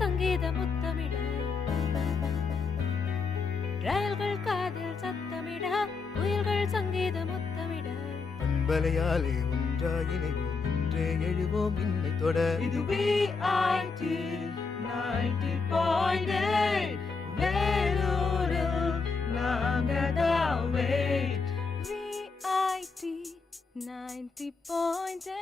சங்கீத முத்தமிட, ரயில்கள் காதில் சத்தமிட, புயல்கள் சங்கீத முத்தமிட, பலையாலே ஒன்றாயினை ஒன்றே எழுவோம் இன்னை தொட. இது VIT 90.8 வேலூரில் நாங்கதாவே. VIT 90.8.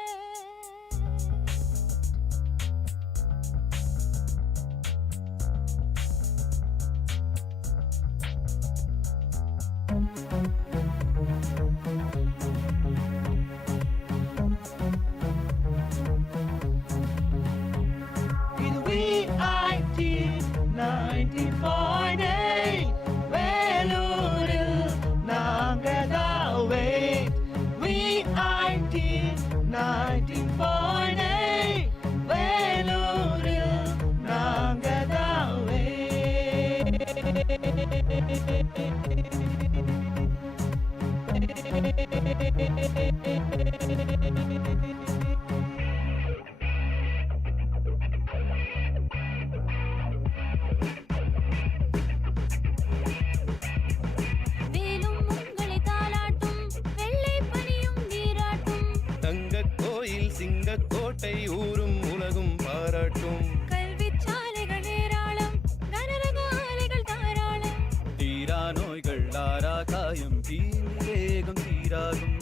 இது VIT 90.8 வேலூரில் நாங்கதாவே. VIT 90.8 வேலூரில் நாங்கதாவே. வேலும் உங்களை தாலாட்டும், வெள்ளை பனியும் நீராட்டும், தங்கக் கோயில் சிங்கக்கோட்டை ஊரும் உலகும் பாராட்டும். கல்விச் சாலைகள் ஏராளம், கனரக ஆலைகள் தாராளம், தீரா நோய்கள் ஆரா காயம் தீர்ந்து வேகம் தீராகும்.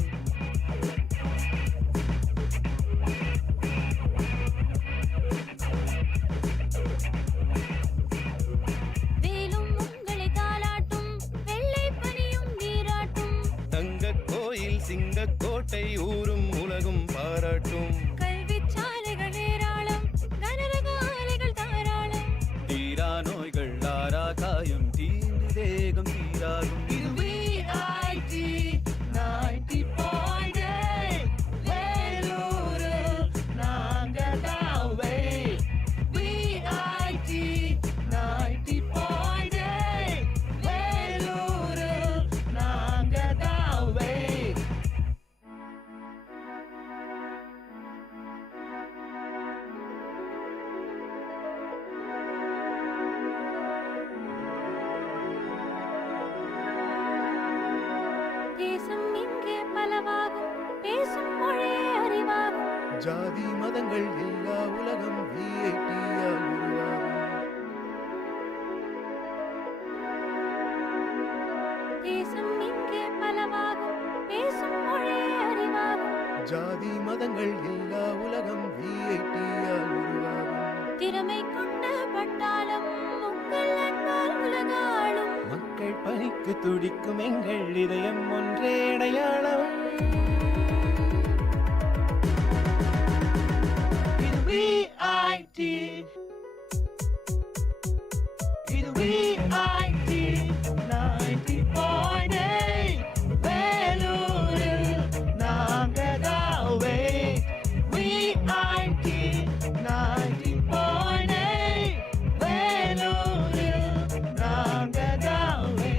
வேலும் உங்களை தாலாட்டும், வெள்ளை பனியும் நீராட்டும், தங்கக் கோயில் சிங்கக்கோட்டை ஊரும் உலகும் பாராட்டும். கல்விச் சாலைகள் ஏராளம், கனரக ஆலைகள் தாராளம், தீரா நோய்கள் ஆரா காயம் தீர்ந்து வேகம் தீராகும். இது VIT 90.8 வேலூரில் நாங்கதாவே. VIT 90.8 வேலூரில் நாங்கதாவே. தேசம் இங்கே பலவாகும், பேசும் மொழியே அறிவாகும், ஜாதி மதங்கள் எல்லா உலகம் VIT-யால் உருவாகும். தேசம் இங்கே பலவாகும், பேசும் மொழியே அறிவாகும், ஜாதி மதங்கள் எல்லா உலகம் VIT-யால் உருவாகும். திறமை கொண்ட பட்டாளம் உங்கள் அன்பால் உலகாளும், மக்கள் பணிக்கு துடிக்கும் எங்கள் இதயம் ஒன்றே அடையாளம். இது VIT 90.8 வேலூரில் நாங்கதாவே. VIT 90.8 வேலூரில் நாங்கதாவே.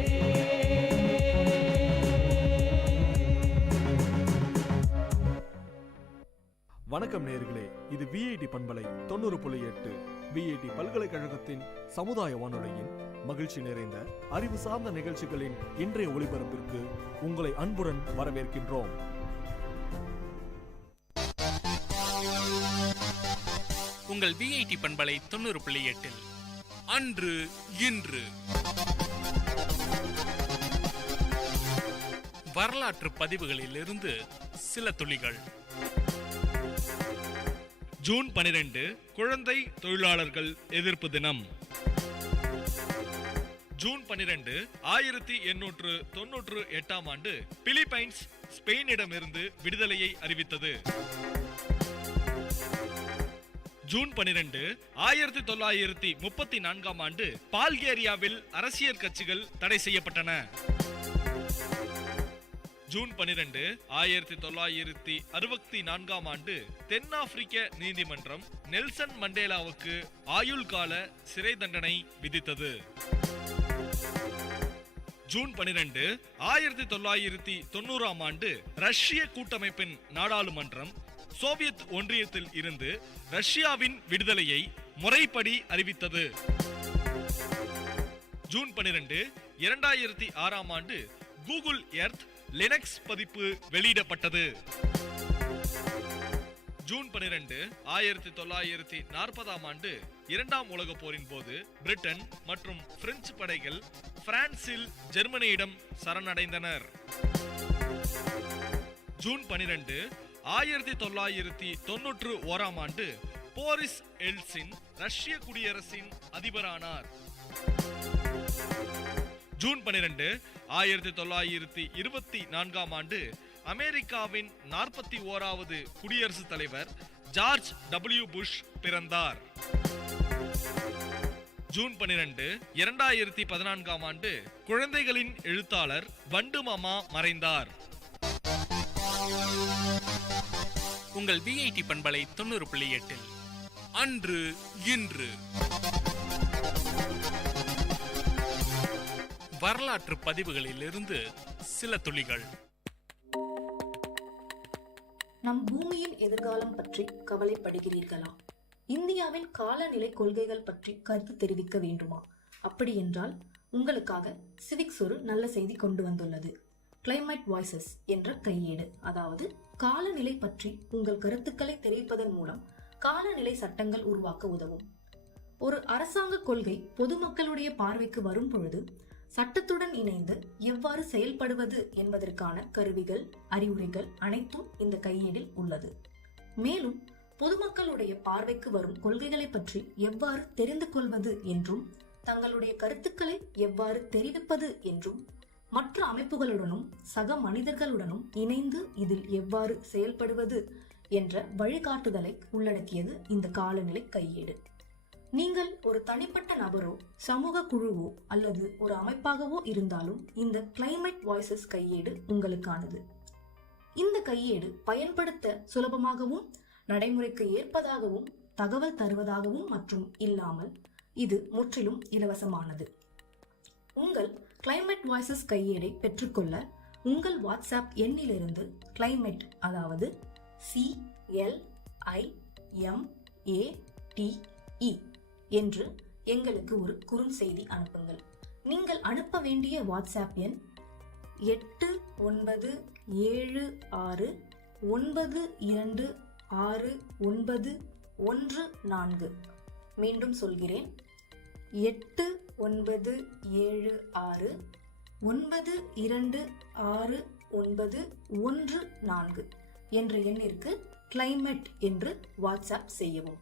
வணக்கம் நேயர்களே, இது VIT பண்பலை 90.8 VIT பல்கலைக்கழகத்தின் சமுதாய வானொலியின் மகிழ்ச்சி நிறைந்த அறிவு சார்ந்த நிகழ்ச்சிகளின் இன்றைய ஒளிபரப்பிற்கு உங்களை அன்புடன் வரவேற்கின்றோம். உங்கள் VIT பண்பலை 90.8 அன்று இன்று வரலாற்று பதிவுகளிலிருந்து சில துளிகள். ஜூன் 12 குழந்தை தொழிலாளர்கள் எதிர்ப்பு தினம். ஜூன் 12 1898 ஆண்டு பிலிப்பைன்ஸ் ஸ்பெயினிடமிருந்து விடுதலையை அறிவித்தது. ஜூன் 12 1934 ஆண்டு பல்கேரியாவில் அரசியல் கட்சிகள் தடை செய்யப்பட்டன. ஜூன் 12 1964 ஆண்டு தென்னாப்பிரிக்க நீதிமன்றம் நெல்சன் மண்டேலாவுக்கு ஆயுள் கால சிறை தண்டனை விதித்தது. ஜூன் 12 1990 ஆண்டு ரஷ்ய கூட்டமைப்பின் நாடாளுமன்றம் சோவியத் ஒன்றியத்தில் இருந்து ரஷ்யாவின் விடுதலையை முறைப்படி அறிவித்தது. ஜூன் 12, 2006 ஆண்டு கூகுள் எர்த் லினக்ஸ் பதிப்பு வெளியிடப்பட்டது. ஜூன் 12, 1940 ஆண்டு இரண்டாம் உலக போரின் போது பிரிட்டன் மற்றும் பிரெஞ்சு படைகள் பிரான்சில் ஜெர்மனியிடம் சரணடைந்தனர். ஜூன் 12, 1991 ஆண்டு போரிஸ் எல்ட்சின் ரஷ்ய குடியரசின் அதிபரானார். ஜூன் 12, 1924 ஆண்டு அமெரிக்காவின் 41வது குடியரசுத் தலைவர் ஜார்ஜ் டபிள்யூ புஷ் பிறந்தார். ஜூன் 12, 2014 ஆண்டு குழந்தைகளின் எழுத்தாளர் வண்டு மாமா மறைந்தார். உங்கள் விஐடி பண்பலை 90.8 அன்று இன்று வரலாற்று பதிவுகளிலிருந்து சில துளிகள். நம் பூமியின் எதிர்காலம் பற்றி கவலைப்படுகிறீர்களா? இந்தியாவின் காலநிலை கொள்கைகள் பற்றி கருத்து தெரிவிக்க வேண்டுமா? அப்படியென்றால் உங்களுக்காக சிவிக்ஸ் ஒரு நல்ல செய்தி கொண்டு வந்துள்ளது. கிளைமேட் வாய்ஸஸ் என்ற கையேடு, அதாவது காலநிலை பற்றி உங்கள் கருத்துக்களை தெரிவிப்பதன் மூலம் காலநிலை சட்டங்கள் உருவாக்க உதவும். ஒரு அரசாங்க கொள்கை பொதுமக்களுடைய பார்வைக்கு வரும் பொழுது சட்டத்துடன் இணைந்து எவ்வாறு செயல்படுவது என்பதற்கான கருவிகள், அறிவுரைகள் அனைத்தும் இந்த கையேடில் உள்ளது. மேலும் பொதுமக்களுடைய பார்வைக்கு வரும் கொள்கைகளை பற்றி எவ்வாறு தெரிந்து கொள்வது என்றும், தங்களுடைய கருத்துக்களை எவ்வாறு தெரிவிப்பது என்றும், மற்ற அமைப்புகளுடனும் சக மனிதர்களுடனும் இணைந்து இதில் எவ்வாறு செயல்படுவது என்ற வழிகாட்டுதலை உள்ளடக்கியது இந்த காலநிலை கையேடு. நீங்கள் ஒரு தனிப்பட்ட நபரோ சமூக குழுவோ அல்லது ஒரு அமைப்பாகவோ இருந்தாலும் இந்த கிளைமேட் வாய்ஸஸ் கையேடு உங்களுக்கானது. இந்த கையேடு பயன்படுத்த சுலபமாகவும் நடைமுறைக்கு ஏற்பதாகவும் தகவல் தருவதாகவும் மற்றும் இல்லாமல் இது முற்றிலும் இலவசமானது. உங்கள் கிளைமேட் வாய்ஸஸ் கையேடை பெற்றுக்கொள்ள உங்கள் வாட்ஸ்அப் எண்ணிலிருந்து கிளைமேட், அதாவது CLIMATE என்று எங்களுக்கு ஒரு குறுஞ்செய்தி அனுப்புங்கள். நீங்கள் அனுப்ப வேண்டிய வாட்ஸ்அப் எண் 8976926914. மீண்டும் சொல்கிறேன், 8976926914 என்ற எண்ணிற்கு கிளைமேட் என்று வாட்ஸ்அப் செய்யவும்.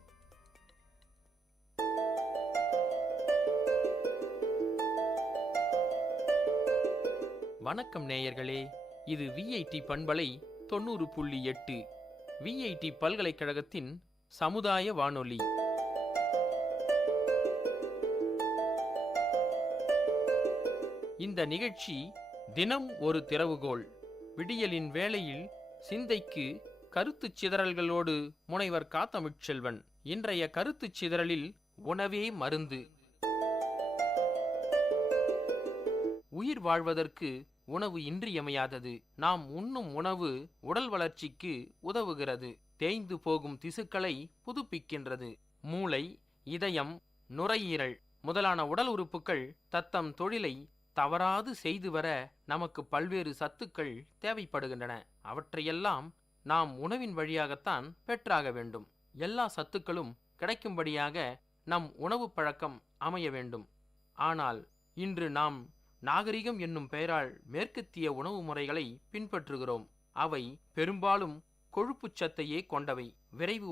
வணக்கம் நேயர்களே, இது விஐடி பண்பலை 90.8 விஐடி பல்கலைக்கழகத்தின் சமுதாய வானொலி. இந்த நிகழ்ச்சி தினம் ஒரு திறவுகோல். விடியலின் வேளையில் சிந்தைக்கு கருத்துச் சிதறல்களோடு முனைவர் காத்தமிழ்ச்செல்வன். இன்றைய கருத்துச் சிதறலில் உணவே மருந்து. உயிர் வாழ்வதற்கு உணவு இன்றியமையாதது. நாம் உண்ணும் உணவு உடல் வளர்ச்சிக்கு உதவுகிறது. தேய்ந்து போகும் திசுக்களை புதுப்பிக்கின்றது. மூளை, இதயம், நுரையீரல் முதலான உடல் உறுப்புகள் தத்தம் தொழிலை தவறாது செய்து வர நமக்கு பல்வேறு சத்துக்கள் தேவைப்படுகின்றன. அவற்றையெல்லாம் நாம் உணவின் வழியாகத்தான் பெற்றாக வேண்டும். எல்லா சத்துக்களும் கிடைக்கும்படியாக நம் உணவு பழக்கம் அமைய வேண்டும். ஆனால் இன்று நாம் நாகரிகம் என்னும் பெயரால் மேற்கத்திய உணவு முறைகளை பின்பற்றுகிறோம். அவை பெரும்பாலும் கொழுப்புச் சத்தையே கொண்டவை. விரைவு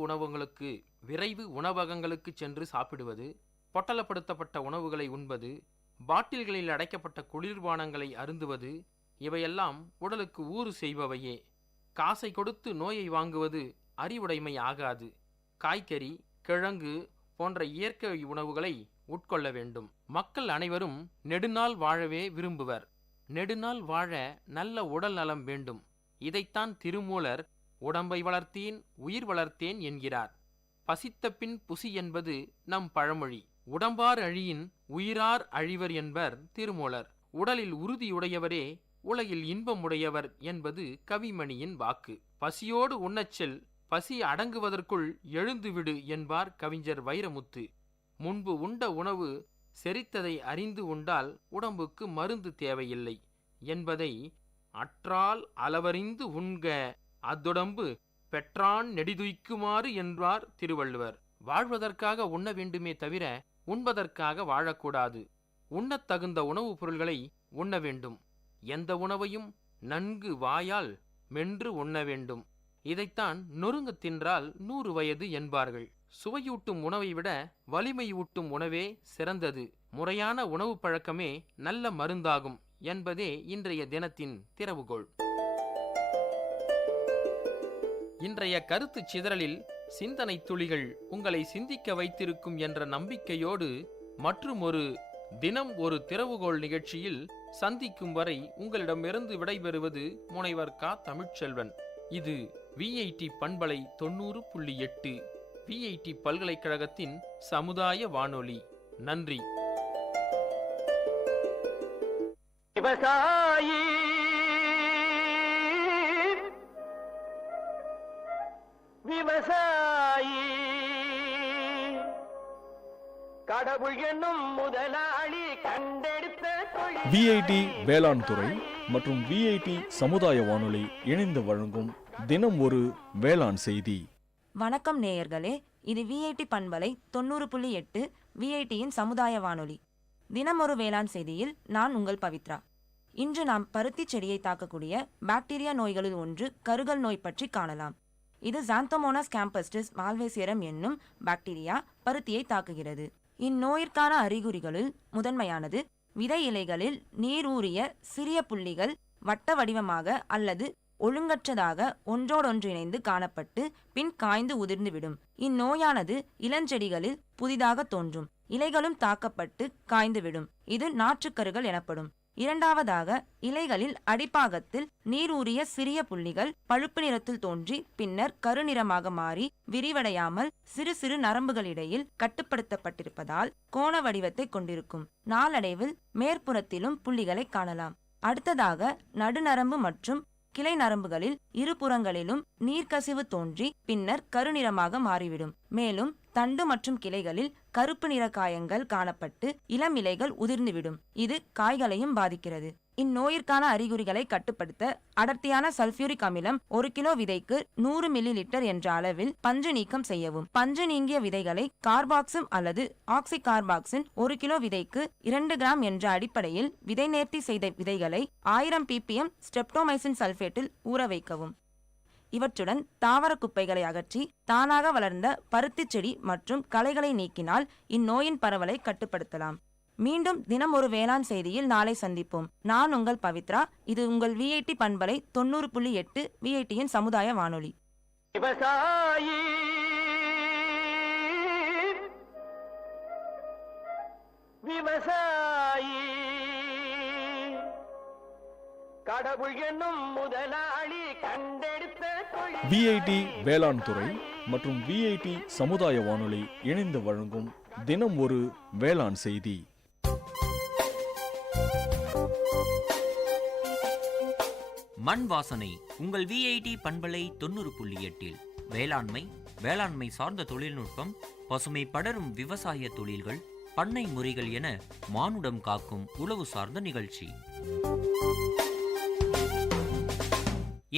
உணவகங்களுக்கு சென்று சாப்பிடுவது, பொட்டலப்படுத்தப்பட்ட உணவுகளை உண்பது, பாட்டில்களில் அடைக்கப்பட்ட குளிர்பானங்களை அருந்துவது, இவையெல்லாம் உடலுக்கு ஊறு செய்பவையே. காசை கொடுத்து நோயை வாங்குவது அறிவுடைமை ஆகாது. காய்கறி, கிழங்கு போன்ற இயற்கை உணவுகளை உட்கொள்ள வேண்டும். மக்கள் அனைவரும் நெடுநாள் வாழவே விரும்புவர். நெடுநாள் வாழ நல்ல உடல் நலம் வேண்டும். இதைத்தான் திருமூலர் உடம்பை வளர்த்தேன் உயிர் வளர்த்தேன் என்கிறார். பசித்த பின் புசி என்பது நம் பழமொழி. உடம்பார் அழியின் உயிரார் அழிவர் என்பர் திருமூலர். உடலில் உறுதியுடையவரே உலகில் இன்பமுடையவர் என்பது கவிமணியின் வாக்கு. பசியோடு உண்ணச்செல், பசி அடங்குவதற்குள் எழுந்துவிடு என்பார் கவிஞர் வைரமுத்து. முன்பு உண்ட உணவு செரித்ததை அறிந்து உண்டால் உடம்புக்கு மருந்து தேவையில்லை என்பதை அற்றால் அளவறிந்து உண்க அத்துடம்பு பெற்றான் நெடிதுய்க்குமாறு என்றார் திருவள்ளுவர். வாழ்வதற்காக உண்ண வேண்டுமே தவிர உண்பதற்காக வாழக்கூடாது. உண்ணத் தகுந்த உணவுப் பொருள்களை உண்ண வேண்டும். எந்த உணவையும் நன்கு வாயால் மென்று உண்ண வேண்டும். இதைத்தான் நொறுங்க தின்றால் 100 வயது என்பார்கள். சுவையூட்டும் உணவை விட வலிமையூட்டும் உணவே சிறந்தது. முறையான உணவு பழக்கமே நல்ல மருந்தாகும் என்பதே இன்றைய தினத்தின் திறவுகோள். இன்றைய கருத்து சிதறலில் சிந்தனை துளிகள் உங்களை சிந்திக்க வைத்திருக்கும் என்ற நம்பிக்கையோடு மற்றும் ஒரு தினம் ஒரு திறவுகோள் நிகழ்ச்சியில் சந்திக்கும் வரை உங்களிடமிருந்து விடைபெறுவது முனைவர் க. தமிழ்ச்செல்வன். இது VIT பண்பலை 90.8 VIT பல்கலைக்கழகத்தின் சமுதாய வானொலி. நன்றி. விவசாயி விவசாயி கடவுள் என்னும் முதலாளி கண்டெடுத்த தொழில். VIT வேளாண் துறை மற்றும் VIT சமுதாய வானொலி இணைந்து வழங்கும் தினம் ஒரு வேளாண் செய்தி. வணக்கம் நேயர்களே, இது VIT பண்பலை 90.8 VITயின் சமுதாய வானொலி. தினம் ஒரு வேளாண் செய்தியில் நான் உங்கள் பவித்ரா. இன்று நாம் பருத்தி செடியை தாக்கக்கூடிய பாக்டீரியா நோய்களில் ஒன்று கருகல் நோய் பற்றி காணலாம். இது சாந்தோமோனாஸ் கேம்பஸ்டிஸ் மால்வேசியரம் என்னும் பாக்டீரியா பருத்தியை தாக்குகிறது. இந்நோயிற்கான அறிகுறிகளில் முதன்மையானது விதை இலைகளில் நீரூறிய சிறிய புள்ளிகள் வட்ட வடிவமாக அல்லது ஒழுங்கற்றதாக ஒன்றோடொன்று இணைந்து காணப்பட்டு பின் காய்ந்து உதிர்ந்துவிடும். இந்நோயானது இளஞ்செடிகளில் புதிதாக தோன்றும். இலைகளும் தாக்கப்பட்டு காய்ந்துவிடும். இது நாற்றுக்கருகள் எனப்படும். இரண்டாவதாக, இலைகளில் அடிப்பாகத்தில் நீரூறிய சிறிய புள்ளிகள் பழுப்பு நிறத்தில் தோன்றி பின்னர் கருநிறமாக மாறி விரிவடையாமல் சிறு சிறு நரம்புகளிடையில் கட்டுப்படுத்தப்பட்டிருப்பதால் கோண வடிவத்தை கொண்டிருக்கும். நாளடைவில் மேற்புறத்திலும் புள்ளிகளை காணலாம். அடுத்ததாக, நடுநரம்பு மற்றும் கிளை நரம்புகளில் இருபுறங்களிலும் நீர்க்கசிவு தோன்றி பின்னர் கருநிறமாக மாறிவிடும். மேலும் தண்டு மற்றும் கிளைகளில் கருப்பு நிற காயங்கள் காணப்பட்டு இளம் இலைகள் உதிர்ந்துவிடும். இது காய்களையும் பாதிக்கிறது. இந்நோயிற்கான அறிகுறிகளை கட்டுப்படுத்த அடர்த்தியான சல்பியூரிக் அமிலம் 1 கிலோ விதைக்கு 100 மில்லி என்ற அளவில் பஞ்சு நீக்கம் செய்யவும். பஞ்சு நீங்கிய விதைகளை கார்பாக்சிம் அல்லது ஆக்சிகார்பாக்சின் 1 கிலோ விதைக்கு 2 கிராம் என்ற அடிப்படையில் விதை நேர்த்தி செய்த விதைகளை 1000 ppm ஸ்ட்ரெப்டோமைசின் சல்பேட்டில் ஊற வைக்கவும். இவற்றுடன் தாவர குப்பைகளை அகற்றி தானாக வளர்ந்த பருத்தி செடி மற்றும் களைகளை நீக்கினால் இந்நோயின் பரவலை கட்டுப்படுத்தலாம். மீண்டும் தினம் ஒரு வேளாண் செய்தியில் நாளை சந்திப்போம். நான் உங்கள் பவித்ரா. இது உங்கள் VIT பண்பலை 90.8 VITயின் சமுதாய வானொலி. விவசாயி விவசாயி கடவுள் என்னும் முதலாளி கண்டெடுத்த தொழில். VIT வேளாண் துறை மற்றும் VIT சமுதாய வானொலி இணைந்து வழங்கும் தினம் ஒரு வேளாண் செய்தி. மண் வாசனை உங்கள் VIT பண்பலை 90.8 வேளாண்மை சார்ந்த தொழில்நுட்பம், பசுமை படரும் விவசாய தொழில்கள், பண்ணை முறைகள் என மானுடம் காக்கும் உழவு சார்ந்த நிகழ்ச்சி.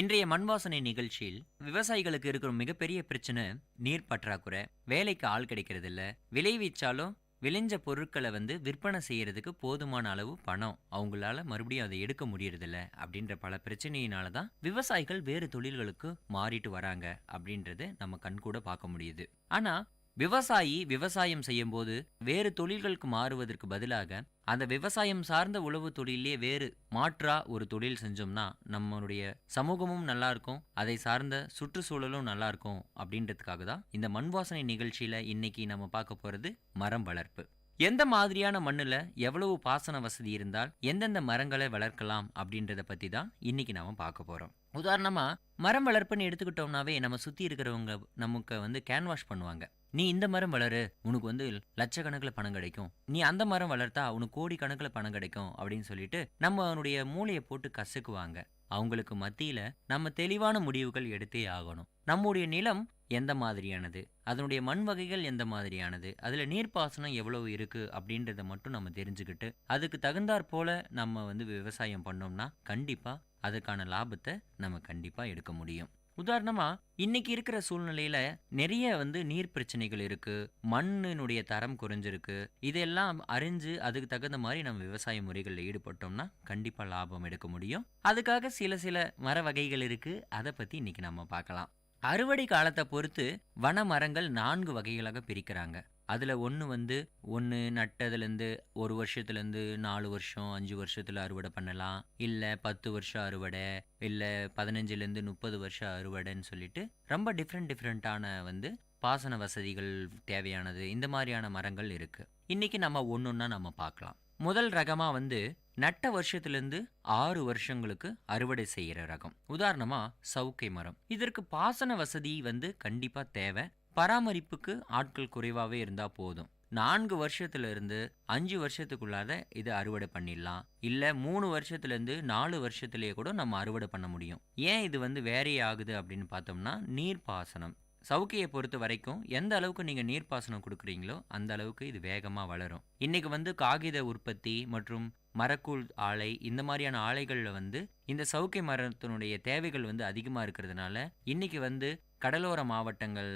இன்றைய மண்வாசனை நிகழ்ச்சியில் விவசாயிகளுக்கு இருக்கிற மிகப்பெரிய பிரச்சனை நீர் பற்றாக்குறை, வேலைக்கு ஆள் கிடைக்கிறது இல்ல, விளைவிச்சாலும் விளைஞ்ச பொருட்களை விற்பனை செய்யறதுக்கு போதுமான அளவு பணம் அவங்களால மறுபடியும் அதை எடுக்க முடியறதில்ல அப்படின்ற பல பிரச்சனையினால தான் விவசாயிகள் வேறு தொழில்களுக்கு மாறிட்டு வராங்க அப்படின்றத நம்ம கண்கூட பார்க்க முடியுது. ஆனா விவசாயி விவசாயம் செய்யும் போது வேறு தொழில்களுக்கு மாறுவதற்கு பதிலாக அந்த விவசாயம் சார்ந்த உழவு தொழிலே வேறு மாற்றா ஒரு தொழில் செஞ்சோம்னா நம்மளுடைய சமூகமும் நல்லா இருக்கும், அதை சார்ந்த சுற்றுச்சூழலும் நல்லா இருக்கும் அப்படின்றதுக்காக தான் இந்த மண்வாசனை நிகழ்ச்சியில இன்னைக்கு நம்ம பார்க்க போறது மரம் வளர்ப்பு. எந்த மாதிரியான மண்ணுல எவ்வளவு பாசன வசதி இருந்தால் எந்தெந்த மரங்களை வளர்க்கலாம் அப்படின்றத பத்தி தான் இன்னைக்கு நாம பார்க்க போறோம். உதாரணமா மரம் வளர்ப்புன்னு எடுத்துக்கிட்டோம்னாவே நம்ம சுத்தி இருக்கிறவங்க நமக்கு கேன்வாஷ் பண்ணுவாங்க. நீ இந்த மரம் வளரு, உனக்கு வந்து லட்சக்கணக்கில் பணம் கிடைக்கும், நீ அந்த மரம் வளர்த்தா உனக்கு கோடி கணக்கில் பணம் கிடைக்கும் அப்படின்னு சொல்லிட்டு நம்மளுடைய மூளையை போட்டு கசக்குவாங்க. அவங்களுக்கு மத்தியில நம்ம தெளிவான முடிவுகள் எடுத்தே ஆகணும். நம்முடைய நிலம் எந்த மாதிரியானது, அதனுடைய மண் வகைகள் எந்த மாதிரியானது, அதுல நீர்ப்பாசனம் எவ்வளவு இருக்கு அப்படின்றத மட்டும் நம்ம தெரிஞ்சுக்கிட்டு அதுக்கு தகுந்தாற் போல நம்ம வந்து விவசாயம் பண்ணோம்னா கண்டிப்பா அதுக்கான லாபத்தை நம்ம கண்டிப்பா எடுக்க முடியும். உதாரணமா இன்னைக்கு இருக்கிற சூழ்நிலையில நிறைய வந்து நீர் பிரச்சனைகள் இருக்கு, மண்ணினுடைய தரம் குறைஞ்சிருக்கு. இதெல்லாம் அறிஞ்சு அதுக்கு தகுந்த மாதிரி நம்ம விவசாய முறைகளில் ஈடுபட்டோம்னா கண்டிப்பா லாபம் எடுக்க முடியும். அதுக்காக சில மர வகைகள் இருக்கு, அதை பத்தி இன்னைக்கு நம்ம பார்க்கலாம். அறுவடை காலத்தை பொறுத்து வன மரங்கள் 4 வகைகளாக பிரிக்கிறாங்க. அதுல ஒன்று நட்டதுலேருந்து 1 வருஷத்துலேருந்து 4 வருஷம் 5 வருஷத்துல அறுவடை பண்ணலாம், இல்லை 10 வருஷம் அறுவடை, இல்லை 15லேருந்து 30 வருஷம் அறுவடைன்னு சொல்லிட்டு ரொம்ப டிஃப்ரெண்ட்டான வந்து பாசன வசதிகள் தேவையானது இந்த மாதிரியான மரங்கள் இருக்கு. இன்னைக்கு நம்ம ஒன்னொன்னா நம்ம பார்க்கலாம். முதல் ரகமா வந்து நட்ட வருஷத்திலிருந்து 6 வருஷங்களுக்கு அறுவடை செய்யற ரகம். உதாரணமா சவுக்கை மரம். இதற்கு பாசன வசதி வந்து கண்டிப்பா தேவை. பராமரிப்புக்கு ஆட்கள் குறைவாகவே இருந்தா போதும். 4 வருஷத்துல இருந்து 5 வருஷத்துக்குள்ளாத இது அறுவடை பண்ணிடலாம். இல்ல 3 வருஷத்துல இருந்து 4 வருஷத்துலயே கூட நம்ம அறுவடை பண்ண முடியும். ஏன் இது வந்து வேரி ஆகுது அப்படின்னு பார்த்தோம்னா நீர்ப்பாசனம். சவுக்கையை பொறுத்த வரைக்கும் எந்த அளவுக்கு நீங்க நீர்ப்பாசனம் கொடுக்குறீங்களோ அந்த அளவுக்கு இது வேகமா வளரும். இன்னைக்கு வந்து காகித உற்பத்தி மற்றும் மரக்கூழ் ஆலை இந்த மாதிரியான ஆலைகளில் வந்து இந்த சவுக்கை மரத்தினுடைய தேவைகள் வந்து அதிகமாக இருக்கிறதுனால இன்னைக்கு வந்து கடலோர மாவட்டங்கள்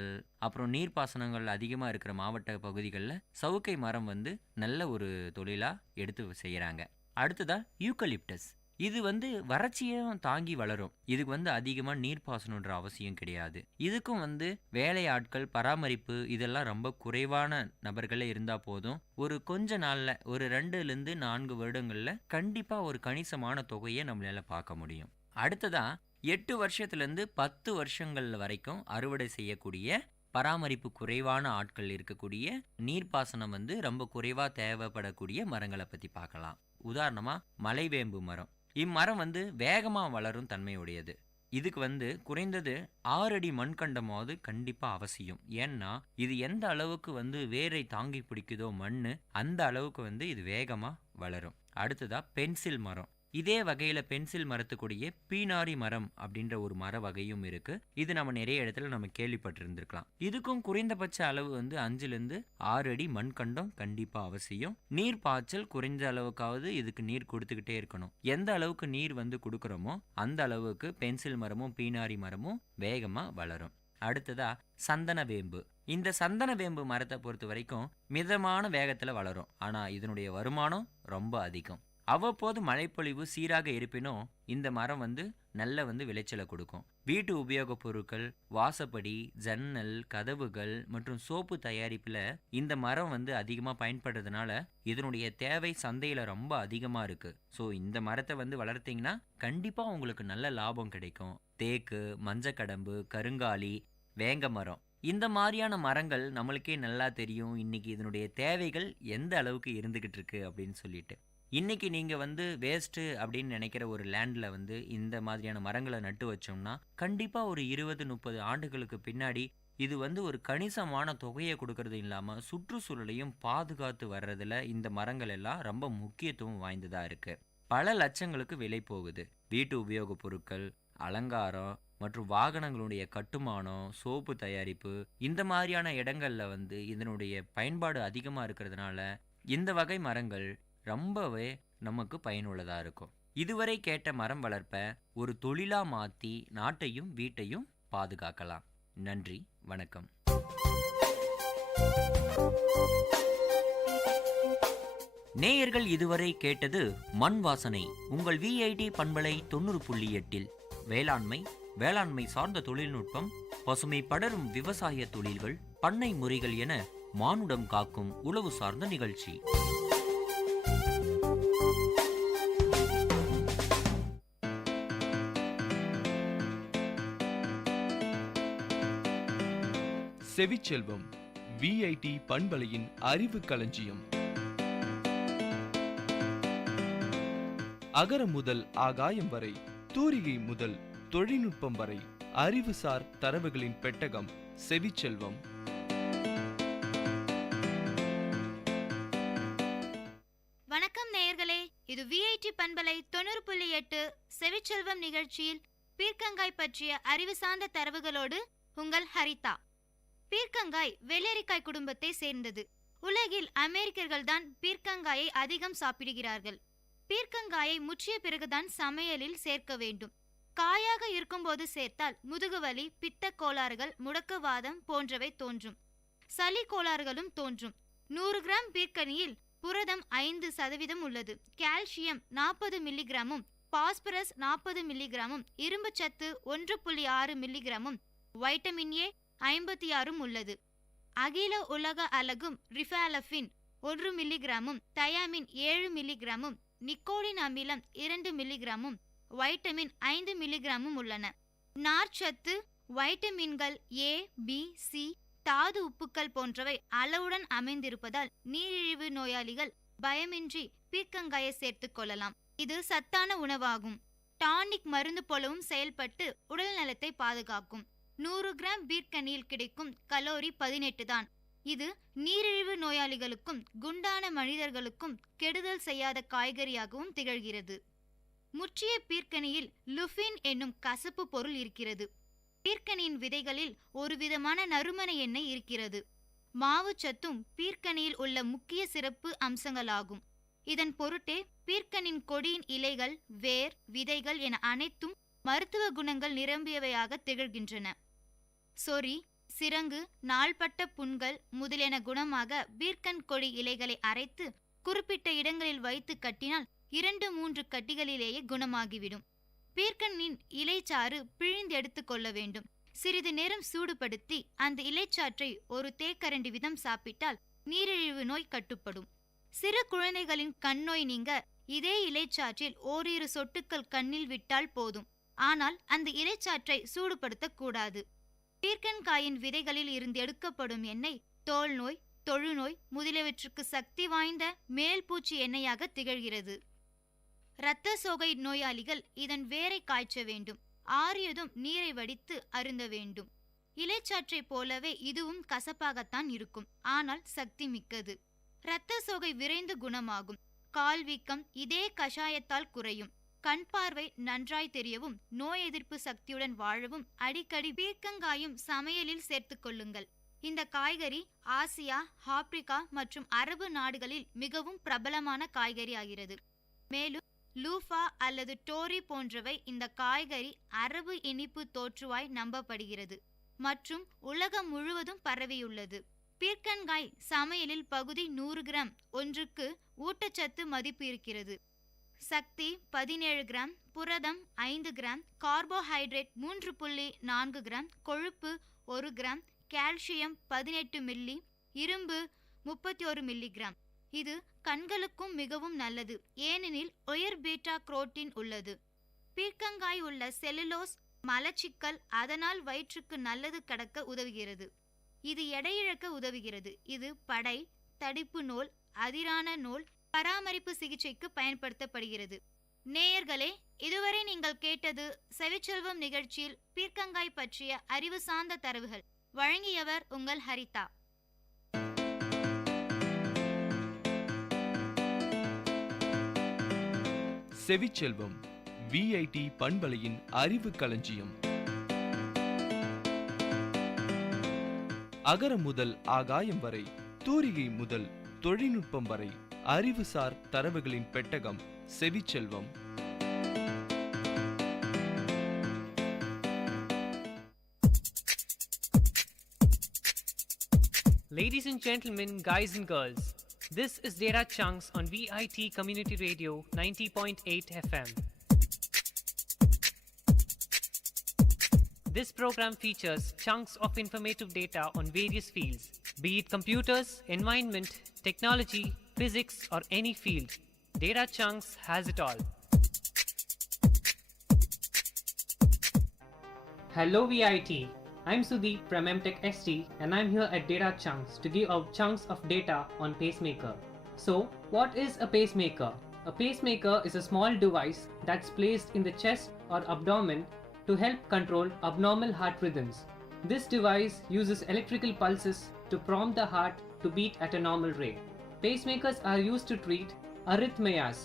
அப்புறம் நீர்ப்பாசனங்கள் அதிகமாக இருக்கிற மாவட்ட பகுதிகளில் சவுக்கை மரம் வந்து நல்ல ஒரு தொழிலாக எடுத்து செய்கிறாங்க. அடுத்ததா யூக்கலிப்டஸ். இது வந்து வறட்சியும் தாங்கி வளரும். இதுக்கு வந்து அதிகமாக நீர்ப்பாசனன்ற அவசியம் கிடையாது. இதுக்கும் வந்து வேலையாட்கள் பராமரிப்பு இதெல்லாம் ரொம்ப குறைவான நபர்களே இருந்தால் போதும். ஒரு கொஞ்ச நாளில் ஒரு 2லேருந்து 4 வருடங்களில் கண்டிப்பாக ஒரு கணிசமான தொகையை நம்மளால பார்க்க முடியும். அடுத்ததா 8 வருஷத்துலேருந்து 10 வருஷங்கள் வரைக்கும் அறுவடை செய்யக்கூடிய பராமரிப்பு குறைவான ஆட்கள் இருக்கக்கூடிய நீர்ப்பாசனம் வந்து ரொம்ப குறைவாக தேவைப்படக்கூடிய மரங்களை பற்றி பார்க்கலாம். உதாரணமா மலைவேம்பு மரம். இம்மரம் வந்து வேகமாக வளரும் தன்மையுடையது. இதுக்கு வந்து குறைந்தது 6 அடி மண்கண்டமாவது கண்டிப்பா அவசியம். ஏன்னா இது எந்த அளவுக்கு வந்து வேரை தாங்கி பிடிக்குதோ மண்ணு அந்த அளவுக்கு வந்து இது வேகமா வளரும். அடுத்ததா பென்சில் மரம். இதே வகையில பென்சில் மரத்துக்குடைய பீனாரி மரம் அப்படின்ற ஒரு மர வகையும் இருக்கு. இது நம்ம நிறைய இடத்துல நம்ம கேள்விப்பட்டிருந்திருக்கலாம். இதுக்கும் குறைந்தபட்ச அளவு வந்து 5லேருந்து 6 அடி மண்கண்டம் கண்டிப்பா அவசியம். நீர் பாய்ச்சல் குறைஞ்ச அளவுக்காவது இதுக்கு நீர் கொடுத்துக்கிட்டே இருக்கணும். எந்த அளவுக்கு நீர் வந்து கொடுக்குறோமோ அந்த அளவுக்கு பென்சில் மரமும் பீனாரி மரமும் வேகமா வளரும். அடுத்ததா சந்தன வேம்பு. இந்த சந்தன வேம்பு மரத்தை பொறுத்த வரைக்கும் மிதமான வேகத்துல வளரும். ஆனா இதனுடைய வருமானம் ரொம்ப அதிகம். அவ்வப்போது மழைப்பொழிவு சீராக இருப்பினும் இந்த மரம் வந்து நல்ல வந்து விளைச்சலை கொடுக்கும். வீட்டு உபயோகப் பொருட்கள், வாசப்படி, ஜன்னல், கதவுகள் மற்றும் சோப்பு தயாரிப்புல இந்த மரம் வந்து அதிகமா பயன்படுறதுனால இதனுடைய தேவை சந்தையில ரொம்ப அதிகமா இருக்கு. ஸோ இந்த மரத்தை வந்து வளர்த்தீங்கன்னா கண்டிப்பா உங்களுக்கு நல்ல லாபம் கிடைக்கும். தேக்கு, மஞ்சக்கடம்பு, கருங்காலி, வேங்க மரம் இந்த மாதிரியான மரங்கள் நம்மளுக்கே நல்லா தெரியும் இன்னைக்கு இதனுடைய தேவைகள் எந்த அளவுக்கு இருந்துகிட்டு இருக்கு அப்படின்னு சொல்லிட்டு. இன்னைக்கு நீங்க வந்து வேஸ்ட் அப்படின்னு நினைக்கிற ஒரு லேண்ட்ல வந்து இந்த மாதிரியான மரங்களை நட்டு வச்சோம்னா கண்டிப்பா ஒரு 20-30 ஆண்டுகளுக்கு பின்னாடி இது வந்து ஒரு கணிசமான தொகையை கொடுக்கறது இல்லாம சுற்றுச்சூழலையும் பாதுகாத்து வர்றதுல இந்த மரங்கள் எல்லாம் ரொம்ப முக்கியத்துவம் வாய்ந்ததா இருக்கு. பல லட்சங்களுக்கு விலை போகுது. வீட்டு உபயோகப் பொருட்கள், அலங்காரம் மற்றும் வாகனங்களுடைய கட்டுமானம், சோப்பு தயாரிப்பு இந்த மாதிரியான இடங்கள்ல வந்து இதனுடைய பயன்பாடு அதிகமா இருக்கிறதுனால இந்த வகை மரங்கள் ரொம்பவே நமக்கு பயனுள்ளதா இருக்கும். இதுவரை கேட்ட மரம் வளர்ப்ப ஒரு தொழிலா மாத்தி நாட்டையும் வீட்டையும் பாதுகாக்கலாம். நன்றி, வணக்கம். நேயர்கள் இதுவரை கேட்டது மண் வாசனை. உங்கள் விஐடி பண்பலை 90.8 வேளாண்மை சார்ந்த தொழில்நுட்பம், பசுமை படரும் விவசாய தொழில்கள், பண்ணை முறைகள் என மானுடம் காக்கும் உழவு சார்ந்த நிகழ்ச்சி. செவிச்செல்வம் விஐடி பண்பலையின் அறிவு களஞ்சியம். அகரம் முதல் ஆகாயம் வரை, தூரிகை முதல் தொழில்நுட்பம் வரை அறிவுசார் தரவுகளின் பெட்டகம் செவிச்செல்வம். விஐடி பண்பலை 90.8 செவிச்செல்வம் நிகழ்ச்சியில் பீர்க்கங்காய் பற்றிய அறிவு சார்ந்த தரவுகளோடு உங்கள் ஹரிதா. பீர்க்கங்காய் வெள்ளரிக்காய் குடும்பத்தை சேர்ந்தது. உலகில் அமெரிக்கர்கள்தான் பீர்க்கங்காயை அதிகம் சாப்பிடுகிறார்கள். பீர்க்கங்காயை முற்றிய பிறகுதான் சமையலில் சேர்க்க வேண்டும். காயாக இருக்கும்போது சேர்த்தால் முதுகுவலி, பித்த கோளாறுகள், முடக்குவாதம் போன்றவை தோன்றும். சளி கோளாறுகளும் தோன்றும். 100 கிராம் பீர்க்கனியில் புரதம் 5% உள்ளது. கால்சியம் 40 மில்லிகிராமும், பாஸ்பரஸ் 40 மில்லிகிராமும், இரும்பு சத்து 1.6 மில்லிகிராமும், வைட்டமின் ஏ 56 உள்ளது. அகில உலக அலகும் ரிஃபாலஃபின் 1 மில்லிகிராமும், தயாமின் 7 மில்லிகிராமும், நிக்கோடின் அமிலம் 2 மில்லிகிராமும், வைட்டமின் 5 மில்லிகிராமும் உள்ளன. நார்ச்சத்து, வைட்டமின்கள் ஏ, பி, சி, தாது உப்புக்கள் போன்றவை அளவுடன் அமைந்திருப்பதால் நீரிழிவு நோயாளிகள் பயமின்றி பீர்க்கங்காயை சேர்த்துக் கொள்ளலாம். இது சத்தான உணவாகும். டானிக் மருந்து போலவும் செயல்பட்டு உடல் நலத்தை பாதுகாக்கும். 100 கிராம் பீர்க்கனியில் கிடைக்கும் கலோரி 18 தான். இது நீரிழிவு நோயாளிகளுக்கும் குண்டான மனிதர்களுக்கும் கெடுதல் செய்யாத காய்கறியாகவும் திகழ்கிறது. முற்றிய பீர்க்கனியில் லுஃபின் என்னும் கசப்பு பொருள் இருக்கிறது. பீர்க்கனியின் விதைகளில் ஒரு விதமான நறுமண எண்ணெய் இருக்கிறது. மாவு சத்தும் பீர்க்கனியில் உள்ள முக்கிய சிறப்பு அம்சங்களாகும். இதன் பொருட்டே பீர்க்கனின் கொடியின் இலைகள், வேர், விதைகள் என அனைத்தும் மருத்துவ குணங்கள் நிரம்பியவையாக திகழ்கின்றன. சொறி, சிரங்கு, நாள்பட்ட புண்கள் முதலியன குணமாக பீர்க்கன் கொடி இலைகளை அரைத்து குறிப்பிட்ட இடங்களில் வைத்து கட்டினால் 2-3 கட்டிகளிலேயே குணமாகிவிடும். பீர்க்கனின் இலைச்சாறு பிழிந்து எடுத்துக் கொள்ள வேண்டும். சிறிது நேரம் சூடுபடுத்தி அந்த இலைச்சாற்றை ஒரு தேக்கரண்டி வீதம் சாப்பிட்டால் நீரிழிவு நோய் கட்டுப்படும். சிறு குழந்தைகளின் கண்ணோய் நீங்க இதே இலைச்சாற்றில் ஓரிரு சொட்டுக்கள் கண்ணில் விட்டால் போதும். ஆனால் அந்த இலைச்சாற்றை சூடுபடுத்தக்கூடாது. பீர்க்கன்காயின் விதைகளில் இருந்து எடுக்கப்படும் எண்ணெய் தோல் நோய், தொழுநோய் முதலியவற்றுக்கு சக்தி வாய்ந்த மேல்பூச்சி எண்ணெயாக திகழ்கிறது. இரத்த சோகை நோயாளிகள் இதன் வேரை காய்ச்ச வேண்டும். ஆறியதும் நீரை வடித்து அருந்த வேண்டும். இலைச்சாற்றை போலவே இதுவும் கசப்பாகத்தான் இருக்கும், ஆனால் சக்தி மிக்கது. இரத்த சோகை விரைந்து குணமாகும். கால் வீக்கம் இதே கஷாயத்தால் குறையும். கண் பார்வை நன்றாய் தெரியவும் நோய் எதிர்ப்பு சக்தியுடன் வாழவும் அடிக்கடி பீர்க்கங்காயும் சமையலில் சேர்த்துக் கொள்ளுங்கள். இந்த காய்கறி ஆசியா, ஆப்பிரிக்கா மற்றும் அரபு நாடுகளில் மிகவும் பிரபலமான காய்கறி ஆகிறது. மேலும் லூஃபா அல்லது டோரி போன்றவை இந்த காய்கறி அரபு இனிப்பு தோற்றுவாய் நம்பப்படுகிறது மற்றும் உலகம் முழுவதும் பரவியுள்ளது. பீர்க்கன்காய் சமையலில் பகுதி 100 கிராம் ஒன்றுக்கு ஊட்டச்சத்து மதிப்பு இருக்கிறது. சக்தி 17 கிராம், புரதம் 5 கிராம், கார்போஹைட்ரேட் 3.4 கிராம், கொழுப்பு 1 கிராம், கால்சியம் 18 மில்லி, இரும்பு 31 மில்லிகிராம். இது கண்களுக்கும் மிகவும் நல்லது, ஏனெனில் உயர் பீட்டா குரோட்டின் உள்ளது. பீர்க்கங்காய் உள்ள செல்லுலோஸ் மலச்சிக்கல், அதனால் வயிற்றுக்கு நல்லது கடக்க உதவுகிறது. இது எடையிழக்க உதவுகிறது. இது படை, தடிப்பு நோல், அதிரான நோல் பராமரிப்பு சிகிச்சைக்கு பயன்படுத்தப்படுகிறது. நேயர்களே, இதுவரை நீங்கள் கேட்டது செவிச்செல்வம் நிகழ்ச்சியில் பீர்க்கங்காய் பற்றிய அறிவு சார்ந்த தரவுகள். வழங்கியவர் உங்கள் ஹரிதா. செவிச்செல்வம் விஐடி பண்பலையின் அறிவு களஞ்சியம். அகரம் முதல் ஆகாயம் வரை, தூரிகை முதல் தொழில்நுட்பம் வரை, அறிவுசார் தரவுகளின் பெட்டகம் செவிச்செல்வம். Ladies and gentlemen, guys and girls, this is Data Chunks on Vit Community Radio 90.8 FM. This program features chunks of informative data on various fields, be it computers, environment, technology, physics, or any field. Data Chunks has it all. Hello VIT, I'm Sudeep from MTech ST and I'm here at Data Chunks to give out chunks of data on pacemaker. So, what is a pacemaker? A pacemaker is a small device that's placed in the chest or abdomen to help control abnormal heart rhythms. This device uses electrical pulses to prompt the heart to beat at a normal rate. Pacemakers are used to treat arrhythmias.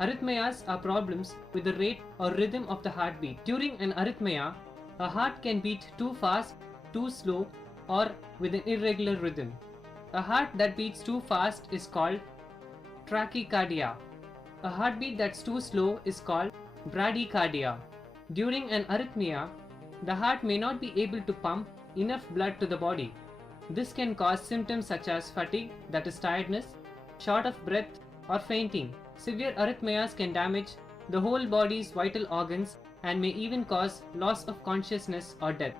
Arrhythmias are problems with the rate or rhythm of the heartbeat. During an arrhythmia, a heart can beat too fast, too slow, or with an irregular rhythm. A heart that beats too fast is called tachycardia. A heartbeat that's too slow is called bradycardia. During an arrhythmia, the heart may not be able to pump enough blood to the body. This can cause symptoms such as fatigue, that is tiredness, short of breath, or fainting. Severe arrhythmias can damage the whole body's vital organs and may even cause loss of consciousness or death.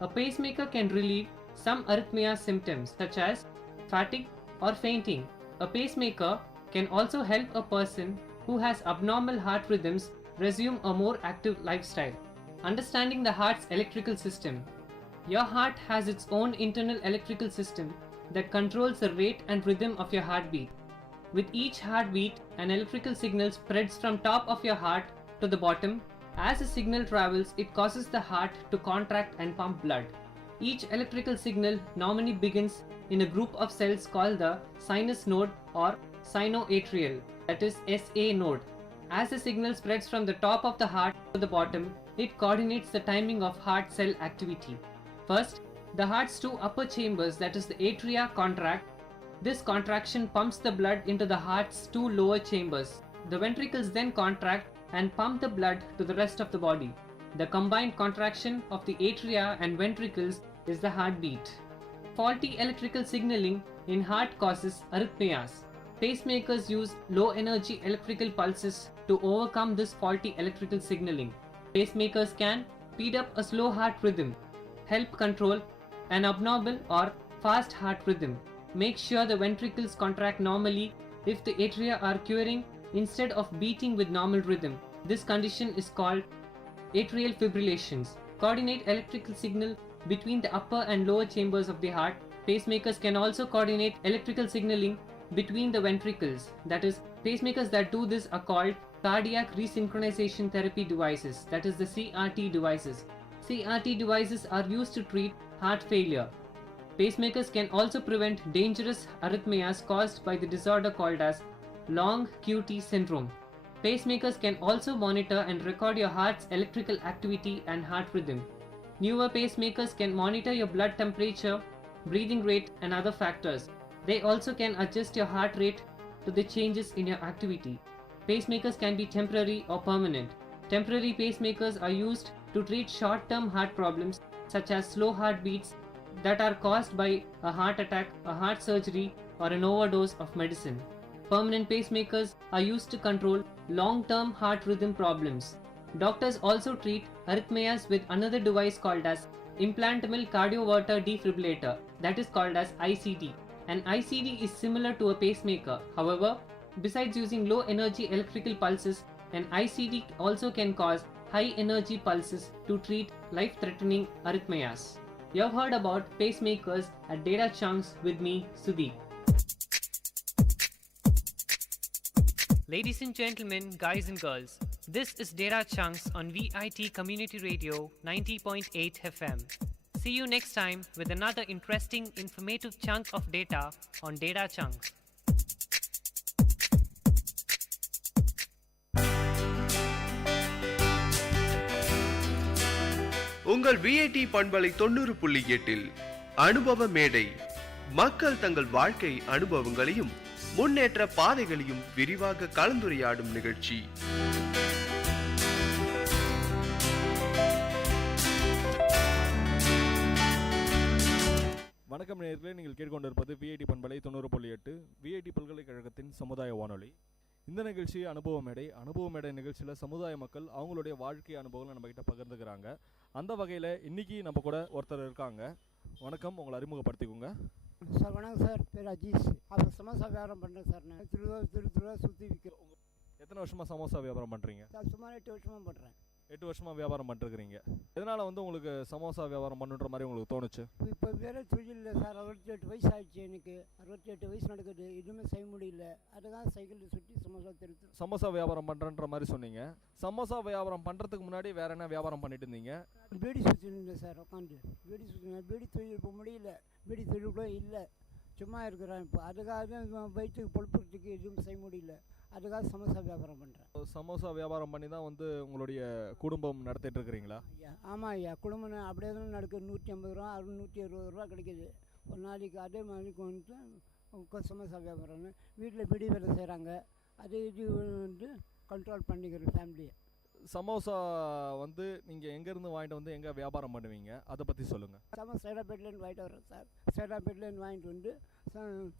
A pacemaker can relieve some arrhythmia symptoms such as fatigue or fainting. A pacemaker can also help a person who has abnormal heart rhythms resume a more active lifestyle. Understanding the heart's electrical system. Your heart has its own internal electrical system that controls the rate and rhythm of your heartbeat. With each heartbeat, an electrical signal spreads from top of your heart to the bottom. As the signal travels, it causes the heart to contract and pump blood. Each electrical signal normally begins in a group of cells called the sinus node or sinoatrial, that is SA node. As the signal spreads from the top of the heart to the bottom, it coordinates the timing of heart cell activity. First, the heart's two upper chambers, that is the atria, contract. This contraction pumps the blood into the heart's two lower chambers. The ventricles then contract and pump the blood to the rest of the body. The combined contraction of the atria and ventricles is the heartbeat. Faulty electrical signaling in heart causes arrhythmias. Pacemakers use low energy electrical pulses to overcome this faulty electrical signaling. Pacemakers can speed up a slow heart rhythm, help control an abnormal or fast heart rhythm, make sure the ventricles contract normally if the atria are curing instead of beating with normal rhythm. This condition is called atrial fibrillations. Coordinate electrical signal between the upper and lower chambers of the heart. Pacemakers can also coordinate electrical signaling between the ventricles. That is, pacemakers that do this are called cardiac resynchronization therapy devices, that is the CRT devices. CRT devices are used to treat heart failure. Pacemakers can also prevent dangerous arrhythmias caused by the disorder called as long QT syndrome. Pacemakers can also monitor and record your heart's electrical activity and heart rhythm. Newer pacemakers can monitor your blood temperature, breathing rate, and other factors. They also can adjust your heart rate to the changes in your activity. Pacemakers can be temporary or permanent. Temporary pacemakers are used to treat short-term heart problems such as slow heartbeats that are caused by a heart attack, a heart surgery, or an overdose of medicine. Permanent pacemakers are used to control long-term heart rhythm problems. Doctors also treat arrhythmias with another device called as implantable cardioverter defibrillator, that is called as ICD. An ICD is similar to a pacemaker. However, besides using low energy electrical pulses, an ICD also can cause high energy pulses to treat life-threatening arrhythmias. You have heard about pacemakers at Data Chunks with me, Sudeep. Ladies and gentlemen, guys and girls, this is Data Chunks on Vit Community Radio 90.8 FM. See you next time with another interesting, informative chunk of data on Data Chunks. உங்கள் VIT பண்பலை 90.8 அனுபவ மேடை. மக்கள் தங்கள் வாழ்க்கை அனுபவங்களையும் முன்னேற்ற பாதைகளையும் விரிவாக கலந்துரையாடும் நிகழ்ச்சி. வணக்கம் நேயர்களே, நீங்கள் கேட்டுக்கொண்டிருப்பது விஐடி பண்பலை 90.8 விஐடி பல்கலைக்கழகத்தின் சமுதாய வானொலி. இந்த நிகழ்ச்சி அனுபவ மேடை நிகழ்ச்சியில் சமுதாய மக்கள் அவங்களுடைய வாழ்க்கை அனுபவங்களை நம்ம கிட்ட பகிர்ந்துக்கிறாங்க. அந்த வகையில் இன்னைக்கு நம்ம கூட ஒருத்தர் இருக்காங்க. வணக்கம், உங்களை அறிமுகப்படுத்திக்கோங்க. சார் வணக்கம் சார், பேர் அஜீஸ். அப்புறம் சமோசா வியாபாரம் பண்ணுறேன் சார். நான் திருவள்ளூர் சுற்றி விற்கிறேன். எத்தனை வருஷமாக சமோசா வியாபாரம் பண்ணுறீங்க? சார் சுமார் 8 வருஷமாக பண்ணுறேன். 8 வருஷமாக வியாபாரம் பண்ணிருக்கிறீங்க. எதனால் உங்களுக்கு சமோசா வியாபாரம் பண்ணுன்ற மாதிரி உங்களுக்கு தோணுச்சு? இப்போ வேறு தொழில் இல்லை சார். 68 வயசு ஆயிடுச்சு. எனக்கு 68 வயசு நடக்குது. எதுவுமே செய்ய முடியல. அதுதான் சைக்கிளில் சுற்றி சமோசா திருத்து. சமோசா வியாபாரம் பண்ணுறன்ற மாதிரி சொன்னீங்க. சமோசா வியாபாரம் பண்ணுறதுக்கு முன்னாடி வேறு என்ன வியாபாரம் பண்ணிட்டு இருந்தீங்க? பீடி சுற்றிருந்தேன் சார். உட்காந்து பீடி சுற்றினேன். பீடி தொழில் இப்போ முடியல. பீடி தொழில் கூட இல்லை. சும்மா இருக்கிறேன். இப்போ அதுக்காக வயிற்றுக்கு பொழுப்புறதுக்கு எதுவும் செய்ய முடியல. அதுக்காக சமோசா வியாபாரம் பண்ணுறேன். சமோசா வியாபாரம் பண்ணி தான் வந்து உங்களுடைய குடும்பம் நடத்திட்டு இருக்கிறீங்களா? ஐயா ஆமாம் ஐயா, குடும்பம் அப்படியே தான் நடக்குது. 150 ரூபா 120 ரூபா கிடைக்கிது ஒரு நாளைக்கு. அதே மாதிரி வந்துட்டு சமோசா வியாபாரம் வீட்டில் பிடி வேலை செய்கிறாங்க. அது இது வந்து கண்ட்ரோல் பண்ணிக்கிற ஃபேமிலியை. சமோசா வந்து நீங்கள் எங்கேருந்து வாங்கிட்டு வந்து எங்கே வியாபாரம் பண்ணுவீங்க, அதை பற்றி சொல்லுங்கள். சமோசா சேடாப்பேட்லேருந்து வாங்கிட்டு வரோம் சார். சேடாப்பேட்லேருந்து வாங்கிட்டு வந்து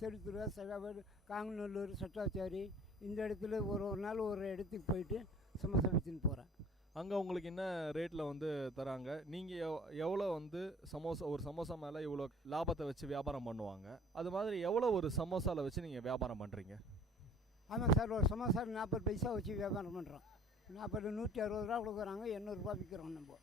தெருத்துருவா, சேடாப்பேட், காங்கநல்லூர், சட்டாச்சேரி இந்த இடத்துல ஒரு நாள் ஒரு இடத்துக்கு போயிட்டு சமோசா விற்றுன்னு போகிறேன். அங்கே உங்களுக்கு என்ன ரேட்டில் வந்து தராங்க? நீங்கள் எவ்வளோ வந்து ஒரு சமோசா மேலே இவ்வளோ லாபத்தை வச்சு வியாபாரம் பண்ணுவாங்க, அது மாதிரி எவ்வளோ ஒரு சமோசாவில் வச்சு நீங்கள் வியாபாரம் பண்ணுறீங்க? ஆமாம் சார், ஒரு சமோசா 40 பைசா வச்சு வியாபாரம் பண்ணுறோம். 160 ரூபா கொடுக்குறாங்க, 800 ரூபா விற்கிறோம் நம்ம.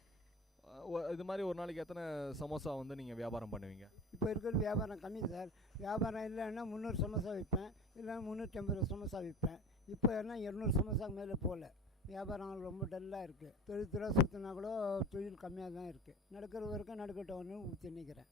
இது மாதிரி ஒரு நாளைக்கு எத்தனை சமோசா வந்து நீங்கள் வியாபாரம் பண்ணுவீங்க? இப்போ இருக்கிற வியாபாரம் கம்மி சார். வியாபாரம் இல்லைன்னா 300 சமோசா விற்பேன், இல்லைன்னா 350 சமோசா விற்பேன். இப்போ என்ன 200 சமோசா மேலே போகல. வியாபாரம் ரொம்ப டல்லாக இருக்குது. தொழில் சுற்றினா கூட தொழில் கம்மியாக தான் இருக்குது. நடக்கிற வரைக்கும் நடக்கட்டும்னு ஊற்றி நிற்கிறேன்.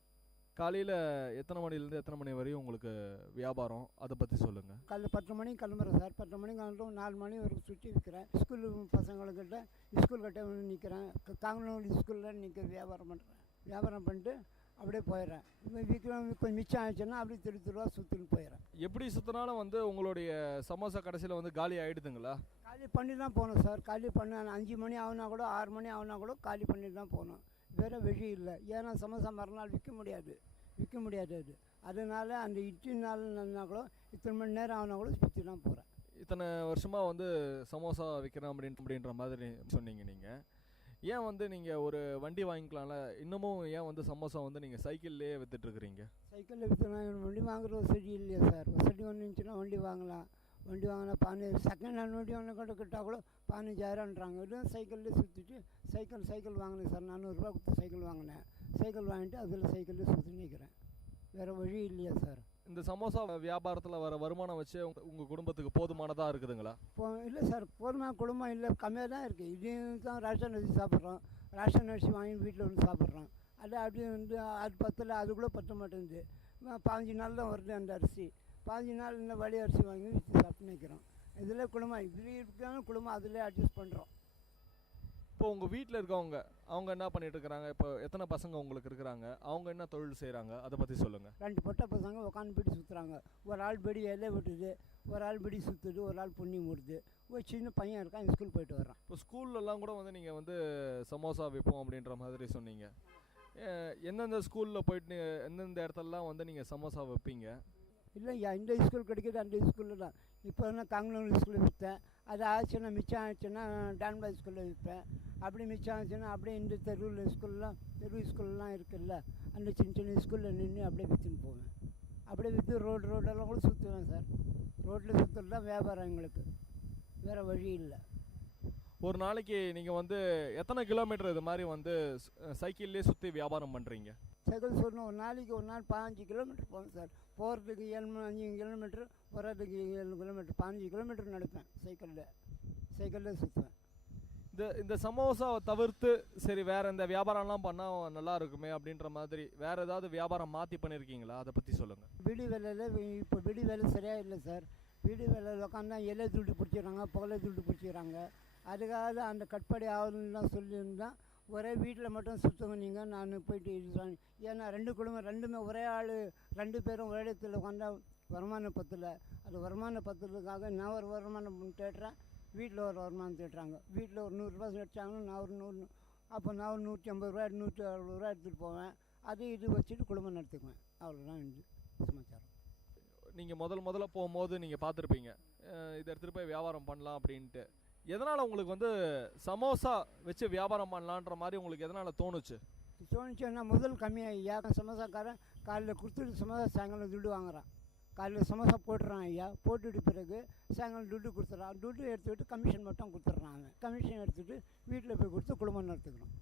காலையில் எத்தனை மணிலேருந்து எத்தனை மணி வரையும் உங்களுக்கு வியாபாரம், அதை பற்றி சொல்லுங்கள். காலையில் 10 மணிக்கு கிளம்புறேன் சார். 10 மணிக்கு வந்து 4 மணி வரைக்கும் சுற்றி விற்கிறேன். ஸ்கூலு பசங்கள்கிட்ட ஸ்கூல்கிட்ட நிற்கிறேன். காங்கனூர் ஸ்கூலில் நிற்க வியாபாரம் பண்ணுறேன். வியாபாரம் பண்ணிட்டு அப்படியே போயிடுறேன். விற்கிறேன். கொஞ்சம் மிச்சம் ஆயிடுச்சுன்னா அப்படியே திருவா சுற்றின்னு போயிடுறேன். எப்படி சுற்றினாலும் வந்து உங்களுடைய சமோசா கடைசியில் வந்து காலி ஆகிடுதுங்களா? காலி பண்ணி தான் போகணும் சார். காலி பண்ண 5 மணி ஆகுனா கூட 6 மணி ஆகுனா கூட காலி பண்ணி தான் போகணும். வேறு வழி இல்லை. ஏன்னா சமோசா மறுநாள் விற்க முடியாது அது. அதனால் அந்த இட்லி நாள்னா கூட இத்தனை மணி நேரம் ஆகுனா கூட சுற்றி தான் போகிறேன். இத்தனை வருஷமாக வந்து சமோசா விற்கிறேன் அப்படின்ற மாதிரி சொன்னீங்க. நீங்கள் ஏன் வந்து நீங்கள் ஒரு வண்டி வாங்கிக்கலாம்ல, இன்னமும் ஏன் வந்து சமோசா வந்து நீங்கள் சைக்கிள்லேயே விற்றுட்ருக்குறீங்க? சைக்கிளில் விற்றுனா வண்டி வாங்குற வசதி இல்லையா சார்? வசதி ஒன்று இருந்துச்சுன்னா வண்டி வாங்கலாம். வண்டி வாங்கினா 15 செகண்ட் ஹேண்ட் வண்டி ஒன்று கூட கிட்டால் கூட 15,000ன்றாங்க. இதுவும் சைக்கிளில் சுற்றிட்டு சைக்கிள் வாங்கினேன் சார். 400 ரூபா கொடுத்து சைக்கிள் வாங்கினேன். சைக்கிள் வாங்கிட்டு அதில் சைக்கிளில் சுற்றி நிற்கிறேன். வேறு வழி இல்லையா சார்? இந்த சமோசா வியாபாரத்தில் வர வருமானம் வச்சு உங்கள் குடும்பத்துக்கு போதுமானதாக இருக்குதுங்களா? இல்லை சார், போதுமான குடும்பம் இல்லை, கம்மியாக தான் இருக்குது. இதையும் தான் ரேஷன் அரிசி சாப்பிட்றோம். ரேஷன் அரிசி வாங்கி வீட்டில் வந்து சாப்பிட்றோம். அது அப்படியே வந்து அது பத்தலை, அது கூட பற்ற மாட்டேங்குது. 15 நாள் தான் வருது அந்த அரிசி. 15 நாள் இந்த வழி அரிசி வாங்கி விற்று சாப்பிட்டு நிற்கிறோம். இதில் குடும்பம் இதில் இருக்கிறாங்க, குடும்பம் அதில் அட்ஜஸ்ட் பண்ணுறோம். இப்போ உங்கள் வீட்டில் இருக்கவங்க அவங்க என்ன பண்ணிட்டு இருக்கிறாங்க? இப்போ எத்தனை பசங்க உங்களுக்கு இருக்கிறாங்க? அவங்க என்ன தொழில் செய்கிறாங்க, அதை பற்றி சொல்லுங்கள். 2 பொட்டை பசங்க உட்காந்து பீடி சுற்றுறாங்க. ஒரு ஆள் பீடி இலை வெட்டுது, ஒரு ஆள் பீடி சுற்றுது, ஒரு ஆள் புண்ணி மூடுது. ஒரு சின்ன பையன் இருக்கான், ஸ்கூல் போயிட்டு வர்றான். இப்போ ஸ்கூல்லலாம் கூட வந்து நீங்கள் வந்து சமோசா விற்போம் அப்படின்ற மாதிரி சொன்னீங்க. எந்தெந்த ஸ்கூலில் போயிட்டு எந்தெந்த இடத்துலலாம் வந்து நீங்கள் சமோசா வைப்பீங்க? இல்லையா, இந்த ஸ்கூல் கிடைக்கிது அந்த ஸ்கூலில் தான். இப்போ என்ன காங்கனூர் ஸ்கூலில் விற்றேன். அது ஆச்சுன்னா மிச்சம் ஆச்சுன்னா டான்பாய் ஸ்கூலில் விற்பேன். அப்படி மிச்சம் ஆச்சுன்னா அப்படியே இந்த தெரு ஸ்கூல்லாம் இருக்குல்ல, அந்த சின்ன ஸ்கூலில் நின்று அப்படியே விற்றுன்னு போவேன். அப்படியே விற்று ரோடெல்லாம் கூட சுற்றுவேன் சார். ரோட்டில் சுற்றுறது தான் வியாபாரம் எங்களுக்கு, வேறு வழி இல்லை. ஒரு நாளைக்கு நீங்கள் வந்து எத்தனை கிலோமீட்டர் இது மாதிரி வந்து சைக்கிள்லேயே சுற்றி வியாபாரம் பண்ணுறீங்க? சைக்கிள் சொல்லணும், ஒரு நாளைக்கு 15 கிலோமீட்டர் போவேன் சார். போகிறதுக்கு 5 கிலோமீட்டர், வர்றதுக்கு 7 கிலோமீட்டர், 15 கிலோமீட்டர் நடப்பேன் சைக்கிளில் சுற்றுவேன். இந்த சமோசாவை தவிர்த்து சரி வேறு இந்த வியாபாரம்லாம் பண்ணால் நல்லா இருக்குமே அப்படின்ற மாதிரி வேறு ஏதாவது வியாபாரம் மாற்றி பண்ணியிருக்கீங்களா, அதை பற்றி சொல்லுங்கள். பீடி வேலையில் இப்போ பீடி வேலை சரியாக இல்லை சார். பீடி வேலையில் உட்காந்தா இலை துண்டு பிடிச்சிக்கிறாங்க, புகலை துண்டு பிடிச்சிக்கிறாங்க. அதுக்காக அந்த கட்பாடி ஆகணும்லாம் சொல்லியிருந்தால் ஒரே வீட்டில் மட்டும் சுற்றுங்க நீங்கள், நான் போயிட்டு இது. ஏன்னா 2 குடும்பம் ரெண்டுமே ஒரே ஆள், 2 பேரும் ஒரே இடத்துல உட்காந்தா வருமானம் பத்தலை. அது வருமானம் பத்துறதுக்காக நான் ஒரு வருமானம் தேடுறேன், வீட்டில் ஒரு வருமானம் தேடுறாங்க. வீட்டில் ஒரு 100 ரூபா வச்சாங்கன்னா நான் ஒரு 100, அப்போ நான் ஒரு 150 ரூபா 160 ரூபா எடுத்துகிட்டு போவேன். இது வச்சுட்டு குடும்பம் நடத்துக்குவேன். அவ்வளோதான் இந்த சமாச்சாரம். நீங்கள் முதல்ல போகும்போது நீங்கள் பார்த்துருப்பீங்க இதை எடுத்துகிட்டு போய் வியாபாரம் பண்ணலாம் அப்படின்ட்டு. எதனால் உங்களுக்கு வந்து சமோசா வச்சு வியாபாரம் பண்ணலான்ற மாதிரி உங்களுக்கு எதனால் தோணுச்சுன்னா முதல் கம்மியாக சமோசாக்காரன் காலையில் கொடுத்துட்டு சமோசா சாயங்காலம் துட்டு வாங்குறான். காலையில் சமோசா போட்டுறான் ஐயா, போட்டுட்டு பிறகு சாயங்காலம் துட்டு கொடுத்துட்றான். துட்டு எடுத்துக்கிட்டு கமிஷன் மட்டும் கொடுத்துட்றான். அவன் கமிஷன் எடுத்துகிட்டு வீட்டில் போய் கொடுத்து குடும்பம் நடத்துக்கணும்.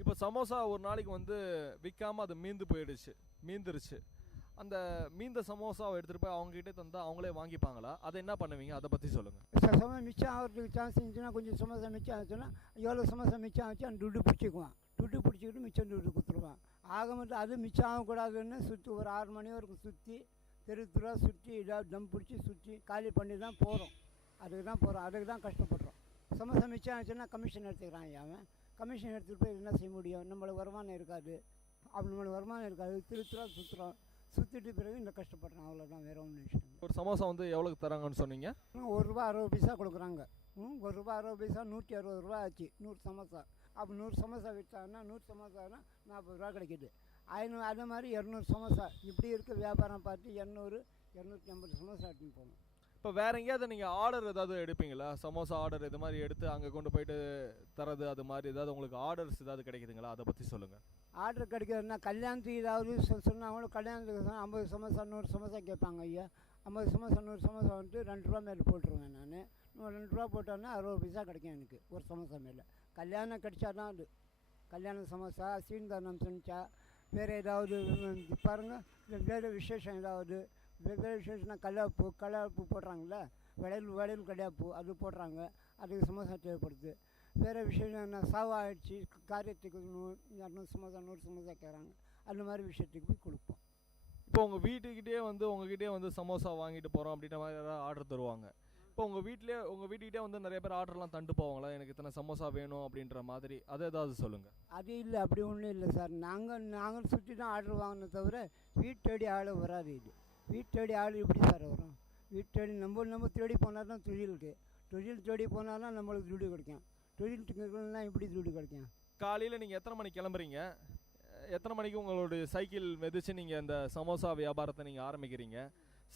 இப்போ சமோசா ஒரு நாளைக்கு வந்து விற்காமல் அது மீந்துருச்சு. அந்த மீந்த சமோசாவை எடுத்துகிட்டு போய் அவங்ககிட்ட தந்தால் அவங்களே வாங்கிப்பாங்களா, அதை என்ன பண்ணுவீங்க, அதை பற்றி சொல்லுங்கள். சமோசா மிச்சம் ஆகிறதுக்கு சான்ஸ் இருந்துச்சுன்னா, கொஞ்சம் சமோசா மிச்சம் ஆச்சுன்னா எவ்வளோ சமோசா மிச்சம் ஆச்சு அந்த துட்டு பிடிச்சிக்குவான். துட்டு பிடிச்சிக்கிட்டு மிச்சம் துட்டு கொடுத்துருவான். ஆக மட்டும் அது மிச்சம் ஆகக்கூடாதுன்னு சுற்றி ஒரு 6 மணி வரைக்கும் சுற்றி தெருவா சுற்றி ஏதாவது டம் பிடிச்சி சுற்றி காலி பண்ணி தான் போகிறோம். அதுக்கு தான் கஷ்டப்படுறோம். சமோசா மிச்சம் ஆச்சுன்னா கமிஷன் எடுத்துக்கிறான். அவன் கமிஷன் எடுத்துகிட்டு போய் என்ன செய்ய முடியும்? நம்மளுக்கு வருமானம் இருக்காது. தெருவா சுற்றுறோம். சுற்றிட்டு பிறகு இந்த கஷ்டப்படுறோம். அவ்வளோதான், வேறு ஒன்றும் விஷயம் இல்லை. ஒரு சமோசா வந்து எவ்வளோக்கு தராங்கன்னு சொன்னீங்க? ₹1.60 கொடுக்குறாங்க. ₹1.60 ₹160 ஆச்சு 100 சமோசா. அப்போ 100 சமோசா விற்றாங்கன்னா 100 சமோசானா ₹40 கிடைக்கிது. 500 அதே மாதிரி 200 சமோசா இப்படி இருக்க வியாபாரம் பார்த்து 200 250 சமோசா எடுத்துன்னு போகணும். இப்போ வேற எங்கேயாவது நீங்கள் ஆர்டர் ஏதாவது எடுப்பீங்களா? சமோசா ஆர்டர் இது மாதிரி எடுத்து அங்கே கொண்டு போயிட்டு தரது அது மாதிரி ஏதாவது உங்களுக்கு ஆர்டர்ஸ் ஏதாவது கிடைக்குதுங்களா? அதை பற்றி சொல்லுங்கள். ஆர்டர் கிடைக்கிறதுனா கல்யாணத்துக்கு ஏதாவது சொன்னாலும் கல்யாணத்துக்கு 50 சமோசா 100 சமோசா கேட்பாங்க. ஐயா 50 சமோசா 100 சமோசா வந்துட்டு ₹2 மேலே போட்டுருவேன். நான் ₹2 போட்டோன்னா ₹60 கிடைக்கும் எனக்கு ஒரு சமோசா மேலே. கல்யாணம் கிடைச்சா தான் அது. கல்யாண சமோசா, சீர்தானம் செஞ்சா, வேறு ஏதாவது பாருங்கள், வேறு விசேஷம் ஏதாவது வேறு விசேஷம்னா கல்யாணப்பூ போடுறாங்களே, வளையல் கல்யாணப்பூ அது போடுறாங்க. அதுக்கு சமோசா தேவைப்படுது. வேறு விஷயம் என்ன சாவா ஆயிடுச்சு, காரியத்துக்கு 200 சமோசா 100 சமோசா கேட்குறாங்க. அந்த மாதிரி விஷயத்துக்கு போய் கொடுப்போம். இப்போ உங்கள் உங்ககிட்டே வந்து சமோசா வாங்கிட்டு போகிறோம் அப்படின்ற மாதிரி ஏதாவது ஆர்டர் தருவாங்க. இப்போ உங்கள் வீட்டுக்கிட்டே வந்து நிறைய பேர் ஆர்டர்லாம் தந்துட்டு போவாங்களா? எனக்கு இத்தனை சமோசா வேணும் அப்படின்ற மாதிரி, அதை ஏதாவது சொல்லுங்கள். அது இல்லை, அப்படி ஒன்றும் இல்லை சார். நாங்கள் சுற்றி தான் ஆர்டர் வாங்கின தவிர வீட்டேடி ஆள் வராது. இது வீட்டேடி ஆள் எப்படி சார் வரும்? வீட்டேடி நம்ம தேடி போனால் தான் தொழில் தேடி போனால் தான் நம்மளுக்கு துடி கிடைக்கும். தொழில்னா எப்படி துடி கிடைக்கும்? காலையில் நீங்கள் எத்தனை மணிக்கு கிளம்புறீங்க? எத்தனை மணிக்கு உங்களுடைய சைக்கிள் மிதித்து நீங்கள் இந்த சமோசா வியாபாரத்தை நீங்கள் ஆரம்பிக்கிறீங்க?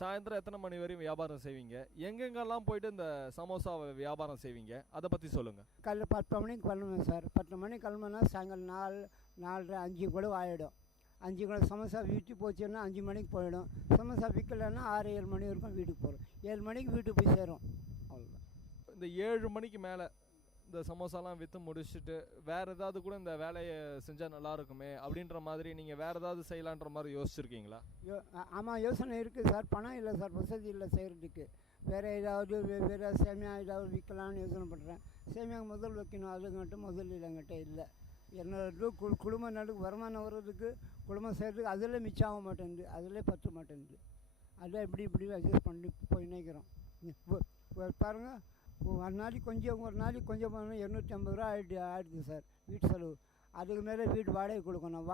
சாயந்தரம் எத்தனை மணி வரையும் வியாபாரம் செய்வீங்க? எங்கெங்கெல்லாம் போயிட்டு இந்த சமோசா வியாபாரம் செய்வீங்க? அதை பற்றி சொல்லுங்கள். காலையில் 10 மணிக்கு கிளம்புவேன் சார். 10 மணிக்கு கிளம்புனா சாயங்காலம் 4:30 5 கூட ஆகிடும். 5 கூட சமோசா விற்று போச்சுன்னா 5 மணிக்கு போயிடும். சமோசா விற்கலைன்னா 6-7 மணி வரைக்கும் வீட்டுக்கு போகிறோம். 7 மணிக்கு வீட்டுக்கு போய் சேரும். அவ்வளோதான். இந்த 7 மணிக்கு மேலே இந்த சமோசாலாம் விற்று முடிச்சுட்டு வேறு ஏதாவது கூட இந்த வேலையை செஞ்சால் நல்லா இருக்குமே அப்படின்ற மாதிரி நீங்கள் வேறு ஏதாவது செய்யலான்ற மாதிரி யோசிச்சுருக்கீங்களா? ஆமாம், யோசனை இருக்குது சார். பணம் இல்லை சார், வசதி இல்லை செய்கிறதுக்கு. வேறு ஏதாவது வேறு சேமியா ஏதாவது விற்கலான்னு யோசனை பண்ணுறேன். சேமியாவுக்கு முதல் வைக்கணும், அதுங்கிட்ட முதல் இல்லைங்கிட்ட இல்லை. என்னோட குடும்பம் நடுக்கு வருமானம் வர்றதுக்கு, குடும்பம் செய்கிறதுக்கு அதில் மிச்சம் ஆக மாட்டேங்குது, அதிலே பற்ற மாட்டேங்குது. அதில் இப்படி அட்ஜஸ்ட் பண்ணி போய் நினைக்கிறோம். பாருங்கள், ஒரு நாளைக்கு கொஞ்சம் போனால் ₹250 ஆகிடுது சார் வீட்டு செலவு. அதுக்கு மேலே வீட்டு வாடகை கொடுக்கணும்.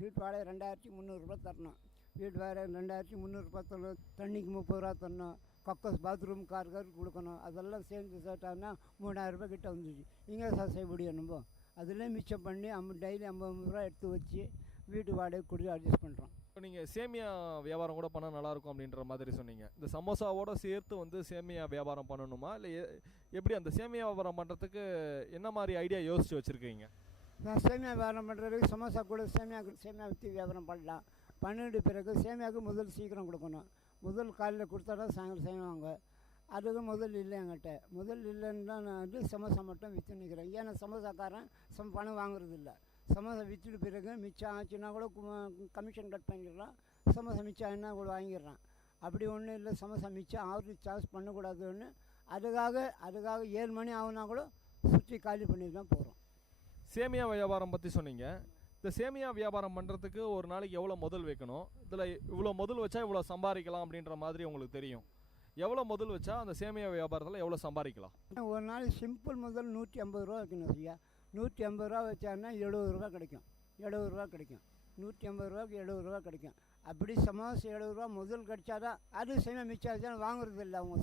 வீட்டு வாடகை ₹2300 தரணும். வீட்டு வாடகை ₹2300 தரணும். தண்ணிக்கு ₹30 தரணும். கக்கஸ் பாத்ரூம் கார் கொடுக்கணும். அதெல்லாம் சேர்ந்து சேர்த்தாங்கன்னா ₹3000 கிட்ட வந்துச்சு. இங்கே சார் செய்ய முடியும் நம்ம. அதில் மிச்சம் பண்ணி டெய்லி ₹50 எடுத்து வச்சு வீட்டு வாடகை கொடுத்து அட்ஜஸ்ட் பண்ணுறோம். இப்போ நீங்கள் சேமியா வியாபாரம் கூட பண்ணால் நல்லாயிருக்கும் அப்படின்ற மாதிரி சொன்னீங்க. இந்த சமோசாவோட சேர்த்து வந்து சேமியா வியாபாரம் பண்ணணுமா, இல்லை எப்படி அந்த சேமியா வியாபாரம் பண்ணுறதுக்கு என்ன மாதிரி ஐடியா யோசிச்சு வச்சுருக்கீங்க? நான் சேமியா வியாபாரம் பண்ணுறதுக்கு சமோசா கூட சேமியா விற்று வியாபாரம் பண்ணலாம். பண்ணிட்டு பிறகு சேமியாவுக்கு முதல் சீக்கிரம் கொடுக்கணும். முதல் காலையில் கொடுத்தா தான் சாயங்காலம் செய்வாங்க. அதுக்கு முதல் இல்லை என்கிட்ட. முதல் இல்லைன்னு தான் நான் வந்து சமோசா மட்டும் விற்று நிற்கிறேன். ஏன்னா சமோசாக்காரன் பணம் வாங்குறது இல்லை. சமோசா விற்றுட்டு பிறகு மிச்சம் ஆச்சுன்னா கூட கமிஷன் கட் பண்ணிடுறான். சமோசா மிச்சம் ஆச்சுன்னா கூட வாங்கிடுறான். அப்படி ஒன்றும் இல்லை. சமோசா மிச்சம் அவருக்கு சார்ஜ் பண்ணக்கூடாதுன்னு அதுக்காக 7 மணி ஆகுனா கூட சுற்றி காலி பண்ணி தான் போகிறோம். சேமியா வியாபாரம் பற்றி சொன்னீங்க. இந்த சேமியா வியாபாரம் பண்ணுறதுக்கு ஒரு நாளைக்கு எவ்வளோ முதல் வைக்கணும்? இதில் இவ்வளோ முதல் வச்சா இவ்வளோ சம்பாதிக்கலாம் அப்படின்ற மாதிரி உங்களுக்கு தெரியும். எவ்வளோ முதல் வச்சா அந்த சேமியா வியாபாரத்தில் எவ்வளோ சம்பாதிக்கலாம்? ஒரு நாளைக்கு சிம்பிள் முதல் ₹150 வைக்கணும் ஐயா. ₹150 வச்சாங்கன்னா ₹70 கிடைக்கும். ₹70 கிடைக்கும். ₹150க்கு ₹70 கிடைக்கும். அப்படி சமோசா ₹70 முதல் கிடைச்சாதான் அது சேமியா மிச்சம் ஆச்சுன்னா வாங்குறது இல்லை. அவங்க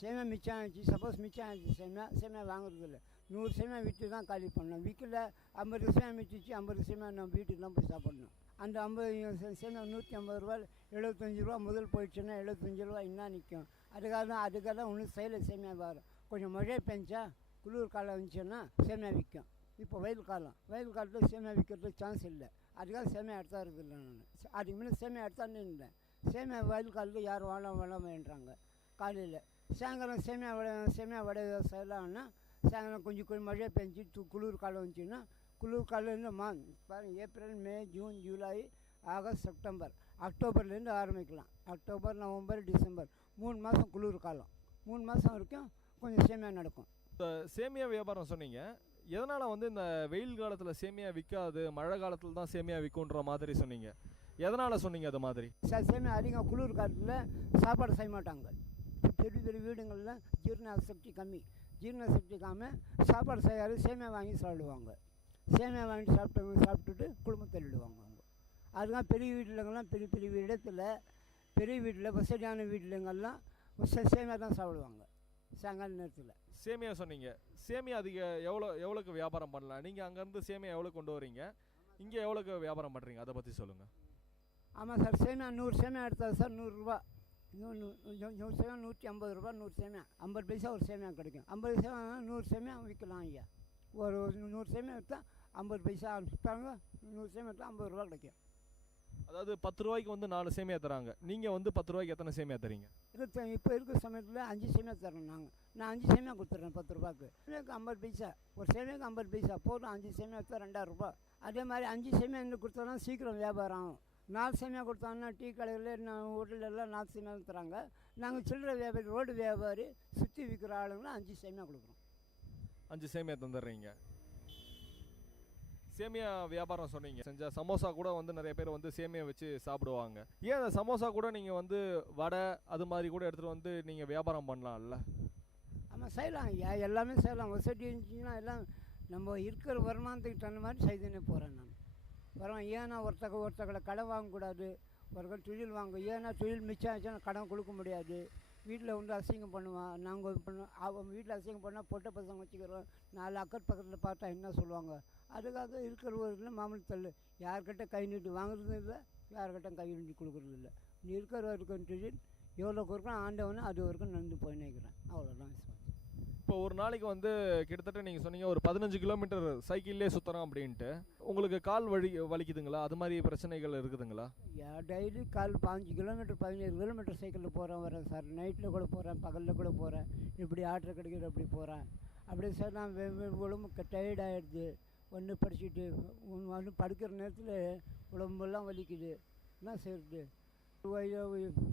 சேமியா மிச்சம் ஆச்சு. சப்போஸ் மிச்சம் ஆச்சு சேமியா வாங்குறது இல்லை. 100 சேமியா விற்று தான் காலி பண்ணணும். விற்கல 50 சேமியா மிச்சிச்சு 50 சேமியா நம்ம வீட்டுக்கு தான் போய் சாப்பிடணும். அந்த 50 சேமியா ₹150 ₹75 முதல் போயிடுச்சுன்னா ₹75 என்ன நிற்கும்? அதுக்காக ஒன்றும் செய்யலை. சேமியா வியாபாரம் கொஞ்சம் மழை பெஞ்சா குளிர் காலம் வந்துச்சுன்னா சேமியா விற்கும். இப்போ வெயில் காலத்தில் சேமியா விற்கிறதுக்கு சான்ஸ் இல்லை. அதுக்காக சேமியா எடுத்தா இருக்குதில்லை. நான் அதுக்கு முன்னே சேமியா எடுத்தானே இருந்தேன். சேமியா வெயில் காலத்தில் யாரும் வேண்டாமேன்றாங்க. காலையில் சாயங்காலம் சேமியா வடை செய்யலாம்னா சாயங்காலம் கொஞ்சம் மழை பெஞ்சு குளிர் காலம் வந்துச்சுன்னா குளிர் காலம்னு பாருங்கள், April May June July August September அக்டோபர்லேருந்து ஆரம்பிக்கலாம். அக்டோபர் நவம்பர் டிசம்பர் 3 மாதம் குளிர் காலம். 3 மாதம் வரைக்கும் கொஞ்சம் சேமியா நடக்கும். இப்போ சேமியா வியாபாரம் சொன்னீங்க. எதனால் வந்து இந்த வெயில் காலத்தில் சேமியா விற்காது, மழை காலத்தில் தான் சேமியா விற்குன்ற மாதிரி சொன்னீங்க. எதனால் சொன்னீங்க அது மாதிரி? சேமியா அதிகம் குளிர் காலத்தில் சாப்பாடு செய்ய மாட்டாங்க. பெரிய பெரிய வீடுங்களில் ஜீரண சக்தி கம்மி, ஜீரண சக்தி காம சாப்பாடு செய்யாது, சேமியா வாங்கி சாப்பிடுவாங்க. சேமியா வாங்கி சாப்பிட்டுட்டு குடும்பம் தள்ளிடுவாங்க அவங்க. அதுதான் பெரிய வீட்டிலங்கெல்லாம் பெரிய பெரிய இடத்துல பெரிய வீட்டில் வசதியான வீட்டிலங்கெல்லாம் சேமியா தான் சாப்பிடுவாங்க சாயங்கால நேரத்தில். சேமியா சொன்னீங்க. சேமியா அதிக எவ்வளோக்கு வியாபாரம் பண்ணலாம்? நீங்கள் அங்கேருந்து சேமியா எவ்வளோ கொண்டு வரீங்க, இங்கே எவ்வளோக்கு வியாபாரம் பண்ணுறீங்க, அதை பற்றி சொல்லுங்கள். ஆமாம் சார், சேமியா 100 சேமியா எடுத்தால் சார் 100 ரூபா. 100 சேமியா 150 ரூபா. 100 சேமியா 50 பைசா ஒரு சேமியா கிடைக்கும். 50 சேமியா 100 சேமியா விற்கலாம் ஐயா. ஒரு 100 சேமியா எடுத்தால் 50 பைசா விற்பாங்க. 100 சேமியா எடுத்தால் 50 ரூபா கிடைக்கும். அதாவது 10 ரூபாய்க்கு வந்து 4 சேமியா தராங்க. நீங்கள் வந்து 10 ரூபாய்க்கு எத்தனை சேமியா தரீங்க? இப்போ இருக்கிற சமயத்தில் 5 சேமியா தரோம் நாங்கள். நான் 5 சேமியா கொடுத்துட்றேன் 10 ரூபாய்க்கு. சேமியாவுக்கு 50 பைசா, ஒரு சேமியாவுக்கு 50 பைசா போதும். 5 சேமியா எடுத்தால் 2000 ரூபா. அதே மாதிரி 5 சேமியா இன்னும் கொடுத்தோன்னா சீக்கிரம் வியாபாரம் ஆகும். 4 சேமியா கொடுத்தாங்கன்னா டீ கடையில் ஹோட்டலெல்லாம் 4 சேமியா தராங்க. நாங்கள் சில்லறை வியாபாரி, ரோடு வியாபாரி, சுற்றி விற்கிற ஆளுங்களும் 5 சேமியா கொடுக்குறோம். 5 சேமியா தந்துடுறீங்க. சேமியா வியாபாரம் சொன்னீங்க. செஞ்ச சமோசா கூட வந்து நிறைய பேர் வந்து சேமியா வச்சு சாப்பிடுவாங்க. ஏன் அந்த சமோசா கூட நீங்கள் வந்து வடை அது மாதிரி கூட எடுத்துகிட்டு வந்து நீங்கள் வியாபாரம் பண்ணலாம்ல? ஆமாம், செய்யலாம் ஐயா, எல்லாமே செய்யலாம். வசதி இருந்துச்சுன்னா எல்லாம் நம்ம இருக்கிற வருமானத்துக்கு தகுந்த மாதிரி செய்துன்னு போகிறேன் நான். வரோம். ஏன்னா ஒருத்தங்களை கடன் வாங்கக்கூடாது, ஒருத்தர் தொழில் வாங்க. ஏன்னா தொழில் மிச்சம் ஆச்சுன்னா கடன் கொடுக்க முடியாது. வீட்டில் வந்து அசிங்கம் பண்ணுவான். நாங்கள் பண்ணுவோம், அவன் வீட்டில் அசிங்கம் பண்ணால் பொட்டை பசங்க வச்சுக்கிறோம். 4 அக்கட் பக்கத்தில் பார்த்தா என்ன சொல்லுவாங்க? அதுக்காக இருக்கிற ஒரு மாமூல் தள்ளு. யார்கிட்ட கை நீட்டி வாங்குறதும் இல்லை, யார்கிட்ட கை நீட்டி கொடுக்குறது இல்லை. நீ இருக்கிற வரைக்கும் தொழில் எவ்வளோக்கு இருக்கும் ஆண்டவனே அது வரைக்கும் நடந்து போய் நினைக்கிறேன். அவ்வளோதான் விசுவாசம். இப்போ ஒரு நாளைக்கு வந்து கிட்டத்தட்ட நீங்கள் சொன்னீங்க ஒரு 15 கிலோமீட்டர் சைக்கிள்லேயே சுற்றுறோம் அப்படின்ட்டு. உங்களுக்கு கால் வலிக்குதுங்களா? அது மாதிரி பிரச்சனைகள் இருக்குதுங்களா? டெய்லி கால் 15 கிலோமீட்டர் 17 கிலோமீட்டர் சைக்கிளில் போகிறேன் வரேன் சார். நைட்டில் கூட போகிறேன், பகலில் கூட போகிறேன். இப்படி ஆட்டோ கிடைக்கிது அப்படி போகிறேன். அப்படி சார் நான் உடம்பு டயர்ட் ஆகிடுது. ஒன்று படிச்சுட்டு ஒன்று படுக்கிற நேரத்தில் உடம்பெல்லாம் வலிக்குது. என்ன செய்யுது?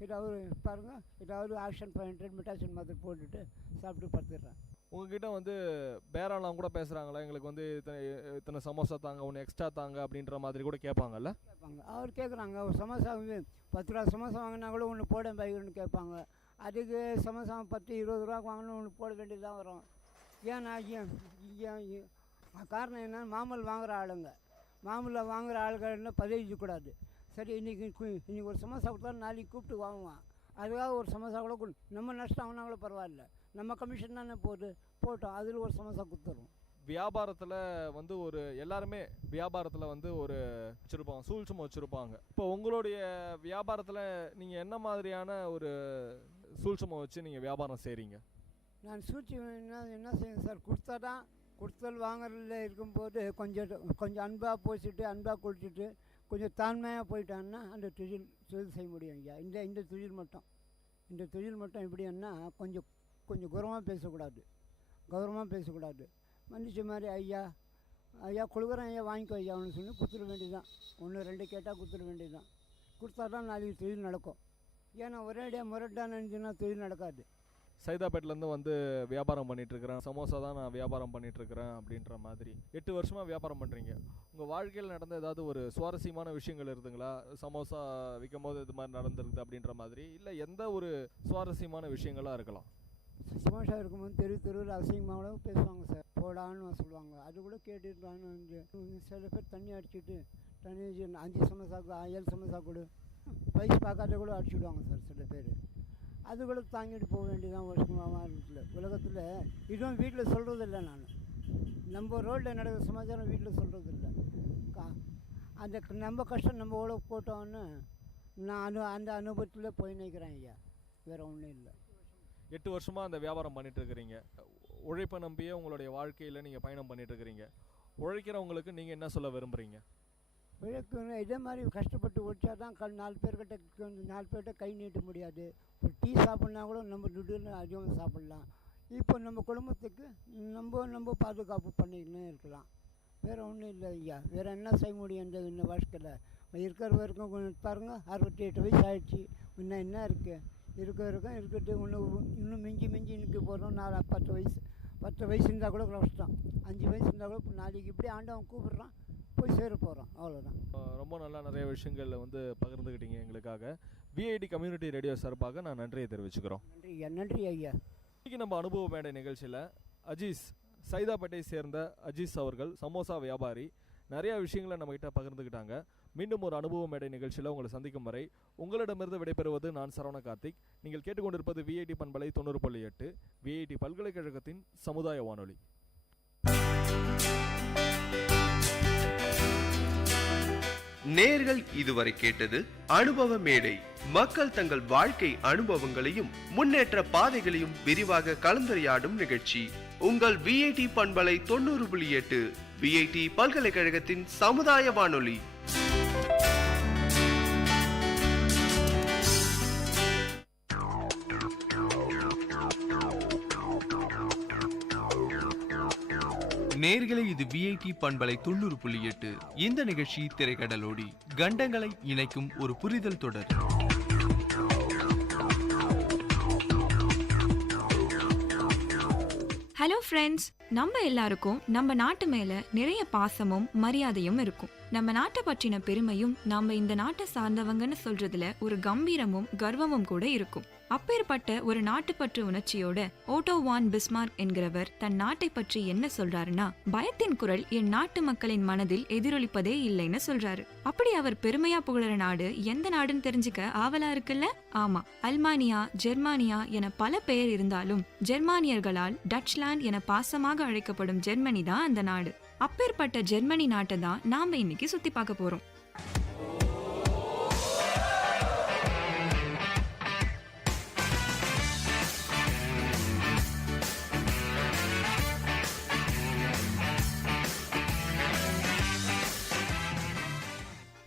ஏதாவது பாருங்கள், ஏதாவது ஆக்ஷன் பாயிண்ட் மெட்டாசின் மாத்திரை போட்டுட்டு சாப்பிட்டு படுத்துடுறேன். உங்ககிட்ட வந்து பேரெல்லாம் கூட பேசுகிறாங்களா? எங்களுக்கு வந்து இத்தனை சமோசா தாங்க, ஒன்று எக்ஸ்ட்ரா தாங்க அப்படின்ற மாதிரி கூட கேட்பாங்கல்ல? கேட்பாங்க. அவர் கேட்குறாங்க. ஒரு சமோசா 10 ரூபா சமோசா வாங்கினா கூட ஒன்று போட பையன்னு கேட்பாங்க. அதுக்கு சமோசா 10-20 ரூபாய்க்கு வாங்கினா ஒன்று போட வேண்டியதாக வரும். ஏன்னா காரணம் என்ன? மாமூல் வாங்குகிற ஆளுங்க, மாமூலில் வாங்குகிற ஆளுகள்னு பதவிக்கூடாது. சரி, இன்றைக்கி ஒரு சமோசா கொடுத்தா நாளைக்கு கூப்பிட்டு வாங்குவான். அதுக்காக ஒரு சமோசா கூட நம்ம நஷ்டம் ஆகுனா கூட பரவாயில்ல, நம்ம கமிஷன் தானே போட்டோம், அதில் ஒரு சமோசா கொடுத்துருவோம். வியாபாரத்தில் வந்து ஒரு எல்லாருமே வியாபாரத்தில் வந்து ஒரு வச்சுருப்பாங்க, சூழ்ச்சிமை வச்சுருப்பாங்க. இப்போ உங்களுடைய வியாபாரத்தில் நீங்கள் என்ன மாதிரியான ஒரு சூழ்ச்சிமை வச்சு நீங்கள் வியாபாரம் செய்கிறீங்க? நான் சூழ்ச்சி என்ன செய்யணும் சார்? கொடுத்தல் வாங்குறதுல இருக்கும்போது கொஞ்சம் அன்பாக போச்சுட்டு, அன்பாக கொடுத்துட்டு, கொஞ்சம் தாழ்மையாக போயிட்டான்னா அந்த தொழில் செய்ய முடியும் ஐயா. இந்த தொழில் மட்டும் எப்படின்னா கொஞ்சம் கௌரவமாக பேசக்கூடாது. மன்னிச்ச மாதிரி ஐயா கொடுக்குறேன் ஐயா, வாங்கிக்கோ ஐயா ஒன்று சொல்லி கொடுத்துட வேண்டியதுதான். 1-2 கேட்டால் கொடுத்துட வேண்டியதுதான். கொடுத்தா தான் நாளைக்கு தொழில் நடக்கும். ஏன்னா ஒரேடியாக முரட்டாக நினச்சுன்னா தொழில் நடக்காது. சைதாப்பேட்டிலேருந்து வந்து வியாபாரம் பண்ணிகிட்ருக்கிறேன், சமோசா தான் நான் வியாபாரம் பண்ணிகிட்ருக்கிறேன் அப்படின்ற மாதிரி 8 வருஷமாக வியாபாரம் பண்ணுறீங்க. உங்கள் வாழ்க்கையில் நடந்த ஏதாவது ஒரு சுவாரஸ்யமான விஷயங்கள் இருக்குதுங்களா? சமோசா விற்கும் போது இது மாதிரி நடந்திருக்குது அப்படின்ற மாதிரி, இல்லை எந்த ஒரு சுவாரஸ்யமான விஷயங்களாக இருக்கலாம்? சமோசா இருக்கும்போது தெருவில் அசிங்கமாக பேசுவாங்க சார், போடான்னு சொல்லுவாங்க. அது கூட கேட்டுட்டு சில பேர் தண்ணி அடிச்சுட்டு 5 சமோசாக்கு 7 சமோசா கொடு, வயசு பார்க்காத கூட அடிச்சுடுவாங்க சார் சில பேர். அது கூட தாங்கிட்டு போக வேண்டியதான் வருஷமாக இருக்குது உலகத்தில். இதுவும் வீட்டில் சொல்கிறதில்ல. நான் நம்ம ரோட்டில் நடக்கிற சமாச்சாரம் வீட்டில் சொல்கிறதில்ல. அந்த நம்ம கஷ்டம் நம்ம எவ்வளோ போட்டோன்னு நான் அந்த அனுபவத்தில் போய் நிற்கிறேன் ஐயா, வேறு ஒன்றும் இல்லை. 8 வருஷமாக அந்த வியாபாரம் பண்ணிகிட்ருக்கிறீங்க. உழைப்பை நம்பியே உங்களுடைய வாழ்க்கையில் நீங்கள் பயணம் பண்ணிகிட்ருக்கிறீங்க. உழைக்கிறவங்களுக்கு நீங்கள் என்ன சொல்ல விரும்புகிறீங்க? உழைக்கணும். இதே மாதிரி கஷ்டப்பட்டு உழைச்சா தான் 4 பேர்கிட்ட கை நீட்ட முடியாது. ஒரு டீ சாப்பிட்னா கூட நம்ம துடுன்னு அதிகமாக சாப்பிட்லாம். இப்போ நம்ம குடும்பத்துக்கு நம்ம பாதுகாப்பு பண்ணிக்கினே இருக்கலாம். வேறு ஒன்றும் இல்லை ஐயா. வேறு என்ன செய்ய முடியும் இந்த வருஷத்தில்? இருக்கிற வரைக்கும் கொஞ்சம் பாருங்கள், 68 வயசு ஆகிடுச்சு. இன்னும் என்ன இருக்குது? இருக்கட்டும். இன்னும் மிஞ்சி நிற்க போகிறோம். 10 10 வயசு இருந்தால் கூட கஷ்டம், 5 வயசு இருந்தால் கூட நாளைக்கு இப்படி ஆண்டவன் கூப்பிட்றான், போய் சேர போகிறோம், அவ்வளோதான். ரொம்ப நல்லா நிறைய விஷயங்களில் வந்து பகிர்ந்துக்கிட்டீங்க எங்களுக்காக. விஐடி கம்யூனிட்டி ரேடியோ சார்பாக நான் நன்றியை தெரிவிச்சுக்கிறோம். நன்றி ஐயா, நன்றி ஐயா. இன்றைக்கி நம்ம அனுபவ மேடை நிகழ்ச்சியில் அஜீஸ், சைதாப்பேட்டை சேர்ந்த அஜீஸ் அவர்கள் சமோசா வியாபாரி, நிறையா விஷயங்களை நம்மகிட்ட பகிர்ந்துக்கிட்டாங்க. மீண்டும் ஒரு அனுபவ மேடை நிகழ்ச்சியில் உங்களை சந்திக்கும் வரை உங்களிடமிருந்து விடைபெறுவது நான் சரவண கார்த்திக். நீங்கள் கேட்டுக்கொண்டிருப்பது விஐடி பண்பலை 90.8 விஐடி பல்கலைக்கழகத்தின் சமுதாய வானொலி. நேர்கள் இதுவரை கேட்டது அனுபவ மேடை. மக்கள் தங்கள் வாழ்க்கை அனுபவங்களையும் முன்னேற்ற பாதைகளையும் விரிவாக கலந்துரையாடும் நிகழ்ச்சி. உங்கள் விஐடி பண்பலை 90.8 விஐடி பல்கலைக்கழகத்தின் சமுதாய வானொலி. நேர்களை இது விஐடி பண்பலை 90.8. இந்த நிகழ்ச்சி திரைக்கடலோடி கண்டங்களை இணைக்கும் ஒரு புரிதல் தொடர். ஹலோ ஃப்ரெண்ட்ஸ், நம்ம எல்லாருக்கும் நம்ம நாட்டு மேல நிறைய பாசமும் மரியாதையும் இருக்கும். நம்ம நாட்டை பற்றின பெருமையும் நம்ம இந்த நாட்டை சார்ந்தவங்கன்னு சொல்றதுல ஒரு கம்பீரமும் கர்வமும் கூட இருக்கும். அப்பேற்பட்ட ஒரு நாட்டுப்பற்று உணர்ச்சியோட ஓட்டோ வான் பிஸ்மார்க் என்கிறவர் தன் நாட்டை பற்றி என்ன சொல்றாருன்னா, பயத்தின் குரல் என் நாட்டு மக்களின் மனதில் எதிரொலிப்பதே இல்லைன்னு சொல்றாரு. அப்படி அவர் பெருமையா புகழற நாடு எந்த நாடுன்னு தெரிஞ்சுக்க ஆவலா இருக்குல்ல? ஆமா, அல்மானியா, ஜெர்மானியா என பல பெயர் இருந்தாலும் ஜெர்மானியர்களால் டச்லாந்து என பாசமாக அழைக்கப்படும் ஜெர்மனி தான் அந்த நாடு. அப்பேற்பட்ட ஜெர்மனி நாட்டை தான் நாம இன்னைக்கு சுத்தி பார்க்க போறோம்.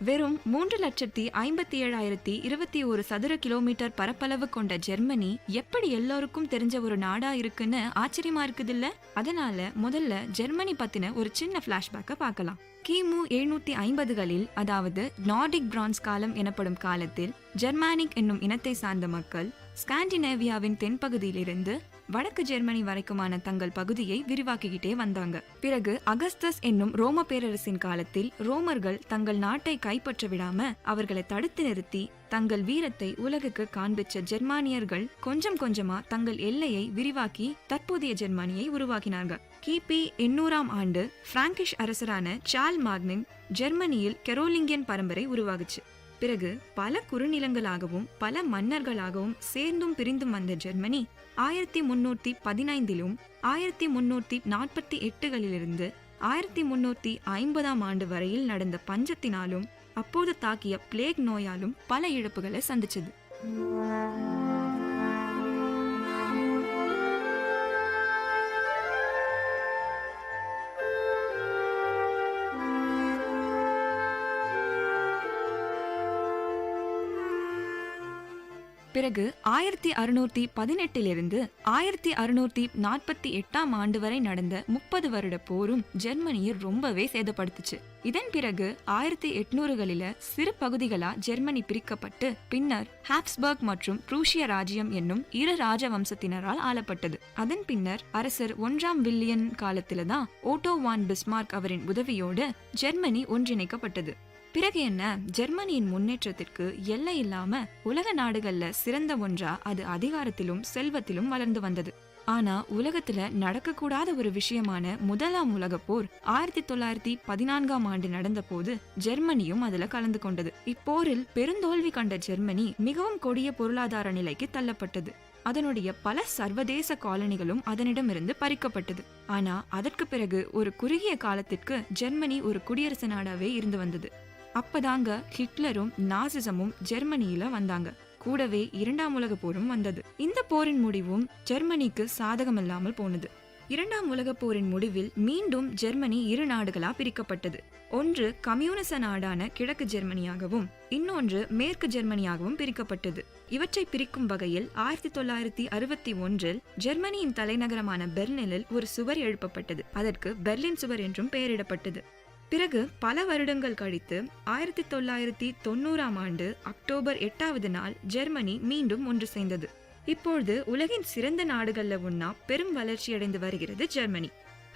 வெறும் 3,57,021 சதுர கிலோமீட்டர் பரப்பளவு கொண்ட ஜெர்மனி எப்படி எல்லோருக்கும் தெரிஞ்ச ஒரு நாடா இருக்குன்னு ஆச்சரியமா இருக்குது இல்ல? அதனால முதல்ல ஜெர்மனி பத்தின ஒரு சின்ன பிளாஷ்பேக்க பார்க்கலாம். கிமு 750களில், அதாவது நார்டிக் பிரான்ஸ் காலம் எனப்படும் காலத்தில், ஜெர்மானிக் என்னும் இனத்தை சார்ந்த மக்கள் ஸ்காண்டினேவியாவின் தென்பகுதியிலிருந்து வடக்கு ஜெர்மனி வரைக்குமான தங்கள் பகுதியை விரிவாக்கிக்கிட்டே வந்தாங்க. பிறகு அகஸ்டஸ் என்னும் ரோம பேரரசின் காலத்தில் ரோமர்கள் தங்கள் நாட்டை கைப்பற்ற விடாம அவர்களை தடுத்து நிறுத்தி தங்கள் வீரத்தை உலகுக்கு காண்பிச்ச ஜெர்மானியர்கள் கொஞ்சம் கொஞ்சமா தங்கள் எல்லையை விரிவாக்கி தற்போதைய ஜெர்மனியை உருவாக்கினாங்க. கிபி 800ஆம் ஆண்டு பிராங்கிஷ் அரசரான சார்ல் மாக்னின் ஜெர்மனியில் கெரோலிங்கியன் பரம்பரை உருவாகுச்சு. பிறகு பல குறுநிலங்களாகவும் பல மன்னர்களாகவும் சேர்ந்தும் பிரிந்தும் வந்த ஜெர்மனி 1315லும் 1348களிலிருந்து 1350ஆம் ஆண்டு வரையில் நடந்த பஞ்சத்தினாலும் அப்போது தாக்கிய பிளேக் நோயாலும் பல இழப்புகளை சந்திச்சது. பிறகு 1618லிருந்து 1648ஆம் ஆண்டு வரை நடந்த 30 வருட போரும் ஜெர்மனியை ரொம்பவே சேதப்படுத்துச்சு. இதன் பிறகு 1800களில சிறு பகுதிகளா ஜெர்மனி பிரிக்கப்பட்டு பின்னர் ஹாப்ஸ்பர்க் மற்றும் புரூசிய ராஜ்யம் என்னும் இரு ராஜவம்சத்தினரால் ஆளப்பட்டது. அதன் பின்னர் அரசர் 1ஆம் வில்லியன் காலத்தில தான் ஓட்டோ வான் பிஸ்மார்க் அவரின் உதவியோடு ஜெர்மனி ஒன்றிணைக்கப்பட்டது. பிறகு என்ன, ஜெர்மனியின் முன்னேற்றத்திற்கு எல்லை இல்லாம உலக நாடுகள்ல சிறந்த ஒன்றா அது அதிகாரத்திலும் செல்வத்திலும் வளர்ந்து வந்தது. ஆனா உலகத்துல நடக்கக்கூடாத ஒரு விஷயமான முதலாம் உலக போர் 1914ஆம் ஆண்டு நடந்த போது ஜெர்மனியும் அதுல கலந்து கொண்டது. இப்போரில் பெருந்தோல்வி கண்ட ஜெர்மனி மிகவும் கொடிய பொருளாதார நிலைக்கு தள்ளப்பட்டது. அதனுடைய பல சர்வதேச காலனிகளும் அதனிடமிருந்து பறிக்கப்பட்டது. ஆனா அதற்கு பிறகு ஒரு குறுகிய காலத்திற்கு ஜெர்மனி ஒரு குடியரசு நாடாவே இருந்து வந்தது. அப்பதாங்க ஹிட்லரும் நாசிசமும் ஜெர்மனியில வந்தாங்க. கூடவே 2ஆம் உலக போரும் வந்தது. இந்த போரின் முடிவும் ஜெர்மனிக்கு சாதகமில்லாமல் போனது. 2ஆம் உலக போரின் முடிவில் மீண்டும் ஜெர்மனி இரு நாடுகளா பிரிக்கப்பட்டது. ஒன்று கம்யூனிச நாடான கிழக்கு ஜெர்மனியாகவும் இன்னொன்று மேற்கு ஜெர்மனியாகவும் பிரிக்கப்பட்டது. இவற்றை பிரிக்கும் வகையில் 1961இல் ஜெர்மனியின் தலைநகரமான பெர்லினில் ஒரு சுவர் எழுப்பப்பட்டது. அதற்கு பெர்லின் சுவர் என்றும் பெயரிடப்பட்டது. பிறகு பல வருடங்கள் கழித்து 1990ஆம் ஆண்டு அக்டோபர் 8வது நாள் ஜெர்மனி மீண்டும் ஒன்று சேர்ந்தது. இப்பொழுது உலகின் சிறந்த நாடுகள்ல ஒன்னா பெரும் வளர்ச்சி அடைந்து வருகிறது ஜெர்மனி.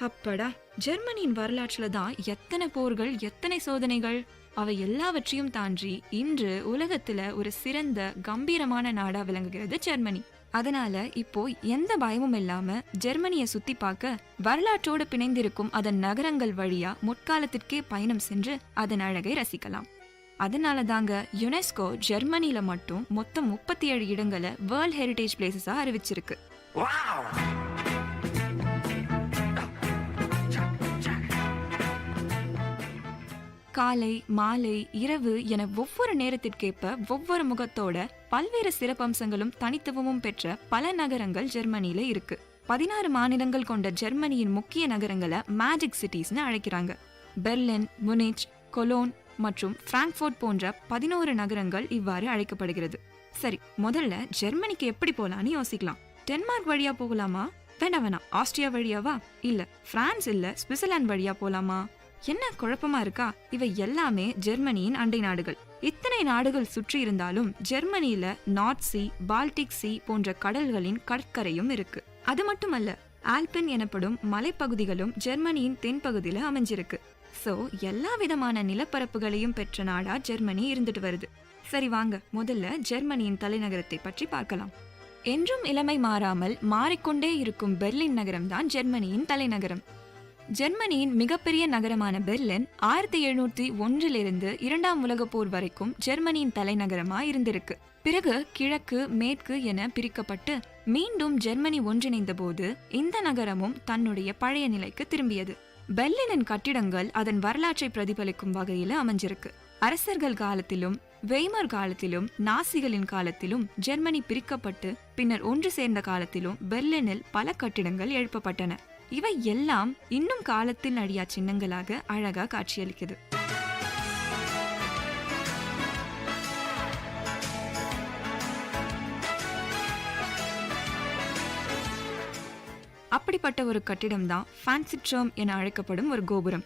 அப்படா, ஜெர்மனியின் வரலாற்றுல தான் எத்தனை போர்கள், எத்தனை சோதனைகள். அவை எல்லாவற்றையும் தாண்டி இன்று உலகத்துல ஒரு சிறந்த கம்பீரமான நாடா விளங்குகிறது ஜெர்மனி. அதனால இப்போ எந்த பயமும் இல்லாம ஜெர்மனியை சுத்தி பார்க்க வரலாற்றோடு பிணைந்திருக்கும் அதன் நகரங்கள் வழியா முற்காலத்திற்கே பயணம் சென்று அதன் அழகை ரசிக்கலாம். அதனால தாங்க யுனெஸ்கோ ஜெர்மனில மட்டும் மொத்தம் 37 இடங்களை வேர்ல்ட் ஹெரிடேஜ் பிளேசஸா அறிவிச்சிருக்கு. காலை, மாலை, இரவு என ஒவ்வொரு நேரத்திற்கேற்ப ஒவ்வொரு முகத்தோட பல்வேறு சிறப்பம்சங்களும் தனித்துவமும் பெற்ற பல நகரங்கள் ஜெர்மனியில இருக்கு. 16 மாநிலங்கள் கொண்ட ஜெர்மனியின் முக்கிய நகரங்களை மேஜிக் சிட்டிஸ்னு அழைக்கிறாங்க. பெர்லின், முனிச், கொலோன் மற்றும் பிராங்க்ஃபோர்ட் போன்ற 11 நகரங்கள் இவ்வாறு அழைக்கப்படுகிறது. சரி, முதல்ல ஜெர்மனிக்கு எப்படி போலான்னு யோசிக்கலாம். டென்மார்க் வழியா போகலாமா? வேண்டாம், ஆஸ்திரியா வழியாவா? இல்ல பிரான்ஸ் இல்ல சுவிட்சர்லாந்து வழியா போலாமா? என்ன குழப்பமா இருக்கா? இவை எல்லாமே ஜெர்மனியின் அண்டை நாடுகள். இத்தனை நாடுகள் சுற்றி இருந்தாலும் ஜெர்மனியில நார்த் சி, பால்டிக் சி போன்ற கடல்களின் கடற்கரையும் இருக்கு. அது மட்டுமல்ல, ஆல்பின் எனப்படும் மலைப்பகுதிகளும் ஜெர்மனியின் தென்பகுதியில அமைஞ்சிருக்கு. சோ எல்லா விதமான நிலப்பரப்புகளையும் பெற்ற நாடா ஜெர்மனி இருந்துட்டு வருது. சரி வாங்க, முதல்ல ஜெர்மனியின் தலைநகரத்தை பற்றி பார்க்கலாம். என்றும் இளமை மாறாமல் மாறிக்கொண்டே இருக்கும் பெர்லின் நகரம் தான் ஜெர்மனியின் தலைநகரம். ஜெர்மனியின் மிகப்பெரிய நகரமான பெர்லின் 1701 2ஆம் உலக போர் வரைக்கும் ஜெர்மனியின் தலைநகரமா இருந்திருக்கு. பிறகு கிழக்கு, மேற்கு என பிரிக்கப்பட்டு மீண்டும் ஜெர்மனி ஒன்றிணைந்த போது இந்த நகரமும் தன்னுடைய பழைய நிலைக்கு திரும்பியது. பெர்லினின் கட்டிடங்கள் அதன் வரலாற்றை பிரதிபலிக்கும் வகையில அமைஞ்சிருக்கு. அரசர்கள் காலத்திலும், வெய்மர் காலத்திலும், நாசிகளின் காலத்திலும், ஜெர்மனி பிரிக்கப்பட்டு பின்னர் ஒன்று சேர்ந்த காலத்திலும் பெர்லினில் பல கட்டிடங்கள் எழுப்பப்பட்டன. இவை எல்லாம் இன்னும் காலத்தில் அழியா சின்னங்களாக அழகா காட்சியளிக்குது. அப்படிப்பட்ட ஒரு கட்டிடம் தான் ஃபேன்சி ட்ரோம் என அழைக்கப்படும் ஒரு கோபுரம்.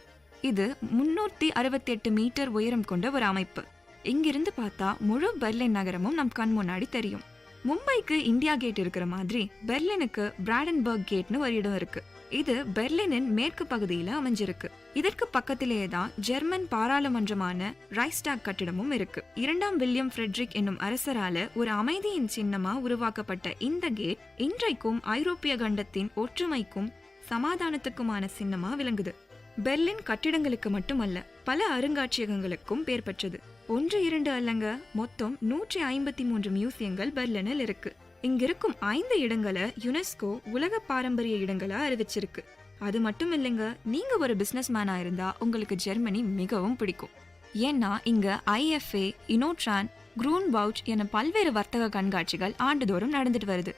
இது 368 மீட்டர் உயரம் கொண்ட ஒரு அமைப்பு. இங்கிருந்து பார்த்தா முழு பெர்லின் நகரமும் நம் கண் முன்னாடி தெரியும். மும்பைக்கு இந்தியா கேட் இருக்கிற மாதிரி பெர்லினுக்கு பிராடன்பர்க் கேட்னு ஒரு இடம் இருக்கு. இது பெர்லினின் மேற்கு பகுதியில அமைஞ்சிருக்கு. இதற்கு பக்கத்திலேயே தான் ஜெர்மன் பாராளுமன்றமான ரைஸ்டாக் கட்டிடமும் இருக்கு. 2ஆம் வில்லியம் ஃப்ரெட்ரிக் என்னும் அரசரால ஒரு அமைதியின் சின்னமா உருவாக்கப்பட்ட இந்த கேட் இன்றைக்கும் ஐரோப்பிய கண்டத்தின் ஒற்றுமைக்கும் சமாதானத்துக்குமான சின்னமா விளங்குது. பெர்லின் கட்டிடங்களுக்கு மட்டுமல்ல, பல அருங்காட்சியகங்களுக்கும் பேர் பெற்றது. 1, 2 அல்லங்க, மொத்தம் 153 மியூசியங்கள் பெர்லினில் இருக்கு. இங்கிருக்கும் 5 இடங்களை யுனெஸ்கோ உலக பாரம்பரிய இடங்களா அறிவிச்சிருக்கு. அது மட்டும் இல்லைங்க, நீங்க ஒரு பிசினஸ் மேனா இருந்தா உங்களுக்கு ஜெர்மனி மிகவும் பிடிக்கும். ஏன்னா இங்க IFA, இனோட்ரான், க்ரூன்பவுச் என பல்வேறு வர்த்தக கண்காட்சிகள் ஆண்டுதோறும் நடந்துட்டு வருது.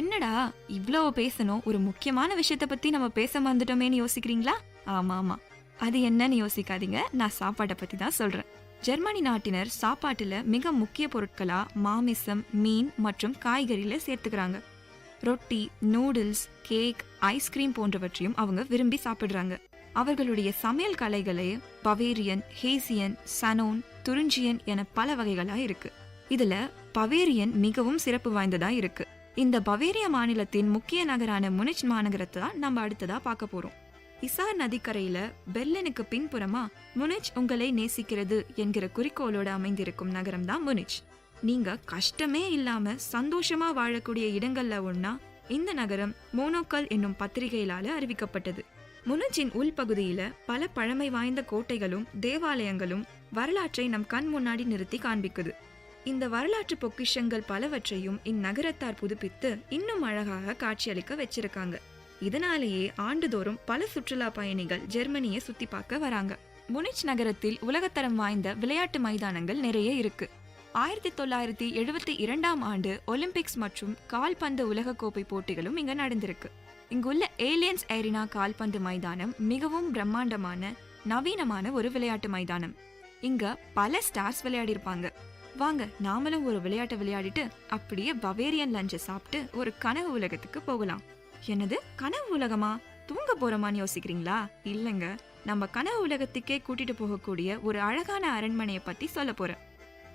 என்னடா இவ்வளவு பேசணும், ஒரு முக்கியமான விஷயத்த பத்தி நம்ம பேச மறந்துட்டோமேன்னு யோசிக்கிறீங்களா? ஆமா, அது என்னன்னு யோசிக்காதீங்க, நான் சாப்பாட்டை பத்தி தான் சொல்றேன். ஜெர்மனி நாட்டினர் சாப்பாட்டுல மிக முக்கிய பொருட்களா மாமிசம், மீன் மற்றும் காய்கறியில சேர்த்துக்கிறாங்க. ரொட்டி, நூடுல்ஸ், கேக், ஐஸ்கிரீம் போன்றவற்றையும் அவங்க விரும்பி சாப்பிடுறாங்க. அவர்களுடைய சமையல் கலைகளே பவேரியன், ஹேசியன், சனோன், துரிஞ்சியன் என பல வகைகளா இருக்கு. இதுல பவேரியன் மிகவும் சிறப்பு வாய்ந்ததா இருக்கு. இந்த பவேரியா மாநிலத்தின் முக்கிய நகரான முனிச் மாநகரத்தை தான் நம்ம அடுத்ததா பார்க்க போறோம். இசார் நதிக்கரையில பெர்லினுக்கு பின்புறமா முனிச் உங்களை நேசிக்கிறது என்கிற குறிக்கோளோட அமைந்திருக்கும் நகரம் தான் முனிச். நீங்க கஷ்டமே இல்லாம சந்தோஷமா வாழக்கூடிய இடங்கள்ல ஒன்னா இந்த நகரம் மோனோக்கல் என்னும் பத்திரிகையிலால அறிவிக்கப்பட்டது. முனிச்சின் உள்பகுதியில பல பழமை வாய்ந்த கோட்டைகளும் தேவாலயங்களும் வரலாற்றை நம் கண் முன்னாடி நிறுத்தி காண்பிக்குது. இந்த வரலாற்று பொக்கிஷங்கள் பலவற்றையும் இந்நகரத்தார் புதுப்பித்து இன்னும் அழகாக காட்சியளிக்க வச்சிருக்காங்க. இதனாலேயே ஆண்டுதோறும் பல சுற்றுலா பயணிகள் ஜெர்மனியை சுத்தி பார்க்க வராங்க. முனிச் நகரத்தில் உலகத்தரம் வாய்ந்த விளையாட்டு மைதானங்கள் நிறைய இருக்கு. 1972ஆம் ஆண்டு ஒலிம்பிக்ஸ் மற்றும் கால்பந்து உலகக்கோப்பை போட்டிகளும் இங்க நடந்திருக்கு. இங்குள்ள ஏலியன்ஸ் ஏரினா கால்பந்து மைதானம் மிகவும் பிரம்மாண்டமான நவீனமான ஒரு விளையாட்டு மைதானம். இங்க பல ஸ்டார்ஸ் விளையாடி இருப்பாங்க. வாங்க நாமளும் ஒரு விளையாட்டை விளையாடிட்டு அப்படியே பவேரியன் லஞ்சை சாப்பிட்டு ஒரு கனவு உலகத்துக்கு போகலாம். என்னது கனவு உலகமா? தூங்க போறோமான்னு யோசிக்கிறீங்களா? இல்லங்க, நம்ம கனவு உலகத்துக்கே கூட்டிட்டு போகக்கூடிய ஒரு அழகான அரண்மனையை பத்தி சொல்ல போறேன்.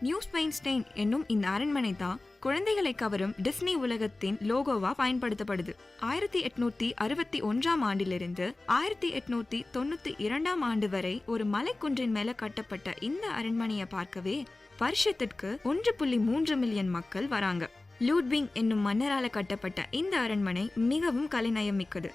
நியூஸ்வைன்ஸ்டைன் என்னும் இந்த அரண்மனை தான் குழந்தைகளை கவரும் டிஸ்னி உலகத்தின் லோகோவா பயன்படுத்தப்படுது. 1861ஆம் ஆண்டிலிருந்து 1892ஆம் ஆண்டு வரை ஒரு மலைக்குன்றின் மேல கட்டப்பட்ட இந்த அரண்மனையை பார்க்கவே வருஷத்திற்கு 1.3 மில்லியன் மக்கள் வராங்க. லூட்விங் என்னும் மன்னரால கட்டப்பட்ட இந்த அரண்மனை மிகவும் கலைநயம் மிக்கது.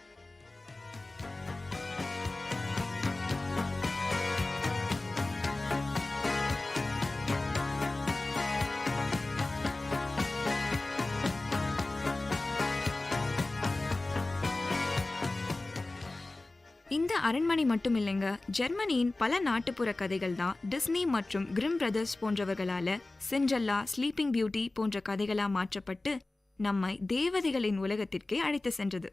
இந்த அரண்மனை மட்டும் இல்லைங்க, ஜெர்மனியின் பல நாட்டுப்புற கதைகள் தான் டிஸ்னி மற்றும் கிரிம் பிரதர்ஸ் போன்றவர்களால சிண்ட்ரெல்லா, ஸ்லீப்பிங் பியூட்டி போன்ற கதைகளா மாற்றப்பட்டு நம்மை தேவதைகளின் உலகத்திற்கே அழைத்து சென்றது.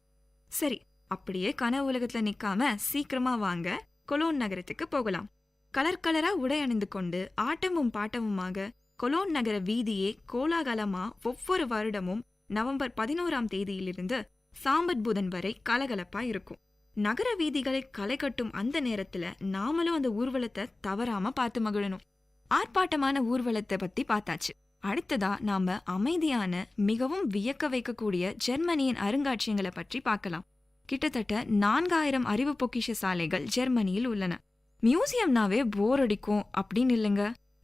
சரி, அப்படியே கனவு உலகத்துல நிக்காம சீக்கிரமா வாங்க கொலோன் நகரத்துக்கு போகலாம். கலர் கலரா உடை அணிந்து கொண்டு ஆட்டமும் பாட்டமுமாக கொலோன் நகர வீதியே கோலாகலமா ஒவ்வொரு வருடமும் நவம்பர் 11ஆம் தேதியிலிருந்து சாம்பட் புதன் வரை கலகலப்பா இருக்கும். நகர வீதிகளை களை கட்டும் அந்த நேரத்துல நாமளும் அந்த ஊர்வலத்தை தவறாம பார்த்து மகிழணும். ஆர்ப்பாட்டமான ஊர்வலத்தை பத்தி பார்த்தாச்சு. அடுத்ததா நாம அமைதியான, மிகவும் வியக்க வைக்கக்கூடிய ஜெர்மனியின் அருங்காட்சியங்களை பற்றி பார்க்கலாம். கிட்டத்தட்ட 4000 அறிவு பொக்கிஷ சாலைகள் ஜெர்மனியில் உள்ளன. மியூசியம்னாவே போர் அடிக்கும் அப்படின்னு இல்லைங்க.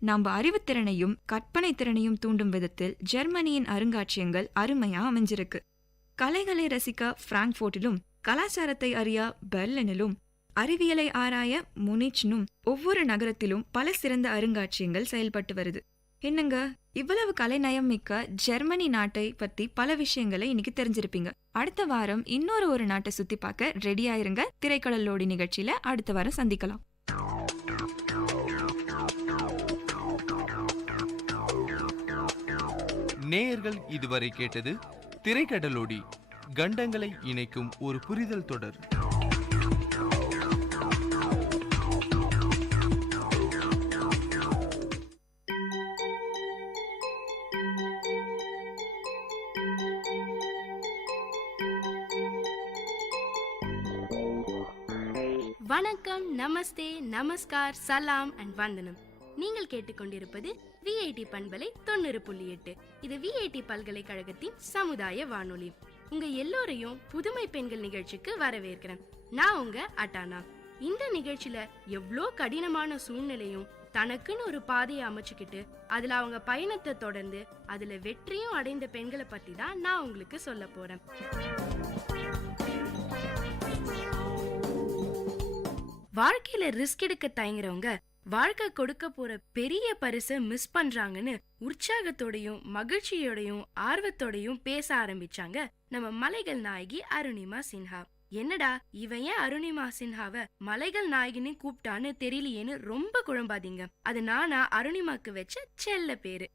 நம்ம அறிவுத்திறனையும் கற்பனை திறனையும் தூண்டும் விதத்தில் ஜெர்மனியின் அருங்காட்சியங்கள் அருமையா அமைஞ்சிருக்கு. கலைகளை ரசிக்க பிராங்க்ஃபோர்ட்டிலும், கலாச்சாரத்தை அறிய பெர்லினிலும், அறிவியலை ஆராய முனிச்சினும் ஒவ்வொரு நகரத்திலும் பல சிறந்த அருங்காட்சியங்கள் செயல்பட்டு வருது. என்னங்க, இவ்வளவு கலைநயம் மிக்க ஜெர்மனி நாட்டை பத்தி பல விஷயங்களை இன்னைக்கு தெரிஞ்சிருப்பீங்க. அடுத்த வாரம் இன்னொரு ஒரு நாட்டை சுத்தி பார்க்க ரெடி ஆயிருங்க. திரைக்கடலோடி நிகழ்ச்சியில அடுத்த வாரம் சந்திக்கலாம். நேயர்கள் இதுவரை கேட்டது திரைக்கடலோடி, கண்டங்களை இணைக்கும் ஒரு புரிதல் தொடர். வணக்கம், நமஸ்தே, நமஸ்கார், சலாம் அண்ட் வந்தனம். நீங்கள் கேட்டுக்கொண்டிருப்பது விஐடி பண்பலை 90.8. இது விஐடி பல்கலைக்கழகத்தின் சமுதாய வானொலி. உங்க எல்லோரையும் புதுமை பெண்கள் நிகழ்ச்சிக்கு வரவேற்கிறேன். நான் உங்க அட்டானா. இந்த நிகழ்ச்சியில எவ்வளோ கடினமான சூழ்நிலையும் தனக்குன்னு ஒரு பாதையை அமைச்சுக்கிட்டு அதுல அவங்க பயணத்தை தொடர்ந்து அதுல வெற்றியும் அடைந்த பெண்களை பத்தி தான் நான் உங்களுக்கு சொல்ல போறேன். வாழ்க்கையில ரிஸ்க் எடுக்க தயங்குறவங்க வாழ்க்கை கொடுக்க போற பெரிய பரிசை மிஸ் பண்றாங்கன்னு உற்சாகத்தோடையும் மகிழ்ச்சியோடையும் ஆர்வத்தோடையும் பேச ஆரம்பிச்சாங்க நம்ம மலைகள் நாயகி அருணிமா சின்ஹா. என்னடா இவன் ஏன் அருணிமா சின்ஹாவை மலைகள் நாயகின்னு கூப்பிட்டான்னு தெரியலையேன்னு ரொம்ப குழம்பாதீங்க. அது நானா அருணிமாக்கு வச்ச செல்ல பேரு.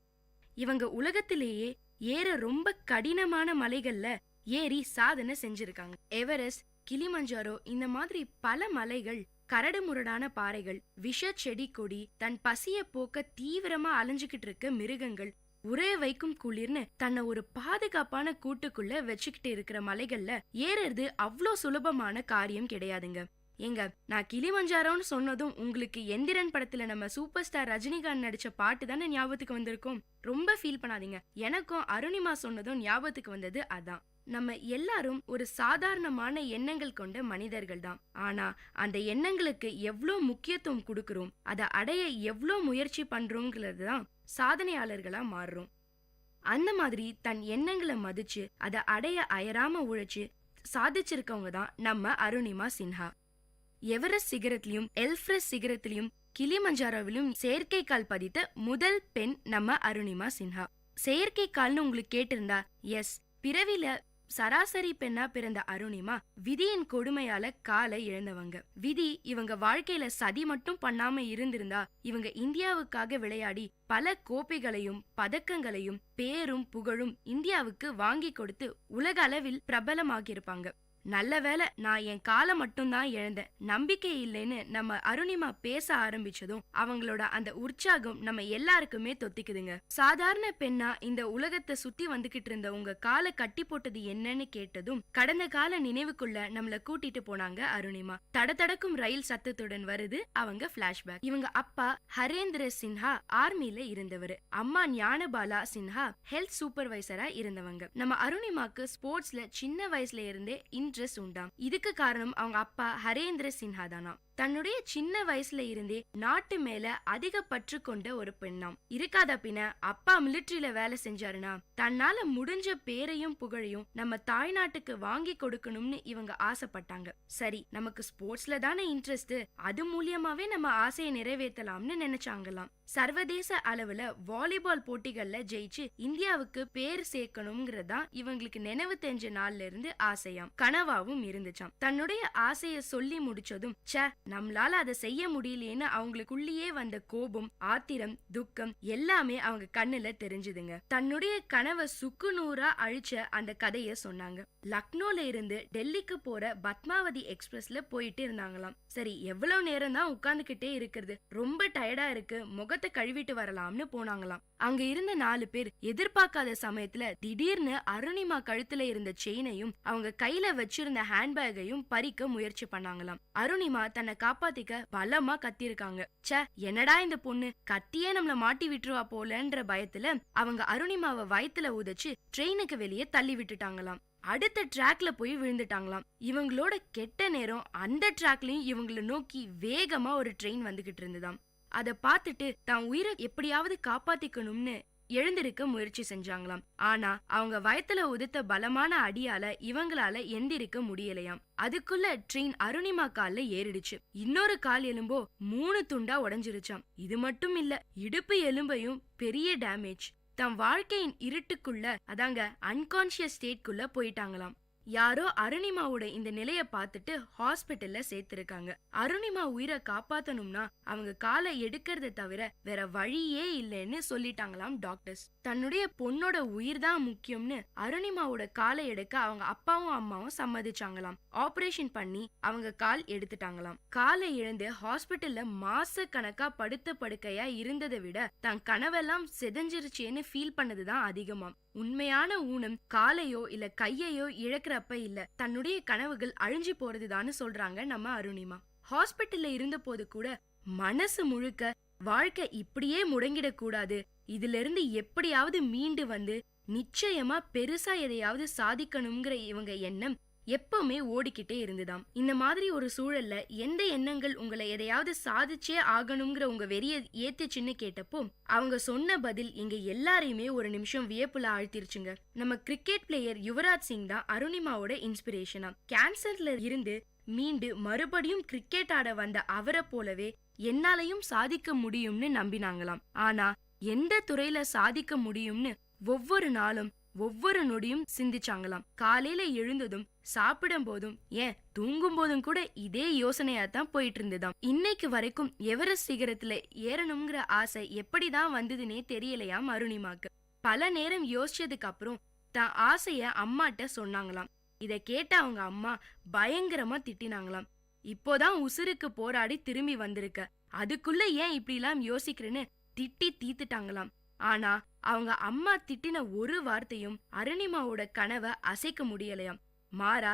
இவங்க உலகத்திலேயே ஏற ரொம்ப கடினமான மலைகள்ல ஏறி சாதனை செஞ்சிருக்காங்க. எவரெஸ்ட், கிளிமஞ்சாரோ இந்த மாதிரி பல மலைகள், கரடு முரடான பாறைகள், விஷ செடி கொடி, தன் பசிய போக்க தீவிரமா அலைஞ்சுகிட்டு இருக்க மிருகங்கள், உரைய வைக்கும் குளிர்னு தன்னை ஒரு பாதுகாப்பான கூட்டுக்குள்ள வச்சுக்கிட்டு இருக்கிற மலைகள்ல ஏறது அவ்வளோ சுலபமான காரியம் கிடையாதுங்க. ஏங்க, நான் கிளிமஞ்சாரோன்னு சொன்னதும் உங்களுக்கு எந்திரன் படத்துல நம்ம சூப்பர் ஸ்டார் ரஜினிகாந்த் நடிச்ச பாட்டு தானே ஞாபகத்துக்கு வந்திருக்கும். ரொம்ப ஃபீல் பண்ணாதீங்க. எனக்கும் அருணிமா சொன்னதும் ஞாபகத்துக்கு வந்தது அதான். நம்ம எல்லாரும் ஒரு சாதாரணமான எண்ணங்கள் கொண்ட மனிதர்கள் தான். ஆனா அந்த எண்ணங்களுக்கு எவ்வளோ முக்கியத்துவம் கொடுக்கறோம், அதை அடைய எவ்வளோ முயற்சி பண்றோங்கிறது தான் சாதனையாளர்களா மாறுறோம். அந்த மாதிரி தன் எண்ணங்களை மதிச்சு அதை அடைய அயராம உழைச்சு சாதிச்சிருக்கவங்க தான் நம்ம அருணிமா சின்ஹா. எவரெஸ்ட் சிகரத்திலையும், எல்ஃப்ரஸ் சிகரத்திலையும், கிளிமஞ்சாரோவிலும் செயற்கைக்கால் பதித்த முதல் பெண் நம்ம அருணிமா சின்ஹா. செயற்கைக்கால்னு உங்களுக்கு கேட்டிருந்தா எஸ், பிறவில சராசரி பெண்ணா பிறந்த அருணிமா விதியின் கொடுமையால காலை இழந்தவங்க. விதி இவங்க வாழ்க்கையில சதி மட்டும் பண்ணாம இருந்திருந்தா இவங்க இந்தியாவுக்காக விளையாடி பல கோப்பைகளையும் பதக்கங்களையும் பேரும் புகழும் இந்தியாவுக்கு வாங்கி கொடுத்து உலக அளவில் பிரபலமாகியிருப்பாங்க. நல்ல வேளை நான் என் காலை மட்டும்தான் இழந்தேன், நம்பிக்கை இல்லைன்னு நம்ம அருணிமா பேச ஆரம்பிச்சதும் அவங்களோட அந்த உற்சாகம் நம்ம எல்லாருக்குமே தொத்திக்குதுங்க. சாதாரண பெண்ணா இந்த உலகத்தை சுத்தி வந்துகிட்டு இருந்த உங்க காலை கட்டி போட்டது என்னன்னு கேட்டதும் கடந்த கால நினைவுக்குள்ள நம்மள கூட்டிட்டு போனாங்க அருணிமா. தடதடக்கும் ரயில் சத்தத்துடன் வருது அவங்க பிளாஷ்பேக். இவங்க அப்பா ஹரேந்திர சின்ஹா ஆர்மில இருந்தவர், அம்மா ஞானபாலா சின்ஹா ஹெல்த் சூப்பர்வைசரா இருந்தவங்க. நம்ம அருணிமாக்கு ஸ்போர்ட்ஸ்ல சின்ன வயசுல இருந்தே இன்ட்ரெஸ்ட் உண்டாம். இதுக்கு காரணம் அவங்க அப்பா ஹரேந்திர சின்ஹா தானா. தன்னுடைய சின்ன வயசுல இருந்தே நாட்டு மேல அதிக பற்று கொண்ட ஒரு பெண்ணாம். இருக்காத பின்ன அப்பா மிலிட்டரியில வேலை செஞ்சாருன்னா தன்னால முடிஞ்ச பேரையும் புகழையும் நம்ம தாய்நாட்டுக்கு வாங்கி கொடுக்கணும்னு இவங்க ஆசைப்பட்டாங்க. சரி, நமக்கு ஸ்போர்ட்ஸ்ல தானே இன்ட்ரெஸ்ட், அது மூலியமாவே நம்ம ஆசையை நிறைவேற்றலாம்னு நினைச்சாங்களாம். சர்வதேச அளவுல வாலிபால் போட்டிகள்ல ஜெயிச்சு இந்தியாவுக்கு பேர் சேர்க்கணும்ங்கிறதா இவங்களுக்கு நினைவு தெரிஞ்ச நாள்ல இருந்து ஆசையாம், கனவாவும் இருந்துச்சாம். தன்னுடைய ஆசைய சொல்லி முடிச்சதும் நம்மளால அதை செய்ய முடியலையேன்னு அவங்களுக்குள்ளேயே வந்த கோபம், ஆத்திரம், துக்கம் எல்லாமே அவங்க கண்ணுல தெரிஞ்சுதுங்க. தன்னுடைய கனவை சுக்குநூறா அழிச்ச அந்த கதைய சொன்னாங்க. லக்னோல இருந்து டெல்லிக்கு போற பத்மாவதி எக்ஸ்பிரஸ்ல போயிட்டு இருந்தாங்களாம். சரி, எவ்வளவு நேரம் தான் உட்கார்ந்துகிட்டே இருக்கிறது, ரொம்ப டயர்டா இருக்கு, முகத்தை கழுவிட்டு வரலாம்னு போனாங்களாம். அங்க இருந்த 4 பேர் எதிர்பார்க்காத சமயத்துல திடீர்னு அருணிமா கழுத்துல இருந்த செயினையும் அவங்க கையில வச்சிருந்த ஹேண்ட்பேக்கையும் பறிக்க முயற்சி பண்ணாங்களாம். அருணிமா தன்னை காப்பாத்திக்க பலமா கத்திருக்காங்க. என்னடா இந்த பொண்ணு கத்தியே நம்மள மாட்டி விட்டுருவா போலன்ற பயத்துல அவங்க அருணிமாவை வயித்துல உதைச்சு ட்ரெயினுக்கு வெளியே தள்ளி விட்டுட்டாங்களாம். அடுத்த ட்ராக்ல போய் விழுந்துட்டாங்களாம். இவங்களோட கெட்ட நேரம் அந்த ட்ராக்லயும் இவங்களை நோக்கி வேகமா ஒரு ட்ரெயின் வந்துகிட்டு இருந்துதாம். அத பார்த்துட்டு தான் உயிரை எப்படியாவது காப்பாத்திக்கணும்னு எழுந்திருக்க முயற்சி செஞ்சாங்களாம். ஆனா அவங்க வயத்துல உதித்த பலமான அடியால இவங்களால எந்திரிக்க முடியலையாம். அதுக்குள்ள ட்ரெயின் அருணிமா கால்ல ஏறிடுச்சு. இன்னொரு கால் எலும்போ 3 துண்டா உடைஞ்சிருச்சாம். இது மட்டும் இல்ல, இடுப்பு எலும்பையும் பெரிய டேமேஜ். தன் வாழ்க்கையின் இருட்டுக்குள்ள, அதாங்க அன்கான்சியஸ் ஸ்டேட்குள்ள போயிட்டாங்களாம். யாரோ அருணிமாவோட இந்த நிலைய பார்த்துட்டு ஹாஸ்பிட்டல்ல சேர்த்திருக்காங்க. அருணிமா உயிரை காப்பாத்தணும்னா அவங்க காலை எடுக்கிறத தவிர வேற வழியே இல்லைன்னு சொல்லிட்டாங்களாம் டாக்டர்ஸ். தன்னுடைய பொண்ணோட உயிர் தான் முக்கியம்னு அருணிமாவோட காலை எடுக்க அவங்க அப்பாவும் அம்மாவும் சம்மதிச்சாங்களாம். ஆபரேஷன் பண்ணி அவங்க கால் எடுத்துட்டாங்களாம். காலை இழந்து ஹாஸ்பிட்டல்ல மாச கணக்கா படுத்த படுக்கையா இருந்ததை விட தன் கனவெல்லாம் செதஞ்சிருச்சேன்னு ஃபீல் பண்ணதுதான் அதிகமாம். உண்மையான ஊனம் காலையோ இல்ல கையையோ இழக்கிறப்ப இல்ல, தன்னுடைய கனவுகள் அழிஞ்சு போறதுதான்னு சொல்றாங்க நம்ம அருணிமா. ஹாஸ்பிட்டல்ல இருந்த போது கூட மனசு முழுக்க வாழ்க்கை இப்படியே முடங்கிடக் கூடாது, இதுல இருந்து எப்படியாவது மீண்டு வந்து நிச்சயமா பெருசா எதையாவது சாதிக்கணுங்கிற இவங்க எண்ணம் எப்பவுமே ஓடிக்கிட்டே இருந்துதாம். இந்த மாதிரி ஒரு சூழல்ல எந்த எண்ணங்கள் உங்களை எதையாவது சாதிச்சே ஆகணுங்கிற உங்க வெறிய ஏத்துச்சுன்னு கேட்டப்போ அவங்க சொன்ன பதில் எங்க எல்லாரையுமே ஒரு நிமிஷம் வியப்புல ஆழ்த்திருச்சுங்க. நம்ம கிரிக்கெட் பிளேயர் யுவராஜ் சிங் தான் அருணிமாவோட இன்ஸ்பிரேஷனா. கேன்சர்ல இருந்து மீண்டு மறுபடியும் கிரிக்கெட் ஆட வந்த அவரை போலவே என்னாலையும் சாதிக்க முடியும்னு நம்பினாங்களாம். ஆனா எந்த துறையில சாதிக்க முடியும்னு ஒவ்வொரு நாளும் ஒவ்வொரு நொடியும் சிந்திச்சாங்களாம். காலையில எழுந்ததும் சாப்பிடும் போதும் ஏன் தூங்கும் போதும் கூட இதே யோசனையா தான் போயிட்டு இருந்துதாம். இன்னைக்கு வரைக்கும் எவரெஸ்ட் சிகரத்துல ஏறணுங்கிற ஆசை எப்படிதான் வந்ததுன்னே தெரியலையாம் அருணிமாக்கு. பல நேரம் யோசிச்சதுக்கு அப்புறம் தான் ஆசைய அம்மாட்ட சொன்னாங்களாம். இத கேட்ட அவங்க அம்மா பயங்கரமா திட்டினாங்களாம். இப்போதான் உசுருக்கு போராடி திரும்பி வந்திருக்க, அதுக்குள்ள ஏன் இப்படி எல்லாம் யோசிக்கிறேன்னு திட்டி தீத்துட்டாங்களாம். ஆனா அவங்க அம்மா திட்டின ஒரு வார்த்தையும் அருணிமாவோட கனவை அசைக்க முடியலையாம். மாறா,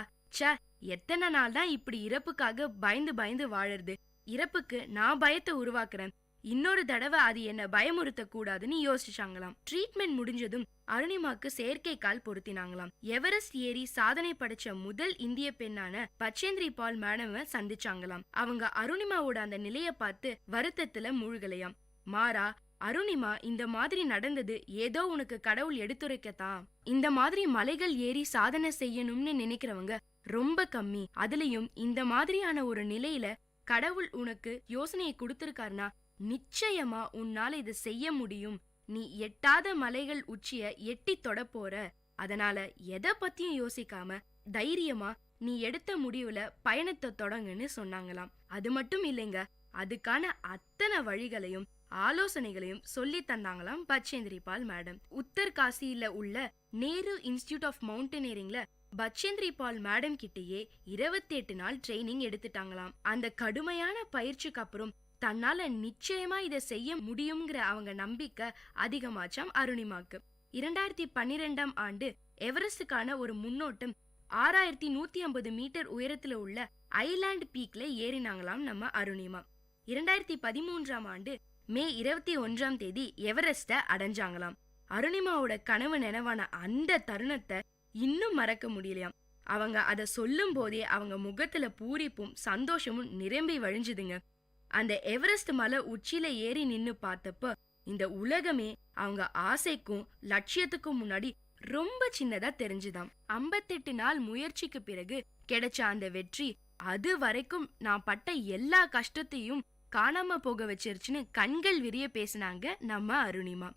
எத்தனை நாள் தான் இப்படி இறப்புக்காக பயந்து பயந்து வாழறது, இறப்புக்கு நான் பயத்தை உருவாக்குறேன், இன்னொரு தடவை அது என்ன பயமுறுத்த கூடாதுன்னு யோசிச்சாங்களாம். ட்ரீட்மெண்ட் முடிஞ்சதும் அருணிமாக்கு செயற்கை கால் பொருத்தினாங்களாம். எவரெஸ்ட் ஏறி சாதனை படைச்ச முதல் இந்திய பெண்ணான பச்சேந்திரி பால் மேடம சந்திச்சாங்களாம். அவங்க அருணிமாவோட அந்த நிலைய பார்த்து வருத்தத்துல மூழ்கலையாம். மாறா, அருணிமா, இந்த மாதிரி நடந்தது ஏதோ உனக்கு கடவுள் எடுத்துரைக்கத்தான். இந்த மாதிரி மலைகள் ஏறி சாதனை செய்யணும்னு நினைக்கிறவங்க ரொம்ப கம்மி. அதுலயும் இந்த மாதிரியான ஒரு நிலையில கடவுள் உனக்கு யோசனையை கொடுத்திருக்காருனா நிச்சயமா உன்னால இதை செய்ய முடியும். நீ எட்டாத மலைகள் உச்சிய எட்டி தொட போற. அதனால எதை பத்தியும் யோசிக்காம தைரியமா நீ எடுத்த முடிவுல பயணத்தை தொடங்குன்னு சொன்னாங்களாம். அது மட்டும் இல்லைங்க, அதுக்கான அத்தனை வழிகளையும் ஆலோசனைகளையும் சொல்லி தந்தாங்களாம் பச்சேந்திரி பால் மேடம். உத்தர்காசியில உள்ள நேரு இன்ஸ்டிடியூட் ஆஃப் மவுண்டனியரிங்ல பச்சேந்திரி பால் மேடம் கிட்டயே 28 நாள் ட்ரைனிங் எடுத்துட்டாங்களாம். அந்த கடுமையான பயிற்சிக்கு அப்புறம் தன்னால நிச்சயமா இதை செய்ய முடியுங்கிற அவங்க நம்பிக்கை அதிகமாச்சாம் அருணிமாக்கு. 2012ஆம் ஆண்டு எவரெஸ்டுக்கான ஒரு முன்னோட்டம் 6150 மீட்டர் உயரத்துல உள்ள ஐலாண்ட் பீக்ல ஏறினாங்களாம் நம்ம அருணிமா. 2013ஆம் ஆண்டு மே 21ஆம் தேதி எவரெஸ்ட அடைஞ்சாங்களாம். அருணிமாவோட கனவு நினைவான அந்த தருணத்தை இன்னும் மறக்க முடியலையாம். அவங்க அதை சொல்லும் போதே அவங்க முகத்துல பூரிப்பும் சந்தோஷமும் நிரம்பி வழிஞ்சுதுங்க. அந்த எவரெஸ்ட் மலை உச்சியில ஏறி நின்னு பார்த்தப்ப இந்த உலகமே அவங்க ஆசைக்கும் லட்சியத்துக்கும் முன்னாடி ரொம்ப சின்னதா தெரிஞ்சுதாம். 58 நாள் முயற்சிக்கு பிறகு கிடைச்ச அந்த வெற்றி அது வரைக்கும் நான் பட்ட எல்லா கஷ்டத்தையும் காணாம போக வச்சிருச்சுன்னு கண்கள் விரிய பேசினாங்க நம்ம அருணிமா.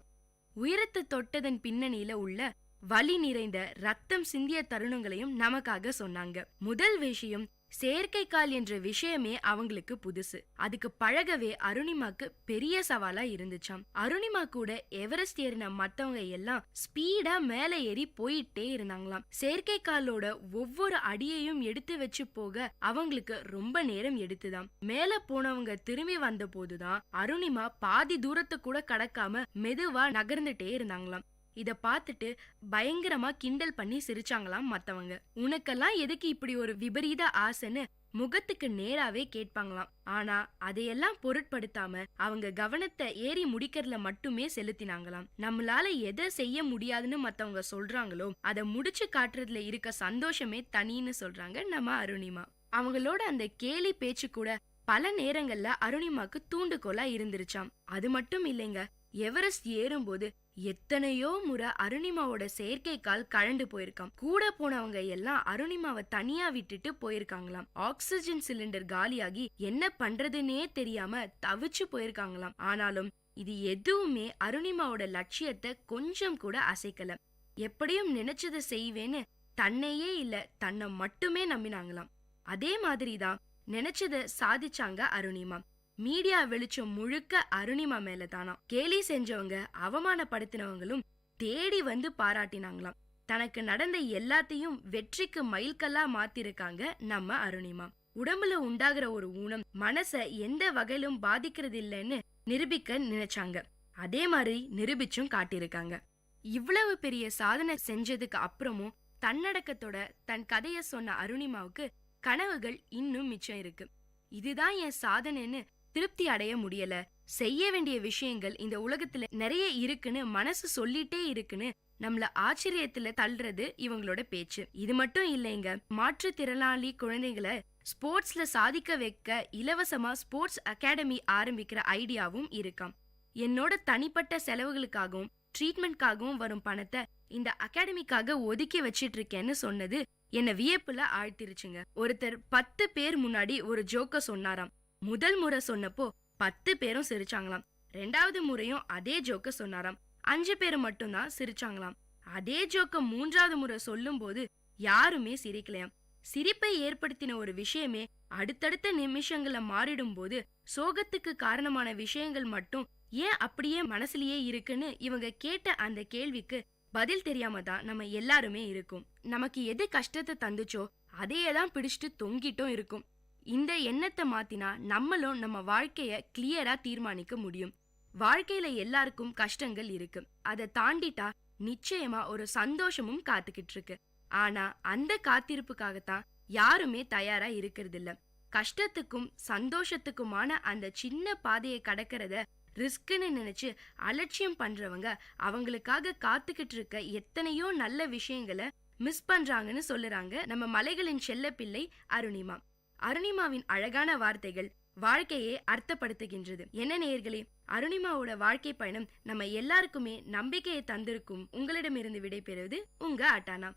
உயரத்தை தொட்டதன் பின்னணியில உள்ள வலி நிறைந்த ரத்தம் சிந்திய தருணங்களையும் நமக்காக சொன்னாங்க. முதல் விஷயம், செயற்கைக்கால் என்ற விஷயமே அவங்களுக்கு புதுசு. அதுக்கு பழகவே அருணிமாக்கு பெரிய சவாலா இருந்துச்சாம். அருணிமா கூட எவரெஸ்ட் ஏறின மத்தவங்க எல்லாம் ஸ்பீடா மேல ஏறி போயிட்டே இருந்தாங்களாம். செயற்கைக்காலோட ஒவ்வொரு அடியையும் எடுத்து வச்சு போக அவங்களுக்கு ரொம்ப நேரம் எடுத்துதான். மேல போனவங்க திரும்பி வந்த போதுதான் அருணிமா பாதி தூரத்தை கூட கடக்காம மெதுவா நகர்ந்துட்டே இருந்தாங்களாம். இத பார்த்துட்டு பயங்கரமா கிண்டல் பண்ணி சிரிச்சாங்களாம் மத்தவங்க. உனக்கெல்லாம் எதுக்கு இப்படி ஒரு விபரீத ஆசைன்னு முகத்துக்கு நேராவே கேட்பாங்களாம். ஆனா அதையெல்லாம் பொருட்படுத்தாம அவங்க கவனத்தை ஏறி முடிக்கிறதுல மட்டுமே செலுத்தினாங்களாம். நம்மளால எதை செய்ய முடியாதுன்னு மத்தவங்க சொல்றாங்களோ அதை முடிச்சு காட்டுறதுல இருக்க சந்தோஷமே தனின்னு சொல்றாங்க நம்ம அருணிமா. அவங்களோட அந்த கேலி பேச்சு கூட பல நேரங்கள்ல அருணிமாக்கு தூண்டுகோலா இருந்துருச்சாம். அது மட்டும் இல்லைங்க, எவரெஸ்ட் ஏறும்போது எத்தனையோ முறை அருணிமாவோட செயற்கைக்கால் கழண்டு போயிருக்காம். கூட போனவங்க எல்லாம் அருணிமாவை தனியா விட்டுட்டு போயிருக்காங்களாம். ஆக்சிஜன் சிலிண்டர் காலியாகி என்ன பண்றதுன்னே தெரியாம தவிச்சு போயிருக்காங்களாம். ஆனாலும் இது எதுவுமே அருணிமாவோட லட்சியத்தை கொஞ்சம் கூட அசைக்கல. எப்படியும் நினைச்சதை செய்வேன்னு தன்னையே இல்ல தன்னை மட்டுமே நம்பினாங்களாம். அதே மாதிரிதான் நினைச்சதை சாதிச்சாங்க அருணிமா. மீடியா வெளிச்சம் முழுக்க அருணிமா மேல தானா. கேலி செஞ்சவங்க அவமானப்படுத்தினவங்களும் தேடி வந்து பாராட்டினாங்களாம். தனக்கு நடந்த எல்லாத்தையும் வெற்றிக்கு மைல்கல்லா மாத்திருக்காங்க நம்ம அருணிமா. உடம்புல உண்டாகிற ஒரு ஊனம் மனச எந்த வகையிலும் பாதிக்கிறது இல்லைன்னு நிரூபிக்க நினைச்சாங்க. அதே மாதிரி நிரூபிச்சும் காட்டியிருக்காங்க. இவ்வளவு பெரிய சாதனை செஞ்சதுக்கு அப்புறமும் தன்னடக்கத்தோட தன் கதைய சொன்ன அருணிமாவுக்கு கனவுகள் இன்னும் மிச்சம் இருக்கு. இதுதான் என் சாதனைன்னு திருப்தி அடைய முடியல, செய்ய வேண்டிய விஷயங்கள் இந்த உலகத்துல நிறைய இருக்குன்னு மனசு சொல்லிட்டே இருக்குன்னு நம்மள ஆச்சரியத்துல தள்ளுறது இவங்களோட பேச்சு. இது மட்டும் இல்லைங்க, மாற்றுத்திறனாளி குழந்தைகளை ஸ்போர்ட்ஸ்ல சாதிக்க வைக்க இலவசமா ஸ்போர்ட்ஸ் அகாடமி ஆரம்பிக்கிற ஐடியாவும் இருக்காம். என்னோட தனிப்பட்ட செலவுகளுக்காகவும் ட்ரீட்மெண்ட்காகவும் வரும் பணத்தை இந்த அகாடமிக்காக ஒதுக்கி வச்சிட்டு இருக்கேன்னு சொன்னது என்ன வியப்புல ஆழ்த்திருச்சுங்க. ஒருத்தர் 10 பேர் முன்னாடி ஒரு ஜோக்க சொன்னாராம். முதல் முறை சொன்னப்போ 10 பேரும் சிரிச்சாங்களாம். 2வது முறையும் அதே ஜோக்க சொன்னாராம். 5 பேர் மட்டும்தான் சிரிச்சாங்களாம். அதே ஜோக்க 3வது முறை சொல்லும் போது யாருமே சிரிக்கலையாம். சிரிப்பை ஏற்படுத்தின ஒரு விஷயமே அடுத்தடுத்த நிமிஷங்களை மாறிடும் போது சோகத்துக்கு காரணமான விஷயங்கள் மட்டும் ஏன் அப்படியே மனசுலயே இருக்குன்னு இவங்க கேட்ட அந்த கேள்விக்கு பதில் தெரியாம தான் நம்ம எல்லாருமே இருக்கும். நமக்கு எது கஷ்டத்தை தந்துச்சோ அதையேதான் பிடிச்சிட்டு தொங்கிட்டும் இருக்கும். இந்த எண்ணத்தை மாத்தினா நம்மளும் நம்ம வாழ்க்கைய கிளியரா தீர்மானிக்க முடியும். வாழ்க்கையில எல்லாருக்கும் கஷ்டங்கள் இருக்கு. அதை தாண்டிட்டா நிச்சயமா ஒரு சந்தோஷமும் காத்துக்கிட்டு இருக்கு. ஆனா அந்த காத்திருப்புக்காகத்தான் யாருமே தயாரா இருக்கிறது இல்ல. கஷ்டத்துக்கும் சந்தோஷத்துக்குமான அந்த சின்ன பாதையை கடக்கிறத ரிஸ்க்னு நினைச்சு அலட்சியம் பண்றவங்க அவங்களுக்காக காத்துக்கிட்டு இருக்க எத்தனையோ நல்ல விஷயங்களை மிஸ் பண்றாங்கன்னு சொல்லுறாங்க நம்ம மலைகளின் செல்ல பிள்ளை அருணிமா. அருணிமாவின் அழகான வார்த்தைகள் வாழ்க்கையை அர்த்தப்படுத்துகின்றது. என்ன நேயர்களே, அருணிமாவோட வாழ்க்கை பயணம் நம்ம எல்லாருக்குமே நம்பிக்கையை தந்திருக்கும். உங்களிடமிருந்து விடைபெறுவது உங்க அட்டானா.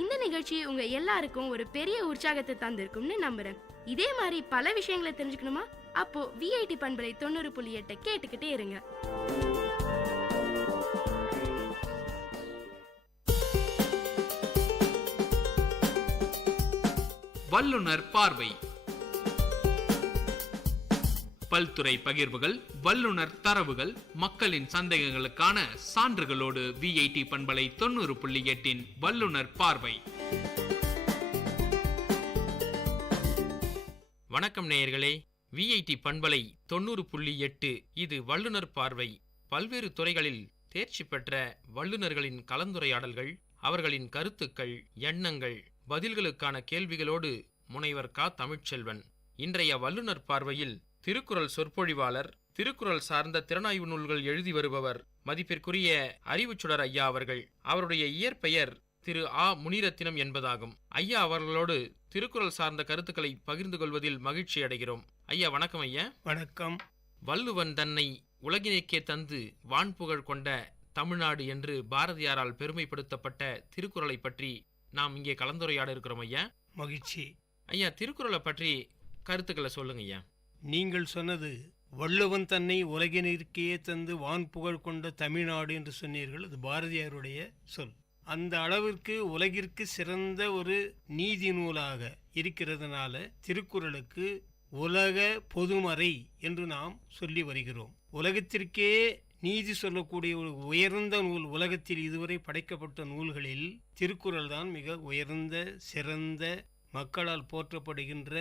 இந்த நிகழ்ச்சி உங்க எல்லாருக்கும் ஒரு பெரிய உற்சாகத்தை தந்திருக்கும்னு நம்புறேன். இதே மாதிரி பல விஷயங்களை தெரிஞ்சுக்கணுமா? அப்போ VIT பண்பலை 90.8 கேட்டுக்கிட்டே இருங்க. வல்லுனர் பார்வை. பல்துறை பகிர்வுகள், வல்லுநர் தரவுகள், மக்களின் சந்தேகங்களுக்கான சான்றுகளோடு விஐடி பண்பலை 90.8 வல்லுநர் பார்வை. வணக்கம் நேயர்களே, விஐடி பண்பலை 90.8 இது வல்லுநர் பார்வை. பல்வேறு துறைகளில் தேர்ச்சி பெற்ற வல்லுநர்களின் கலந்துரையாடல்கள், அவர்களின் கருத்துக்கள், எண்ணங்கள், பதில்களுக்கான கேள்விகளோடு முனைவர் கா. தமிழ்ச்செல்வன். இன்றைய வல்லுநர் பார்வையில் திருக்குறள் சொற்பொழிவாளர், திருக்குறள் சார்ந்த திறனாய்வு நூல்கள் எழுதி வருபவர் மதிப்பிற்குரிய அறிவுச்சுடர் ஐயா அவர்கள். அவருடைய இயற்பெயர் திரு ஆ. முனிரத்தினம் என்பதாகும். ஐயா அவர்களோடு திருக்குறள் சார்ந்த கருத்துக்களை பகிர்ந்து கொள்வதில் மகிழ்ச்சி அடைகிறோம். ஐயா வணக்கம். ஐயா வணக்கம். வள்ளுவன் தன்னை உலகினைக்கே தந்து வான்புகழ் கொண்ட தமிழ்நாடு என்று பாரதியாரால் பெருமைப்படுத்தப்பட்ட திருக்குறளை பற்றி நாம் இங்கே கலந்துரையாட இருக்கிறோம். ஐயா மகிழ்ச்சி. ஐயா, திருக்குறளை பற்றி கருத்துக்களை சொல்லுங்க ஐயா. நீங்கள் சொன்னது வள்ளுவன் தன்னை உலகினிற்கே தந்து வான்புகழ் கொண்ட தமிழ்நாடு என்று சொன்னீர்கள். அது பாரதியாருடைய சொல். அந்த அளவிற்கு உலகிற்கு சிறந்த ஒரு நீதி நூலாக இருக்கிறதுனால திருக்குறளுக்கு உலக பொதுமறை என்று நாம் சொல்லி வருகிறோம். உலகத்திற்கே நீதி சொல்லக்கூடிய ஒரு உயர்ந்த நூல் உலகத்தில் இதுவரை படைக்கப்பட்ட நூல்களில் திருக்குறள் தான் மிக உயர்ந்த, சிறந்த, மக்களால் போற்றப்படுகின்ற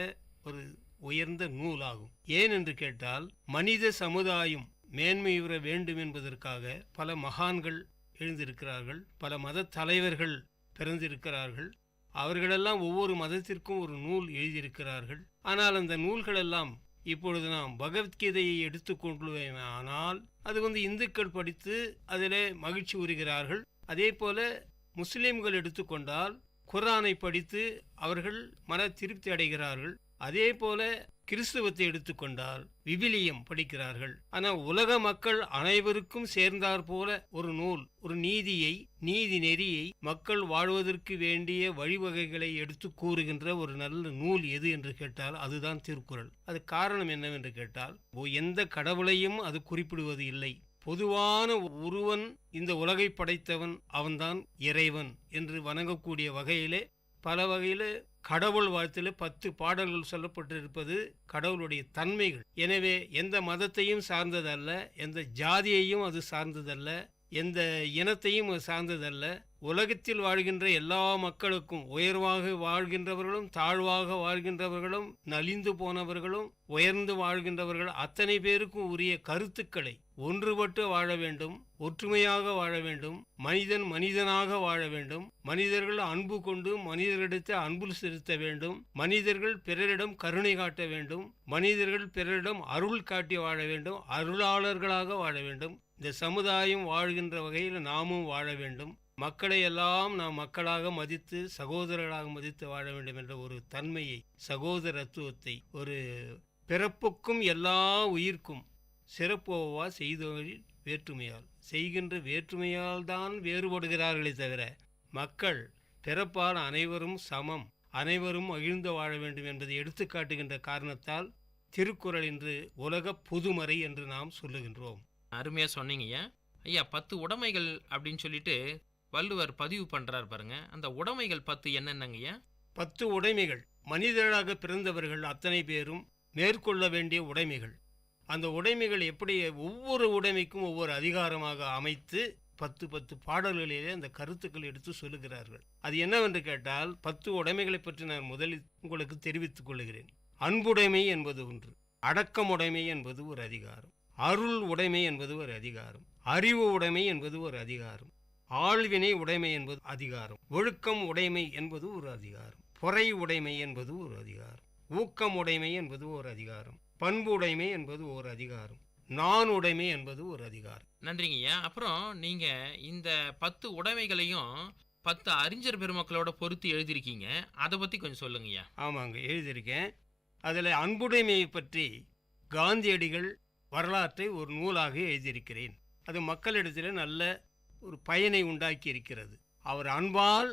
ஒரு உயர்ந்த நூலாகும். ஏன் என்று கேட்டால், மனித சமுதாயம் மேன்மையுற வேண்டும் என்பதற்காக பல மகான்கள் எழுந்திருக்கிறார்கள், பல மத தலைவர்கள் பிறந்திருக்கிறார்கள். அவர்களெல்லாம் ஒவ்வொரு மதத்திற்கும் ஒரு நூல் எழுதியிருக்கிறார்கள். ஆனால் அந்த நூல்களெல்லாம் இப்பொழுது நாம் பகவத்கீதையை எடுத்துக்கொள்வேனால் அது இந்துக்கள் படித்து அதில் மகிழ்ச்சி உறுகிறார்கள். அதே போல முஸ்லிம்கள் எடுத்துக்கொண்டால் குர்ஆனை படித்து அவர்கள் மன திருப்தி அடைகிறார்கள். அதே போல கிறிஸ்துவத்தை எடுத்துக்கொண்டால் விவிலியம் படிக்கிறார்கள். ஆனால் உலக மக்கள் அனைவருக்கும் சேர்ந்தார் போல ஒரு நூல், ஒரு நீதி நெறியை, மக்கள் வாழ்வதற்கு வேண்டிய வழிவகைகளை எடுத்து கூறுகின்ற ஒரு நல்ல நூல் எது என்று கேட்டால் அதுதான் திருக்குறள். அது காரணம் என்னவென்று கேட்டால், எந்த கடவுளையும் அது குறிப்பிடுவது இல்லை. பொதுவான ஒருவன் இந்த உலகை படைத்தவன், அவன்தான் இறைவன் என்று வணங்கக்கூடிய வகையிலே பல வகையில் கடவுள் வாழ்த்தில் 10 பாடல்கள் சொல்லப்பட்டிருப்பது கடவுளுடைய தன்மைகள். எனவே எந்த மதத்தையும் சார்ந்ததல்ல, எந்த ஜாதியையும் அது சார்ந்ததல்ல, எந்த இனத்தையும் அது சார்ந்ததல்ல. உலகத்தில் வாழ்கின்ற எல்லா மக்களுக்கும், உயர்வாக வாழ்கின்றவர்களும் தாழ்வாக வாழ்கின்றவர்களும் நலிந்து போனவர்களும் உயர்ந்து வாழ்கின்றவர்கள் அத்தனை பேருக்கும் உரிய கருத்துக்களை ஒன்றுபட்டு வாழ வேண்டும், ஒற்றுமையாக வாழ வேண்டும், மனிதன் மனிதனாக வாழ வேண்டும், மனிதர்கள் அன்பு கொண்டு மனிதர்களிடத்தில் அன்பு செலுத்த வேண்டும், மனிதர்கள் பிறரிடம் கருணை காட்ட வேண்டும், மனிதர்கள் பிறரிடம் அருள் காட்டி வாழ வேண்டும், அருளாளர்களாக வாழ வேண்டும். இந்த சமுதாயம் வாழ்கின்ற வகையில் நாமும் வாழ வேண்டும். மக்களை எல்லாம் நாம் மக்களாக மதித்து சகோதரர்களாக மதித்து வாழ வேண்டும் என்ற ஒரு தன்மையை, சகோதரத்துவத்தை, ஒரு பிறப்புக்கும் எல்லா உயிர்க்கும் சிறப்போவா செய்தவரில் வேற்றுமையால், செய்கின்ற வேற்றுமையால் தான் வேறுபடுகிறார்களே தவிர மக்கள் பிறப்பால் அனைவரும் சமம், அனைவரும் மகிழ்ந்து வாழ வேண்டும் என்பதை எடுத்துக்காட்டுகின்ற காரணத்தால் திருக்குறள் என்று உலக பொதுமறை என்று நாம் சொல்லுகின்றோம். அருமையாக சொன்னீங்க ஐயா. 10 உடைமைகள் அப்படின்னு சொல்லிட்டு வள்ளுவர் பதிவு பண்றார் பாருங்க. அந்த உடைமைகள் 10 என்னென்னங்கய்யா? 10 உடைமைகள் மனிதர்களாக பிறந்தவர்கள் அத்தனை பேரும் மேற்கொள்ள வேண்டிய உடைமைகள். அந்த உடைமைகள் எப்படி ஒவ்வொரு உடைமைக்கும் ஒவ்வொரு அதிகாரமாக அமைத்து 10 பாடல்களிலே அந்த கருத்துக்கள் எடுத்து சொல்லுகிறார்கள். அது என்னவென்று கேட்டால், 10 உடைமைகளை பற்றி நான் முதலில் உங்களுக்கு தெரிவித்துக் கொள்கிறேன். அன்புடைமை என்பது ஒன்று, அடக்கமுடைமை என்பது ஒரு அதிகாரம், அருள் உடைமை என்பது ஒரு அதிகாரம், அறிவு உடைமை என்பது ஒரு அதிகாரம், ஆழ்வினை உடைமை என்பது அதிகாரம், ஒழுக்கம் உடைமை என்பது ஒரு அதிகாரம், பொறை உடைமை என்பது ஒரு அதிகாரம், ஊக்கம் உடைமை என்பது ஒரு அதிகாரம், பண்பு உடைமை என்பது ஒரு அதிகாரம், நான் உடைமை என்பது ஒரு அதிகாரம். நன்றிங்கய்யா. அப்புறம் நீங்க இந்த 10 உடைமைகளையும் 10 அறிஞர் பெருமக்களோட பொருத்தி எழுதியிருக்கீங்க. அதை பத்தி கொஞ்சம் சொல்லுங்கய்யா. ஆமாங்க, எழுதியிருக்கேன். அதில் அன்புடைமையை பற்றி காந்தியடிகள் வரலாற்றை ஒரு நூலாக எழுதியிருக்கிறேன். அது மக்களிடத்தில் நல்ல ஒரு பயனை உண்டாக்கி இருக்கிறது. அவர் அன்பால்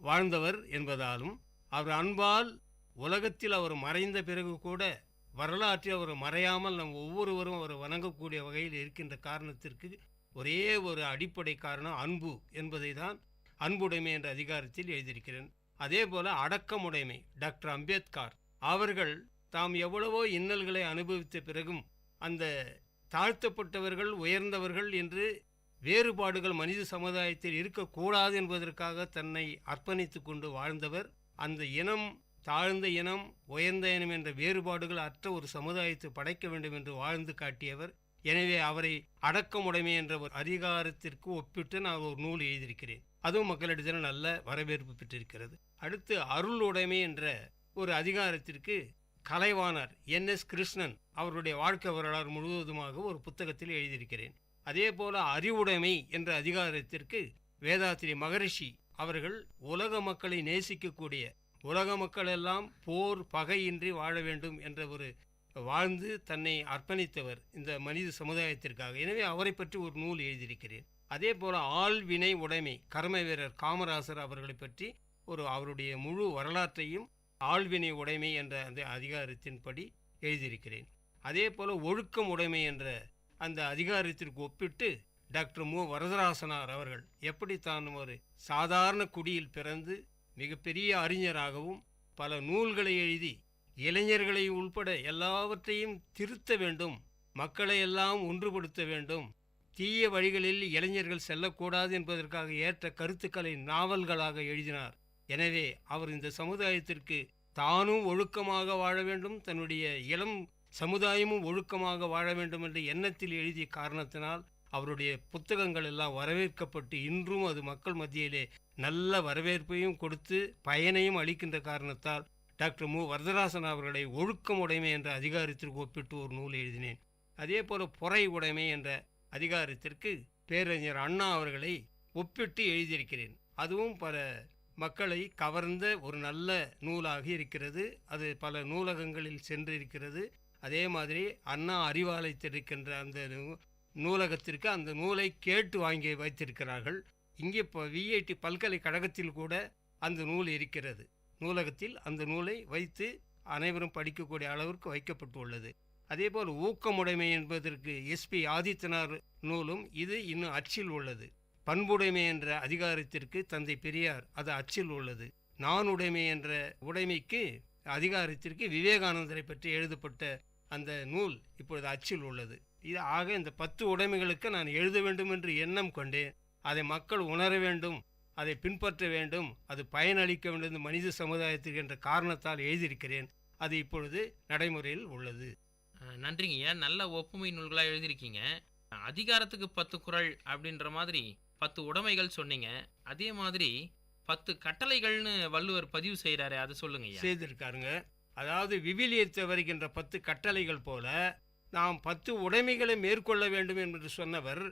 வாழ்ந்தவர் என்பதாலும், அவர் அன்பால் உலகத்தில் அவர் மறைந்த பிறகு கூட வரலாற்றில் அவர் மறையாமல் நம் ஒவ்வொருவரும் அவர் வணங்கக்கூடிய வகையில் இருக்கின்ற காரணத்திற்கு ஒரே ஒரு அடிப்படை காரணம் அன்பு என்பதை தான் அன்புடைமை என்ற அதிகாரத்தில் எழுதியிருக்கிறேன். அதே போல அடக்கமுடைமை, டாக்டர் அம்பேத்கர் அவர்கள் தாம் எவ்வளவோ இன்னல்களை அனுபவித்த பிறகும் அந்த தாழ்த்தப்பட்டவர்கள் உயர்ந்தவர்கள் என்று வேறுபாடுகள் மனித சமுதாயத்தில் இருக்கக்கூடாது என்பதற்காக தன்னை அர்ப்பணித்து கொண்டு வாழ்ந்தவர். அந்த இனம் தாழ்ந்த இனம் உயர்ந்த இனம் என்ற வேறுபாடுகள் அற்ற ஒரு சமுதாயத்தை படைக்க வேண்டும் என்று வாழ்ந்து காட்டியவர். எனவே அவரை அடக்கமுடைமை என்ற ஒரு அதிகாரத்திற்கு ஒப்பிட்டு நான் ஒரு நூல் எழுதியிருக்கிறேன். அதுவும் மக்களிடத்தில் நல்ல வரவேற்பு பெற்றிருக்கிறது. அடுத்து அருளுடைமை என்ற ஒரு அதிகாரத்திற்கு கலைவாணர் NS கிருஷ்ணன் அவருடைய வாழ்க்கை வரலாறு முழுவதுமாக ஒரு புத்தகத்தில் எழுதியிருக்கிறேன். அதே போல அறிவுடைமை என்ற அதிகாரத்திற்கு வேதாத்திரி மகரிஷி அவர்கள் உலக மக்களை நேசிக்கக்கூடிய, உலக மக்கள் எல்லாம் போர் பகையின்றி வாழ வேண்டும் என்ற ஒரு வாழ்ந்து தன்னை அர்ப்பணித்தவர் இந்த மனித சமுதாயத்திற்காக. எனவே அவரை பற்றி ஒரு நூல் எழுதியிருக்கிறேன். அதே போல ஆள்வினை உடைமை கர்ம வீரர் காமராசர் அவர்களை பற்றி அவருடைய முழு வரலாற்றையும் ஆள்வினை உடைமை என்ற அந்த அதிகாரத்தின்படி எழுதியிருக்கிறேன். அதே போல ஒழுக்கம் உடைமை என்ற அந்த அதிகாரத்திற்கு ஒப்பிட்டு டாக்டர் மு வரதராசனார் அவர்கள் எப்படி தான் ஒரு சாதாரண குடியில் பிறந்து மிகப்பெரிய அறிஞராகவும் பல நூல்களை எழுதி இளைஞர்களை உள்பட எல்லாவற்றையும் திருத்த வேண்டும், மக்களை எல்லாம் ஒன்றுபடுத்த வேண்டும், தீய வழிகளில் இளைஞர்கள் செல்லக்கூடாது என்பதற்காக ஏற்ற கருத்துக்களை நாவல்களாக எழுதினார். எனவே அவர் இந்த சமுதாயத்திற்கு தானும் ஒழுக்கமாக வாழ வேண்டும், தன்னுடைய இளம் சமுதாயமும் ஒழுக்கமாக வாழ வேண்டும் என்ற எண்ணத்தில் எழுதிய காரணத்தினால் அவருடைய புத்தகங்கள் எல்லாம் வரவேற்கப்பட்டு இன்றும் அது மக்கள் மத்தியிலே நல்ல வரவேற்பையும் கொடுத்து பயனையும் அளிக்கின்ற காரணத்தால் டாக்டர் மு வரதராசன் அவர்களை ஒழுக்கம் உடைமை என்ற அதிகாரத்திற்கு ஒப்பிட்டு ஒரு நூல் எழுதினேன். அதே போல பொறை உடைமை என்ற அதிகாரத்திற்கு பேரறிஞர் அண்ணா அவர்களை ஒப்பிட்டு எழுதியிருக்கிறேன். அதுவும் பல மக்களை கவர்ந்த ஒரு நல்ல நூலாக இருக்கிறது. அது பல நூலகங்களில் சென்றிருக்கிறது. அதே மாதிரி அண்ணா அறிவாலயத்திருக்கின்ற அந்த நூலகத்திற்கு அந்த நூலை கேட்டு வாங்கி வைத்திருக்கிறார்கள். இங்கே இப்போ VIT பல்கலைக்கழகத்தில் கூட அந்த நூல் இருக்கிறது. நூலகத்தில் அந்த நூலை வைத்து அனைவரும் படிக்கக்கூடிய அளவிற்கு வைக்கப்பட்டுள்ளது. அதே போல் ஊக்கமுடைமை என்பதற்கு SP ஆதித்தனார் நூலும் இது இன்னும் அச்சில் உள்ளது. பண்புடைமை என்ற அதிகாரத்திற்கு தந்தை பெரியார் அது அச்சில் உள்ளது. நானுடைமை என்ற உடைமைக்கு அதிகாரத்திற்கு விவேகானந்தரை பற்றி எழுதப்பட்ட அந்த நூல் இப்பொழுது அச்சில் உள்ளது. இது ஆக இந்த 10 உடைமைகளுக்கு நான் எழுத வேண்டும் என்று எண்ணம் கொண்டேன். அதை மக்கள் உணர வேண்டும், அதை பின்பற்ற வேண்டும், அது பயனளிக்க வேண்டும் மனித சமுதாயத்திற்கு என்ற காரணத்தால் எழுதியிருக்கிறேன். அது இப்பொழுது நடைமுறையில் உள்ளது. நன்றிங்கய்யா. நல்ல ஒப்புமை நூல்களாக எழுதியிருக்கீங்க. அதிகாரத்துக்கு 10 குறள் அப்படின்ற மாதிரி 10 உடைமைகள் சொன்னீங்க. அதே மாதிரி 10 கட்டளைகள்னு வள்ளுவர் பதிவு செய்கிறாரு, அதை சொல்லுங்க. செய்திருக்காருங்க. அதாவது விவிலியத்தை வருகின்ற 10 கட்டளைகள் போல நாம் 10 உடைமைகளை மேற்கொள்ள வேண்டும் என்று சொன்னவர்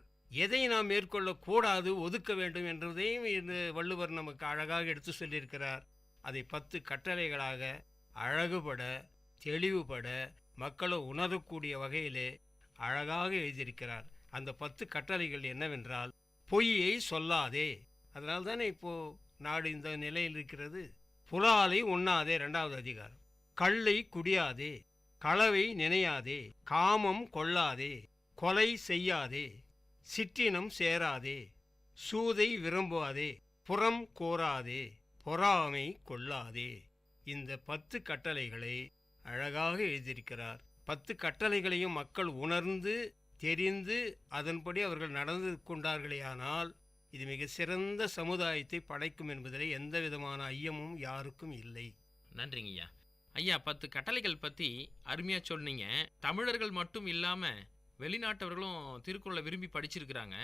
எதை நாம் மேற்கொள்ளக்கூடாது, ஒதுக்க வேண்டும் என்றதையும் இந்த வள்ளுவர் நமக்கு அழகாக எடுத்து சொல்லியிருக்கிறார். அதை 10 கட்டளைகளாக அழகுபட தெளிவுபட மக்களை உணரக்கூடிய வகையிலே அழகாக எழுதியிருக்கிறார். அந்த 10 கட்டளைகள் என்னவென்றால், பொய்யை சொல்லாதே. அதனால தானே இப்போது நாடு இந்த நிலையில் இருக்கிறது. புலாலை உண்ணாதே 2வது அதிகாரம். கள்ளை குடியாதே, களவை நினையாதே, காமம் கொள்ளாதே, கொலை செய்யாதே, சிற்றினம் சேராதே, சூதை விரும்பாதே, புறம் கோராதே, பொறாமை கொள்ளாதே. இந்த 10 கட்டளைகளை அழகாக எழுதியிருக்கிறார். 10 கட்டளைகளையும் மக்கள் உணர்ந்து தெரிந்து அதன்படி அவர்கள் நடந்து கொண்டார்களேயானால் இது மிக சிறந்த சமுதாயத்தை படைக்கும் என்பதில் எந்த விதமான ஐயமும் யாருக்கும் இல்லை. நன்றிங்கய்யா. ஐயா, 10 கட்டளைகள் பற்றி அருமையாக சொன்னீங்க. தமிழர்கள் மட்டும் இல்லாமல் வெளிநாட்டவர்களும் திருக்குறளை விரும்பி படிச்சிருக்கிறாங்க.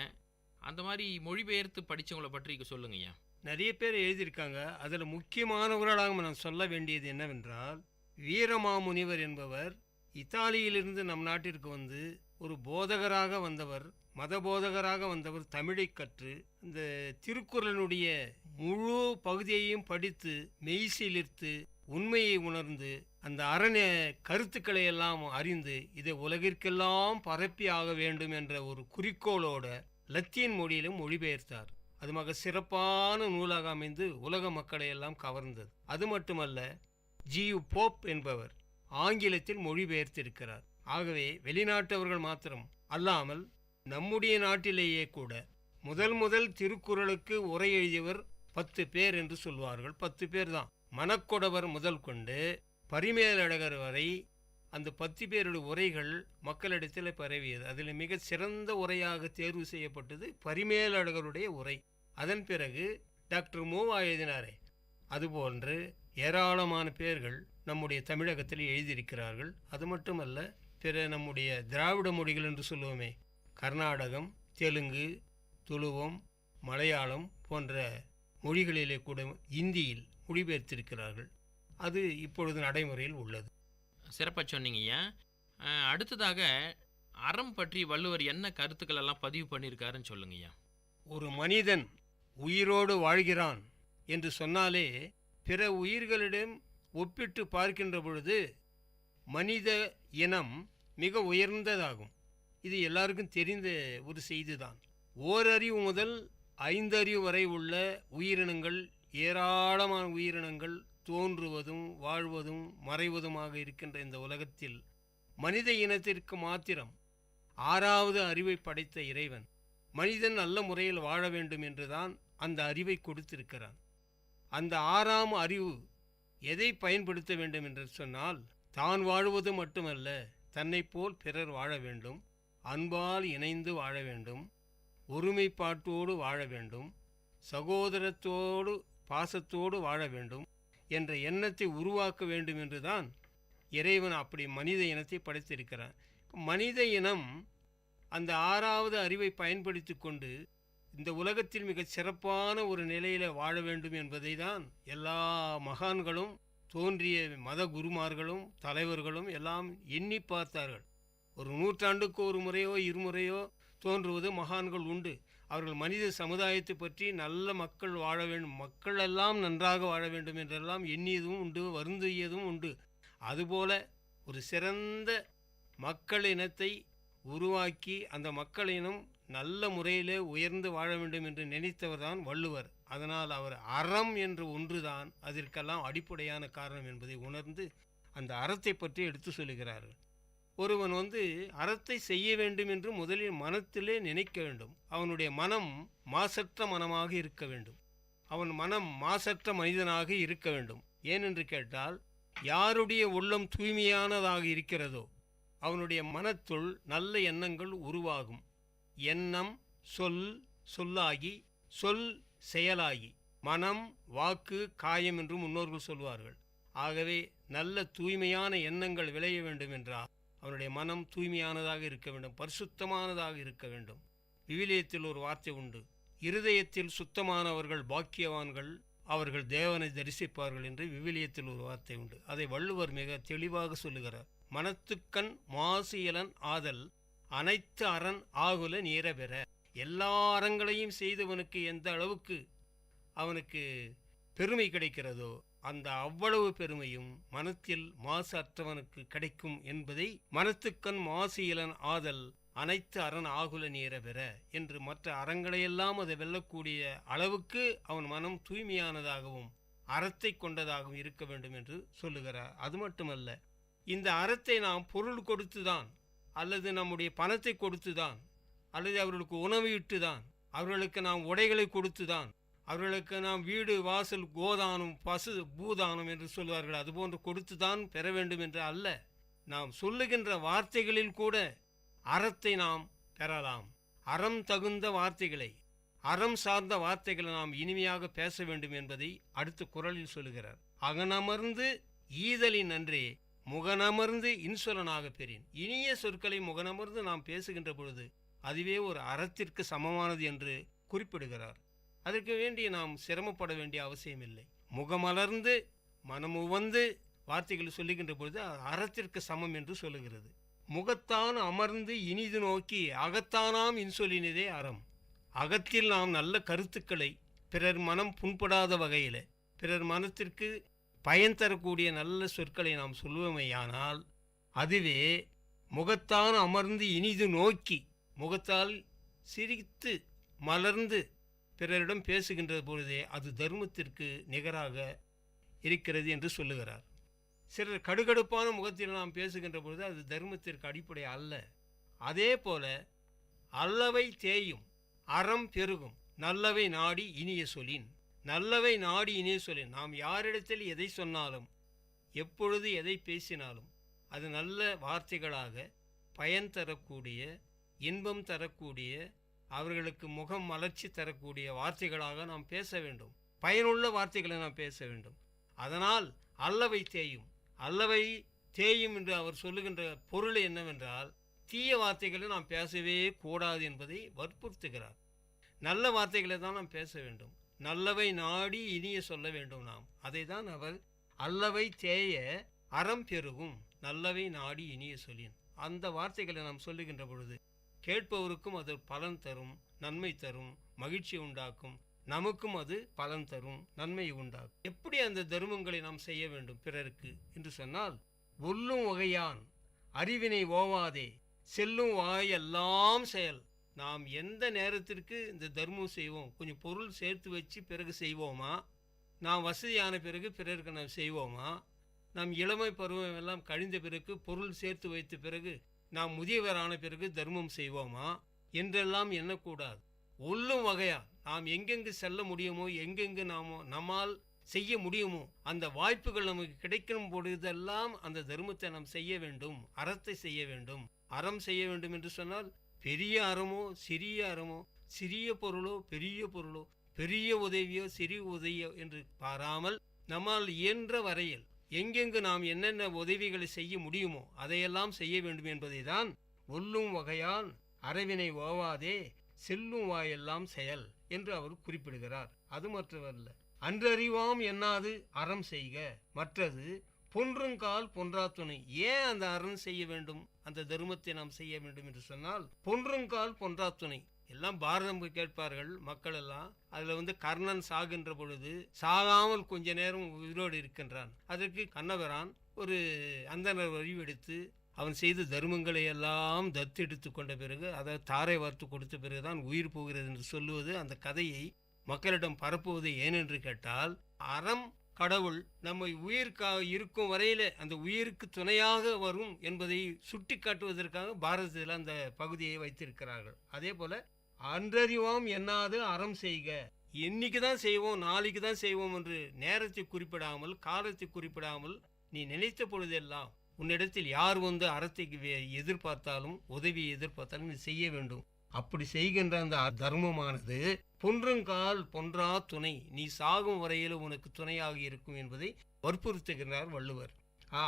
அந்த மாதிரி மொழிபெயர்த்து படித்தவங்களை பற்றி சொல்லுங்க ஐயா. நிறைய பேர் எழுதியிருக்காங்க. அதில் முக்கியமானவர்களாக நான் சொல்ல வேண்டியது என்னவென்றால், வீரமாமுனிவர் என்பவர் இத்தாலியிலிருந்து நம் நாட்டிற்கு வந்து ஒரு போதகராக வந்தவர், மத போதகராக வந்தவர். தமிழை கற்று இந்த திருக்குறளினுடைய முழு பகுதியையும் படித்து மெய்சிலிர்த்து உண்மையை உணர்ந்து அந்த அரண கருத்துக்களை எல்லாம் அறிந்து இதை உலகிற்கெல்லாம் பரப்பி ஆக வேண்டும் என்ற ஒரு குறிக்கோளோட லத்தீன் மொழியிலும் மொழிபெயர்த்தார். அது மிக சிறப்பான நூலாக அமைந்து உலக மக்களை எல்லாம் கவர்ந்தது. அது மட்டுமல்ல, G.U. போப் என்பவர் ஆங்கிலத்தில் மொழிபெயர்த்திருக்கிறார். ஆகவே வெளிநாட்டவர்கள் மாத்திரம் அல்லாமல் நம்முடைய நாட்டிலேயே கூட முதல் திருக்குறளுக்கு உரை எழுதியவர் 10 பேர் என்று சொல்வார்கள். 10 பேர் தான். மணக்கொடவர் முதல் கொண்டு பரிமேலழகர் வரை அந்த 10 பேருடைய உரைகள் மக்களிடத்தில் பரவியது. அதில் மிக சிறந்த உரையாக தேர்வு செய்யப்பட்டது பரிமேலழகருடைய உரை. அதன் பிறகு டாக்டர் மூவா எழுதினாரே, அதுபோன்று ஏராளமான பேர்கள் நம்முடைய தமிழகத்தில் எழுதியிருக்கிறார்கள். அது மட்டுமல்ல, பிற நம்முடைய திராவிட மொழிகள் என்று சொல்லுவோமே, கர்நாடகம், தெலுங்கு, துளுவம், மலையாளம் போன்ற மொழிகளிலே கூட இந்தியில் மொழிபெயர்த்திருக்கிறார்கள். அது இப்பொழுது நடைமுறையில் உள்ளது. சிறப்பாக சொன்னீங்கய்யா. அடுத்ததாக அறம் பற்றி வள்ளுவர் என்ன கருத்துக்கள் எல்லாம் பதிவு பண்ணியிருக்காருன்னு சொல்லுங்கய்யா. ஒரு மனிதன் உயிரோடு வாழ்கிறான் என்று சொன்னாலே பிற உயிர்களிடம் ஒப்பிட்டு பார்க்கின்ற பொழுது மனித இனம் மிக உயர்ந்ததாகும். இது எல்லாருக்கும் தெரிந்த ஒரு செய்திதான். ஓரறிவு முதல் 5 அறிவு வரை உள்ள உயிரினங்கள், ஏராளமான உயிரினங்கள் தோன்றுவதும் வாழ்வதும் மறைவதுமாக இருக்கின்ற இந்த உலகத்தில் மனித இனத்திற்கு மாத்திரம் 6வது அறிவை படைத்த இறைவன் மனிதன் நல்ல முறையில் வாழ வேண்டும் என்றுதான் அந்த அறிவை கொடுத்திருக்கிறான். அந்த 6ஆம் அறிவு எதை பயன்படுத்த வேண்டும் என்று சொன்னால், தான் வாழ்வது மட்டுமல்ல, தன்னை போல் பிறர் வாழ வேண்டும், அன்பால் இணைந்து வாழ வேண்டும், ஒருமைப்பாட்டோடு வாழ வேண்டும், சகோதரத்தோடு பாசத்தோடு வாழ வேண்டும் என்ற எண்ணத்தை உருவாக்க வேண்டும் என்றுதான் இறைவன் அப்படி மனித இனத்தை படைத்திருக்கிறான். மனித இனம் அந்த 6வது அறிவை பயன்படுத்தி கொண்டு இந்த உலகத்தில் மிகச் சிறப்பான ஒரு நிலையில் வாழ வேண்டும் என்பதை தான் எல்லா மகான்களும் தோன்றிய மத குருமார்களும் தலைவர்களும் எல்லாம் எண்ணி பார்த்தார்கள். ஒரு நூற்றாண்டுக்கு ஒரு முறையோ இருமுறையோ தோன்றுவது மகான்கள் உண்டு. அவர்கள் மனித சமுதாயத்தை பற்றி நல்ல மக்கள் வாழ வேண்டும், மக்கள் எல்லாம் நன்றாக வாழ வேண்டும் என்றெல்லாம் எண்ணியதும் உண்டு, வருந்தியதும் உண்டு. அதுபோல ஒரு சிறந்த மக்கள் இனத்தை உருவாக்கி அந்த மக்கள் இனம் நல்ல முறையிலே உயர்ந்து வாழ வேண்டும் என்று நினைத்தவர் தான் வள்ளுவர். அதனால் அவர் அறம் என்று ஒன்றுதான் அதற்கெல்லாம் அடிப்படையான காரணம் என்பதை உணர்ந்து அந்த அறத்தை பற்றி எடுத்து சொல்லுகிறார்கள். ஒருவன் அறத்தை செய்ய வேண்டும் என்று முதலில் மனத்திலே நினைக்க வேண்டும். அவனுடைய மனம் மாசற்ற மனமாக இருக்க வேண்டும். அவன் மனம் மாசற்ற மனிதனாக இருக்க வேண்டும். ஏனென்று கேட்டால், யாருடைய உள்ளம் தூய்மையானதாக இருக்கிறதோ அவனுடைய மனத்துள் நல்ல எண்ணங்கள் உருவாகும். எண்ணம் சொல்லாகி, சொல் செயலாகி, மனம் வாக்கு காயம் என்று முன்னோர்கள் சொல்வார்கள். ஆகவே நல்ல தூய்மையான எண்ணங்கள் விளைய வேண்டும் என்றால் அவனுடைய மனம் தூய்மையானதாக இருக்க வேண்டும், பரிசுத்தமானதாக இருக்க வேண்டும். விவிலியத்தில் ஒரு வார்த்தை உண்டு, இருதயத்தில் சுத்தமானவர்கள் பாக்கியவான்கள், அவர்கள் தேவனை தரிசிப்பார்கள் என்று விவிலியத்தில் ஒரு வார்த்தை உண்டு. அதை வள்ளுவர் மிக தெளிவாக சொல்லுகிறார். மனத்துக்கண் மாசு இலன் ஆதல் அனைத்து அரண் ஆகுல நீர பெற. எல்லா அறங்களையும் செய்தவனுக்கு எந்த அளவுக்கு அவனுக்கு பெருமை கிடைக்கிறதோ அந்த அவ்வளவு பெருமையும் மனத்தில் மாசு அற்றவனுக்கு கிடைக்கும் என்பதை மனத்துக்கண் மாசு இலன் ஆதல் அனைத்து அரண் ஆகுல நீர பெற என்று மற்ற அறங்களையெல்லாம் அதை வெல்லக்கூடிய அளவுக்கு அவன் மனம் தூய்மையானதாகவும் அறத்தை கொண்டதாகவும் இருக்க வேண்டும் என்று சொல்லுகிறார். அது மட்டுமல்ல, இந்த அறத்தை நாம் பொருள் கொடுத்துதான் அல்லது நம்முடைய பணத்தை கொடுத்துதான் அல்லது அவர்களுக்கு உணவு இட்டுதான், அவர்களுக்கு நாம் உடைகளை கொடுத்துதான், அவர்களுக்கு நாம் வீடு வாசல் கோதானம் பசு பூதானம் என்று சொல்வார்கள், அதுபோன்று கொடுத்துதான் பெற வேண்டும் என்று அல்ல. நாம் சொல்லுகின்ற வார்த்தைகளில் கூட அறத்தை நாம் பெறலாம். அறம் தகுந்த வார்த்தைகளை, அறம் சார்ந்த வார்த்தைகளை நாம் இனிமையாக பேச வேண்டும் என்பதை அடுத்த குறளில் சொல்லுகிறார். அகனமர்ந்து ஈதலின் நன்றே முகனமர்ந்து இன்சொலனாக பெறின். இனிய சொற்களை முகனமர்ந்து நாம் பேசுகின்ற பொழுது அதுவே ஒரு அறத்திற்கு சமமானது என்று குறிப்பிடுகிறார். அதற்கு வேண்டி நாம் சிரமப்பட வேண்டிய அவசியமில்லை. முகமலர்ந்து மனமுவந்து வார்த்தைகள் சொல்லுகின்ற பொழுது அறத்திற்கு சமம் என்று சொல்லுகிறது. முகத்தான் அமர்ந்து இனிது நோக்கி அகத்தானாம் இன்சொலினதே அறம். அகத்தில் நாம் நல்ல கருத்துக்களை பிறர் மனம் புண்படாத வகையில் பிறர் மனத்திற்கு பயன் தரக்கூடிய நல்ல சொற்களை நாம் சொல்லுவோமேயானால் அதுவே முகத்தான் அமர்ந்து இனிது நோக்கி, முகத்தால் சிரித்து மலர்ந்து பிறரிடம் பேசுகின்ற பொழுதே அது தர்மத்திற்கு நிகராக இருக்கிறது என்று சொல்லுகிறார். சிலர் கடுகடுப்பான முகத்தில் நாம் பேசுகின்ற பொழுது அது தர்மத்திற்கு அடிப்படை அல்ல. அதே போல அல்லவை தேயும் அறம் பெருகும் நல்லவை நாடி இனிய சொலின். நல்லவை நாடி இனிய சொலின். நாம் யாரிடத்தில் எதை சொன்னாலும் எப்பொழுது எதை பேசினாலும் அது நல்ல வார்த்தைகளாக பயன் தரக்கூடிய, இன்பம் தரக்கூடிய, அவர்களுக்கு முகம் மலர்ச்சி தரக்கூடிய வார்த்தைகளாக நாம் பேச வேண்டும். பயனுள்ள வார்த்தைகளை நாம் பேச வேண்டும். அதனால் அல்லவை தேயும். அல்லவை தேயும் என்று அவர் சொல்லுகின்ற பொருள் என்னவென்றால், தீய வார்த்தைகளை நாம் பேசவே கூடாது என்பதை வற்புறுத்துகிறார். நல்ல வார்த்தைகளை தான் நாம் பேச வேண்டும். நல்லவை நாடி இனிய சொல்ல வேண்டும் நாம். அதை தான் அவர் அல்லவை தேய அறம் பெருகும், நல்லவை நாடி இனிய சொல்லின். அந்த வார்த்தைகளை நாம் சொல்லுகின்ற பொழுது கேட்பவருக்கும் அது பலன் தரும், நன்மை தரும், மகிழ்ச்சி உண்டாக்கும். நமக்கும் அது பலன் தரும், நன்மை உண்டாகும். எப்படி அந்த தர்மங்களை நாம் செய்ய வேண்டும் பிறருக்கு என்று சொன்னால், ஒல்லும் வகையான் அறிவினை ஓவாதே செல்லும் வாயெல்லாம் செயல். நாம் எந்த நேரத்திற்கு இந்த தர்மம் செய்வோம், கொஞ்சம் பொருள் சேர்த்து வச்சு பிறகு செய்வோமா, நாம் வசதியான பிறகு பிறருக்கு நாம் செய்வோமா, நாம் இளமை பருவம் எல்லாம் கழிந்த பிறகு பொருள் சேர்த்து வைத்த பிறகு நாம் முதியவரான பிறகு தர்மம் செய்வோமா என்றெல்லாம் எண்ணக்கூடாது. ஒல்லும் வகையா நாம் எங்கெங்கு செல்ல முடியுமோ, எங்கெங்கு நம்மால் செய்ய முடியுமோ, அந்த வாய்ப்புகள் நமக்கு கிடைக்கும் பொழுதெல்லாம் அந்த தர்மத்தை நாம் செய்ய வேண்டும், அறத்தை செய்ய வேண்டும். அறம் செய்ய வேண்டும் என்று சொன்னால் பெரிய அறமோ சிறிய அறமோ, சிறிய பொருளோ பெரிய பொருளோ, பெரிய உதவியோ சிறிய உதவியோ என்று பாராமல் நம்மால் இயன்ற வரையில் எங்கெங்கு நாம் என்னென்ன உதவிகளை செய்ய முடியுமோ அதையெல்லாம் செய்ய வேண்டும் என்பதை தான் ஒல்லும் வகையால் அறவினை ஓவாதே செல்லும் வாயெல்லாம் செயல் என்று அவர் குறிப்பிடுகிறார். அது மற்றவல்ல, அன்றறிவாம் என்னாது அறம் செய்க, மற்றது பொன்றுங்கால் பொன்றா துணை. ஏன் அந்த அறம் செய்ய வேண்டும், அந்த தர்மத்தை நாம் செய்ய வேண்டும் என்று சொன்னால், பொன்றுங்கால் பொன்றா துணை. எல்லாம் பாரதம் கேட்பார்கள் மக்கள் எல்லாம். அதுல கர்ணன் சாகின்ற பொழுது சாகாமல் கொஞ்ச நேரம் உயிரோடு இருக்கின்றான். அதற்கு கண்ணபிரான் ஒரு அந்தனர் வழிவெடுத்து அவன் செய்த தர்மங்களை எல்லாம் தத்தெடுத்து கொண்ட பிறகு, அதை தாரை வார்த்து கொடுத்த பிறகுதான் உயிர் போகிறது என்று சொல்லுவது, அந்த கதையை மக்களிடம் பரப்புவது ஏனென்று கேட்டால், அறம் கடவுள் நம்மை உயிர் இருக்கும் வரையில அந்த உயிருக்கு துணையாக வரும் என்பதை சுட்டி காட்டுவதற்காக பாரதத்தில் அந்த பகுதியை வைத்திருக்கிறார்கள். அதே போல அன்றறிவாம் என்னாது அறம் செய்க, இன்னைக்கு தான் செய்வோம் நாளைக்கு தான் செய்வோம் என்று நேரத்தை குறிப்பிடாமல் காலத்தை குறிப்பிடாமல் நீ நினைத்த பொழுதெல்லாம் உன்னிடத்தில் யார் அறத்தை எதிர்பார்த்தாலும் உதவியை எதிர்பார்த்தாலும் நீ செய்ய வேண்டும். அப்படி செய்கின்ற அந்த தர்மமானது பொன்றுங்கால் பொன்றா துணை, நீ சாகும் வரையில் உனக்கு துணையாக இருக்கும் என்பதை வற்புறுத்துகிறார் வள்ளுவர்.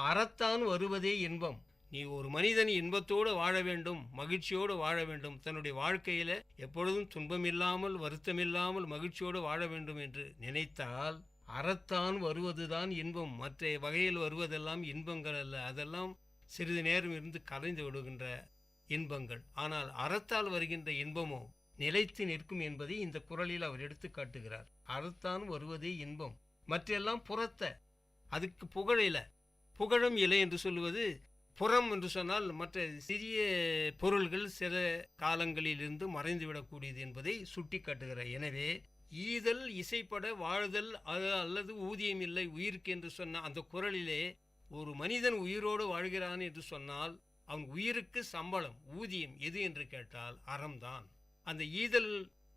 அறத்தான் வருவதே இன்பம். நீ ஒரு மனிதன் இன்பத்தோடு வாழ வேண்டும், மகிழ்ச்சியோடு வாழ வேண்டும், தன்னுடைய வாழ்க்கையில எப்பொழுதும் துன்பமில்லாமல் வருத்தமில்லாமல் மகிழ்ச்சியோடு வாழ வேண்டும் என்று நினைத்தால் அறத்தான் வருவதுதான் இன்பம். மற்ற வகையில் வருவதெல்லாம் இன்பங்கள் அல்ல, அதெல்லாம் சிறிது நேரம் இருந்து கலைந்து விடுகின்ற இன்பங்கள். ஆனால் அறத்தால் வருகின்ற இன்பமோ நிலைத்து நிற்கும் என்பதை இந்த குறளில் அவர் எடுத்து காட்டுகிறார். அறத்தான் வருவதே இன்பம், மற்றெல்லாம் புறத்த, அதுக்கு புகழில, புகழும் இலை என்று சொல்லுவது புறம் என்று சொன்னால் மற்ற சிறிய பொருள்கள் சில காலங்களில் இருந்து மறைந்துவிடக்கூடியது என்பதை சுட்டி காட்டுகிறார். எனவே ஈதல் இசைப்பட வாழ்தல் அல்லது ஊதியம் இல்லை உயிருக்கு என்று சொன்ன அந்த குறளிலே, ஒரு மனிதன் உயிரோடு வாழ்கிறான் என்று சொன்னால் அவன் உயிருக்கு சம்பளம் ஊதியம் எது என்று கேட்டால் அறம்தான். அந்த ஈதல்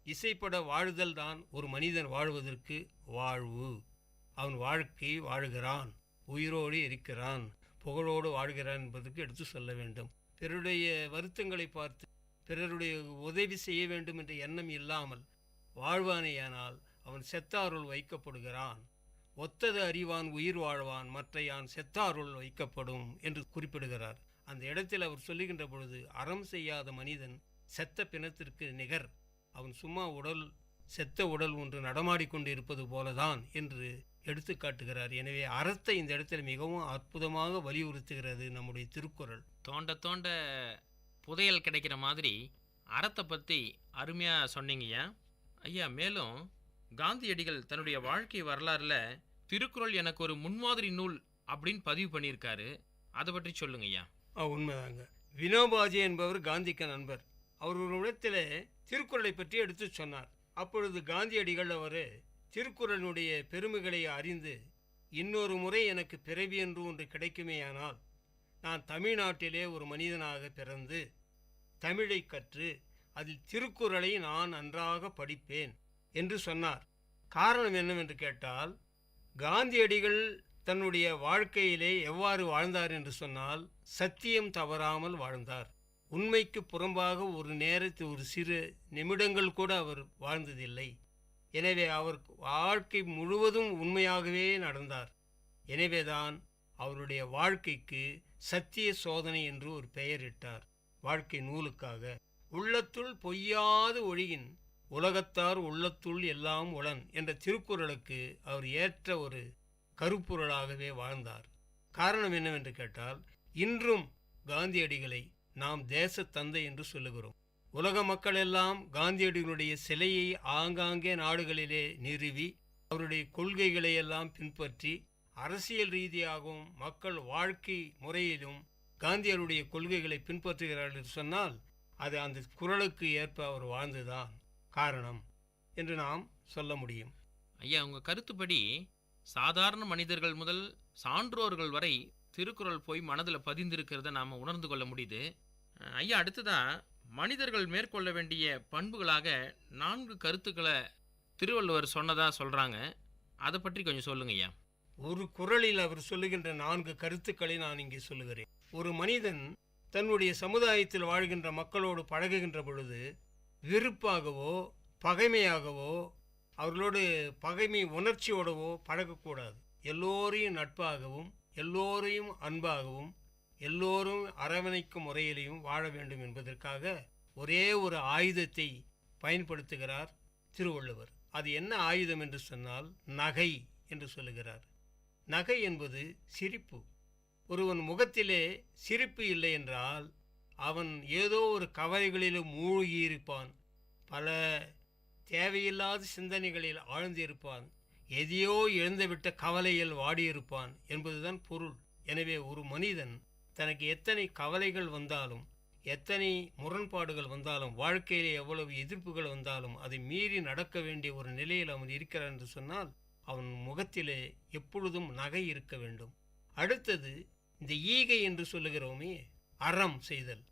இசைப்பட வாழ்தல் தான் ஒரு மனிதன் வாழ்வதற்கு வாழ்வு. அவன் வாழ்க்கை வாழ்கிறான், உயிரோடு இருக்கிறான், புகழோடு வாழ்கிறான் என்பதற்கு எடுத்து சொல்ல வேண்டும். பிறருடைய வருத்தங்களை பார்த்து பிறருடைய உதவி செய்ய வேண்டும் என்ற எண்ணம் இல்லாமல் வாழ்வானேயானால் அவன் செத்தாருள் வைக்கப்படுகிறான். ஒத்தது அறிவான் உயிர் வாழ்வான், மற்றையான் செத்தாருள் வைக்கப்படும் என்று குறிப்பிடுகிறார். அந்த இடத்தில் அவர் சொல்லுகின்ற பொழுது, அறம் செய்யாத மனிதன் செத்த பிணத்திற்கு நிகர், அவன் சும்மா செத்த உடல் ஒன்று நடமாடிக்கொண்டு இருப்பது போலதான் என்று எடுத்து காட்டுகிறார். எனவே அறத்தை இந்த இடத்தில் மிகவும் அற்புதமாக வலியுறுத்துகிறது நம்முடைய திருக்குறள். தோண்ட தோண்ட புதையல் கிடைக்கிற மாதிரி அறத்தை பற்றி அருமையாக சொன்னீங்கய்யா. ஐயா, மேலும் காந்தியடிகள் தன்னுடைய வாழ்க்கை வரலாறுல திருக்குறள் எனக்கு ஒரு முன்மாதிரி நூல் அப்படின்னு பதிவு பண்ணியிருக்காரு. அதை பற்றி சொல்லுங்க ஐயா. உண்மைதாங்க. வினோபாஜி என்பவர் காந்திக்கு நண்பர். அவர் ஒரு இடத்துல திருக்குறளை பற்றி எடுத்து சொன்னார். அப்பொழுது காந்தியடிகள் அவர் திருக்குறளுடைய பெருமைகளை அறிந்து, இன்னொரு முறை எனக்கு பிறவி என்று ஒன்று கிடைக்குமேயானால் நான் தமிழ்நாட்டிலே ஒரு மனிதனாக பிறந்து தமிழை கற்று அதில் திருக்குறளை நான் நன்றாக படிப்பேன் என்று சொன்னார். காரணம் என்னவென்று கேட்டால், காந்தியடிகள் தன்னுடைய வாழ்க்கையிலே எவ்வாறு வாழ்ந்தார் என்று சொன்னால், சத்தியம் தவறாமல் வாழ்ந்தார். உண்மைக்கு புறம்பாக ஒரு நேரத்தில் ஒரு சிறு நிமிடங்கள் கூட அவர் வாழ்ந்ததில்லை. எனவே அவர் வாழ்க்கை முழுவதும் உண்மையாகவே நடந்தார். எனவேதான் அவருடைய வாழ்க்கைக்கு சத்திய சோதனை என்று ஒரு பெயரிட்டார். வாழ்க்கை நூலுக்காக உள்ளத்துள் பொய்யாது ஒழியின் உலகத்தார் உள்ளத்துள் எல்லாம் உளன் என்ற திருக்குறளுக்கு அவர் ஏற்ற ஒரு கருப்பொருளாகவே வாழ்ந்தார். காரணம் என்னவென்று கேட்டால், இன்றும் காந்தியடிகளை நாம் தேச தந்தை என்று சொல்லுகிறோம். உலக மக்கள் எல்லாம் காந்தியடிகளுடைய சிலையை ஆங்காங்கே நாடுகளிலே நிறுவி அவருடைய கொள்கைகளை எல்லாம் பின்பற்றி அரசியல் ரீதியாகவும் மக்கள் வாழ்க்கை முறையிலும் காந்தியருடைய கொள்கைகளை பின்பற்றுகிறார்கள் என்று சொன்னால், அது அந்த குறளுக்கு ஏற்ப அவர் வாழ்ந்துதான் காரணம் என்று நாம் சொல்ல முடியும். ஐயா, உங்கள் கருத்துப்படி சாதாரண மனிதர்கள் முதல் சான்றோர்கள் வரை திருக்குறள் போய் மனதில் பதிந்திருக்கிறத நாம் உணர்ந்து கொள்ள முடியுது. ஐயா, அடுத்ததான் மனிதர்கள் மேற்கொள்ள வேண்டிய பண்புகளாக 4 கருத்துக்களை திருவள்ளுவர் சொன்னதா சொல்கிறாங்க. அதை பற்றி கொஞ்சம் சொல்லுங்க ஐயா. ஒரு குறளில் அவர் சொல்லுகின்ற 4 கருத்துக்களை நான் இங்கே சொல்லுகிறேன். ஒரு மனிதன் தன்னுடைய சமுதாயத்தில் வாழ்கின்ற மக்களோடு பழகுகின்ற பொழுது வெறுப்பாகவோ பகைமையாகவோ அவர்களோடு பகைமை உணர்ச்சியோடவோ பழகக்கூடாது. எல்லோரையும் நட்பாகவும் எல்லோரையும் அன்பாகவும் எல்லோரும் அரவணைக்கும் முறையிலையும் வாழ வேண்டும் என்பதற்காக ஒரே ஒரு ஆயுதத்தை பயன்படுத்துகிறார் திருவள்ளுவர். அது என்ன ஆயுதம் என்று சொன்னால் நகை என்று சொல்லுகிறார். நகை என்பது சிரிப்பு. ஒருவன் முகத்திலே சிரிப்பு இல்லை என்றால் அவன் ஏதோ ஒரு கவலைகளிலும் மூழ்கியிருப்பான், பல தேவையில்லாத சிந்தனைகளில் ஆழ்ந்திருப்பான், எதையோ இழந்துவிட்ட கவலையில் வாடியிருப்பான் என்பதுதான் பொருள். எனவே ஒரு மனிதன் தனக்கு எத்தனை கவலைகள் வந்தாலும் எத்தனை முரண்பாடுகள் வந்தாலும் வாழ்க்கையிலே எவ்வளவு எதிர்ப்புகள் வந்தாலும் அதை மீறி நடக்க வேண்டிய ஒரு நிலையில் அவன் இருக்கிறான் என்று சொன்னால் அவன் முகத்திலே எப்பொழுதும் நகை இருக்க வேண்டும். அடுத்தது இந்த ஈகை என்று சொல்லுகிறோமே, அறம் செய்தல்.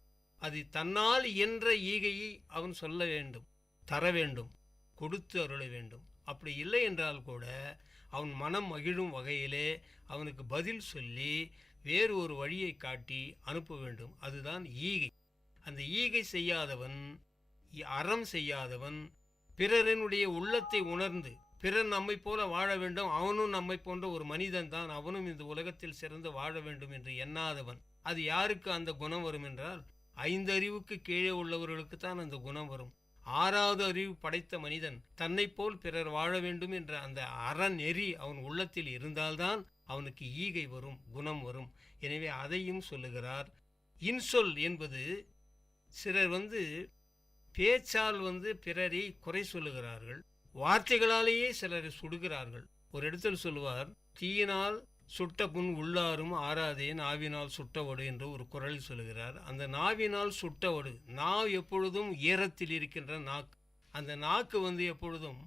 அது தன்னால் இயன்ற ஈகையை அவன் சொல்ல வேண்டும், தர வேண்டும், கொடுத்து அருள வேண்டும். அப்படி இல்லை என்றால் கூட அவன் மனம் மகிழும் வகையிலே அவனுக்கு பதில் சொல்லி வேறு ஒரு வழியை காட்டி அனுப்ப வேண்டும். அதுதான் ஈகை. அந்த ஈகை செய்யாதவன், அறம் செய்யாதவன், பிறரினுடைய உள்ளத்தை உணர்ந்து பிறர் நம்மை போல வாழ வேண்டும், அவனும் நம்மை போன்ற ஒரு மனிதன் தான், அவனும் இந்த உலகத்தில் சிறந்து வாழ வேண்டும் என்று எண்ணாதவன். அது யாருக்கு அந்த குணம் வரும் என்றால் 5 அறிவுக்கு கீழே உள்ளவர்களுக்கு தான் அந்த குணம் வரும். 6வது அறிவு படைத்த மனிதன் தன்னை போல் பிறர் வாழ வேண்டும் என்ற அந்த அறநெறி அவன் உள்ளத்தில் இருந்தால்தான் அவனுக்கு ஈகை வரும், குணம் வரும். எனவே அதையும் சொல்லுகிறார். இன்சொல் என்பது சிலர் பேச்சால் பிறரை குறை சொல்லுகிறார்கள், வார்த்தைகளாலேயே சிலரை சுடுகிறார்கள். ஒரு இடத்தில் சொல்லுவார், தீயினால் சுட்ட புண் உள்ளாரும் ஆறாதே நாவினால் சுட்டவடு என்று ஒரு குறளில் சொல்லுகிறார். அந்த நாவினால் சுட்டவடு, நாவ் எப்பொழுதும் ஈரத்தில் இருக்கின்ற நாக்கு. அந்த நாக்கு எப்பொழுதும்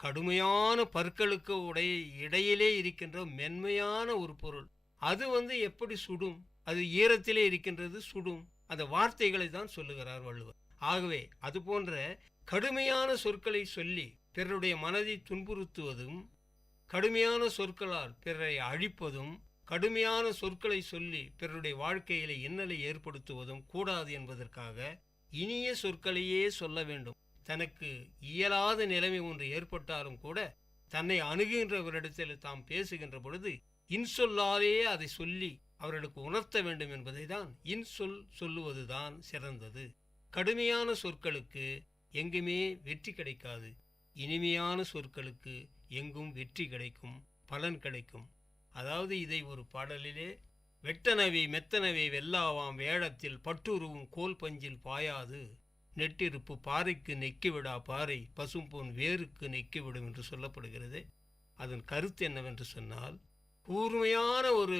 கடுமையான பற்களுக்கு இடையிலே இருக்கின்ற மென்மையான ஒரு பொருள். அது எப்படி சுடும்? அது ஈரத்திலே இருக்கின்றது, சுடும். அந்த வார்த்தைகளை தான் சொல்லுகிறார் வள்ளுவர். ஆகவே அது போன்ற கடுமையான சொற்களை சொல்லி பிறருடைய மனதை துன்புறுத்துவதும், கடுமையான சொற்களால் பிறரை அழிப்பதும், கடுமையான சொற்களை சொல்லி பிறருடைய வாழ்க்கையில இன்னலை ஏற்படுத்துவதும் கூடாது என்பதற்காக இனிய சொற்களையே சொல்ல வேண்டும். தனக்கு இயலாத நிலைமை ஒன்று ஏற்பட்டாலும் கூட தன்னை அணுகுகின்றவரிடத்தில் தாம் பேசுகின்ற பொழுது இன்சொல்லாலே அதை சொல்லி அவர்களுக்கு உணர்த்த வேண்டும் என்பதை தான் இன்சொல் சொல்லுவதுதான் சிறந்தது. கடுமையான சொற்களுக்கு எங்குமே வெற்றி கிடைக்காது. இனிமையான சொற்களுக்கு எங்கும் வெற்றி கிடைக்கும், பலன் கிடைக்கும். அதாவது இதை ஒரு பாடலிலே, வெட்டனவை மெத்தனவை வெல்லாவாம் வேடத்தில் பட்டுருவும் கோல் பஞ்சில் பாயாது நெட்டிருப்பு பாறைக்கு நெக்கிவிடா பாறை பசும்பொன் வேருக்கு நெக்கிவிடும் என்று சொல்லப்படுகிறது. அதன் கருத்து என்னவென்று சொன்னால், கூர்மையான ஒரு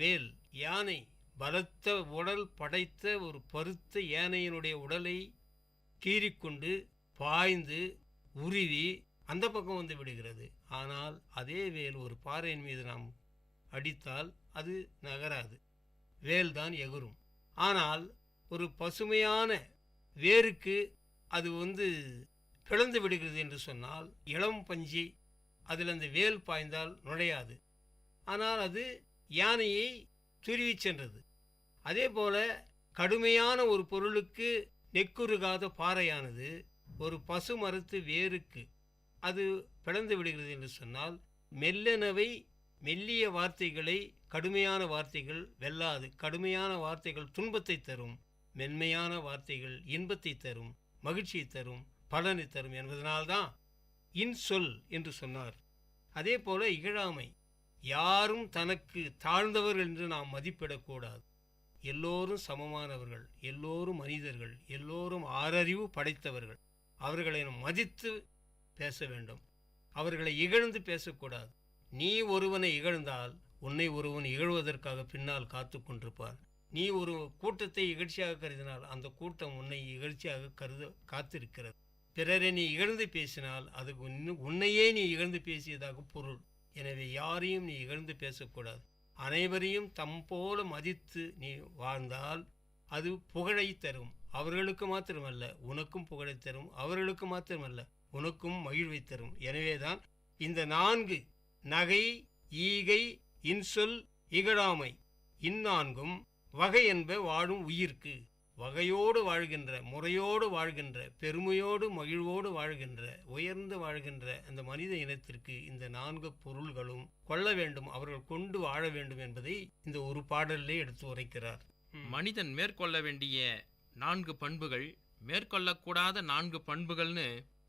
வேல், யானை, பலத்த உடல் படைத்த ஒரு பருத்த யானையினுடைய உடலை கீறிக்கொண்டு பாய்ந்து உருவி அந்த பக்கம் விடுகிறது. ஆனால் அதே வேல் ஒரு பாறையின் மீது நாம் அடித்தால் அது நகராது, வேல்தான் எகுரும். ஆனால் ஒரு பசுமையான வேருக்கு அது பிளந்து விடுகிறது என்று சொன்னால், இளம் பஞ்சி அதில் அந்த வேல் பாய்ந்தால் நுழையாது. ஆனால் அது யானையை துருவி சென்றது. அதே போல கடுமையான ஒரு பொருளுக்கு நெக்குருகாத பாறையானது ஒரு பசு மரத்து வேருக்கு அது பிளந்து விடுகிறது என்று சொன்னால், மெல்லனவை மெல்லிய வார்த்தைகளை கடுமையான வார்த்தைகள் வெல்லாது. கடுமையான வார்த்தைகள் துன்பத்தை தரும், மென்மையான வார்த்தைகள் இன்பத்தை தரும், மகிழ்ச்சியை தரும், பலனை தரும் என்பதனால்தான் இன்சொல் என்று சொன்னார். அதே போல இகழாமை, யாரும் தனக்கு தாழ்ந்தவர் என்று நாம் மதிப்பிடக்கூடாது. எல்லோரும் சமமானவர்கள், எல்லோரும் மனிதர்கள், எல்லோரும் ஆறறிவு படைத்தவர்கள். அவர்களை மதித்து பேச வேண்டும், அவர்களை இகழ்ந்து பேசக்கூடாது. நீ ஒருவனை இகழ்ந்தால் உன்னை ஒருவன் இகழ்வதற்காக பின்னால் காத்து கொண்டிருப்பார். நீ ஒரு கூட்டத்தை இகழ்ச்சியாக கருதினால் அந்த கூட்டம் உன்னை இகழ்ச்சியாக காத்திருக்கிறது. பிறரை நீ இகழ்ந்து பேசினால் அதுக்கு உன்னையே நீ இகழ்ந்து பேசியதாக பொருள். எனவே யாரையும் நீ இகழ்ந்து பேசக்கூடாது. அனைவரையும் தம்போல மதித்து நீ வாழ்ந்தால் அது புகழை தரும். அவர்களுக்கு மாத்திரமல்ல, உனக்கும் புகழை தரும். அவர்களுக்கு மாத்திரமல்ல, உனக்கும் மகிழ்வை தரும். எனவேதான் இந்த 4 நகை, ஈகை, இன்சொல், இகழாமை இந்நான்கும் வகை என்ப வாழும் உயிர்க்கு. வகையோடு வாழ்கின்ற, முறையோடு வாழ்கின்ற, பெருமையோடு மகிழ்வோடு வாழ்கின்ற, உயர்ந்து வாழ்கின்ற அந்த மனித இனத்திற்கு இந்த 4 பொருள்களும் கொள்ள வேண்டும், அவர்கள் கொண்டு வாழ வேண்டும் என்பதை இந்த ஒரு பாடலிலே எடுத்து உரைக்கிறார். மனிதன் மேற்கொள்ள வேண்டிய 4 பண்புகள், மேற்கொள்ளக்கூடாத 4 பண்புகள்னு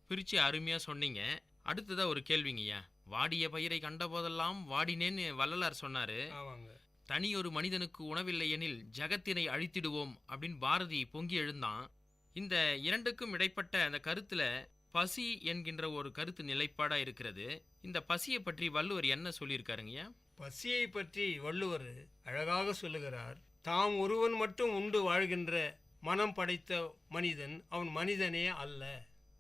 பிரித்து அருமையாக சொன்னீங்க. அடுத்ததாக ஒரு கேள்விங்கய்யா. வாடிய பயிரை கண்ட போதெல்லாம் வாடினேன்னு வள்ளலார் சொன்னார். தனி ஒரு மனிதனுக்கு உணவில்லை எனில் ஜகத்தினை அழித்திடுவோம் அப்படின்னு பாரதி பொங்கி எழுந்தான். இந்த இரண்டுக்கும் இடைப்பட்ட அந்த கருத்துல பசி என்கின்ற ஒரு கருத்து நிலைப்பாடா இருக்கிறது. இந்த பசியை பற்றி வள்ளுவர் என்ன சொல்லியிருக்காருங்கய்யா? பசியை பற்றி வள்ளுவர் அழகாக சொல்லுகிறார். தாம் ஒருவன் மட்டும் உண்டு வாழ்கின்ற மனம் படைத்த மனிதன் அவன் மனிதனே அல்ல.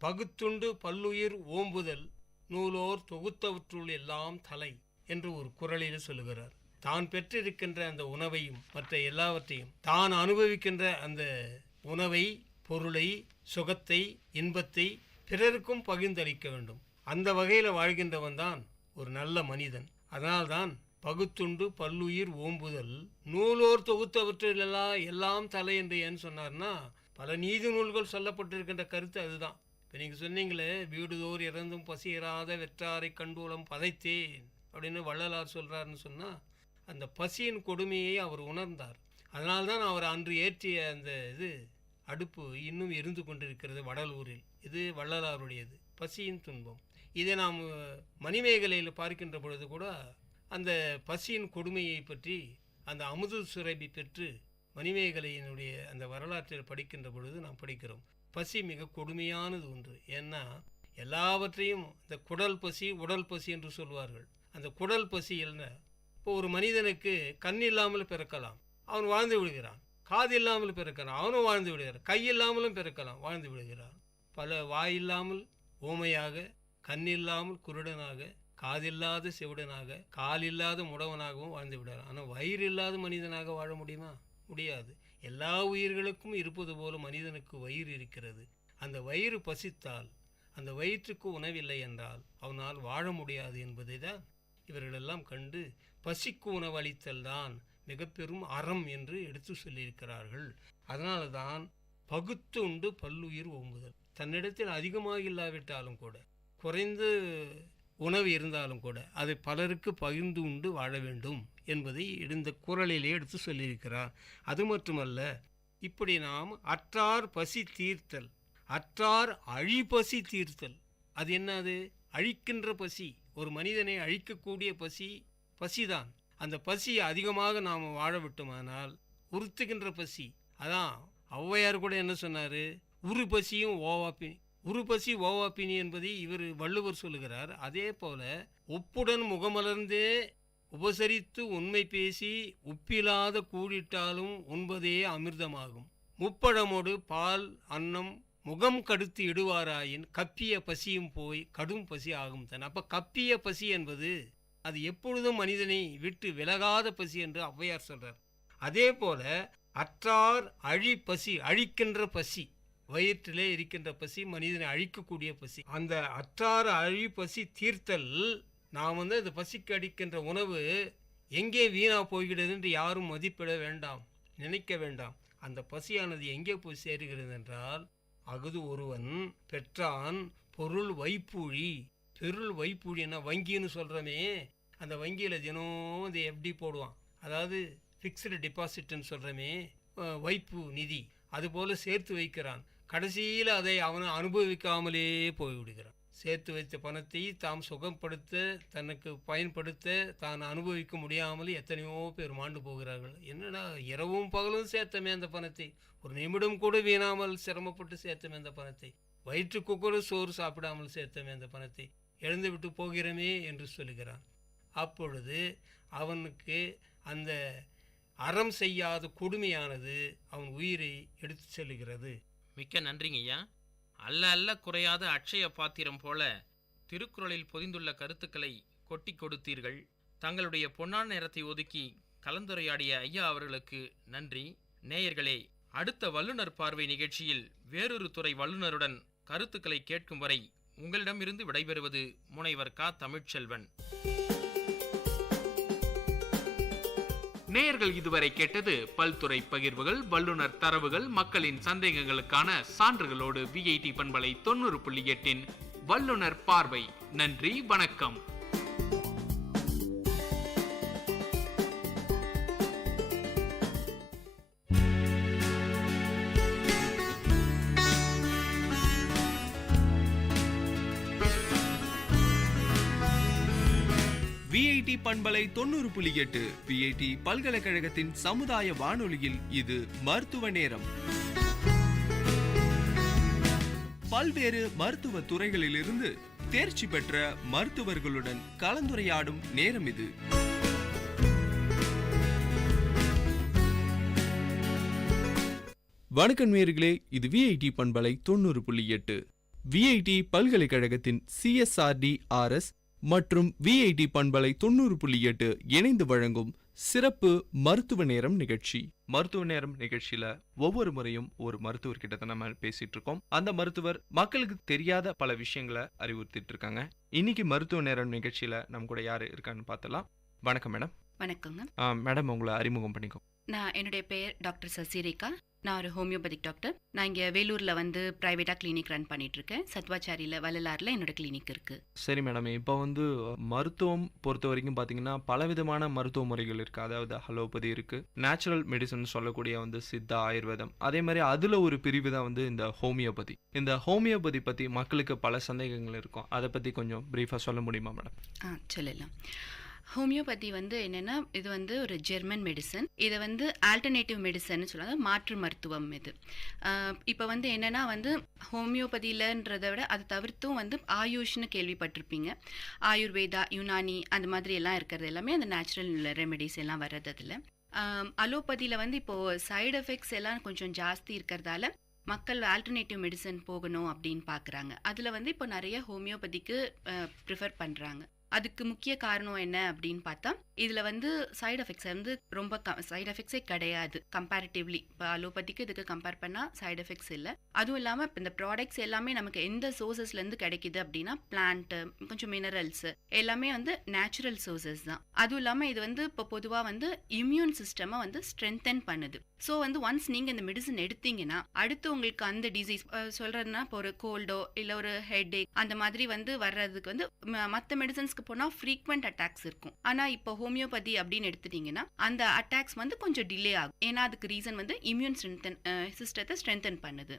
பகுத்துண்டு பல்லுயிர் ஓம்புதல் நூலோர் தொகுத்தவற்றுள் எல்லாம் தலை என்று ஒரு குறளில் சொல்லுகிறார். தான் பெற்றிருக்கின்ற அந்த உணவையும் மற்ற எல்லாவற்றையும், தான் அனுபவிக்கின்ற அந்த உணவை, பொருளை, சுகத்தை, இன்பத்தை பிறருக்கும் பகிர்ந்தளிக்க வேண்டும். அந்த வகையில் வாழ்கின்றவன் தான் ஒரு நல்ல மனிதன். அதனால்தான் பகுத்துண்டு பல்லுயிர் ஓம்புதல் நூலோர் தொகுத்தவற்றில் எல்லாம் தலை என்று ஏன் சொன்னார்னா, பல நீதி நூல்கள் சொல்லப்பட்டிருக்கின்ற கருத்து அதுதான். இப்போ நீங்கள் சொன்னீங்களே, வீடுதோர் இறந்தும் பசியராத வெற்றாரை கண்டூலம் பதைத்தேன் அப்படின்னு வள்ளலார் சொல்கிறாருன்னு சொன்னால், அந்த பசியின் கொடுமையை அவர் உணர்ந்தார். அதனால்தான் அவர் அன்று ஏற்றிய அந்த அடுப்பு இன்னும் எரிந்து கொண்டிருக்கிறது வடலூரில். இது வள்ளலாருடையது, பசியின் துன்பம். இதை நாம் மணிமேகலையில் பார்க்கின்ற பொழுது கூட அந்த பசியின் கொடுமையை பற்றி அந்த அமுது சுரபி பெற்று மணிமேகலையினுடைய அந்த வரலாற்றில் படிக்கின்ற பொழுது நாம் படிக்கிறோம். பசி மிக கொடுமையானது ஒன்று. ஏன்னா எல்லாவற்றையும் இந்த குடல் பசி, உடல் பசி என்று சொல்வார்கள். அந்த குடல் பசியில் இப்போ ஒரு மனிதனுக்கு கண் இல்லாமல் பிறக்கலாம், அவன் வாழ்ந்து விடுகிறான். காது இல்லாமல் பிறக்கிறான், அவனும் வாழ்ந்து விடுகிறான். கை இல்லாமலும் பிறக்கலாம், வாழ்ந்து விடுகிறான். பல வாயில்லாமல் ஊமையாக, கண் இல்லாமல் குருடனாக, காதில்லாத செவிடனாக, கால் இல்லாத முடவனாகவும் வாழ்ந்து விடுகிறான். ஆனால் வயிறு இல்லாத மனிதனாக வாழ முடியுமா? முடியாது. எல்லா உயிர்களுக்கும் இருப்பது போல மனிதனுக்கு வயிறு இருக்கிறது. அந்த வயிறு பசித்தால், அந்த வயிற்றுக்கு உணவில்லை என்றால் அவனால் வாழ முடியாது என்பதை தான் இவர்களெல்லாம் கண்டு பசிக்கு உணவு அளித்தல் தான் மிக பெரும் அறம் என்று எடுத்து சொல்லியிருக்கிறார்கள். அதனால தான் பகுத்து உண்டு பல்லுயிர் ஓம்புதல். தன்னிடத்தில் அதிகமாக இல்லாவிட்டாலும் கூட, குறைந்து உணவு இருந்தாலும் கூட அதை பலருக்கு பகிர்ந்து உண்டு வாழ வேண்டும் என்பதை இந்த குறளிலே எடுத்து சொல்லியிருக்கிறார். அது மட்டுமல்ல, இப்படி நாம் அற்றார் பசி தீர்த்தல், அற்றார் அழிபசி தீர்த்தல். அது என்னது? அழிக்கின்ற பசி. ஒரு மனிதனை அழிக்கக்கூடிய பசிதான். அந்த பசியை அதிகமாக நாம் வாழ விட்டோமானால் உறுத்துகின்ற பசி. அதான் ஔவையார் கூட என்ன சொன்னார்? உரு பசியும் ஓவாப்பினி. உரு பசி ஓவாப்பினி என்பதை இவர் வள்ளுவர் சொல்லுகிறார். அதே போல ஒப்புடன் முகமலர்ந்தே உபசரித்து உண்மை பேசி உப்பில்லாத கூடிட்டாலும் உண்பதே அமிர்தமாகும். முப்பழமோடு பால் அன்னம் முகம் கடுத்து இடுவாராயின் கப்பிய பசியும் போய் கடும் பசி ஆகும் தான். அப்போ கப்பிய பசி என்பது அது எப்பொழுதும் மனிதனை விட்டு விலகாத பசி என்று ஔவையார் சொல்றார். அதே போல அற்றார் அழி பசி, அழிக்கின்ற பசி, வயிற்றிலே இருக்கின்ற பசி, மனிதனை அழிக்கக்கூடிய பசி. அந்த அற்றார் அழி பசி தீர்த்தல், நாம் இந்த பசிக்கு அடிக்கின்ற உணவு எங்கே வீணா போகிறது என்று யாரும் மதிப்பிட வேண்டாம், நினைக்க வேண்டாம். அந்த பசியானது எங்கே போய் சேருகிறது என்றால், அகுது ஒருவன் பெற்றான் பொருள் வைப்பூழி. பொருள் வைப்பூழின்னா வங்கின்னு சொல்கிறோமே, அந்த வங்கியில் தினம் இந்த எஃப்டி போடுவான், அதாவது ஃபிக்ஸ்டு டெபாசிட்னு சொல்கிறோமே, வைப்பு நிதி, அதுபோல் சேர்த்து வைக்கிறான். கடைசியில் அதை அவனை அனுபவிக்காமலே போய்விடுகிறான். சேர்த்து வைத்த பணத்தை தாம் சுகப்படுத்த, தனக்கு பயன்படுத்த, தான் அனுபவிக்க முடியாமல் எத்தனையோ பேர் மாண்டு போகிறார்கள். என்னடா இரவும் பகலும் சேர்த்தமே அந்த பணத்தை, ஒரு நிமிடம் கூட வீணாமல் சிரமப்பட்டு சேர்த்தமே அந்த பணத்தை, வயிற்றுக்கு கூட சோறு சாப்பிடாமல் சேர்த்தமே அந்த பணத்தை, இழந்து விட்டு போகிறோமே என்று சொல்லுகிறான். அப்பொழுது அவனுக்கு அந்த அறம் செய்யாத கொடுமையானது அவன் உயிரை எடுத்து செல்லுகிறது. மிக்க நன்றிங்க ஐயா. அல்ல அல்ல குறையாத அட்சய பாத்திரம் போல திருக்குறளில் பொதிந்துள்ள கருத்துக்களை கொட்டி கொடுத்தீர்கள். தங்களுடைய பொன்னான நேரத்தை ஒதுக்கி கலந்துரையாடிய ஐயா அவர்களுக்கு நன்றி. நேயர்களே, அடுத்த வல்லுநர் பார்வை நிகழ்ச்சியில் வேறொரு துறை வல்லுநருடன் கருத்துக்களை கேட்கும் வரை உங்களிடமிருந்து விடைபெறுவது முனைவர் க. தமிழ்ச்செல்வன். நேயர்கள் இதுவரை கேட்டது பல்துறை பகிர்வுகள், வல்லுநர் தரவுகள், மக்களின் சந்தேகங்களுக்கான சான்றுகளோடு விஐடி பண்பலை 90.8 வல்லுநர் பார்வை. நன்றி, வணக்கம். விஐடி பண்பலை 90.8 விஐடி பல்கலைக்கழகத்தின் சமுதாய வானொலியில் இது மருத்துவ நேரம். பல்வேறு மருத்துவ துறைகளிலிருந்து தேர்ச்சி பெற்ற மருத்துவர்களுடன் கலந்துரையாடும் நேரம் இது. வணக்கம் நேயர்களே, இது விஐடி பண்பலை 90.8 விஐடி பல்கலைக்கழகத்தின் CSRD-RS மற்றும் விஐடி பண்பலை 90.8 இணைந்து வழங்கும் சிறப்பு மருத்துவ நேரம் நிகழ்ச்சி. மருத்துவ நேரம் நிகழ்ச்சியில ஒவ்வொரு முறையும் ஒரு மருத்துவர்கிட்ட தான் நம்ம பேசிட்டு இருக்கோம். அந்த மருத்துவர் மக்களுக்கு தெரியாத பல விஷயங்களை அறிவுறுத்திட்டு இருக்காங்க. இன்னைக்கு மருத்துவ நேரம் நிகழ்ச்சியில நம்ம கூட யாரு இருக்கான்னு பார்த்தலாம். வணக்கம் மேடம். வணக்கங்க மேடம், உங்களை அறிமுகம் பண்ணிக்கோ. நான் என்னுடைய பெயர் டாக்டர் சசிரேகா. நான் ஒரு ஹோமியோபதிக் டாக்டர். நான் இங்கே வேலூரில் வந்து ப்ரைவேட்டாக கிளினிக் ரன் பண்ணிட்டு இருக்கேன். சத்வாச்சாரியில் வள்ளலாரில் என்னோட கிளினிக் இருக்கு. சரி மேடம், இப்போ வந்து மருத்துவம் பொறுத்த வரைக்கும் பார்த்தீங்கன்னா பலவிதமான மருத்துவ முறைகள் இருக்கு. அதாவது அலோபதி இருக்கு, நேச்சுரல் மெடிசன் சொல்லக்கூடிய வந்து சித்தா, ஆயுர்வேதம், அதே மாதிரி அதில் ஒரு பிரிவு தான் வந்து இந்த ஹோமியோபதி. இந்த ஹோமியோபதி பற்றி மக்களுக்கு பல சந்தேகங்கள் இருக்கும். அதை பற்றி கொஞ்சம் ப்ரீஃபாக சொல்ல முடியுமா மேடம்? சொல்லலாம். ஹோமியோபதி வந்து என்னென்னா, இது வந்து ஒரு ஜெர்மன் மெடிசன். இதை வந்து ஆல்டர்னேட்டிவ் மெடிசன் சொல்லுவாங்க, மாற்று மருத்துவம் இது. இப்போ வந்து என்னென்னா வந்து ஹோமியோபதியிலன்றதை விட அதை தவிர்த்தும் வந்து ஆயுஷ்னு கேள்விப்பட்டிருப்பீங்க. ஆயுர்வேதா, யுனானி அந்த மாதிரி எல்லாம் இருக்கிறது எல்லாமே அந்த நேச்சுரல் ரெமெடிஸ் எல்லாம் வர்றது. அதில் அலோபதியில் வந்து இப்போது சைடு எஃபெக்ட்ஸ் எல்லாம் கொஞ்சம் ஜாஸ்தி இருக்கிறதால மக்கள் ஆல்டர்னேட்டிவ் மெடிசன் போகணும் அப்படின்னு பார்க்குறாங்க. அதில் வந்து இப்போ நிறைய ஹோமியோபதிக்கு ப்ரிஃபர் பண்ணுறாங்க. அதுக்கு முக்கிய காரணம் என்ன அப்படின்னு பார்த்தா, இதில் வந்து சைடு எஃபெக்ட்ஸ் வந்து ரொம்ப சைடு எஃபெக்ட்ஸே கிடையாது கம்பேரிட்டிவ்லி. இப்போ அலோபதிக்கு இதுக்கு கம்பேர் பண்ணால் சைடு எஃபெக்ட்ஸ் இல்லை. அதுவும் இல்லாமல் இப்போ இந்த ப்ராடக்ட்ஸ் எல்லாமே நமக்கு எந்த சோர்சஸ்லேருந்து கிடைக்குது அப்படின்னா, பிளான்ட்டு, கொஞ்சம் மினரல்ஸு எல்லாமே வந்து நேச்சுரல் சோர்சஸ் தான். அதுவும் இல்லாமல் இது வந்து இப்போ பொதுவாக வந்து இம்யூன் சிஸ்டமை வந்து ஸ்ட்ரென்தன் பண்ணுது. ஸோ வந்து ஒன்ஸ் நீங்கள் இந்த மெடிசன் எடுத்தீங்கன்னா அடுத்து உங்களுக்கு அந்த டிசீஸ் சொல்கிறதுனா, இப்போ ஒரு கோல்டோ இல்லை ஒரு ஹெட் ஏக் அந்த மாதிரி வந்து வர்றதுக்கு வந்து மற்ற மெடிசன்ஸ்க்கு போனால் ஃப்ரீக்வெண்ட் அட்டாக்ஸ் இருக்கும். ஆனால் இப்போ ஹோமியோபதி அப்படின்னு எடுத்துட்டீங்கன்னா அந்த அட்டாக்ஸ் வந்து கொஞ்சம் டிலே ஆகும். ஏன்னா அதுக்கு ரீசன் வந்து இம்யூன் சிஸ்டத்தை ஸ்ட்ரென்தன் பண்ணுது.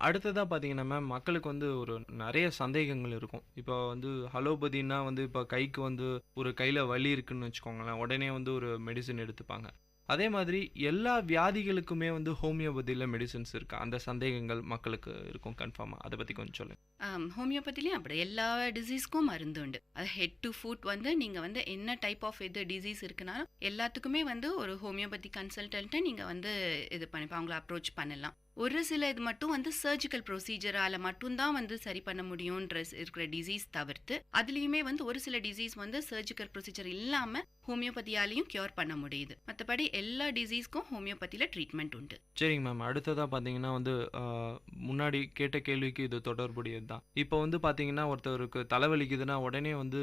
அடுத்ததாக பார்த்தீங்கன்னா மேம், மக்களுக்கு வந்து ஒரு நிறைய சந்தேகங்கள் இருக்கும். இப்போ வந்து அலோபதினா வந்து இப்போ கைக்கு வந்து ஒரு கையில் வலி இருக்குன்னு வச்சுக்கோங்களேன், உடனே வந்து ஒரு மெடிசன் எடுத்துப்பாங்க. அதே மாதிரி எல்லா வியாதிகளுக்குமே வந்து ஹோமியோபதியில் மெடிசன்ஸ் இருக்கு. அந்த சந்தேகங்கள் மக்களுக்கு இருக்கும் கன்ஃபார்மாக. அதை பற்றி கொஞ்சம் சொல்லுங்கள். ஹோமியோபதிலையும் அப்படி எல்லா டிசீஸ்க்கும் மருந்து உண்டு. அது ஹெட் டு ஃபுட் வந்து நீங்கள் வந்து என்ன டைப் ஆஃப் இது டிசீஸ் இருக்குனாலும் எல்லாத்துக்குமே வந்து ஒரு ஹோமியோபதி கன்சல்டன்ட்டை நீங்கள் வந்து இது பண்ணி அவங்கள அப்ரோச் பண்ணலாம். ஒரு சில இது மட்டும் வந்து சர்ஜிக்கல் ப்ரொசீஜரால மட்டும்தான் வந்து சரி பண்ண முடியும்ன்ற இருக்கிற டிசீஸ் தவிர்த்து அதுலயுமே வந்து ஒரு சில டிசீஸ் வந்து சர்ஜிக்கல் ப்ரொசீஜர் இல்லாம ஹோமியோபதியாலையும் கியூர் பண்ண முடியுது. மற்றபடி எல்லா டிசீஸ்க்கும் ஹோமியோபதியில ட்ரீட்மெண்ட் உண்டு. சரிங்க மேம். அடுத்ததாக பார்த்தீங்கன்னா வந்து முன்னாடி கேட்ட கேள்விக்கு இது தொடர்புடையது தான். இப்போ வந்து பார்த்தீங்கன்னா ஒருத்தருக்கு தலைவலிக்குதுன்னா உடனே வந்து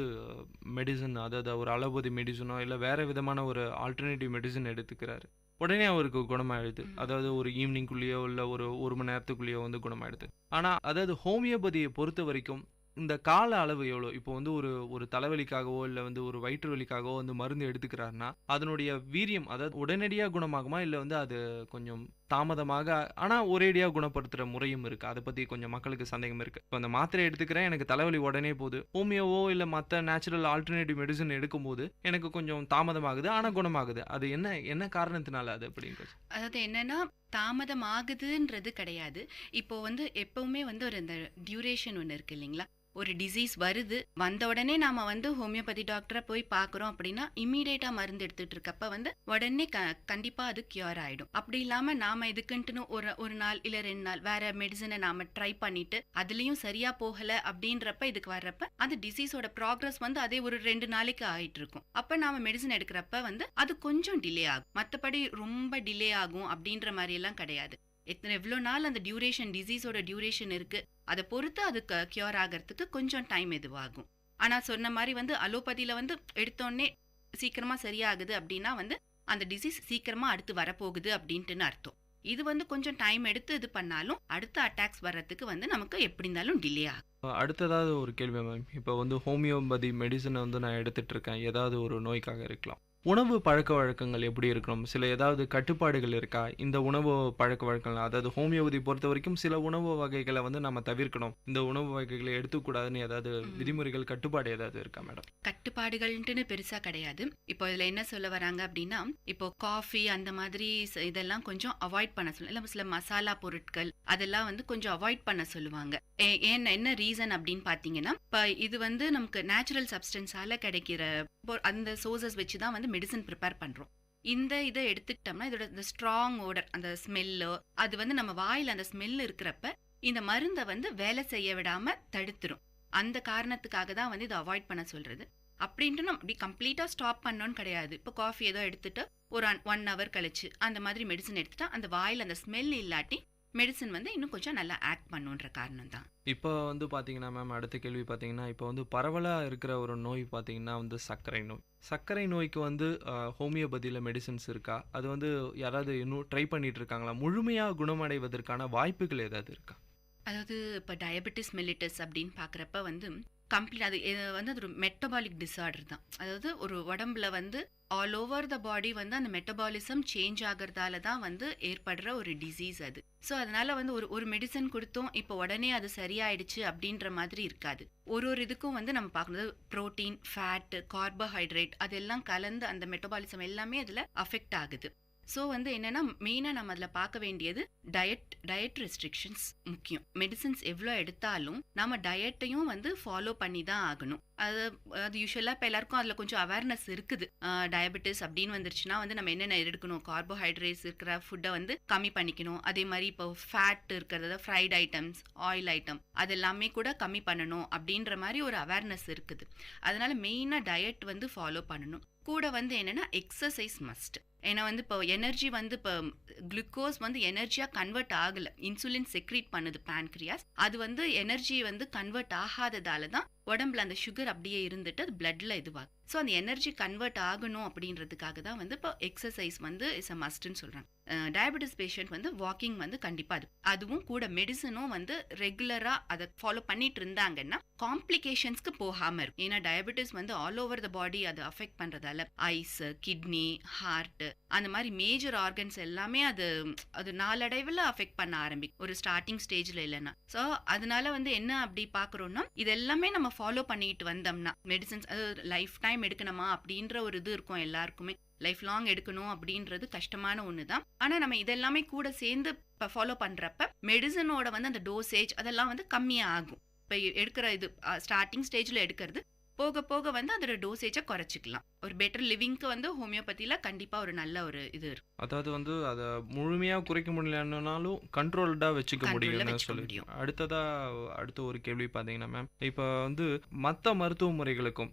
மெடிசன், அதாவது ஒரு அலோபதி மெடிசனோ இல்லை வேற விதமான ஒரு ஆல்டர்னேட்டிவ் மெடிசன் எடுத்துக்கிறாரு. உடனே அவருக்கு குணமாயிடுது. அதாவது ஒரு ஈவினிங்குள்ளேயோ இல்லை ஒரு மணி நேரத்துக்குள்ளேயோ வந்து குணமாயிடுது. ஆனால் அதாவது ஹோமியோபதியை பொறுத்த வரைக்கும் இந்த கால அளவு எவ்வளோ? இப்போ வந்து ஒரு தலைவலிக்காகவோ இல்லை வந்து ஒரு வயிற்று வலிக்காகவோ வந்து மருந்து எடுத்துக்கிறாருன்னா அதனுடைய வீரியம், அதாவது உடனடியாக குணமாகுமா இல்லை வந்து அது கொஞ்சம் தாமதமாக ஆனால் ஒரேடியாக குணப்படுத்துகிற முறையும் இருக்குது? அதை பற்றி கொஞ்சம் மக்களுக்கு சந்தேகம் இருக்குது. இப்போ அந்த மாத்திரை எடுத்துக்கிறேன், எனக்கு தலைவலி உடனே போகுது. ஹோமியோவோ இல்லை மற்ற நேச்சுரல் ஆல்டர்னேட்டிவ் மெடிசன் எடுக்கும்போது எனக்கு கொஞ்சம் தாமதமாகுது ஆனால் குணமாகுது. அது என்ன காரணத்தினால அது அப்படிங்கிறது? அதாவது என்னன்னா, தாமதம் ஆகுதுன்றது கிடையாது. இப்போ வந்து எப்பவுமே வந்து ஒரு இந்த டியூரேஷன் ஒன்று இருக்கு இல்லைங்களா? ஒரு டிசீஸ் வருது, வந்த உடனே நாம வந்து ஹோமியோபதி டாக்டரை போய் பார்க்குறோம் அப்படின்னா இம்மீடியட்டா மருந்து எடுத்துட்டு இருக்கப்ப வந்து உடனே கண்டிப்பா அது கியூர் ஆயிடும். அப்படி இல்லாம நாம இதுக்குன்ட்டுன்னு ஒரு நாள் இல்ல 2 நாள் வேற மெடிசனை நாம ட்ரை பண்ணிட்டு அதுலயும் சரியா போகல அப்படின்றப்ப இதுக்கு வர்றப்ப அந்த டிசீஸோட ப்ராக்ரஸ் வந்து அதே ஒரு 2 நாளைக்கு ஆயிட்டு இருக்கும். அப்ப நாம மெடிசன் எடுக்கிறப்ப வந்து அது கொஞ்சம் டிலே ஆகும். மற்றபடி ரொம்ப டிலே ஆகும் அப்படின்ற மாதிரி எல்லாம் கிடையாது. எவ்வளோ நாள் அந்த டியூரேஷன், டிசீஸோட டியூரேஷன் இருக்கு, அதை பொறுத்து அது கியூர் ஆகிறதுக்கு கொஞ்சம் டைம் இதுவாகும். ஆனா சொன்ன மாதிரி வந்து அலோபதியில வந்து எடுத்தோடனே சீக்கிரமா சரியாகுது அப்படின்னா வந்து அந்த டிசீஸ் சீக்கிரமா அடுத்து வரப்போகுது அப்படின்ட்டுன்னு அர்த்தம். இது வந்து கொஞ்சம் டைம் எடுத்து இது பண்ணாலும் அடுத்த அட்டாக்ஸ் வர்றதுக்கு வந்து நமக்கு எப்படி இருந்தாலும் டிலே ஆகும். அடுத்ததாவது ஒரு கேள்வி மேம். இப்போ வந்து ஹோமியோபதி மெடிசனை வந்து நான் எடுத்துட்டு இருக்கேன், ஏதாவது ஒரு நோய்க்காக இருக்கலாம். உணவு பழக்க வழக்கங்கள் எப்படி இருக்கணும்? சில ஏதாவது கட்டுப்பாடுகள் இருக்கா இந்த உணவு பழக்க வழக்கங்கள்? அதாவது ஹோமியோபதி பொறுத்த வரைக்கும் சில உணவு வகைகளை வந்து நம்ம தவிர்க்கணும், இந்த உணவு வகைகளை எடுத்துக்கூடாதுன்னு ஏதாவது விதிமுறைகள், கட்டுப்பாடு ஏதாவது இருக்கா மேடம்? கட்டுப்பாடுகள்ன்ட்டுன்னு பெருசா கிடையாது. இப்போ இதுல என்ன சொல்ல வராங்க அப்படின்னா, இப்போ காஃபி அந்த மாதிரி இதெல்லாம் கொஞ்சம் அவாய்ட் பண்ண சொல்லுவாங்க. சில மசாலா பொருட்கள் அதெல்லாம் வந்து கொஞ்சம் அவாய்ட் பண்ண சொல்லுவாங்க. என்ன ரீசன் அப்படின்னு பாத்தீங்கன்னா, இப்போ இது வந்து நமக்கு நேச்சுரல் சப்ஸ்டன்ஸால கிடைக்கிற அந்த சோர்சஸ் வச்சுதான் வந்து மெடிசன் ப்ரிப்பேர் பண்றோம். இந்த இதை எடுத்துக்கிட்டோம்னா இதோட இந்த ஸ்ட்ராங் ஓடர், அந்த ஸ்மெல்லோ, அது வந்து நம்ம வாயில அந்த ஸ்மெல் இருக்கிறப்ப இந்த மருந்தை வந்து வேலை செய்ய விடாம தடுத்துரும். அந்த காரணத்துக்காக தான் வந்து இதை அவாய்ட் பண்ண சொல்றது. அப்படின்ட்டு நம்ம அப்படி கம்ப்ளீட்டா ஸ்டாப் பண்ணோன்னு கிடையாது. இப்போ காஃபி ஏதோ எடுத்துட்டு ஒரு 1 hour கழிச்சு அந்த மாதிரி மெடிசன் எடுத்துட்டா அந்த வாயில அந்த ஸ்மெல் இல்லாட்டி மெடிசன் வந்து இன்னும் கொஞ்சம் நல்லா ஆக்ட் பண்ணுன்ற காரணம் தான். இப்போ வந்து பார்த்தீங்கன்னா மேம், அடுத்த கேள்வி பார்த்தீங்கன்னா, இப்போ வந்து பரவலாக இருக்கிற ஒரு நோய் பார்த்தீங்கன்னா வந்து சர்க்கரை நோய். சர்க்கரை நோய்க்கு வந்து ஹோமியோபதியில் மெடிசன்ஸ் இருக்கா? அது வந்து யாராவது இன்னும் ட்ரை பண்ணிட்டு இருக்காங்களா? முழுமையாக குணமடைவதற்கான வாய்ப்புகள் ஏதாவது இருக்கா? அதாவது இப்போ டயபெட்டிஸ் மெல்லிட்டஸ் அப்படின்னு பார்க்குறப்ப வந்து கம்ப்ளீட் அது வந்து அது ஒரு மெட்டபாலிக் டிசார்டர் தான். அதாவது ஒரு உடம்புல வந்து ஆல் ஓவர் த பாடி வந்து அந்த மெட்டபாலிசம் சேஞ்ச் ஆகிறதால தான் வந்து ஏற்படுற ஒரு டிசீஸ் அது. ஸோ அதனால வந்து ஒரு மெடிசன் கொடுத்தோம் இப்போ உடனே அது சரியாயிடுச்சு அப்படின்ற மாதிரி இருக்காது. ஒரு இதுக்கும் வந்து நம்ம பார்க்கணும், புரோட்டீன், ஃபேட், கார்போஹைட்ரேட் அதெல்லாம் கலந்து அந்த மெட்டபாலிசம் எல்லாமே அதில் அஃபெக்ட் ஆகுது. ஸோ வந்து என்னன்னா மெயினாக நம்ம அதில் பார்க்க வேண்டியது டயட் ரெஸ்ட்ரிக்ஷன்ஸ் முக்கியம். மெடிசின்ஸ் எவ்வளோ எடுத்தாலும் நம்ம டயட்டையும் வந்து ஃபாலோ பண்ணி தான் ஆகணும். அது யூஸ்வலாக இப்போ எல்லாருக்கும் அதில் கொஞ்சம் அவேர்னஸ் இருக்குது. டயபெட்டிஸ் அப்படின்னு வந்துருச்சுன்னா வந்து நம்ம என்னென்ன எடுக்கணும், கார்போஹைட்ரேட்ஸ் இருக்கிற ஃபுட்டை வந்து கம்மி பண்ணிக்கணும். அதே மாதிரி இப்போ ஃபேட் இருக்கிறத, ஃப்ரைட் ஐட்டம்ஸ், ஆயில் ஐட்டம் அதெல்லாமே கூட கம்மி பண்ணணும் அப்படின்ற மாதிரி ஒரு அவேர்னஸ் இருக்குது. அதனால மெயினாக டயட் வந்து ஃபாலோ பண்ணணும். கூட வந்து என்னன்னா எக்ஸசைஸ் மஸ்ட். ஏன்னா வந்து இப்போ எனர்ஜி வந்து இப்போ குளுக்கோஸ் வந்து எனர்ஜியாக கன்வெர்ட் ஆகலை, இன்சுலின் செக்ரீட் பண்ணுது பேன்க்ரியாஸ். அது வந்து எனர்ஜி வந்து கன்வெர்ட் ஆகாததால தான் உடம்புல அந்த சுகர் அப்படியே இருந்துட்டு அது பிளட்ல இதுவாகும். ஸோ அந்த எனர்ஜி கன்வெர்ட் ஆகணும் அப்படின்றதுக்காக தான் வந்து இப்போ எக்ஸசைஸ் வந்து இஸ் அ மஸ்ட்னு சொல்கிறாங்க. டயபெட்டிஸ் பேஷண்ட் வந்து வாக்கிங் வந்து கண்டிப்பாக அதுவும் கூட மெடிசனும் வந்து ரெகுலராக அதை ஃபாலோ பண்ணிட்டு இருந்தாங்கன்னா காம்ப்ளிகேஷன்ஸ்க்கு போகாமல் இருக்கும். ஏன்னா டயபெட்டிஸ் வந்து ஆல் ஓவர் த பாடி அது அஃபெக்ட் பண்ணுறதால ஐஸ், கிட்னி, ஹார்ட் அந்த மாதிரி மேஜர் ஆர்கன்ஸ் எல்லாமே அது நாளடைவில் அஃபெக்ட் பண்ண ஆரம்பிக்கும் ஒரு ஸ்டார்டிங் ஸ்டேஜில் இல்லைன்னா. ஸோ அதனால வந்து என்ன அப்படி பார்க்குறோன்னா இது எல்லாமே நம்ம ஃபாலோ பண்ணிட்டு வந்தோம்னா மெடிசன்ஸ் அது லைஃப் டைம் எடுக்கணுமா அப்படின்ற ஒரு இது இருக்கும் எல்லாருக்குமே. லைஃப் லாங் எடுக்கணும் அப்படின்றது கஷ்டமான ஒன்று தான். ஆனால் நம்ம இதெல்லாமே கூட சேர்ந்து இப்போ ஃபாலோ பண்ணுறப்ப மெடிசனோட வந்து அந்த டோசேஜ் அதெல்லாம் வந்து கம்மியாக ஆகும். இப்போ எடுக்கிற இது ஸ்டார்டிங் ஸ்டேஜில் எடுக்கிறது போக போக வந்து அதோட டோசேஜை குறைச்சிக்கலாம். ஒரு பெட்டர் லிவிங்க்கு வந்து ஹோமியோபதியில் கண்டிப்பாக ஒரு நல்ல ஒரு இது இருக்கும். அதாவது வந்து அதை முழுமையாக குறைக்க முடியலன்னாலும் கண்ட்ரோல்டாக வச்சுக்க முடியும்னு சொல்லி. அடுத்த ஒரு கேள்வி பார்த்தீங்கன்னா மேம், இப்போ வந்து மற்ற மருத்துவ முறைகளுக்கும்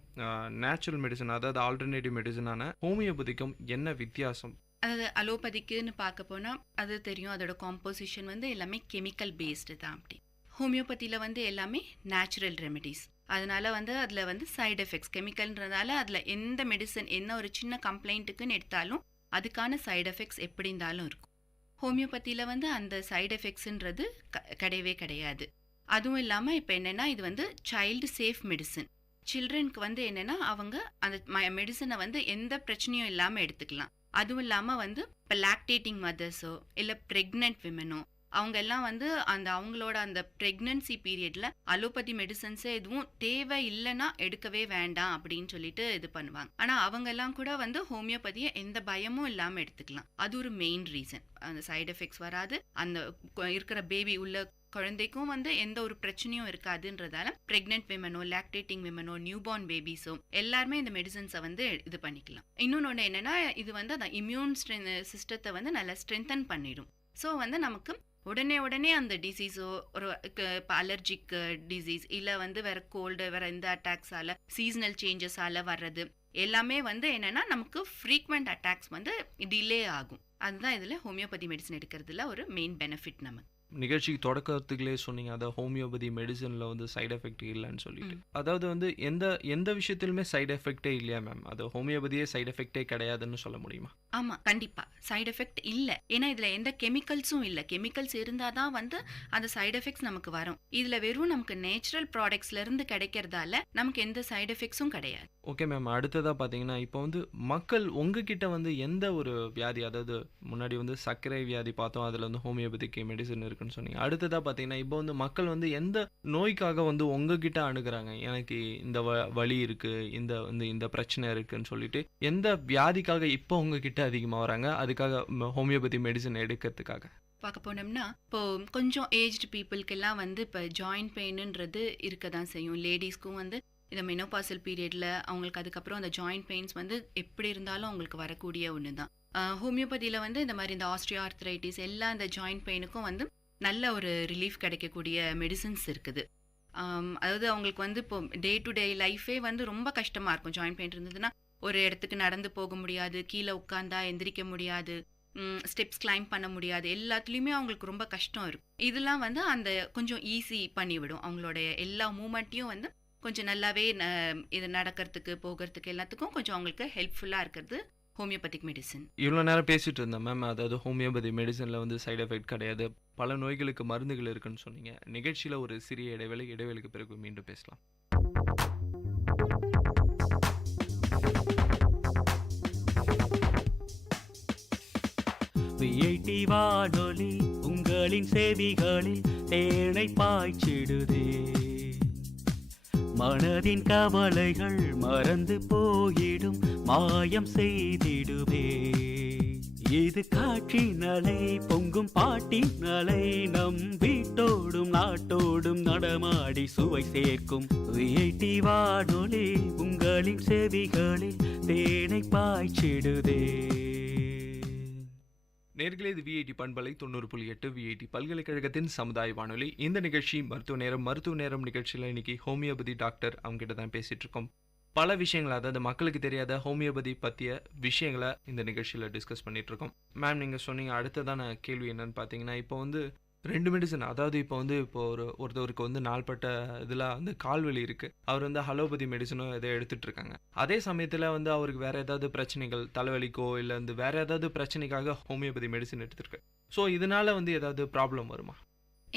நேச்சுரல் மெடிசன் அதாவது ஆல்டர்னேட்டிவ் மெடிசனான ஹோமியோபதிக்கும் என்ன வித்தியாசம்? அதாவது அலோபதிக்குன்னு பார்க்க போனால் அது தெரியும், அதோட காம்போசிஷன் வந்து எல்லாமே கெமிக்கல் பேஸ்டு தான். அப்படி ஹோமியோபதியில் வந்து எல்லாமே நேச்சுரல் ரெமெடிஸ். அதனால வந்து அதில் வந்து சைடு எஃபெக்ட்ஸ் கெமிக்கல்ன்றதால அதில் எந்த மெடிசன் என்ன ஒரு சின்ன கம்ப்ளைண்ட்டுக்குன்னு எடுத்தாலும் அதுக்கான சைடு எஃபெக்ட்ஸ் எப்படி இருந்தாலும் இருக்கும். ஹோமியோபதியில் வந்து அந்த சைடு எஃபெக்ட்ஸுன்றது கிடையவே கிடையாது. அதுவும் இல்லாமல் இப்போ என்னென்னா இது வந்து சைல்டு சேஃப் மெடிசன். சில்ட்ரனுக்கு வந்து என்னென்னா அவங்க அந்த மெடிசனை வந்து எந்த பிரச்சனையும் இல்லாமல் எடுத்துக்கலாம். அதுவும் இல்லாமல் வந்து இப்போ லாக்டேட்டிங் மதர்ஸோ இல்லை ப்ரெக்னென்ட் விமனோ அவங்க எல்லாம் வந்து அவங்களோட அந்த ப்ரெக்னன்சி பீரியட்ல அலோபதி மெடிசன்ஸே எதுவும் தேவை இல்லைன்னா எடுக்கவே வேண்டாம் அப்படின்னு சொல்லிட்டு இது பண்ணுவாங்க. ஆனா அவங்க எல்லாம் கூட வந்து ஹோமியோபதியை எந்த பயமும் இல்லாம எடுத்துக்கலாம். அது ஒரு மெயின் ரீசன். அந்த சைடு எஃபெக்ட்ஸ் வராது, அந்த இருக்கிற பேபி உள்ள குழந்தைக்கும் வந்து எந்த ஒரு பிரச்சனையும் இருக்காதுன்றதால பிரெக்னென்ட் விமனோ லாக்டேட்டிங் விமனோ நியூபார்ன் பேபிஸோ எல்லாருமே இந்த மெடிசன்ஸை வந்து இது பண்ணிக்கலாம். இன்னொன்று என்னன்னா இது வந்து அந்த இம்யூன் சிஸ்டத்தை வந்து நல்லா ஸ்ட்ரென்தன் பண்ணிடும். ஸோ வந்து நமக்கு உடனே அந்த டிசீஸோ ஒரு இப்போ அலர்ஜிக் டிசீஸ் இல்லை வந்து வேற கோல்டு வேற இந்த அட்டாக்ஸால சீசனல் சேஞ்சஸால வர்றது எல்லாமே வந்து என்னன்னா நமக்கு ஃப்ரீக்வெண்ட் அட்டாக்ஸ் வந்து டிலே ஆகும். அதுதான் இதில் ஹோமியோபதி மெடிசன் எடுக்கிறதுல ஒரு மெயின் பெனிஃபிட் நமக்கு. நிகழ்ச்சிக்கு தொடக்கத்துக்குள்ளே சொன்னீங்க அதாவது ஹோமியோபதி மெடிசனில் வந்து சைடு எஃபெக்ட் இல்லைன்னு சொல்லிட்டு. அதாவது வந்து எந்த விஷயத்திலுமே சைடு எஃபெக்டே இல்லையா மேம்? அது ஹோமியோபதியே சைடு எஃபெக்டே கிடையாதுன்னு சொல்ல முடியுமா? ஆமாம், கண்டிப்பாக சைடு எஃபெக்ட் இல்லை. ஏன்னா இதில் எந்த கெமிக்கல்ஸும் இல்லை. கெமிக்கல்ஸ் இருந்தால் தான் வந்து அந்த சைடு எஃபெக்ட்ஸ் நமக்கு வரும். இதில் வெறும் நமக்கு நேச்சுரல் ப்ராடக்ட்ஸ்லேருந்து கிடைக்கிறதால நமக்கு எந்த சைடு எஃபெக்ட்ஸும் கிடையாது. ஓகே மேம், அடுத்ததாக பார்த்தீங்கன்னா இப்போ வந்து மக்கள் உங்ககிட்ட வந்து எந்த ஒரு வியாதி, அதாவது முன்னாடி வந்து சர்க்கரை வியாதி பார்த்தோம், அதில் வந்து ஹோமியோபதிக்கு மெடிசன் இருக்குன்னு சொன்னீங்க. அடுத்ததாக பார்த்தீங்கன்னா இப்போ வந்து மக்கள் வந்து எந்த நோய்க்காக வந்து உங்ககிட்ட அணுகுறாங்க? எனக்கு இந்த வலி இருக்குது, இந்த பிரச்சனை இருக்குன்னு சொல்லிட்டு எந்த வியாதிக்காக இப்போ உங்ககிட்ட அதிகமாக வராங்க? அதுக்காக ஹோமியோபதி மெடிசன் எடுக்கிறதுக்காக பார்க்க போனோம்னா இப்போ கொஞ்சம் ஏஜ்டு பீப்புளுக்கெல்லாம் வந்து இப்போ ஜாயிண்ட் பெயின்ன்றது இருக்க தான் செய்யும். லேடிஸ்க்கும் வந்து இந்த மெனோபாசல் பீரியடில் அவங்களுக்கு அதுக்கப்புறம் அந்த ஜாயிண்ட் பெயின்ஸ் வந்து எப்படி இருந்தாலும் அவங்களுக்கு வரக்கூடிய ஒன்று தான். ஹோமியோபதியில் வந்து இந்த மாதிரி இந்த ஆஸ்ட்ரியோ ஆர்த்ரைட்டிஸ் எல்லா இந்த ஜாயிண்ட் பெயினுக்கும் வந்து நல்ல ஒரு ரிலீஃப் கிடைக்கக்கூடிய மெடிசன்ஸ் இருக்குது. அதாவது அவங்களுக்கு வந்து இப்போ டே டு டே லைஃபே வந்து ரொம்ப கஷ்டமாக இருக்கும். ஜாயிண்ட் பெயின் இருந்ததுன்னா ஒரு இடத்துக்கு நடந்து போக முடியாது, கீழே உட்காந்தா எந்திரிக்க முடியாது, ஸ்டெப்ஸ் கிளைம் பண்ண முடியாது, எல்லாத்துலேயுமே அவங்களுக்கு ரொம்ப கஷ்டம் இருக்கும். இதெல்லாம் வந்து அந்த கொஞ்சம் ஈஸி பண்ணிவிடும். அவங்களுடைய எல்லா மூமெண்ட்டையும் வந்து கொஞ்சம் நல்லாவே இது நடக்கிறதுக்கு போகிறதுக்கு எல்லாத்துக்கும் கொஞ்சம் அவங்களுக்கு ஹெல்ப்ஃபுல்லாக இருக்கிறது ஹோமியோபதிக் மெடிசன். இவ்வளோ நேரம் பேசிட்டு இருந்தேன் மேம், அதாவது ஹோமியோபதி மெடிசனில் வந்து சைடு எஃபெக்ட் கிடையாது, பல நோய்களுக்கு மருந்துகள் இருக்குன்னு சொன்னீங்க. நிகழ்ச்சியில் ஒரு சிறிய இடைவேளைக்கு பிறகு மீண்டும் பேசலாம். விஐடி வானொலி உங்களின் செவிகளில் தேனை பாய்ச்சிடுதே, மனதின் கவலைகள் மறந்து போயிடும், மாயம் செய்திடுவே. இது காட்சி நலை பொங்கும் பாட்டி நலை, நம் வீட்டோடும் நாட்டோடும் நடமாடி சுவை சேர்க்கும். விஐடி வானொலி உங்களின் செவிகளில் தேனை பாய்ச்சிடுதே. நேர்களே, இது விஐடி பண்பலை 90.8 விஐடி பல்கலைக்கழகத்தின் சமுதாய வானொலி. இந்த நிகழ்ச்சி மருத்துவ நேரம் நிகழ்ச்சியில் இன்னைக்கு ஹோமியோபதி டாக்டர் அவங்க கிட்ட தான் பேசிட்டு இருக்கோம். பல விஷயங்களை, அதாவது மக்களுக்கு தெரியாத ஹோமியோபதி பற்றிய விஷயங்களை இந்த நிகழ்ச்சியில் டிஸ்கஸ் பண்ணிட்டு இருக்கோம். மேம், நீங்கள் சொன்னீங்க அடுத்ததான கேள்வி என்னன்னு பார்த்தீங்கன்னா, இப்போ வந்து 2 மெடிசன், அதாவது இப்போ ஒருத்தவருக்கு வந்து நாள்பட்ட இதில் வந்து கால்வலி இருக்குது, அவர் வந்து அலோபதி மெடிசனும் எதை எடுத்துகிட்டு இருக்காங்க. அதே சமயத்தில் வந்து அவருக்கு வேறு ஏதாவது பிரச்சனைகள், தலைவலிக்கோ இல்லை வந்து வேறு ஏதாவது பிரச்சனைக்காக ஹோமியோபதி மெடிசன் எடுத்துருக்கு. ஸோ இதனால் வந்து ஏதாவது ப்ராப்ளம் வருமா?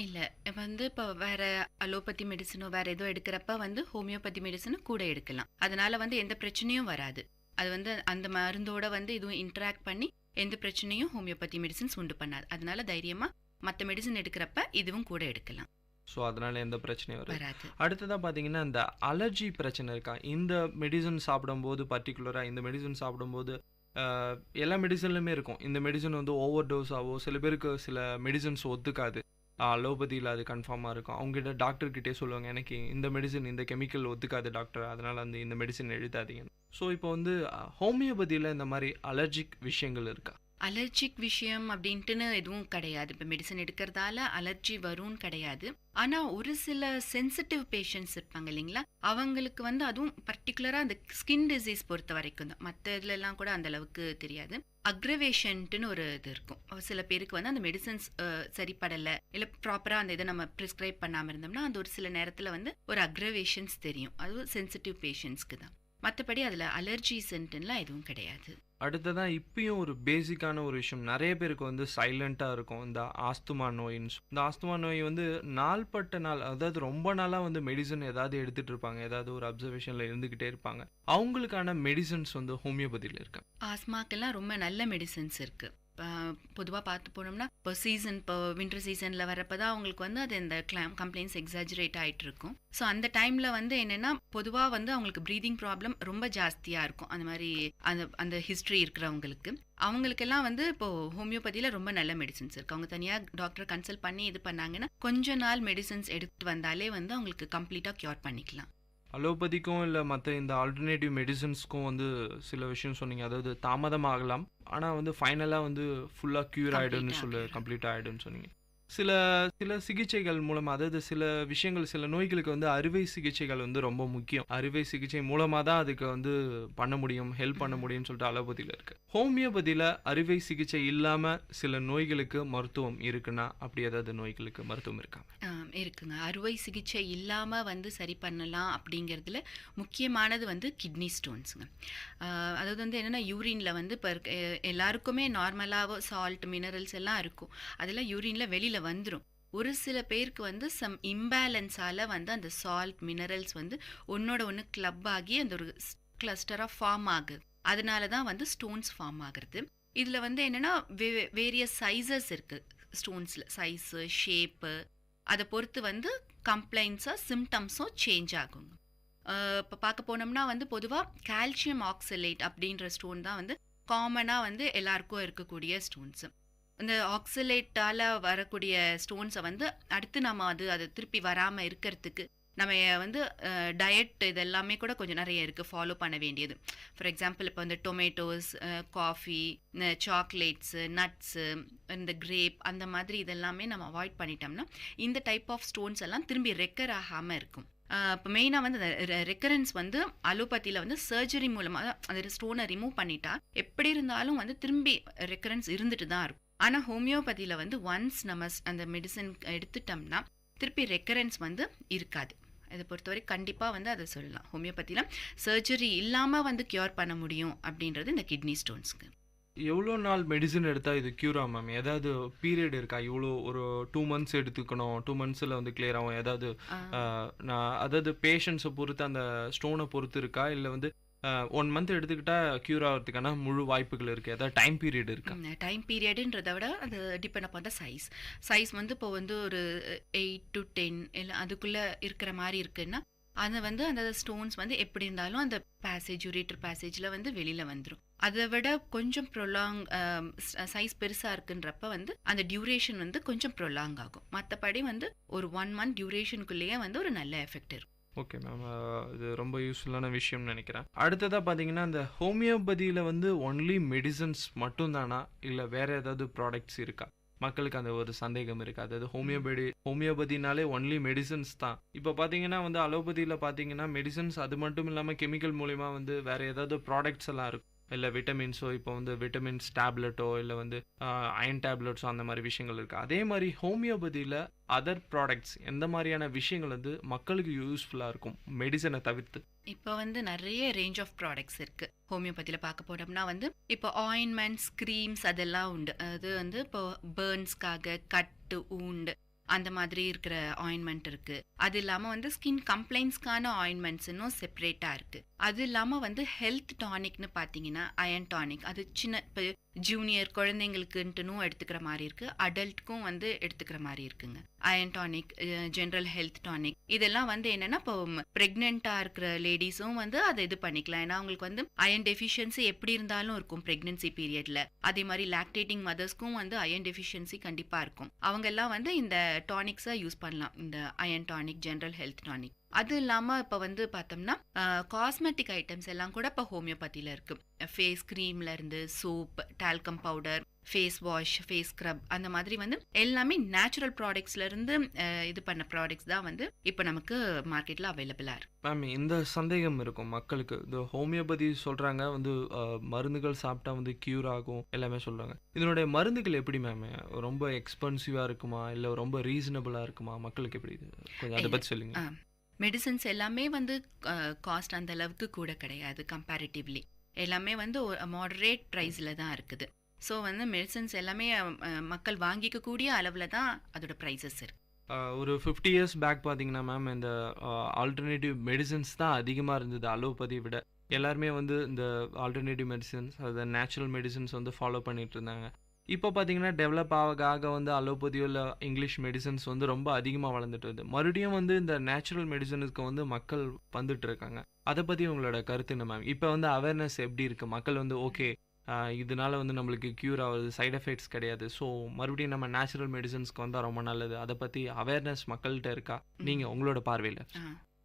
இல்லை, வந்து இப்போ வேற அலோபதி மெடிசனோ வேற ஏதோ எடுக்கிறப்ப வந்து ஹோமியோபதி மெடிசனும் கூட எடுக்கலாம். அதனால வந்து எந்த பிரச்சனையும் வராது. அது வந்து அந்த மருந்தோட வந்து இதுவும் இன்ட்ராக்ட் பண்ணி எந்த பிரச்சனையும் ஹோமியோபதி மெடிசன்ஸ் உண்டு பண்ணாது. அதனால தைரியமாக மற்ற மெடிசன் எடுக்கிறப்ப இதுவும் கூட எடுக்கலாம். ஸோ அதனால எந்த பிரச்சனையும் வராது. அடுத்ததான் பார்த்தீங்கன்னா, இந்த அலர்ஜி பிரச்சனை இருக்கா? இந்த மெடிசன் சாப்பிடும்போது, பர்டிகுலராக இந்த மெடிசன் சாப்பிடும்போது எல்லா மெடிசன்லையுமே இருக்கும், இந்த மெடிசன் வந்து ஓவர் டோஸ் ஆகும், சில பேருக்கு சில மெடிசன்ஸ் ஒத்துக்காது. அலோபதியில் அது கன்ஃபார்மாக இருக்கும். அவங்ககிட்ட டாக்டர்கிட்டே சொல்லுவாங்க, எனக்கு இந்த மெடிசன் இந்த கெமிக்கல் ஒத்துக்காது டாக்டர், அதனால் இந்த மெடிசன் எழுதாதீங்க. ஸோ இப்போ வந்து ஹோமியோபதியில் இந்த மாதிரி அலர்ஜிக் விஷயங்கள் இருக்கா? அலர்ஜிக் விஷயம் அப்படின்ட்டுன்னு எதுவும் கிடையாது. இப்போ மெடிசன் எடுக்கிறதால அலர்ஜி வரும்னு கிடையாது. ஆனால் ஒரு சில சென்சிட்டிவ் பேஷண்ட்ஸ் இருப்பாங்க இல்லைங்களா, அவங்களுக்கு வந்து அதுவும் பர்டிகுலராக அந்த ஸ்கின் டிசீஸ் பொறுத்த வரைக்கும் தான். மற்ற இதுலலாம் கூட அந்த அளவுக்கு தெரியாது. அக்ரவேஷன்ட்டுன்னு ஒரு இது இருக்கும். சில பேருக்கு வந்து அந்த மெடிசன்ஸ் சரிப்படலை, இல்லை ப்ராப்பராக அந்த இதை நம்ம ப்ரிஸ்கிரைப் பண்ணாமல் இருந்தோம்னா அந்த ஒரு சில நேரத்தில் வந்து ஒரு அக்ரவேஷன்ஸ் தெரியும். அதுவும் சென்சிட்டிவ் பேஷண்ட்ஸ்க்கு தான். மற்றபடி அதில் அலர்ஜிஸ்ன்ட்டுலாம் எதுவும் கிடையாது. அடுத்ததான் இப்பயும் ஒரு பேசிக்கான ஒரு விஷயம், நிறைய பேருக்கு வந்து சைலண்ட்டாக இருக்கும் இந்த ஆஸ்துமா நோயின்னு. இந்த ஆஸ்துமா நோய் வந்து நாள்பட்ட நாள், அதாவது ரொம்ப நாளாக வந்து மெடிசன் ஏதாவது எடுத்துகிட்டு இருப்பாங்க, ஏதாவது ஒரு அப்சர்வேஷனில் இருந்துக்கிட்டே இருப்பாங்க. அவங்களுக்கான மெடிசன்ஸ் வந்து ஹோமியோபதியில் இருக்கு. ஆஸ்மாக்கெல்லாம் ரொம்ப நல்ல மெடிசன்ஸ் இருக்குது. பொதுவாக பார்த்து போனோம்னா இப்போ சீசன், இப்போ வின்டர் சீசனில் வரப்போ தான் அவங்களுக்கு வந்து அது இந்த கம்ப்ளைண்ட்ஸ் எக்ஸாஜரேட் ஆகிட்டு இருக்கும். ஸோ அந்த டைமில் வந்து என்னென்னா பொதுவாக வந்து அவங்களுக்கு ப்ரீதிங் ப்ராப்ளம் ரொம்ப ஜாஸ்தியாக இருக்கும். அந்த மாதிரி அந்த ஹிஸ்ட்ரி இருக்கிறவங்களுக்கு அவங்களுக்கெல்லாம் வந்து இப்போது ஹோமியோபதியில் ரொம்ப நல்ல மெடிசன்ஸ் இருக்குது. அவங்க தனியாக டாக்டரை கன்சல்ட் பண்ணி இது பண்ணாங்கன்னா கொஞ்ச நாள் மெடிசன்ஸ் எடுத்துகிட்டு வந்தாலே வந்து அவங்களுக்கு கம்ப்ளீட்டாக க்யூர் பண்ணிக்கலாம். அலோபதிக்கும் இல்லை மற்ற இந்த ஆல்டர்னேட்டிவ் மெடிசன்ஸ்க்கும் வந்து சில விஷயம் சொன்னீங்க, அதாவது தாமதமாகலாம் ஆனால் வந்து ஃபைனலாக வந்து ஃபுல்லாக க்யூர் ஆகிடும்னு கம்ப்ளீட்டாக ஆகிடும்னு சொன்னீங்க. சில சிகிச்சைகள் மூலமாக, அதாவது சில விஷயங்கள், சில நோய்களுக்கு வந்து அறுவை சிகிச்சைகள் வந்து ரொம்ப முக்கியம். அறுவை சிகிச்சை மூலமாக தான் அதுக்கு வந்து பண்ண முடியும், ஹெல்ப் பண்ண முடியும்னு சொல்லிட்டு அலோபதியில் இருக்குது. ஹோமியோபதியில் அறுவை சிகிச்சை இல்லாமல் சில நோய்களுக்கு மருத்துவம் இருக்குன்னா அப்படி ஏதாவது நோய்களுக்கு மருத்துவம் இருக்கா? இருக்குங்க. அறுவை சிகிச்சை இல்லாமல் வந்து சரி பண்ணலாம் அப்படிங்கிறதுல முக்கியமானது வந்து கிட்னி ஸ்டோன்ஸுங்க. அதாவது வந்து என்னென்னா யூரினில் வந்து இப்போ எல்லாருக்குமே நார்மலாக சால்ட் மினரல்ஸ் எல்லாம் இருக்கும், அதெல்லாம் யூரினில் வெளியில் வந்துடும். ஒரு சில பேருக்கு வந்து சம் இம்பேலன்ஸால் வந்து அந்த சால்ட் மினரல்ஸ் வந்து ஒன்னோட ஒன்று கிளப் ஆகி அந்த ஒரு கிளஸ்டராக ஃபார்ம் ஆகுது. அதனால தான் வந்து ஸ்டோன்ஸ் ஃபார்ம் ஆகுறது. இதில் வந்து என்னென்னா வேரியஸ் சைஸஸ் இருக்குது ஸ்டோன்ஸில். சைஸு, ஷேப்பு அதை பொறுத்து வந்து கம்ப்ளைண்ட்ஸும் சிம்டம்ஸும் சேஞ்ச் ஆகுங்க. இப்போ பார்க்க போனோம்னா வந்து பொதுவாக கால்சியம் ஆக்சலேட் அப்படின்ற ஸ்டோன் தான் வந்து காமனாக வந்து எல்லாருக்கும் இருக்கக்கூடிய ஸ்டோன்ஸு. இந்த ஆக்சலேட்டால் வரக்கூடிய ஸ்டோன்ஸை வந்து அடுத்து நம்ம அதை திருப்பி வராமல் இருக்கிறதுக்கு நம்ம வந்து டயட் இதெல்லாமே கூட கொஞ்சம் நிறைய இருக்குது ஃபாலோ பண்ண வேண்டியது. ஃபார் எக்ஸாம்பிள் இப்போ இந்த டொமேட்டோஸ், காஃபி, சாக்லேட்ஸு, நட்ஸு, இந்த கிரேப், அந்த மாதிரி இதெல்லாமே நம்ம அவாய்ட் பண்ணிட்டோம்னா இந்த டைப் ஆஃப் ஸ்டோன்ஸ் எல்லாம் திரும்பி ரெக்கர் ஆகாமல் இருக்கும். இப்போ மெயினாக வந்து அந்த ரெக்கரன்ஸ் வந்து அலோபதியில் வந்து சர்ஜரி மூலமாக அந்த ஸ்டோனை ரிமூவ் பண்ணிட்டா எப்படி இருந்தாலும் வந்து திரும்பி ரெக்கரன்ஸ் இருந்துட்டு தான் இருக்கும். ஆனால் ஹோமியோபதியில் வந்து ஒன்ஸ் நம்ம அந்த மெடிசன் எடுத்துட்டோம்னா திருப்பி ரெக்கரன்ஸ் வந்து இருக்காது. இதை பொறுத்தவரை கண்டிப்பாக வந்து அதை சொல்லலாம். ஹோமியோபதியில் சர்ஜரி இல்லாமல் வந்து க்யூர் பண்ண முடியும் அப்படின்றது இந்த கிட்னி ஸ்டோன்ஸ்க்கு. எவ்வளோ நாள் மெடிசன் எடுத்தால் இது க்யூர் ஆகும் மேம்? ஏதாவது பீரியட் இருக்கா? இவ்வளோ ஒரு 2 months எடுத்துக்கணும், 2 monthsல வந்து கிளியர் ஆகும், ஏதாவது அதாவது பேஷண்ட்ஸை பொறுத்து அந்த ஸ்டோனை பொறுத்து இருக்கா, இல்லை வந்து 1 month எடுத்துக்கிட்டா க்யூர் ஆகிறதுக்கான முழு வாய்ப்புகள் இருக்குது? ஏதாவது டைம் பீரியட் இருக்கா? டைம் பீரியடுன்றதை விட அது டிபெண்ட் அப்பான் த சைஸ் வந்து இப்போ வந்து ஒரு 8 to 10 இல்லை அதுக்குள்ளே இருக்கிற மாதிரி இருக்குன்னா அதை வந்து அந்த ஸ்டோன்ஸ் வந்து எப்படி இருந்தாலும் அந்த யூரேட்டர் பேசேஜில் வந்து வெளியில் வந்துடும். அதை விட கொஞ்சம் ப்ரொலாங் சைஸ் பெருசாக இருக்குன்றப்ப வந்து அந்த டியூரேஷன் வந்து கொஞ்சம் ப்ரொலாங் ஆகும். மற்றபடி வந்து ஒரு 1 month டியூரேஷனுக்குள்ளேயே வந்து ஒரு நல்ல எஃபெக்ட் இருக்கும். ஓகே மேம், இது ரொம்ப யூஸ்ஃபுல்லான விஷயம்னு நினைக்கிறேன். அடுத்ததாக பார்த்தீங்கன்னா இந்த ஹோமியோபதியில் வந்து ஒன்லி மெடிசன்ஸ் மட்டும்தானா, இல்லை வேறு ஏதாவது ப்ராடக்ட்ஸ் இருக்கா? மக்களுக்கு அந்த ஒரு சந்தேகம் இருக்குது. அதாவது ஹோமியோபதினாலே ஒன்லி மெடிசன்ஸ் தான். இப்போ பார்த்தீங்கன்னா வந்து அலோபதியில் பார்த்தீங்கன்னா மெடிசன்ஸ் அது மட்டும் இல்லாமல் கெமிக்கல் மூலிமா வந்து வேறு ஏதாவது ப்ராடக்ட்ஸ் எல்லாம் இருக்கும், இல்லை விட்டமின்ஸோ, இப்போ வந்து விட்டமின்ஸ் டேப்லெட்டோ இல்லை வந்து அயன் டேப்லெட்ஸோ அந்த மாதிரி விஷயங்கள் இருக்குது. அதே மாதிரி ஹோமியோபதியில் அதர் ப்ராடக்ட்ஸ் எந்த மாதிரியான விஷயங்கள் வந்து மக்களுக்கு யூஸ்ஃபுல்லாக இருக்கும் மெடிசனை தவிர்த்து? இப்போ வந்து நிறைய ரேஞ்ச் ஆஃப் ப்ராடக்ட்ஸ் இருக்குது. ஹோமியோபதியில் பார்க்க போனோம்னா வந்து இப்போ ஆயின்மெண்ட்ஸ், க்ரீம்ஸ் அதெல்லாம் உண்டு. அது வந்து இப்போ பேர்ன்ஸ்க்காக, கட்டு, ஊண்டு அந்த மாதிரி இருக்கிற ஆயின்மெண்ட் இருக்குது. அது இல்லாமல் வந்து ஸ்கின் கம்ப்ளைண்ட்ஸ்க்கான ஆயின்மெண்ட்ஸ்னும் செப்பரேட்டாக இருக்குது. அது இல்லாமல் வந்து ஹெல்த் டானிக்னு பார்த்தீங்கன்னா அயன் டானிக், அது சின்ன இப்போ ஜூனியர் குழந்தைங்களுக்குன்ட்டுனும் எடுத்துக்கிற மாதிரி இருக்கு, அடல்ட்க்கும் வந்து எடுத்துக்கிற மாதிரி இருக்குங்க. Iron tonic, general health tonic, இதெல்லாம் வந்து என்னன்னா இப்போ பிரெக்னெண்டா இருக்கிற லேடிஸும் வந்து அதை இது பண்ணிக்கலாம். ஏன்னா அவங்களுக்கு வந்து அயன் டெஃபிஷியன்சி எப்படி இருந்தாலும் இருக்கும் பிரெக்னன்சி பீரியட்ல. அதே மாதிரி லாக்டேட்டிங் மதர்ஸ்க்கும் வந்து அயன் டெஃபிஷியன்சி கண்டிப்பா இருக்கும். அவங்க எல்லாம் வந்து இந்த டானிக்ஸை யூஸ் பண்ணலாம், இந்த iron tonic, general health tonic. அது இல்லாமல் இப்போ வந்து பார்த்தோம்னா காஸ்மெட்டிக் ஐட்டம்ஸ் எல்லாம் கூட இப்போ ஹோமியோபதியில் இருக்குது. ஃபேஸ் க்ரீம்ல இருந்து soap, talcum powder, face wash, face scrub, அந்த மாதிரி வந்து எல்லாமே நேச்சுரல் ப்ராடக்ட்ஸ்லேருந்து இது பண்ண ப்ராடக்ட்ஸ் தான் வந்து இப்போ நமக்கு மார்க்கெட்டில் அவைலபிளாக இருக்குது. மேம், இந்த சந்தேகம் இருக்கும் மக்களுக்கு. இந்த ஹோமியோபதி சொல்கிறாங்க வந்து மருந்துகள் சாப்பிட்டா வந்து க்யூர் ஆகும் எல்லாமே சொல்கிறாங்க. இதனுடைய மருந்துகள் எப்படி மேம், ரொம்ப எக்ஸ்பென்சிவாக இருக்குமா இல்லை ரொம்ப ரீசனபிளாக இருக்குமா? மக்களுக்கு எப்படி இது கொஞ்சம் அதை பற்றி சொல்லுங்க. மெடிசன்ஸ் எல்லாமே வந்து காஸ்ட் அந்த அளவுக்கு கூட கிடையாது. கம்பேரிட்டிவ்லி எல்லாமே வந்து மாடரேட் ப்ரைஸில் தான் இருக்குது. ஸோ வந்து மெடிசன்ஸ் எல்லாமே மக்கள் வாங்கிக்கக்கூடிய அளவில் தான் அதோட ப்ரைஸஸ் இருக்கு. ஒரு 50 இயர்ஸ் பேக் பார்த்தீங்கன்னா மேம், இந்த ஆல்டர்னேட்டிவ் மெடிசன்ஸ் தான் அதிகமாக இருந்தது அலோபதி விட. எல்லாருமே வந்து இந்த ஆல்டர்னேட்டிவ் மெடிசன்ஸ், அது நேச்சுரல் மெடிசன்ஸ் வந்து ஃபாலோ பண்ணிட்டு இருந்தாங்க. இப்போ பார்த்தீங்கன்னா டெவலப் ஆக வந்து அலோபதியோ இல்லை இங்கிலீஷ் மெடிசன்ஸ் வந்து ரொம்ப அதிகமாக வளர்ந்துட்டு வருது. மறுபடியும் வந்து இந்த நேச்சுரல் மெடிசனுக்கு வந்து மக்கள் வந்துட்டு இருக்காங்க. அதை பற்றி உங்களோட கருத்து என்ன மேம்? இப்போ வந்து அவேர்னஸ் எப்படி இருக்குது? மக்கள் வந்து ஓகே இதனால வந்து நம்மளுக்கு க்யூர் ஆகுது, சைட் எஃபெக்ட்ஸ் கிடையாது, ஸோ மறுபடியும் நம்ம நேச்சுரல் மெடிசன்ஸ்க்கு வந்தால் ரொம்ப நல்லது, அதை பற்றி அவேர்னஸ் மக்கள்கிட்ட இருக்கா? நீங்கள் உங்களோட பார்வையில்.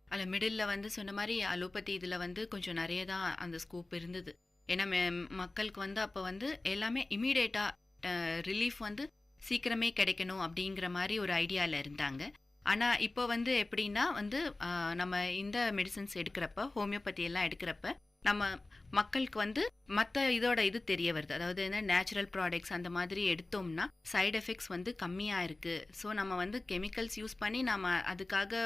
அதில் மிடில் வந்து சொன்ன மாதிரி அலோபதி இதில் வந்து கொஞ்சம் நிறைய தான் அந்த ஸ்கோப் இருந்தது. ஏன்னா மக்களுக்கு வந்து அப்போ வந்து எல்லாமே இமீடியட்டாக ரிலீஃப் வந்து சீக்கிரமே கிடைக்கணும் அப்படிங்கிற மாதிரி ஒரு ஐடியாவில் இருந்தாங்க. ஆனால் இப்போ வந்து எப்படின்னா வந்து நம்ம இந்த மெடிசன்ஸ் எடுக்கிறப்ப, ஹோமியோபதி எல்லாம் எடுக்கிறப்ப நம்ம மக்களுக்கு வந்து மற்ற இதோட இது தெரிய வருது. அதாவது என்ன, நேச்சுரல் ப்ராடக்ட்ஸ் அந்த மாதிரி எடுத்தோம்னா சைடு எஃபெக்ட்ஸ் வந்து கம்மியாக இருக்குது. ஸோ நம்ம வந்து கெமிக்கல்ஸ் யூஸ் பண்ணி நம்ம அதுக்காக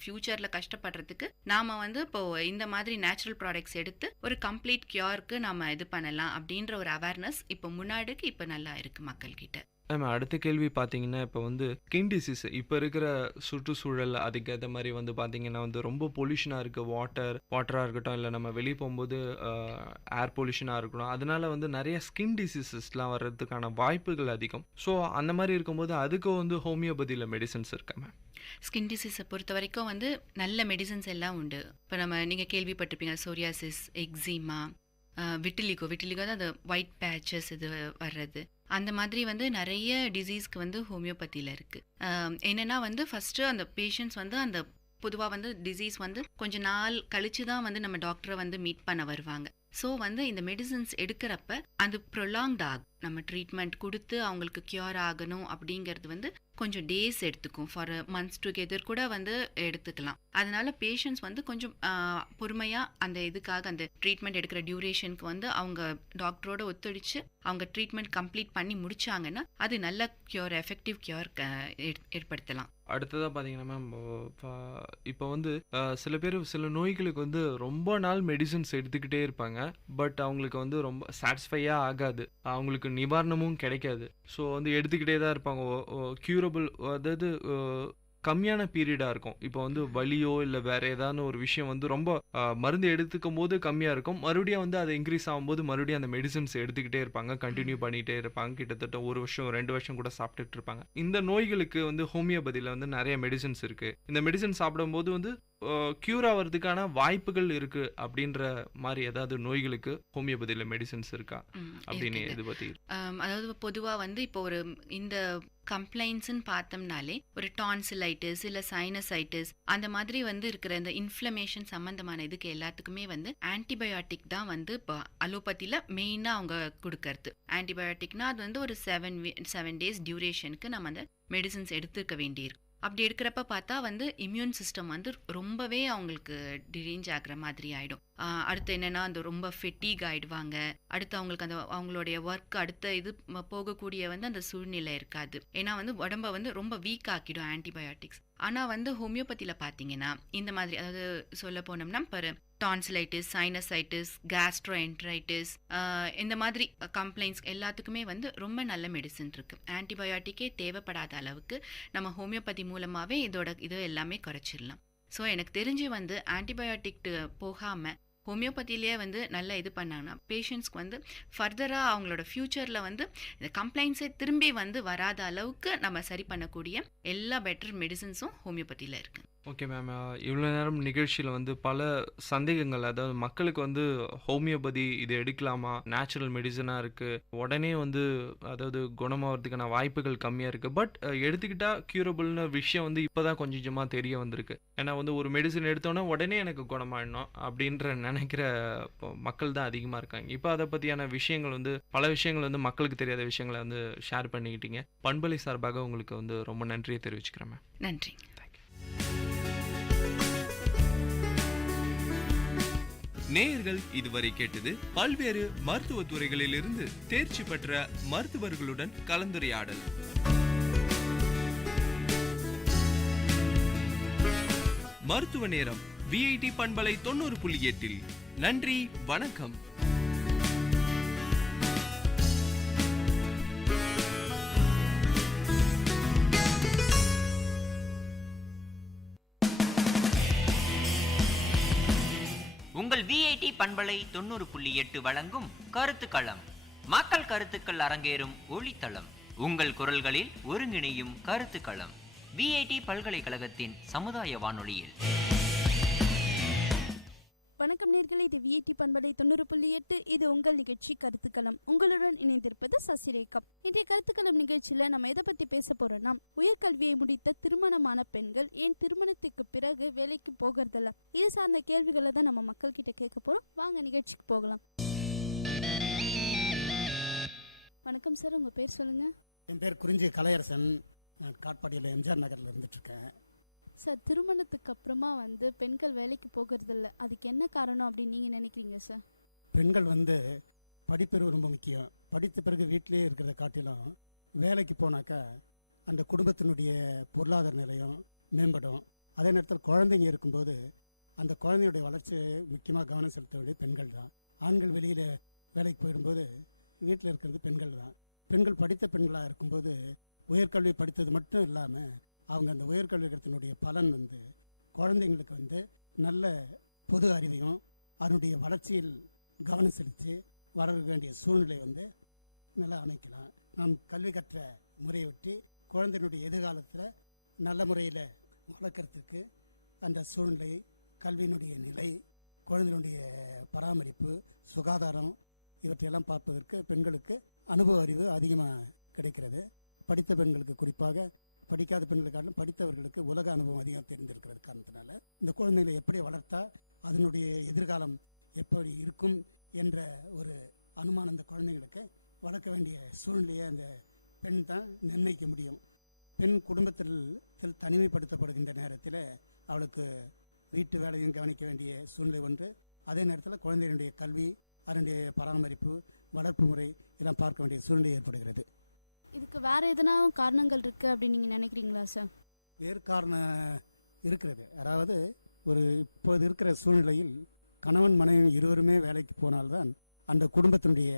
ஃப்யூச்சரில் கஷ்டப்படுறதுக்கு நாம் வந்து இப்போது இந்த மாதிரி நேச்சுரல் ப்ராடக்ட்ஸ் எடுத்து ஒரு கம்ப்ளீட் க்யூருக்கு நம்ம இது பண்ணலாம் அப்படின்ற ஒரு அவேர்னஸ் இப்போ முன்னாடிக்கு இப்போ நல்லா இருக்குது மக்கள்கிட்ட. மேம், அடுத்த கேள்வி பார்த்தீங்கன்னா, இப்போ வந்து ஸ்கின் டிசீஸ், இப்போ இருக்கிற சுற்றுச்சூழல் அதுக்கேற்ற மாதிரி வந்து பார்த்தீங்கன்னா வந்து ரொம்ப பொல்யூஷனாக இருக்குது. வாட்டராக இருக்கட்டும், இல்லை நம்ம வெளியே போகும்போது ஏர் பொல்யூஷனாக இருக்கணும், அதனால வந்து நிறைய ஸ்கின் டிசீசஸ்லாம் வர்றதுக்கான வாய்ப்புகள் அதிகம். ஸோ அந்த மாதிரி இருக்கும்போது அதுக்கு வந்து ஹோமியோபதியில் மெடிசன்ஸ் இருக்கா மேம்? ஸ்கின் டிசீஸை பொறுத்த வரைக்கும் வந்து நல்ல மெடிசன்ஸ் எல்லாம் உண்டு. இப்போ நீங்கள் கேள்விப்பட்டிருப்பீங்க சோரியாசிஸ், எக்ஸிமா, விட்டிலிகோ தான் அந்த ஒயிட் பேச்சஸ் இது வர்றது. அந்த மாதிரி வந்து நிறைய டிசீஸ்க்கு வந்து ஹோமியோபதியில் இருக்குது. என்னென்னா வந்து ஃபஸ்ட்டு அந்த பேஷண்ட்ஸ் வந்து அந்த பொதுவாக வந்து டிசீஸ் வந்து கொஞ்சம் நாள் கழிச்சு தான் வந்து நம்ம டாக்டரை வந்து மீட் பண்ண வருவாங்க. ஸோ வந்து இந்த மெடிசன்ஸ் எடுக்கிறப்ப அது ப்ரொலாங்ட் ஆகும். நம்ம ட்ரீட்மெண்ட் கொடுத்து அவங்களுக்கு க்யூர் ஆகணும் அப்படிங்கிறது வந்து கொஞ்சம் டேஸ் எடுத்துக்கும். ஃபார் மந்த்ஸ் டுகெதர் கூட வந்து எடுத்துக்கலாம். அதனால பேஷண்ட்ஸ் வந்து கொஞ்சம் பொறுமையாக அந்த இதுக்காக அந்த ட்ரீட்மெண்ட் எடுக்கிற டியூரேஷனுக்கு வந்து அவங்க டாக்டரோட ஒத்துழைச்சு அவங்க ட்ரீட்மெண்ட் கம்ப்ளீட் பண்ணி முடிச்சாங்கன்னா அது நல்ல க்யூர், எஃபெக்டிவ் க்யூர் ஏற்படுத்தலாம். அடுத்ததாக பார்த்தீங்கன்னா மேம், இப்போ வந்து சில பேர் சில நோய்களுக்கு வந்து ரொம்ப நாள் மெடிசன்ஸ் எடுத்துக்கிட்டே இருப்பாங்க. பட் அவங்களுக்கு வந்து ரொம்ப சாட்டிஸ்ஃபையாக ஆகாது, அவங்களுக்கு நிவாரணமும் கிடைக்காது. ஸோ வந்து எடுத்துக்கிட்டே தான் இருப்பாங்க. க்யூரபிள், அதாவது கம்மியான பீரியடாக இருக்கும். இப்போ வந்து வலியோ இல்லை வேறு ஏதாவது ஒரு விஷயம் வந்து ரொம்ப மருந்து எடுத்துக்கும் போது கம்மியாக இருக்கும். மறுபடியும் வந்து அது இன்க்ரீஸ் ஆகும்போது மறுபடியும் அந்த மெடிசன்ஸ் எடுத்துக்கிட்டே இருப்பாங்க, கண்டினியூ பண்ணிகிட்டே இருப்பாங்க. கிட்டத்தட்ட 1 வருஷம் 2 வருஷம் கூட சாப்பிட்டுட்டு இருப்பாங்க. இந்த நோய்களுக்கு வந்து ஹோமியோபதியில் வந்து நிறைய மெடிசன்ஸ் இருக்குது. இந்த மெடிசன் சாப்பிடும்போது வந்து க்யூர் ஆகிறதுக்கான வாய்ப்புகள் இருக்குது அப்படின்ற மாதிரி ஏதாவது நோய்களுக்கு ஹோமியோபதியில் மெடிசன்ஸ் இருக்கா அப்படின்னு இது பற்றி? அதாவது பொதுவாக வந்து இப்போ ஒரு இந்த கம்ப்ளைண்ட்ஸ்ன்னு பார்த்தோம்னாலே ஒரு டான்சிலைட்டிஸ் இல்லை சைனசைட்டிஸ் அந்த மாதிரி வந்து இருக்கிற இந்த இன்ஃப்ளமேஷன் சம்மந்தமான இதுக்கு எல்லாத்துக்குமே வந்து ஆன்டிபயோட்டிக் தான் வந்து இப்போ அலோபதியில் மெயினாக அவங்க கொடுக்கறது. ஆன்டிபயோட்டிக்னா அது வந்து ஒரு 7 days டியூரேஷனுக்கு நம்ம அந்த மெடிசன்ஸ் எடுத்துக்க வேண்டியிருக்கு. அப்படி எடுக்கிறப்ப பார்த்தா வந்து இம்யூன் சிஸ்டம் வந்து ரொம்பவே அவங்களுக்கு டிரேஞ்ச் ஆகிற மாதிரி ஆகிடும். அடுத்து என்னென்னா அந்த ரொம்ப ஃபெட்டிக் ஆகிடுவாங்க. அடுத்து அவங்களுக்கு அந்த அவங்களுடைய ஒர்க் அடுத்த இது போகக்கூடிய வந்து அந்த சூழ்நிலை இருக்காது. ஏன்னா வந்து உடம்பை வந்து ரொம்ப வீக் ஆக்கிடும் ஆன்டிபயோட்டிக்ஸ். ஆனால் வந்து ஹோமியோபதியில் பார்த்தீங்கன்னா இந்த மாதிரி, அதாவது சொல்ல போனோம்னா இப்போ டான்சிலைட்டிஸ், சைனசைட்டிஸ், கேஸ்ட்ரோஎன்ட்ரைட்டிஸ், இந்த மாதிரி கம்ப்ளைண்ட்ஸ் எல்லாத்துக்குமே வந்து ரொம்ப நல்ல மெடிசன் இருக்குது. ஆன்டிபயோட்டிக்கே தேவைப்படாத அளவுக்கு நம்ம ஹோமியோபதி மூலமாகவே இது எல்லாமே குறைச்சிடலாம். ஸோ எனக்கு தெரிஞ்சு வந்து ஆன்டிபயோட்டிக் போகாமல் ஹோமியோபதியிலேயே வந்து நல்லா இது பண்ணாங்கன்னா பேஷண்ட்ஸ்க்கு வந்து ஃபர்தராக அவங்களோட ஃப்யூச்சரில் வந்து இந்த கம்ப்ளைண்ட்ஸே திரும்பி வந்து வராத அளவுக்கு நம்ம சரி பண்ணக்கூடிய எல்லா பெட்டர் மெடிசன்ஸும் ஹோமியோபதியில் இருக்குது. ஓகே மேம், இவ்வளோ நேரம் நிகழ்ச்சியில் வந்து பல சந்தேகங்கள், அதாவது மக்களுக்கு வந்து ஹோமியோபதி இது எடுக்கலாமா, நேச்சுரல் மெடிசனாக இருக்குது, உடனே வந்து அதாவது குணமாகிறதுக்கான வாய்ப்புகள் கம்மியாக இருக்குது, பட் எடுத்துக்கிட்டால் க்யூரபிள்னு விஷயம் வந்து இப்போ தான் கொஞ்சம் கொஞ்சமாக தெரிய வந்திருக்கு. ஏன்னா வந்து ஒரு மெடிசன் எடுத்தோன்னே உடனே எனக்கு குணமாயிடணும் அப்படின்ற நினைக்கிற மக்கள் தான் அதிகமாக இருக்காங்க. இப்போ அதை பற்றியான விஷயங்கள் வந்து பல விஷயங்கள் வந்து மக்களுக்கு தெரியாத விஷயங்களை வந்து ஷேர் பண்ணிக்கிட்டீங்க. பண்பலை சார்பாக உங்களுக்கு வந்து ரொம்ப நன்றியை தெரிவிச்சுக்கிறேன் மேம். நன்றி. நேயர்கள் இதுவரை கேட்டது பல்வேறு மருத்துவ துறைகளில் இருந்து தேர்ச்சி பெற்ற மருத்துவர்களுடன் கலந்துரையாடல். மருத்துவ நேரம் விஐடி பண்பலை 90.8. நன்றி, வணக்கம். உங்கள் விஐடி பண்பலை 90.8 வழங்கும் கருத்துக்களம். மக்கள் கருத்துக்கள் அரங்கேறும் ஒளித்தளம். உங்கள் குரல்களில் ஒருங்கிணையும் கருத்துக்களம். விஐடி பல்கலைக்கழகத்தின் சமுதாய வானொலியில். வணக்கம் நேர்களே, இது விஐடி பண்பலை 90.8. இது உங்கள் நிகழ்ச்சி கருத்துக்களம். உங்களுடன் இணைந்திருப்பது சசிரேகா. இன்றைய கருத்துக்களம் நிகழ்ச்சியில் நம்ம எதை பற்றி பேச போறோம்னா, உயர்கல்வியை முடித்த திருமணமான பெண்கள் ஏன் திருமணத்துக்கு பிறகு வேலைக்கு போகிறதில்ல, இது சார்ந்த கேள்விகளை தான் நம்ம மக்கள் கிட்ட கேட்க போறோம். வாங்க நிகழ்ச்சிக்கு போகலாம். வணக்கம் சார், உங்கள் பேர் சொல்லுங்க. என் பேர் குறிஞ்சி கலையரசன். நான் காட்பாடியில் எம்ஜிஆர் நகரில் இருந்துட்டுருக்கேன். சார், திருமணத்துக்கு அப்புறமா வந்து பெண்கள் வேலைக்கு போகிறதில்ல, அதுக்கு என்ன காரணம் அப்படின்னு நீங்கள் நினைக்கிறீங்க சார்? பெண்கள் வந்து படிப்பு ரொம்ப முக்கியம். படித்த பிறகு வீட்டிலேயே இருக்கிறத காட்டிலும் வேலைக்கு போனாக்கா அந்த குடும்பத்தினுடைய பொருளாதார நிலையம் மேம்படும். அதே நேரத்தில் குழந்தைங்க இருக்கும்போது அந்த குழந்தையுடைய வளர்ச்சி முக்கியமாக கவனம் செலுத்த வேண்டிய பெண்கள் தான். ஆண்கள் வெளியில் வேலைக்கு போயிடும்போது வீட்டில் இருக்கிறது பெண்கள் தான். பெண்கள் படித்த பெண்களாக இருக்கும்போது உயர்கல்வி படித்தது மட்டும் இல்லாமல் அவங்க அந்த உயர்கல்வித்தினுடைய பலன் வந்து குழந்தைங்களுக்கு வந்து நல்ல பொது அறிவையும் அதனுடைய வளர்ச்சியில் கவனம் செலுத்தி வர வேண்டிய சூழ்நிலை வந்து நல்லா அமைக்கலாம். நாம் கல்வி கற்ற முறையை ஒட்டி குழந்தையினுடைய எதிர்காலத்தில் நல்ல முறையில் வளர்க்குறதுக்கு அந்த சூழ்நிலை, கல்வியினுடைய நிலை, குழந்தையினுடைய பராமரிப்பு, சுகாதாரம் இவற்றையெல்லாம் பார்ப்பதற்கு பெண்களுக்கு அனுபவ அறிவு அதிகமாக கிடைக்கிறது. படித்த பெண்களுக்கு, குறிப்பாக படிக்காத பெண்களுக்காலும் படித்தவர்களுக்கு உலக அனுபவம் அதிகம் தெரிந்திருக்கிறது காரணத்தினால இந்த குழந்தைகளை எப்படி வளர்த்தா அதனுடைய எதிர்காலம் எப்படி இருக்கும் என்ற ஒரு அனுமானம் அந்த குழந்தைங்களுக்கு வளர்க்க வேண்டிய சூழ்நிலையை அந்த பெண் தான் நிர்ணயிக்க முடியும். பெண் குடும்பத்தில் தனிமைப்படுத்தப்படுகின்ற நேரத்தில் அவளுக்கு வீட்டு வேலையும் கவனிக்க வேண்டிய சூழ்நிலை ஒன்று. அதே நேரத்தில் குழந்தைகளுடைய கல்வி, அதனுடைய பராமரிப்பு, வளர்ப்பு முறை எல்லாம் பார்க்க வேண்டிய சூழ்நிலை ஏற்படுகிறது. இதுக்கு வேறு எதனா காரணங்கள் இருக்குது அப்படின்னு நீங்கள் நினைக்கிறீங்களா சார்? வேறு காரணம் இருக்கிறது. அதாவது ஒரு இப்போது இருக்கிற சூழ்நிலையில் கணவன் மனைவி இருவருமே வேலைக்கு போனால்தான் அந்த குடும்பத்தினுடைய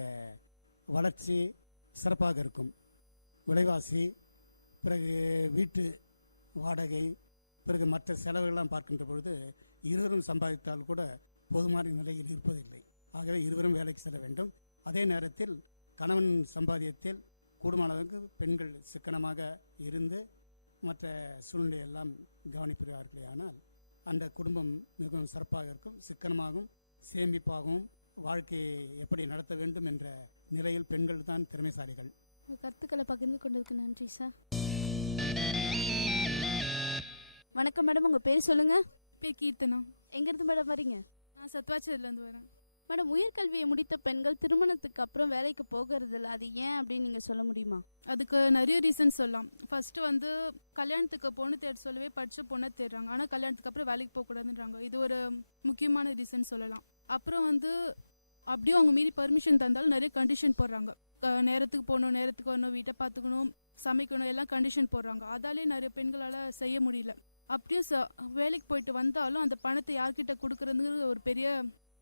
வளர்ச்சி சிறப்பாக இருக்கும். விலைவாசி, பிறகு வீட்டு வாடகை, பிறகு மற்ற செலவுகள்லாம் பார்க்கின்ற பொழுது இருவரும் சம்பாதித்தால் கூட போதுமான நிலையில் இருப்பதில்லை. ஆகவே இருவரும் வேலைக்கு செல்ல வேண்டும். அதே நேரத்தில் கணவன் சம்பாதியத்தில் கூடுமானவருக்கு பெண்கள் சிக்கனமாக இருந்து மற்ற சூழ்நிலையெல்லாம் கவனிப்பார்களே ஆனால் அந்த குடும்பம் மிகவும் சிறப்பாக இருக்கும். சிக்கனமாகவும் சேமிப்பாகவும் வாழ்க்கையை எப்படி நடத்த வேண்டும் என்ற நிலையில் பெண்கள் தான் திறமைசாலிகள். உங்கள் கருத்துக்களை பகிர்ந்து கொண்டதுக்கு நன்றி சார். வணக்கம் மேடம், உங்கள் பேர் சொல்லுங்கள். பேர் கீர்த்தனா. எங்கேருந்து மேடம் வரீங்க? நான் சத்வாச்சலேருந்து வரேன். மேடம், உயர்கல்வியை முடித்த பெண்கள் திருமணத்துக்கு அப்புறம் வேலைக்கு போகிறதில்ல, அது ஏன் அப்படின்னு நீங்கள் சொல்ல முடியுமா? அதுக்கு நிறைய ரீசன் சொல்லலாம். ஃபர்ஸ்ட் வந்து கல்யாணத்துக்கு பொண்ணு தேட சொல்லவே படித்த பொண்ணை தேடுறாங்க, ஆனால் கல்யாணத்துக்கு அப்புறம் வேலைக்கு போகக்கூடாதுன்றாங்க. இது ஒரு முக்கியமான ரீசன் சொல்லலாம். அப்புறம் வந்து அப்படியே அவங்க மீறி பர்மிஷன் தந்தாலும் நிறைய கண்டிஷன் போடுறாங்க. நேரத்துக்கு போகணும், நேரத்துக்கு வரணும், வீட்டை பார்த்துக்கணும், சமைக்கணும், எல்லாம் கண்டிஷன் போடுறாங்க. அதாலே நிறைய பெண்களால் செய்ய முடியல. அப்படியும் வேலைக்கு போயிட்டு வந்தாலும் அந்த பணத்தை யார்கிட்ட கொடுக்குறதுங்கிற ஒரு பெரிய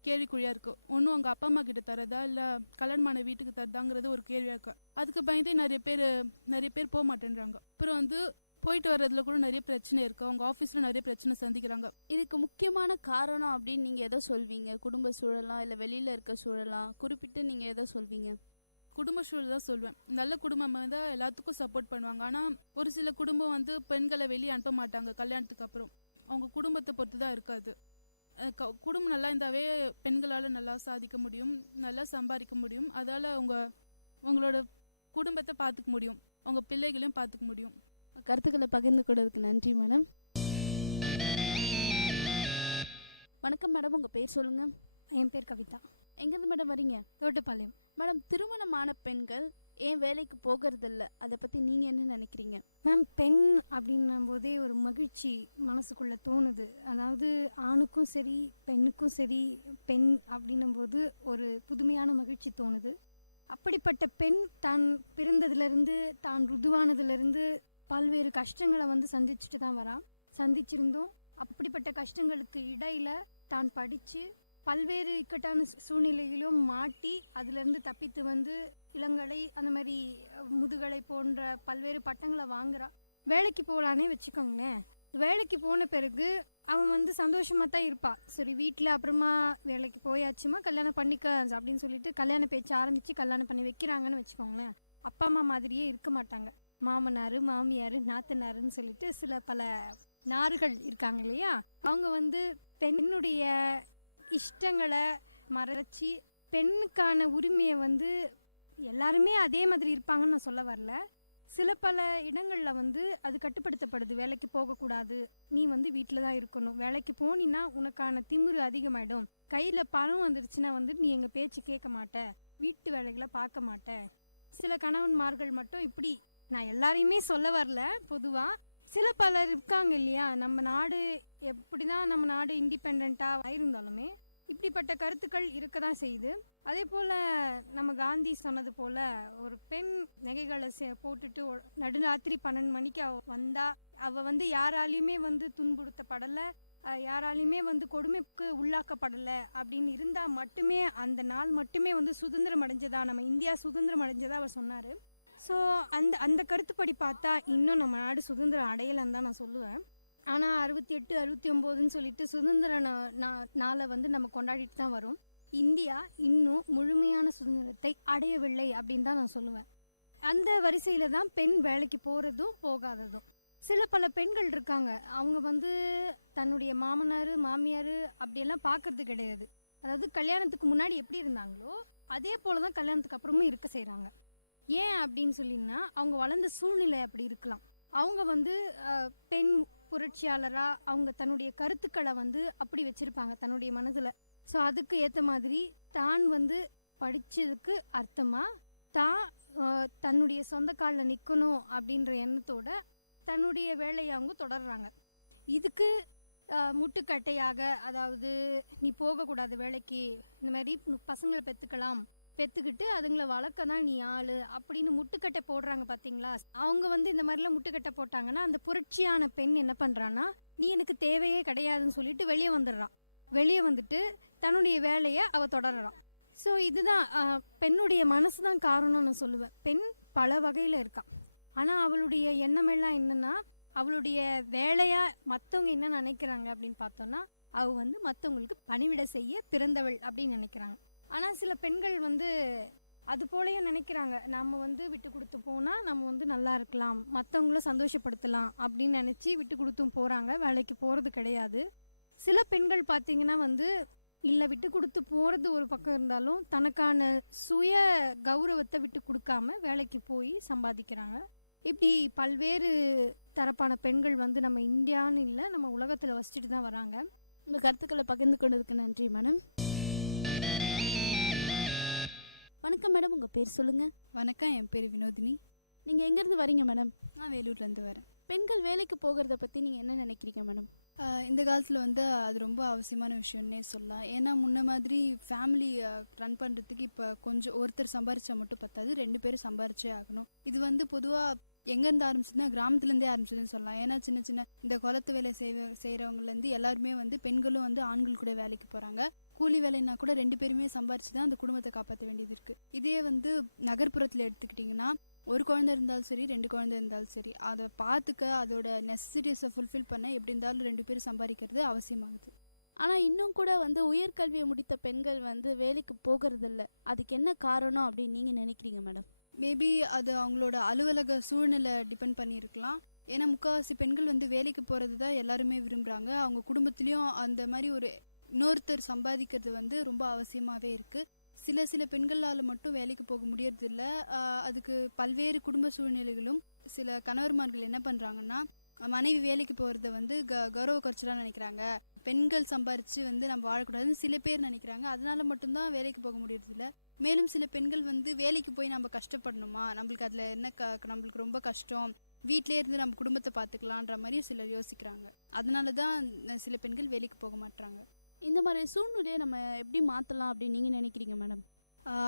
கேள்விக்குழியாக இருக்குது. ஒன்றும் அவங்க அப்பா அம்மா கிட்ட தரதா இல்லை கல்யாணமான வீட்டுக்கு தரதாங்கிறது ஒரு கேள்வியாக இருக்குது. அதுக்கு பயந்தே நிறைய பேர் போக மாட்டேன்றாங்க. அப்புறம் வந்து போயிட்டு வர்றதுல கூட நிறைய பிரச்சனை இருக்குது. அவங்க ஆஃபீஸில் நிறைய பிரச்சனை சந்திக்கிறாங்க. இதுக்கு முக்கியமான காரணம் அப்படின்னு நீங்கள் எதை சொல்வீங்க? குடும்ப சூழலாம் இல்லை வெளியில் இருக்க சூழலாம் குறிப்பிட்டு நீங்கள் எதை சொல்வீங்க? குடும்ப சூழல் தான் சொல்வேன். நல்ல குடும்பம் தான் எல்லாத்துக்கும் சப்போர்ட் பண்ணுவாங்க. ஆனால் ஒரு சில குடும்பம் வந்து பெண்களை வெளியே அனுப்ப மாட்டாங்க கல்யாணத்துக்கு அப்புறம். அவங்க குடும்பத்தை பொறுத்து தான் இருக்காது. குடும்பம் நல்லா இருந்தாவே பெண்களால் நல்லா சாதிக்க முடியும், நல்லா சம்பாதிக்க முடியும். அதால் உங்களோட குடும்பத்தை பார்த்துக்க முடியும், உங்கள் பிள்ளைகளையும் பார்த்துக்க முடியும். கருத்துக்களை பகிர்ந்து கொண்டதுக்கு நன்றி மேடம். வணக்கம் மேடம், உங்கள் பேர் சொல்லுங்கள். என் பேர் கவிதா. எங்கேருந்து மேடம் வரீங்க? தோட்டப்பாளையம். மேடம், திருமணமான பெண்கள் ஏன் வேலைக்கு போகிறதில்ல, அதை பற்றி நீங்கள் என்ன நினைக்கிறீங்க? மேம், பெண் அப்படின்னும் போதே ஒரு மகிழ்ச்சி மனசுக்குள்ளே தோணுது. அதாவது ஆணுக்கும் சரி பெண்ணுக்கும் சரி, பெண் அப்படின்னும் போது ஒரு புதுமையான மகிழ்ச்சி தோணுது. அப்படிப்பட்ட பெண் தான் பிறந்ததுலேருந்து தான் ருதுவானதுலேருந்து பல்வேறு கஷ்டங்களை வந்து சந்திச்சுட்டு தான் சந்திச்சிருந்தோம். அப்படிப்பட்ட கஷ்டங்களுக்கு இடையில தான் படித்து பல்வேறு இக்கட்டான சூழ்நிலையிலும் மாட்டி அதிலிருந்து தப்பித்து வந்து இளங்கலை அந்த மாதிரி முதுகலை போன்ற பல்வேறு பட்டங்களை வாங்குறா. வேலைக்கு போகலானே வச்சுக்கோங்களேன். வேலைக்கு போன பிறகு அவன் வந்து சந்தோஷமாக தான் இருப்பாள். சரி, வீட்டில் அப்புறமா வேலைக்கு போயாச்சுமா கல்யாணம் பண்ணிக்க அப்படின்னு சொல்லிட்டு கல்யாண பேச்சு ஆரம்பித்து கல்யாணம் பண்ணி வைக்கிறாங்கன்னு வச்சுக்கோங்களேன். அப்பா அம்மா மாதிரியே இருக்க மாட்டாங்க. மாமனார் மாமியார் நாத்தனாருன்னு சொல்லிட்டு சில பல நார்கள் இருக்காங்க இல்லையா, அவங்க வந்து பெண்ணுடைய இஷ்டங்களை மறைச்சி பெண்ணுக்கான உரிமையை வந்து எல்லாருமே அதே மாதிரி இருப்பாங்கன்னு நான் சொல்ல வரல. சில பல இடங்களில் வந்து அது கட்டுப்படுத்தப்படுது. வேலைக்கு போகக்கூடாது, நீ வந்து வீட்டில் தான் இருக்கணும், வேலைக்கு போனின்னா உனக்கான திமிரு அதிகமாயிடும், கையில் பணம் வந்துருச்சுன்னா வந்து நீ எங்கள் பேச்சு கேட்க மாட்ட, வீட்டு வேலைகளை பார்க்க மாட்ட. சில கணவன்மார்கள் மட்டும் இப்படி, நான் எல்லாரையுமே சொல்ல வரல, பொதுவாக சில பலர் இருக்காங்க இல்லையா. நம்ம நாடு எப்படி தான் நம்ம நாடு இண்டிபெண்ட்டாக இருந்தாலுமே இப்படிப்பட்ட கருத்துக்கள் இருக்க தான் செய்யுது. அதே போல் நம்ம காந்தி சொன்னது போல் ஒரு பெண் நகைகளை போட்டுட்டு நடுராத்திரி 12 மணிக்கு அவள் வந்தால் அவள் வந்து யாராலையுமே வந்து துன்புறுத்தப்படலை, யாராலையுமே வந்து கொடுமைக்கு உள்ளாக்கப்படலை அப்படின்னு இருந்தால் மட்டுமே அந்த நாள் மட்டுமே வந்து சுதந்திரம் அடைஞ்சதா, நம்ம இந்தியா சுதந்திரம் அடைஞ்சதா அவர் சொன்னார். ஸோ அந்த கருத்துப்படி பார்த்தா இன்னும் நம்ம நாடு சுதந்திரம் அடையலைன்னு தான் நான் சொல்லுவேன். ஆனால் 68 69ன்னு சொல்லிட்டு சுதந்திர நாளை வந்து நம்ம கொண்டாடிட்டு தான் வரோம். இந்தியா இன்னும் முழுமையான சுதந்திரத்தை அடையவில்லை அப்படின்னு தான் நான் சொல்லுவேன். அந்த வரிசையில் தான் பெண் வேலைக்கு போகிறதும் போகாததும். சில பல பெண்கள் இருக்காங்க, அவங்க வந்து தன்னுடைய மாமனார் மாமியார் அப்படியெல்லாம் பார்க்கறது கிடையாது. அதாவது கல்யாணத்துக்கு முன்னாடி எப்படி இருந்தாங்களோ அதே போல் தான் கல்யாணத்துக்கு அப்புறமும் இருக்க செய்கிறாங்க. ஏன் அப்படின்னு சொல்லினா அவங்க வளர்ந்த சூழ்நிலை அப்படி இருக்கலாம். அவங்க வந்து பெண் புரட்சியாளராக அவங்க தன்னுடைய கருத்துக்களை வந்து அப்படி வச்சுருப்பாங்க தன்னுடைய மனதில். ஸோ அதுக்கு ஏற்ற மாதிரி தான் வந்து படித்ததுக்கு அர்த்தமாக தான் தன்னுடைய சொந்த காலில் நிற்கணும் அப்படின்ற எண்ணத்தோட தன்னுடைய வேலையை அவங்க தொடர்றாங்க. இதுக்கு முட்டுக்கட்டையாக, அதாவது நீ போகக்கூடாது வேலைக்கு, இந்த மாதிரி பசங்களை பெற்றுக்கிட்டு அதுங்களை வளர்க்க தான் நீ ஆள் அப்படின்னு முட்டுக்கட்டை போடுறாங்க பார்த்தீங்களா. அவங்க வந்து இந்த மாதிரிலாம் முட்டுக்கட்டை போட்டாங்கன்னா அந்த புரட்சியான பெண் என்ன பண்ணுறான்னா, நீ எனக்கு தேவையே கிடையாதுன்னு சொல்லிட்டு வெளியே வந்துடுறான். வெளியே வந்துட்டு தன்னுடைய வேலையை அவள் தொடர்றான். ஸோ இதுதான் பெண்ணுடைய மனசு தான் காரணம்னு நான் சொல்லுவேன். பெண் பல வகையில் இருக்கான். ஆனால் அவளுடைய எண்ணமெல்லாம் என்னென்னா, அவளுடைய வேலையாக மற்றவங்க என்ன நினைக்கிறாங்க அப்படின்னு பார்த்தோன்னா, அவள் வந்து மற்றவங்களுக்கு பணிவிட செய்ய பிறந்தவள் அப்படின்னு நினைக்கிறாங்க. ஆனால் சில பெண்கள் வந்து அது போலையும் நினைக்கிறாங்க, நம்ம வந்து விட்டு கொடுத்து போனால் நம்ம வந்து நல்லா இருக்கலாம், மற்றவங்கள சந்தோஷப்படுத்தலாம் அப்படின்னு நினச்சி விட்டு கொடுத்தும் போகிறாங்க, வேலைக்கு போகிறது கிடையாது. சில பெண்கள் பார்த்திங்கன்னா வந்து இல்லை, விட்டு கொடுத்து போகிறது ஒரு பக்கம் இருந்தாலும் தனக்கான சுய கௌரவத்தை விட்டு கொடுக்காம வேலைக்கு போய் சம்பாதிக்கிறாங்க. இப்படி பல்வேறு தரப்பான பெண்கள் வந்து நம்ம இந்தியான்னு இல்லை, நம்ம உலகத்தில் வசிச்சுட்டு தான் வராங்க. உங்கள் கருத்துக்களை பகிர்ந்து கொண்டதுக்கு நன்றி மேடம். வணக்கம் மேடம், உங்கள் பேர் சொல்லுங்கள். வணக்கம், என் பேர் வினோதினி. நீங்கள் எங்கேருந்து வரீங்க மேடம்? நான் வேலூர்லேருந்து வரேன். பெண்கள் வேலைக்கு போகிறத பற்றி நீங்கள் என்ன நினைக்கிறீங்க மேடம்? இந்த காலத்தில் வந்து அது ரொம்ப அவசியமான விஷயம்னே சொல்லலாம். ஏன்னா முன்ன மாதிரி ஃபேமிலி ரன் பண்ணுறதுக்கு இப்போ கொஞ்சம் ஒருத்தர் சம்பாரிச்சா மட்டும் பத்தாது, 2 பேரும் சம்பாரிச்சே ஆகணும். இது வந்து பொதுவாக எங்கேருந்து ஆரம்பிச்சதுன்னா கிராமத்துலேருந்தே ஆரம்பிச்சதுன்னு சொல்லலாம். ஏன்னா சின்ன சின்ன இந்த குளத்து வேலை செய்கிறவங்கலேருந்து எல்லாருமே வந்து பெண்களும் வந்து ஆண்கள் கூட வேலைக்கு போகிறாங்க. கூலி வேலைன்னா கூட 2 பேருமே சம்பாரிச்சு தான் அந்த குடும்பத்தை காப்பாற்ற வேண்டியது இருக்குது. இதே வந்து நகர்ப்புறத்தில் எடுத்துக்கிட்டிங்கன்னா ஒரு குழந்தை இருந்தாலும் சரி 2 குழந்தை இருந்தாலும் சரி அதை பார்த்துக்க அதோட நெசசிட்டிஸை ஃபுல்ஃபில் பண்ண எப்படி இருந்தாலும் 2 பேரும் சம்பாதிக்கிறது அவசியமாகுது. ஆனால் இன்னும் கூட வந்து உயர்கல்வியை முடித்த பெண்கள் வந்து வேலைக்கு போகிறதில்ல, அதுக்கு என்ன காரணம் அப்படின்னு நீங்கள் நினைக்கிறீங்க மேடம்? மேபி அது அவங்களோட அலுவலக சூழ்நிலை டிபெண்ட் பண்ணியிருக்கலாம். ஏன்னா முக்கால்வாசி பெண்கள் வந்து வேலைக்கு போகிறது தான் எல்லாருமே விரும்புகிறாங்க. அவங்க குடும்பத்துலேயும் அந்த மாதிரி ஒரு இன்னொருத்தர் சம்பாதிக்கிறது வந்து ரொம்ப அவசியமாகவே இருக்குது. சில பெண்களால் மட்டும் வேலைக்கு போக முடியறதில்ல. அதுக்கு பல்வேறு குடும்ப சூழ்நிலைகளும் சில கணவர்மார்கள் என்ன பண்ணுறாங்கன்னா, மனைவி வேலைக்கு போகிறத வந்து கௌரவ குறைச்சலாக நினைக்கிறாங்க. பெண்கள் சம்பாரித்து வந்து நம்ம வாழக்கூடாதுன்னு சில பேர் நினைக்கிறாங்க. அதனால மட்டும்தான் வேலைக்கு போக முடியறதில்ல. மேலும் சில பெண்கள் வந்து வேலைக்கு போய் நம்ம கஷ்டப்படணுமா, நம்மளுக்கு அதில் என்ன நம்மளுக்கு ரொம்ப கஷ்டம், வீட்டிலே இருந்து நம்ம குடும்பத்தை பார்த்துக்கலான்ற மாதிரி சிலர் யோசிக்கிறாங்க. அதனால தான் சில பெண்கள் வேலைக்கு போக மாட்றாங்க. இந்த மாதிரி சூழ்நிலையை நம்ம எப்படி மாற்றலாம் அப்படின்னு நீங்கள் நினைக்கிறீங்க மேடம்?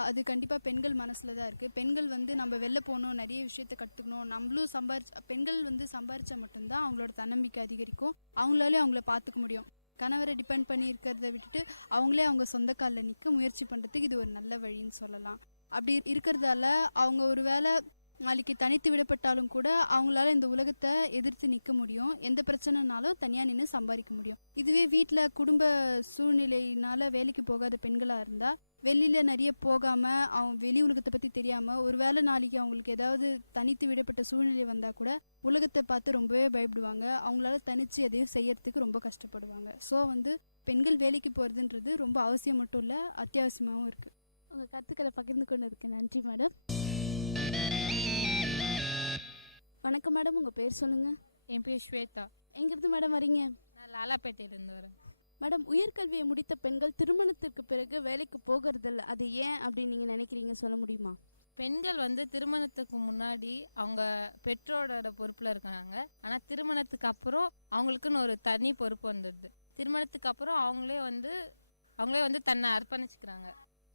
அது கண்டிப்பாக பெண்கள் மனசில் தான் இருக்குது. பெண்கள் வந்து நம்ம வெளில போகணும், நிறைய விஷயத்த கற்றுக்கணும். நம்மளும் பெண்கள் வந்து சம்பாரித்தா மட்டும்தான் அவங்களோட தன்னம்பிக்கை அதிகரிக்கும். அவங்களாலே அவங்கள பார்த்துக்க முடியும். கணவரை டிபெண்ட் பண்ணி இருக்கிறத விட்டுட்டு அவங்களே அவங்க சொந்த காலில் நிற்க முயற்சி பண்ணுறதுக்கு இது ஒரு நல்ல வழின்னு சொல்லலாம். அப்படி இருக்கிறதால அவங்க ஒரு வேளை நாளைக்கு தனித்து விடப்பட்டாலும் கூட அவங்களால இந்த உலகத்தை எதிர்த்து நிற்க முடியும். எந்த பிரச்சனைனாலும் தனியாக நின்று சம்பாதிக்க முடியும். இதுவே வீட்டில் குடும்ப சூழ்நிலையினால் வேலைக்கு போகாத பெண்களாக இருந்தால் வெளியில் நிறைய போகாமல் அவங்க வெளி உலகத்தை பற்றி தெரியாமல் ஒரு வேளை நாளைக்கு அவங்களுக்கு ஏதாவது தனித்து விடப்பட்ட சூழ்நிலை வந்தால் கூட உலகத்தை பார்த்து ரொம்பவே பயப்படுவாங்க. அவங்களால தனித்து எதையும் செய்யறதுக்கு ரொம்ப கஷ்டப்படுவாங்க. ஸோ வந்து பெண்கள் வேலைக்கு போகிறதுன்றது ரொம்ப அவசியம் மட்டும் இல்லை, அத்தியாவசியமாகவும் இருக்குது. உங்கள் கருத்துக்களை பகிர்ந்து கொண்டதுக்கு நன்றி மேடம். வணக்கம் மேடம், உங்கள் பேர் சொல்லுங்கள். என் பேர் ஸ்வேதா. எங்கேருந்து மேடம் வரீங்க? நான் லாலாப்பேட்டையிலேருந்து வரேன். மேடம், உயர்கல்வியை முடித்த பெண்கள் திருமணத்திற்கு பிறகு வேலைக்கு போகிறதில்ல, அது ஏன் அப்படின்னு நீங்கள் நினைக்கிறீங்க, சொல்ல முடியுமா? பெண்கள் வந்து திருமணத்துக்கு முன்னாடி அவங்க பெற்றோரோட பொறுப்பில் இருக்காங்க. ஆனால் திருமணத்துக்கு அப்புறம் அவங்களுக்குன்னு ஒரு தனி பொறுப்பு வந்துடுது. திருமணத்துக்கு அப்புறம் அவங்களே வந்து தன்னை அர்ப்பணிச்சுக்கிறாங்க.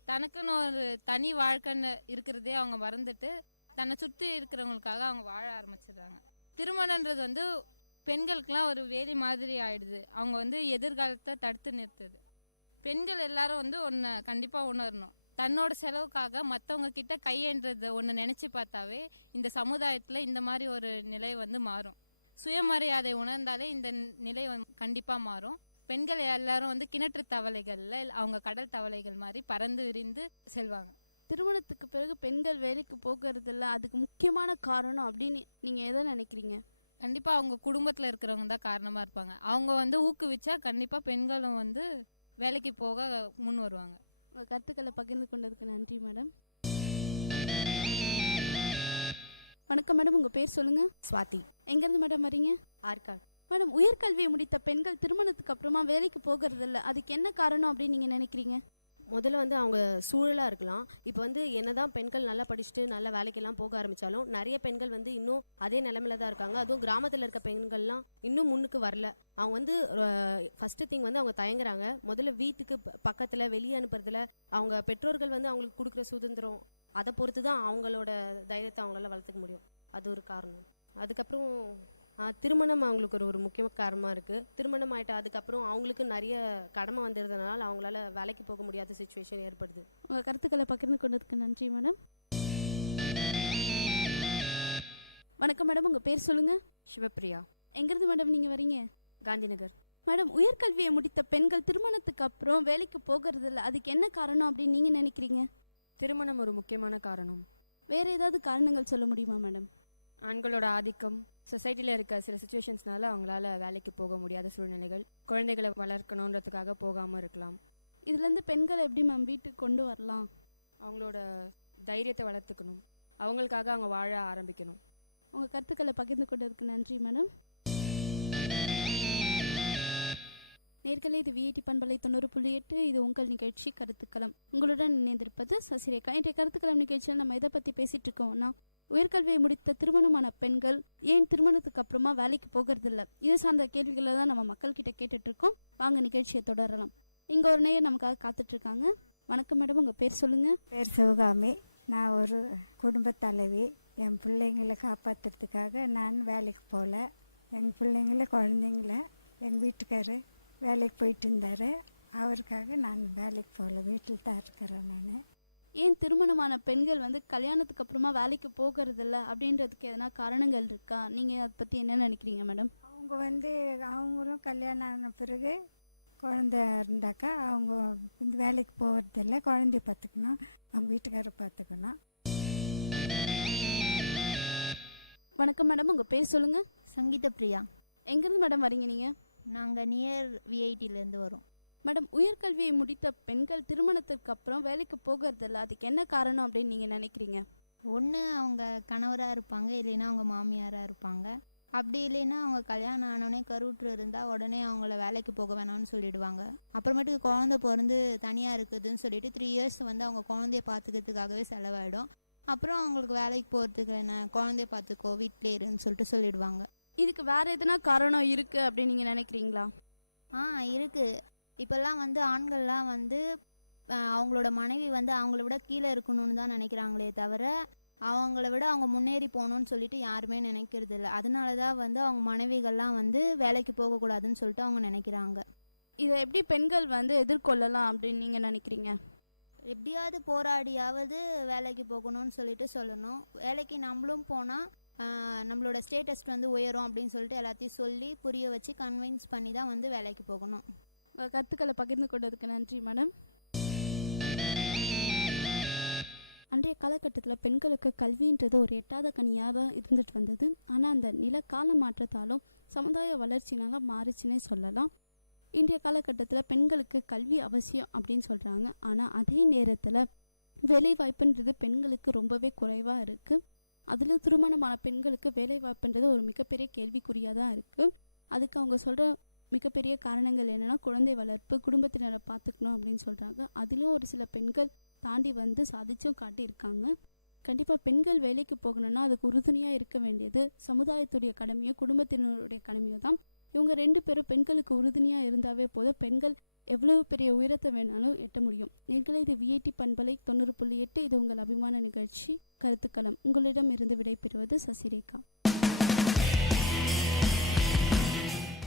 தனக்குன்னு ஒரு தனி வாழ்க்கைன்னு இருக்கிறதே அவங்க மறந்துட்டு தன்னை சுற்றி இருக்கிறவங்களுக்காக அவங்க வாழ ஆரம்பிச்சிடுறாங்க. திருமணன்றது வந்து பெண்களுக்கெல்லாம் ஒரு வேலி மாதிரி ஆயிடுது. அவங்க வந்து எதிர்காலத்தை தடுத்து நிறுத்துது. பெண்கள் எல்லாரும் வந்து ஒன்று கண்டிப்பாக உணரணும். தன்னோட செலவுக்காக மற்றவங்க கிட்ட கையேன்றதை ஒன்று நினச்சி பார்த்தாவே இந்த சமுதாயத்தில் இந்த மாதிரி ஒரு நிலை வந்து மாறும். சுயமரியாதை உணர்ந்தாலே இந்த நிலை கண்டிப்பாக மாறும். பெண்கள் எல்லாரும் வந்து கிணற்று தவளைகளில் அவங்க கடல் தவளைகள் மாதிரி பறந்து விரிந்து செல்வாங்க. திருமணத்துக்கு பிறகு பெண்கள் வேலைக்கு போகிறதில்ல, அதுக்கு முக்கியமான காரணம் அப்படின்னு நீங்கள் எதை நினைக்கிறீங்க? கண்டிப்பாக அவங்க குடும்பத்தில் இருக்கிறவங்க தான் காரணமாக இருப்பாங்க. அவங்க வந்து ஊக்குவிச்சா கண்டிப்பாக பெண்களும் வந்து வேலைக்கு போக முன் வருவாங்க. உங்கள் கருத்துக்களை பகிர்ந்து கொண்டதுக்கு நன்றி மேடம். வணக்கம் மேடம், உங்கள் பேர் சொல்லுங்கள். ஸ்வாதி. எங்கேருந்து மேடம் வரீங்க? ஆற்காடு. மேடம், உயர்கல்வியை முடித்த பெண்கள் திருமணத்துக்கு அப்புறமா வேலைக்கு போகிறதில்ல, அதுக்கு என்ன காரணம் அப்படின்னு நீங்கள் நினைக்கிறீங்க? முதல்ல வந்து அவங்க சூழலாக இருக்கலாம். இப்போ வந்து என்னதான் பெண்கள் நல்லா படிச்சுட்டு நல்ல வேலைக்கெல்லாம் போக ஆரம்பித்தாலும் நிறைய பெண்கள் வந்து இன்னும் அதே நிலமையில தான் இருக்காங்க. அதுவும் கிராமத்தில் இருக்க பெண்கள்லாம் இன்னும் முன்னுக்கு வரல. அவங்க வந்து ஃபஸ்ட்டு திங் வந்து அவங்க தயங்குறாங்க. முதல்ல வீட்டுக்கு பக்கத்தில் வெளியே அனுப்புறதுல அவங்க பெற்றோர்கள் வந்து அவங்களுக்கு கொடுக்குற சுதந்திரம் அதை பொறுத்து தான் அவங்களோட தைரியத்தை அவங்களால வளர்த்துக்க முடியும். அது ஒரு காரணம். அதுக்கப்புறம் திருமணம் அவங்களுக்கு ஒரு முக்கிய காரணமாக இருக்குது. திருமணம் ஆகிட்டு அதுக்கப்புறம் அவங்களுக்கு நிறைய கடமை வந்துடுறதுனால அவங்களால வேலைக்கு போக முடியாத சுச்சுவேஷன் ஏற்படுது. உங்கள் கருத்துக்களை பகிர்ந்து கொண்டதுக்கு நன்றி மேடம். வணக்கம் மேடம், உங்கள் பேர் சொல்லுங்கள். சிவப்பிரியா. எங்கேருந்து மேடம் நீங்கள் வரீங்க? காந்திநகர். மேடம், உயர்கல்வியை முடித்த பெண்கள் திருமணத்துக்கு அப்புறம் வேலைக்கு போகிறதில்ல, அதுக்கு என்ன காரணம் அப்படின்னு நீங்கள் நினைக்கிறீங்க? திருமணம் ஒரு முக்கியமான காரணம். வேறு ஏதாவது காரணங்கள் சொல்ல முடியுமா மேடம்? ஆண்களோட ஆதிக்கம், சொசைட்டியில் இருக்க சில சுச்சுவேஷன்ஸ்னால அவங்களால வேலைக்கு போக முடியாத சூழ்நிலைகள், குழந்தைகளை வளர்க்கணுன்றதுக்காக போகாமல் இருக்கலாம். இதுலேருந்து பெண்களை எப்படி மேம் வீட்டுக்கு கொண்டு வரலாம்? அவங்களோட தைரியத்தை வளர்த்துக்கணும். அவங்களுக்காக அவங்க வாழ ஆரம்பிக்கணும். உங்கள் கருத்துக்களை பகிர்ந்து கொண்டதுக்கு நன்றி மேடம். நேர்களே, இது விஐடி பண்பலை 90.8. இது உங்கள் நிகழ்ச்சி கருத்துக்களம். உங்களுடன் இணைந்திருப்பது சசிரேகா. இன்றைய கருத்துக்களம் நிகழ்ச்சியில் நம்ம எதை பற்றி பேசிகிட்டு இருக்கோம்னா, உயர்கல்வியை முடித்த திருமணமான பெண்கள் ஏன் திருமணத்துக்கு அப்புறமா வேலைக்கு போகிறதில்ல, இது சார்ந்த கேள்விகளை தான் நம்ம மக்கள்கிட்ட கேட்டுட்ருக்கோம். வாங்க நிகழ்ச்சியை தொடரலாம். இங்கே ஒரு நேயர் நமக்காக காத்துட்ருக்காங்க. வணக்கம் மேடம், உங்கள் பேர் சொல்லுங்கள். பேர் சிவகாமி. நான் ஒரு குடும்ப தலைவி. என் பிள்ளைங்களை காப்பாற்றுறதுக்காக நான் வேலைக்கு போகல. எங்கள் பிள்ளைங்கள குழந்தைங்கள எங்கள் வீட்டுக்காரு வேலைக்கு போயிட்டு இருந்தார். அவருக்காக நான் வேலைக்கு போகல, வீட்டில் தான் இருக்கிறேன். நான் ஏன் திருமணமான பெண்கள் வந்து கல்யாணத்துக்கு அப்புறமா வேலைக்கு போகிறதில்ல அப்படின்றதுக்கு எதனா காரணங்கள் இருக்கா? நீங்கள் அதை பற்றி என்ன நினைக்கிறீங்க மேடம்? அவங்க வந்து அவங்களும் கல்யாணம் ஆன பிறகு குழந்த இருந்தாக்கா அவங்க இந்த வேலைக்கு போகிறதில்ல, குழந்தைய பார்த்துக்கணும், அவங்க வீட்டுக்காரரை பார்த்துக்கணும். வணக்கம் மேடம், உங்கள் பேர் சொல்லுங்கள். சங்கீத பிரியா. எங்கேருந்து மேடம் வரீங்க நீங்கள்? நாங்கள் நியர் விஐடிலேருந்து வரோம். மேடம், உயர்கல்வியை முடித்த பெண்கள் திருமணத்திற்கு அப்புறம் வேலைக்கு போகிறதில்ல, அதுக்கு என்ன காரணம் அப்படின்னு நீங்கள் நினைக்கிறீங்க? ஒன்று அவங்க கணவராக இருப்பாங்க, இல்லைன்னா அவங்க மாமியாராக இருப்பாங்க. அப்படி இல்லைன்னா அவங்க கல்யாணம் ஆனோடனே கருவுற்று இருந்தால் உடனே அவங்கள வேலைக்கு போக வேணாம்னு சொல்லிடுவாங்க. அப்புறமேட்டுக்கு குழந்தை பிறந்து தனியாக இருக்குதுன்னு சொல்லிட்டு 3 இயர்ஸ் வந்து அவங்க குழந்தைய பார்த்துக்கிறதுக்காகவே செலவாயிடும். அப்புறம் அவங்களுக்கு வேலைக்கு போகிறதுக்கு என்ன, குழந்தைய பார்த்துக்கோ, வீட்டிலே இருன்னு சொல்லிட்டு சொல்லிடுவாங்க. இதுக்கு வேறு எதுனா காரணம் இருக்குது அப்படின்னு நீங்கள் நினைக்கிறீங்களா? இருக்குது. இப்போல்லாம் வந்து ஆண்கள்லாம் வந்து அவங்களோட மனைவி வந்து அவங்கள விட கீழே இருக்கணும்னு தான் நினைக்கிறாங்களே தவிர அவங்கள விட அவங்க முன்னேறி போகணுன்னு சொல்லிட்டு யாருமே நினைக்கிறது இல்லை. அதனால தான் வந்து அவங்க மனைவிகள்லாம் வந்து வேலைக்கு போகக்கூடாதுன்னு சொல்லிட்டு அவங்க நினைக்கிறாங்க. இதை எப்படி பெண்கள் வந்து எதிர்கொள்ளலாம் அப்படின்னு நீங்கள் நினைக்கிறீங்க? எப்படியாவது போராடியாவது வேலைக்கு போகணும்னு சொல்லிட்டு சொல்லணும். வேலைக்கு நம்மளும் போனால் நம்மளோட ஸ்டேட்டஸ் வந்து உயரும் அப்படின்னு சொல்லிட்டு எல்லாத்தையும் சொல்லி புரிய வச்சு கன்வின்ஸ் பண்ணி தான் வந்து வேலைக்கு போகணும். உங்கள் கருத்துக்களை பகிர்ந்து கொண்டதுக்கு நன்றி மேடம். அன்றைய காலகட்டத்தில் பெண்களுக்கு கல்வின்றது ஒரு எட்டாத கனியாக தான் இருந்துட்டு வந்தது. ஆனால் அந்த நில கால மாற்றத்தாலும் சமுதாய வளர்ச்சினால மாறிச்சுன்னே சொல்லலாம். இன்றைய காலகட்டத்தில் பெண்களுக்கு கல்வி அவசியம் அப்படின்னு சொல்கிறாங்க. ஆனால் அதே நேரத்தில் வேலைவாய்ப்புன்றது பெண்களுக்கு ரொம்பவே குறைவாக இருக்குது. அதில் திருமணமான பெண்களுக்கு வேலைவாய்ப்புன்றது ஒரு மிகப்பெரிய கேள்விக்குறியாக தான் இருக்குது. அதுக்கு அவங்க சொல்கிற மிகப்பெரிய காரணங்கள் என்னென்னா குழந்தை வளர்ப்பு, குடும்பத்தினரை பார்த்துக்கணும் அப்படின்னு சொல்கிறாங்க. அதிலும் ஒரு சில பெண்கள் தாண்டி வந்து சாதிச்சும் காட்டியிருக்காங்க. கண்டிப்பாக பெண்கள் வேலைக்கு போகணுன்னா அதுக்கு உறுதுணையாக இருக்க வேண்டியது சமுதாயத்துடைய கடமையோ குடும்பத்தினருடைய கடமையோ தான். இவங்க 2 பேரும் பெண்களுக்கு உறுதுணையாக இருந்தாவே போதும், பெண்கள் எவ்வளவு பெரிய உயரத்தை வேணாலும் எட்ட முடியும். நேர்களே, இது விஐடி பண்பலை 90.8. இது உங்கள் அபிமான நிகழ்ச்சி கருத்துக்களம். உங்களிடம் இருந்து விடைபெறுவது சசிரேகா.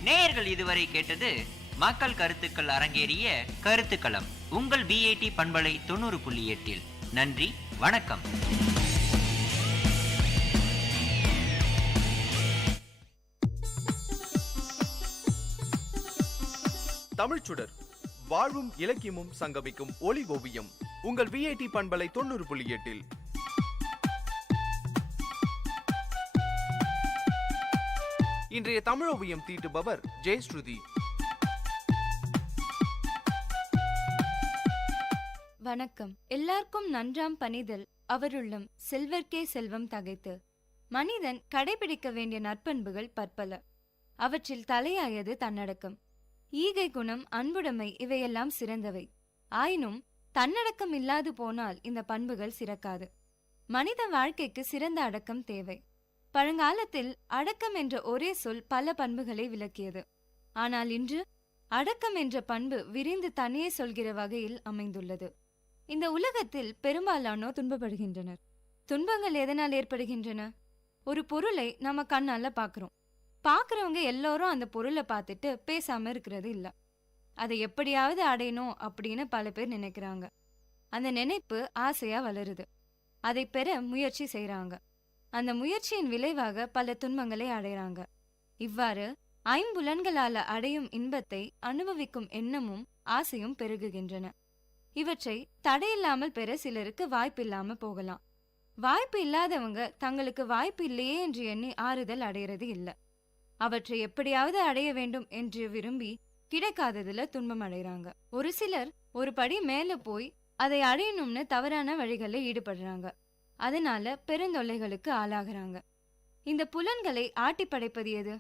நேயர்கள் இதுவரை கேட்டது மக்கள் கருத்துக்கள் அரங்கேறிய கருத்துக்களம் உங்கள் விஐடி பண்பலை 90.8. நன்றி, வணக்கம். தமிழ்ச்சுடர், வாழ்வும் இலக்கியமும் சங்கமிக்கும் ஒளி ஓவியம் உங்கள் விஐடி பண்பலை 90.8. இன்றைய தமிழோவியம் தீட்டுபவர் ஜெயஸ்ருதி. வணக்கம். எல்லாருக்கும் நன்றாம் பணிதல் அவருள்ளம் செல்வர்க்கே செல்வம் தகைத்து. மனிதன் கடைபிடிக்க வேண்டிய நற்பண்புகள் பற்பல. அவற்றில் தலையாயது தன்னடக்கம். ஈகை குணம், அன்புடைமை இவையெல்லாம் சிறந்தவை. ஆயினும் தன்னடக்கம் இல்லாது போனால் இந்த பண்புகள் சிறக்காது. மனித வாழ்க்கைக்கு சிறந்த அடக்கம் தேவை. பழங்காலத்தில் அடக்கம் என்ற ஒரே சொல் பல பண்புகளை விளக்கியது. ஆனால் இன்று அடக்கம் என்ற பண்பு விரிந்து தனியே சொல்கிற வகையில் அமைந்துள்ளது. இந்த உலகத்தில் பெரும்பாலானோர் துன்பப்படுகின்றனர். துன்பங்கள் எதனால் ஏற்படுகின்றன? ஒரு பொருளை நம்ம கண்ணால பாக்குறோம். பாக்குறவங்க எல்லாரும் அந்த பொருளை பார்த்துட்டு பேசாம இருக்கிறது இல்ல. அதை எப்படியாவது அடையணும் அப்படின்னு பல பேர் நினைக்கிறாங்க. அந்த நினைப்பு ஆசையா வளருது. அதை பெற முயற்சி செய்யறாங்க. அந்த முயற்சியின் விளைவாக பல துன்பங்களை அடைகிறாங்க. இவ்வாறு ஐம்புலன்களால அடையும் இன்பத்தை அனுபவிக்கும் எண்ணமும் ஆசையும் பெருகுகின்றன. இவற்றை தடையில்லாமல் பெற சிலருக்கு வாய்ப்பில்லாம போகலாம். வாய்ப்பு இல்லாதவங்க தங்களுக்கு வாய்ப்பு இல்லையே என்று எண்ணி ஆறுதல் அடையிறது இல்ல. அவற்றை எப்படியாவது அடைய வேண்டும் என்று விரும்பி கிடைக்காததுல துன்பம் அடைகிறாங்க. ஒரு சிலர் ஒரு படி மேல போய் அதை அடையணும்னு தவறான வழிகளில் ஈடுபடுறாங்க. அதனால பெருந்தொல்லைகளுக்கு ஆளாகிறாங்க. இந்த புலன்களை ஆட்டி படைப்பது எது?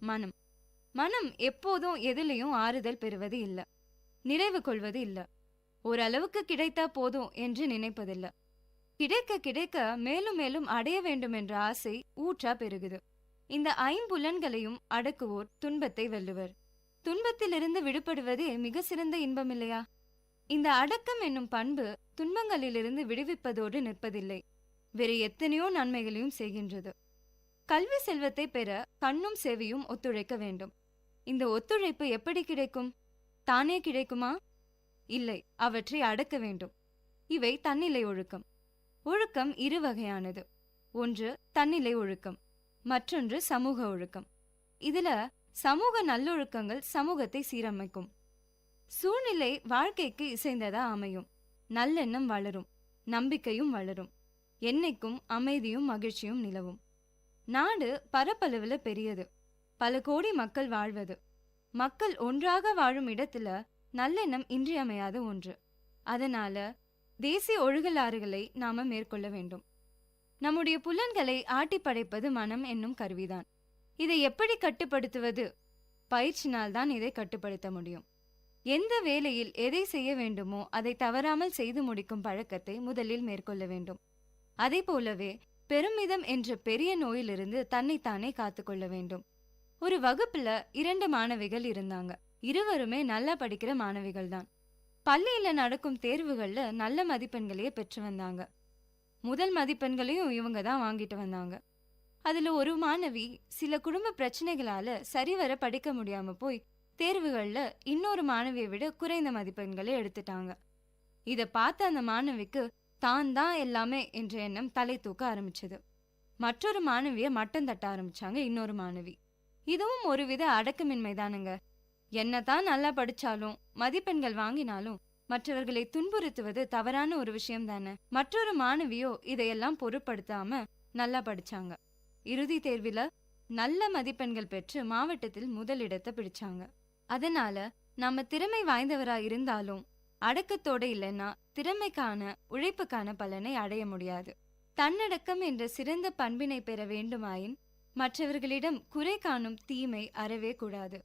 மனம். மனம் எப்போதும் எதிலையும் ஆறுதல் பெறுவது இல்ல, நிறைவு கொள்வது இல்ல. ஓரளவுக்கு கிடைத்தா போதும் என்று நினைப்பதில்லை. கிடைக்க கிடைக்க மேலும் மேலும் அடைய வேண்டும் என்ற ஆசை ஊற்றா பெருகுது. இந்த ஐம்புலன்களையும் அடக்குவோர் துன்பத்தை வெல்லுவர். துன்பத்திலிருந்து விடுபடுவதே மிக சிறந்த இன்பம் இல்லையா? இந்த அடக்கம் என்னும் பண்பு துன்பங்களிலிருந்து விடுவிப்பதோடு நிற்பதில்லை, வேறு எத்தனையோ நன்மைகளையும் செய்கின்றது. கல்வி செல்வத்தை பெற கண்ணும் செவியும் ஒத்துழைக்க வேண்டும். இந்த ஒத்துழைப்பு எப்படி கிடைக்கும்? தானே கிடைக்குமா? இல்லை, அவற்றை அடக்க வேண்டும். இவை தன்னிலை ஒழுக்கம். ஒழுக்கம் இரு வகையானது. ஒன்று தன்னிலை ஒழுக்கம், மற்றொன்று சமூக ஒழுக்கம். இதுல சமூக நல்லொழுக்கங்கள் சமூகத்தை சீரமைக்கும். சூழ்நிலை வாழ்க்கைக்கு இசைந்ததா அமையும். நல்லெண்ணம் வளரும், நம்பிக்கையும் வளரும், என்னைக்கும் அமைதியும் மகிழ்ச்சியும் நிலவும். நாடு பரப்பளவுல பெரியது, பல கோடி மக்கள் வாழ்வது. மக்கள் ஒன்றாக வாழும் இடத்துல நல்லெண்ணம் இன்றியமையாத ஒன்று. அதனால தேசிய ஒழுகலாறுகளை நாம மேற்கொள்ள வேண்டும். நம்முடைய புலன்களை ஆட்டி படைப்பது மனம் என்னும் கருவிதான். இதை எப்படி கட்டுப்படுத்துவது? பயிற்சினால்தான் இதை கட்டுப்படுத்த முடியும். எந்த வேளையில் எதை செய்ய வேண்டுமோ அதை தவறாமல் செய்து முடிக்கும் பழக்கத்தை முதலில் மேற்கொள்ள வேண்டும். அதே போலவே பெருமிதம் என்ற பெரிய நோயிலிருந்து தன்னைத்தானே காத்துக்கொள்ள வேண்டும். ஒரு வகுப்புல 2 மாணவிகள் இருந்தாங்க. இருவருமே நல்லா படிக்கிற மாணவிகள் தான். பள்ளியில நடக்கும் தேர்வுகள்ல நல்ல மதிப்பெண்களையே பெற்று வந்தாங்க. முதல் மதிப்பெண்களையும் இவங்க தான் வாங்கிட்டு வந்தாங்க. அதுல ஒரு மாணவி சில குடும்ப பிரச்சனைகளால சரிவர படிக்க முடியாம போய் தேர்வுகள்ல இன்னொரு மாணவியை விட குறைந்த மதிப்பெண்களை எடுத்துட்டாங்க. இத பார்த்த அந்த மாணவிக்கு தான் தான் எல்லாமே என்ற எண்ணம் தலை தூக்க ஆரம்பிச்சது. மற்றொரு மாணவிய மட்டம் தட்ட ஆரம்பிச்சாங்க இன்னொரு மாணவி. இதுவும் ஒருவித அடக்கமின்மை தானுங்க. என்னதான் நல்லா படிச்சாலும் மதிப்பெண்கள் வாங்கினாலும் மற்றவர்களை துன்புறுத்துவது தவறான ஒரு விஷயம் தானே. மற்றொரு மாணவியோ இதையெல்லாம் பொருட்படுத்தாம நல்லா படிச்சாங்க. இறுதி தேர்வில நல்ல மதிப்பெண்கள் பெற்று மாவட்டத்தில் முதலிடத்தை பிடிச்சாங்க. அதனால நம்ம திறமை வாய்ந்தவரா இருந்தாலும் அடக்கத்தோட இல்லைன்னா திறமைக்கான உழைப்புக்கான பலனை அடைய முடியாது. தன்னடக்கம் என்ற சிறந்த பண்பினை பெற வேண்டுமாயின் மற்றவர்களிடம் குறை காணும் தீமை அறவே கூடாது.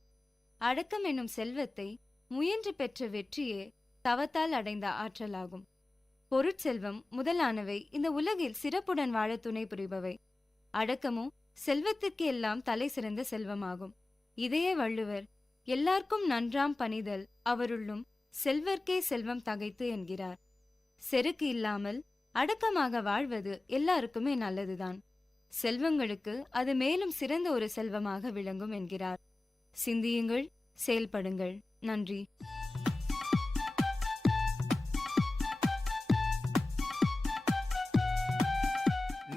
அடக்கம் என்னும் செல்வத்தை முயன்று பெற்ற வெற்றியே தவத்தால் அடைந்த ஆற்றலாகும். பொருட்செல்வம் முதலானவை இந்த உலகில் சிறப்புடன் வாழ துணை புரிபவை. அடக்கமும் செல்வத்திற்கு எல்லாம் தலை சிறந்த செல்வமாகும். இதையே வள்ளுவர் எல்லாருக்கும் நன்றாம் பணிதல் அவருள்ளும் செல்வர்க்கே செல்வம் தகைத்து என்கிறார். செருக்கு இல்லாமல் அடக்கமாக வாழ்வது எல்லாருக்குமே நல்லதுதான். செல்வங்களுக்கு அது மேலும் சிறந்த ஒரு செல்வமாக விளங்கும் என்கிறார். சிந்தியுங்கள், செயல்படுங்கள். நன்றி.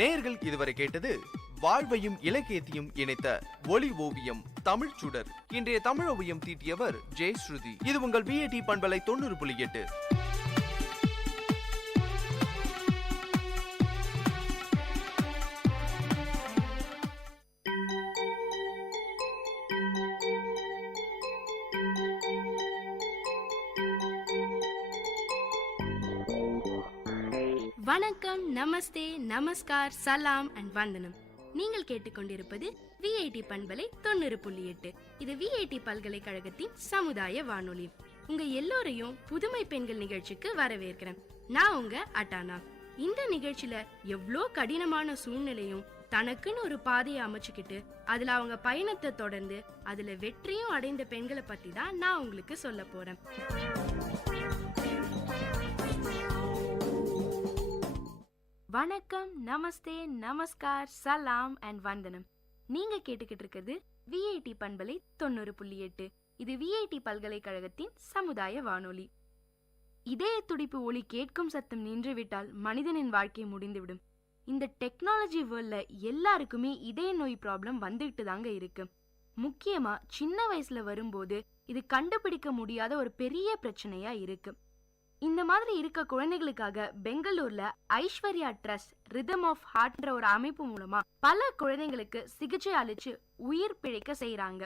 நேயர்கள் இதுவரை கேட்டது வாழ்வையும் இலக்கியத்தையும் இணைத்த ஒளி ஓவியம் தமிழ் சுடர். இன்றைய தமிழ் ஓவியம் தீட்டியவர் ஜெயஸ்ருதி. இது உங்கள் VAT பண்பலை 90.8. வணக்கம், நமஸ்தே, நமஸ்கார், சலாம் அண்ட் வந்தனம். நீங்கள் கேட்டுக்கொண்டிருப்பது VAT பண்பலை 90.8. இது VAT பல்கலைக்கழகத்தின் சமுதாய வானொலி. உங்க எல்லோரையும் புதுமை பெண்கள் நிகழ்ச்சிக்கு வரவேற்கிறேன். நான் உங்க அட்டானா. இந்த நிகழ்ச்சியில எவ்வளோ கடினமான சூழ்நிலையும் தனக்குன்னு ஒரு பாதையை அமைச்சுக்கிட்டு அதுல அவங்க பயணத்தை தொடர்ந்து அதுல வெற்றியும் அடைந்த பெண்களை பத்தி தான் நான் உங்களுக்கு சொல்ல போறேன். வணக்கம், நமஸ்தே, நமஸ்கார், சலாம் அண்ட் வந்தனம். நீங்க கேட்டுக்கிட்டு இருக்கிறது VAT பண்பலை 90.8. இது VAT பல்கலைக்கழகத்தின் சமுதாய வானொலி. இதய துடிப்பு ஒலி கேட்கும் சத்தம் நின்றுவிட்டால் மனிதனின் வாழ்க்கை முடிந்துவிடும். இந்த டெக்னாலஜி வேர்ல்ட்ல எல்லாருக்குமே இதய நோய் ப்ராப்ளம் வந்துகிட்டு தாங்க இருக்கு. முக்கியமா சின்ன வயசுல வரும்போது இது கண்டுபிடிக்க முடியாத ஒரு பெரிய பிரச்சனையா இருக்கு. இந்த மாதிரி இருக்க குழந்தைகளுக்காக பெங்களூர்ல ஐஸ்வர்யா ட்ரஸ்ட் ரிதம் ஆஃப் ஹார்ட்ன்ற ஒரு அமைப்பு மூலமா பல குழந்தைங்களுக்கு சிகிச்சை அளிச்சு உயிர் பிழைக்க செய்யறாங்க.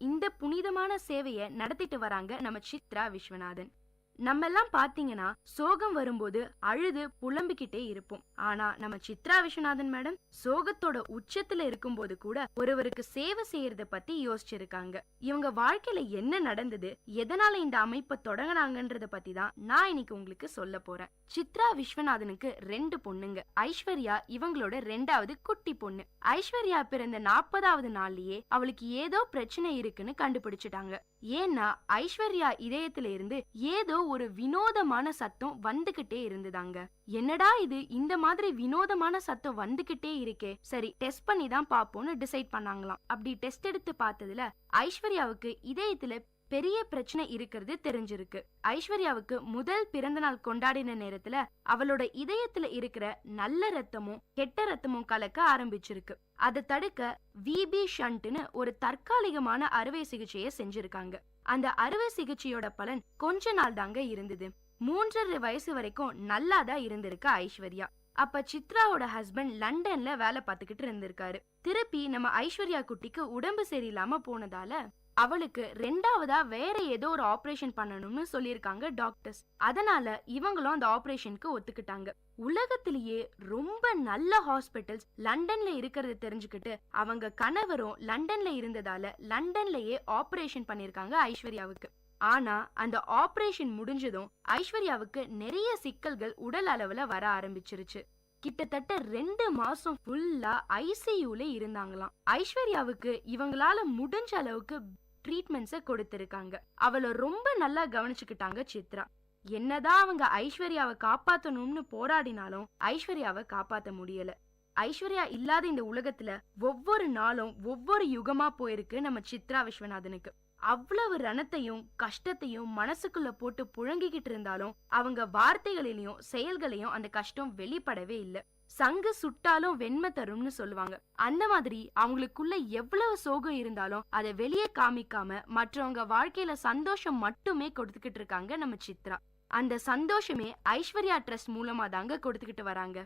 இந்த புனிதமான சேவையை நடத்திட்டு வராங்க நம்ம சித்ரா விஸ்வநாதன். நம்ம எல்லாம் பாத்தீங்கன்னா சோகம் வரும்போது அழுது புலம்பிக்கிட்டே இருப்போம். ஆனா நம்ம சித்ரா விஸ்வநாதன் மேடம் சோகத்தோட உச்சத்துல இருக்கும்போது கூட ஒருவருக்கு சேவை செய்யறத பத்தி யோசிச்சிருக்காங்க. இவங்க வாழ்க்கையில என்ன நடந்தது, எதனால இந்த அமைப்பை தொடங்கினாங்கன்றத பத்தி தான் நான் இன்னைக்கு உங்களுக்கு சொல்ல போறேன். சித்ரா விஸ்வநாதனுக்கு 2 பொண்ணுங்க. ஐஸ்வர்யா இவங்களோட 2வது குட்டி பொண்ணு. ஐஸ்வர்யா பிறந்த 40வது நாள்லயே அவளுக்கு ஏதோ பிரச்சனை இருக்குன்னு கண்டுபிடிச்சிட்டாங்க. ஏன்னா ஐஸ்வர்யா இதயத்துல இருந்து ஏதோ ஒரு வினோதமான சத்தம் வந்துகிட்டே இருந்துதாங்க. என்னடா இது, இந்த மாதிரி வினோதமான சத்தம் வந்துகிட்டே இருக்கே, சரி டெஸ்ட் பண்ணி தான் பாப்போம்னு டிசைட் பண்ணாங்களாம். அப்படி டெஸ்ட் எடுத்து பார்த்ததுல ஐஸ்வர்யாவுக்கு இதயத்துல பெரிய பிரச்சனை இருக்கிறது தெரிஞ்சிருக்கு. ஐஸ்வர்யாவுக்கு முதல் பிறந்த நாள் கொண்டாடின நேரத்துல அவளோட இதயத்துல இருக்கிற நல்ல ரத்தமும் கெட்ட ரத்தமும் கலக்க ஆரம்பிச்சிருக்கு. அதை தடுக்க விபி ஷண்ட்னு ஒரு தற்காலிகமான அறுவை சிகிச்சையை செஞ்சிருக்காங்க. அந்த அறுவை சிகிச்சையோட பலன் கொஞ்ச நாள் தாங்க இருந்தது. 3.5 வயசு வரைக்கும் நல்லாதான் இருந்திருக்கு ஐஸ்வர்யா. அப்ப சித்ராவோட ஹஸ்பண்ட் லண்டன்ல வேலை பார்த்துக்கிட்டு இருந்திருக்காரு. திருப்பி நம்ம ஐஸ்வர்யா குட்டிக்கு உடம்பு சரியில்லாம போனதால அவளுக்கு 2வதா வேற ஏதோ ஒரு ஆபரேஷன் பண்ணணும்னு சொல்லியிருக்காங்க டாக்டர்ஸ். அதனால இவங்களும் அந்த ஆபரேஷனுக்கு ஒத்துக்கிட்டாங்க. உலகத்திலேயே ரொம்ப நல்ல ஹாஸ்பிட்டல்ஸ் லண்டன்ல இருக்கிறது தெரிஞ்சுக்கிட்டு அவங்க கணவரும் லண்டன்ல இருந்ததால லண்டன்லயே ஆபரேஷன் பண்ணிருக்காங்க ஐஸ்வர்யாவுக்கு. ஆனா அந்த ஆபரேஷன் முடிஞ்சதும் ஐஸ்வர்யாவுக்கு நிறைய சிக்கல்கள் உடல் அளவுல வர ஆரம்பிச்சிருச்சு. கிட்டத்தட்ட 2 மாசம் ஃபுல்லா ஐசியூல இருந்தாங்களாம். ஐஸ்வர்யாவுக்கு இவங்களால முடிஞ்ச அளவுக்கு ட்ரீட்மெண்ட்ஸ கொடுத்திருக்காங்க. அவளை ரொம்ப நல்லா கவனிச்சுக்கிட்டாங்க சித்ரா. என்னதான் அவங்க ஐஸ்வர்யாவை காப்பாத்தணும்னு போராடினாலும் ஐஸ்வர்யாவை காப்பாத்த முடியல. ஐஸ்வர்யா இல்லாத இந்த உலகத்துல ஒவ்வொரு நாளும் ஒவ்வொரு யுகமா போயிருக்கு நம்ம சித்ரா விஸ்வநாதனுக்கு. அவ்வளவு ரணத்தையும் கஷ்டத்தையும் மனசுக்குள்ள போட்டு புழங்கிக்கிட்டு இருந்தாலும் அவங்க வார்த்தைகளிலையும் செயல்களையும் அந்த கஷ்டம் வெளிப்படவே இல்லை. சங்கு சுட்டாலும் வெண்மை தரும்னு சொல்லுவாங்க. அந்த மாதிரி அவங்களுக்குள்ள எவ்வளவு சோகம் இருந்தாலும் அதை வெளியே காமிக்காம மற்றவங்க வாழ்க்கையில சந்தோஷம் மட்டுமே கொடுத்துக்கிட்டு இருக்காங்க நம்ம சித்ரா. அந்த சந்தோஷமே ஐஸ்வர்யா ட்ரஸ்ட் மூலமா தாங்க கொடுத்துக்கிட்டு வராங்க.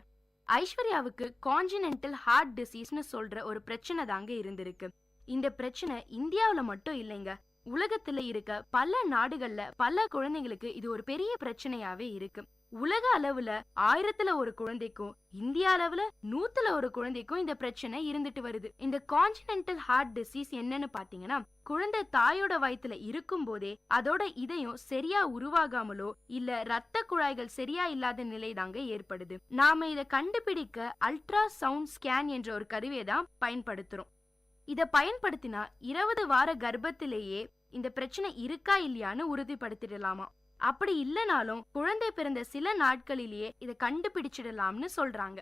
ஐஸ்வர்யாவுக்கு கான்ஜினென்டல் ஹார்ட் டிசீஸ்னு சொல்ற ஒரு பிரச்சனை தாங்க இருந்திருக்கு. இந்த பிரச்சனை இந்தியாவில மட்டும் இல்லைங்க, உலகத்துல இருக்க பல நாடுகள்ல பல குழந்தைங்களுக்கு இது ஒரு பெரிய பிரச்சனையாவே இருக்கு. உலக அளவுல 1000ல் 1 குழந்தைக்கும் இந்தியா அளவுல 100ல் 1 குழந்தைக்கும் இந்த பிரச்சனை இருந்துட்டு வருது. இந்த கான்ஜினென்டல் ஹார்ட் டிசீஸ் என்னன்னு பாத்தீங்கன்னா, குழந்தை தாயோட வயித்துல இருக்கும் போதே அதோட இதயம் சரியா உருவாகாமலோ இல்ல ரத்த குழாய்கள் சரியா இல்லாத நிலை தாங்க ஏற்படுது. நாம இதை கண்டுபிடிக்க அல்ட்ரா சவுண்ட் ஸ்கேன் என்ற ஒரு கருவியை தான் பயன்படுத்துறோம். இத பயன்படுத்தினா 20 வார கர்ப்பத்திலேயே இந்த பிரச்சனை இருக்கா இல்லையான்னு உறுதிப்படுத்திடலாமா. அப்படி இல்லைனாலும் குழந்தை பிறந்த சில நாட்களிலேயே இதை கண்டுபிடிச்சிடலாம்னு சொல்றாங்க.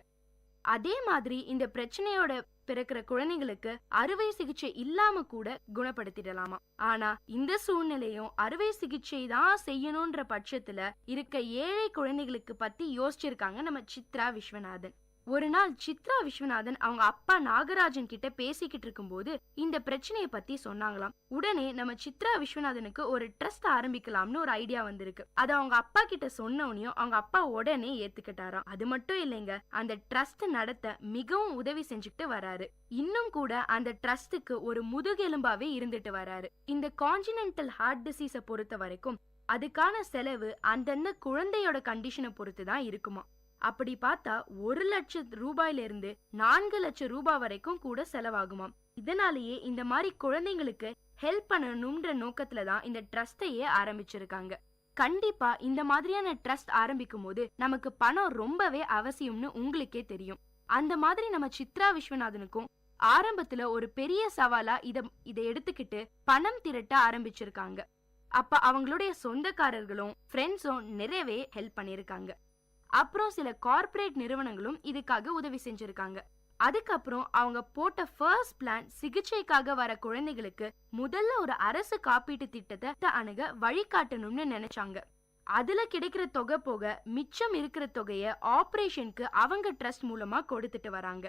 அதே மாதிரி இந்த பிரச்சனையோட பிறக்கிற குழந்தைங்களுக்கு அறுவை சிகிச்சை இல்லாம கூட குணப்படுத்திடலாமா. ஆனா இந்த சூழ்நிலையும் அறுவை சிகிச்சை தான் செய்யணும்ன்ற பட்சத்துல இருக்க ஏழை குழந்தைகளுக்கு பத்தி யோசிச்சிருக்காங்க நம்ம சித்ரா விஸ்வநாதன். ஒரு நாள் சித்ரா விஸ்வநாதன் அவங்க அப்பா நாகராஜன் கிட்ட பேசிக்கிட்டு இருக்கும் போது இந்த பிரச்சனைய பத்தி சொன்னாங்களாம். உடனே நம்ம சித்ரா விஸ்வநாதனுக்கு ஒரு ட்ரஸ்ட் ஆரம்பிக்கலாம்னு ஒரு ஐடியா வந்திருக்கு. அது அவங்க அப்பா கிட்ட சொன்னோனையும் அவங்க அப்பா உடனே ஏத்துக்கிட்டாராம். அது மட்டும் இல்லைங்க, அந்த ட்ரஸ்ட் நடத்த மிகவும் உதவி செஞ்சுக்கிட்டு வராரு. இன்னும் கூட அந்த ட்ரஸ்டுக்கு ஒரு முதுகெலும்பாவே இருந்துட்டு வராரு. இந்த கான்ஜினென்டல் ஹார்ட் டிசீஸை பொறுத்த வரைக்கும் அதுக்கான செலவு அந்தந்த குழந்தையோட கண்டிஷனை பொறுத்து தான் இருக்குமா. அப்படி பார்த்தா 1 லட்சம் ரூபாயிலிருந்து 4 லட்சம் ரூபாய் வரைக்கும் கூட செலவாகுமாம். இதனாலேயே இந்த மாதிரி குழந்தைங்களுக்கு ஹெல்ப் பண்ணணும்ன்ற நோக்கத்துலதான் இந்த ட்ரஸ்டையே ஆரம்பிச்சிருக்காங்க. கண்டிப்பா இந்த மாதிரியான ட்ரஸ்ட் ஆரம்பிக்கும் போது நமக்கு பணம் ரொம்பவே அவசியம்னு உங்களுக்கே தெரியும். அந்த மாதிரி நம்ம சித்ரா விஸ்வநாதனுக்கும் ஆரம்பத்துல ஒரு பெரிய சவாலா இதை எடுத்துக்கிட்டு பணம் திரட்ட ஆரம்பிச்சிருக்காங்க. அப்ப அவங்களுடைய சொந்தக்காரர்களும் ஃப்ரெண்ட்ஸும் நிறையவே ஹெல்ப் பண்ணிருக்காங்க. அப்புறம் சில கார்ப்பரேட் நிறுவனங்களும் இதுக்காக உதவி செஞ்சிருக்காங்க. அதுக்கப்புறம் அவங்க போட்ட ஃபர்ஸ்ட் பிளான் சிகிச்சைக்காக வர குழந்தைகளுக்கு முதல்ல ஒரு அரசு காப்பீட்டு திட்டத்தை அணுக வழிகாட்டணும்னு நினைச்சாங்க. அதுல கிடைக்கிற தொகை போக மிச்சம் இருக்கிற தொகைய ஆபரேஷனுக்கு அவங்க ட்ரஸ்ட் மூலமா கொடுத்துட்டு வராங்க.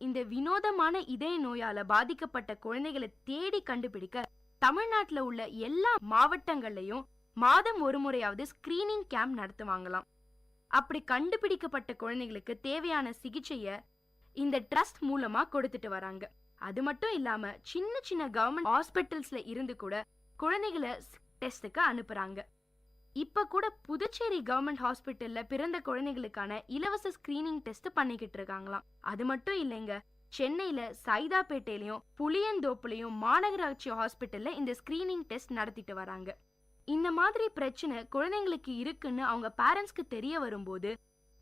இந்த வினோதமான இதய நோயால பாதிக்கப்பட்ட குழந்தைகளை தேடி கண்டுபிடிக்க தமிழ்நாட்டுல உள்ள எல்லா மாவட்டங்கள்லயும் மாதம் ஒரு முறையாவது ஸ்கிரீனிங் கேம்ப் நடத்துவாங்களாம். அப்படி கண்டுபிடிக்கப்பட்ட குழந்தைகளுக்கு தேவையான சிகிச்சைய இந்த ட்ரஸ்ட் மூலமா கொடுத்துட்டு வராங்க. அது மட்டும் இல்லாம சின்ன சின்ன கவர்மெண்ட் ஹாஸ்பிட்டல்ஸ்ல இருந்து கூட குழந்தைகளை டெஸ்டுக்கு அனுப்புறாங்க. இப்ப கூட புதுச்சேரி கவர்மெண்ட் ஹாஸ்பிட்டல்ல பிறந்த குழந்தைகளுக்கான இலவச ஸ்கிரீனிங் டெஸ்ட் பண்ணிக்கிட்டு இருக்காங்களாம். அது மட்டும் இல்லைங்க, சென்னையில சைதாப்பேட்டையிலயும் புளியந்தோப்புலயும் மாநகராட்சி ஹாஸ்பிட்டல்ல இந்த ஸ்கிரீனிங் டெஸ்ட் நடத்திட்டு வராங்க. இந்த மாதிரி பிரச்சனை குழந்தைங்களுக்கு இருக்குன்னு அவங்க பேரண்ட்ஸ்க்கு தெரிய வரும்போது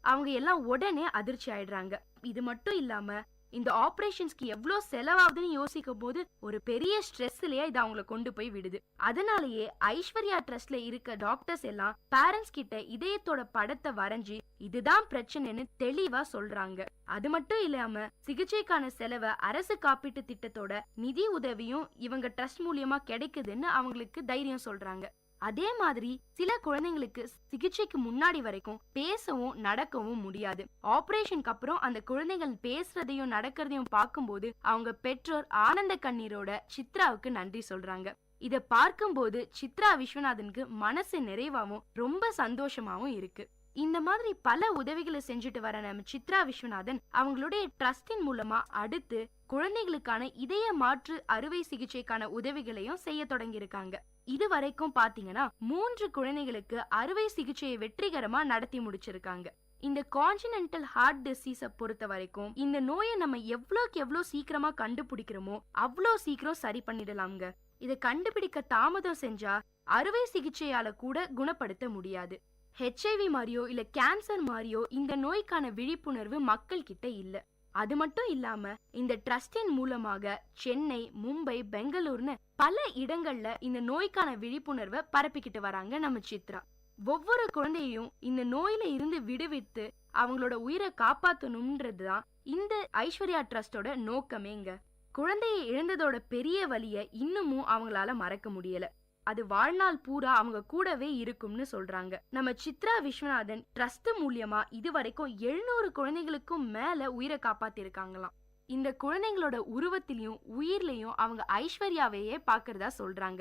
அவங்க எல்லாம் உடனே அதிர்ச்சி ஆயிடுறாங்க. இது மட்டும் இல்லாம இந்த ஆபரேஷன்ஸ்க்கு எவ்வளோ செலவாகுதுன்னு யோசிக்கும் போது ஒரு பெரிய ஸ்ட்ரெஸ்லயே இது அவங்களை கொண்டு போய் விடுது. அதனாலேயே ஐஸ்வர்யா ட்ரஸ்ட்ல இருக்க டாக்டர்ஸ் எல்லாம் பேரண்ட்ஸ் கிட்ட இதயத்தோட படத்தை வரைஞ்சி இதுதான் பிரச்சனைன்னு தெளிவா சொல்றாங்க. அது மட்டும் இல்லாம சிகிச்சைக்கான செலவை அரசு காப்பீட்டு திட்டத்தோட நிதி உதவியும் இவங்க ட்ரஸ்ட் மூலியமா கிடைக்குதுன்னு அவங்களுக்கு தைரியம் சொல்றாங்க. அதே மாதிரி சில குழந்தைங்களுக்கு சிகிச்சைக்கு முன்னாடி வரைக்கும் பேசவும் நடக்கவும் முடியாது. ஆபரேஷனுக்கு அப்புறம் அந்த குழந்தைகள் பேசுறதையும் நடக்கிறதையும் பார்க்கும்போது அவங்க பெற்றோர் ஆனந்த கண்ணீரோட சித்ராவுக்கு நன்றி சொல்றாங்க. இத பார்க்கும்போது சித்ரா விஸ்வநாதனுக்கு மனசு நிறைவாவும் ரொம்ப சந்தோஷமாவும் இருக்கு. இந்த மாதிரி பல உதவிகளை செஞ்சுட்டு வர நம்ம சித்ரா விஸ்வநாதன் அவங்களுடைய ட்ரஸ்டின் மூலமா அடுத்து குழந்தைகளுக்கான இதய மாற்று அறுவை சிகிச்சைக்கான உதவிகளையும் செய்ய தொடங்கி இருக்காங்க. இது வரைக்கும் பாத்தீங்கன்னா 3 குழந்தைகளுக்கு அறுவை சிகிச்சையை வெற்றிகரமா நடத்தி முடிச்சிருக்காங்க. இந்த கான்டினென்டல் ஹார்ட் டிசீஸை பொறுத்த வரைக்கும் இந்த நோயை நம்ம எவ்வளோ சீக்கிரமா கண்டுபிடிக்கிறோமோ அவ்வளோ சீக்கிரம் சரி பண்ணிடலாம்ங்க. இதை கண்டுபிடிக்க தாமதம் செஞ்சா அறுவை சிகிச்சையால கூட குணப்படுத்த முடியாது. HIV மாதிரியோ இல்ல கேன்சர் மாதிரியோ இந்த நோய்க்கான விழிப்புணர்வு மக்கள் கிட்ட இல்ல. அது மட்டும் இல்லாம இந்த ட்ரஸ்டின் மூலமாக சென்னை, மும்பை, பெங்களூர்னு பல இடங்கள்ல இந்த நோய்க்கான விழிப்புணர்வை பரப்பிக்கிட்டு வராங்க நம்ம சித்ரா. ஒவ்வொரு குழந்தையும் இந்த நோயில இருந்து விடுவித்து அவங்களோட உயிரை காப்பாத்தணும்ன்றதுதான் இந்த ஐஸ்வர்யா ட்ரஸ்டோட நோக்கமேங்க. குழந்தையை இழந்ததோட பெரிய வலிய இன்னமும் அவங்களால மறக்க முடியல. அது வாழ்நாள் பூரா அவங்க கூடவே இருக்கும்னு சொல்றாங்க. நம்ம சித்ரா விஸ்வநாதன் ட்ரஸ்ட் மூலியமா இதுவரைக்கும் 700 குழந்தைகளுக்கும் மேல உயிரை காப்பாத்திருக்காங்களாம். இந்த குழந்தைங்களோட உருவத்திலையும் உயிர்லயும் அவங்க ஐஸ்வர்யாவையே பாக்குறதா சொல்றாங்க.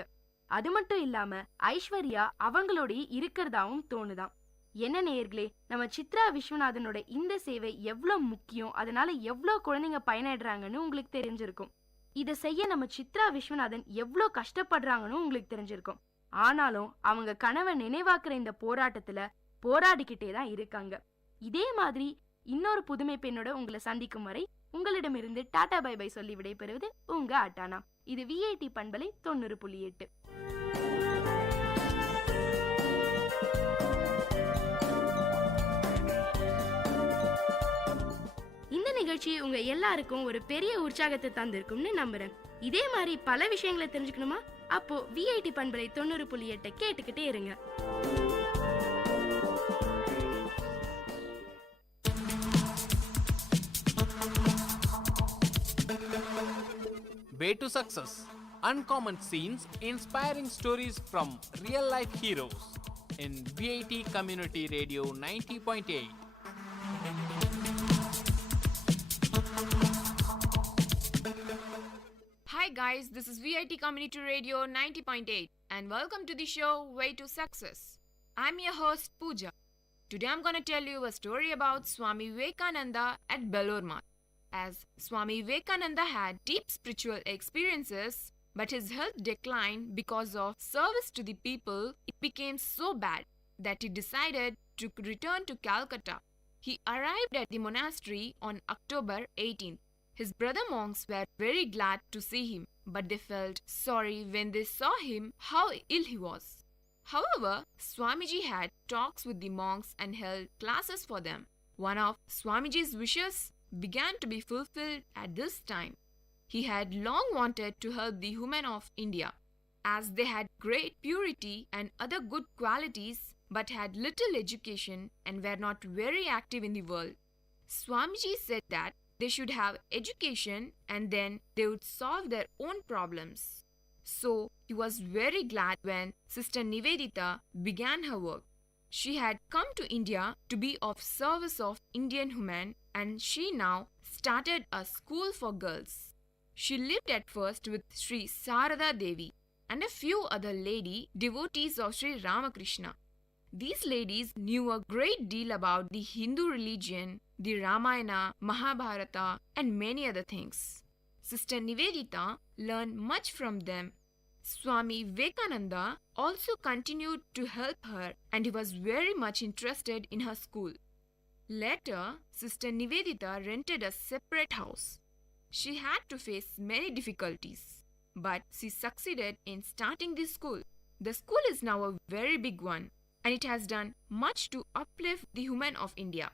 அது மட்டும் இல்லாம ஐஸ்வர்யா அவங்களோடய இருக்கிறதாவும் தோணுதான். என்ன நேயர்களே, நம்ம சித்ரா விஸ்வநாதனோட இந்த சேவை எவ்வளவு முக்கியம், அதனால எவ்வளவு குழந்தைங்க பயனடைறாங்கன்னு உங்களுக்கு தெரிஞ்சிருக்கும். இதை செய்ய நம்ம சித்ரா விஸ்வநாதன் எவ்வளோ கஷ்டப்படுறாங்கன்னு உங்களுக்கு தெரிஞ்சிருக்கும். ஆனாலும் அவங்க கனவை நினைவாக்குற இந்த போராட்டத்துல போராடிக்கிட்டே தான் இருக்காங்க. இதே மாதிரி இன்னொரு புதுமை பெண்ணோட உங்களை சந்திக்கும் வரை உங்களிடமிருந்து டாடா பை பை சொல்லி விடைபெறுவது உங்க அட்டானா. இது VIT பண்பலை 90.8. இந்த நிகழ்ச்சி உங்க எல்லாருக்கும் ஒரு பெரிய உற்சாகத்தை தந்திருக்கும்னு நம்புறேன். இதே மாதிரி பல விஷயங்களை தெரிஞ்சுக்கணுமா? அப்போ VIT பண்பலை 90.8 கேட்டுக்கிட்டே இருங்க. Way to success. Uncommon scenes, inspiring stories from real life heroes in VIT Community Radio 90.8. Hi guys, this is VIT Community Radio 90.8 and welcome to the show Way to Success. I'm your host Pooja. Today I'm going to tell you a story about Swami Vivekananda at Belur Math. As Swami Vivekananda had deep spiritual experiences, but his health declined because of service to the people. It became so bad that he decided to return to Calcutta. He arrived at the monastery on October 18th. His brother monks were very glad to see him, but they felt sorry when they saw him how ill he was. However, Swamiji had talks with the monks and held classes for them. One of Swamiji's wishes began to be fulfilled at this time. He had long wanted to help the women of India, as they had great purity and other good qualities, but had little education and were not very active in the world. Swamiji said that they should have education and then they would solve their own problems. So he was very glad when Sister Nivedita began her work. She had come to India to be of service of Indian women, and she now started a school for girls. She lived at first with Sri Sarada Devi and a few other lady devotees of Sri Ramakrishna. These ladies knew a great deal about the Hindu religion, the Ramayana, Mahabharata, and many other things. Sister Nivedita learned much from them. Swami Vivekananda also continued to help her, and he was very much interested in her school. Later, Sister Nivedita rented a separate house. She had to face many difficulties, but she succeeded in starting this school. The school is now a very big one, and it has done much to uplift the women of India.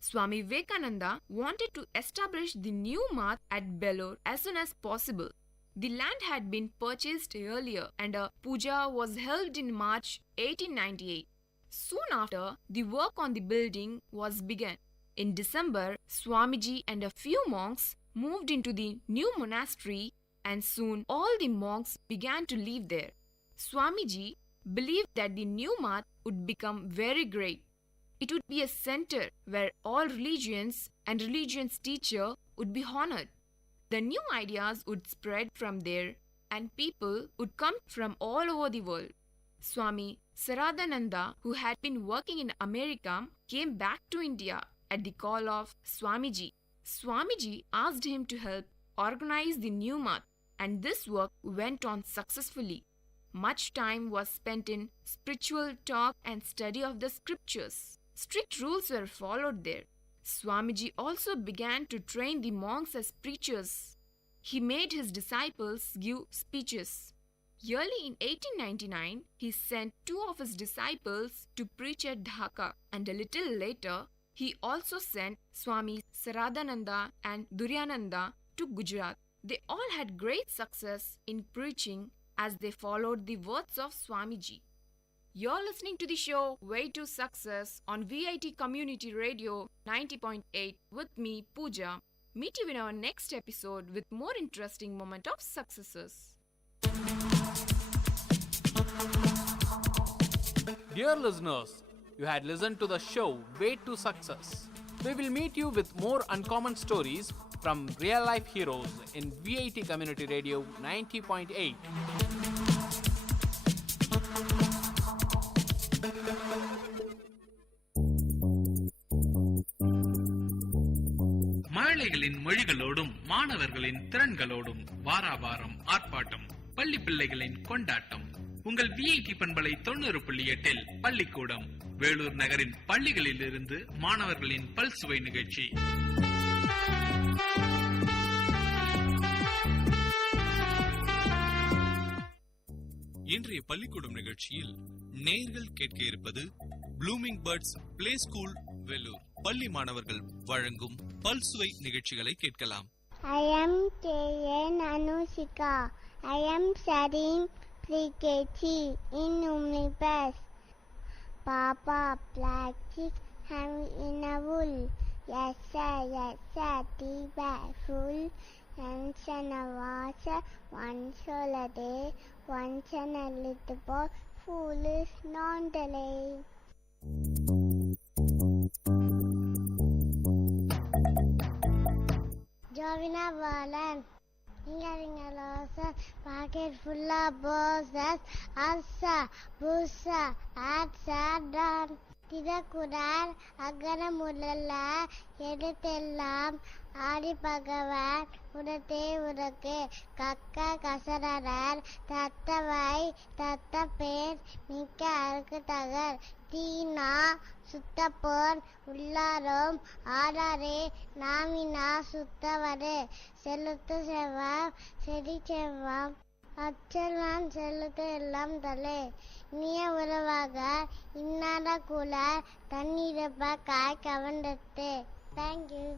Swami Vivekananda wanted to establish the new math at Belur as soon as possible. The land had been purchased earlier and a puja was held in March 1898. Soon after, the work on the building was begun. In December, Swamiji and a few monks moved into the new monastery, and soon all the monks began to live there. Swamiji believed that the new math would become very great. It would be a center where all religions and religion's teacher would be honored. The new ideas would spread from there and people would come from all over the world. Swami Saradananda, who had been working in America, came back to India at the call of Swamiji. Swamiji asked him to help organize the new math, and this work went on successfully. Much time was spent in spiritual talk and study of the scriptures. Strict rules were followed there. Swamiji also began to train the monks as preachers. He made his disciples give speeches. Early in 1899, he sent 2 of his disciples to preach at Dhaka, and a little later, he also sent Swami Saradananda and Duryananda to Gujarat. They all had great success in preaching as they followed the words of Swamiji. You're listening to the show Way to Success on VIT Community Radio 90.8 with me, Pooja. Meet you in our next episode with more interesting moment of successes. Dear listeners, you had listened to the show Way to Success. We will meet you with more uncommon stories from real life heroes in VIT Community Radio 90.8. மழலைகளின் மொழிகளோடும் மாணவர்களின் திறன்களோடும் வாராவாரம் ஆர்ப்பாட்டம், பள்ளி பிள்ளைகளின் கொண்டாட்டம். உங்கள் VIT பண்பலை 90.8 பள்ளிக்கூடம் வேலூர் நகரின் பள்ளிகளில் இருந்து மாணவர்களின் பல்சுவை நிகழ்ச்சி. இன்றைய பள்ளிக்கூடம் நிகழ்ச்சியில் நேயர்கள் கேட்க இருப்பது blooming birds play school Vellore பள்ளி மாணவர்கள் வழங்கும் பல்சுவை நிகழ்ச்சிகளை கேட்கலாம். I am K.N. Anushika. I am studying pre-KG in Umnibus. Papa plastic ham in a wool. Yes sir, tea bag full. Once in a water, once all a day, once in a little boy, foolish non-delay. Jovina Valan, Inga pocket full of bosses, Asa, Busa, Atsa, Don, Tidakudan, Agana Mudala, Editelam, Adi Pagavan, Udate Udake, Kaka Kasaradan, Tata Vai, Tata Pen, Nika Alkatagar, Tina, Suttapon, Ullarum, Adare, Namina, Suttavade, Selutu Sevam, Sedi Chevam, Achalan, Selutu Elam Dale, Nia Uravaga, Inada Kula, Tani Reba Kai Kavandate. Thank you.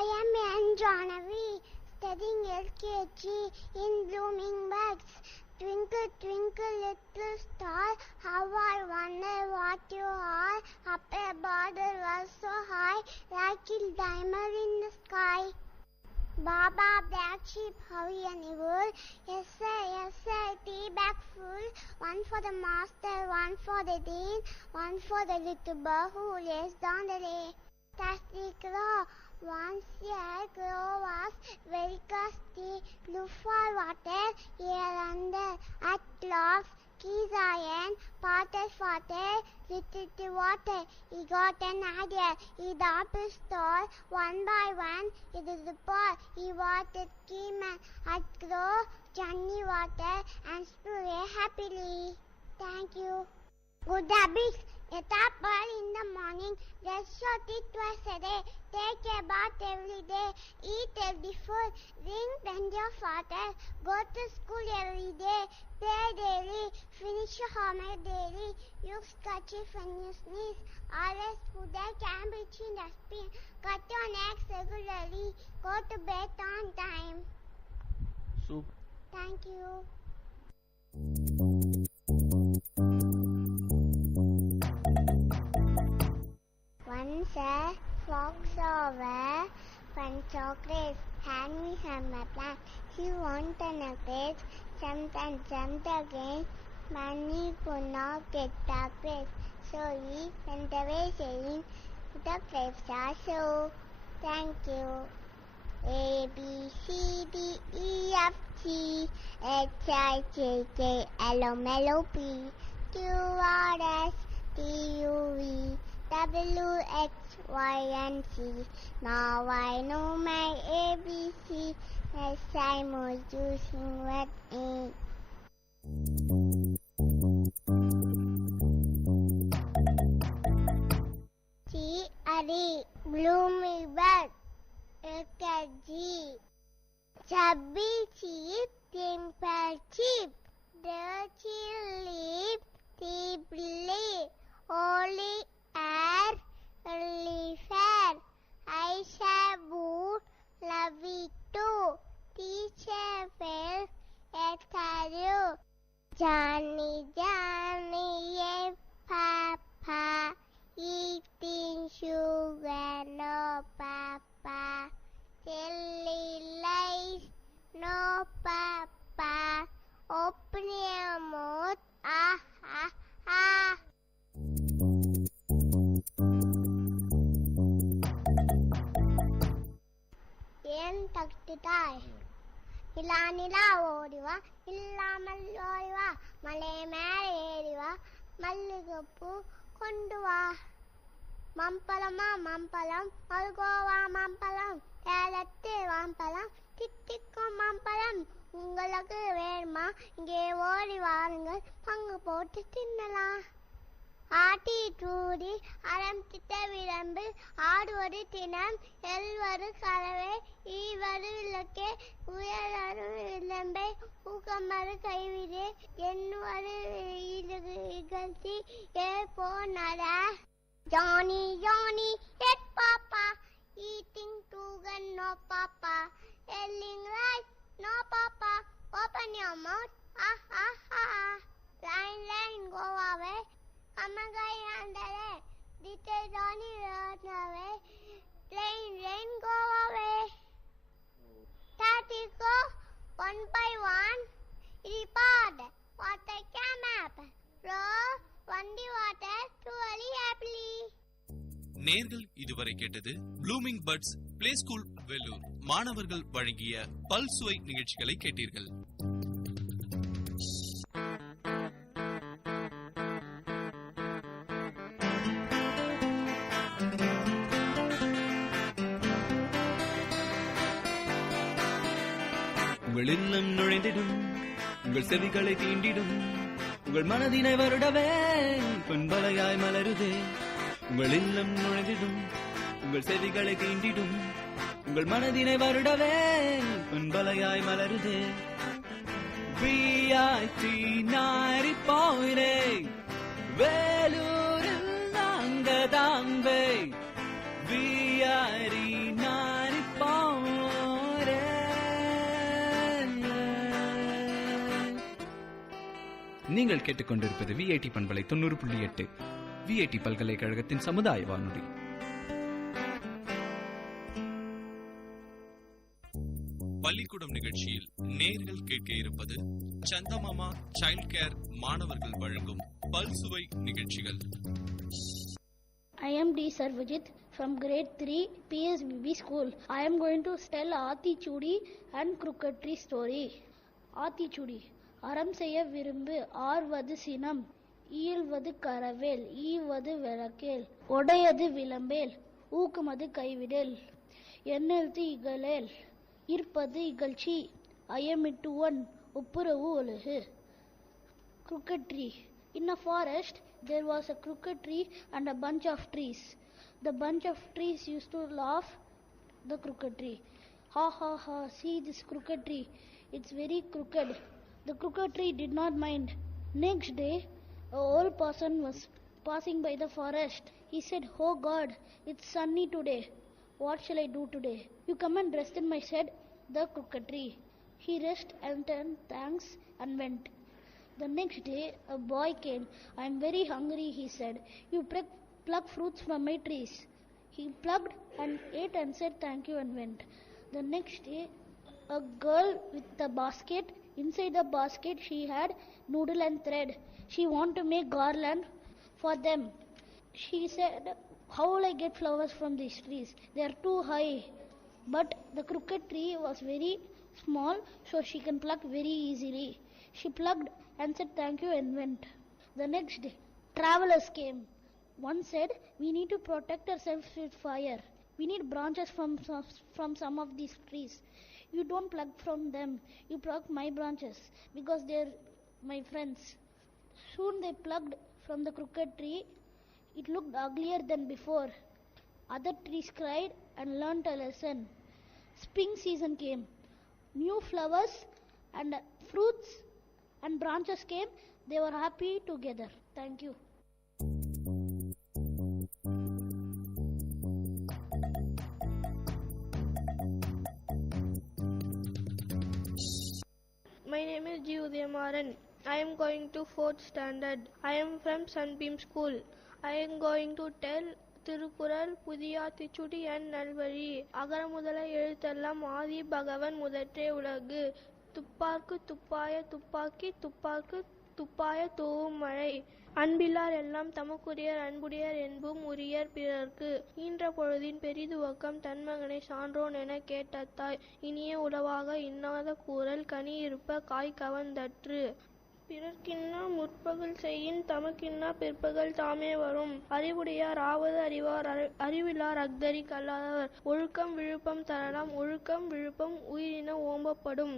I am Ann Jonavi, studying LKG in Blooming Bugs. Twinkle, twinkle, little star, how I wonder what you are. Up above the world so high, like a diamond in the sky. Baba, black sheep, how any wool? Yes sir, tea bag full. One for the master, one for the dean, one for the little boy who lays down the lay. That's the crow. Once a crow was very thirsty, look for water here and there. At last, keys iron, potter, little water. He got an idea. He dumped his stall one by one. It is the pot. He watered key man. At crow, Johnny water and spray happily. Thank you. Good habits. Get up early in the morning, brush your teeth twice a day, take a bath every day, eat healthy food, drink plenty of water, go to school every day, play daily, finish your homework daily, use kerchief when you sneeze, always put the cabbage in dustbin, cut your nails regularly, go to bed on time. Super. Thank you. Once a fox saw one chocolate, hand me some my plant. He wanted a grapes, jumped and jumped again, but he could not get the grapes. So he went away saying, the grapes are so. Thank you. A, B, C, D, E, F, G, H, I, J, K, L, M, N, O, P, Q, R, S, T, U, V, W, X, Y, and Z. Now I know my ABC, as I was using what A. G, Ari, blooming bud. Look at G. Chubby cheap, dimple cheap, dirty lip, deep lip, holy air, early fair. I shall boot, love it too. Teacher fail, at you. Johnny, Johnny, yeah, Papa, eating sugar, no Papa. Jelly lies, no Papa. Open your mouth, ah, ah, ah. ஏன் தட்டுட்டாய் நிலா நிலா ஓடிவா இல்லாமல் ஓடிவா மலை மேலே ஏறிவா மல்லிகைப்பூ கொண்டு வா மம்பழமா மம்பழம் மல்கோவா மம்பழம் சேலத்து மாம்பழம் தித்திக்கும் மாம்பழம் உங்களுக்கு வேணுமா இங்கே ஓடி வாருங்கள் பங்கு போட்டு தின்னலாம் ஆட்டி தூடி அறம் திட்ட விளம்பு ஆடுவது தினம் எல்வது கலவை ஈவது விளக்கே உயர்வது விளம்பை ஊக்கமறு கைவிடு என்னுவது இகழ்ச்சி ஏ போனடா Johnny, Johnny, yes Papa, eating sugar, no Papa, telling lies, no Papa, open your mouth, ah, ah, ah, line, line, go away, come again under it, little Johnny run away, rain, rain, go away, Tati go, one by one, report, water came up, row, வண்டி water டுவலி happily. நேர்கள் இதுவரை கேட்டது blooming buds play school Vellore மாணவர்கள் வழங்கிய பல்சுவை நிகழ்ச்சிகளை கேட்டீர்கள். உங்கள் இல்லம் நுழைந்திடும், உங்கள் செவிகளை தீண்டிடும், உங்கள் மனதினை வருடவே பொன்பலையாய் மலருதே. உங்கள் இல்லம் நுழைந்திடும், உங்கள் செவிகளை தீண்டிடும், உங்கள் மனதினை வருடவே பொன்பலையாய் மலருதே. VIT 90.8 வேலூரில் நாங்கள் தாங்க VIT 90.8. நீங்கள் கேட்டுக்கொண்டிருப்பது VIT பண்பலை 90.8 VIT பல்கலைக்கழகத்தின் சமுதாய வானொலி. பள்ளிக்கூடம் நிகழ்ச்சியில் நேர்கள் கேட்க இருப்பது சந்தமாமா சைல்ட் கேர் மாணவர்கள் வழங்கும் பல்சுவை நிகழ்ச்சிகள். I am D. Sarvajit from grade 3 PSBB school. I am going to tell Aathichudi and Crooked story. Aathichudi. அறம் செய்ய விரும்பு ஆர்வது சினம் ஈழ்வது கரவேல் ஈவது விளக்கேல் உடையது விளம்பேல் ஊக்குமது கைவிடேல் எண்ணெழுத்து இகழேல் இருப்பது இகழ்ச்சி ஐயமிட்டு ஒன் ஒப்புரவு ஒழுகு. Crooked tree. In a forest there was a crooked tree and a bunch of trees. The bunch of trees used to laugh the crooked tree. Ha ha ha, see this crooked tree. It's very crooked. The crooked tree did not mind. Next day, an old person was passing by the forest. He said, "Oh God, it's sunny today. What shall I do today? You come and rest in my shed, the crooked tree." He rested and turned thanks and went. The next day, a boy came. "I am very hungry," he said. "You pluck fruits from my trees." He plucked and ate and said thank you and went. The next day, a girl with a basket. Inside the basket, she had noodle and thread. She wanted to make garland for them. She said, "How will I get flowers from these trees? They are too high." But the crooked tree was very small, so she can pluck very easily. She plucked and said thank you and went. The next day, travelers came. One said, "We need to protect ourselves with fire. We need branches from some of these trees. You don't pluck from them. You pluck my branches because they're my friends." Soon they plucked from the crooked tree. It looked uglier than before. Other trees cried and learnt a lesson. Spring season came. New flowers and fruits and branches came. They were happy together. Thank you. My name is G. Udayamaran. I am going to 4th standard. I am from Sunbeam School. I am going to tell Thirukkural புதியாத்திச்சுடி என் நல்வழி அகர முதல எழுத்தெல்லாம் ஆதி பகவன் முதற்றே உலகு துப்பார்க்கு துப்பாய துப்பாக்கி துப்பார்க்கு துப்பாய தூவும் மழை அன்பில்லார் எல்லாம் தமக்குரியர் அன்புடையர் என்பும் உரியர் பிறர்க்கு ஈன்ற பொழுதின் பெரிதுவக்கம் தன்மகனை சான்றோன் என கேட்ட தாய் இனிய உளவாக இன்னாத கூறல் கனி இருப்ப காய் கவர்ந்தற்று பிறர்க்கின்னா முற்பகல் செய்யின் தமக்கின்னா பிற்பகல் தாமே வரும் அறிவுடையார் ஆவது அறிவார் அறிவிலார் அக்தரி கல்லாதவர் ஒழுக்கம் விழுப்பம் தரலாம் ஒழுக்கம் விழுப்பம் உயிரின ஓம்பப்படும்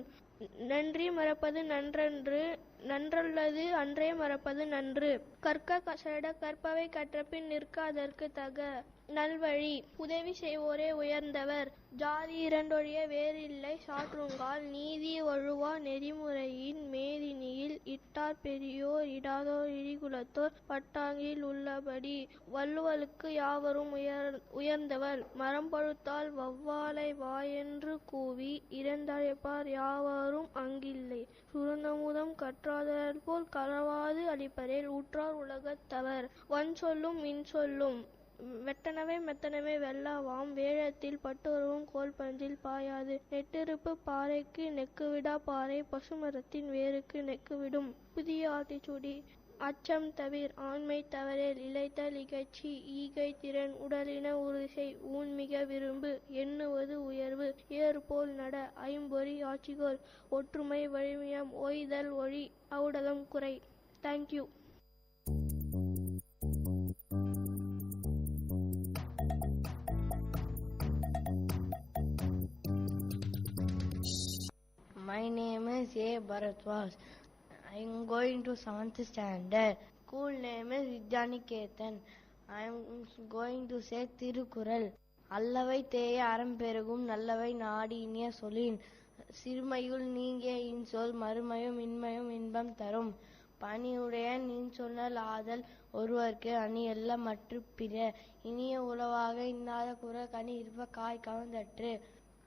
நன்றி மறப்பது நன்றன்று நன்றல்லது அன்றே மறப்பது நன்று கற்க செட கற்பவை கற்றபின் நிற்க அதற்கு தக நல்வழி உதவி செய்வோரே உயர்ந்தவர் ஜாதி இரண்டொழிய வேறில்லை சாற்றுங்கால் நீதி ஒழுவா நெறிமுறையின் மேதினியில் இட்டார் பெரியோர் இடாதோர் இழிகுலத்தோர் பட்டாங்கில் உள்ளபடி வள்ளுவலுக்கு யாவரும் உயர்ந்தவர் மரம் பழுத்தால் வவ்வாலை வாயென்று கூவி இறந்தழைப்பார் யாவரும் அங்கில்லை சுருணமுதம் கற்றாதவர் போல் களவாது அளிப்பரேல் உற்றார் உலகத்தவர் வன் சொல்லும் மின் சொல்லும் வெட்டனவை மெத்தனவை வெல்லாவாம் வேழத்தில் பட்டுருவும் கோல் பஞ்சில் பாயாது நெட்டிருப்பு பாறைக்கு நெக்குவிடா பாறை பசுமரத்தின் வேருக்கு நெக்குவிடும் புதிய ஆத்திச்சூடி அச்சம் தவிர் ஆண்மை தவறேல் இளைத்தல் இகழ்ச்சி ஈகை திறன் உடலின உறுசை ஊன்மிக விரும்பு எண்ணுவது உயர்வு ஏறுபோல் நட ஐம்பொறி ஆட்சிகோல் ஒற்றுமை வலிமையம் ஓய்தல் ஒழி ஊடகம் குறை. Thank you. My name is A. Bharatwaj. I am going to 7th standard. School name is Vidyaniketan. I am going to say Tirukural. அல்லவை தேய அறம்பெருகும் நல்லவை நாடி இனிய சொலின் சிறுமையுள் நீங்கிய இன்சொல் மறுமையும் இன்மையும் இன்பம் தரும் பணியுடைய நின் சொன்னல் ஆதல் ஒருவர்க்கு அணி எல்லாம் மற்ற பிற இனிய உளவாக இன்னாத குரல் கனி இருப்ப காய் கவர்ந்தற்று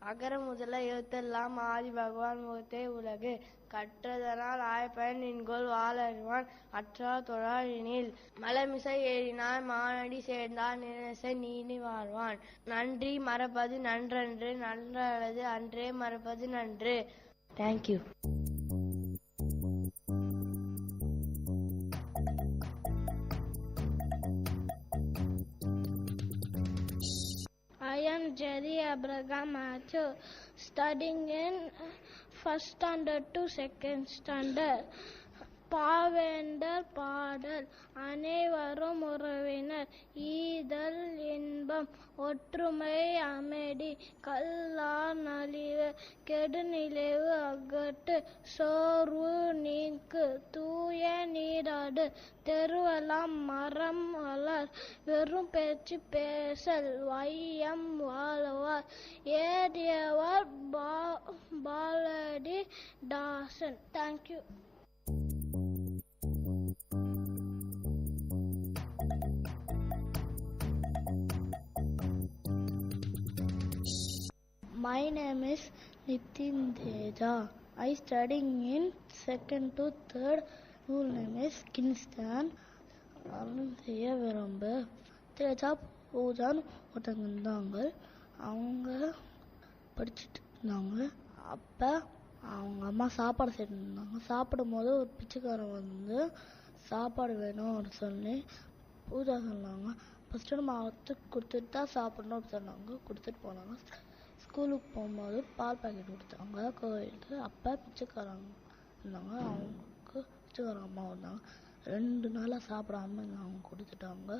அகர முதல எழுத்தெல்லாம் ஆதி பகவான் முகத்தே உலகு கற்றதனால் ஆயப்பயன் நின்கொள் வாழறிவான் அற்றார் தொழாரினில் மலமிசை ஏறினார் மானடி சேர்ந்தார் நினைசை நீனி வாழ்வான் நன்றி மறப்பது நன்றன்று நன்றல்லது அன்றே மறப்பது நன்று. Thank you. I am Jerry Abraham Matthew, studying in 1st standard to 2nd standard. பாவேந்தர் பாடல் அனைவரும் உறவினர் ஈதல் இன்பம் ஒற்றுமை அமைதி கல்லார் நலிவு கெடுநிலைவு அகட்டு சோர்வு நீக்கு தூய நீராடு தெருவெல்லாம் மரம் வளர் வெறும் பேச்சு பேசல் வையம் வாழ்வார் Ever Baladi Dawson. Thank you. My name is Nitin Teja. I studying in 2nd to 3rd. School name is Kingston. செய்ய விரும்ப தேஜா பூஜான்னு ஒருத்தங்க இருந்தாங்க. அவங்க படிச்சுட்டு இருந்தாங்க. அப்போ அவங்க அம்மா சாப்பாடு செய்யிருந்தாங்க. சாப்பிடும் போது ஒரு பிச்சைக்காரன் வந்து சாப்பாடு வேணும்னு சொல்லி பூஜா சொன்னாங்க. ஃபஸ்ட்டு நம்ம கொடுத்துட்டு தான் சாப்பிடணும்னு சொன்னாங்க. கொடுத்துட்டு போனாங்க. ஸ்கூலுக்கு போகும்போது பால் பாக்கெட் கொடுத்தாங்க கோயிலுக்கு. அப்போ பிச்சைக்காரங்க இருந்தாங்க. அவங்களுக்கு பிச்சைக்காரங்க அம்மா வந்தாங்க. 2 நாளாக சாப்பிடாம அவங்க கொடுத்துட்டாங்க.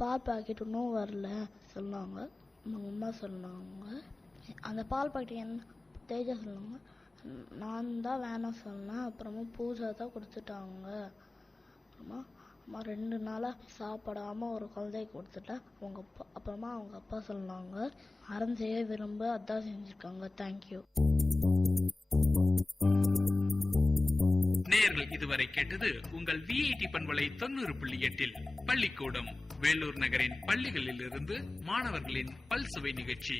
பால் பாக்கெட் இன்னும் வரல சொன்னாங்க. அவங்க அம்மா சொன்னாங்க. அந்த பால் பாக்கெட் என்ன தேஜா சொன்னாங்க. நான் தான் வேணாம் சொன்னேன். அப்புறமா பூஜா தான் கொடுத்துட்டாங்க. அம்மா 2 நாளாக சாப்பிடாமல் ஒரு குழந்தைக்கு கொடுத்துட்டேன். அப்புறமா அவங்க அப்பா சொன்னாங்க அறம் செய்ய விரும்ப அதான் செஞ்சுருக்காங்க. தேங்க்யூ. நேயர்கள் இதுவரை கேட்டது உங்கள் விஐடி பண்பலை 90.8 பள்ளிக்கூடம் வேலூர் நகரின் பள்ளிகளில் இருந்து மாணவர்களின் பல்சுவை நிகழ்ச்சி.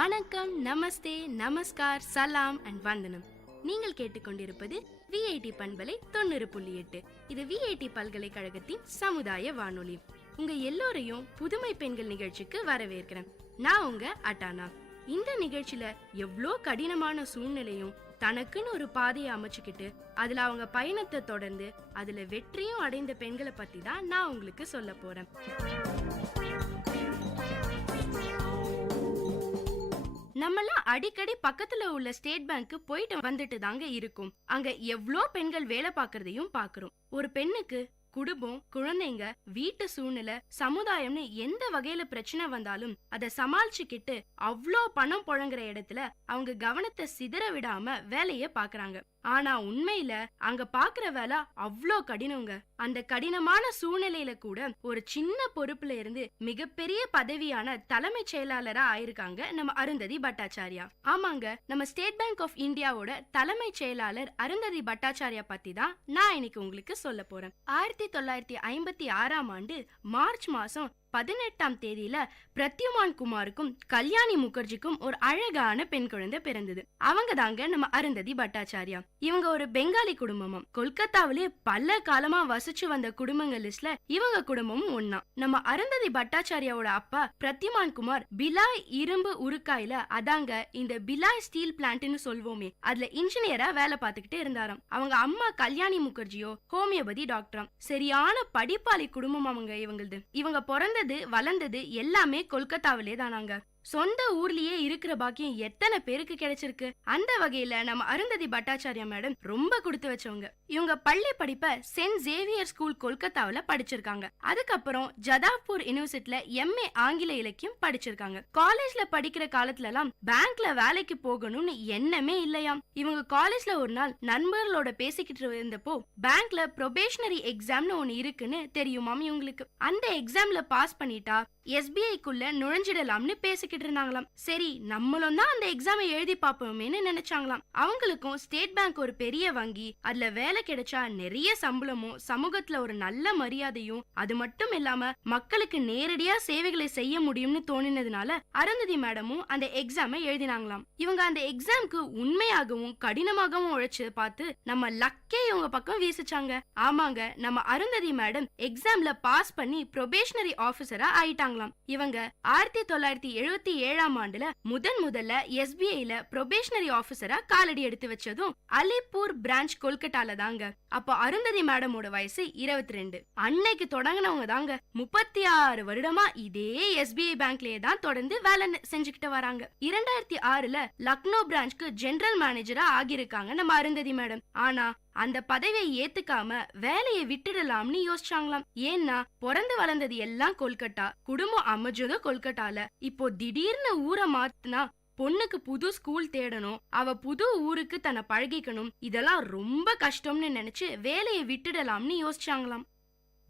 வணக்கம், நமஸ்தே, நமஸ்கார், சலாம் அண்ட் வந்தனம். நீங்கள் கேட்டுக்கொண்டிருப்பது விஐடி பண்பலை 90.8. இது விஐடி பல்கலைக்கழகத்தின் சமுதாய வானொலி. உங்க எல்லோரையும் புதுமை பெண்கள் நிகழ்ச்சிக்கு வரவேற்கிறேன். நான் உங்க அட்டானா. இந்த நிகழ்ச்சியில எவ்வளோ கடினமான சூழ்நிலையும் தனக்குன்னு ஒரு பாதையை அமைச்சுக்கிட்டு அதுல அவங்க பயணத்தை தொடர்ந்து அதுல வெற்றியும் அடைந்த பெண்களை பத்தி தான் நான் உங்களுக்கு சொல்ல போறேன். நம்மலாம் அடிக்கடி பக்கத்துல உள்ள ஸ்டேட் பேங்க்கு போயிட்டு வந்துட்டு தாங்க இருக்கும். அங்க எவ்வளோ பெண்கள் வேலை பார்க்கறதையும் பாக்குறோம். ஒரு பெண்ணுக்கு குடும்பம், குழந்தைங்க, வீட்டு சூழ்நிலை, சமுதாயம்னு எந்த வகையில பிரச்சனை வந்தாலும் அதை சமாளிச்சுக்கிட்டு அவ்வளோ பணம் புழங்குற இடத்துல அவங்க கவனத்தை சிதற விடாம வேலைய பாக்குறாங்க. ஆனா உண்மையில அங்க பாக்குற வேலை அவ்வளோ கடினங்க. அந்த கடினமான சூழ்நிலையில கூட ஒரு சின்ன பொறுப்புல இருந்து மிகப்பெரிய பதவியான தலைமை செயலாளரா ஆயிருக்காங்க நம்ம அருந்ததி பட்டாச்சாரியா. ஆமாங்க, நம்ம ஸ்டேட் பேங்க் ஆஃப் இந்தியாவோட தலைமை செயலாளர் அருந்ததி பட்டாச்சாரியா பத்தி தான் நான் இன்னைக்கு உங்களுக்கு சொல்ல போறேன். 1956ஆம் ஆண்டு மார்ச் மாசம் 18ஆம் தேதியில பிரத்யுமான் குமாருக்கும் கல்யாணி முகர்ஜிக்கும் ஒரு அழகான பெண் குழந்தை பிறந்தது. அவங்க தாங்க நம்ம அருந்ததி பட்டாச்சாரியா. இவங்க ஒரு பெங்காலி குடும்பமும் கொல்கத்தாவிலே பல காலமா வசிச்சு வந்த குடும்பங்கள் லிஸ்ட்ல இவங்க குடும்பமும் ஒன்னா. நம்ம அருந்ததி பட்டாச்சாரியாவோட அப்பா பிரத்யுமான் குமார் பிலாய் இரும்பு உருக்காயில, அதாங்க இந்த பிலாய் ஸ்டீல் பிளான்ட்னு சொல்வோமே, அதுல இன்ஜினியரா வேலை பார்த்துக்கிட்டு இருந்தாராம். அவங்க அம்மா கல்யாணி முகர்ஜியோ ஹோமியோபதி டாக்டராம். சரியான படிப்பாளி குடும்பம் அவங்க இவங்களது. இவங்க பிறந்தது வளர்ந்தது எல்லாமே கொல்கத்தாவிலே தானாங்க. சொந்த ஊர்லயே இருக்கிற பாக்கியம் எத்தனை பேருக்கு கிடைச்சிருக்கு. அந்த வகையில நம்ம அருந்ததி பட்டாச்சாரியா மேடம் ரொம்ப கொடுத்து வச்சவங்க. இவங்க பள்ளி படிப்ப சென்ட் சேவியர் ஸ்கூல் கொல்கத்தாவில படிச்சிருக்காங்க. அதுக்கப்புறம் ஜதாவ்பூர் யூனிவர்சிட்டில MA ஆங்கில இலக்கியம் படிச்சிருக்காங்க. காலேஜ்ல படிக்கிற காலத்துல எல்லாம் பேங்க்ல வேலைக்கு போகணும்னு எண்ணமே இல்லையாம். இவங்க காலேஜ்ல ஒரு நாள் நண்பர்களோட பேசிக்கிட்டு இருந்தப்போ பேங்க்ல ப்ரொபேஷனரி எக்ஸாம்னு ஒன்னு இருக்குன்னு தெரியுமாம் இவங்களுக்கு. அந்த எக்ஸாம்ல பாஸ் பண்ணிட்டா SBI-க்குள்ள நுழைஞ்சிடலாம்னு பேசிக்கிட்டு இருந்தாங்களாம். சரி, நம்மளும் தான் அந்த எக்ஸாமை எழுதி பார்ப்போமேன்னு நினைச்சாங்களாம். அவங்களுக்கும் ஸ்டேட் பேங்க் ஒரு பெரிய வங்கி, அதுல வேலை கிடைச்சா நிறைய சம்பளமும் சமூகத்துல ஒரு நல்ல மரியாதையும் அது மட்டும் இல்லாம மக்களுக்கு நேரடியா சேவைகளை செய்ய முடியும்னு தோணினதுனால அருந்ததி மேடமும் அந்த எக்ஸாமை எழுதினாங்களாம். இவங்க அந்த எக்ஸாம்க்கு உண்மையாகவும் கடினமாகவும் உழைச்சு பார்த்து நம்ம லக்கே இவங்க பக்கம் வீசிச்சாங்க. ஆமாங்க, நம்ம அருந்ததி மேடம் எக்ஸாம்ல பாஸ் பண்ணி ப்ரொபேஷனரி ஆபீசரா ஆயிட்டாங்களாம். இவங்க 1977ஆம் ஆண்டுல முதல்ல SBI-ல ப்ரொபேஷனரி ஆபீசரா காலடி எடுத்து வச்சதும் அலிப்பூர் பிரான்ச் கொல்கட்டால தாங்க. அப்போ அருந்ததி மேடமோட வயசு 22. அன்னைக்கு தொடங்கினவங்க தாங்க 36 வருடமா இதே SBI பேங்க்லயே தான் தொடர்ந்து வேலை செஞ்சுக்கிட்டு வராங்க. 2006ல லக்னோ பிரான்ச்க்கு ஜெனரல் மேனேஜரா ஆகியிருக்காங்க நம்ம அருந்ததி மேடம். ஆனா அந்த பதவியை ஏத்துக்காம வேலையை விட்டுடலாம்னு யோசிச்சாங்களாம். ஏன்னா பிறந்து வளர்ந்தது எல்லாம் கொல்கட்டா, குடும்பம் அமைஞ்சதும் கொல்கட்டால. இப்போ திடீர்னு ஊரை மாத்துனா பொண்ணுக்கு புது ஸ்கூல் தேடணும், அவ புது ஊருக்கு தன்னை பழகிக்கணும், இதெல்லாம் ரொம்ப கஷ்டம்னு நினைச்சு வேலையை விட்டுடலாம்னு யோசிச்சாங்களாம்.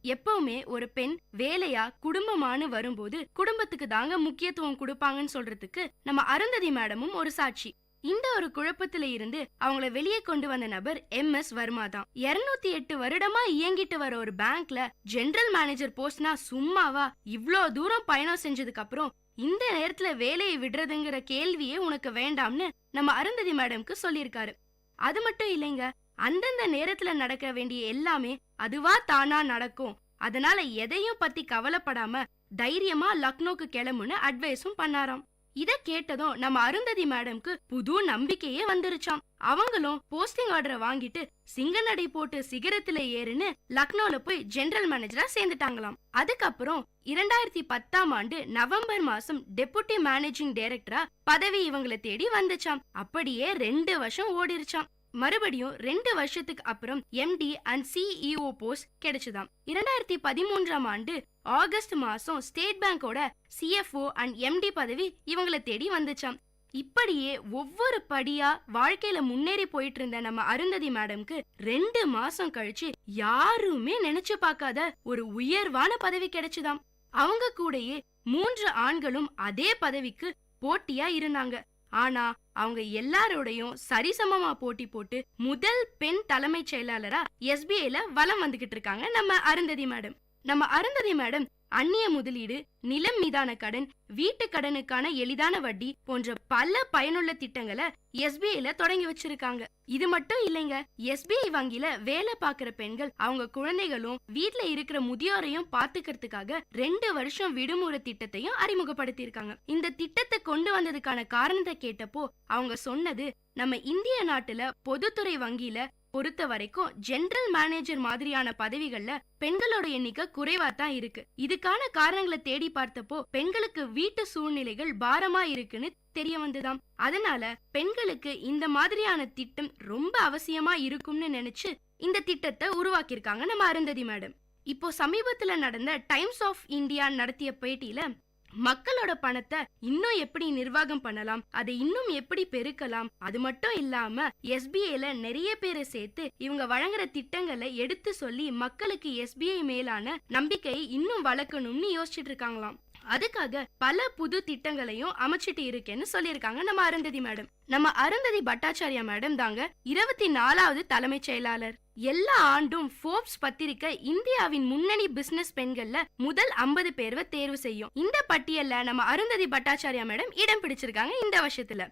எப்பவுமே ஒரு பெண் வேலையா குடும்பமானு வரும்போது குடும்பத்துக்கு தாங்க முக்கியத்துவம் கொடுப்பாங்கன்னு சொல்றதுக்கு நம்ம அருந்ததி மேடமும் ஒரு சாட்சி. இந்த ஒரு குழப்பத்துல இருந்து அவங்கள வெளியே கொண்டு வந்த நபர் MS வர்மா தான். 208 வருடமா இயங்கிட்டு வர ஒரு பேங்க்ல ஜெனரல் மேனேஜர் போஸ்ட்னா சும்மாவா? இவ்ளோ தூரம் பயணம் செஞ்சதுக்கு அப்புறம் இந்த நேரத்துல வேலையை விடுறதுங்கிற கேள்வியே உனக்கு வேண்டாம்னு நம்ம அருந்ததி மேடம்க்கு சொல்லியிருக்காரு. அது மட்டும் இல்லைங்க, அந்தந்த நேரத்துல நடக்க வேண்டிய எல்லாமே அதுவா தானா நடக்கும், அதனால எதையும் பத்தி கவலைப்படாம தைரியமா லக்னோக்கு கிளம்புன்னு அட்வைஸும் பண்ணாராம். இத கேட்டதும் நம்ம அருந்ததி மேடம்க்கு புது நம்பிக்கையே வந்துருச்சாம். அவங்களும் போஸ்டிங் ஆர்டரை வாங்கிட்டு சிங்கநடை போட்டு சிகரத்துல ஏறுன்னு லக்னோல போய் ஜெனரல் மேனேஜரா சேர்ந்துட்டாங்களாம். அதுக்கப்புறம் 2010ஆம் ஆண்டு நவம்பர் மாசம் டெபுட்டி மேனேஜிங் டைரக்டரா பதவி இவங்களை தேடி வந்துச்சாம். அப்படியே 2 வருஷம் ஓடிருச்சாம். மறுபடியும் 2 வருஷத்துக்கு அப்புறம் MD அண்ட் CEO போஸ்ட் கிடைச்சுதாம். 2013ஆம் ஆண்டு ஆகஸ்ட் மாசம் ஸ்டேட் பேங்கோட CFO அண்ட் MD பதவி இவங்களை தேடி வந்துச்சாம். இப்படியே ஒவ்வொரு படியா வாழ்க்கையில முன்னேறி போயிட்டு இருந்த நம்ம அருந்ததி மேடம்க்கு 2 மாசம் கழிச்சு யாருமே நினைச்சு பார்க்காத ஒரு உயர்வான பதவி கிடைச்சுதாம். அவங்க கூடயே 3 ஆண்களும் அதே பதவிக்கு போட்டியா இருந்தாங்க. ஆனா அவங்க எல்லாரோடையும் சரிசமமா போட்டி போட்டு முதல் பெண் தலைமைச் செயலாளரா SBIல வலம் வந்துகிட்டு இருக்காங்க நம்ம அருந்ததி மேடம். நம்ம அருந்ததி மேடம் அந்நிய முதலீடு, நிலம் மீதான கடன், வீட்டு கடனுக்கான எளிதான வட்டி போன்ற பல பயனுள்ள திட்டங்களை SBIல தொடங்கி வச்சிருக்காங்க. இது மட்டும் இல்லைங்க, SBI வங்கியில வேலை பார்க்கிற பெண்கள் அவங்க குழந்தைகளும் வீட்டுல இருக்கிற முதியோரையும் பாத்துக்கிறதுக்காக 2 வருஷம் விடுமுறை திட்டத்தையும் அறிமுகப்படுத்தி இருக்காங்க. இந்த திட்டத்தை கொண்டு வந்ததுக்கான காரணத்தை கேட்டப்போ அவங்க சொன்னது, நம்ம இந்திய நாட்டுல பொதுத்துறை வங்கியில பொறுத்த வரைக்கும் ஜெனரல் மேனேஜர் மாதிரியான பதவிகள்ல பெண்களோட எண்ணிக்கை குறைவா தான் இருக்கு. இதுக்கான காரணங்களை தேடி பார்த்தப்போ பெண்களுக்கு வீட்டு சூழ்நிலைகள் பாரமா இருக்குன்னு தெரிய வந்துதாம். அதனால பெண்களுக்கு இந்த மாதிரியான திட்டம் ரொம்ப அவசியமா இருக்கும்னு நினைச்சு இந்த திட்டத்தை உருவாக்கியிருக்காங்க நம்ம அருந்ததி மேடம். இப்போ சமீபத்துல நடந்த டைம்ஸ் ஆஃப் இந்தியா நடத்திய பேட்டியில மக்களோட பணத்தை இன்னும் எப்படி நிர்வாகம் பண்ணலாம், அதை இன்னும் எப்படி பெருக்கலாம், அது மட்டும் இல்லாம SBIல நிறைய பேரை சேர்த்து இவங்க வழங்குற திட்டங்களை எடுத்து சொல்லி மக்களுக்கு SBI மேலான நம்பிக்கையை இன்னும் வளர்க்கணும்னு யோசிச்சுட்டு இருக்காங்களாம். அதுக்காக பல புது திட்டங்களையும் அமைச்சிட்டு இருக்கேன்னு சொல்லியிருக்காங்க நம்ம அருந்ததி மேடம். நம்ம அருந்ததி பட்டாச்சாரியா மேடம் தாங்க 24வது தலைமைச் செயலாளர். எல்லா ஆண்டும் ஃபோர்ப்ஸ் பத்திரிக்கை இந்தியாவின் முன்னணி பிசினஸ் பெண்கள்ல முதல் 50 பேரை தேர்வு செய்யும். இந்த பட்டியல்ல நம்ம அருந்ததி பட்டாச்சாரியா மேடம் இடம் பிடிச்சிருக்காங்க. இந்த வருஷத்துல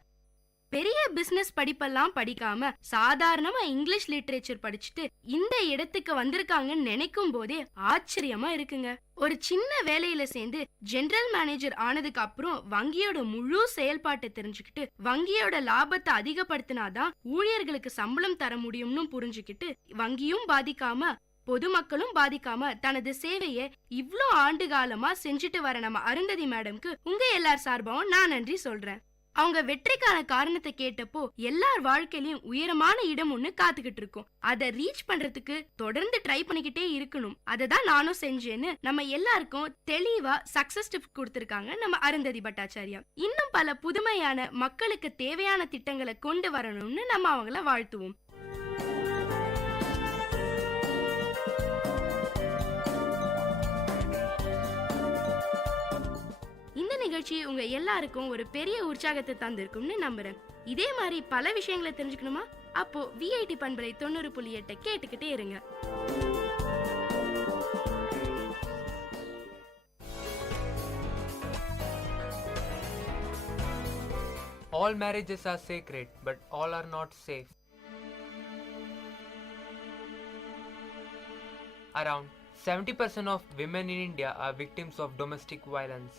பெரிய பிசினஸ் படிப்பெல்லாம் படிக்காம சாதாரணமா இங்கிலீஷ் லிட்டரேச்சர் படிச்சுட்டு இந்த இடத்துக்கு வந்திருக்காங்கன்னு நினைக்கும் போதே ஆச்சரியமா இருக்குங்க. ஒரு சின்ன வேலையில சேர்ந்து ஜெனரல் மேனேஜர் ஆனதுக்கு அப்புறம் வங்கியோட முழு செயல்பாட்டை தெரிஞ்சுக்கிட்டு வங்கியோட லாபத்தை அதிகப்படுத்தினாதான் ஊழியர்களுக்கு சம்பளம் தர முடியும்னு புரிஞ்சுக்கிட்டு வங்கியும் பாதிக்காம பொதுமக்களும் பாதிக்காம தனது சேவையை இவ்ளோ ஆண்டு காலமா செஞ்சுட்டு வர நம்ம அருந்ததி மேடம்க்கு உங்க எல்லார் சார்பாவும் நான் நன்றி சொல்றேன். அவங்க வெற்றிக்கான காரணத்தை கேட்டப்போ எல்லார் வாழ்க்கையிலயும் உயரமான இடம் ஒண்ணு காத்துக்கிட்டு இருக்கும். அதை ரீச் பண்றதுக்கு தொடர்ந்து ட்ரை பண்ணிக்கிட்டே இருக்கணும். அதை தான் நானும் செஞ்சேன்னு நம்ம எல்லாருக்கும் தெளிவா சக்சஸ் டிப்ஸ் கொடுத்திருக்காங்க நம்ம அருந்ததி பட்டாச்சாரியா. இன்னும் பல புதுமையான மக்களுக்கு தேவையான திட்டங்களை கொண்டு வரணும்னு நம்ம அவங்கள வாழ்த்துவோம். இந்த நிகழ்ச்சி உங்க எல்லாருக்கும் ஒரு பெரிய உற்சாகத்தை தந்திருக்கும்னு நம்புறேன். இதே மாதிரி பல விஷயங்களை தெரிஞ்சுக்கணுமா? அப்போ VIT பண்பலை 90.8 கேட்டுக்கிட்டே இருங்க. All marriages are sacred, but all are not safe. Around 70% of women in India are victims of domestic violence.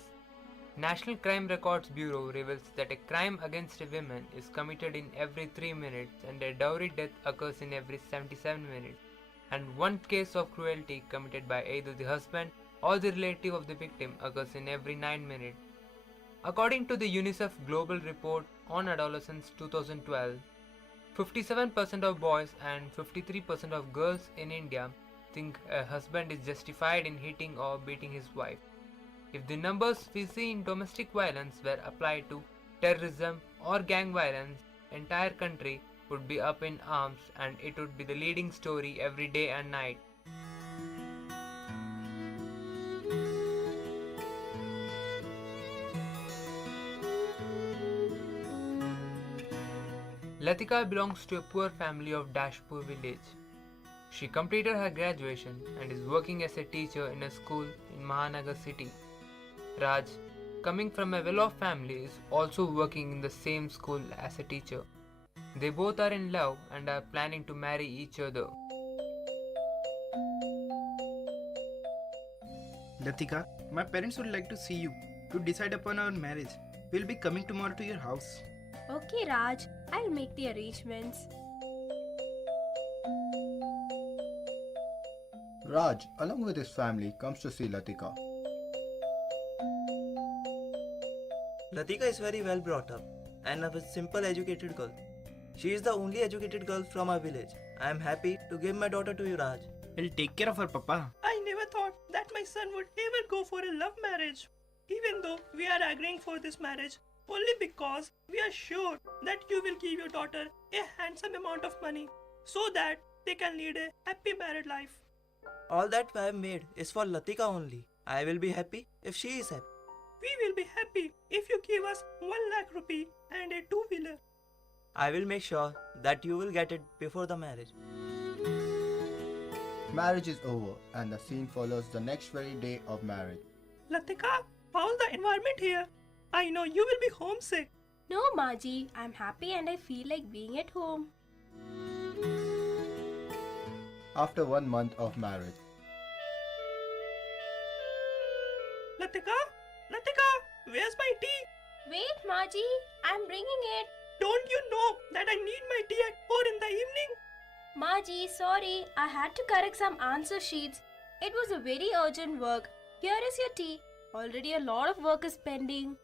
National Crime Records Bureau reveals that a crime against a woman is committed in every 3 minutes and a dowry death occurs in every 77 minutes, and one case of cruelty committed by either the husband or the relative of the victim occurs in every 9 minutes. According to the UNICEF Global Report on Adolescence 2012, 57% of boys and 53% of girls in India think a husband is justified in hitting or beating his wife. If the numbers we see in domestic violence were applied to terrorism or gang violence, entire country would be up in arms and it would be the leading story every day and night. Latika belongs to a poor family of Dashpur village. She completed her graduation and is working as a teacher in a school in Mahanagar city. Raj, coming from a well-off family, is also working in the same school as a teacher. They both are in love and are planning to marry each other. Latika, my parents would like to see you to decide upon our marriage. We'll be coming tomorrow to your house. Okay, Raj, I'll make the arrangements. Raj, along with his family, comes to see Latika. Latika is very well brought up and a simple educated girl. She is the only educated girl from our village. I am happy to give my daughter to you, Raj. We'll take care of her, Papa. I never thought that my son would ever go for a love marriage. Even though we are agreeing for this marriage, only because we are sure that you will give your daughter a handsome amount of money so that they can lead a happy married life. All that I have made is for Latika only. I will be happy if she is happy. We will be happy if you give us 1 lakh rupee and a two-wheeler. I will make sure that you will get it before the marriage. Marriage is over and the scene follows the next very day of marriage. Latika, how's the environment here? I know you will be homesick. No, Maji, I'm happy and I feel like being at home. After 1 month of marriage. Latika, where's my tea? Wait, Maji, I'm bringing it. Don't you know that I need my tea at 4 in the evening? Maji, sorry, I had to correct some answer sheets. It was a very urgent work. Here is your tea. Already a lot of work is pending.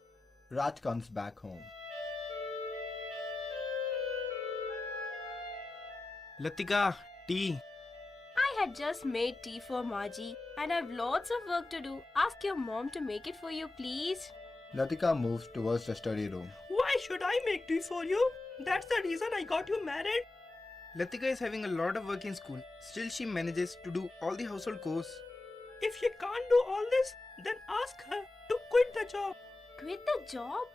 Raj comes back home. Latika, tea. I had just made tea for Maji and I have lots of work to do. Ask your mom to make it for you, please. Latika moves towards the study room. Why should I make tea for you? That's the reason I got you married. Latika is having a lot of work in school. Still she manages to do all the household chores. If she can't do all this, then ask her to quit the job. Quit the job?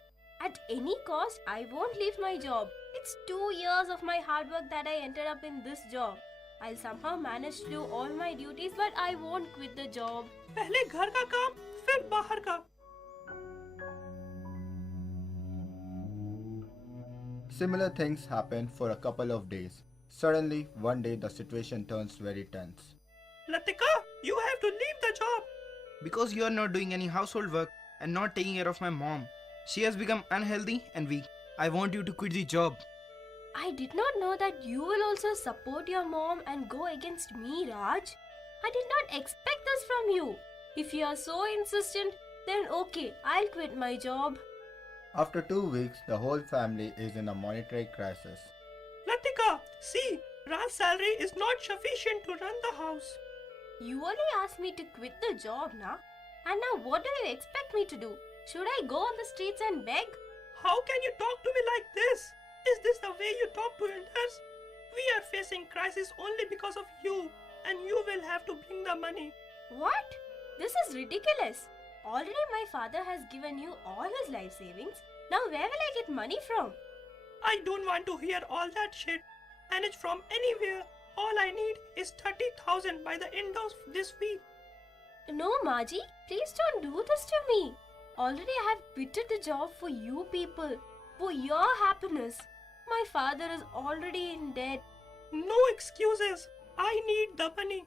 At any cost, I won't leave my job. It's 2 years of my hard work that I ended up in this job. I'll somehow manage to do all my duties, but I won't quit the job. पहले घर का काम, फिर बाहर का. Similar things happen for a couple of days. Suddenly, one day the situation turns very tense. Latika, you have to leave the job. Because you are not doing any household work and not taking care of my mom. She has become unhealthy and weak. I want you to quit the job. I did not know that you will also support your mom and go against me, Raj. I did not expect this from you. If you are so insistent, then okay, I'll quit my job. After 2 weeks, the whole family is in a monetary crisis. Latika, see, Raj's salary is not sufficient to run the house. You only asked me to quit the job, na? And now what do you expect me to do? Should I go on the streets and beg? How can you talk to me like this? Is this the way you talk to elders? We are facing crisis only because of you, and you will have to bring the money. What? This is ridiculous. Already my father has given you all his life savings. Now where will I get money from? I don't want to hear all that shit. Manage from anywhere. All I need is 30,000 by the end of this week. No, Maji, please don't do this to me. Already I have quitted the job for you people, for your happiness. My father is already in debt. No excuses. I need the money.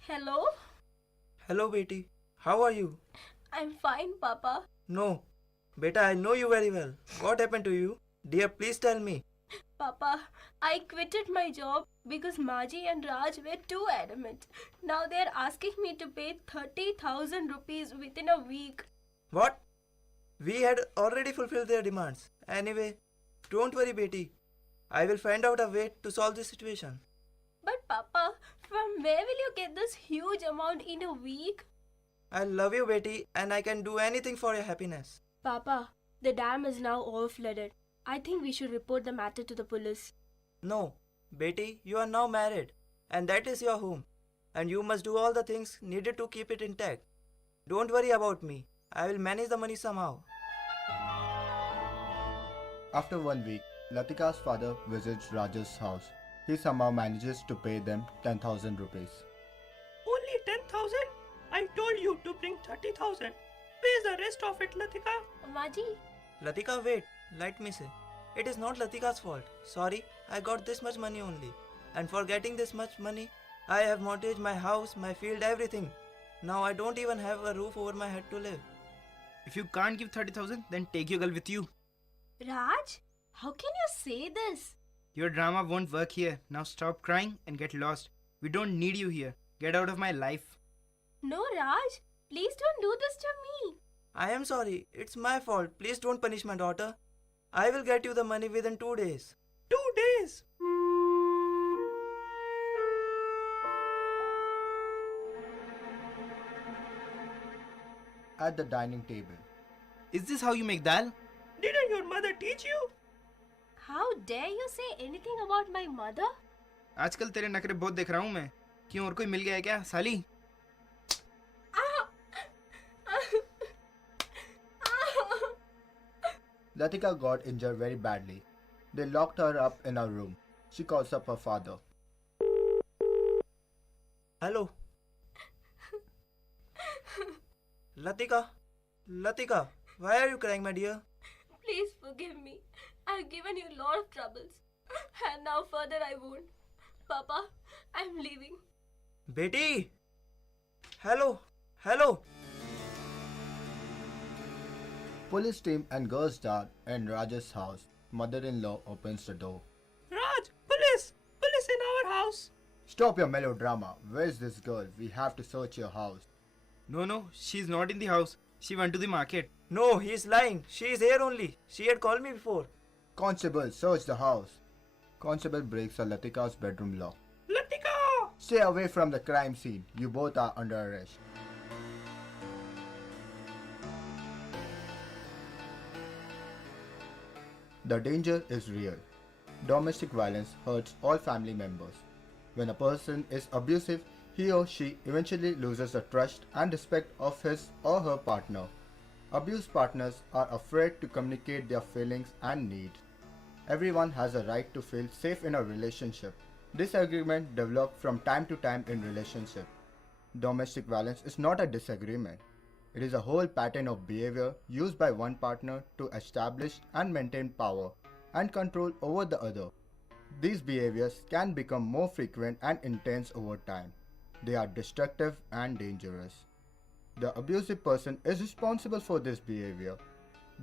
Hello? Hello, Beti. How are you? I'm fine, Papa. No. Beta, I know you very well. What happened to you? Dear, please tell me. Papa, I quitted my job because Maji and Raj were too adamant. Now they're asking me to pay 30,000 rupees within a week. What? We had already fulfilled their demands. Anyway, don't worry, Betty. I will find out a way to solve this situation. But Papa, from where will you get this huge amount in a week? I love you, Betty, and I can do anything for your happiness. Papa, the dam is now overflooded. I think we should report the matter to the police. No, Betty, you are now married, and that is your home, and you must do all the things needed to keep it intact. Don't worry about me. I will manage the money somehow. After 1 week, Latika's father visits Raj's house. He somehow manages to pay them 10,000 rupees. Only 10,000? I told you to bring 30,000. Where's the rest of it, Latika? Maji? Latika, wait. Let me say. It is not Latika's fault. Sorry, I got this much money only. And for getting this much money, I have mortgaged my house, my field, everything. Now I don't even have a roof over my head to live. If you can't give 30,000, then take your girl with you. Raj, how can you say this? Your drama won't work here. Now stop crying and get lost. We don't need you here. Get out of my life. No, Raj. Please don't do this to me. I am sorry. It's my fault. Please don't punish my daughter. I will get you the money within 2 days. 2 days? At the dining table. Is this how you make dal? Didn't your mother teach you? How dare you say anything about my mother? आजकल तेरे नखरे बहुत देख रहा हूँ मैं. क्यों और कोई मिल गया है क्या साली? Latika got injured very badly. They locked her up in her room. She calls up her father. Hello. Latika, why are you crying, my dear? Please forgive me. I've given you a lot of troubles. And now further I won't. Papa, I'm leaving. Betty! Hello. Police team and girls start in Raj's house. Mother-in-law opens the door. Raj, police! Police in our house! Stop your melodrama. Where's this girl? We have to search your house. No, she's not in the house. She went to the market. No, he's lying. She is here only. She had called me before. Constable, search the house. Constable breaks Latika's bedroom lock. Latika! Stay away from the crime scene. You both are under arrest. The danger is real. Domestic violence hurts all family members. When a person is abusive, he or she eventually loses the trust and respect of his or her partner. Abused partners are afraid to communicate their feelings and needs. Everyone has a right to feel safe in a relationship. Disagreement develop from time to time in relationship. Domestic violence is not a disagreement. It is a whole pattern of behavior used by one partner to establish and maintain power and control over the other. These behaviors can become more frequent and intense over time. They are destructive and dangerous. The abusive person is responsible for this behavior.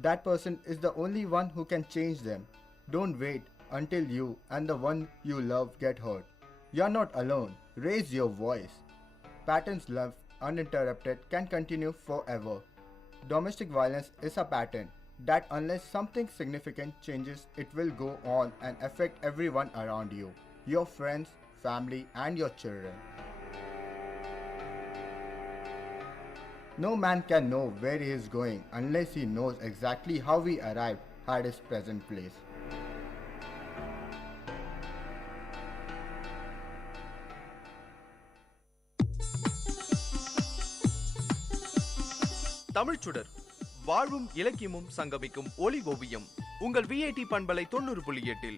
That person is the only one who can change them. Don't wait until you and the one you love get hurt. You are not alone. Raise your voice. Patterns left uninterrupted can continue forever. Domestic violence is a pattern that unless something significant changes, it will go on and affect everyone around you, your friends, family, and your children. No man can know where he is going unless he knows exactly how he arrived at his present place. தமிழ்ச்சுடர் வாழ்வும் இலக்கியமும் சங்கமிக்கும் ஒளி ஓவியம் உங்கள் VIT பண்பலை 90.8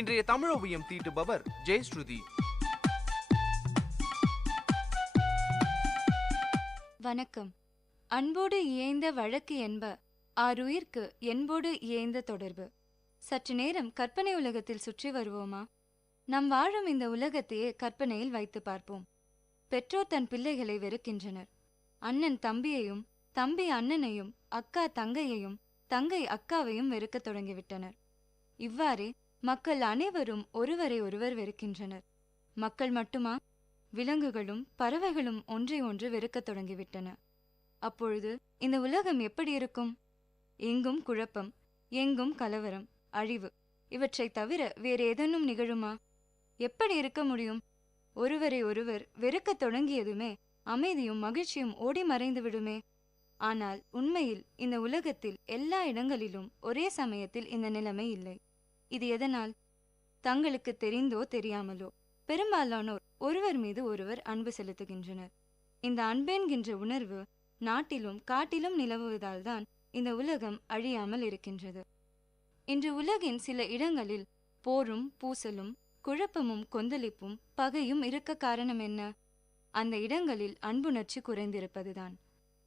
இன்றைய தமிழ் ஓவியம் தீட்டுபவர் ஜெயஸ்ருதி. வணக்கம். அன்போடு இயைந்த வழக்கு என்ப ஆறுயிர்க்கு என்போடு இயைந்த தொடர்பு. சற்று நேரம் கற்பனை உலகத்தில் சுற்றி வருவோமா? நம் வாழும் இந்த உலகத்தையே கற்பனையில் வைத்து பார்ப்போம். பெற்றோர் தன் பிள்ளைகளை வெறுக்கின்றனர். அண்ணன் தம்பியையும், தம்பி அண்ணனையும், அக்கா தங்கையையும், தங்கை அக்காவையும் வெறுக்கத் தொடங்கிவிட்டனர். இவ்வாறே மக்கள் அனைவரும் ஒருவரை ஒருவர் வெறுக்கின்றனர். மக்கள் மட்டுமா? விலங்குகளும் பறவைகளும் ஒன்றை ஒன்று வெறுக்கத் தொடங்கிவிட்டன. அப்பொழுது இந்த உலகம் எப்படி இருக்கும்? எங்கும் குழப்பம், எங்கும் கலவரம், அழிவு. இவற்றை தவிர வேறு ஏதேனும் நிகழுமா? எப்படி இருக்க முடியும்? ஒருவரை ஒருவர் வெறுக்கத் தொடங்கியதுமே அமைதியும் மகிழ்ச்சியும் ஓடி மறைந்து விடுமே. ஆனால் உண்மையில் இந்த உலகத்தில் எல்லா இடங்களிலும் ஒரே சமயத்தில் இந்த நிலைமை இல்லை. இது எதனால்? தங்களுக்கு தெரிந்தோ தெரியாமலோ பெரும்பாலானோர் ஒருவர் மீது ஒருவர் அன்பு செலுத்துகின்றனர். இந்த அன்பென்கின்ற உணர்வு நாட்டிலும் காட்டிலும் நிலவுவதால் தான் இந்த உலகம் அழியாமல் இருக்கின்றது. இன்று உலகின் சில இடங்களில் போரும் பூசலும் குழப்பமும் கொந்தளிப்பும் பகையும் இருக்க காரணம் என்ன? அந்த இடங்களில் அன்புணர்ச்சி குறைந்திருப்பதுதான்.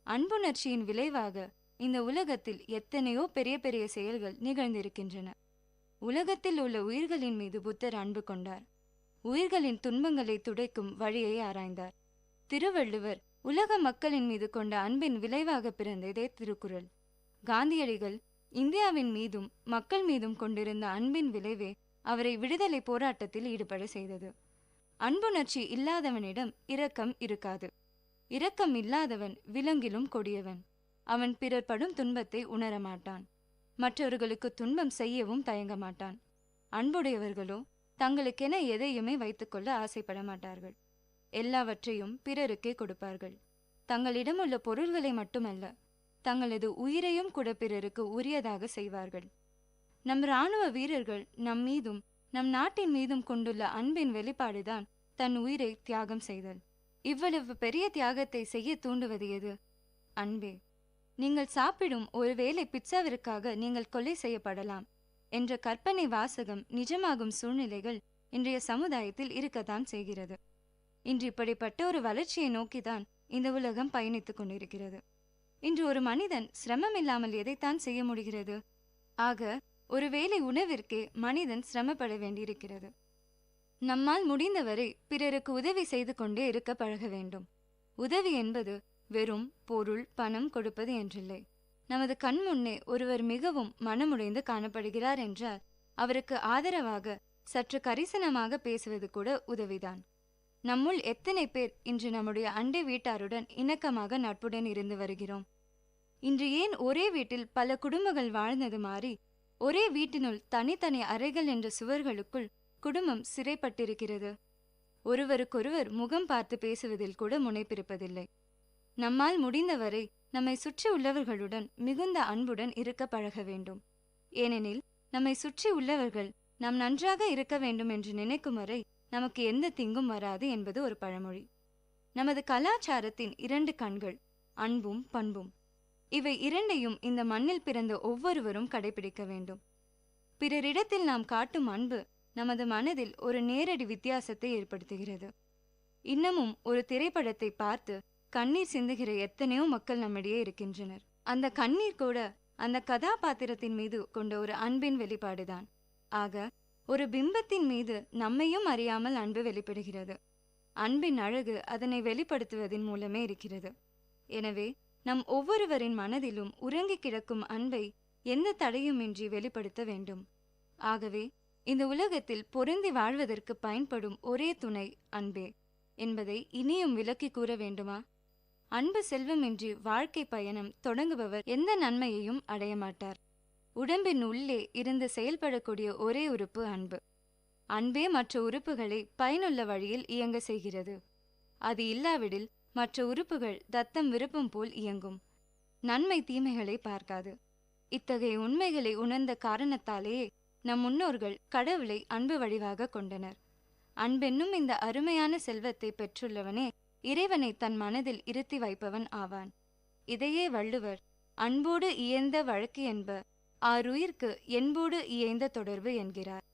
அன்புணர்ச்சியின் விளைவாக இந்த உலகத்தில் எத்தனையோ பெரிய பெரிய செயல்கள் நிகழ்ந்திருக்கின்றன. உலகத்தில் உள்ள உயிர்களின் மீது புத்தர் அன்பு கொண்டார். உயிர்களின் துன்பங்களை துடைக்கும் வழியை ஆராய்ந்தார். திருவள்ளுவர் உலக மக்களின் மீது கொண்ட அன்பின் விளைவாக பிறந்ததே திருக்குறள். காந்தியடிகள் இந்தியாவின் மீதும் மக்கள் மீதும் கொண்டிருந்த அன்பின் விளைவே அவரை விடுதலை போராட்டத்தில் ஈடுபட செய்தது. அன்புணர்ச்சி இல்லாதவனிடம் இரக்கம் இருக்காது. இரக்கம் இல்லாதவன் விலங்கிலும் கொடியவன். அவன் பிறர் படும் துன்பத்தை உணரமாட்டான். மற்றவர்களுக்கு துன்பம் செய்யவும் தயங்க மாட்டான். அன்புடையவர்களோ தங்களுக்கென எதையுமே வைத்துக்கொள்ள ஆசைப்பட மாட்டார்கள். எல்லாவற்றையும் பிறருக்கே கொடுப்பார்கள். தங்களிடம் உள்ள பொருள்களை மட்டுமல்ல, தங்களது உயிரையும் கூட பிறருக்கு உரியதாக செய்வார்கள். நம் இராணுவ வீரர்கள் நம் மீதும் நம் நாட்டின் மீதும் கொண்டுள்ள அன்பின் வெளிப்பாடுதான் தன் உயிரை தியாகம் செய்தல். இவ்வளவு பெரிய தியாகத்தை செய்ய தூண்டுவது எது? அன்பே. நீங்கள் சாப்பிடும் ஒருவேளை பிட்சாவிற்காக நீங்கள் கொலை செய்யப்படலாம் என்ற கற்பனை வாசகம் நிஜமாகும் சூழ்நிலைகள் இன்றைய சமுதாயத்தில் இருக்கத்தான் செய்கிறது. இன்று இப்படிப்பட்ட ஒரு வளர்ச்சியை நோக்கிதான் இந்த உலகம் பயணித்துக் கொண்டிருக்கிறது. இன்று ஒரு மனிதன் சிரமம் இல்லாமல் எதைத்தான் செய்ய முடிகிறது? ஆக ஒருவேளை உணவிற்கே மனிதன் சிரமப்பட வேண்டியிருக்கிறது. நம்மால் முடிந்தவரை பிறருக்கு உதவி செய்து கொண்டே இருக்க பழக வேண்டும். உதவி என்பது வெறும் பொருள் பணம் கொடுப்பது என்றில்லை. நமது கண் முன்னே ஒருவர் மிகவும் மனமுடைந்து காணப்படுகிறார் என்றால் அவருக்கு ஆதரவாக சற்று கரிசனமாக பேசுவது கூட உதவிதான். நம்முள் எத்தனை பேர் இன்று நம்முடைய அண்டை வீட்டாருடன் இணக்கமாக நட்புடன் இருந்து வருகிறோம்? இன்று ஏன் ஒரே வீட்டில் பல குடும்பங்கள் வாழ்ந்தது மாறி ஒரே வீட்டினுள் தனித்தனி அறைகள் என்ற சுவர்களுக்குள் குடும்பம் சிறைப்பட்டிருக்கிறது? ஒருவருக்கொருவர் முகம் பார்த்து பேசுவதில் கூட முனைப்பிருப்பதில்லை. நம்மால் முடிந்தவரை நம்மை சுற்றி உள்ளவர்களுடன் மிகுந்த அன்புடன் இருக்க பழக வேண்டும். ஏனெனில் நம்மை சுற்றி உள்ளவர்கள் நாம் நன்றாக இருக்க வேண்டும் என்று நினைக்கும் வரை நமக்கு எந்த தீங்கும் வராது என்பது ஒரு பழமொழி. நமது கலாச்சாரத்தின் 2 கண்கள் அன்பும் பண்பும். இவை இரண்டையும் இந்த மண்ணில் பிறந்த ஒவ்வொருவரும் கடைபிடிக்க வேண்டும். பிறரிடத்தில் நாம் காட்டும் அன்பு நமது மனதில் ஒரு நேரடி வித்தியாசத்தை ஏற்படுத்துகிறது. இன்னமும் ஒரு திரைப்படத்தை பார்த்து கண்ணீர் சிந்துகிற எத்தனையோ மக்கள் நம்மிடையே இருக்கின்றனர். அந்த கண்ணீர் கூட அந்த கதாபாத்திரத்தின் மீது கொண்ட ஒரு அன்பின் வெளிப்பாடுதான். ஆக ஒரு பிம்பத்தின் மீது நம்மையும் அறியாமல் அன்பு வெளிப்படுகிறது. அன்பின் அழகு அதனை வெளிப்படுத்துவதன் மூலமே இருக்கிறது. எனவே நம் ஒவ்வொருவரின் மனதிலும் உறங்கி கிடக்கும் அன்பை எந்த தடையுமின்றி வெளிப்படுத்த வேண்டும். ஆகவே இந்த உலகத்தில் பொருந்தி வாழ்வதற்கு பயன்படும் ஒரே துணை அன்பே என்பதை இனியும் விளக்கி கூற வேண்டுமா? அன்பு செல்வமின்றி வாழ்க்கை பயணம் தொடங்குபவர் எந்த நன்மையையும் அடைய மாட்டார். உடம்பின் உள்ளே இருந்து செயல்படக்கூடிய ஒரே உறுப்பு அன்பு. அன்பே மற்ற உறுப்புகளை பயனுள்ள வழியில் இயங்க செய்கிறது. அது இல்லாவிடில் மற்ற உறுப்புகள் தத்தம் விருப்பம் போல் இயங்கும். நன்மை தீமைகளை பார்க்காது. இத்தகைய உண்மைகளை உணர்ந்த காரணத்தாலேயே நம் முன்னோர்கள் கடவுளை அன்பு வடிவாக கொண்டனர். அன்பென்னும் இந்த அருமையான செல்வத்தை பெற்றுள்ளவனே இறைவனை தன் மனதில் இருத்தி வைப்பவன் ஆவான். இதையே வள்ளுவர் அன்போடு இயைந்த வழக்கு என்ப ஆருயிர்க்கு என்போடு இயைந்த தொடர்பு என்கிறார்.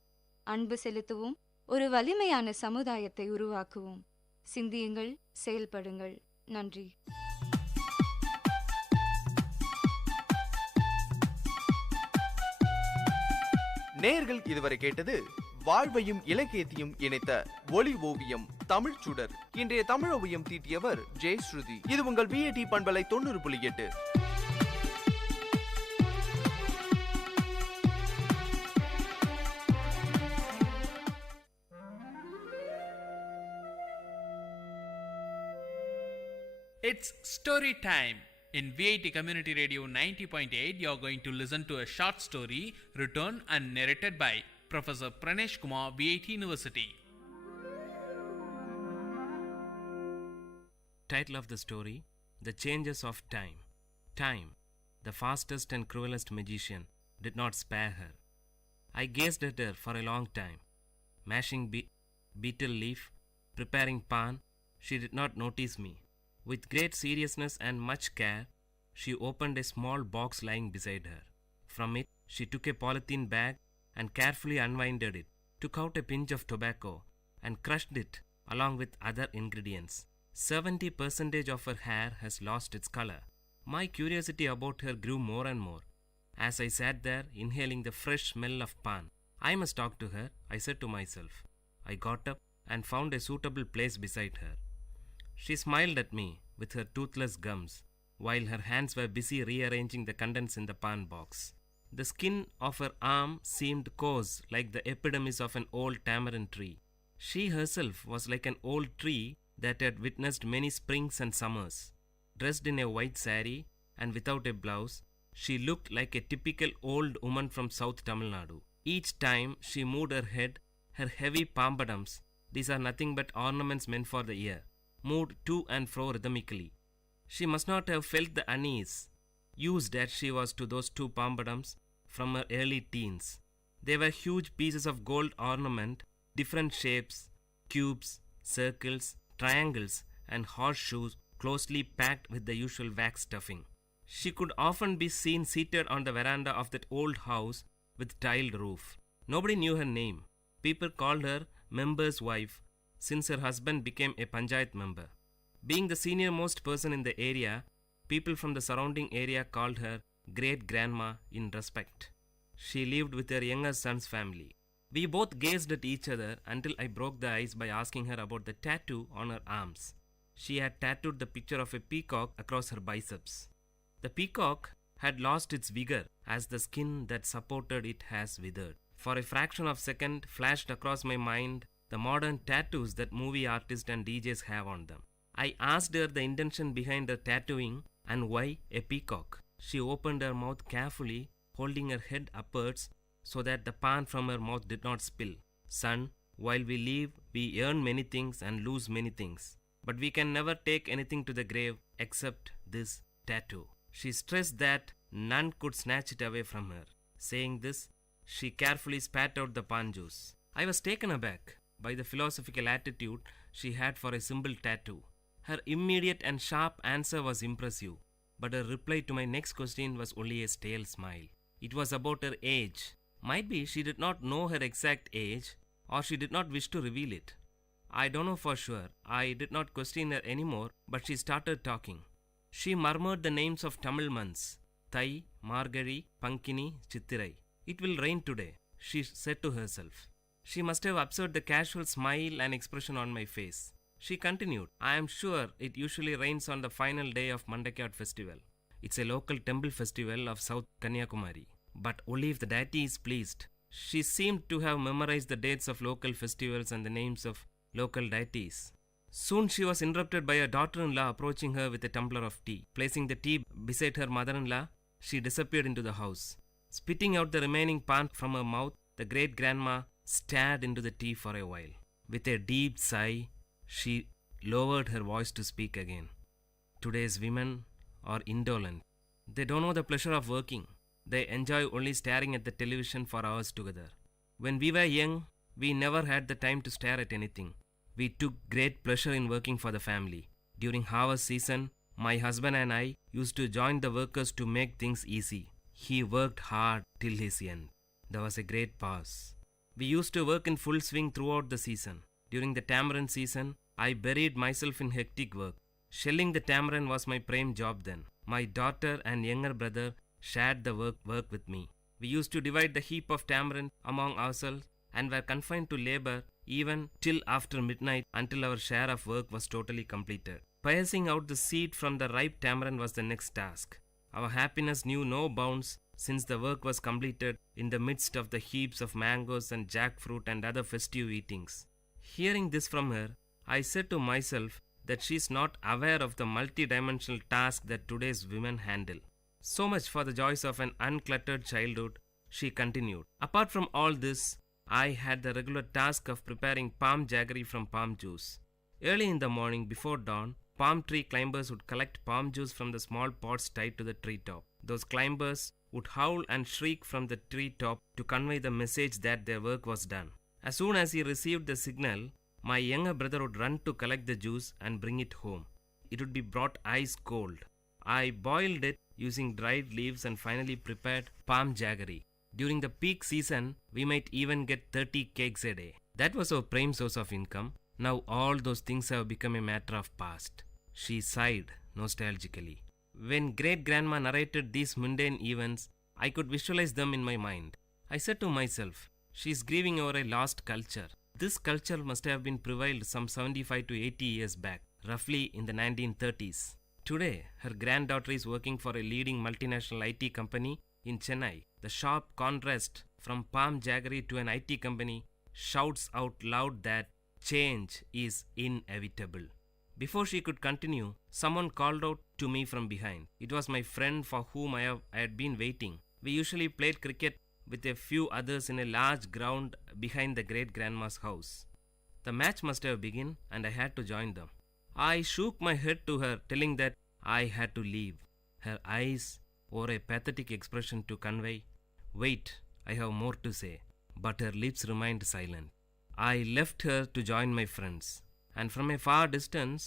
அன்பு செலுத்துவோம், ஒரு வலிமையான சமுதாயத்தை உருவாக்குவோம். சிந்தியுங்கள், செயல்படுங்கள். நன்றி. நேயர்கள் இதுவரை கேட்டது வாழ்வையும் இலக்கியத்தையும் இணைத்த ஒளி ஓவியம் தமிழ் சுடர். இன்றைய தமிழ் ஓவியம் தீட்டியவர் ஜெயஸ்ருதி. இது உங்கள் VAT பண்பலை 90.8. It's story time. In VIT Community Radio 90.8, you're going to listen to a short story written and narrated by Professor Pranesh Kumar, VIT University. Title of the story: The Changes of Time. Time, the fastest and cruelest magician, did not spare her. I gazed at her for a long time. Mashing betel leaf, preparing pan, she did not notice me. With great seriousness and much care, she opened a small box lying beside her. From it, she took a polythene bag and carefully unwinded it, took out a pinch of tobacco, and crushed it along with other ingredients. 70% of her hair has lost its color. My curiosity about her grew more and more as I sat there inhaling the fresh smell of pan. I must talk to her, I said to myself. I got up and found a suitable place beside her. She smiled at me with her toothless gums, while her hands were busy rearranging the contents in the pan box. The skin of her arm seemed coarse like the epidermis of an old tamarind tree. She herself was like an old tree that had witnessed many springs and summers. Dressed in a white saree and without a blouse, she looked like a typical old woman from South Tamil Nadu. Each time she moved her head, her heavy pampadums, these are nothing but ornaments meant for the ear, moved to and fro rhythmically. She must not have felt the unease, used as she was to those two pampadums from her early teens. They were huge pieces of gold ornament, different shapes, cubes, circles, triangles, and horseshoes closely packed with the usual wax stuffing. She could often be seen seated on the veranda of that old house with tiled roof. Nobody knew her name. People called her member's wife since her husband became a panchayat member. Being the senior-most person in the area, people from the surrounding area called her great-grandma in respect. She lived with her younger son's family. We both gazed at each other until I broke the ice by asking her about the tattoo on her arms. She had tattooed the picture of a peacock across her biceps. The peacock had lost its vigor as the skin that supported it has withered. For a fraction of a second flashed across my mind the modern tattoos that movie artists and DJs have on them. I asked her the intention behind her tattooing and why a peacock. She opened her mouth carefully, holding her head upwards so that the pan from her mouth did not spill. Son, while we live, we earn many things and lose many things. But we can never take anything to the grave except this tattoo. She stressed that none could snatch it away from her. Saying this, she carefully spat out the pan juice. I was taken aback by the philosophical attitude she had for a simple tattoo. Her immediate and sharp answer was impressive, but her reply to my next question was only a stale smile. It was about her age. Might be she did not know her exact age, or she did not wish to reveal it. I don't know for sure. I did not question her anymore, but she started talking. She murmured the names of Tamil months: Thai, Margari, Pankini, Chittirai. It will rain today, she said to herself. She must have observed the casual smile and expression on my face. She continued, I am sure it usually rains on the final day of Mandakiyat festival. It's a local temple festival of South Kanyakumari, but only if the deity is pleased. She seemed to have memorized the dates of local festivals and the names of local deities. Soon she was interrupted by her daughter-in-law approaching her with a tumbler of tea. Placing the tea beside her mother-in-law, she disappeared into the house. Spitting out the remaining pan from her mouth, the great-grandma stared into the tea for a while. With a deep sigh, she lowered her voice to speak again. Today's women are indolent. They don't know the pleasure of working. They enjoy only staring at the television for hours together. When we were young, we never had the time to stare at anything. We took great pleasure in working for the family. During harvest season, my husband and I used to join the workers to make things easy. He worked hard till his end. There was a great pause. We used to work in full swing throughout the season. During the tamarind season, I buried myself in hectic work. Shelling the tamarind was my prime job then. My daughter and younger brother shared the work with me. We used to divide the heap of tamarind among ourselves and were confined to labor even till after midnight until our share of work was totally completed. Piercing out the seed from the ripe tamarind was the next task. Our happiness knew no bounds since the work was completed in the midst of the heaps of mangoes and jackfruit and other festive eatings. Hearing this from her, I said to myself that she's not aware of the multi-dimensional task that today's women handle. So much for the joys of an uncluttered childhood, she continued. Apart from all this, I had the regular task of preparing palm jaggery from palm juice. Early in the morning before dawn, palm tree climbers would collect palm juice from the small pots tied to the treetop. Those climbers would howl and shriek from the treetop to convey the message that their work was done. As soon as he received the signal, my younger brother would run to collect the juice and bring it home. It would be brought ice cold. I boiled it using dried leaves and finally prepared palm jaggery. During the peak season, we might even get 30 cakes a day. That was our prime source of income. Now all those things have become a matter of past. She sighed nostalgically. When great-grandma narrated these mundane events, I could visualize them in my mind. I said to myself, she's grieving over a lost culture. This culture must have been prevailed some 75 to 80 years back, roughly in the 1930s. Today, her granddaughter is working for a leading multinational IT company in Chennai. The sharp contrast from palm jaggery to an IT company shouts out loud that change is inevitable. Before she could continue, someone called out to me from behind. It was my friend for whom I had been waiting. We usually played cricket with a few others in a large ground behind the great-grandma's house. The match must have begun and I had to join them. I shook my head to her, telling that I had to leave. Her eyes wore a pathetic expression to convey, "Wait, I have more to say," but her lips remained silent. I left her to join my friends, and from a far distance,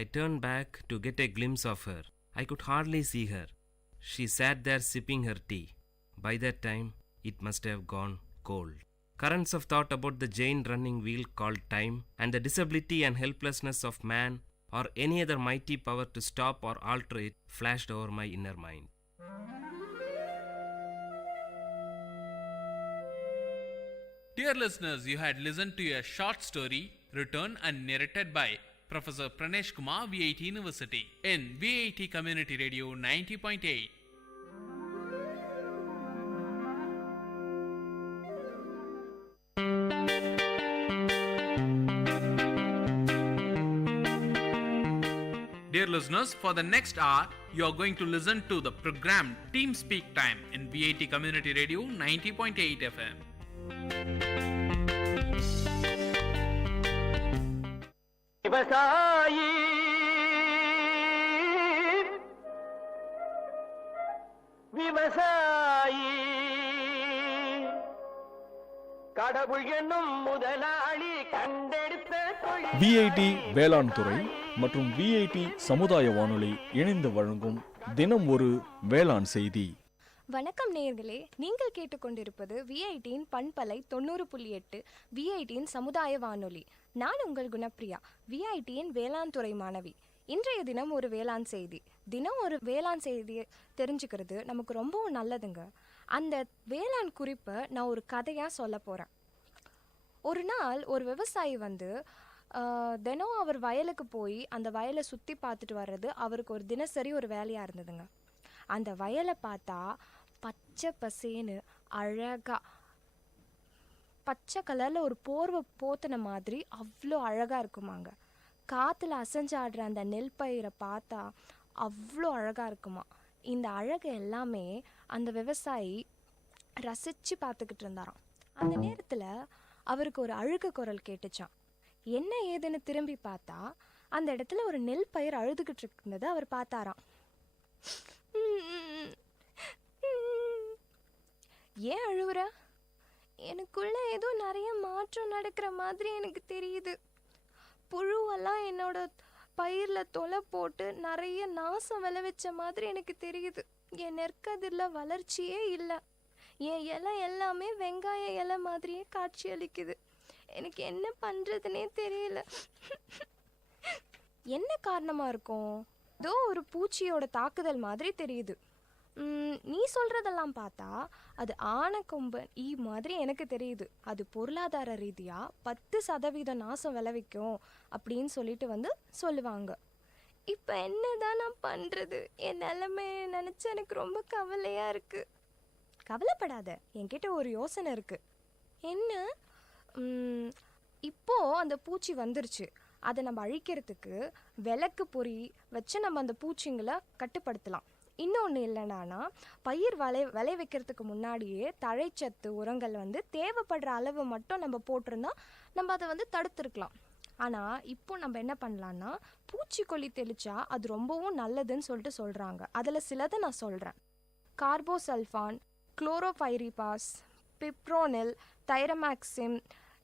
I turned back to get a glimpse of her. I could hardly see her. She sat there sipping her tea. By that time, it must have gone cold. Currents of thought about the giant running wheel called time and the disability and helplessness of man or any other mighty power to stop or alter it flashed over my inner mind. Dear listeners, you had listened to a short story written and narrated by Professor Pranesh Kumar, VIT University, in VIT Community Radio 90.8. Dear listeners, for the next hour, you are going to listen to the program Team Speak Time in VIT Community Radio 90.8 FM. விவசாயி விவசாயி கடவுள் என்னும் முதலாளி கண்டெடுத்த VIT வேளாண் துறை மற்றும் VIT சமுதாய வானொலி இணைந்து வழங்கும் தினம் ஒரு வேளாண் செய்தி. வணக்கம் நேயர்களே, நீங்கள் கேட்டுக்கொண்டிருப்பது விஐடியின் பண்பலை 90.8 விஐடியின் சமுதாய வானொலி. நான் உங்கள் குணப்பிரியா, விஐடியின் வேளாண் துறை மாணவி. இன்றைய தினம் ஒரு வேளாண் செய்தி. தினம் ஒரு வேளாண் செய்தியை தெரிஞ்சுக்கிறது நமக்கு ரொம்பவும் நல்லதுங்க. அந்த வேளாண் குறிப்பை நான் ஒரு கதையாக சொல்ல போகிறேன். ஒரு நாள் ஒரு விவசாயி தினம் அவர் வயலுக்கு போய் அந்த வயலை சுற்றி பார்த்துட்டு வர்றது அவருக்கு ஒரு தினசரி ஒரு வேலையாக இருந்ததுங்க. அந்த வயலை பார்த்தா பச்சை பசேன்னு அழகாக பச்சை கலரில் ஒரு போர்வை போத்தின மாதிரி அவ்வளோ அழகாக இருக்குமாங்க. காற்றுல அசைஞ்சாடுற அந்த நெல் பயிரை பார்த்தா அவ்வளோ அழகாக இருக்குமா. இந்த அழகு எல்லாமே அந்த விவசாயி ரசித்து பார்த்துக்கிட்டு இருந்தாராம். அந்த நேரத்தில் அவருக்கு ஒரு அழுகு குரல் கேட்டுச்சான். என்ன ஏதுன்னு திரும்பி பார்த்தா அந்த இடத்துல ஒரு நெல் பயிர் அழுதுகிட்டு இருந்ததை அவர் பார்த்தாராம். ஏன் அழுவுற? எனக்குள்ள ஏதோ நிறைய மாற்றம் நடக்கிற மாதிரி எனக்கு தெரியுது. புழுவெல்லாம் என்னோட பயிரில் தொலை போட்டு நிறைய நாசம் விளைவிச்ச மாதிரி எனக்கு தெரியுது. என் நெற்கதிரில் வளர்ச்சியே இல்லை. என் இலை எல்லாமே வெங்காய இலை மாதிரியே காட்சி அளிக்குது. எனக்கு என்ன பண்ணுறதுனே தெரியல. என்ன காரணமாக இருக்கும்? ஏதோ ஒரு பூச்சியோட தாக்குதல் மாதிரி தெரியுது. நீ சொல்கிறதெல்லாம் பார்த்தா அது ஆனைக்கொம்பன் ஈ மாதிரி எனக்கு தெரியுது. அது பொருளாதார ரீதியாக 10% நாசம் விளைவிக்கும் அப்படின்னு சொல்லிட்டு சொல்லுவாங்க. இப்போ என்னதான் நான் பண்ணுறது? என் நிலைமையை நினச்சி எனக்கு ரொம்ப கவலையாக இருக்குது. கவலைப்படாத, என்கிட்ட ஒரு யோசனை இருக்குது. என்ன? இப்போது அந்த பூச்சி வந்துருச்சு. அதை நம்ம அழிக்கிறதுக்கு விளக்கு பொறி வச்சு நம்ம அந்த பூச்சிங்களை கட்டுப்படுத்தலாம். இன்னொன்று இல்லைனா பயிர் விளை வைக்கிறதுக்கு முன்னாடியே தழைச்சத்து உரங்கள் தேவைப்படுற அளவு மட்டும் நம்ம போட்டிருந்தா நம்ம அதை தடுத்துருக்கலாம். ஆனால் இப்போ நம்ம என்ன பண்ணலான்னா பூச்சிக்கொல்லி தெளிச்சா அது ரொம்பவும் நல்லதுன்னு சொல்கிறாங்க. அதில் சிலதை நான் சொல்கிறேன். கார்போசல்ஃபான், குளோரோஃபைரிபாஸ், பிப்ரோனில், தைரமாக்சிம்,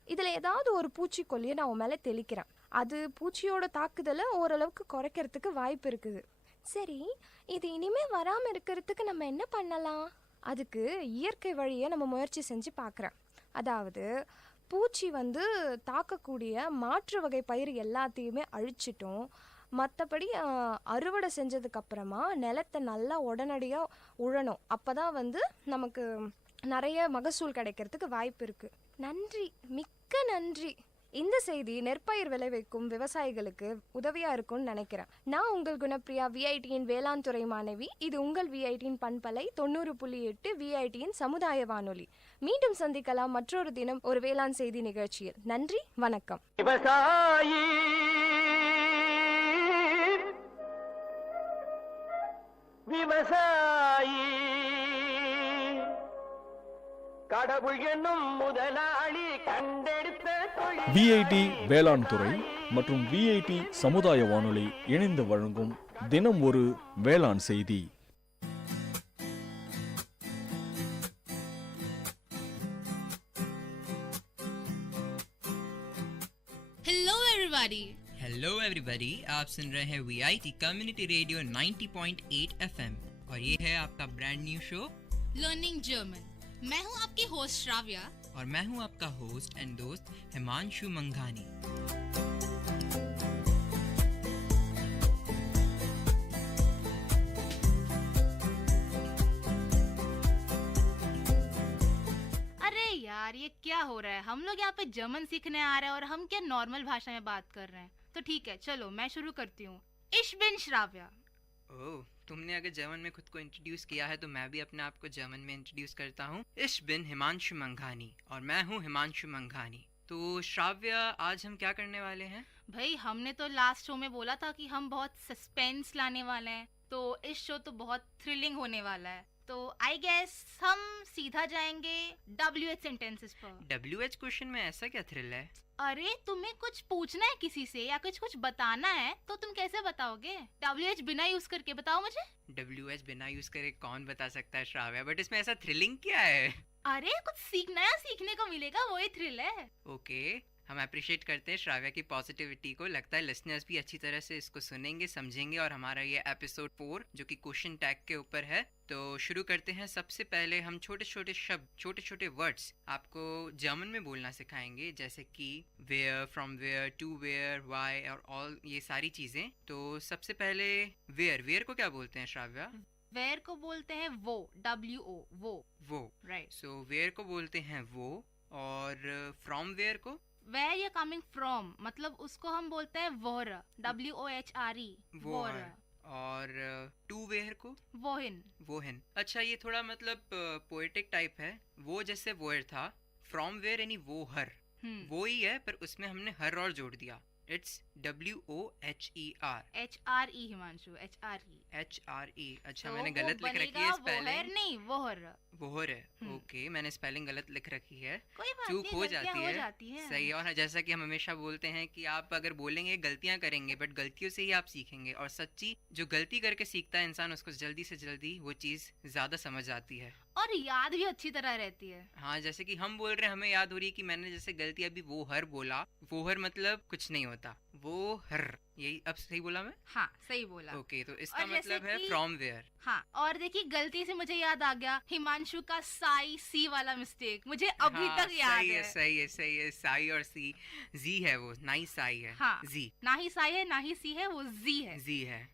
இதில் ஏதாவது ஒரு பூச்சிக்கொல்லியை நான் உன் மேலே தெளிக்கிறேன். அது பூச்சியோட தாக்குதலை ஓரளவுக்கு குறைக்கிறதுக்கு வாய்ப்பு இருக்குது. சரி, இது இனிமேல் வராமல் இருக்கிறதுக்கு நம்ம என்ன பண்ணலாம்? அதுக்கு இயற்கை வழியை நம்ம முயற்சி செஞ்சு பார்க்குறேன். அதாவது பூச்சி தாக்கக்கூடிய மாற்று வகை பயிர் எல்லாத்தையுமே அழிச்சிட்டோம். மற்றபடி அறுவடை செஞ்சதுக்கப்புறமா நிலத்தை நல்லா உடனடியாக உழணும். அப்போ தான் நமக்கு நிறைய மகசூல் கிடைக்கிறதுக்கு வாய்ப்பு இருக்குது. நன்றி, மிக்க நன்றி. இந்த செய்தி நெற்பயிர் விளைவிக்கும் விவசாயிகளுக்கு உதவியாக இருக்கும்னு நினைக்கிறேன். நான் உங்கள் குணப்பிரியா, விஐடியின் வேளாண் துறை மாணவி. இது உங்கள் விஐடியின் பண்பலை 90.8 விஐடியின் சமுதாய வானொலி. மீண்டும் சந்திக்கலாம் மற்றொரு தினம் ஒரு வேளாண் செய்தி நிகழ்ச்சியில். நன்றி, வணக்கம். விவசாயி விவசாயி கடவுள் என்னும் முதலாளி கண்டெடுத்த விஐடி வேளாண் துறை மற்றும் விஐடி சமுதாய வானொலி இணைந்து வழங்கும் தினம் ஒரு வேளாண் செய்தி. हेलो एवरीबॉडी, आप सुन रहे हैं वीआईटी कम्युनिटी रेडियो 90.8 एफएम और ये है आपका brand new show learning German. मैं हूँ आपकी होस्ट श्राव्या और मैं हूँ आपका होस्ट एंड दोस्त हिमांशु मंघानी। अरे यार, ये क्या हो रहा है? हम लोग यहाँ पे जर्मन सीखने आ रहे हैं और हम क्या नॉर्मल भाषा में बात कर रहे हैं? तो ठीक है, चलो मैं शुरू करती हूँ। इश बिन श्राव्या। ओह, तुमने अगर जर्मन में खुद को इंट्रोड्यूस किया है तो मैं भी अपने आप को जर्मन में इंट्रोड्यूस करता हूँ। इश बिन हिमांशु मंघानी और मैं हूँ हिमांशु मंघानी। तो श्राव्या, आज हम क्या करने वाले हैं? भाई, हमने तो लास्ट शो में बोला था कि हम बहुत सस्पेंस लाने वाले हैं, तो इस शो तो बहुत थ्रिलिंग होने वाला है। तो आई गेस हम सीधा जाएंगे WH सेंटेंसेस पर। WH क्वेश्चन में ऐसा क्या थ्रिल है? अरे, तुम्हें कुछ पूछना है किसी से या कुछ बताना है तो तुम कैसे बताओगे? WH बिना यूज करके बताओ मुझे। WH बिना यूज करे कौन बता सकता है श्राव्या, बट इसमें ऐसा थ्रिलिंग क्या है? अरे, कुछ नया सीखने को मिलेगा, वही थ्रिल है। ओके, हम अप्रिशिएट करते हैं श्राव्या की पॉजिटिविटी को। लगता है लिसनर्स भी अच्छी तरह से इसको सुनेंगे, समझेंगे। और हमारा ये एपिसोड 4 जो कि क्वेश्चन टैग के ऊपर है, तो शुरू करते हैं। सबसे पहले हम छोटे छोटे शब्द, छोटे छोटे वर्ड्स आपको जर्मन में बोलना सिखाएंगे, जैसे कि where, from where, to where, why और ऑल, ये सारी चीजें। तो सबसे पहले वेयर को क्या बोलते हैं श्राव्या? वेयर को बोलते हैं वो, WO, वो, राइट। सो वेयर को बोलते हैं वो। और फ्रॉम वेयर को? Where you're coming from, मतलब उसको हम बोलते हैं वोर, WOHRE, वोर। और टू वेयर को? वोहिन। अच्छा, ये थोड़ा मतलब पोएटिक टाइप है। वो जैसे वोयर था, फ्रॉम वेयर यानी वो हर, वो ही है, पर उसमें हमने हर और जोड़ दिया। It's WOHER। HRE Himanshu, HRE। अच्छा, मैंने गलत लिख रखी है स्पेलिंग। नहीं, वोहर है। ओके, मैंने स्पेलिंग गलत लिख रखी है, चूक हो जाती है। सही। और जैसा कि हम हमेशा बोलते हैं कि आप अगर बोलेंगे गलतियां करेंगे, बट गलतियों से ही आप सीखेंगे। और सच्ची जो गलती करके सीखता है इंसान, उसको जल्दी से जल्दी वो चीज ज्यादा समझ आती है और याद भी अच्छी तरह रहती है। हाँ, जैसे कि हम बोल रहे हैं, हमें याद हो रही है कि मैंने जैसे गलती अभी वो हर बोला, वो हर मतलब कुछ नहीं होता, वो हर, यही अब सही बोला मैं? हाँ, सही बोला। ओके, तो इसका मतलब है फ्रॉम वेयर। हाँ, और देखिए गलती से मुझे याद आ गया हिमांशु का साई सी वाला मिस्टेक, मुझे अभी तक याद है। सही है। साई और सी, जी है वो, ना ही साई है। हाँ, जी, ना ही साई है ना ही सी है, वो जी है।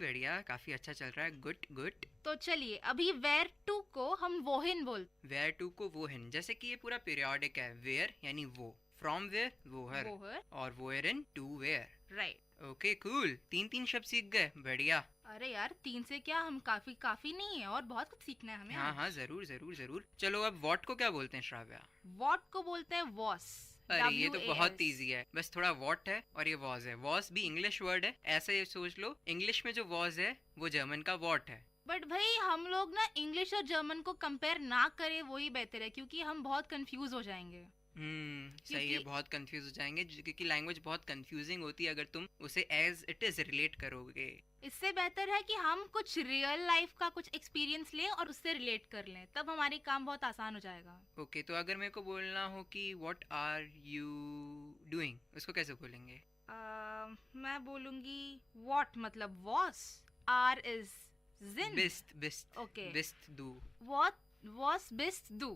बढ़िया, काफी अच्छा चल रहा है। गुड। तो चलिए, अभी वेयर टू को हम वोहिन बोलते। वेयर टू को वोहिन, जैसे कि ये पूरा पीरियोडिक है। वेयर यानी वो, फ्रॉम वेयर वोहर, और वोयर इन to where, right. Okay, cool. 3 शब्द सीख गए, बढ़िया। अरे यार, 3 से क्या, हम काफी नहीं है और बहुत कुछ सीखना है हमें। हाँ, जरूर। चलो, अब वॉट को क्या बोलते हैं श्राव्या? वॉट को बोलते हैं वॉस, अरे ये तो बहुत WAS। इजी है, बस थोड़ा वॉट है और ये वॉज है। वॉज भी इंग्लिश वर्ड है, ऐसा ये सोच लो, इंग्लिश में जो वॉज है वो जर्मन का वॉट है। बट भाई हम लोग ना इंग्लिश और जर्मन को कंपेयर ना करें वही बेहतर है, क्योंकि हम बहुत कंफ्यूज हो जाएंगे। सही है, बहुत कंफ्यूज हो जाएंगे क्योंकि लैंग्वेज बहुत कंफ्यूजिंग होती है अगर तुम उसे एज इट इज रिलेट करोगे। इससे बेहतर है कि हम कुछ रियल लाइफ का कुछ एक्सपीरियंस लें और उससे रिलेट कर लें, तब हमारी काम बहुत आसान हो जाएगा। ओके, तो अगर मेरे को बोलना हो कि व्हाट आर यू डूइंग, उसको कैसे बोलेंगे? मैं बोलूंगी व्हाट मतलब वॉस, आर इज जिन, बिस्ट ओके, बिस्ट दू, व्हाट वॉस बिस्ट दू।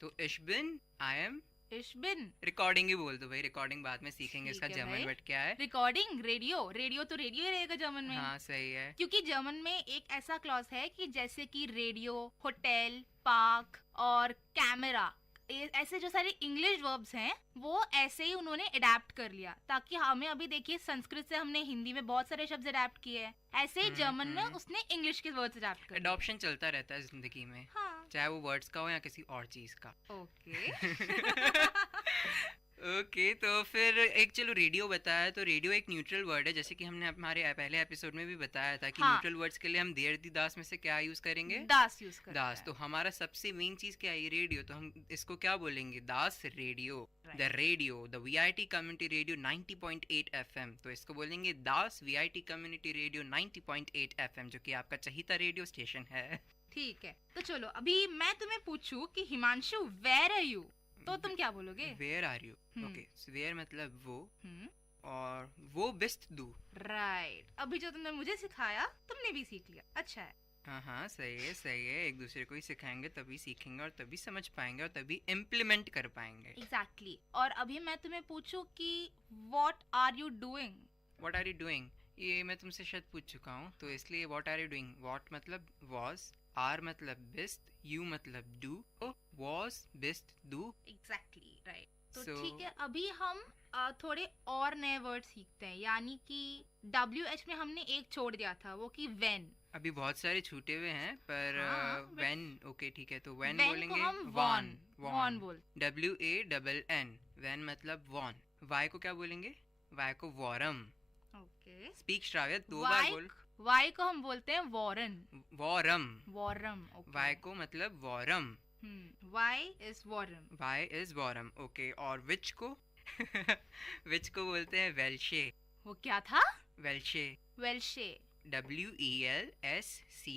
तो ich bin, I am, ich bin। Recording ही बोल दो भाई, रिकॉर्डिंग बाद में सीखेंगे इसका जर्मन वर्ड क्या है। रिकॉर्डिंग, रेडियो, रेडियो तो रेडियो ही रहेगा जर्मन में। हाँ सही है, क्योंकि जर्मन में एक ऐसा क्लॉज है कि जैसे कि रेडियो, होटल, पार्क और कैमरा, ऐसे जो सारे इंग्लिश वर्ब्स हैं वो ऐसे ही उन्होंने अडेप्ट कर लिया, ताकि हमें अभी देखिए संस्कृत से हमने हिंदी में बहुत सारे शब्द अडेप्ट किए हैं, ऐसे ही जर्मन में उसने इंग्लिश के वर्ड्स अडेप्ट कर लिए। एडॉप्शन चलता रहता है जिंदगी में, हाँ। चाहे वो वर्ड्स का हो या किसी और चीज का। ओके ओके, तो फिर एक चलो रेडियो बताया, तो रेडियो एक न्यूट्रल वर्ड है, जैसे कि हमने हमारे पहले एपिसोड में भी बताया था कि न्यूट्रल वर्ड्स के लिए हम देर दी दास में से क्या यूज करेंगे? दास यूज करेंगे। दास, तो हमारा सबसे मेन चीज क्या है? रेडियो, तो हम इसको क्या बोलेंगे? दास radio, the radio, the VIT community radio 90.8 FM, तो इसको बोलेंगे दास VIT कम्युनिटी रेडियो 90.8 FM, जो कि आपका चहीता रेडियो स्टेशन है। ठीक है, तो चलो अभी मैं तुम्हें पूछूं कि हिमांशु वेयर आर यू, तो तुम क्या बोलोगे? Where are you, okay, where मतलब वो, और वो बिस्त दू, राइट। अभी जो तुमने मुझे सिखाया तुमने भी सीख लिया, अच्छा है। हाँ सही है सही है, एक दूसरे को ही सिखाएंगे तभी सीखेंगे और तभी समझ पाएंगे और तभी इम्प्लीमेंट कर पाएंगे। एग्जैक्टली। और अभी मैं तुम्हें पूछूं कि what are you doing? What are you doing, ये मैं तुमसे शायद पूछ चुका हूँ, तो इसलिए what are you doing, what मतलब वॉज, आर मतलब बिस्ट, यू मतलब डू, वॉज बिस्ट डू, एग्जैक्टली राइट। तो So- ठीक है, अभी हम थोड़े और नए वर्ड सीखते हैं, यानी कि WH में हमने एक छोड़ दिया था, वो कि when। अभी बहुत सारे छूटे हुए हैं पर when, ओके ठीक है, तो when when बोलेंगे को हम वॉन, वॉन बोल, WANN, when मतलब वॉन। y को क्या बोलेंगे? y को वॉरम। ओके, स्पीक श्राव्य, 2 बार बोल। y को हम बोलते हैं वॉरन, वॉरम, वॉरम, y को मतलब वॉरम, y is वॉरम, y is वॉरम, ओके। और विच को विच को बोलते हैं वेल्शे। वो क्या था? वेल्शे, वेल्शे, WELSCHE,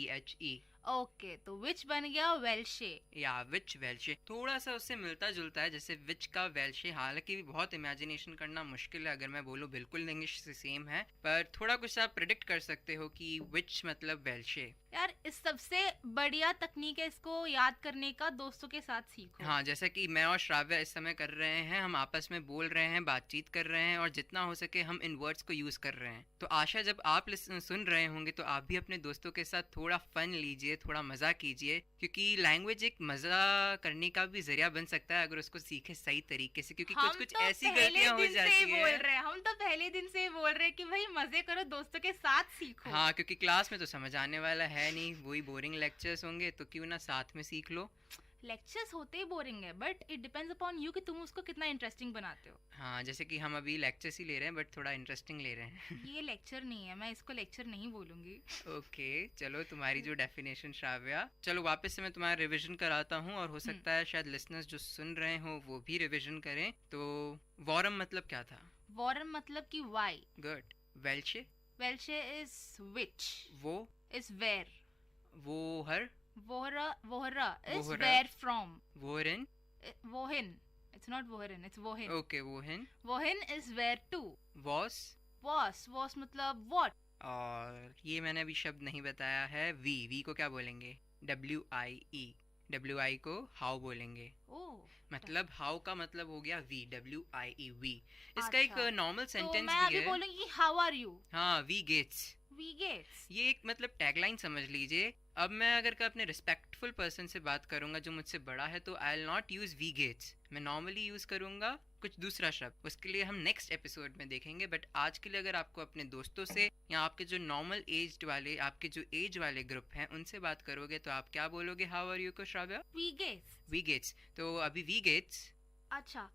ओके, तो विच बन गया वेल्शे, या विच वेल्शे, थोड़ा सा उससे मिलता जुलता है जैसे विच का वेल्शे, हालांकि भी बहुत इमेजिनेशन करना मुश्किल है, अगर मैं बोलूँ बिल्कुल इंग्लिश से सेम है, पर थोड़ा कुछ आप प्रेडिक्ट कर सकते हो कि विच मतलब वेल्शे। यार इस सबसे बढ़िया तकनीक है इसको याद करने का, दोस्तों के साथ सीखो। हाँ, जैसा कि मैं और श्राव्य इस समय कर रहे हैं, हम आपस में बोल रहे हैं, बातचीत कर रहे हैं और जितना हो सके हम इन वर्ड्स को यूज कर रहे हैं। तो आशा जब आप सुन रहे होंगे तो आप भी अपने दोस्तों के साथ थोड़ा फन लीजिए, थोड़ा मजा कीजिए, क्योंकि लैंग्वेज एक मजा करने का भी जरिया बन सकता है अगर उसको सीखे सही तरीके से, क्योंकि कुछ कुछ ऐसी गलतियां हो जाती है। हम तो पहले दिन से बोल रहे हैं कि भाई मजे करो, दोस्तों के साथ सीखो। हाँ, क्योंकि क्लास में तो समझ आने वाला है नहीं, वही बोरिंग लेक्चर्स होंगे, तो क्यों ना साथ में सीख लो। लेक्चर्स होते ही बोरिंग है, but it depends upon you कि तुम उसको कितना इंटरेस्टिंग बनाते हो। हाँ, जैसे कि हम अभी लेक्चर्स ही ले रहे हैं बट थोड़ा इंटरेस्टिंग ले रहे हैं। ये लेक्चर नहीं है, मैं इसको लेक्चर नहीं बोलूंगी। ओके, चलो तुम्हारी जो डेफिनेशन श्राव्या, चलो वापस से मैं तुम्हारा रिवीजन कराता हूँ और हो सकता है शायद लिसनर्स जो सुन रहे हो वो भी रिवीजन करें। तो वॉरम मतलब क्या था? वॉरम मतलब कि वाई। गुड। वेल्शे? वेल्शे इज विच, वो इज वेयर, वोहर, wohra is where from, wohin, wohin, it's not wohin, it's wohin, okay, wohin is where to, was मतलब what, और ये मैंने अभी शब्द नहीं बताया है, वी को क्या बोलेंगे? WIE को हाउ बोलेंगे। मतलब हाउ का मतलब हो गया WIE, वी। इसका एक नॉर्मल सेंटेंस मैं अभी बोलूंगी हाउ आर यू। हाँ, वी गेट्स, ये एक मतलब टैगलाइन समझ लीजिए। अब मैं अगर अपने रिस्पेक्टफुल पर्सन से बात करूंगा जो मुझसे बड़ा है, तो आई विल नॉट यूज वी गेट्स, मैं नॉर्मली यूज करूंगा कुछ दूसरा शब्द, उसके लिए हम नेक्स्ट एपिसोड में देखेंगे। बट आज के लिए अगर आपको अपने दोस्तों से या आपके जो नॉर्मल एज वाले, आपके जो एज वाले ग्रुप हैं उनसे बात करोगे तो आप क्या बोलोगे हाउ आर यू को श्राव्या? We gets. तो अभी वी गेट्स अच्छा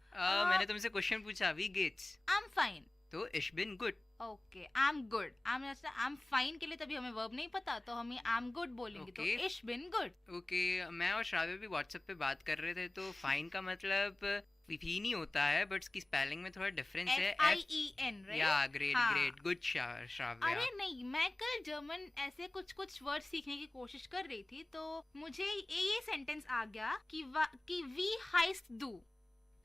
मैंने तुमसे क्वेश्चन पूछा, वी गेट्स। I am fine. तो इश बिन गुड। Okay, I am good. I am fine के लिए तभी हमें वर्ब नहीं पता, तो हम आई एम गुड बोलेंगे। तो इश बिन गुड। ओके, मैं और श्राव्य भी व्हाट्सएप पे बात कर रहे थे, तो फाइन का मतलब ही नहीं होता है, बट इसकी स्पेलिंग में थोड़ा डिफरेंस है। FIEN, right? या ग्रेट ग्रेट, गुड श्राव्य। अरे नहीं, मैं कल जर्मन ऐसे कुछ वर्ड सीखने की कोशिश कर रही थी, तो मुझे ये सेंटेंस आ गया कि वी हाइस्ट डू।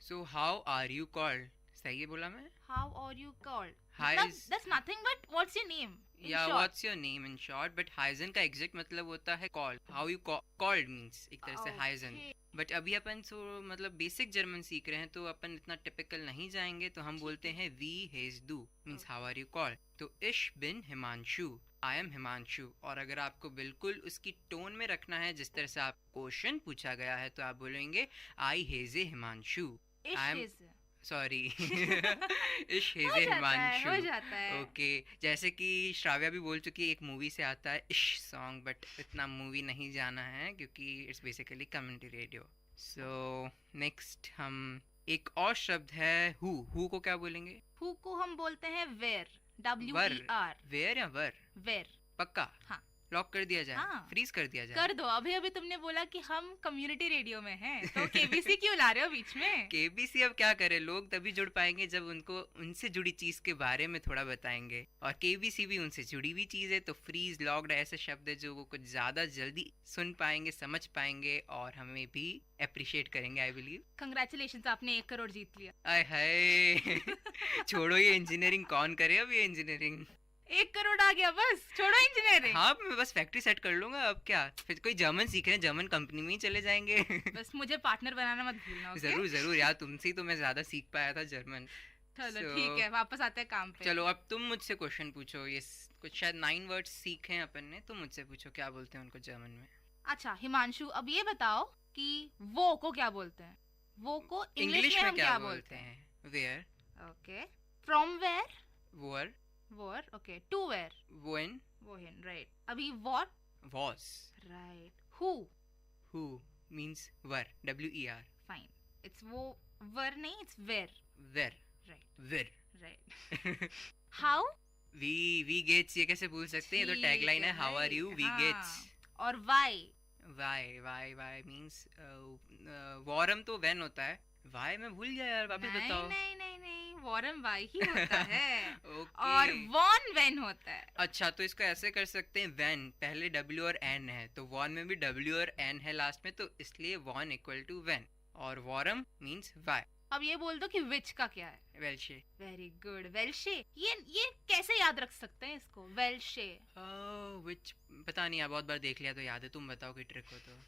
So how are you called? सही है बोला मैं? How are you called? Heis. That's nothing but what's your name? Yeah, what's your name in short? But Heisen का एग्जैक्ट मतलब होता है call. How you called means एक तरह से Heisen. बट अभी अपन मतलब बेसिक जर्मन सीख रहे हैं, तो अपन इतना टिपिकल नहीं जाएंगे, तो हम बोलते हैं वी हेज डू means how are you called. तो इश बिन हिमांशु, आई एम हिमांशु। और अगर आपको बिल्कुल उसकी टोन में रखना है जिस तरह से आप क्वेश्चन पूछा गया है, तो आप बोलेंगे आई हेज ए हिमांशु। सॉरी इश हेजे हिमांशु। हो जाता है। ओके, जैसे कि श्राव्या भी बोल चुकी है, एक मूवी से आता है इश सॉन्ग, बट इतना मूवी नहीं जाना है क्योंकि it's basically community radio. So next हम एक और शब्द है हु को क्या बोलेंगे? हु को हम बोलते हैं वेर, WER। वेर या वर? वेर। पक्का? हाँ। लॉक कर दिया जाए? हाँ। फ्रीज कर दिया जाए? कर दो। अभी तुमने बोला कि हम कम्युनिटी रेडियो में हैं, तो केबीसी क्यों ला रहे हो बीच में? केबीसी अब क्या करे, लोग तभी जुड़ पाएंगे जब उनको उनसे जुड़ी चीज के बारे में थोड़ा बताएंगे, और केबीसी भी उनसे जुड़ी हुई चीज है। तो फ्रीज, लॉक्ड ऐसे शब्द है जो वो कुछ ज्यादा जल्दी सुन पाएंगे, समझ पाएंगे, और हमें भी अप्रिशिएट करेंगे, आई बिलीव। कंग्रेचुलेशंस, आपने 1 करोड़ जीत लिया। आय हाय छोड़ो ये इंजीनियरिंग, कौन करे अब ये इंजीनियरिंग। 1 करोड़ आ गया, बस छोड़ो इंजीनियरिंग। हाँ, मैं बस फैक्ट्री सेट कर लूंगा, अब क्या, फिर कोई जर्मन सीख रहे हैं, जर्मन कंपनी में ही चले जाएंगे बस मुझे पार्टनर बनाना मत भूलना। जरूर जरूर यार, तुमसे ही तो मैं ज्यादा सीख पाया था जर्मन। चलो ठीक है, वापस आते हैं काम पे। चलो अब तुम मुझसे क्वेश्चन पूछो। ये कुछ शायद 9 वर्ड्स सीखे हैं अपन ने, तो मुझसे पूछो क्या बोलते हैं उनको जर्मन में। अच्छा हिमांशु, अब ये बताओ कि वो को क्या बोलते हैं? वो को इंग्लिश में हम क्या बोलते हैं? वेयर। ओके। From where? वोर। वोर, ओके। To where? वोन। वोहन, राइट। अभी व्हाट? वॉस, राइट। हु मींस वर, WER। फाइन, इट्स वो वर नहीं, इट्स वेयर। वेर, राइट। वेर, राइट। हाउ? वी गेट्स, ये कैसे भूल सकते हैं, ये तो टैगलाइन है, हाउ आर यू, वी गेट्स। और वाई? वाई मींस वॉरम तो व्हेन होता है, वाई मैं भूल गया यार, वापस बताओ। नहीं, वॉरम वाई ही होता है। okay. और वॉन वेन होता है। अच्छा, तो इसको ऐसे कर सकते हैं, वेन पहले W और N है, तो वॉन में भी W और N है लास्ट में, तो इसलिए वॉन इक्वल टू वेन, और वॉरम मींस वाई। अब ये बोल दो कि विच का क्या है? वेल्शे। वेरी गुड, वेल्शे। ये कैसे याद रख सकते हैं इसको, वेल्शे? विच पता नहीं यार, बहुत बार देख लिया तो याद है, तुम बताओ कोई ट्रिक हो तो।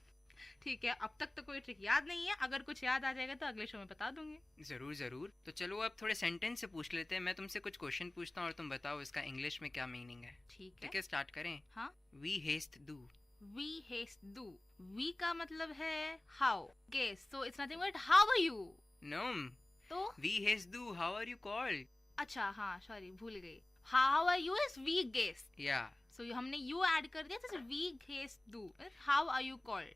ठीक है, अब तक तो कोई ट्रिक याद नहीं है, अगर कुछ याद आ जाएगा तो अगले शो में बता दूंगी। जरूर। तो चलो अब थोड़े सेंटेंस से पूछ लेते हैं, मैं तुमसे कुछ क्वेश्चन पूछता हूँ और तुम बताओ इसका इंग्लिश में क्या मीनिंग है। ठीक है, स्टार्ट करें। हाँ। वी हेस्ट डू। वी हेस्ट डू, वी का मतलब है हाउ, गेस, so it's nothing but how are you. No, तो वी हेस्ट डू, हाउ आर यू कॉल्ड। अच्छा हाँ, सॉरी भूल गई। हाउ आर यू इज वी गेस्ट, या सो हमने यू ऐड कर दिया, तो वी हेस्ट डू, how are you called.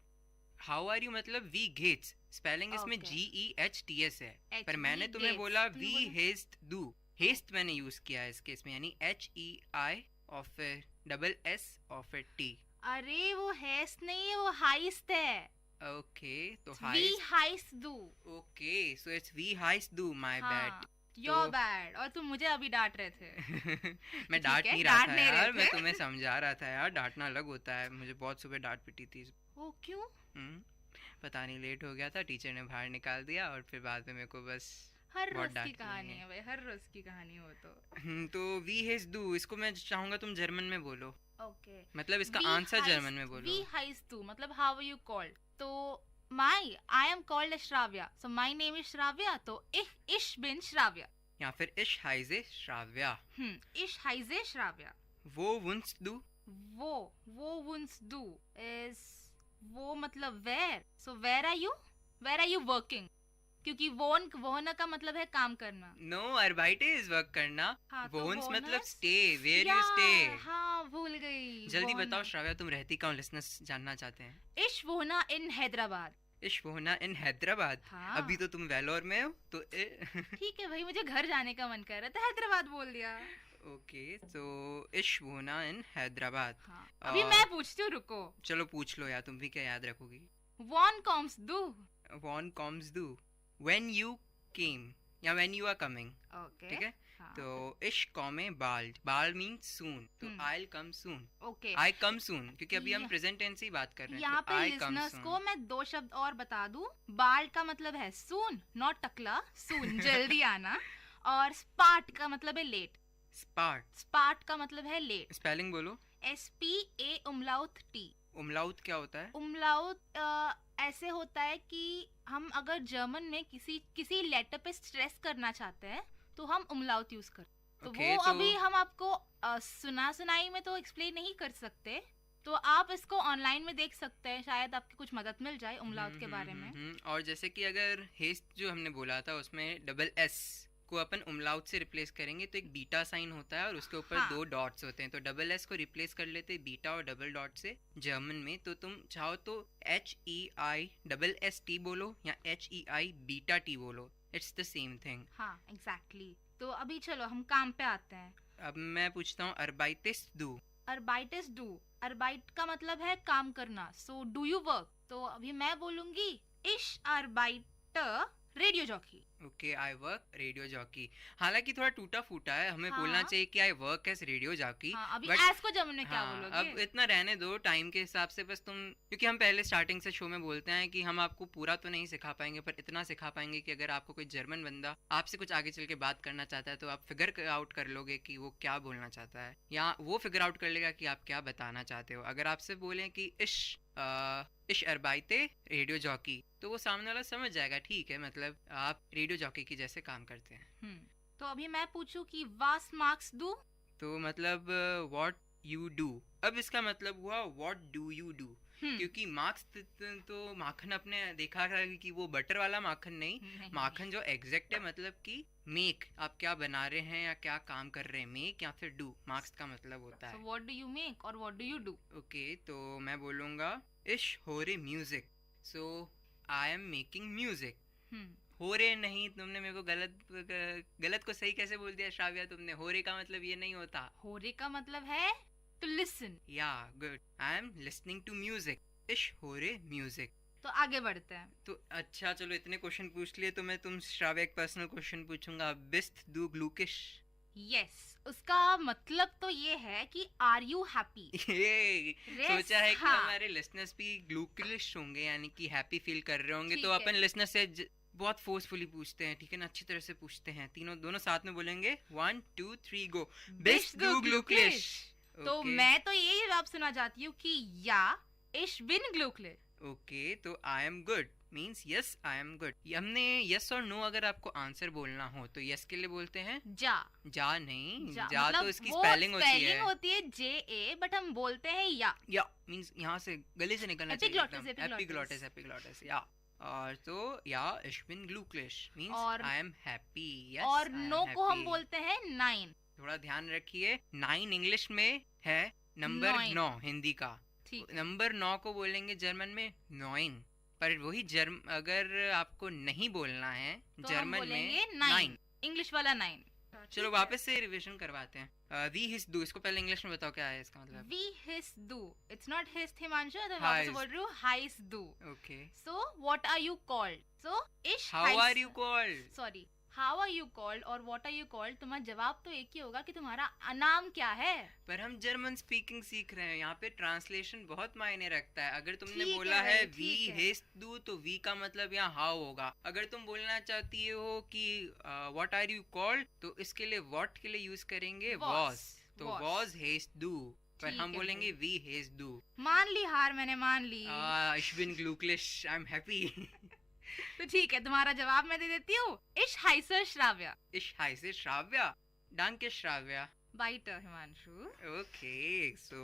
How are you मतलब वी गेट्स, स्पेलिंग इसमें GEHTS है, पर मैंने तुम्हें बोला वी हेस्ट डू। हेस्ट मैंने यूज किया है इस केस में, यानी HEI और फिर SS और फिर T। अरे वो हेस्ट नहीं है, वो हाइस्ट है। ओके, तो वी हाइस्ट डू। ओके, सो इट्स वी हाइस्ट डू, माय बैड। Your bad. और तुम मुझे अभी डांट रहे थे। मैं डांट नहीं रहा था यार, मैं तुम्हें समझा रहा था यार, डांटना अलग होता है, मुझे बहुत सुबह डांट पिटी थी। ओ क्यों? पता नहीं, लेट हो गया था, टीचर ने बाहर निकाल दिया, और फिर बाद में मेरे को बस हर रोज की कहानी है भाई, हर रोज की कहानी हो तो वी हेज डू, इसको मैं चाहूंगा तुम जर्मन में बोलो। ओके, मतलब इसका आंसर जर्मन में बोलो। वी हाइज डू मतलब हाउ आर यू कॉल्ड। तो I am called Shravya, so my name is Shravya, तो इश बिन श्राव्या, या फिर इश हाइजे श्राव्या। इश हाइजे श्राव्या। वो वुंस डू, वो वुंस डू इज वो मतलब where, so where are you working, क्योंकि वोन का मतलब है काम करना। नो, अरबाइटे इज वर्क करना। हाँ, वोन्स मतलब स्टे, वेयर यू स्टे। हाँ भूल गई। जल्दी बताओ श्राव्या, तुम रहती कहाँ, लिसनर्स जानना चाहते हैं। इश वोना इन हैदराबाद। इश होना इन हैदराबाद। हाँ। अभी तो तुम वेलोर में हो तो ठीक है भाई, मुझे घर जाने का मन कर रहा था, हैदराबाद बोल दिया। ओके, तो इश होना इन हैदराबाद। अभी मैं पूछती हूँ, रुको। चलो पूछ लो यार, तुम भी क्या याद रखोगी। वॉन कॉम्स डू। वॉन कॉम्स डू, व्हेन यू केम या when you are coming. Okay, ठीक है। तो इश कॉमे बाल्ड, बाल्ड मीन्स सून, तो I will come soon. Okay, आई कम सून, क्योंकि अभी हम प्रेजेंट टेंस ही बात कर रहे हैं। यहाँ तो पे I come लिसनर्स soon। को मैं 2 शब्द और बता दूं। बाल्ड का मतलब है सून, नॉट टकला, सून जल्दी आना। और स्पार्ट का मतलब है लेट। स्पार्ट, स्पार्ट का मतलब है लेट। स्पेलिंग बोलो। SPA उमलाउट T। उमलाउट क्या होता है? उमलाउट ऐसे होता है कि हम अगर जर्मन में किसी लेटर पे स्ट्रेस करना चाहते हैं तो हम उमलाउट यूज करते हैं। तो Okay, वो तो- अभी हम आपको सुनाई में तो एक्सप्लेन नहीं कर सकते, तो आप इसको ऑनलाइन में देख सकते हैं, शायद आपकी कुछ मदद मिल जाए उमलाउट के बारे में। और जैसे कि अगर हेस्ट जो हमने बोला था उसमें डबल एस को अपन उमलाउट से रिप्लेस करेंगे तो एक बीटा साइन होता है और उसके ऊपर हाँ। 2 डॉट्स होते हैं, तो डबल एस को रिप्लेस कर लेते हैं बीटा और डबल डॉट से जर्मन में। तो तुम चाहो तो HEI बोलो या HEI बीटा T बोलो, इट्स द सेम थिंग। हाँ, एग्जैक्टली। तो अभी चलो हम काम पे आते हैं। अब मैं पूछता हूँ अर्बाइटिस डू। अर्बाइटिस डू, अर्बाइट का मतलब है काम करना, सो डू यू वर्क। तो अभी मैं बोलूंगी इश अर्बाइटर radio jockey. Okay, I work radio jockey. हालांकि थोड़ा टूटा फूटा है, हमें हाँ। बोलना चाहिए कि I work as radio jockey. हाँ, अभी but- एस को जर्मन में क्या बोलोगे? अब इतना रहने दो टाइम के हिसाब से, बस तुम, क्योंकि हम पहले स्टार्टिंग से शो में बोलते हैं कि हम आपको पूरा तो नहीं सिखा पाएंगे पर इतना सिखा पाएंगे कि अगर आपको कोई जर्मन बंदा आपसे कुछ आगे चल के बात करना चाहता है तो आप फिगर आउट कर लोगे कि वो क्या बोलना चाहता है, या वो फिगर आउट कर लेगा कि आप क्या बताना चाहते हो। अगर आपसे बोलें कि इश अर्बाइते रेडियो जॉकी, तो वो सामने वाला समझ जाएगा, ठीक है, मतलब आप रेडियो जॉकी की जैसे काम करते हैं। तो अभी मैं पूछूं कि वास मार्क्स डू, तो मतलब व्हाट यू डू। अब इसका मतलब हुआ व्हाट डू यू डू, क्योंकि मार्क्स तो माखन अपने देखा है कि वो बटर वाला माखन नहीं, माखन जो एग्जैक्ट है, मतलब कि मेक, आप क्या बना रहे हैं या क्या काम कर रहे हैं, मेक या फिर डू, मार्क्स का मतलब होता है। व्हाट डू यू मेक और what do you do. Okay, तो मैं बोलूंगा इश हो रे music, so I am making music. हो रे नहीं, तुमने मेरे को गलत को सही कैसे बोल दिया श्राव्या तुमने? हो रे का मतलब ये नहीं होता। हो रे का मतलब है टू लिसन। या गुड, I am listening to music, इश हो रे म्यूजिक। तो आगे बढ़ते हैं। तो अच्छा चलो, इतने क्वेश्चन पूछ लिए तो मैं तुम श्राव्या एक पर्सनल क्वेश्चन पूछूंगा। बिस्त दू ग्लूकिश। यस, उसका मतलब तो ये है कि आर यू हैप्पी। सोचा है कि हमारे लिसनर्स भी ग्लूकिश होंगे, यानी कि हैप्पी फील कर रहे होंगे, तो अपन लिसनर से बहुत फोर्सफुली पूछते हैं, ठीक है ना, अच्छी तरह से पूछते हैं। दोनों साथ में बोलेंगे 1 2 3 गो। बिस्त दू ग्लूकिश। तो मैं तो यही जवाब सुना चाहती हूँ कि या इश बिन ग्लूकलिश। ओके, तो आई am good means yes I am good. हमने यस और नो अगर आपको आंसर बोलना हो तो यस के लिए बोलते हैं जा। जा नहीं, जा मतलब तो इसकी स्पेलिंग होती है JA, बट हम बोलते हैं या मीन्स यहाँ से गले से निकलना चाहिए, एपिग्लॉटिस या। और तो या इश बिन ग्लूकिश मीन्स आई एम हैप्पी। और नो को हम बोलते हैं 9। थोड़ा ध्यान रखिए, 9 इंग्लिश में है नंबर 9 हिंदी का, नंबर 9 को बोलेंगे जर्मन में 9, पर वही अगर आपको नहीं बोलना है तो जर्मन में 9, इंग्लिश वाला 9। चलो वापस से रिवीजन करवाते हैं। वी हिस डू, इसको पहले इंग्लिश में बताओ क्या है इसका मतलब। वी हिस डू, इट्स नॉट हिस हिमांशु, तो वापस बोल रही हूँ हाइस डू। Okay, so what are you called, so इश how are you called, sorry how are you called और व्हाट आर यू कॉल्ड, तुम्हारा जवाब तो एक ही होगा कि तुम्हारा नाम क्या है। पर हम जर्मन स्पीकिंग सीख रहे हैं, यहाँ पे ट्रांसलेशन बहुत मायने रखता है। अगर तुमने बोला है वी हिस डू तो वी का मतलब यहाँ हाउ होगा। अगर तुम बोलना चाहती हो कि व्हाट आर यू कॉल्ड तो इसके लिए व्हाट के लिए यूज करेंगे वॉज, तो वॉज हिस डू, पर हम बोलेंगे वी हिस डू। मान ली हार, मैंने मान ली। इश बिन ग्लूकिश, आई एम हैप्पी। तो ठीक है, तुम्हारा जवाब मैं दे देती हूँ, इश हाइसर श्राव्या। इश हाइसर श्राव्या, डांके श्राव्या। बाइटर हिमांशु। ओके, सो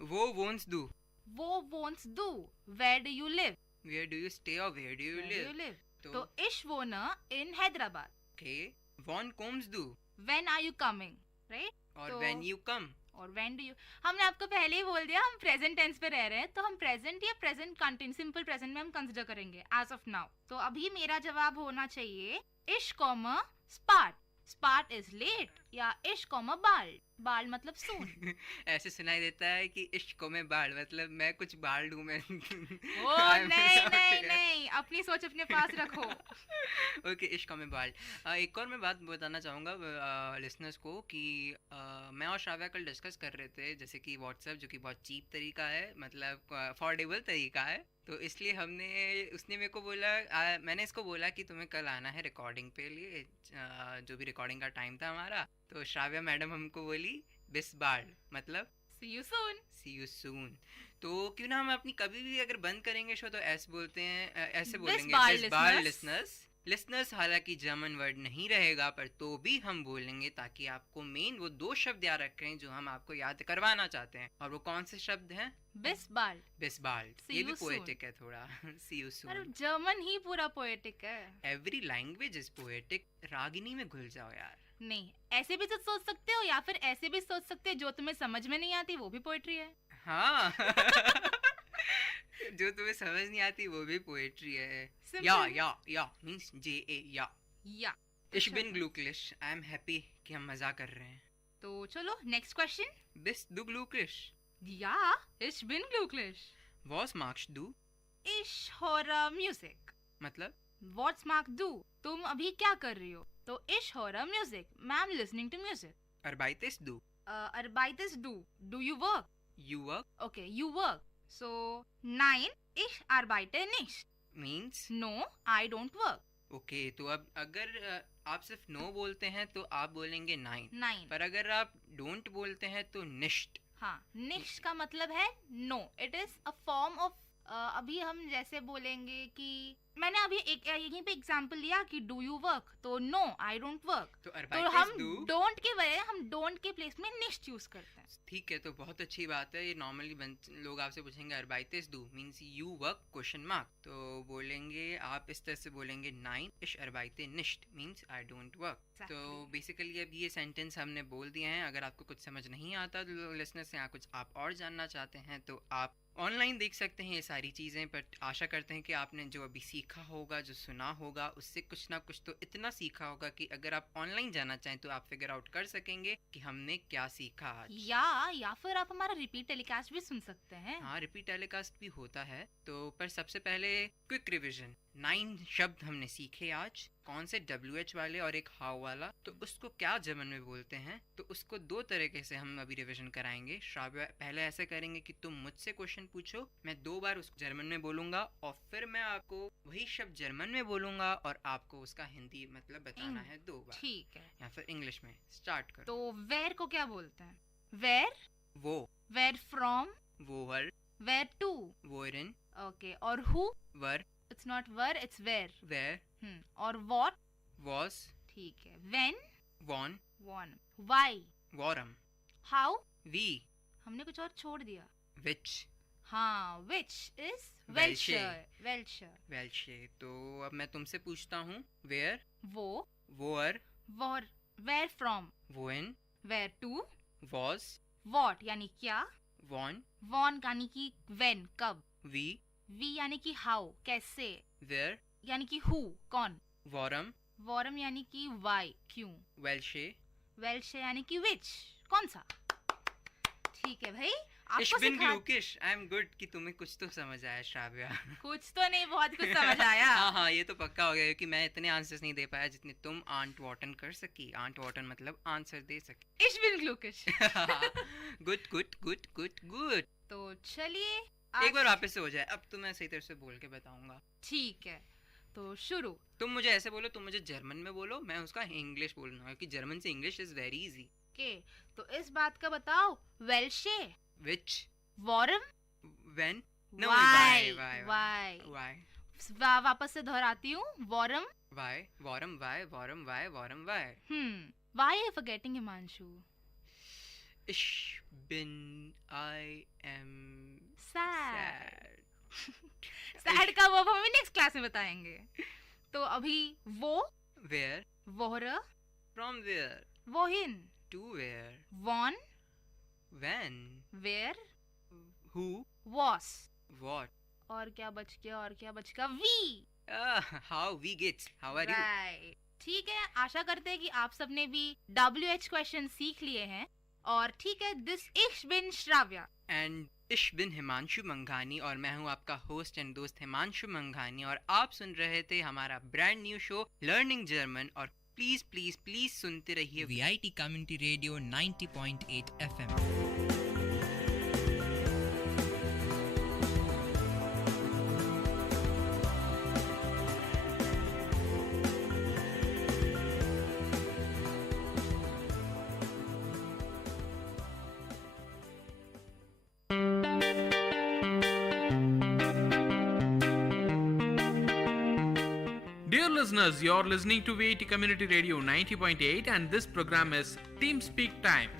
वो वोंट्स डू, वो वोंट्स डू, where do you live, where do you stay और वेयर डू यू लिव। तो इश वोनर इन हैदराबाद। ओके, वॉन कोम्स डू, when are you coming, right. और व्हेन यू कम, और व्हेन डू यू, हमने आपको पहले ही बोल दिया हम प्रेजेंट टेंस पे रह रहे हैं, तो हम प्रेजेंट या प्रेजेंट कंटिन्यू सिंपल प्रेजेंट में हम कंसीडर करेंगे एज ऑफ नाउ। तो अभी मेरा जवाब होना चाहिए इश कॉमा स्पार्ट, स्पार्ट इज लेट, या इश कॉमा बाल, बाल मतलब सून। ऐसे सुनाई देता है कि इश्क में बाल मतलब मैं कुछ बाल दूं मैं। ओ नहीं नहीं नहीं, अपनी सोच अपने पास रखो। ओके, इश्क में बाल। एक और मैं बात बताना चाहूँगा लिसनर्स को कि मैं और श्राव्या कल डिस्कस कर रहे थे जैसे कि व्हाट्सएप, जो कि बहुत चीप तरीका है, मतलब अफोर्डेबल तरीका है, तो इसलिए उसने मेरे को बोला, मैंने इसको बोला कि तुम्हें कल आना है रिकॉर्डिंग पे लिए, जो भी रिकॉर्डिंग का टाइम था हमारा, तो श्राव्या मैडम हमको बोली बिस बाल मतलब सी you soon, C you soon. तो क्यों ना हम अपनी कभी भी अगर बंद करेंगे शो तो ऐसे बोलते हैं, ऐसे बोलेंगे बिस बाल लिसनर्स। हालांकि जर्मन वर्ड नहीं रहेगा पर तो भी हम बोलेंगे ताकि आपको मेन वो 2 शब्द याद रखें जो हम आपको याद करवाना चाहते हैं। और वो कौन से शब्द हैं? बिस्बाल, बिस्बाल, ये भी पोएटिक है थोड़ा। सी यू सून, अरे जर्मन ही पूरा पोएटिक है। Every language is poetic. Ragini में घुल जाओ यार। नहीं, ऐसे भी तो सोच सकते हो, या फिर ऐसे भी सोच सकते हो जो तुम्हें समझ में नहीं आती वो भी पोएट्री है। हाँ। जो तुम्हें समझ नहीं आती वो भी पोएट्री है। या मींस JA या। Ich bin glücklich, I am happy कि हम मजा कर रहे हैं। तो चलो next question. Bist du glücklich? Ja, ich bin glücklich. Was magst du? Ich höre Musik. मतलब? What's magst du? तुम अभी क्या कर रही हो? तो ich höre Musik. I'm listening to music. Arbeitest du? Arbeitest du? Do you work? You work? Okay, you work. So, nein, ich arbeite nicht. Means? No, I don't work. Okay, तो अब अगर आप सिर्फ no बोलते हैं तो आप बोलेंगे nein. Nein. पर अगर आप don't बोलते हैं तो nicht. हाँ, nicht का मतलब है no. It is a form of अभी हम जैसे बोलेंगे कि मैंने अभी एक यहीं पे एग्जांपल दिया कि डू यू वर्क, तो नो आई डोंट वर्क, तो हम डोंट के बजाय हम डोंट के प्लेस में निश्ट यूज करते हैं। ठीक है, तो बहुत अच्छी बात है। ये नॉर्मली लोग आपसे पूछेंगे अर्बाइतेस डू means you work question mark, तो बोलेंगे आप इस तरह से बोलेंगे नाइन इश अर्बाइते निश्ट मींस आई डोंट वर्क। तो बेसिकली अब ये सेंटेंस हमने बोल दिए हैं। अगर आपको कुछ समझ नहीं आता तो लिसनर से कुछ आप और जानना चाहते हैं तो आप ऑनलाइन देख सकते हैं ये सारी चीज़ें। पर आशा करते हैं कि आपने जो अभी सीखा होगा, जो सुना होगा, उससे कुछ ना कुछ तो इतना सीखा होगा कि अगर आप ऑनलाइन जाना चाहें तो आप फिगर आउट कर सकेंगे कि हमने क्या सीखा आज। या फिर आप हमारा रिपीट टेलीकास्ट भी सुन सकते हैं। हाँ, रिपीट टेलीकास्ट भी होता है। तो पर सबसे पहले क्विक रिविजन। 9 शब्द हमने सीखे आज, कौन से WH वाले और एक हाउ वाला। तो उसको क्या जर्मन में बोलते हैं, तो उसको 2 तरीके से हम अभी रिवीजन कराएंगे। श्राव्य पहले ऐसे करेंगे कि तुम मुझसे क्वेश्चन पूछो, मैं 2 बार उसको जर्मन में बोलूंगा और फिर मैं आपको वही शब्द जर्मन में बोलूंगा और आपको उसका हिंदी मतलब बताना है 2 बार। ठीक है, या फिर इंग्लिश में स्टार्ट करो। तो वेयर को क्या बोलते हैं? वेयर, वो। वेयर फ्रॉम, वोहर। वेयर टू, वोरन। ओके, और हु, वर। इट्स नॉट वर, इट्स वेयर। वेयर। और व्हाट, was। ठीक है, when, won। won, why, warm। how, we। हमने कुछ और छोड़ दिया। which। हाँ, which is welche, welche। तो अब मैं तुमसे पूछता हूँ where, वो, where, where from, when, where to, was, what यानी क्या, won, यानी कि when कब, we यानी कि how कैसे, where यानी कि who कौन, warm यानी कि why क्यों, welche यानी कि which कौन सा। ठीक है भाई, Ich bin glücklich, I am good। कि तुम्हें कुछ तो समझ आया श्राव्या। कुछ तो नहीं, बहुत कुछ समझ आया। हाँ, ये तो पक्का हो गया क्योंकि मैं इतने आंसर्स नहीं दे पाया जितने तुम आंट वॉटन कर सकी। आंट वॉटन मतलब आंसर दे सकी। Ich bin glücklich। गुड। तो चलिए एक बार वापस से हो जाए, अब तो मैं सही तरह से बोल के बताऊंगा। ठीक है, तो शुरू। तुम मुझे ऐसे बोलो, तुम मुझे जर्मन में बोलो, मैं उसका इंग्लिश बोलूंगा क्योंकि जर्मन से English is very easy. Okay, तो इस बात का बताओ, वेल्शे, which, warm, when, no, why। वापस से दोहराती हूँ, warm, why, why are you forgetting, Himanshu? I am sad। sad का वो हम नेक्स्ट क्लास में बताएंगे। तो अभी वो, where, woher, from where, wohin, to where, won, When? Where? Who? Was. What? और क्या बच गया? We. How? We gets. How are you? Right. ठीक है, आशा करते हैं कि आप सबने भी WH क्वेश्चन सीख लिए हैं। और ठीक है, दिस इश बिन श्राव्या एंड इश बिन हिमांशु मंघानी, और मैं हूं आपका होस्ट एंड दोस्त हिमांशु मंघानी, और आप सुन रहे थे हमारा brand new show learning German. और प्लीज प्लीज प्लीज सुनते रहिए VIT community radio 90.8 FM। Dear listeners, you're listening to VIT Community Radio 90.8 and this program is Team Speak Time.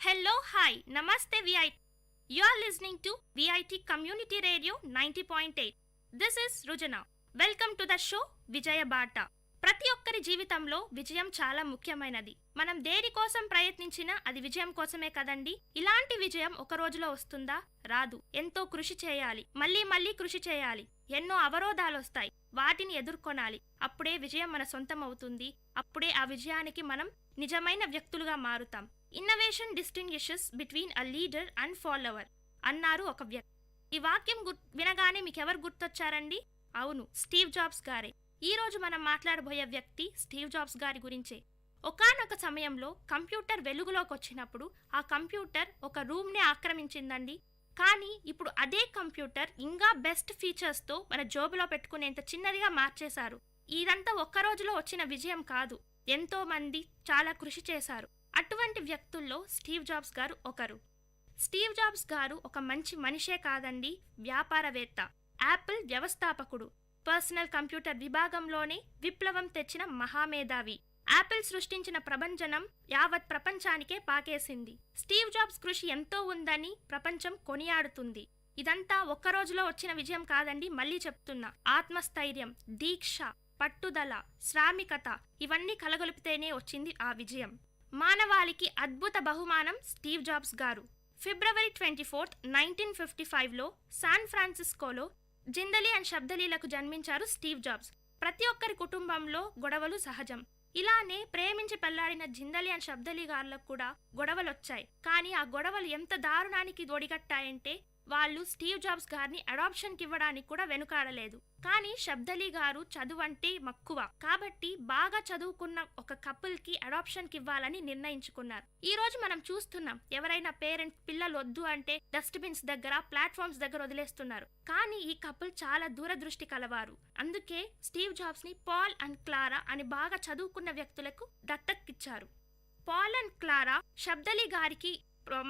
Hello, hi, namaste VIT. You're listening to VIT Community Radio 90.8. This is Rujana. Welcome to the show Vijaya Bata. ప్రతి ఒక్కరి జీవితంలో విజయం చాలా ముఖ్యమైనది. మనం దేని కోసం ప్రయత్నించినా అది విజయం కోసమే కదండి. ఇలాంటి విజయం ఒక రోజులో వస్తుందా? రాదు. ఎంతో కృషి చేయాలి, మళ్ళీ కృషి చేయాలి. ఎన్నో అవరోధాలు వస్తాయి, వాటిని ఎదుర్కొనాలి. అప్పుడే విజయం మన సొంతం అవుతుంది. అప్పుడే ఆ విజయానికి మనం నిజమైన వ్యక్తులుగా మారుతాం. Innovation distinguishes between a leader and follower అన్నారు ఒక వ్యక్తి. ఈ వాక్యం వినగానే మీకెవరు గుర్తొచ్చారండి? అవును, స్టీవ్ జాబ్స్ గారే. ఈ రోజు మనం మాట్లాడబోయే వ్యక్తి స్టీవ్ జాబ్స్ గారి గురించే. ఒకానొక సమయంలో కంప్యూటర్ వెలుగులోకి వచ్చినప్పుడు ఆ కంప్యూటర్ ఒక రూమ్నే ఆక్రమించిందండి. కానీ ఇప్పుడు అదే కంప్యూటర్ ఇంకా బెస్ట్ ఫీచర్స్తో మన జోబులో పెట్టుకునేంత చిన్నదిగా మార్చేశారు. ఇదంతా ఒక్క రోజులో వచ్చిన విజయం కాదు, ఎంతో మంది చాలా కృషి చేశారు. అటువంటి వ్యక్తుల్లో స్టీవ్ జాబ్స్ గారు ఒకరు. స్టీవ్ జాబ్స్ గారు ఒక మంచి మనిషే కాదండి, వ్యాపారవేత్త, యాపిల్ వ్యవస్థాపకుడు, పర్సనల్ కంప్యూటర్ విభాగంలోనే విప్లవం తెచ్చిన మహామేధావి. యాపిల్ సృష్టించిన ప్రభంజనం యావత్ ప్రపంచానికే పాకేసింది. స్టీవ్ జాబ్స్ కృషి ఎంతో ఉందని ప్రపంచం కొనియాడుతుంది. ఇదంతా ఒక్క రోజులో వచ్చిన విజయం కాదండి, మళ్ళీ చెప్తున్నా. ఆత్మస్థైర్యం, దీక్ష, పట్టుదల, శ్రామికత ఇవన్నీ కలగొలిపితేనే వచ్చింది ఆ విజయం. మానవాళికి అద్భుత బహుమానం స్టీవ్ జాబ్స్ గారు. ఫిబ్రవరి 24, 1955లో శాన్ ఫ్రాన్సిస్కోలో జిందలీ అండ్ శబ్దలీలకు జన్మించారు స్టీవ్ జాబ్స్. ప్రతి ఒక్కరి కుటుంబంలో గొడవలు సహజం. ఇలానే ప్రేమించి పెళ్లాడిన జిందలీ అండ్ శబ్దలీ గారులకు కూడా గొడవలొచ్చాయి. కానీ ఆ గొడవలు ఎంత దారుణానికి ఒడిగట్టాయంటే వాళ్ళు స్టీవ్ జాబ్స్ గారిని అడాప్షన్కి ఇవ్వడానికి కూడా వెనుకాడలేదు. కానీ శబ్దలీ గారు చదువంటే మక్కువ కాబట్టి బాగా చదువుకున్న ఒక కపుల్కి అడాప్షన్కి ఇవ్వాలని నిర్ణయించుకున్నారు. ఈ రోజు మనం చూస్తున్నాం, ఎవరైనా పేరెంట్స్ పిల్లలు వద్దు అంటే డస్ట్బిన్స్ దగ్గర, ప్లాట్ఫామ్స్ దగ్గర వదిలేస్తున్నారు. కానీ ఈ కపుల్ చాలా దూరదృష్టి కలవారు. అందుకే స్టీవ్ జాబ్స్ ని పాల్ అండ్ క్లారా అని బాగా చదువుకున్న వ్యక్తులకు దత్తక్కిచ్చారు. పాల్ అండ్ క్లారా శబ్దలీ గారికి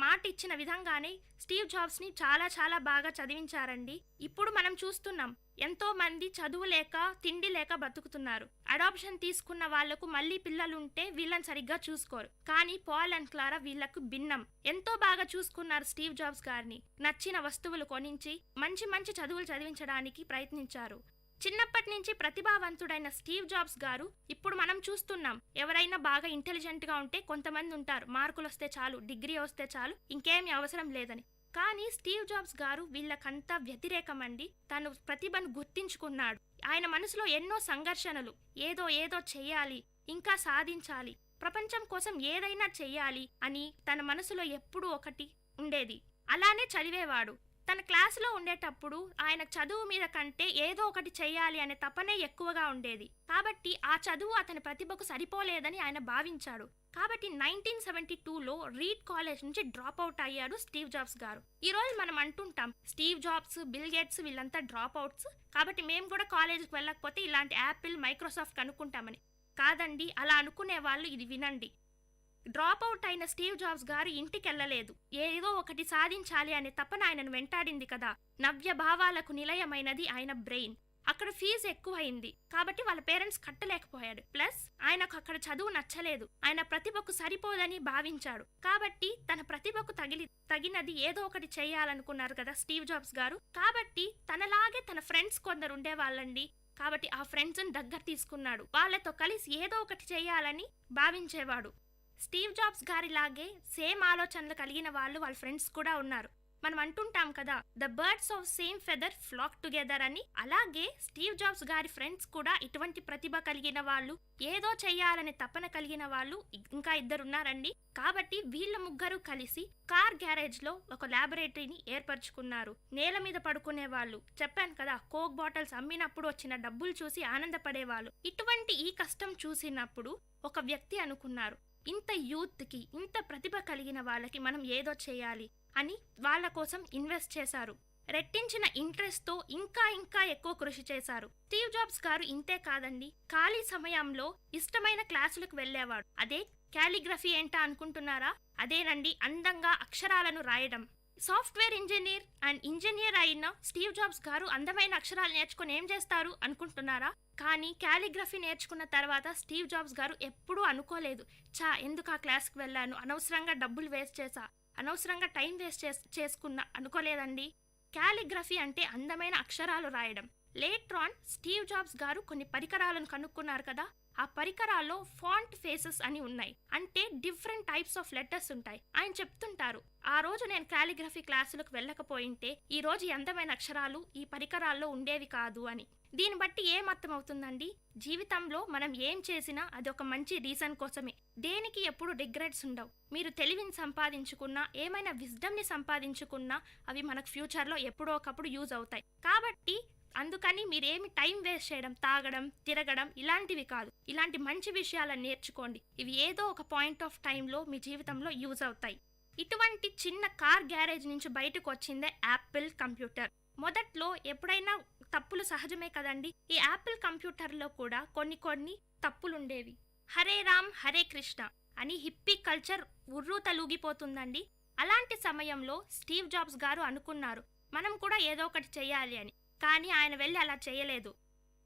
మాట ఇచ్చిన విధంగానే స్టీవ్ జాబ్స్ ని చాలా బాగా చదివించారండి. ఇప్పుడు మనం చూస్తున్నాం, ఎంతో మంది చదువు లేక తిండి లేక బతుకుతున్నారు. అడాప్షన్ తీసుకున్న వాళ్లకు మళ్ళీ పిల్లలుంటే వీళ్ళని సరిగ్గా చూసుకోరు. కానీ పాల్ అండ్ క్లారా వీళ్లకు భిన్నం. ఎంతో బాగా చూసుకున్నారు స్టీవ్ జాబ్స్ గారిని. నచ్చిన వస్తువులు కొనించి మంచి చదువులు చదివించడానికి ప్రయత్నించారు. చిన్నప్పటి నుంచి ప్రతిభావంతుడైన స్టీవ్ జాబ్స్ గారు ఇప్పుడు మనం చూస్తున్నాం, ఎవరైనా బాగా ఇంటెలిజెంట్ గా ఉంటే కొంతమంది ఉంటారు, మార్కులు వస్తే చాలు, డిగ్రీ వస్తే చాలు, ఇంకేమీ అవసరం లేదని. కానీ స్టీవ్ జాబ్స్ గారు వీళ్ళకంతా వ్యతిరేకమండి. తను ప్రతిభను గుర్తించుకున్నాడు. ఆయన మనసులో ఎన్నో సంఘర్షణలు, ఏదో చెయ్యాలి, ఇంకా సాధించాలి, ప్రపంచం కోసం ఏదైనా చెయ్యాలి అని తన మనసులో ఎప్పుడూ ఒకటి ఉండేది. అలానే చదివేవాడు. తన క్లాసులో ఉండేటప్పుడు ఆయన చదువు మీద కంటే ఏదో ఒకటి చెయ్యాలి అనే తపనే ఎక్కువగా ఉండేది. కాబట్టి ఆ చదువు అతని ప్రతిభకు సరిపోలేదని ఆయన భావించాడు. కాబట్టి 1972లో రీడ్ కాలేజ్ నుంచి డ్రాప్ అవుట్ అయ్యాడు స్టీవ్ జాబ్స్ గారు. ఈ రోజు మనం అంటుంటాం, స్టీవ్ జాబ్స్, బిల్ గేట్స్ వీళ్ళంతా డ్రాప్ అవుట్స్, కాబట్టి మేము కూడా కాలేజ్కి వెళ్ళకపోతే ఇలాంటి యాపిల్, మైక్రోసాఫ్ట్ కనుక్కుంటామని. కాదండి, అలా అనుకునే వాళ్ళు ఇది వినండి. డ్రాప్ అవుట్ అయిన స్టీవ్ జాబ్స్ గారు ఇంటికి వెళ్ళలేదు. ఏదో ఒకటి సాధించాలి అనే తపన ఆయనను వెంటాడింది కదా. నవ్య భావాలకు నిలయమైనది ఆయన బ్రెయిన్. అక్కడ ఫీజు ఎక్కువైంది కాబట్టి వాళ్ళ పేరెంట్స్ కట్టలేకపోయాడు. ప్లస్ ఆయనకు అక్కడ చదువు నచ్చలేదు. ఆయన ప్రతిభకు సరిపోదని భావించాడు. కాబట్టి తన ప్రతిభకు తగినది ఏదో ఒకటి చేయాలనుకున్నారు కదా స్టీవ్ జాబ్స్ గారు. కాబట్టి తనలాగే తన ఫ్రెండ్స్ కొందరు ఉండేవాళ్ళండి. కాబట్టి ఆ ఫ్రెండ్స్ని దగ్గర తీసుకున్నాడు. వాళ్ళతో కలిసి ఏదో ఒకటి చేయాలని భావించేవాడు. స్టీవ్ జాబ్స్ గారిలాగే సేమ్ ఆలోచనలు కలిగిన వాళ్ళు వాళ్ళ ఫ్రెండ్స్ కూడా ఉన్నారు. మనం అంటుంటాం కదా, the birds of same feather flock together అని. అలాగే స్టీవ్ జాబ్స్ గారి ఫ్రెండ్స్ కూడా ఇటువంటి ప్రతిభ కలిగిన వాళ్ళు, ఏదో చెయ్యాలనే తపన కలిగిన వాళ్ళు ఇంకా 2 ఉన్నారండి. కాబట్టి వీళ్ళ ముగ్గురు కలిసి కార్ గ్యారేజ్ లో ఒక ల్యాబొరేటరీని ఏర్పరచుకున్నారు. నేల మీద పడుకునే వాళ్ళు, చెప్పాను కదా, కోక్ బాటిల్స్ అమ్మినప్పుడు వచ్చిన డబ్బులు చూసి ఆనందపడేవాళ్ళు. ఇటువంటి ఈ కష్టం చూసినప్పుడు ఒక వ్యక్తి అనుకున్నారు, ఇంత యూత్కి, ఇంత ప్రతిభ కలిగిన వాళ్ళకి మనం ఏదో చేయాలి అని వాళ్ళ కోసం ఇన్వెస్ట్ చేశారు. రెట్టించిన ఇంట్రెస్ట్ తో ఇంకా ఇంకా ఎక్కువ కృషి చేశారు. స్టీవ్ జాబ్స్ గారు ఇంతే కాదండి, ఖాళీ సమయంలో ఇష్టమైన క్లాసులకు వెళ్ళేవాడు. అదే కాలిగ్రఫీ ఏంటా అనుకుంటున్నారా? అదేనండి, అందంగా అక్షరాలను రాయడం. సాఫ్ట్వేర్ ఇంజనీర్ అండ్ ఇంజనీర్ అయిన స్టీవ్ జాబ్స్ గారు అందమైన అక్షరాలు నేర్చుకుని ఏం చేస్తారు అనుకుంటున్నారా? కానీ కాలిగ్రఫీ నేర్చుకున్న తర్వాత స్టీవ్ జాబ్స్ గారు ఎప్పుడూ అనుకోలేదు, ఎందుకు ఆ క్లాస్కి వెళ్ళాను, అనవసరంగా డబ్బులు వేస్ట్ చేశా, అనవసరంగా టైం వేస్ట్ చేసుకున్నా అనుకోలేదండి. కాలిగ్రఫీ అంటే అందమైన అక్షరాలు రాయడం. లేట్రాన్ స్టీవ్ జాబ్స్ గారు కొన్ని పరికరాలను కనుక్కున్నారు కదా, ఆ పరికరాల్లో ఫాంట్ ఫేసెస్ అని ఉన్నాయి. అంటే డిఫరెంట్ టైప్స్ ఆఫ్ లెటర్స్ ఉంటాయి. ఆయన చెప్తుంటారు, ఆ రోజు నేను కాలిగ్రఫీ క్లాసులకు వెళ్ళకపోయింటే ఈ రోజు అందమైన అక్షరాలు ఈ పరికరాల్లో ఉండేవి కాదు అని. దీన్ని బట్టి ఏమర్థం అవుతుందండి, జీవితంలో మనం ఏం చేసినా అది ఒక మంచి రీజన్ కోసమే. దేనికి ఎప్పుడు రిగ్రెట్స్ ఉండవు. మీరు తెలివిని సంపాదించుకున్నా, ఏమైనా విజ్డమ్ని సంపాదించుకున్నా అవి మనకు ఫ్యూచర్లో ఎప్పుడో ఒకప్పుడు యూజ్ అవుతాయి. కాబట్టి అందుకని మీరేమి టైం వేస్ట్ చేయడం, తాగడం, తిరగడం ఇలాంటివి కాదు. ఇలాంటి మంచి విషయాలను నేర్చుకోండి. ఇవి ఏదో ఒక పాయింట్ ఆఫ్ టైంలో మీ జీవితంలో యూజ్ అవుతాయి. ఇటువంటి చిన్న కార్ గ్యారేజ్ నుంచి బయటకు వచ్చిందే యాపిల్ కంప్యూటర్. మొదట్లో ఎప్పుడైనా తప్పులు సహజమే కదండి. ఈ యాపిల్ కంప్యూటర్లో కూడా కొన్ని తప్పులుండేవి. హరే రామ్ హరే కృష్ణ అని హిప్పీ కల్చర్ ఉర్రూతలూగిపోతుందండి. అలాంటి సమయంలో స్టీవ్ జాబ్స్ గారు అనుకున్నారు, మనం కూడా ఏదో ఒకటి చెయ్యాలి అని. కానీ ఆయన వెళ్ళి అలా చేయలేదు.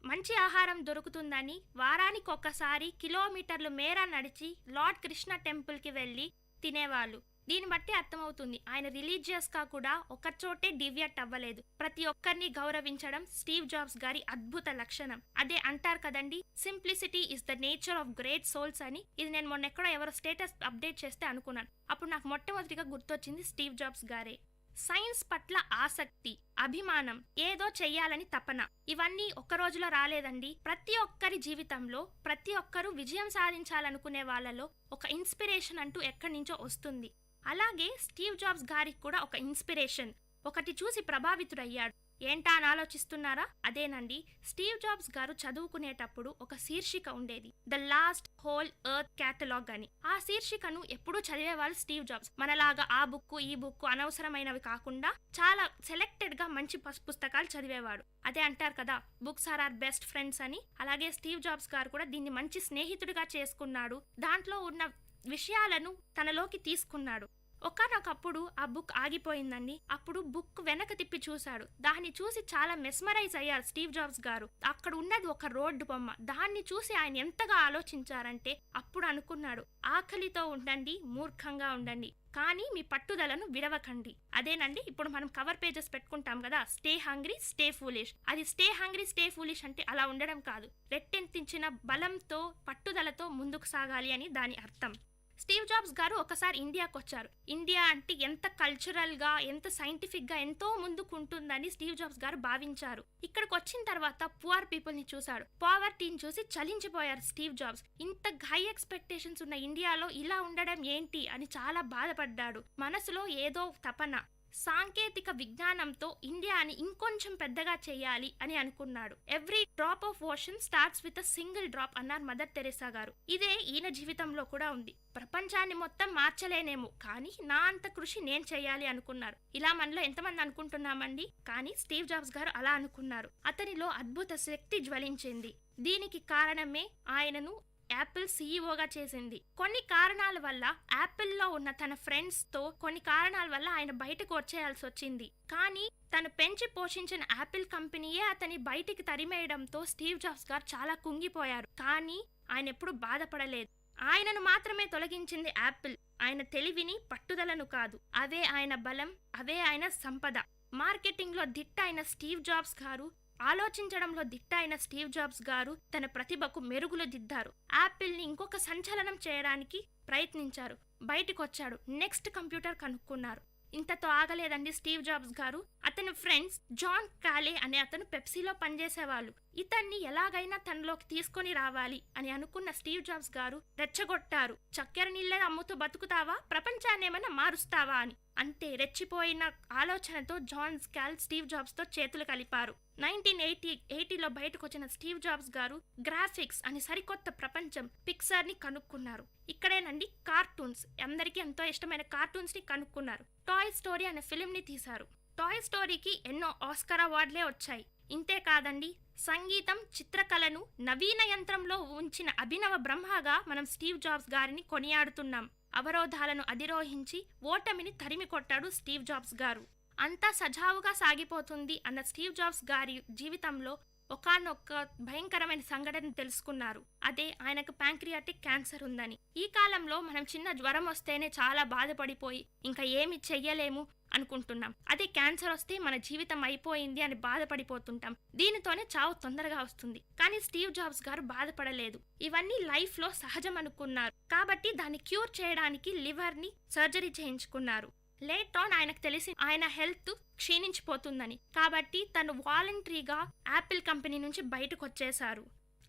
మంచి ఆహారం దొరుకుతుందని వారానికి ఒక్కసారి కిలోమీటర్లు మేర నడిచి లార్డ్ కృష్ణ టెంపుల్కి వెళ్ళి తినేవాళ్ళు. దీన్ని బట్టి అర్థమవుతుంది, ఆయన రిలీజియస్గా కూడా ఒకచోటే డివియేట్ అవ్వలేదు. ప్రతి ఒక్కరిని గౌరవించడం స్టీవ్ జాబ్స్ గారి అద్భుత లక్షణం. అదే అంటారు కదండి, simplicity is the nature of great souls అని. ఇది నేను మొన్న ఎక్కడో ఎవరో స్టేటస్ అప్డేట్ చేస్తే అనుకున్నాను. అప్పుడు నాకు మొట్టమొదటిగా గుర్తొచ్చింది స్టీవ్ జాబ్స్ గారే. సైన్స్ పట్ల ఆసక్తి, అభిమానం, ఏదో చెయ్యాలని తపన, ఇవన్నీ ఒక్క రోజులో రాలేదండి. ప్రతి ఒక్కరి జీవితంలో ప్రతి ఒక్కరూ విజయం సాధించాలనుకునే వాళ్ళలో ఒక ఇన్స్పిరేషన్ అంటూ ఎక్కడి నుంచో వస్తుంది. అలాగే స్టీవ్ జాబ్స్ గారికి కూడా ఒక ఇన్స్పిరేషన్, ఒకటి చూసి ప్రభావితుడయ్యాడు. ఏంటా అని ఆలోచిస్తున్నారా? అదేనండి, స్టీవ్ జాబ్స్ గారు చదువుకునేటప్పుడు ఒక శీర్షిక ఉండేది, the last whole earth catalogue అని. ఆ శీర్షికను ఎప్పుడూ చదివేవాళ్ళు స్టీవ్ జాబ్స్. మనలాగా ఆ బుక్ ఈ బుక్ అనవసరమైనవి కాకుండా చాలా సెలెక్టెడ్ గా మంచి పుస్తకాలు చదివేవాడు. అదే అంటారు కదా, books are our best friends అని. అలాగే స్టీవ్ జాబ్స్ గారు కూడా దీన్ని మంచి స్నేహితుడిగా చేసుకున్నాడు. దాంట్లో ఉన్న విషయాలను తనలోకి తీసుకున్నాడు. ఒకనొకప్పుడు ఆ బుక్ ఆగిపోయిందండి. అప్పుడు బుక్ వెనక తిప్పి చూశాడు. దాన్ని చూసి చాలా మెస్మరైజ్ అయ్యారు స్టీవ్ జాబ్స్ గారు. అక్కడ ఉన్నది ఒక రోడ్డు బొమ్మ. దాన్ని చూసి ఆయన ఎంతగా ఆలోచించారంటే అప్పుడు అనుకున్నాడు, ఆకలితో ఉండండి, మూర్ఖంగా ఉండండి, కానీ మీ పట్టుదలను విడవకండి. అదేనండి, ఇప్పుడు మనం కవర్ పేజెస్ పెట్టుకుంటాం కదా, స్టే హంగ్రీ స్టే ఫూలిష్. అది స్టే హంగ్రీ స్టే ఫూలిష్ అంటే అలా ఉండడం కాదు, రెట్టించిన బలంతో పట్టుదలతో ముందుకు సాగాలి అని దాని అర్థం. స్టీవ్ జాబ్స్ గారు ఒకసారి ఇండియాకు వచ్చారు. ఇండియా అంటే ఎంత కల్చరల్ గా, ఎంత సైంటిఫిక్ గా ఎంతో ముందుకు ఉంటుందని స్టీవ్ జాబ్స్ గారు భావించారు. ఇక్కడికి వచ్చిన తర్వాత పువర్ పీపుల్ ని చూశాడు. పావర్టీని చూసి చలించిపోయారు స్టీవ్ జాబ్స్. ఇంత హై ఎక్స్పెక్టేషన్స్ ఉన్న ఇండియాలో ఇలా ఉండడం ఏంటి అని చాలా బాధపడ్డాడు. మనసులో ఏదో తపన, సాంకేతిక విజ్ఞానంతో ఇండియాని ఇంకొంచెం పెద్దగా చేయాలి అని అనుకున్నాడు. Every drop of ocean starts with a single drop అన్నారు మదర్ తెరెసా గారు. ఇదే ఈయన జీవితంలో కూడా ఉంది. ప్రపంచాన్ని మొత్తం మార్చలేనేమో, కానీ నా అంత కృషి నేను చేయాలి అనుకున్నారు. ఇలా మనలో ఎంతమంది అనుకుంటున్నామండి? కానీ స్టీవ్ జాబ్స్ గారు అలా అనుకున్నారు. అతనిలో అద్భుత శక్తి జ్వలించింది. దీనికి కారణమే ఆయనను యాపిల్ సీఈఓగా చేసింది. కొన్ని కారణాల వల్ల యాపిల్లో ఉన్న తన ఫ్రెండ్స్ తో కొన్ని కారణాల వల్ల ఆయన బయటకు వచ్చేయాల్సి వచ్చింది. కానీ తను పెంచి పోషించిన యాపిల్ కంపెనీయే అతని బయటికి తరిమేయడంతో స్టీవ్ జాబ్స్ గారు చాలా కుంగిపోయారు. కానీ ఆయన ఎప్పుడు బాధపడలేదు. ఆయనను మాత్రమే తొలగించింది యాపిల్, ఆయన తెలివిని, పట్టుదలను కాదు. అవే ఆయన బలం, అవే ఆయన సంపద. మార్కెటింగ్ లో దిట్ట అయిన స్టీవ్ జాబ్స్ గారు ఆలోచించడంలో దిట్ట అయిన స్టీవ్ జాబ్స్ గారు తన ప్రతిభకు మెరుగులు దిద్దారు. యాపిల్ని ఇంకొక సంచలనం చేయడానికి ప్రయత్నించారు. బయటికొచ్చాడు. నెక్స్ట్ కంప్యూటర్ కనుక్కున్నారు. ఇంతతో ఆగలేదండి స్టీవ్ జాబ్స్ గారు. అతని ఫ్రెండ్స్ జాన్ కాలే అనే అతను పెప్సీలో పనిచేసేవాళ్ళు. ఇతన్ని ఎలాగైనా తనలోకి తీసుకొని రావాలి అని అనుకున్న స్టీవ్ జాబ్స్ గారు రెచ్చగొట్టారు. చక్కెర నీళ్ళే అమ్ముతూ బతుకుతావా, ప్రపంచాన్ని ఏమైనా మారుస్తావా అని. అంతే, రెచ్చిపోయిన ఆలోచనతో జాన్ స్కాల్ స్టీవ్ జాబ్స్ తో చేతులు కలిపారు. 1980లో బయటకు వచ్చిన స్టీవ్ జాబ్స్ గారు గ్రాఫిక్స్ అని సరికొత్త ప్రపంచం పిక్సార్ ని కనుక్కున్నారు. ఇక్కడేనండి కార్టూన్స్, అందరికీ ఎంతో ఇష్టమైన కార్టూన్స్ ని కనుక్కున్నారు. టాయ్ స్టోరీ అనే ఫిలిం ని తీశారు. టాయ్ స్టోరీకి ఎన్నో ఆస్కార్ అవార్డులే వచ్చాయి. ఇంతే కాదండి, సంగీతం, చిత్రకళను నవీన యంత్రంలో ఉంచిన అభినవ బ్రహ్మగా మనం స్టీవ్ జాబ్స్ గారిని కొనియాడుతున్నాం. అవరోధాలను అధిరోహించి ఓటమిని తరిమి కొట్టాడు స్టీవ్ జాబ్స్ గారు. అంతా సజావుగా సాగిపోతుంది అన్న స్టీవ్ జాబ్స్ గారి జీవితంలో ఒకానొక భయంకరమైన సంఘటన తెలుసుకున్నారు. అదే ఆయనకు ప్యాంక్రియాటిక్ క్యాన్సర్ ఉందని. ఈ కాలంలో మనం చిన్న జ్వరం వస్తేనే చాలా బాధపడిపోయి ఇంకా ఏమి చెయ్యలేము అనుకుంటున్నాం. అదే క్యాన్సర్ వస్తే మన జీవితం అయిపోయింది అని బాధపడిపోతుంటాం. దీనితోనే చావు తొందరగా వస్తుంది. కానీ స్టీవ్ జాబ్స్ గారు బాధపడలేదు. ఇవన్నీ లైఫ్ లో సహజం అనుకున్నారు. కాబట్టి దాన్ని క్యూర్ చేయడానికి లివర్ ని సర్జరీ చేయించుకున్నారు. లేట్ ఆన్ ఆయనకు తెలిసి ఆయన హెల్త్ క్షీణించిపోతుందని. కాబట్టి తను వాలంటరీగా యాపిల్ కంపెనీ నుంచి బయటకు వచ్చేశారు.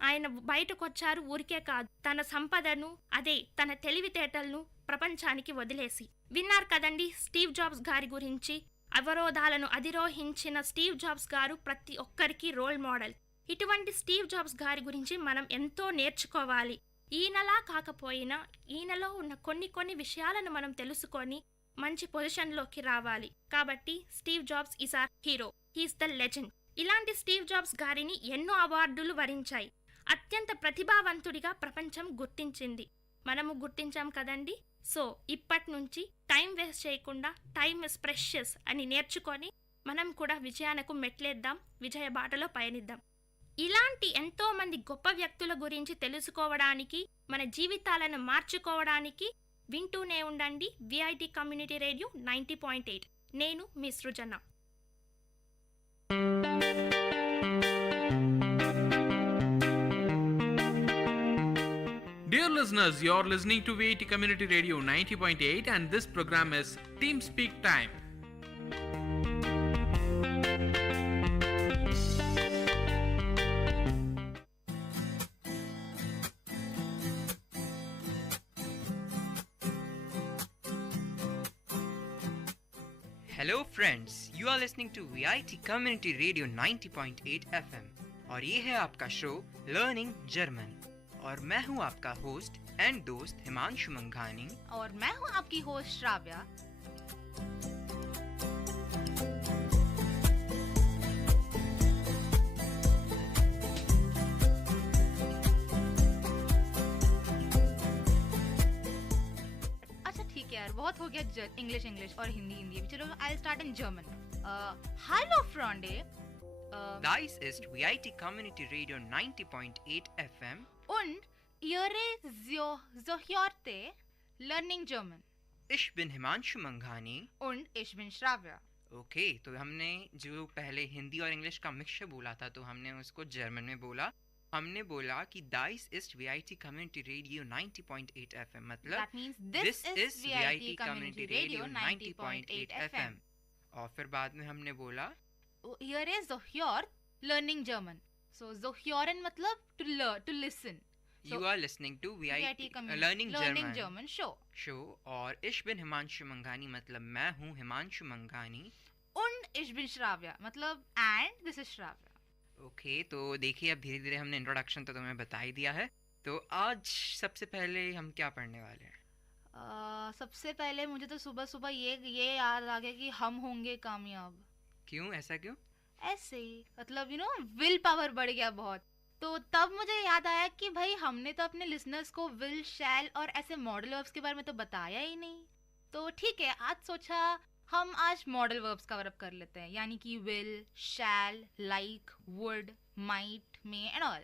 ఆయన బయటకు వచ్చారు ఊరికే కాదు, తన సంపదను, అదే తన తెలివితేటలను ప్రపంచానికి వదిలేసి. విన్నారు కదండి స్టీవ్ జాబ్స్ గారి గురించి. అవరోధాలను అధిరోహించిన స్టీవ్ జాబ్స్ గారు ప్రతి ఒక్కరికి రోల్ మోడల్. ఇటువంటి స్టీవ్ జాబ్స్ గారి గురించి మనం ఎంతో నేర్చుకోవాలి. ఈయనలా కాకపోయినా ఈయనలో ఉన్న కొన్ని విషయాలను మనం తెలుసుకొని మంచి పొజిషన్లోకి రావాలి. కాబట్టి Steve Jobs is our hero, he's the legend. ఇలాంటి స్టీవ్ జాబ్స్ గారిని ఎన్నో అవార్డులు వరించాయి. అత్యంత ప్రతిభావంతుడిగా ప్రపంచం గుర్తించింది. మనము గుర్తించాం కదండి. సో ఇప్పటి నుంచి టైం వేస్ట్ చేయకుండా టైమ్ ఇస్ ప్రెషియస్ అని నేర్చుకొని మనం కూడా విజయానికి మెట్లేద్దాం, విజయ బాటలో పయనిద్దాం. ఇలాంటి ఎంతో మంది గొప్ప వ్యక్తుల గురించి తెలుసుకోవడానికి, మన జీవితాలను మార్చుకోవడానికి వింటూనే ఉండండి విఐటి కమ్యూనిటీ రేడియో 90.8. నేను మీ సృజన. Dear listeners, you're listening to VIT Community Radio 90.8 and this program is Team Speak Time. Hello friends, you are listening to VIT community radio 90.8 FM और ये है आपका शो लर्निंग जर्मन और मैं हूँ आपका host and दोस्त हिमांशु मंघानी और मैं हूँ आपकी होस्ट श्राव्या. बहुत हो गया इंग्लिश और हिंदी. चलो I'll start in German. Hallo Freunde. Dies ist VIT Community Radio 90.8 FM und ihre Zohyorte Learning German. Ich bin Himanshu Manghani und ich bin Shravya. Okay, तो हमने जो पहले हिंदी और इंग्लिश का मिक्सचर बोला था तो हमने उसको जर्मन में बोला. हमने बोला कि Dies ist VIT Community Radio 90.8 FM, मतलब this is VIT Community Radio 90.8 FM. और फिर बाद में हमने बोला here is Zohyor Learning German. So Zohyoren मतलब to listen. So, you are listening to VIT Learning German show. और ich bin हिमांशु मंघानी मतलब मैं हूँ हिमांशु मंघानी. und ich bin Shravya मतलब and this is Shravya. Okay, तो देखिए अब धीरे धीरे हमने इंट्रोडक्शन तो तुम्हें बता ही दिया है. तो आज सबसे पहले हम क्या पढ़ने वाले हैं? सबसे पहले मुझे तो सुबह ये याद आ गया कि हम होंगे कामयाब. क्यों, ऐसा क्यों? ऐसे ही, मतलब विल पावर बढ़ गया बहुत. तो तब मुझे याद आया कि भाई हमने तो अपने लिसनर्स को विल, शैल और ऐसे मॉडल वर्ब्स के बारे में तो बताया ही नहीं. तो ठीक है, आज सोचा हम आज मॉडल वर्ब्स कवर अप कर लेते हैं, यानी कि will, shall, like, would, might, may and all.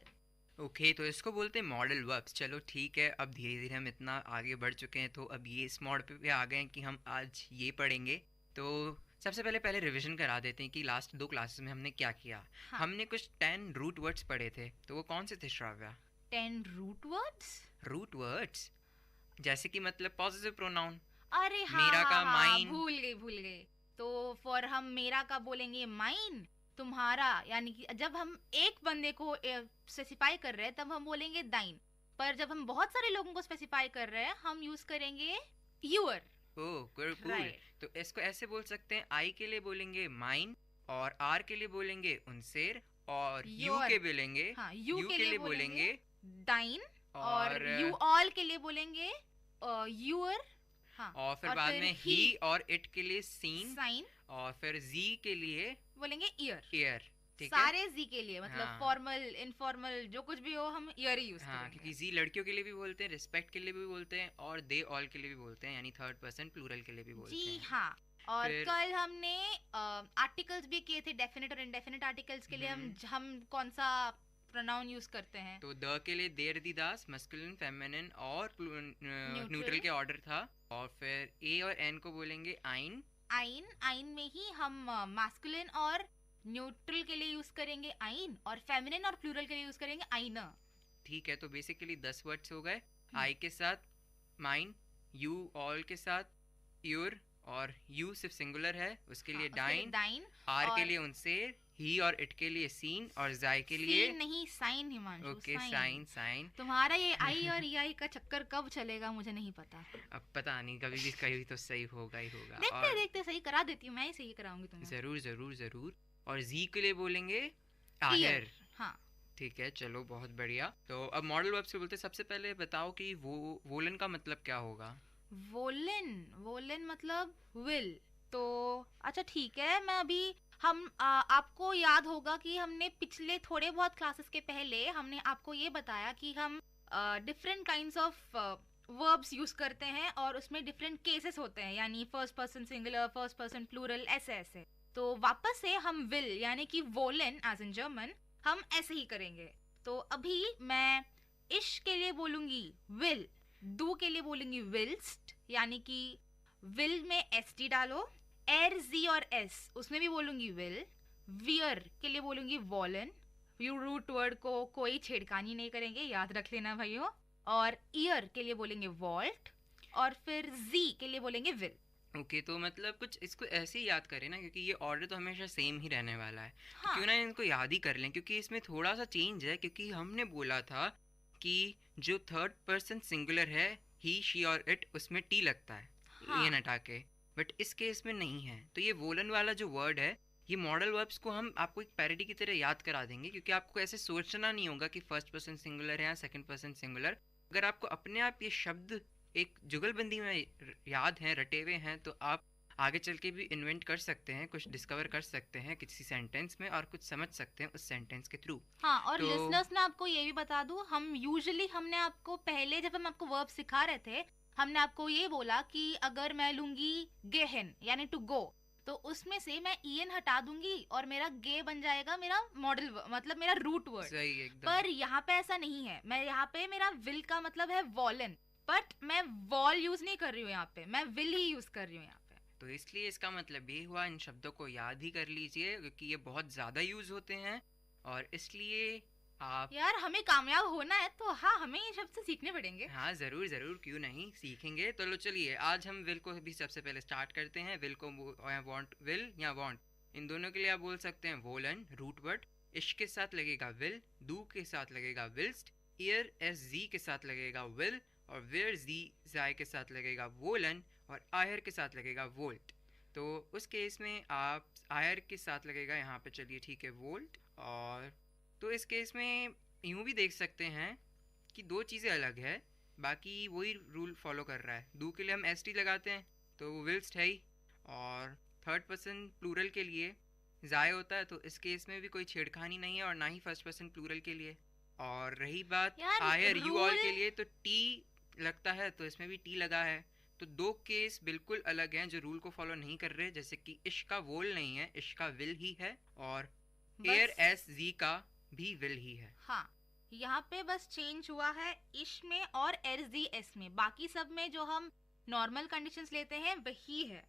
Okay, तो इसको बोलते हैं मॉडल वर्ब्स. चलो ठीक है, अब धीरे धीरे हम इतना आगे बढ़ चुके हैं तो अब ये इस मॉड पे आ गए हैं कि हम आज ये पढ़ेंगे. तो सबसे पहले रिवीजन करा देते हैं कि लास्ट 2 क्लासेस में हमने क्या किया। हाँ। हमने कुछ 10 रूट वर्ड्स पढ़े थे, तो वो कौन से थे Shravya? 10 root words? Root words जैसे कि मतलब पॉजिटिव प्रोनाउन, अरे हाँ, मेरा का, माइन। भूल गए। तो फॉर हम मेरा का बोलेंगे माइन, तुम्हारा, यानी कि जब हम एक बंदे को स्पेसिफाई कर रहे हैं तब हम बोलेंगे दाइन, पर जब हम बहुत सारे लोगों को स्पेसिफाई कर रहे हैं हम यूज करेंगे यूर। Oh cool. तो इसको ऐसे बोल सकते हैं, आई के लिए बोलेंगे माइन, और आर के लिए बोलेंगे उनसेर, और यू के बोलेंगे, हाँ, यू के लिए बोलेंगे दाइन, और यू ऑल के लिए बोलेंगे यूर। हाँ, और फिर बाद में ही और इट के लिए साइन, और फिर जी के लिए बोलेंगे ईयर। ठीक सारे है? जी के लिए मतलब हाँ। फॉर्मल इनफॉर्मल जो कुछ भी हो हम ईयर ही यूज हाँ, करेंगे। क्योंकि जी लड़कियों के लिए भी बोलते हैं, रिस्पेक्ट के लिए भी बोलते हैं, और दे ऑल के लिए भी बोलते हैं, यानी 3rd पर्सन प्लूरल के लिए भी बोलते जी हैं। हाँ। और फिर- कल हमने आर्टिकल्स भी किए थे, डेफिनेट और इनडेफिनेट आर्टिकल्स के लिए हम कौन सा प्रोनाउन यूज करते हैं। तो द के लिए देर दी दास, मस्कुलिन, फेमिनिन और न्यूट्रल के ऑर्डर था। और फिर ए और एन को बोलेंगे आइन। आइन में ही हम मास्कुलिन और न्यूट्रल के लिए यूज करेंगे आइन, और फेमिनिन और प्लूरल के लिए यूज करेंगे आइन। ठीक है, तो बेसिकली 10 वर्ड्स हो गए। आई के साथ माइन, यू ऑल के साथ यूर, और यू सिर्फ सिंगुलर है उसके लिए डाइन, आर के लिए उनसेर, ही और इट के लिए सीन, और जाय के लिए नहीं साइन। Himanshu, okay sign. तुम्हारा ये आई और ई का चक्कर कब चलेगा मुझे नहीं पता। अब पता नहीं, कभी तो सही होगा ही होगा। देखते सही करा देती हूँ, मैं ही सही कराऊंगी तुम्हें। जरूर। और जी के लिए बोलेंगे आयर। हाँ ठीक है, चलो बहुत बढ़िया। तो अब मॉडल वर्ब्स के बोलते, सबसे पहले बताओ कि वोलन का मतलब क्या होगा? वोलन मतलब विल। तो अच्छा ठीक है, मैं अभी आपको याद होगा कि हमने पिछले थोड़े बहुत क्लासेस के पहले हमने आपको ये बताया कि हम different kinds of verbs use करते हैं और उसमें डिफरेंट केसेस होते हैं, यानी first person singular, first person plural, ऐसे। तो वापस से हम विल यानी कि वोलन एज इन जर्मन हम ऐसे ही करेंगे। तो अभी मैं इश के लिए बोलूंगी विल, डू के लिए बोलूंगी विल्स्ट, यानी कि विल में एस टी डालो, एर जी और एस उसमें भी बोलूंगी विल। वियर के लिए बोलूंगी वॉलन, यू रूट वर्ड को कोई छेड़खानी नहीं करेंगे, याद रख लेना भाइयों। और ईयर के लिए बोलेंगे वॉल्ट, और फिर जी के लिए बोलेंगे विल। ओके, तो मतलब कुछ इसको ऐसे ही याद करें ना, क्योंकि ये ऑर्डर तो हमेशा सेम ही रहने वाला है। हाँ। तो क्यों ना इनको याद ही कर लें, क्योंकि इसमें थोड़ा सा चेंज है, क्योंकि हमने बोला था कि जो 3rd पर्सन सिंगुलर है ही, शी और इट, उसमें टी लगता है, ये हटा के, बट इस केस में नहीं है। तो ये वोलन वाला जो वर्ड है, ये मॉडल वर्ब्स को हम आपको एक पैरोडी की तरह याद करा देंगे, क्योंकि आपको ऐसे सोचना नहीं होगा कि 1st पर्सन सिंगुलर है या 2nd पर्सन सिंगुलर। अगर आपको अपने आप ये शब्द एक जुगलबंदी में याद हैं, रटे हुए हैं, तो आप आगे चल के भी इन्वेंट कर सकते हैं, कुछ डिस्कवर कर सकते हैं किसी सेंटेंस में, और कुछ समझ सकते हैं उस सेंटेंस के थ्रू। हाँ, और लिसनर्स में आपको ये भी बता दूं, हमने आपको पहले जब हम आपको वर्ब सिखा रहे थे, हमने आपको ये बोला कि अगर मैं लूंगी गेहन यानी टू गो, तो उसमें से मैं ईएन हटा दूंगी और मेरा गे बन जाएगा मेरा मॉडल, मतलब मेरा रूट वर्ड। सही एकदम। पर यहाँ पे ऐसा नहीं है, मैं यहाँ पे मेरा विल का मतलब है वॉलन, बट मैं वॉल यूज नहीं कर रही हूँ यहाँ पे, मैं विल ही यूज कर रही हूँ यहाँ पे। तो इसलिए इसका मतलब ये हुआ, इन शब्दों को याद ही कर लीजिए, क्योंकि ये बहुत ज्यादा यूज होते हैं, और इसलिए आप यार हमें कामयाब होना है तो हाँ, हमें ये शब्द सीखने पड़ेंगे। हाँ जरूर, क्यों नहीं सीखेंगे। तो चलिए आज हम विल को भी सबसे पहले स्टार्ट करते हैं। विल को वांट विल या वांट, इन दोनों के लिए आप बोल सकते हैं वोलन रूट वर्ड, इश के साथ लगेगा विल, डू के साथ लगेगा विल्स्ट, ईयर एस जी के साथ लगेगा विल, और वेयर जी जाय के साथ लगेगा वोलन, और आयर के साथ लगेगा वोल्ट। तो उस केस में आप आयर के साथ लगेगा यहाँ पे, चलिए ठीक है, वोल्ट। और तो इस केस में यूँ भी देख सकते हैं कि दो चीज़ें अलग है, बाकी वही रूल फॉलो कर रहा है। डू के लिए हम एस टी लगाते हैं तो वो विल्स्ट है ही, और 3rd पर्सन प्लूरल के लिए जाय होता है, तो इस केस में भी कोई छेड़खानी नहीं है, और ना ही 1st पर्सन प्लूरल के लिए। और रही बात आयर यू ऑल के लिए, तो टी लगता है, तो इसमें भी टी लगा है। तो दो केस बिल्कुल अलग हैं जो रूल को फॉलो नहीं कर रहे, जैसे कि इश का वोल नहीं है, इश का विल ही है, और एयर एस जी का भी विल ही है। हाँ, यहाँ पे बस चेंज हुआ है इश में और एर जी एस में, बाकी सब में जो हम नॉर्मल कंडीशंस लेते हैं वही है।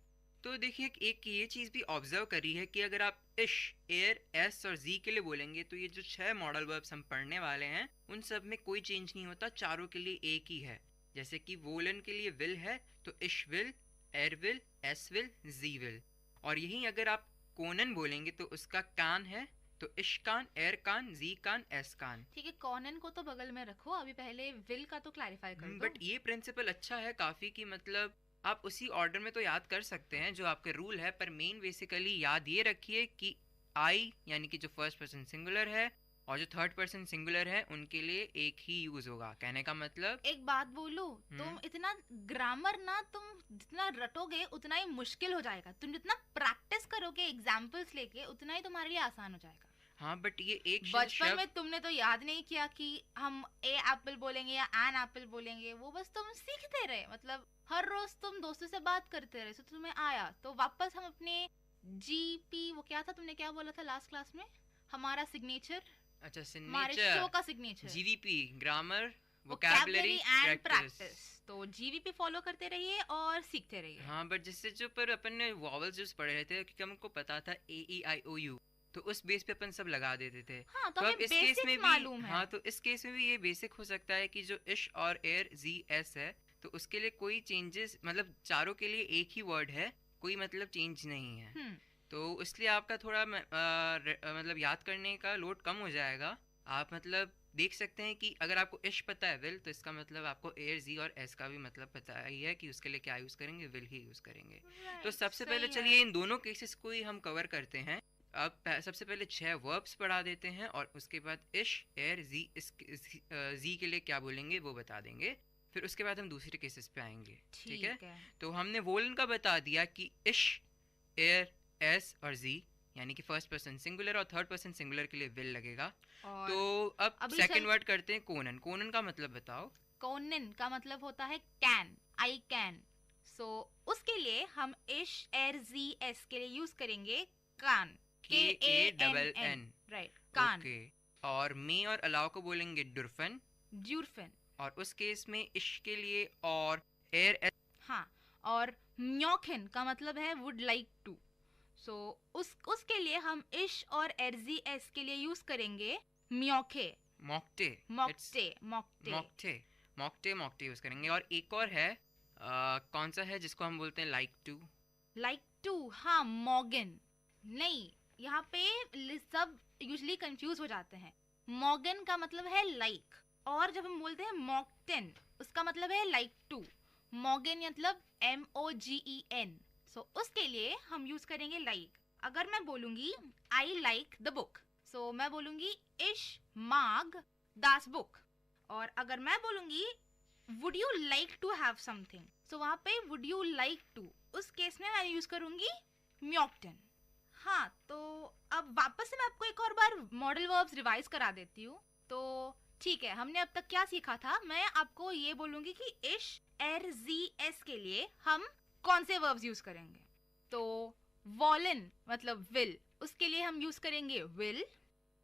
तो देखिए एक ये चीज़ भी ऑब्जर्व करी है कि अगर आप इश, एयर, एस और जी के लिए बोलेंगे तो ये जो 6 मॉडल वर्ब्स हम पढ़ने वाले हैं उन सब में कोई चेंज नहीं होता, चारों के लिए एक ही है। जैसे कि वोलन के लिए विल है तो इश विल, एयर विल, एस विल, जी विल। और यहीं अगर आप कोनन बोलेंगे तो उसका कान है तो इश कान, एयर कान, जी कान, एस कान। ठीक है, कॉनन को तो बगल में रखो, अभी पहले विल का तो क्लैरिफाई कर दो। बट ये प्रिंसिपल अच्छा है काफ़ी कि मतलब आप उसी ऑर्डर में तो याद कर सकते हैं जो आपके रूल है, पर मेन बेसिकली याद ये रखिए कि आई यानी कि जो फर्स्ट पर्सन सिंगुलर है और जो थर्ड पर्सन सिंगुलर है उनके लिए एक ही यूज होगा। कहने का मतलब एक बात बोलूं, तुम इतना ग्रामर ना तुम जितना रटोगे उतना ही मुश्किल हो जाएगा, तुम जितना प्रैक्टिस करोगे एग्जाम्पल्स लेके उतना ही तुम्हारे लिए आसान हो जाएगा। हाँ बट ये एक बचपन में तुमने तो याद नहीं किया कि हम ए एप्पल बोलेंगे या एन एप्पल बोलेंगे, वो बस तुम सीखते रहे, मतलब हर रोज तुम दोस्तों से बात करते रहे, तो तुम्हें आया। तो वापस हम अपने जीपी, वो क्या था तुमने क्या बोला था लास्ट क्लास में, हमारा सिग्नेचर, अच्छा हमारे शो का signature, GVP, grammar, vocabulary and practice. तो जीवीपी फॉलो करते रहिए और सीखते रहिए। हाँ बट जिससे जो पर अपन ने वॉवल्स जो पढ़े थे क्योंकि हमको पता था ए ई आई ओ यू, तो उस बेस पे अपन सब लगा देते थे। हाँ, तो अब इस केस में मालूम भी है। हाँ, तो इस केस में भी ये बेसिक हो सकता है कि जो इश और एयर जी एस है तो उसके लिए कोई चेंजेस, मतलब चारों के लिए एक ही वर्ड है, कोई मतलब चेंज नहीं है। तो इसलिए आपका थोड़ा मतलब याद करने का लोड कम हो जाएगा। आप मतलब देख सकते हैं कि अगर आपको इश पता है विल, तो इसका मतलब आपको एयर जी और एस का भी मतलब पता ही है कि उसके लिए क्या यूज करेंगे, विल ही यूज करेंगे। तो सबसे पहले चलिए इन दोनों केसेस को ही हम कवर करते हैं। अब सबसे पहले 6 वर्ब्स पढ़ा देते हैं और उसके बाद इश, एयर, जी के लिए क्या बोलेंगे वो बता देंगे, फिर उसके बाद हम दूसरे केसेस पे आएंगे। ठीक है? तो हमने वोलन का बता दिया कि इश, एयर, एस और जी यानी कि फर्स्ट पर्सन सिंगुलर और थर्ड पर्सन सिंगुलर के लिए विल लगेगा। तो अब सेकंड वर्ड करते हैं कोनन। कोनन का मतलब बताओ। कोनन का मतलब होता है कैन, आई कैन। सो उसके लिए हम इश, एयर, जी, एस के लिए यूज करेंगे कान, KANN, राइट, कान। ओके। और मे और अलाउ को बोलेंगे डुरफन, ड्यूरफन। और उस केस में इश के लिए और एयर, हाँ, और म्योखन का मतलब है वुड लाइक टू। सो उसके लिए हम इश और एरजीएस के लिए यूज करेंगे म्योखे, मॉक्टे, मॉक्टे, मॉक्टे, मॉक्टे, मॉक्टे, मॉक्टे यूज करेंगे। और एक और है कौन सा है जिसको हम बोलते हैं लाइक टू? लाइक टू, हाँ, मॉगन। नहीं, यहाँ पे सब यूजुअली कंफ्यूज हो जाते हैं। मॉगन का मतलब है लाइक, और जब हम बोलते हैं मॉक्टेन उसका मतलब है लाइक टू। मॉगन मतलब MOGEN। सो उसके लिए हम यूज करेंगे लाइक। अगर मैं बोलूंगी आई लाइक द बुक, सो मैं बोलूंगी इश माग दास बुक। और अगर मैं बोलूंगी would you like to have something, so वहां पे वुड यू लाइक टू, उस केस में मैं यूज करूंगी म्योक्टन। हाँ, तो अब वापस से मैं आपको एक और बार मॉडल वर्ब्स रिवाइज करा देती हूँ। तो ठीक है, हमने अब तक क्या सीखा था, मैं आपको ये बोलूंगी कि इश, एर, जी, एस के लिए हम कौन से वर्ब्स यूज करेंगे। तो वॉलन मतलब विल, उसके लिए हम यूज करेंगे विल।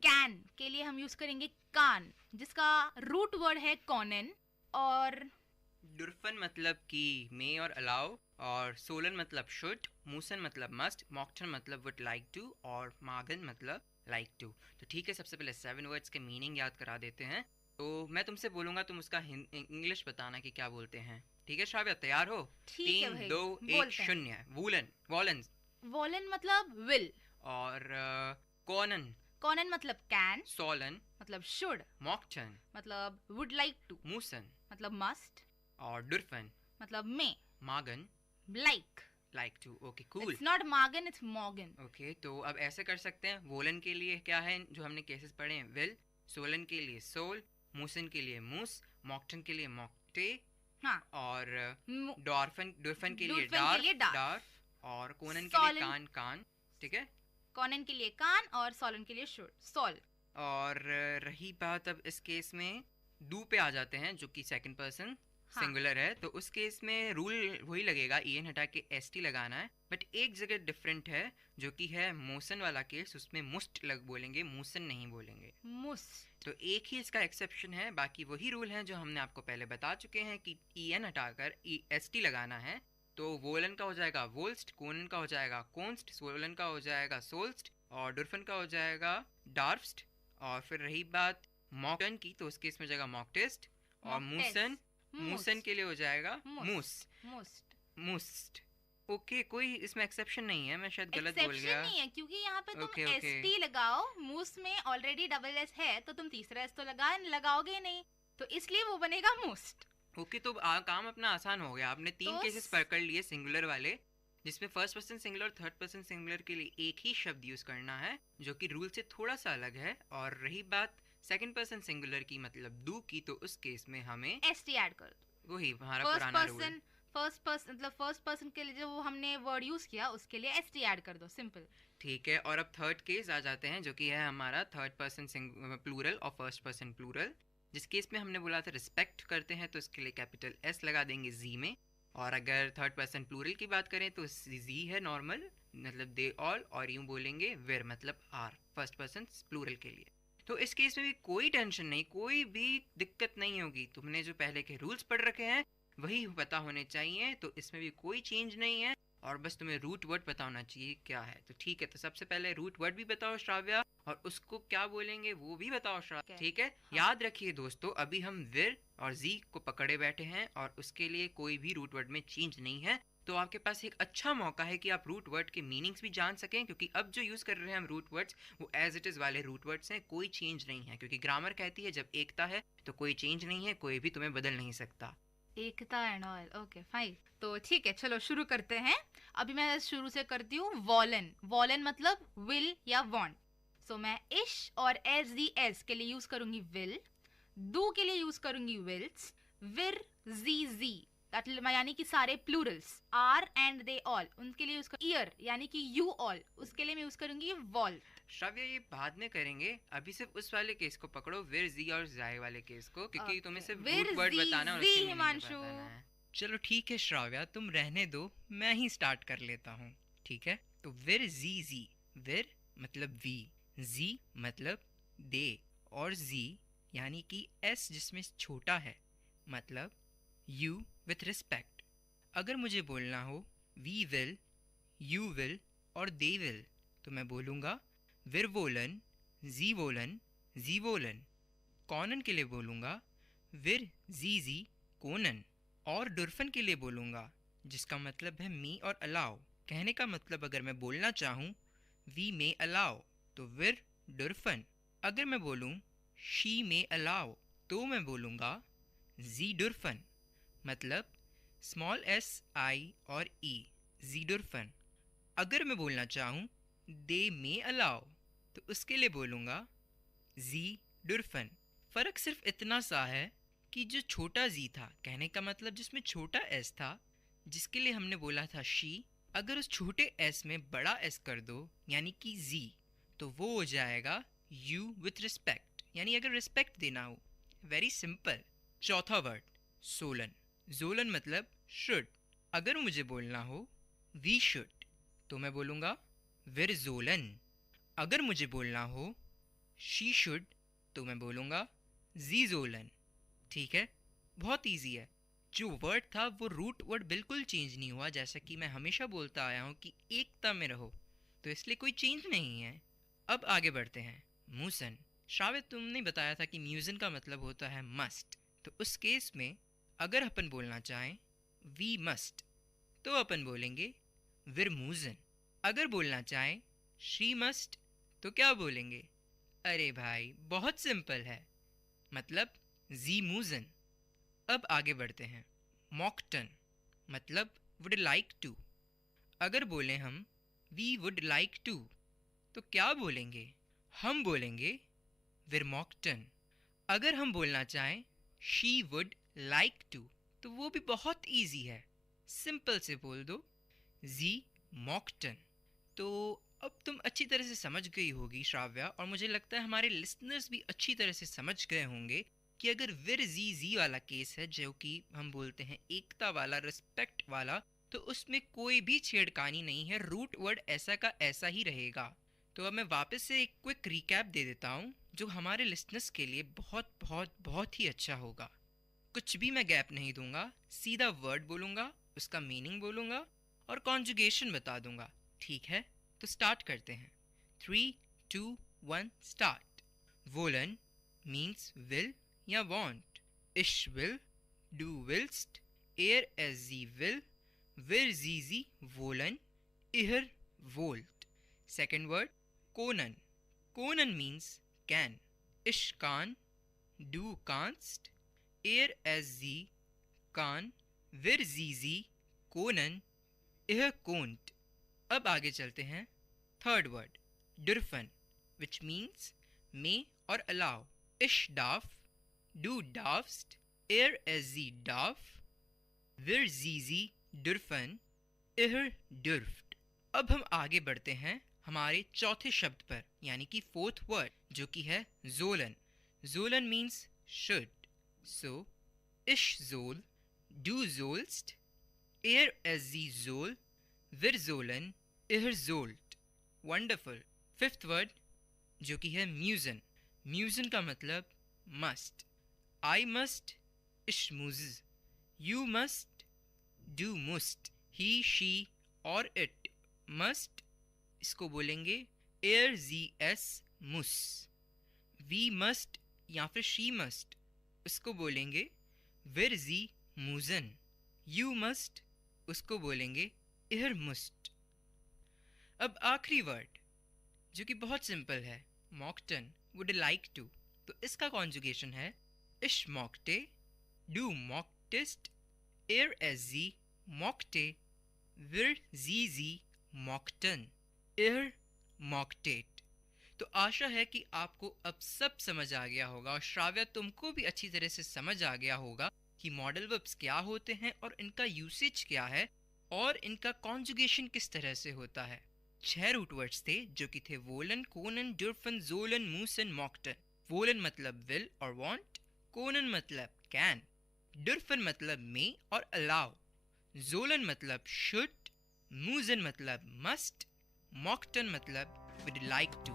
कैन के लिए हम यूज करेंगे कान, जिसका रूट वर्ड है कॉनन। और डुरफन मतलब कि मे और अलाउ, और सोलन मतलब शुड, मूसन मतलब मस्ट, मॉक्टन मतलब वुड लाइक टू, और मागन मतलब लाइक टू। तो ठीक है, सबसे पहले 7 वर्ड्स के मीनिंग याद करा देते हैं। तो मैं तुमसे बोलूंगा, तुम उसका इंग्लिश बताना कि क्या बोलते हैं। ठीक है श्राव्या, तैयार हो? 3, 2, 1 0। वूलन, वॉलन, वॉलन मतलब विल। और कॉनन, कॉनन मतलब कैन। सोलन मतलब शुड। मॉक्टन मतलब वुड लाइक टू। मूसन मतलब मस्ट। और डुरफन मतलब मे। मागन like, like to. Okay, cool. It's not मागन, इट्स मॉगन। ओके, तो अब ऐसे कर सकते हैं। वोलन के लिए क्या है जो हमने केसेस पढ़े हैं, विल। सोलन के लिए सोल, मूसन के लिए मूस, मॉक्टन के लिए मॉक्टे, हाँ, और डॉर्फन के लिए डार्फ, और कोनन के लिए कान, कान। ठीक है, कॉनन के लिए कान और सोलन के लिए शुड, सोल। और रही बात अब इस केस में डू पे आ जाते हैं, जो कि सेकंड पर्सन सिंगुलर है। तो उस केस में रूल वही लगेगा, EN हटा के ST लगाना है। बट एक जगह डिफरेंट है, जो कि है मोशन वाला केस, उसमें मुस्ट बोलेंगे, मूसन नहीं बोलेंगे। मुस्ट। तो एक ही इसका एक्सेप्शन है, बाकी वही रूल है जो हमने आपको पहले बता चुके हैं कि EN हटाकर ST लगाना है। तो वोलन का हो जाएगा वोल्स्ट, कोनन का हो जाएगा कोन्स्ट, सोलन का हो जाएगा सोल्स्ट और डुर्फन का हो जाएगा डार्फ्स्ट। और फिर रही बात मॉकटन की तो उसके इसमें जाएगा मॉकटेस्ट और मूसन, मूसन के लिए हो जाएगा मूस, मूस्ट। ओके, कोई इसमें एक्सेप्शन नहीं है, मैं शायद गलत बोल गया। नहीं है क्योंकि यहाँ पे तुम एसटी लगाओ, मूस में ऑलरेडी डबल एस है तो तुम तीसरा एस तो लगाओगे नहीं, तो इसलिए वो बनेगा मूस्ट। ओके, तो काम अपना आसान हो गया। आपने 3 केसेस पकड़ लिए सिंगुलर वाले, जिसमें फर्स्ट पर्सन सिंगुलर और थर्ड पर्सन सिंगुलर के लिए एक ही शब्द यूज करना है जो कि रूल से थोड़ा सा अलग है। और रही बात सेकंड पर्सन सिंगुलर की मतलब डू की, तो उस केस में हमें एसटी ऐड कर दो। वही हमारा पुराना रूल। फर्स्ट पर्सन के लिए जो हमने वर्ड यूज किया उसके लिए एसटी ऐड कर दो, सिंपल। ठीक है, और अब थर्ड केस आ जाते हैं जो कि है हमारा थर्ड पर्सन प्लूरल और फर्स्ट पर्सन प्लूरल। जिस केस में हमने बोला था रिस्पेक्ट करते हैं तो इसके लिए कैपिटल एस लगा देंगे जी में। और अगर थर्ड पर्सन प्लूरल की बात करें तो जी है नॉर्मल, मतलब दे ऑल, और यूं बोलेंगे वेर मतलब आर, फर्स्ट पर्सन प्लूरल के लिए। तो इस केस में भी कोई टेंशन नहीं, कोई भी दिक्कत नहीं होगी। तुमने जो पहले के रूल्स पढ़ रखे हैं वही पता होने चाहिए, तो इसमें भी कोई चेंज नहीं है। और बस तुम्हें रूट वर्ड पता होना चाहिए क्या है। तो ठीक है, तो सबसे पहले रूट वर्ड भी बताओ श्राव्या, और उसको क्या बोलेंगे वो भी बताओ श्राव्या, ठीक है? हाँ। याद रखिए दोस्तों, अभी हम विर और जी को पकड़े बैठे हैं और उसके लिए कोई भी रूट वर्ड में चेंज नहीं है। तो आपके पास एक अच्छा मौका है कि आप रूट वर्ड के मीनिंग्स भी जान सकें, क्योंकि अब जो यूज कर रहे हैं हम रूट वर्ड्स वो एज इट इज वाले रूट वर्ड्स हैं, कोई चेंज नहीं है। क्योंकि ग्रामर कहती है जब एकता है तो कोई चेंज नहीं है, कोई भी तुम्हें बदल नहीं सकता। एकता एंड ऑल, ओके फाइन। तो ठीक है, चलो शुरू करते हैं। अभी मैं शुरू से करती हूँ वॉलन। वॉलन मतलब विल या वांट। सो मैं इश और एस दी एस के लिए यूज करूंगी विल, डू के लिए यूज करूंगी विल्स, विर जी जी यानी कि सारे plurals, are and they all उनके लिए यूज कर, ईयर यानी कि यू ऑल उसके लिए मैं यूज करूंगी वॉल। श्राव्या ये बाद में करेंगे, अभी सिर्फ उस वाले केस को पकड़ो, विर जी और जाय वाले केस को, क्योंकि तुम्हें सिर्फ रूट वर्ड बताना और उसके मीनिंग बताना है। चलो ठीक है श्राव्या, तुम रहने दो, मैं ही स्टार्ट कर लेता हूँ, ठीक है? तो विर जी जी, विर मतलब वी, जी मतलब दे, और जी यानी कि एस जिसमें छोटा है मतलब यू विथ रिस्पेक्ट। अगर मुझे बोलना हो वी विल, यू विल और दे विल, तो मैं बोलूँगा विर वोलन, जी वोलन, जी वोलन। कॉनन के लिए बोलूँगा विर जी जी कोनन। और डुर्फन के लिए बोलूँगा जिसका मतलब है मी और अलाउ। कहने का मतलब अगर मैं बोलना चाहूँ वी मे अलाउ तो विर डुर्फन। अगर मैं बोलूँ शी मे अलाउ तो मैं बोलूँगा जी डुर्फन, मतलब स्मॉल एस आई और ई, जी डुर्फन। अगर मैं बोलना चाहूँ दे मे अलाउ तो उसके लिए बोलूँगा जी डुर्फन। फ़र्क सिर्फ इतना सा है कि जो छोटा जी था, कहने का मतलब जिसमें छोटा एस था, जिसके लिए हमने बोला था शी, अगर उस छोटे एस में बड़ा एस कर दो यानी कि जी, तो वो हो जाएगा यू विथ रिस्पेक्ट, यानी अगर रिस्पेक्ट देना हो। Very simple. चौथा वर्ड सोलन। जोलन मतलब शुड। अगर मुझे बोलना हो वी शुड तो मैं बोलूँगा विर जोलन। अगर मुझे बोलना हो शी शुड तो मैं बोलूँगा जी जोलन। ठीक है, बहुत इजी है। जो वर्ड था वो रूट वर्ड बिल्कुल चेंज नहीं हुआ, जैसा कि मैं हमेशा बोलता आया हूँ कि एकता में रहो, तो इसलिए कोई चेंज नहीं है। अब आगे बढ़ते हैं। मूसन। श्राव्य, तुमने बताया था कि म्यूजन का मतलब होता है मस्ट, तो उस केस में अगर अपन बोलना चाहें वी मस्ट तो अपन बोलेंगे विर मूजन। अगर बोलना चाहें शी मस्ट तो क्या बोलेंगे? अरे भाई बहुत सिंपल है, मतलब जी मूजन। अब आगे बढ़ते हैं। मॉकटन मतलब वुड लाइक टू। अगर बोलें हम वी वुड लाइक टू तो क्या बोलेंगे? हम बोलेंगे विर मॉकटन। अगर हम बोलना चाहें शी वुड लाइक टू तो वो भी बहुत इजी है, सिंपल से बोल दो जी मॉकटन। तो अब तुम अच्छी तरह से समझ गई होगी श्राव्या, और मुझे लगता है हमारे लिसनर्स भी अच्छी तरह से समझ गए होंगे कि अगर विर जी जी वाला केस है जो कि हम बोलते हैं एकता वाला, रिस्पेक्ट वाला, तो उसमें कोई भी छेड़खानी नहीं है, रूट वर्ड ऐसा का ऐसा ही रहेगा। तो अब मैं वापस से एक क्विक रिकैप दे देता हूँ जो हमारे लिसनर्स के लिए बहुत बहुत बहुत ही अच्छा होगा। कुछ भी मैं गैप नहीं दूंगा, सीधा वर्ड बोलूँगा उसका मीनिंग बोलूँगा और कॉन्जुगेशन बता दूंगा, ठीक है? तो स्टार्ट करते हैं। 3, 2, 1 स्टार्ट। वोलन मीन्स विल या वांट। इश विल, डू विल्स्ट, एर एज जी विल, विर जीजी वोलन, इहर वोल्ट। सेकेंड वर्ड कोनन। कोनन मीन्स कैन। इश कान, डू कांस्ट, एर एज जी कान, विर जीजी कोनन, इह कोंट। अब आगे चलते हैं। थर्ड वर्ड डुरफन, विच मीन्स मे और अलाउ। इश डाफ, डू डाफ्स्ट, एर एज जी डाफ, विर जीजी डुरफन, इहर डुर्फ्ट। अब हम आगे बढ़ते हैं हमारे चौथे शब्द पर, यानी कि फोर्थ वर्ड, जो कि है जोलन। जोलन मीन्स शुड। सो इश जोल, डू जोल्स्ट, एर एज जी जोल, विर जोलन, इहर जोल्ट। वंडरफुल। फिफ्थ वर्ड जो कि है म्यूजन। म्यूजन का मतलब मस्ट। आई मस्ट, इश मुज, यू मस्ट, डू मुस्ट, ही शी और इट मस्ट, इसको बोलेंगे एर जी एस मुस। वी मस्ट या फिर शी मस्ट, उसको बोलेंगे विर जी मुजन। यू मस्ट, उसको बोलेंगे इहर मुस्ट। अब आखिरी वर्ड जो कि बहुत सिंपल है, मॉकटन, वुड लाइक टू। तो इसका कॉन्जुगेशन है इश मॉकटे, डू मॉकटिस्ट, एर एज जी मॉकटे, विर जी जी मॉकटन, इहर मॉकटेट। तो आशा है कि आपको अब सब समझ आ गया होगा, और श्राव्या तुमको भी अच्छी तरह से समझ आ गया होगा कि मॉडल वर्ब्स क्या होते हैं और इनका यूसेज क्या है और इनका कॉन्जुगेशन किस तरह से होता है। 6 रूट वर्ड्स थे जो कि थे woollen, Conan, डुरफन, Jolen, Musan, मॉकटन। Woollen मतलब विल और वांट, कोनन मतलब कैन, डुरफन मतलब मे और अलाउ, जोलन मतलब शुड, मूसन मतलब मस्ट, मॉकटन मतलब वुड लाइक टू।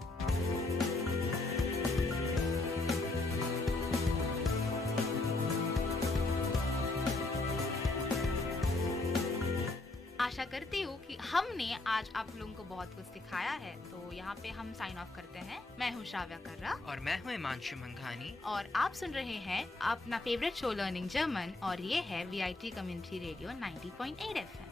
आशा करती हूँ कि हमने आज आप लोगों को बहुत कुछ सिखाया है। तो यहाँ पे हम साइन ऑफ करते हैं। मैं हूँ श्राव्या कर्रा और मैं हूँ हिमांशु मंघानी, और आप सुन रहे हैं अपना फेवरेट शो लर्निंग जर्मन, और ये है VIT community radio 90.8 FM।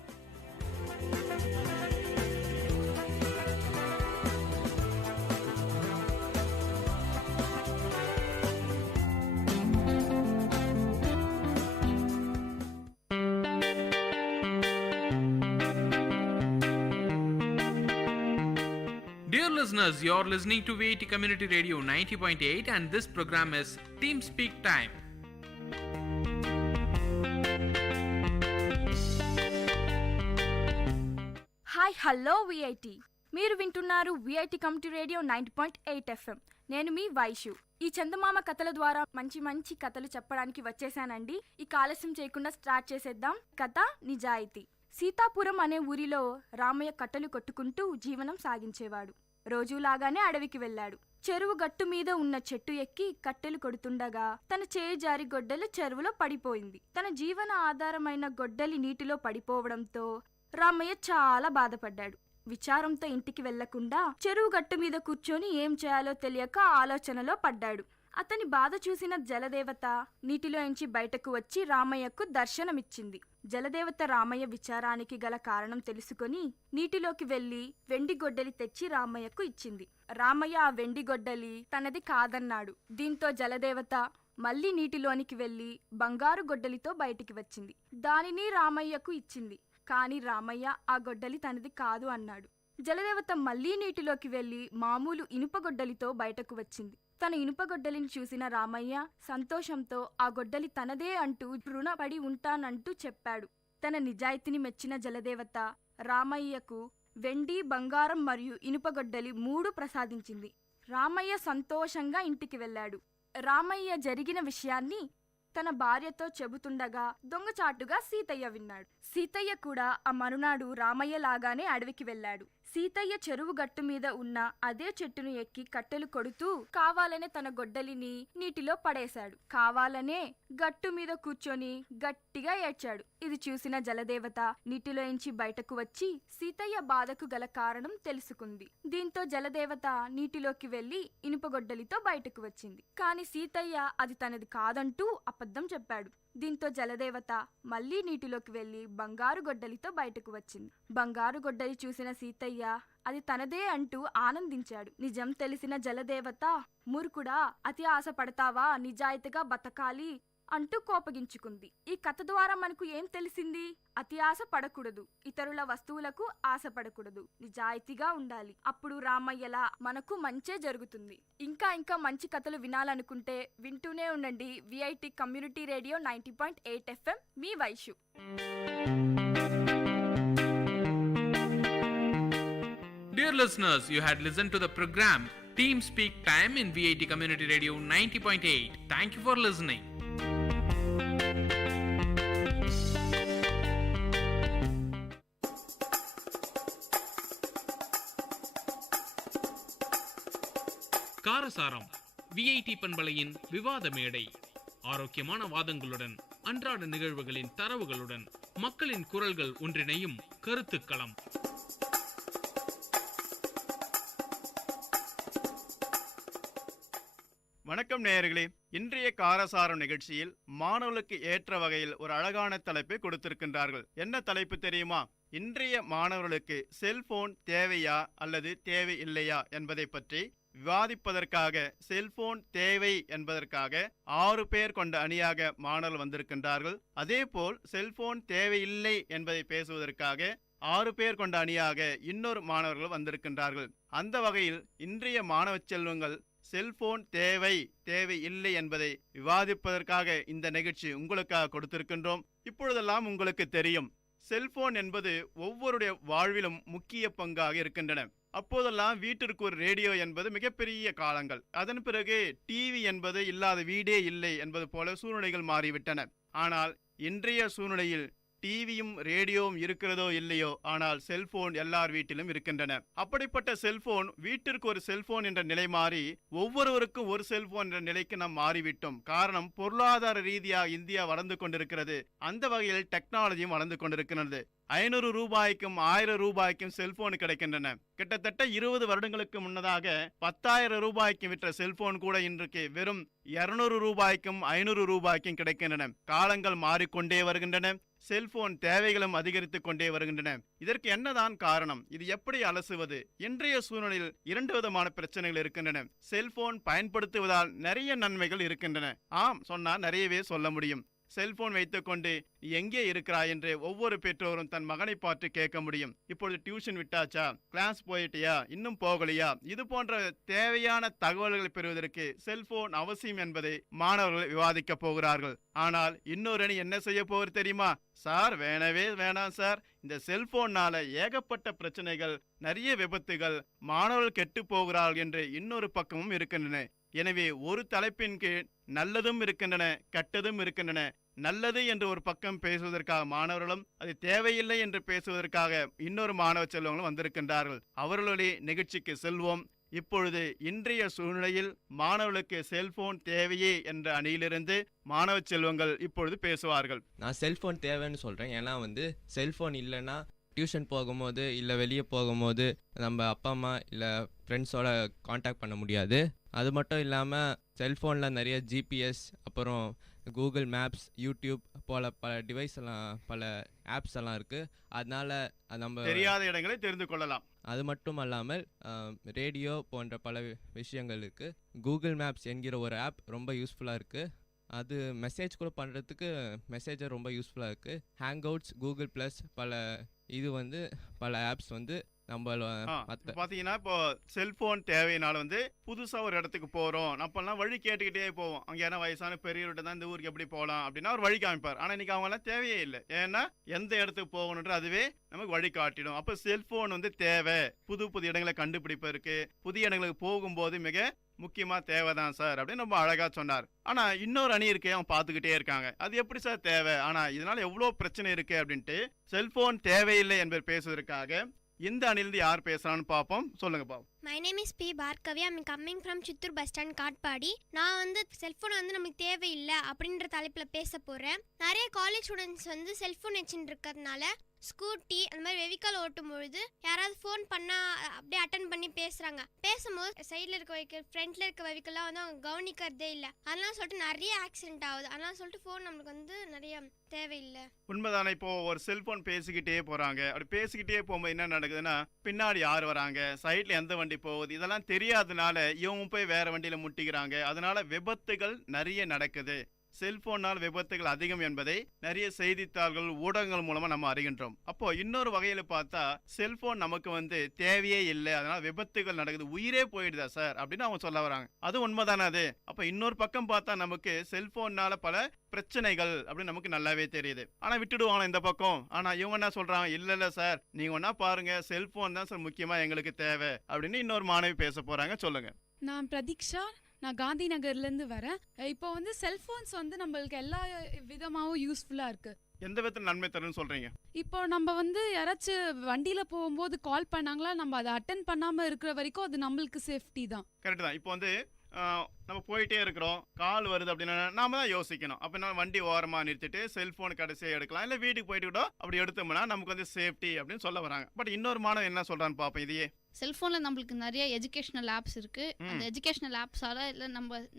Dear listeners, you're listening to VIT Community Radio 90.8 and this program is Team Speak Time. Hi hello VIT, మీరు వింటున్నారు VIT కమ్యూనిటీ రేడియో 90.8 FM. నేను మీ వైషు. ఈ చందమామ కథల ద్వారా మంచి మంచి కథలు చెప్పడానికి వచ్చేసానండి. ఈ ఆలస్యం చేయకుండా స్టార్ట్ చేసేద్దాం. కథ నిజాయితీ. సీతాపురం అనే ఊరిలో రామయ్య కట్టెలు కొట్టుకుంటూ జీవనం సాగించేవాడు. రోజులాగానే అడవికి వెళ్ళాడు. చెరువు గట్టు మీద ఉన్న చెట్టు ఎక్కి కట్టెలు కొడుతుండగా తన చేయి జారి గొడ్డలి చెరువులో పడిపోయింది. తన జీవన ఆధారమైన గొడ్డలి నీటిలో పడిపోవడంతో రామయ్య చాలా బాధపడ్డాడు. విచారంతో ఇంటికి వెళ్లకుండా చెరువు గట్టు మీద కూర్చొని ఏం చేయాలో తెలియక ఆలోచనలో పడ్డాడు. అతని బాధ చూసిన జలదేవత నీటిలో ఎంచి బయటకు వచ్చి రామయ్యకు దర్శనమిచ్చింది. జలదేవత రామయ్య విచారానికి గల కారణం తెలుసుకొని నీటిలోకి వెళ్లి వెండి గొడ్డలి తెచ్చి రామయ్యకు ఇచ్చింది. రామయ్య ఆ వెండి గొడ్డలి తనది కాదన్నాడు. దీంతో జలదేవత మళ్లీ నీటిలోనికి వెళ్లి బంగారు గొడ్డలితో బయటికి వచ్చింది. దానిని రామయ్యకు ఇచ్చింది. కాని రామయ్య ఆ గొడ్డలి తనది కాదు అన్నాడు. జలదేవత మళ్లీ నీటిలోకి వెళ్లి మామూలు ఇనుప గొడ్డలితో బయటకు వచ్చింది. తన ఇనుప గొడ్డలిని చూసిన రామయ్య సంతోషంతో ఆ గొడ్డలి తనదే అంటూ రుణపడి ఉంటానంటూ చెప్పాడు. తన నిజాయితీని మెచ్చిన జలదేవత రామయ్యకు వెండి, బంగారం మరియు ఇనుప గొడ్డలి 3 ప్రసాదించింది. రామయ్య సంతోషంగా ఇంటికి వెళ్ళాడు. రామయ్య జరిగిన విషయాన్ని తన భార్యతో చెబుతుండగా దొంగచాటుగా సీతయ్య విన్నాడు. సీతయ్య కూడా ఆ మరునాడు రామయ్య లాగానే అడవికి వెళ్ళాడు. సీతయ్య చెరువు గట్టు మీద ఉన్న అదే చెట్టును ఎక్కి కట్టెలు కొడుతూ కావాలనే తన గొడ్డలిని నీటిలో పడేశాడు. కావాలనే గట్టు మీద కూర్చొని గట్టిగా ఏడ్చాడు. ఇది చూసిన జలదేవత నీటిలోంచి బయటకు వచ్చి సీతయ్య బాధకు గల కారణం తెలుసుకుంది. దీంతో జలదేవత నీటిలోకి వెళ్లి ఇనుపగొడ్డలితో బయటకు వచ్చింది. కాని సీతయ్య అది తనది కాదంటూ అబద్ధం చెప్పాడు. దీంతో జలదేవత మళ్లీ నీటిలోకి వెళ్లి బంగారు గొడ్డలితో బయటకు వచ్చింది. బంగారు గొడ్డలి చూసిన సీతయ్య అది తనదే అంటూ ఆనందించాడు. నిజం తెలిసిన జలదేవత, మూర్ఖుడా, అతి ఆశ పడతావా, నిజాయితీగా బతకాలి అంటూ కోపగించుకుంది. ఈ కథ ద్వారా మనకు ఏం తెలిసింది? అతి ఆశ పడకూడదు, ఇతరుల వస్తువులకు ఆశపడకూడదు, నిజాయితీగా ఉండాలి. అప్పుడు రామయ్యలా మనకు మంచే జరుగుతుంది. ఇంకా మంచి కథలు వినాలనుకుంటే వింటూనే ఉండండి VIT community radio 90.8 FM. Me Vaishu. Dear listeners, you had listened to the program Team Speak Time in VIT Community Radio 90.8. Thank you for listening. காரசாரம் விஐடி பண்பலையின் விவாத மேடை. ஆரோக்கியமான வாதங்களுடன், அன்றாட நிகழ்வுகளின் தரவுகளுடன், மக்களின் குரல்கள் ஒன்றிணையும் கருத்துக்களம். வணக்கம் நேயர்களே, இன்றைய காரசாரம் நிகழ்ச்சியில் மாணவர்களுக்கு ஏற்ற வகையில் ஒரு அழகான தலைப்பை கொடுத்திருக்கின்றார்கள். என்ன தலைப்பு தெரியுமா? இன்றைய மாணவர்களுக்கு செல்போன் தேவையா அல்லது தேவை இல்லையா என்பதை பற்றி விவாதிப்பதற்காக, செல்போன் தேவை என்பதற்காக 6 பேர் கொண்ட அணியாக மாணவர்கள் வந்திருக்கின்றார்கள். அதேபோல் செல்போன் தேவையில்லை என்பதை பேசுவதற்காக 6 பேர் கொண்ட அணியாக இன்னொரு மாணவர்கள் வந்திருக்கின்றார்கள். அந்த வகையில் இன்றைய மாணவ செல்வங்கள் செல்போன் தேவை இல்லை என்பதை விவாதிப்பதற்காக இந்த நிகழ்ச்சி உங்களுக்காக கொடுத்திருக்கின்றோம். இப்பொழுதெல்லாம் உங்களுக்கு தெரியும், செல்போன் என்பது ஒவ்வொருடைய வாழ்விலும் முக்கிய பங்காக இருக்கின்றன. அப்போதெல்லாம் வீட்டிற்கு ஒரு ரேடியோ என்பது மிகப்பெரிய காலங்கள். அதன் பிறகு டிவி என்பது இல்லாத வீடே இல்லை என்பது போல சூழ்நிலைகள் மாறிவிட்டன. ஆனால் இன்றைய சூழ்நிலையில் டிவியும் ரேடியோவும் இருக்கிறதோ இல்லையோ, ஆனால் செல்போன் எல்லார் வீட்டிலும் இருக்கின்றன. அப்படிப்பட்ட செல்போன், வீட்டிற்கு ஒரு செல்போன் என்ற நிலை மாறி ஒவ்வொருவருக்கும் ஒரு செல்போன் என்ற நிலைக்கு நாம் மாறிவிட்டோம். காரணம், பொருளாதார ரீதியாக இந்தியா வளர்ந்து கொண்டிருக்கிறது. அந்த வகையில் டெக்னாலஜியும் வளர்ந்து கொண்டிருக்கிறது. 500 ரூபாய்க்கும் 1000 ரூபாய்க்கும் செல்போன் கிடைக்கின்றன. கிட்டத்தட்ட 20 வருடங்களுக்கு முன்னதாக 10,000 ரூபாய்க்கு விற்ற செல்போன் கூட இன்றைக்கு வெறும் 200 ரூபாய்க்கும் 500 ரூபாய்க்கும் கிடைக்கின்றன. காலங்கள் மாறிக்கொண்டே வருகின்றன. செல்போன் தேவைகளும் அதிகரித்துக் கொண்டே வருகின்றன. இதற்கு என்னதான் காரணம்? இது எப்படி அலசுவது? இன்றைய சூழ்நிலையில் 2 விதமான பிரச்சனைகள் இருக்கின்றன. செல்போன் பயன்படுத்துவதால் நிறைய நன்மைகள் இருக்கின்றன. ஆம், சொன்னால் நிறையவே சொல்ல முடியும். செல்போன் வைத்துக்கொண்டு எங்கே இருக்கிறாய் என்று ஒவ்வொரு பெற்றோரும் தன் மகனை பார்த்து கேட்க முடியும். இப்பொழுது டியூஷன் விட்டாச்சா, கிளாஸ் போயிட்டியா, இன்னும் போகலையா, இது போன்ற தேவையான தகவல்களை பெறுவதற்கு செல்போன் அவசியம் என்பதை மாணவர்கள் விவாதிக்க போகிறார்கள். ஆனால் இன்னொரு அணி என்ன செய்ய போவது தெரியுமா? சார், வேணவே வேணாம் சார், இந்த செல்போன்னால ஏகப்பட்ட பிரச்சனைகள், நிறைய விபத்துகள், மாணவர்கள் கெட்டு போகிறார்கள் என்று இன்னொரு பக்கமும் இருக்கின்றன. எனவே ஒரு தலைப்பின் கீழ் நல்லதும் இருக்கின்றன, கெட்டதும் இருக்கின்றன. நல்லது என்று ஒரு பக்கம் பேசுவதற்காக மாணவர்களும், அது தேவையில்லை என்று பேசுவதற்காக இன்னொரு மாணவ செல்வங்களும் வந்திருக்கின்றார்கள். அவர்களுடைய நிகழ்ச்சிக்கு செல்வோம். இப்பொழுது இன்றைய சூழ்நிலையில் மாணவர்களுக்கு செல்போன் தேவையே என்ற அணியிலிருந்து மாணவ செல்வங்கள் இப்பொழுது பேசுவார்கள். நான் செல்போன் தேவைன்னு சொல்றேன். ஏன்னா செல்போன் இல்லைன்னா டியூஷன் போகும்போது இல்லை வெளியே போகும்போது நம்ம அப்பா அம்மா இல்லை ஃப்ரெண்ட்ஸோட காண்டாக்ட் பண்ண முடியாது. அது மட்டும் இல்லாமல் செல்ஃபோனில் நிறைய ஜிபிஎஸ், அப்புறம் கூகுள் மேப்ஸ், யூடியூப் போல பல டிவைஸ் எல்லாம், பல ஆப்ஸ் எல்லாம் இருக்குது. அதனால நம்ம தெரியாத இடங்களை தெரிந்து கொள்ளலாம். அது மட்டும் அல்லாமல் ரேடியோ போன்ற பல விஷயங்கள் இருக்குது. கூகுள் மேப்ஸ் என்கிற ஒரு ஆப் ரொம்ப யூஸ்ஃபுல்லாக இருக்குது. அது மெசேஜ் கூட பண்ணுறதுக்கு மெசேஜர் ரொம்ப யூஸ்ஃபுல்லாக இருக்குது. ஹேங்அவுட்ஸ், கூகுள் ப்ளஸ், பல ஆப்ஸ் நம்ம பார்த்தீங்கன்னா இப்போ செல்போன் தேவையினால புதுசாக ஒரு இடத்துக்கு போகிறோம், நம்மளாம் வழி கேட்டுக்கிட்டே போவோம். அங்கே ஏன்னா வயசான பெரியவர்கிட்ட தான் இந்த ஊருக்கு எப்படி போகலாம் அப்படின்னா ஒரு வழி காமிப்பார். ஆனால் இன்னைக்கு அவங்களாம் தேவையே இல்லை. ஏன்னா எந்த இடத்துக்கு போகணுன்ற அதுவே நமக்கு வழி காட்டிடும். அப்போ செல்போன் தேவை. புது புது இடங்களை கண்டுபிடிப்பதற்கு, புதிய இடங்களுக்கு போகும்போது மிக முக்கியமா தேவைதான் சார் அப்படின்னு ரொம்ப அழகா சொன்னார். ஆனா இன்னொரு அணி இருக்கே, அவங்க பார்த்துக்கிட்டே இருக்காங்க, அது எப்படி சார் தேவை, ஆனா இதனால எவ்வளவு பிரச்சனை இருக்கு அப்படின்ட்டு செல்போன் தேவையில்லை என்பதை பேசுவதற்காக இந்த அணிலிருந்து யார் பேசுறான்னு பார்ப்போம். சொல்லுங்க பாப்போம். My name is P. Bharkavi. I'm coming from Chittur bus stand, Katpadi. நான் வந்து செல்ஃபோன் வந்து நமக்கு தேவையில்லை அப்படின்ற தலைப்பில் பேச போகிறேன். நிறைய காலேஜ் ஸ்டூடெண்ட்ஸ் வந்து செல்ஃபோன் வச்சுட்டு இருக்கிறதுனால ஸ்கூட்டி அந்த மாதிரி வெஹிக்கல் ஓட்டும் பொழுது யாராவது ஃபோன் பண்ணால் அப்படியே அட்டன் பண்ணி பேசுகிறாங்க. பேசும்போது சைடில் இருக்க வெஹிக்கல் ஃப்ரண்ட்டில் இருக்க வெஹிக்கல்லாம் வந்து அவங்க கவனிக்கிறதே இல்லை. அதனால சொல்லிட்டு நிறைய ஆக்சிடென்ட் ஆகுது. அதனால சொல்லிட்டு ஃபோன் நம்மளுக்கு வந்து நிறைய தேவையில்லை. உண்மைதானே. இப்போ ஒரு செல்போன் பேசிக்கிட்டே போறாங்க. அப்படி பேசிக்கிட்டே போகும்போது என்ன நடக்குதுன்னா பின்னாடி யார் வராங்க, சைட்ல எந்த வண்டி போகுது, இதெல்லாம் தெரியாதனால இவங்க போய் வேற வண்டியில முட்டிக்கிறாங்க. அதனால விபத்துகள் நிறைய நடக்குது. செல்போனால் விபத்துகள் அதிகம் என்பதை நிறைய செய்தித்தாள்கள் ஊடகங்கள் மூலமா நம்ம அறிகின்றோம். அப்போ இன்னொரு வகையில பார்த்தா செல்போன் நமக்கு வந்து தேவையே இல்லை, அதனால விபத்துகள் நடக்குது, உயிரே போயிடுதா சார் அப்படின்னு அவங்க சொல்ல வராங்க. அது உண்மைதானே அது. அப்ப இன்னொரு பக்கம் பார்த்தா நமக்கு செல்போன்னால பல பிரச்சனைகள் அப்படின்னு நமக்கு நல்லாவே தெரியுது. ஆனா விட்டுடுவாங்க இந்த பக்கம். ஆனா இவங்க என்ன சொல்றாங்க, இல்ல சார் நீங்க ஒன்னா பாருங்க, செல்போன் தான் சார் முக்கியமா எங்களுக்கு தேவை அப்படின்னு இன்னொரு மாணவி பேச போறாங்க. சொல்லுங்க. நான் பிரதீக்ஷா, நான் காந்தி நகர்லேருந்து வரேன். இப்போ வந்து செல்ஃபோன்ஸ் வந்து நம்மளுக்கு எல்லா விதமாகவும் யூஸ்ஃபுல்லாக இருக்கு. எந்த விதத்தில் நன்மை தரும்னு சொல்றீங்க? இப்போ நம்ம வந்து யாராச்சும் வண்டியில் போகும்போது கால் பண்ணாங்களா, நம்ம அதை அட்டன் பண்ணாமல் இருக்கிற வரைக்கும் அது நம்மளுக்கு சேஃப்டி தான். கரெக்ட் தான். இப்போ வந்து நம்ம போயிட்டே இருக்கிறோம், கால் வருது அப்படின்னா நாம தான் யோசிக்கணும். அப்போ நம்ம வண்டி ஓரமாக நிறுத்திட்டு செல்ஃபோன் கடைசியாக எடுக்கலாம், இல்லை வீட்டுக்கு போயிட்டு கூட அப்படி எடுத்தோம்னா நமக்கு வந்து சேஃப்டி அப்படின்னு சொல்ல வராங்க. பட் இன்னொரு மாணவன் என்ன சொல்றான்னு பார்ப்போம். இதையே செல்ஃபோனில் நம்மளுக்கு நிறைய எஜுகேஷனல் ஆப்ஸ் இருக்குது. அந்த எஜுகேஷனல் ஆப்ஸால் இல்லை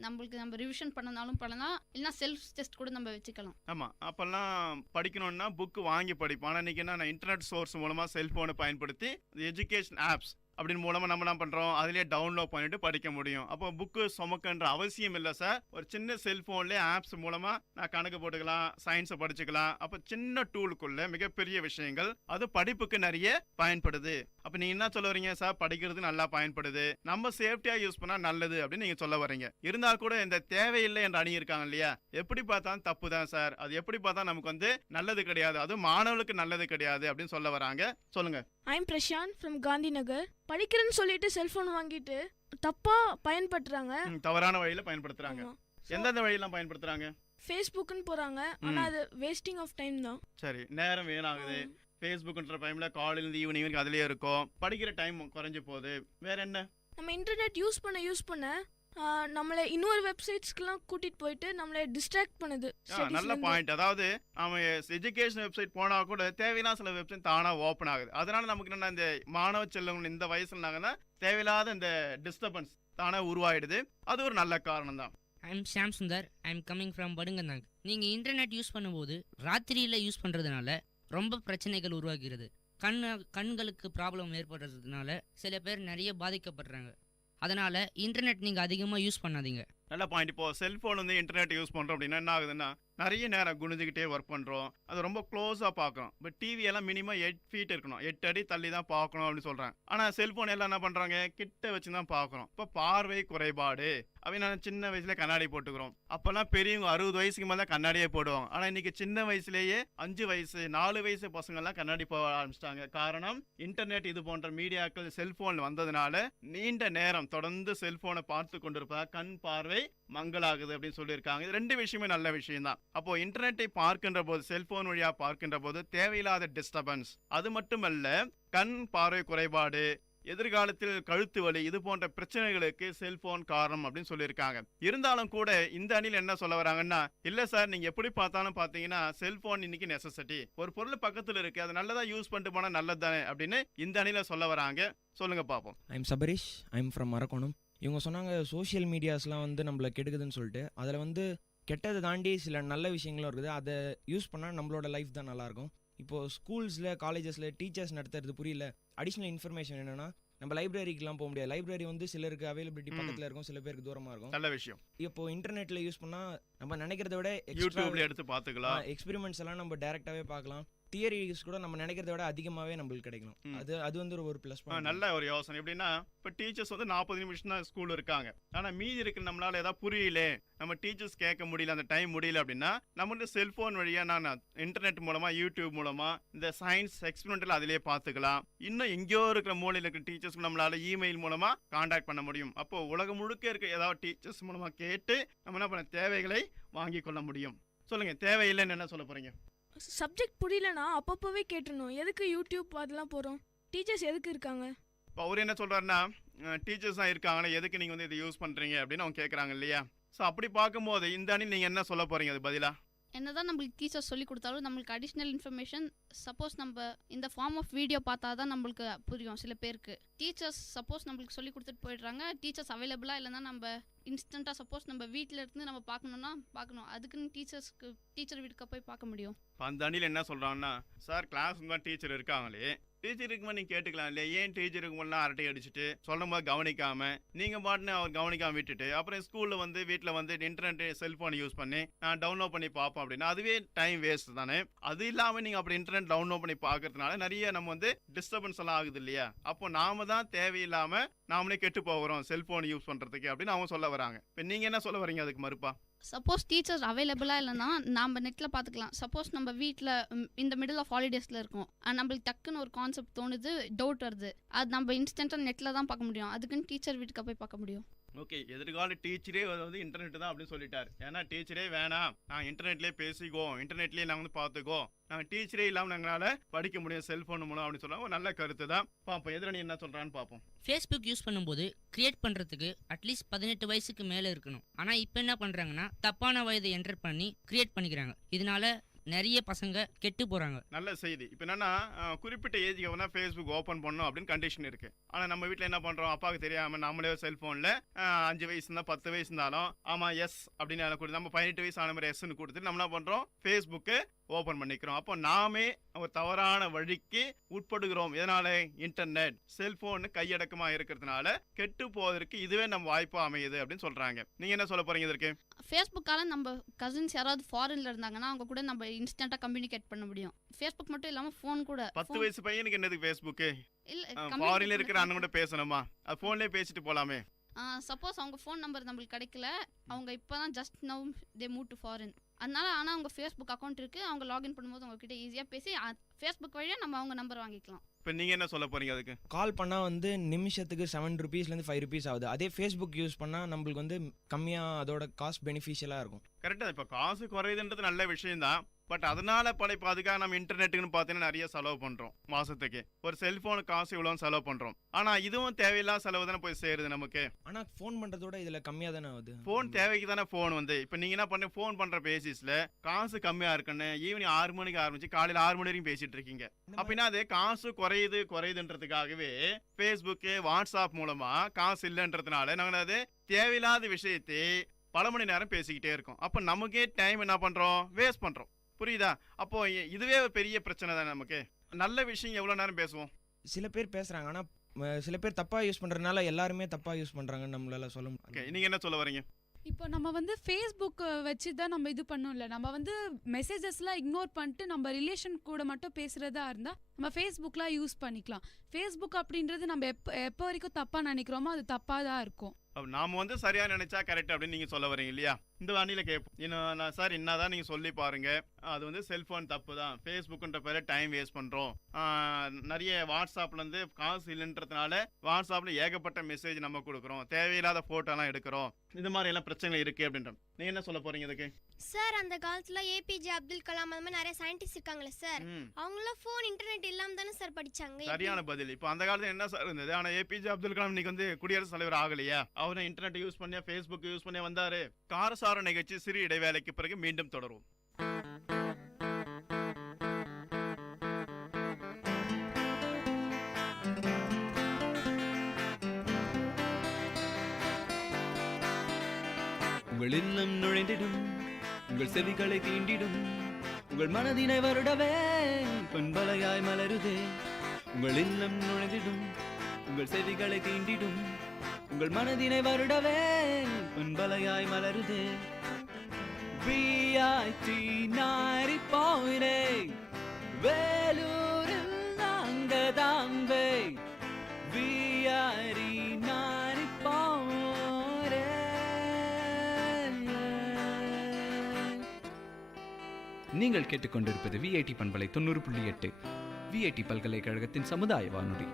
நம்மளுக்கு நம்ம ரிவிஷன் பண்ணனாலும் பண்ணலாம், இல்லைனா செல்ஃப் டெஸ்ட் கூட நம்ம வச்சுக்கலாம். ஆமாம். அப்போல்லாம் படிக்கணும்னா புக்கு வாங்கி படிப்போம். ஆனால் இன்றைக்கி நான் இன்டர்நெட் சோர்ஸ் மூலமாக செல்ஃபோனை பயன்படுத்தி எஜுகேஷன் ஆப்ஸ் அப்படின்னு மூலமாக நம்ம என்ன பண்ணுறோம், அதிலே டவுன்லோட் பண்ணிட்டு படிக்க முடியும். அப்போ புக்கு சுமக்குன்ற அவசியம் இல்லை சார். ஒரு சின்ன செல்ஃபோன்லேயே ஆப்ஸ் மூலமாக நான் கணக்கு போட்டுக்கலாம், சயின்ஸை படிச்சுக்கலாம். அப்போ சின்ன டூலுக்குள்ள மிகப்பெரிய விஷயங்கள் அது படிப்புக்கு நிறைய பயன்படுது. அப்போ நீங்கள் என்ன சொல்ல வரீங்க சார், படிக்கிறது நல்லா பயன்படுது, நம்ம சேஃப்டியாக யூஸ் பண்ணால் நல்லது அப்படின்னு நீங்கள் சொல்ல வரீங்க. இருந்தால் கூட இந்த தேவையில்லை என்ற அணி இருக்காங்க இல்லையா, எப்படி பார்த்தாலும் தப்பு தான் சார். அது எப்படி பார்த்தா நமக்கு வந்து நல்லது கிடையாது, அதுவும் மாணவர்களுக்கு நல்லது கிடையாது அப்படின்னு சொல்ல வராங்க. சொல்லுங்க. I'm Prashanth from Gandhi Nagar. படிக்கிறேன்னு சொல்லிட்டு செல்போன் வாங்கிட்டு தப்பா பயன்படுத்துறாங்க, தவறான வழியில பயன்படுத்துறாங்க. எந்தெந்த வழியெல்லாம் பயன்படுத்துறாங்க? ஃபேஸ்புக்னு போறாங்க, ஆனா அது வேஸ்டிங் ஆஃப் டைம் தான். சரி, நேரம் வீணாகுது. ஃபேஸ்புக்ன்ற டைம்ல காலையில இருந்து ஈவினிங் வரைக்கும் அதுலயே இருக்கும், படிக்கிற டைம் குறைஞ்சு போகுது. வேற என்ன? நம்ம இன்டர்நெட் யூஸ் பண்ண நம்மளை இன்னொரு வெப்சைட்ஸ்க்குலாம் கூட்டிட்டு போயிட்டு நம்மளை டிஸ்ட்ராக்ட் பண்ணுது. நல்ல பாயிண்ட். அதாவது அவன் எஜுகேஷன் வெப்சைட் போனா கூட தேவையில்லாத சில வெப்சைட் தானா ஓப்பன் ஆகுது. அதனால நமக்கு என்ன, இந்த மாணவ செல்வங்கள் இந்த வயசுல தேவையில்லாத இந்த டிஸ்டர்பன்ஸ் தானே உருவாயிடுது. அது ஒரு நல்ல காரணம் தான். I'm Shyam Sundar. I'm coming from படுங்கந்தாங். நீங்கள் இன்டர்நெட் யூஸ் பண்ணும்போது ராத்திரியில் யூஸ் பண்ணுறதுனால ரொம்ப பிரச்சனைகள் உருவாகிறது. கண்களுக்கு ப்ராப்ளம் ஏற்படுறதுனால சில பேர் நிறைய பாதிக்கப்படுறாங்க. அதனால் இன்டர்நெட் நீங்கள் அதிகமாக யூஸ் பண்ணாதீங்க. நல்ல பாயிண்ட். இப்போ செல்ஃபோன் வந்து இன்டர்நெட் யூஸ் பண்ணுறோம் அப்படின்னா என்ன ஆகுதுன்னா, நிறைய நேரம் குனிஞ்சுக்கிட்டே ஒர்க் பண்ணுறோம், அது ரொம்ப க்ளோஸாக பார்க்குறோம். இப்போ டிவி எல்லாம் மினிமம் 8 feet இருக்கணும், 8 அடி தள்ளி தான் பார்க்கணும் அப்படின்னு சொல்கிறாங்க. ஆனால் செல்ஃபோன் எல்லாம் என்ன பண்ணுறாங்க, கிட்ட வச்சு தான் பார்க்குறோம். இப்போ பார்வை குறைபாடு அப்படின்னு நான் சின்ன வயசுல கண்ணாடி போட்டுக்கிறோம். அப்போல்லாம் பெரியவங்க 60 வயசுக்கு மேலே கண்ணாடியே போடுவாங்க. ஆனால் இன்னைக்கு சின்ன வயசுலேயே 5 வயசு 4 வயசு பசங்கள்லாம் கண்ணாடி போக ஆரம்பிச்சிட்டாங்க. காரணம் இன்டர்நெட் இது போன்ற மீடியாக்கள் செல்ஃபோன் வந்ததுனால நீண்ட நேரம் தொடர்ந்து செல்ஃபோனை பார்த்து கொண்டிருப்பதா கண் பார்வை மங்களாகுது அப்படின்னு சொல்லியிருக்காங்க. இது 2 விஷயமே நல்ல விஷயம் தான். அப்போ இன்டர்நெட்டை பார்க்கின்ற போது, செல்போன் வழியா பார்க்கின்ற போது தேவையில்லாத டிஸ்டர்பன்ஸ், அது மட்டுமல்ல கண் பார்வை குறைபாடு, எதிர்காலத்தில் கழுத்து வலி, இது போன்ற பிரச்சனைகளுக்கு செல்போன் காரணம் அப்படின்னு சொல்லியிருக்காங்க. இருந்தாலும் கூட இந்த அணியில் என்ன சொல்ல வராங்கன்னா, இல்ல சார் நீங்க எப்படி பார்த்தாலும் பாத்தீங்கன்னா செல்போன் இன்னைக்கு நெசசிட்டி, ஒரு பொருள் பக்கத்துல இருக்கு, அது நல்லதா யூஸ் பண்ணிட்டு போனா நல்லது தானே அப்படின்னு இந்த அணியில சொல்ல வராங்க. சொல்லுங்க பாப்போம். I'm Sabareesh. I'm from Arakkonam. இவங்க சொன்னாங்க சோஷியல் மீடியாஸ்லாம் வந்து நம்மளை கெடுக்குதுன்னு சொல்லிட்டு. அதில் வந்து கெட்டதை தாண்டி சில நல்ல விஷயங்களும் இருக்குது. அதை யூஸ் பண்ணால் நம்மளோட லைஃப் தான் நல்லாயிருக்கும். இப்போது ஸ்கூல்ஸில் காலேஜஸில் டீச்சர்ஸ் நடத்துறது புரியல, அடிஷ்னல் இன்ஃபர்மேஷன் என்னென்னா, நம்ம லைப்ரரிக்கெலாம் போக முடியாது. லைப்ரரி வந்து சிலருக்கு அவைலபிலிட்டி பக்கத்தில் இருக்கும், சில பேருக்கு தூரமாக இருக்கும். நல்ல விஷயம். இப்போ இன்டர்நெட்டில் யூஸ் பண்ணால் நம்ம நினைக்கிறத விட யூடியூப்ல எடுத்து பார்த்துக்கலாம், எக்ஸ்பெரிமெண்ட்ஸ் எல்லாம் நம்ம டேரெக்டாகவே பார்க்கலாம். தியரிஸ் கூட நம்ம நினைக்கிறத விட அதிகமாகவே நம்மளுக்கு கிடைக்கும். அது வந்து ஒரு ப்ளஸ் பாயிண்ட். நல்ல ஒரு யோசனை. எப்படின்னா இப்போ டீச்சர்ஸ் வந்து 40 நிமிஷம் தான் ஸ்கூல் இருக்காங்க. ஆனால் மீதி இருக்கு நம்மளால ஏதாவது புரியல, நம்ம டீச்சர்ஸ் கேட்க முடியல, அந்த டைம் முடியல அப்படின்னா நம்ம வந்து செல்போன் வழியா நான் இன்டர்நெட் மூலமா யூடியூப் மூலமா இந்த சயின்ஸ் எக்ஸ்பெரிமெண்டல் அதிலே பார்த்துக்கலாம். இன்னும் எங்கேயோ இருக்கிற மூலையில் இருக்கிற டீச்சர்ஸ் நம்மளால இமெயில் மூலமா கான்டாக்ட் பண்ண முடியும். அப்போ உலகம் முழுக்க இருக்க ஏதாவது டீச்சர்ஸ் மூலமா கேட்டு நம்ம என்ன பண்ண தேவைகளை வாங்கி கொள்ள முடியும். சொல்லுங்க, தேவையில்லைன்னு என்ன சொல்ல போறீங்க? சப்ஜெக்ட் புரியலனா அப்பப்பவே கேட்டணும். எதுக்கு யூடியூப் அதெல்லாம் போறோம்? டீச்சர்ஸ் எதுக்கு இருக்காங்க? இப்போ அவர் என்ன சொல்கிறாருன்னா, டீச்சர்ஸ் தான் இருக்காங்களே, எதுக்கு நீங்கள் வந்து இதை யூஸ் பண்ணுறீங்க அப்படின்னு அவங்க கேட்குறாங்க இல்லையா? ஸோ அப்படி பார்க்கும்போது இந்த அணி நீங்கள் என்ன சொல்ல போகிறீங்க அது பதிலாக? என்னதான் நம்மளுக்கு டீச்சர்ஸ் சொல்லி கொடுத்தாலும் நம்மளுக்கு அடிஷ்னல் இன்ஃபர்மேஷன் சப்போஸ் நம்ம இந்த ஃபார்ம் ஆஃப் வீடியோ பார்த்தா தான் நம்மளுக்கு புரியும். சில பேருக்கு டீச்சர்ஸ் சப்போஸ் நம்மளுக்கு சொல்லி கொடுத்துட்டு போயிடுறாங்க, டீச்சர்ஸ் அவைலபிளாக இல்லைன்னா நம்ம இன்ஸ்டண்ட்டாக சப்போஸ் நம்ம வீட்டில் இருந்து நம்ம பார்க்கணுன்னா பார்க்கணும். அதுக்குன்னு டீச்சர் வீட்டுக்கு போய் பார்க்க முடியும். அந்த அணியில் என்ன சொல்கிறாங்கன்னா, சார் கிளாஸுக்கு தான் டீச்சர் இருக்காங்களே, டீச்சர் இருக்கும்போது நீங்கள் கேட்டுக்கலாம் இல்லையா, ஏன் டீச்சர் இருக்கும்போதுலாம் அரட்டை அடிச்சுட்டு சொல்லும் போது கவனிக்காமல் நீங்கள் பாட்டுன்னு அவர் கவனிக்காமல் விட்டுட்டு அப்புறம் ஸ்கூலில் வந்து வீட்டில் வந்து இன்டர்நெட் செல்ஃபோன் யூஸ் பண்ணி டவுன்லோட் பண்ணி பார்ப்போம் அப்படின்னா அதுவே டைம் வேஸ்ட் தானே. அது இல்லாமல் நீங்கள் அப்படி இன்டர்நெட் டவுன்லோட் பண்ணி பார்க்கறதுனால நிறைய நம்ம வந்து டிஸ்டர்பன்ஸ் எல்லாம் ஆகுது இல்லையா? அப்போ நாம தான் தேவையில்லாமல் நாமளே கெட்டு போகிறோம் செல்ஃபோன் யூஸ் பண்ணுறதுக்கு அப்படின்னு அவங்க சொல்ல வராங்க. இப்போ நீங்கள் என்ன சொல்ல வரீங்க அதுக்கு மறுப்பா? சப்போஸ் டீச்சர்ஸ் அவைலபிளாக இல்லைன்னா நம்ம நெட்டில் பார்த்துக்கலாம். சப்போஸ் நம்ம வீட்டில் இந்த மிடில் ஆஃப் ஹாலிடேஸில் இருக்கோம், நம்மளுக்கு டக்குன்னு ஒரு கான்செப்ட் தோணுது, டவுட் வருது, அது நம்ம இன்ஸ்டண்ட்டாக நெட்டில் தான் பார்க்க முடியும். அதுக்குன்னு டீச்சர் வீட்டுக்கு போய் பார்க்க முடியும். ஓகே, எதிர்கால டீச்சரே வந்து இன்டர்நெட் தான் அப்படின்னு சொல்லிட்டார். ஏன்னா டீச்சரே வேணாம், நாங்கள் இன்டர்நெட்லேயே பேசிக்குவோம், இன்டர்நெட்லேயே நாங்கள் வந்து பார்த்துக்குவோம், நாங்கள் டீச்சரே இல்லாமல் எங்களால் படிக்க முடியும் செல்ஃபோன் மூலம் அப்படின்னு சொல்லுவாங்க. ஒரு நல்ல கருத்து தான். பார்ப்போம் எதிரணி என்ன சொல்கிறான்னு பார்ப்போம். ஃபேஸ்புக் யூஸ் பண்ணும்போது கிரியேட் பண்ணுறதுக்கு அட்லீஸ்ட் 18 வயசுக்கு மேலே இருக்கணும். ஆனால் இப்போ என்ன பண்ணுறாங்கன்னா தப்பான வயதை என்டர் பண்ணி கிரியேட் பண்ணிக்கிறாங்க. இதனால நிறைய பசங்க கெட்டு போகிறாங்க. நல்ல செய்தி. இப்போ என்னன்னா குறிப்பிட்ட ஏஜுக்கு வேணா ஃபேஸ்புக் ஓப்பன் பண்ணணும் அப்படின்னு கண்டிஷன் இருக்குது. ஆனால் நம்ம வீட்டில் என்ன பண்ணுறோம், அப்பாவுக்கு தெரியாமல் நம்மளே செல்ஃபோனில் 5 வயசு இருந்தால் 10 வயசு இருந்தாலும் ஆமாம் எஸ் அப்படின்னு கொடுத்து நம்ம 18 வயசு ஆன மாதிரி எஸ்ன்னு கொடுத்துட்டு நம்ம என்ன பண்ணுறோம், ஃபேஸ்புக்கு ஓப்பன் பண்ணிக்கிறோம். அப்போ நாமே ஒரு தவறான வழிக்கு உட்படுகிறோம். இதனால இன்டர்நெட் செல்போன் கையடக்கமாக இருக்கிறதுனால கெட்டு போவதற்கு இதுவே நம்ம வாய்ப்பு அமையுது அப்படின்னு சொல்றாங்க. நீங்க என்ன சொல்ல போறீங்க இதற்கு? ஃபேஸ்புக்கால நம்ம கசின்ஸ் யாராவது ஃபாரின்ல இருந்தாங்கன்னா அவங்க கூட நம்ம இன்ஸ்டன்ட்டா கம்யூனிகேட் பண்ண முடியும். ஃபேஸ்புக் மட்டும் இல்லாம ஃபோன் கூட. 10 வயசு பையனுக்கு என்னது ஃபேஸ்புக்? இல்ல ஃபாரின்ல இருக்கிற அண்ணன் கூட பேசணுமா? அது ஃபோன்லயே பேசிட்டு போலாமே. சப்போஸ் அவங்க ஃபோன் நம்பர் நம்மளுக்கு கிடைக்கல, அவங்க இப்போதான் just now they move to foreign, அதனால ஆனால் அவங்க ஃபேஸ்புக் அக்கௌண்ட் இருக்குது, அவங்க லாகின் பண்ணும்போது அவங்ககிட்ட ஈஸியாக பேசி ஃபேஸ்புக் வழியாக நம்ம அவங்க நம்பர் வாங்கிக்கலாம். இப்போ நீங்கள் என்ன சொல்ல போகிறீங்க அதுக்கு? கால் பண்ணால் வந்து நிமிஷத்துக்கு 7 ரூபீஸ்லேருந்து 5 ரூபீஸ் ஆகுது. அதே ஃபேஸ்புக் யூஸ் பண்ணால் நம்மளுக்கு வந்து கம்மியாக அதோட காஸ்ட் பெனிஃபிஷியலாக இருக்கும். கரெக்டாக. இப்போ காசு குறையுதுன்றது நல்ல விஷயம்தான். பட் அதனால இப்போ அதுக்காக நம்ம இன்டர்நெட்டுக்குன்னு பார்த்தீங்கன்னா நிறைய செலவு பண்ணுறோம். மாதத்துக்கு ஒரு செல்ஃபோனுக்கு காசு இவ்வளோ செலவு பண்ணுறோம். ஆனால் இதுவும் தேவையில்லாத செலவு தானே போய் சேருது நமக்கு. ஆனால் ஃபோன் பண்ணுறதோட இதில் கம்மியாக தானே ஆகுது. ஃபோன் தேவைக்கு தானே ஃபோன் வந்து. இப்போ நீங்கள் என்ன பண்ணி ஃபோன் பண்ணுற பேசிஸில் காசு கம்மியாக இருக்குன்னு ஈவினிங் 6 மணிக்கு ஆரம்பிச்சு காலையில் 6 மணி வரைக்கும் பேசிட்டு இருக்கீங்க. அப்படின்னா அது காசு குறையுதுன்றதுக்காகவே ஃபேஸ்புக்கு வாட்ஸ்அப் மூலமாக காசு இல்லைன்றதுனால நாங்கள் அது தேவையில்லாத விஷயத்தை பல மணி நேரம் பேசிக்கிட்டே இருக்கோம். அப்போ நமக்கே டைம் என்ன பண்ணுறோம், வேஸ்ட் பண்ணுறோம். புரியுதா? அப்போ இதுவே ஒரு பெரிய பிரச்சனை தானே நமக்கு. நல்ல விஷயம் எவ்வளோ நேரம் பேசுவோம். சில பேர் பேசுகிறாங்க, ஆனால் சில பேர் தப்பாக யூஸ் பண்ணுறதுனால எல்லாருமே தப்பாக யூஸ் பண்ணுறாங்கன்னு நம்மளால சொல்ல முடியும். ஓகே, நீங்கள் என்ன சொல்ல வரீங்க? இப்போ நம்ம வந்து ஃபேஸ்புக் வச்சு தான் நம்ம இது பண்ணோம்ல, நம்ம வந்து மெசேஜஸ்லாம் இக்னோர் பண்ணிட்டு நம்ம ரிலேஷன் கூட மட்டும் பேசுகிறதா இருந்தால் நம்ம ஃபேஸ்புக்லாம் யூஸ் பண்ணிக்கலாம். ஃபேஸ்புக் அப்படின்றது நம்ம எப்போ வரைக்கும் தப்பாக நினைக்கிறோமோ அது தப்பாக தான் இருக்கும். நாம வந்து சரியா நினைச்சா கரெக்ட் அப்படின்னு நீங்க சொல்ல வரீங்க இல்லையா? இந்த வானிலை கேட்போம். இன்னும் சார் என்னதான் நீங்க சொல்லி பாருங்க, அது வந்து செல்போன் தப்பு தான், ஃபேஸ்புக்ன்ற பேர டைம் வேஸ்ட் பண்றோம், நிறைய வாட்ஸ்அப்ல இருந்து காசு இல்லைன்றதுனால வாட்ஸ்அப்ல ஏகப்பட்ட மெசேஜ் நம்ம கொடுக்குறோம், தேவையில்லாத போட்டோ எல்லாம் எடுக்கிறோம், இந்த மாதிரி எல்லாம் பிரச்சனை இருக்கு அப்படின்ற நீங்க என்ன சொல்ல போறீங்க இதுக்கு? சார் அந்த காலத்துல ஏபிஜே அப்துல் கலாம் அந்த மாதிரி நிறைய சயின்டிஸ்ட் இருக்காங்களே சார், அவங்களாம் ஃபோன் இன்டர்நெட் இல்லாம தானே சார் படிச்சாங்க. சரியான பதில். இப்போ அந்த காலத்துல என்ன சார் இருந்தது? ஆனா ஏபிஜே அப்துல் கலாம் இன்னைக்கு வந்து குடியரசுத் தலைவர் ஆகலையா? அவரும் இன்டர்நெட் யூஸ் பண்ணியா ஃபேஸ்புக் யூஸ் பண்ணியா வந்தாரு. காரசார நிகழ்ச்சி சிறு இடைவேளைக்கு பிறகு மீண்டும் தொடரும். உங்கள் இல்லம் நுழைந்திடும், உங்கள் செவிகளை தீண்டிடும், உங்கள் மனதினை வருடவே பண்பலையாய் மலருதே. உங்கள் இல்லம் நுழைந்திடும், உங்கள் செவிகளை தீண்டிடும், உங்கள் மனதினை வருடவே பண்பலையாய் மலருதே. VIT 90.8 வேலூரில் நாங்கதாம்பே. VIT 90.8. நீங்கள் கேட்டுக்கொண்டிருப்பது VIT பண்பலை 90.8 VIT பல்கலைக்கழகத்தின் சமுதாய வானொலி.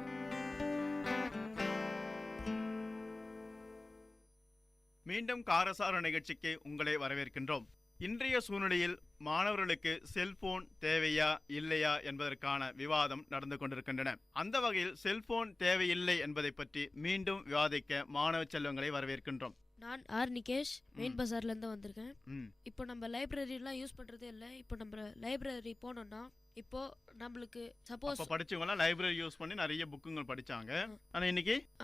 மீண்டும் காரசார நிகழ்ச்சிக்கு உங்களை வரவேற்கின்றோம். இன்றைய சூழ்நிலையில் மாணவர்களுக்கு செல்போன் தேவையா இல்லையா என்பதற்கான விவாதம் நடந்து கொண்டிருக்கின்றன. அந்த வகையில் செல்போன் தேவையில்லை என்பதை பற்றி மீண்டும் விவாதிக்க மாணவ செல்வங்களை வரவேற்கின்றோம். நான் ஆர் நிகேஷ் மெயின் பஜார்லேருந்து வந்திருக்கேன். இப்போ நம்ம லைப்ரரிலாம் யூஸ் பண்ணுறதே இல்லை. இப்போ நம்ம லைப்ரரி போனோம்னா இப்போ நம்மளுக்கு சப்போஸ் படிச்சவங்க லைப்ரரி யூஸ் பண்ணி நிறைய புக்குங்கள் படிச்சாங்க.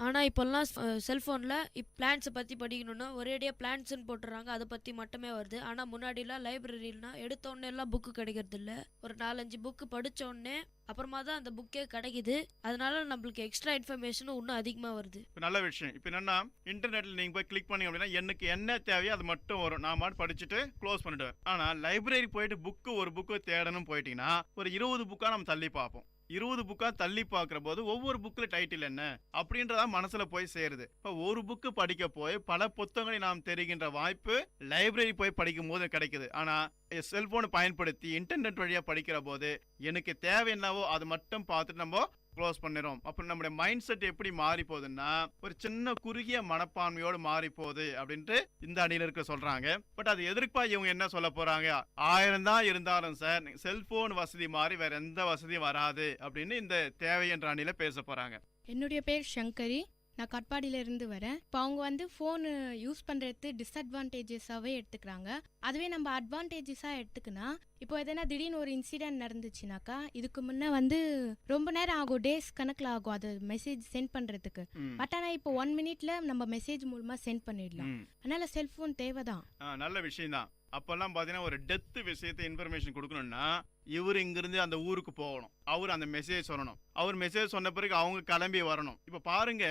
ஆனா இப்போல்லாம் செல்போன்ல பிளான்ஸை பத்தி படிக்கணும்னா ஒரேடியா பிளான்ஸ்ன்னு போட்டுறாங்க, அதை பத்தி மட்டுமே வருது. ஆனா முன்னாடிலாம் லைப்ரரினா எடுத்த உடனே எல்லாம் புக்கு கிடைக்கிறது இல்ல. ஒரு 4-5 புக்கு படிச்ச உடனே அப்புறமா தான் அந்த புக்கே கிடைக்குது. அதனால நம்மளுக்கு எக்ஸ்ட்ரா இன்ஃபர்மேஷனும் இன்னும் அதிகமா வருது. நல்ல விஷயம். இப்போ என்னன்னா இன்டர்நெட்ல நீங்க போய் கிளிக் பண்ணீங்க அப்படின்னா எனக்கு என்ன தேவையோ அது மட்டும் வரும். நான் மட்டும் படிச்சுட்டு க்ளோஸ் பண்ணிடுவேன். ஆனா லைப்ரரி போயிட்டு ஒரு புக்கு தேடணும் போயிட்டீங்கன்னா ஒரு 20 புக்கா நம்ம தள்ளி பார்ப்போம். 20 புக்கா தள்ளி பார்க்கிற போது ஒவ்வொரு புக்ல டைட்டில் என்ன அப்படின்றதா மனசுல போய் சேருது. இப்ப ஒரு புக்கு படிக்க போய் பல புத்தகங்களை நாம் தெரிகின்ற வாய்ப்பு லைப்ரரி போய் படிக்கும் போது கிடைக்குது. ஆனா செல்போனை பயன்படுத்தி இன்டர்நெட் வழியா படிக்கிற போது எனக்கு தேவை என்னவோ அது மட்டும் பார்த்துட்டு நம்ம க்ளோஸ் பண்ணிடும். அப்புறம் நம்முடைய மைண்ட் செட் எப்படி மாறி போகுதுன்னா ஒரு சின்ன குறுகிய மனப்பான்மையோடு மாறி போகுது அப்படின்ட்டு இந்த அணியினருக்கு சொல்றாங்க. பட் அது எதிர்ப்பா இவங்க என்ன சொல்ல போறாங்க, 1000 தான் இருந்தாலும் சார் செல்போன் வசதி மாதிரி வேற எந்த வசதியும் வராது அப்படின்னு இந்த தேவை என்ற அணியில பேச போறாங்க. என்னுடைய பேர் சங்கரி. நான் கட்பாடியிலேருந்து வரேன். இப்போ அவங்க வந்து ஃபோனு யூஸ் பண்ணுறது டிஸ்அட்வான்டேஜஸாகவே எடுத்துக்கிறாங்க. அதுவே நம்ம அட்வான்டேஜஸாக எடுத்துக்கினா இப்போ எதனா திடீர்னு ஒரு இன்சிடென்ட் நடந்துச்சுனாக்கா இதுக்கு முன்னே வந்து ரொம்ப நேரம் ஆகும், டேஸ் கணக்கில் ஆகும் அது மெசேஜ் சென்ட் பண்ணுறதுக்கு. பட் ஆனால் இப்போ 1 மினிட்ல நம்ம மெசேஜ் மூலமாக சென்ட் பண்ணிடலாம். அதனால செல்ஃபோன் தேவைதான். நல்ல விஷயம் தான். அப்பெல்லாம் பாத்தீங்கன்னா ஒரு டெத் விஷயத்தை இன்ஃபர்மேஷன் கொடுக்கணும்னா இவர் இங்கிருந்து அந்த ஊருக்கு போகணும், அவர் அந்த மெசேஜ் சொல்லணும், அவர் மெசேஜ் சொன்ன பிறகு அவங்க கிளம்பி வரணும். இப்ப பாருங்க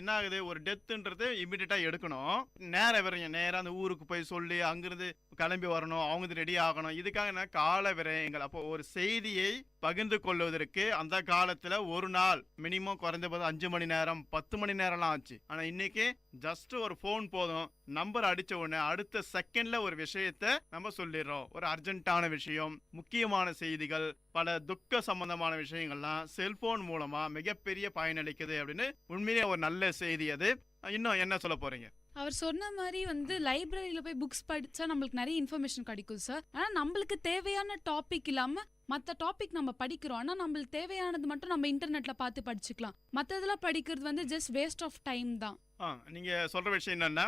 என்ன ஆகுது, ஒரு டெத்துன்றது இமிடியேட்டா எடுக்கணும், நேரம் அந்த ஊருக்கு போய் சொல்லி அங்கிருந்து கிளம்பி வரணும், அவங்க ரெடி ஆகணும். இதுக்காக கால விரயங்கள். அப்போ ஒரு செய்தியை பகிர்ந்து கொள்வதற்கு அந்த காலத்துல ஒரு நாள் மினிமம் குறைந்தபோது 5 மணி நேரம் 10 மணி நேரம்லாம் ஆச்சு. ஆனா இன்னைக்கு ஜஸ்ட் ஒரு போன் போதும், நம்பர் அடிச்ச உடனே அடுத்த செகண்ட்ல ஒரு விஷயத்த நம்ம சொல்லிடுறோம். ஒரு அர்ஜென்ட்டான விஷயம், முக்கியமான செய்திகள், பல துக்க சம்பந்தமான விஷயங்கள்லாம் செல்போன் மூலமா மிகப்பெரிய பயனளிக்குது அப்படின்னு உண்மையிலே ஒரு நல்ல செய்தி. அது இன்னும் என்ன சொல்ல போறீங்க? அவர் சொன்ன மாதிரி வந்து லைப்ரரியில போய் புக்ஸ் படிச்சா நம்மளுக்கு நிறைய இன்ஃபர்மேஷன் கிடைக்கும் சார். ஆனா நம்மளுக்கு தேவையான டாபிக் இல்லாம மற்ற டாபிக் நம்ம படிக்கிறோம். ஆனா நம்மளுக்கு தேவையானது மட்டும் நம்ம இன்டர்நெட்ல பார்த்து படிச்சுக்கலாம். மற்றதெல்லாம் படிக்கிறது வந்து ஜஸ்ட் வேஸ்ட் ஆஃப் டைம் தான். நீங்க சொல்ற விஷயம் என்னன்னா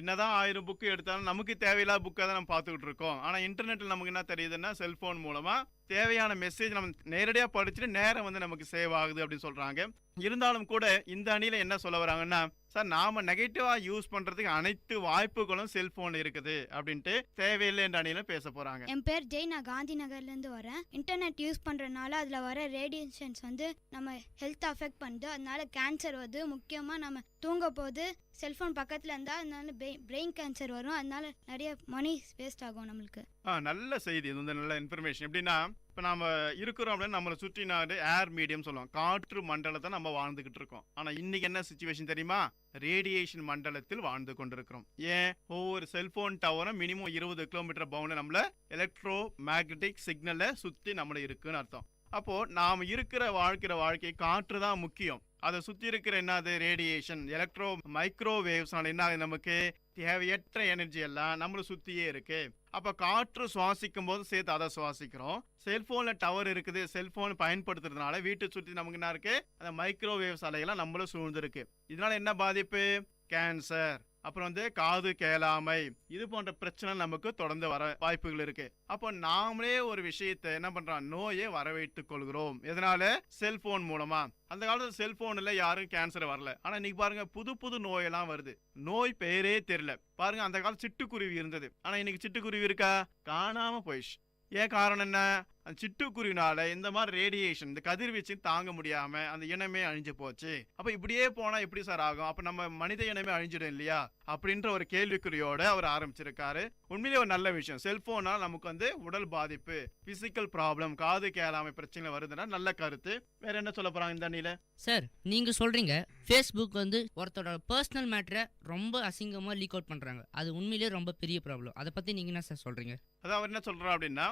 என்னதான் 1000 புக்கு எடுத்தாலும் நமக்கு தேவையில்லாத புக்கை தான் நம்ம பார்த்துக்கிட்டு இருக்கோம். ஆனா இன்டர்நெட்ல நமக்கு என்ன தெரியுதுன்னா செல்போன் மூலமா தேவையான மெசேஜ் நம்ம நேரடியா படிச்சுட்டு நேரம் வந்து நமக்கு சேவ் ஆகுது அப்படின்னு சொல்றாங்க. இருந்தாலும் கூட இந்த அணியில என்ன சொல்ல வராங்கன்னா, சார் நாம நெகட்டிவா யூஸ் பண்றதுக்கு அனைத்து வாய்ப்புகளும் செல்போன் இருக்குது அப்படின்ட்டு தேவையில்லை என்ற அணியில பேச போறாங்க. என் பேர் ஜெய், நான் காந்தி நகர்ல இருந்து வரேன். இன்டர்நெட் யூஸ் பண்றதுனால அதுல வர ரேடியேஷன்ஸ் வந்து நம்ம ஹெல்த் அஃபெக்ட் பண்ணுது. அதனால கேன்சர் வருது. முக்கியமா நம்ம தூங்க போது செல்போன் பக்கத்துல இருந்தா அதனால பிரெயின் கேன்சர் வரும். அதனால நிறைய மணி வேஸ்ட் ஆகும் நம்மளுக்கு. நல்ல செய்தி, இது வந்து நல்ல இன்ஃபர்மேஷன். எப்படின்னா இப்போ நாம இருக்கிறோம் அப்படின்னு நம்மளை சுற்றி நாடு ஏர் மீடியம் சொல்லுவோம், காற்று மண்டலத்தை நம்ம வாழ்ந்துகிட்டு இருக்கோம். ஆனா இன்னைக்கு என்ன சிச்சுவேஷன் தெரியுமா, ரேடியேஷன் மண்டலத்தில் வாழ்ந்து கொண்டிருக்கிறோம். ஏன், ஒவ்வொரு செல்போன் டவரும் மினிமம் 20 கிலோமீட்டர் பவுண்ட் நம்மள எலக்ட்ரோ மேக்னெட்டிக் சிக்னலை சுத்தி நம்மள இருக்குன்னு அர்த்தம். அப்போ நாம இருக்கிற வாழ்க்கை காற்று தான் முக்கியம். அதை சுத்தி இருக்கிற என்னது ரேடியேஷன், எலக்ட்ரோ மைக்ரோவேவ்ஸ் என்ன நமக்கு தேவையற்ற எனர்ஜி எல்லாம் நம்மள சுத்தியே இருக்கு. அப்ப காற்று சுவாசிக்கும் போது சேர்த்து அதை சுவாசிக்கிறோம். செல்போன்ல டவர் இருக்குது, செல்போன் பயன்படுத்துறதுனால வீட்டை சுத்தி நமக்கு என்ன இருக்கு, அந்த மைக்ரோவேவ்ஸ் அலையெல்லாம் நம்மள சூழ்ந்து இருக்கு. இதனால என்ன பாதிப்பு, கேன்சர், அப்புறம் வந்து காது கேளாமை, இது போன்ற பிரச்சனை நமக்கு தொடர்ந்து வர வாய்ப்புகள் இருக்கு. அப்போ நாமளே ஒரு விஷயத்தை என்ன பண்றோம், நோயை வரவைத்துக் கொள்கிறோம். எதனால, செல்போன் மூலமா. அந்த காலத்துல செல்போன்ல யாரும் கேன்சர் வரல. ஆனா இன்னைக்கு பாருங்க புது நோயெல்லாம் வருது. நோய் பேரே தெரியல. பாருங்க அந்த காலம் சிட்டுக்குருவி இருந்தது, ஆனா இன்னைக்கு சிட்டுக்குருவி இருக்கா, காணாம போயிடுச்சு. ஏன் காரணம் என்ன, அந்த சிட்டுக்குருவினால இந்த மாதிரி ரேடியேஷன், இந்த கதிர்வீச்சு தாங்க முடியாம அந்த இனமே அழிஞ்சு போச்சு. அப்ப இப்படியே போனா எப்படி சார் ஆகும், அப்ப நம்ம மனித இனமே அழிஞ்சிடும் இல்லையா அப்படின்ற ஒரு கேள்விக்குறியோட அவர் ஆரம்பிச்சிருக்காரு. உண்மையிலே ஒரு நல்ல விஷயம். செல்போனால் நமக்கு வந்து உடல் பாதிப்பு, பிசிக்கல் ப்ராப்ளம், காது கேளாமை பிரச்சனை வருதுன்னா நல்ல கருத்து. வேற என்ன சொல்ல போறாங்க இந்த அணியில? சார் நீங்க சொல்றீங்க ஃபேஸ்புக் வந்து ஒருத்தரோட பர்சனல் மேட்டரை ரொம்ப அசிங்கமா லீக் அவுட் பண்றாங்க, அது உண்மையிலேயே ரொம்ப பெரிய ப்ராப்ளம். அதை பத்தி நீங்க என்ன சார் சொல்றீங்க? அதான் அவர் என்ன சொல்றா அப்படின்னா,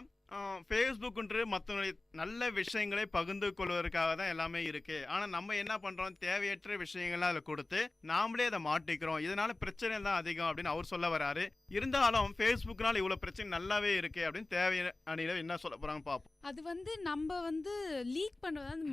ஃபேஸ்புக்குன்ற மற்றவங்களுடைய நல்ல விஷயங்களை பகிர்ந்து கொள்வதற்காக தான் எல்லாமே இருக்கு. ஆனால் நம்ம என்ன பண்ணுறோம், தேவையற்ற விஷயங்கள்லாம் அதில் கொடுத்து நாமளே அதை மாட்டிக்கிறோம். இதனால பிரச்சனை தான் அதிகம் அப்படின்னு அவர் சொல்ல வராரு. இருந்தாலும் ஃபேஸ்புக்னால இவ்வளோ பிரச்சனை நல்லாவே இருக்கு அப்படின்னு தேவையான என்ன சொல்ல போகிறாங்கன்னு பார்ப்போம். அது நம்ம லீக் பண்ணுறது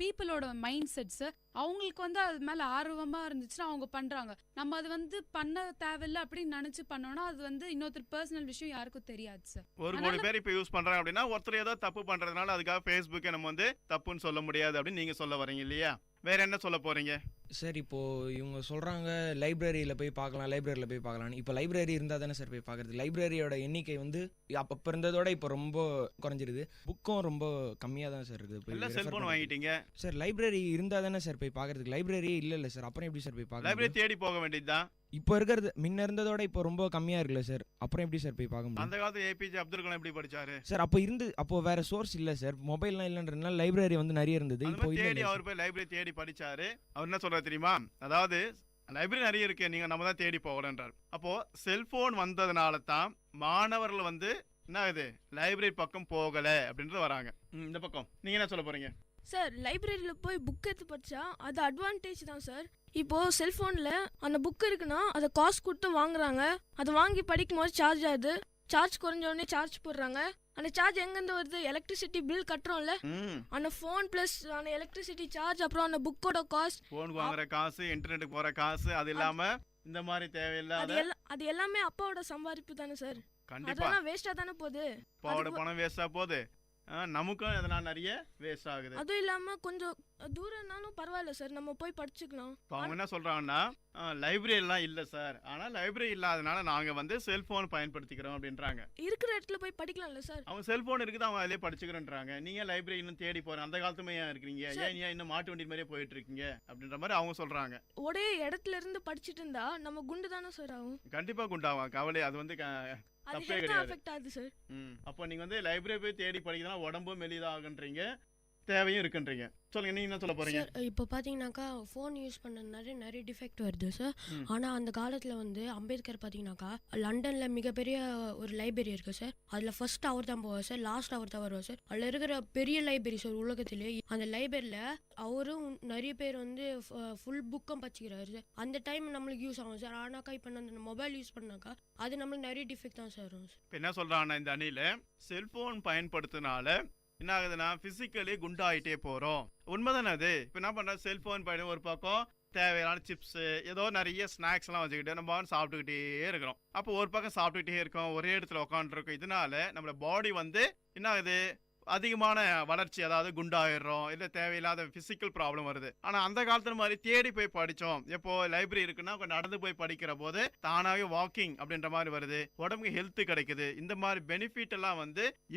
பீப்புளோட மைண்ட் செட்ஸ். அவங்களுக்கு அது மேலே ஆர்வமாக இருந்துச்சுன்னா அவங்க பண்ணுறாங்க. நம்ம அது பண்ண தேவையில்லை அப்படின்னு நினச்சி பண்ணோன்னா அது இன்னொருத்தர் பர்சனல் விஷயம் யாருக்கும் தெரியாது சார். ஒரு கோடி பேர் இப்போ யூஸ் பண்றாங்க அப்படின்னா ஒருத்தர் ஏதோ தப்பு பண்றதுனால அதுக்காக ஃபேஸ்புக்கை நம்ம தப்புன்னு சொல்ல முடியாது அப்படின்னு நீங்க சொல்ல வரீங்க இல்லையா? வேற என்ன சொல்ல போறீங்க சார்? இப்போது இவங்க சொல்கிறாங்க லைப்ரரியில் போய் பார்க்கலாம். இப்போ லைப்ரரி இருந்தால் தானே சார் போய் பார்க்குறது. லைப்ரரியோட எண்ணிக்கை அப்போ இருந்ததோட இப்போ ரொம்ப குறைஞ்சிருது. புக்கும் ரொம்ப கம்மியாக தான் சார் இருக்குது. இல்லை செல்ஃபோன் வாங்கிட்டீங்க சார். லைப்ரரி இருந்தால் தானே சார் போய் பார்க்குறதுக்கு. லைப்ரரி இல்லை சார். அப்புறம் எப்படி சார் போய் பார்க்க? லைப்ரரி தேடி போக வேண்டியதுதான். இப்போ இருக்கிறது முன்ன இருந்ததோட இப்போ ரொம்ப கம்மியாக இருக்குல்ல சார். அப்புறம் எப்படி சார் போய் பார்க்க முடியும்? அந்த காலத்து ஏபிஜே அப்துல் கலாம் எப்படி படிச்சாரு சார்? அப்போ வேற சோர்ஸ் இல்லை சார். மொபைல்லாம் இல்லைன்றதுனால லைப்ரரி நிறைய இருந்தது. இப்போ தேடி அவர் போய் லைப்ரரி தேடி படிச்சாரு. அவர் என்ன சொல்றாரு தெரியுமா? அதாவது லைப்ரரி நிறைய இருக்கு, நீங்க நம்ம தான் தேடி போகலன்றார். அப்போ செல்போன் வந்ததுனால தான் மாணவர்கள் என்ன ஆகுது, லைப்ரரி பக்கம் போகல அப்படின்றது வராங்க. இந்த பக்கம் நீங்க என்ன சொல்ல போறீங்க சார்? லைப்ரரியில் போய் புக் எடுத்து படித்தா அது அட்வான்டேஜ் தான் சார். இப்போது செல்ஃபோனில் அந்த புக் இருக்குன்னா அதை காசு கொடுத்து வாங்குறாங்க. அதை வாங்கி படிக்கும் போது சார்ஜ் ஆகுது. சார்ஜ் குறைஞ்ச உடனே சார்ஜ் போடுறாங்க. அந்த சார்ஜ் எங்கேருந்து வருது? எலக்ட்ரிசிட்டி பில் கட்டுறோம்ல, அந்த ஃபோன் ப்ளஸ் அந்த எலக்ட்ரிசிட்டி சார்ஜ், அப்புறம் அந்த புக்கோட காஸ்ட், ஃபோனுக்கு வாங்குற காசு, இன்டர்நெட்டுக்கு போகிற காசு, அது இல்லாமல் இந்த மாதிரி தேவையில்லாத அது எல்லாமே அப்பாவோட சம்பாதிப்பு தானே சார். கண்டிப்பா அதெல்லாம் வேஸ்ட்டாக தானே போகுது. அப்பாவோட பணம் வேஸ்ட்டாக போகுது, நமக்கும் அதனால் நிறைய வேஸ்ட் ஆகுது. அதுவும் இல்லாமல் கொஞ்சம் தூரம்னாலும் பரவாயில்ல சார், நம்ம போய் படிச்சுக்கலாம். அவங்க என்ன சொல்கிறாங்கன்னா லைப்ரரிலாம் இல்லை சார், ஆனால் லைப்ரரி இல்லாதனால நாங்கள் செல்ஃபோன் பயன்படுத்திக்கிறோம் அப்படின்றாங்க. இருக்கிற இடத்துல போய் படிக்கலாம்ல சார். அவங்க செல்ஃபோன் இருக்குது, அவங்க அதிலே படிச்சுக்கிறேன்றாங்க. நீங்கள் லைப்ரரி இன்னும் தேடி போகிறேன், அந்த காலத்துமே ஏன் இருக்கிறீங்க, ஏன் இன்னும் மாட்டு வண்டி மாதிரியே போயிட்டு இருக்கீங்க அப்படின்ற மாதிரி அவங்க சொல்கிறாங்க. ஒரே இடத்துல இருந்து படிச்சுட்டு இருந்தா நம்ம குண்டு தானே சார் ஆகும். கண்டிப்பாக குண்டாகும், கவலை. அது தப்பே கிடையாது. அப்போ நீங்க லைப்ரரி போய் தேடி படிக்கிறதுனா உடம்பும் மெலிதாகன்றீங்க, தேவையும் இருக்குன்றீங்க. சொல்லுங்க, நீங்க என்ன சொல்ல போறீங்க? இப்போ பார்த்தீங்கன்னாக்கா ஃபோன் யூஸ் பண்ணதுனால நிறைய டிஃபெக்ட் வருது சார். ஆனால் அந்த காலத்தில் அம்பேத்கர் பார்த்தீங்கன்னாக்கா லண்டனில் மிகப்பெரிய ஒரு லைப்ரரி இருக்குது சார். அதில் ஃபர்ஸ்ட் அவர் தான் போவார் சார், லாஸ்ட் அவர் தான் வருவார் சார். அதில் இருக்கிற பெரிய லைப்ரரி சார் உலகத்திலே. அந்த லைப்ரரியில் அவரும் நிறைய பேர் ஃபுல் புக்கும் படிச்சுக்கிறாரு சார். அந்த டைம் நம்மளுக்கு யூஸ் ஆகும் சார். ஆனாக்கா இப்போ அந்த மொபைல் யூஸ் பண்ணாக்கா அது நம்மளுக்கு நிறைய டிஃபெக்ட் தான் சார் வரும் சார். இப்போ என்ன சொல்கிறாங்கன்னா, இந்த அணியில் செல்ஃபோன் பயன்படுத்தினால என்ன ஆகுதுன்னா ஃபிசிக்கலி குண்டாயிட்டே போகிறோம். உண்மைதானே அது? இப்போ என்ன பண்ணுறோம், செல்ஃபோன் பயணம் ஒரு பக்கம் தேவையான சிப்ஸு ஏதோ நிறைய ஸ்நாக்ஸ்லாம் வச்சுக்கிட்டு நம்ம சாப்பிட்டுக்கிட்டே இருக்கிறோம். அப்போ ஒரு பக்கம் சாப்பிட்டுக்கிட்டே இருக்கோம், ஒரே இடத்துல உட்காந்துருக்கோம். இதனால நம்மளோட பாடி என்ன ஆகுது, அதிகமான வளர்ச்சி, அதாவது குண்டாயிடுறோம், இல்லை தேவையில்லாத பிசிக்கல் ப்ராப்ளம் வருது. ஆனால் அந்த காலத்துல மாதிரி தேடி போய் படித்தோம். எப்போ லைப்ரரி இருக்குன்னா கொஞ்சம் நடந்து போய் படிக்கிற போது தானாகவே வாக்கிங் அப்படின்ற மாதிரி வருது, உடம்புக்கு ஹெல்த் கிடைக்குது. இந்த மாதிரி பெனிஃபிட் எல்லாம்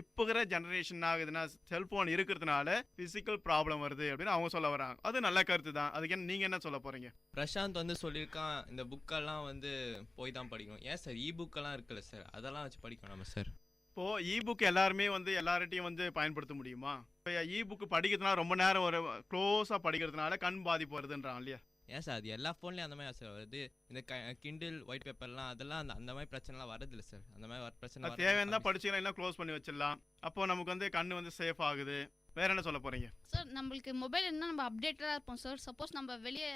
இப்போ இருக்கிற ஜெனரேஷன் ஆகுதுன்னா செல்போன் இருக்கிறதுனால பிசிக்கல் ப்ராப்ளம் வருது அப்படின்னு அவங்க சொல்ல வராங்க. அது நல்ல கருத்து தான். அதுக்கு நீங்க என்ன சொல்ல போறீங்க? பிரசாந்த் சொல்லியிருக்கான், இந்த புக்கெல்லாம் போய் தான் படிக்கணும். ஏன் சார், இ புக்கெல்லாம் இருக்குல்ல சார், அதெல்லாம் வச்சு படிக்கணும் நம்ம சார். இப்போ இ புக் எல்லாருமே எல்லார்ட்டையும் பயன்படுத்த முடியுமா? இப்போ இ புக் படிக்கிறதுனால ரொம்ப நேரம் ஒரு க்ளோஸாக படிக்கிறதுனால கண் பாதிப்பு வருதுன்றான் இல்லையா? ஏன் சார், அது எல்லா ஃபோன்லேயும் அந்த மாதிரி சார் வருது. இந்த கிண்டில் ஒயிட் பேப்பர்லாம் அதெல்லாம் அந்த மாதிரி பிரச்சனைலாம் வரது இல்லை சார். அந்த மாதிரி பிரச்சனை தேவையான தான் படிச்சுக்கலாம், இல்லை க்ளோஸ் பண்ணி வச்சிடலாம். அப்போ நமக்கு கண்ணு சேஃப் ஆகுது. வேற என்ன சொல்ல போறீங்க சார்? நம்மளுக்கு மொபைல் என்ன நம்ம அப்டேட்டடாக இருப்போம் சார். சப்போஸ் நம்ம வெளியே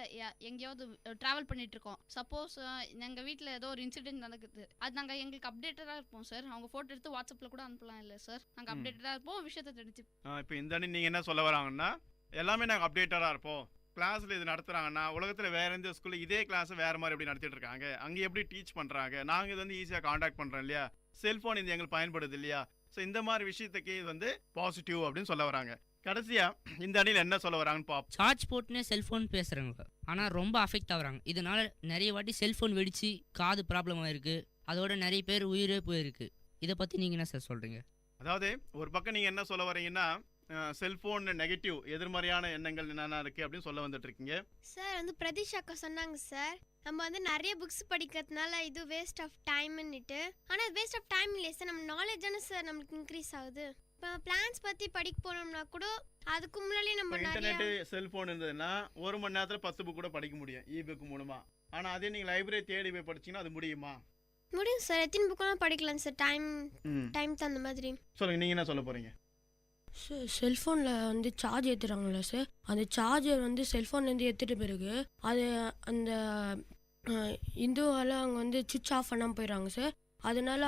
எங்கேயாவது ட்ராவல் பண்ணிட்டு இருக்கோம், சப்போஸ் எங்கள் வீட்டில் ஏதோ ஒரு இன்சிடென்ட் நடக்குது, அது நாங்கள் எங்களுக்கு அப்டேட்டடாக இருப்போம் சார். அவங்க ஃபோட்டோ எடுத்து வாட்ஸ்அப்பில் கூட அனுப்பலாம் இல்லை சார், நாங்கள் அப்டேட்டடாக இருப்போம், விஷயத்தை தெரிஞ்சு. இப்போ இந்த நீங்கள் என்ன சொல்ல வராங்கன்னா, எல்லாமே நாங்கள் அப்டேட்டடாக இருப்போம். கிளாஸில் இது நடத்துகிறாங்கன்னா உலகத்தில் வேறு எந்த ஸ்கூலில் இதே கிளாஸை வேறு மாதிரி எப்படி நடத்திட்டு இருக்காங்க, அங்கே எப்படி டீச் பண்ணுறாங்க, நாங்கள் இது ஈஸியாக காண்டாக்ட் பண்ணுறோம் இல்லையா, செல்ஃபோன் இது எங்களுக்கு பயன்படுது இல்லையா. ஸோ இந்த மாதிரி விஷயத்துக்கு இது பாசிட்டிவ் அப்படின்னு சொல்ல வராங்க. கடைசியா இந்த அணியில் என்ன சொல்ல வராங்கன்னு பார்ப்போம். சார்ஜ் போட்டுனே செல்ஃபோன் பேசுகிறாங்க, ஆனால் ரொம்ப அஃபெக்ட் ஆகுறாங்க. இதனால நிறைய வாட்டி செல்ஃபோன் வெடிச்சு காது ப்ராப்ளம் ஆயிருக்கு, அதோட நிறைய பேர் உயிரே போயிருக்கு. இதை பற்றி நீங்கள் என்ன சார் சொல்கிறீங்க? அதாவது ஒரு பக்கம் நீங்கள் என்ன சொல்ல வரீங்கன்னா, செல்ஃபோன் நெகட்டிவ் எதிர்மறையான எண்ணங்கள் என்னென்ன இருக்குது அப்படின்னு சொல்ல வந்துட்டு இருக்கீங்க சார். பிரதீஷ் அக்கா சொன்னாங்க சார், நம்ம நிறைய புக்ஸ் படிக்கிறதுனால இது வேஸ்ட் ஆஃப் டைம்னுட்டு. ஆனால் வேஸ்ட் ஆஃப் டைம் இல்லை சார், நம்ம நாலேஜ் தானே சார் நம்மளுக்கு இன்க்ரீஸ் ஆகுது. இப்போ பிளான்ஸ் பற்றி படிக்க போனோம்னா கூட அதுக்கு முன்னாடியே நம்ம இன்டர்நெட் செல்ஃபோன் இருந்ததுன்னா 1 மணி நேரத்தில் 10 புக் கூட படிக்க முடியும் இ புக் மூலமாக. ஆனால் அதே நீங்கள் லைப்ரரி தேடி போய் படிச்சிங்கன்னா அது முடியுமா? முடியும் சார். எத்தனை புக்கெல்லாம் படிக்கலாம் சார், டைம் தகுந்த மாதிரி. சொல்லுங்க, நீங்க என்ன சொல்ல போறீங்க? செல்ஃபோனில் வந்து சார்ஜ் ஏற்றுறாங்களா சார், அந்த சார்ஜர் வந்து செல்ஃபோன்லேருந்து ஏற்றிட்ட பிறகு அது அந்த இந்துவால் அவங்க வந்து சுவிட்ச் ஆஃப் பண்ணாமல் போயிடுறாங்க சார். அதனால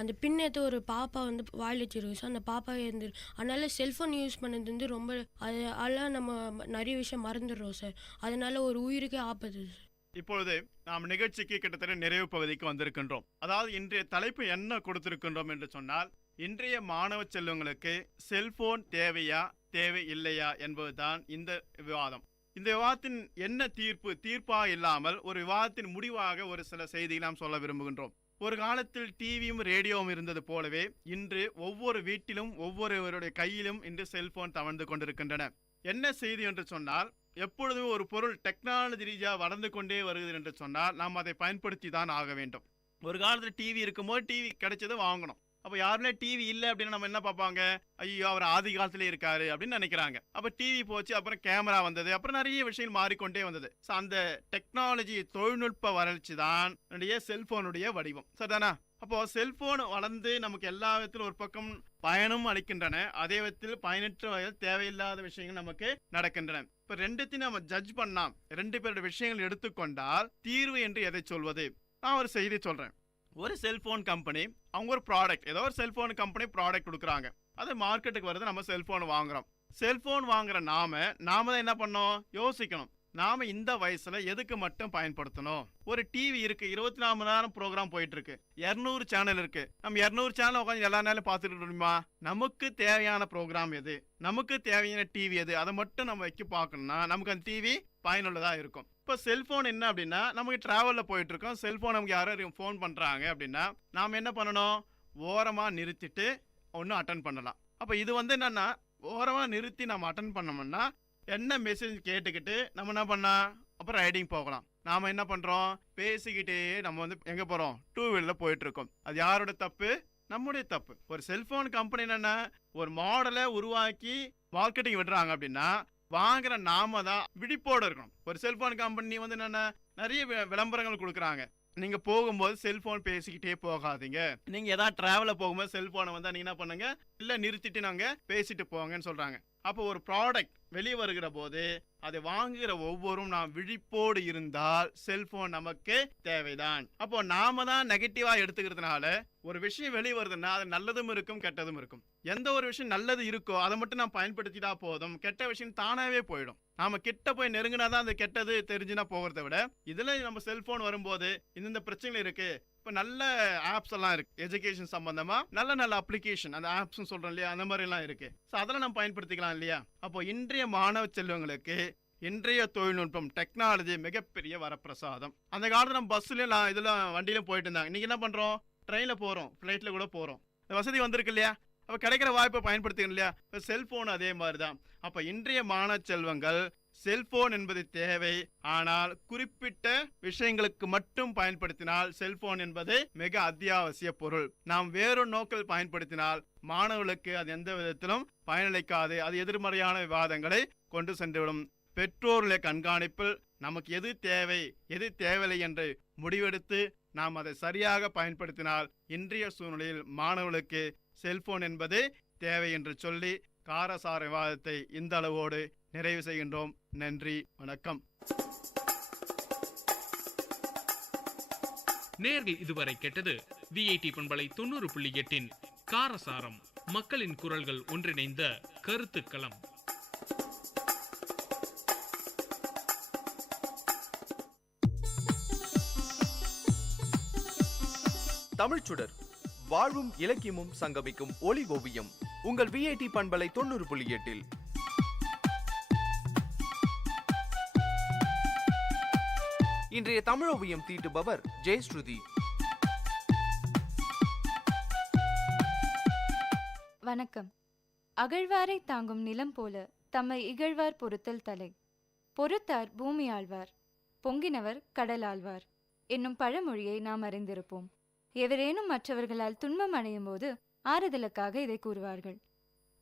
அந்த பின் ஏற்ற ஒரு பாப்பா வந்து வாயில் வச்சிருக்கு சார், அந்த பாப்பா இருந்து. அதனால செல்ஃபோன் யூஸ் பண்ணது வந்து ரொம்ப அதெல்லாம் நம்ம நிறைய விஷயம் மறந்துடுறோம் சார். அதனால ஒரு உயிருக்கே ஆபத்து சார். இப்பொழுது நாம் நிகழ்ச்சிக்கு கிட்டத்தட்ட நிறைவு பகுதிக்கு வந்திருக்கின்றோம். அதாவது இன்றைய தலைப்பு என்ன கொடுத்திருக்கின்றோம் என்று சொன்னால், இன்றைய மாணவ செல்வங்களுக்கு செல்போன் தேவையா தேவை இல்லையா என்பதுதான் இந்த விவாதம். இந்த விவாதத்தின் என்ன தீர்ப்பா இல்லாமல் ஒரு விவாதத்தின் முடிவாக ஒரு சில செய்திகளை நாம் சொல்ல விரும்புகின்றோம். ஒரு காலத்தில் டிவியும் ரேடியோவும் இருந்தது போலவே இன்று ஒவ்வொரு வீட்டிலும் ஒவ்வொருவருடைய கையிலும் இன்று செல்போன் தவழ்ந்து கொண்டிருக்கின்றன. என்ன செய்தி என்று சொன்னால், எப்பொழுதுமே ஒரு பொருள் டெக்னாலஜி ரீதியாக வளர்ந்து கொண்டே வருகிறது என்று சொன்னால் நாம் அதை பயன்படுத்தி தான் ஆக வேண்டும். ஒரு காலத்தில் டிவி இருக்கும்போது டிவி கிடைச்சது வாங்கணும். அப்போ யாருமே டிவி இல்லை அப்படின்னா நம்ம என்ன பார்ப்பாங்க, ஐயோ அவர் ஆதி காலத்திலே இருக்காரு அப்படின்னு நினைக்கிறாங்க. அப்போ டிவி போச்சு, அப்புறம் கேமரா வந்தது, அப்புறம் நிறைய விஷயங்கள் மாறிக்கொண்டே வந்தது. ஸோ அந்த டெக்னாலஜி தொழில்நுட்ப வளர்ச்சி தான் செல்போனுடைய வடிவம், சரிதானா? அப்போ செல்போன் வளர்ந்து நமக்கு எல்லா விதத்திலும் ஒரு பக்கம் பயனும் அளிக்கின்றன, அதே விதத்தில் பயனற்ற வகையில் தேவையில்லாத விஷயங்கள் நமக்கு நடக்கின்றன. இப்ப ரெண்டுத்தையும் நம்ம ஜட்ஜ் பண்ணலாம். ரெண்டு பேருடைய விஷயங்கள் எடுத்துக்கொண்டால் தீர்வு என்று எதை சொல்வது? நான் ஒரு செய்தி சொல்றேன். ஒரு செல்போன் கம்பெனி அவங்க ஒரு ப்ராடக்ட், ஏதோ ஒரு செல்போன் கம்பெனி ப்ராடக்ட் கொடுக்குறாங்க, அது மார்க்கெட்டுக்கு வருது, நம்ம செல்போன் வாங்குறோம். செல்போன் வாங்குற நாம தான் என்ன பண்ணோம், யோசிக்கணும். நாம இந்த வயசுல எதுக்கு மட்டும் பயன்படுத்தணும்? ஒரு டிவி இருக்கு, 24 மணி நேரம் ப்ரோக்ராம் போயிட்டு இருக்கு, 200 சேனல் இருக்கு. நம்ம 200 சேனல் உட்காந்து எல்லா நேரம் பார்த்துட்டு இருக்கணுமா? நமக்கு தேவையான ப்ரோக்ராம் எது, நமக்கு தேவையான டிவி எது, அதை மட்டும் நம்ம வைக்க பார்க்கணும்னா நமக்கு அந்த டிவி பயனுள்ளதா இருக்கும். இப்போ செல்போன் என்ன அப்படின்னா, நமக்கு டிராவல்ல போயிட்டு இருக்கோம், செல்போன் நமக்கு யாரும் ஃபோன் பண்றாங்க அப்படின்னா நாம என்ன பண்ணணும், ஓரமா நிறுத்திட்டு ஒன்று அட்டன் பண்ணலாம். அப்போ இது வந்து என்னன்னா, ஓரமா நிறுத்தி நம்ம அட்டன் பண்ணோம்னா என்ன மெசேஜ் கேட்டுக்கிட்டு நம்ம என்ன பண்ணா அப்புறம் ரைடிங் போகலாம். நாம என்ன பண்றோம், பேசிக்கிட்டே நம்ம வந்து எங்க போறோம், 2 வீலர்ல போயிட்டு இருக்கோம். அது யாரோட தப்பு? நம்முடைய தப்பு. ஒரு செல்போன் கம்பெனி என்னன்னா ஒரு மாடலை உருவாக்கி மார்க்கெட்டிங் விடுறாங்க அப்படின்னா வாங்குற நாம தான் விழிப்போடு இருக்கணும். ஒரு செல்போன் கம்பெனி வந்து என்னன்னா நிறைய விளம்பரங்கள் கொடுக்குறாங்க. நீங்க போகும்போது செல்போன் பேசிக்கிட்டே போகாதீங்க, நீங்க ஏதாவது டிராவல போகும்போது செல்போனை வந்து நீங்க என்ன பண்ணுங்க, இல்ல நிறுத்திட்டு நாங்க பேசிட்டு போங்கன்னு சொல்றாங்க. அப்போ ஒரு ப்ராடக்ட் வெளியே வருகிற போது அதை வாங்குகிற ஒவ்வொரும் நாம் விழிப்போடு இருந்தால் செல்போன் நமக்கு தேவைதான். அப்போ நாம தான் நெகட்டிவா எடுத்துக்கிறதுனால ஒரு விஷயம் வெளியே வருதுன்னா அது நல்லதும் இருக்கும் கெட்டதும் இருக்கும். எந்த ஒரு விஷயம் நல்லது இருக்கோ அதை மட்டும் நாம் பயன்படுத்திட்டா போதும், கெட்ட விஷயம் தானாவே போயிடும். நாம கிட்ட போய் நெருங்கினாதான் அந்த கெட்டது தெரிஞ்சுனா போகிறத விட இதுல நம்ம செல்போன் வரும்போது இந்த பிரச்சனை இருக்கு. இப்போ நல்ல ஆப்ஸ் எல்லாம் இருக்கு, எஜுகேஷன் சம்பந்தமா நல்ல நல்ல அப்ளிகேஷன், அந்த ஆப்ஸ் சொல்றோம் இல்லையா, அந்த மாதிரி எல்லாம் இருக்கு. ஸோ அதெல்லாம் நம்ம பயன்படுத்திக்கலாம் இல்லையா? அப்போ இன்றைய மாணவ செல்வங்களுக்கு இன்றைய தொழில்நுட்பம் டெக்னாலஜி மிகப்பெரிய வரப்பிரசாதம். அந்த காலத்துல நம்ம பஸ்ல இதெல்லாம் வண்டியிலும் போயிட்டு இருந்தாங்க. இன்னைக்கு என்ன பண்றோம், ட்ரெயின்ல போறோம், ஃபிளைட்ல கூட போறோம். வசதி வந்திருக்கு இல்லையா? அப்ப கிடைக்கிற வாய்ப்பை பயன்படுத்திக்கணும் இல்லையா? இப்போ செல்போன் அதே மாதிரிதான். அப்ப இன்றைய மாணவ செல்வங்கள் செல்போன் என்பது தேவை, ஆனால் குறிப்பிட்ட விஷயங்களுக்கு மட்டும் பயன்படுத்தினால் செல்போன் என்பது மிக அத்தியாவசிய பொருள். நாம் வேறொரு நோக்கில் பயன்படுத்தினால் மாணவர்களுக்கு அது எந்த விதத்திலும் பயனளிக்காது, அது எதிர்மறையான விவாதங்களை கொண்டு சென்றுவிடும். பெற்றோர்களுடைய கண்காணிப்பில் நமக்கு எது தேவை எது தேவையில்லை என்று முடிவெடுத்து நாம் அதை சரியாக பயன்படுத்தினால் இன்றைய சூழ்நிலையில் மாணவர்களுக்கு செல்போன் என்பது தேவை என்று சொல்லி காரசார விவாதத்தை இந்த அளவோடு நிறைவு செய்கின்றோம். நன்றி, வணக்கம். நேர்கள் இதுவரை கேட்டது விஐடி பண்பலை 90.8 காரசாரம், மக்களின் குரல்கள் ஒன்றிணைந்த கருத்துக்களம். தமிழ்ச்சுடர், வாழ்வும் இலக்கியமும் சங்கமிக்கும் ஒளி ஓவியம் உங்கள் விஐடி பண்பலை 90.8. இன்றைய தமிழ் ஓவியம் தீட்டுபவர் ஜெயஸ்ருதி. வணக்கம். அகழ்வாரை தாங்கும் நிலம் போல தம்மை இகழ்வார் பொறுத்தல் தலை, பொறுத்தார் பூமி ஆழ்வார், பொங்கினவர் கடல் ஆழ்வார் என்னும் பழமொழியை நாம் அறிந்திருப்போம். எவரேனும் மற்றவர்களால் துன்பம் அடையும் போது ஆறுதலுக்காக இதை கூறுவார்கள்.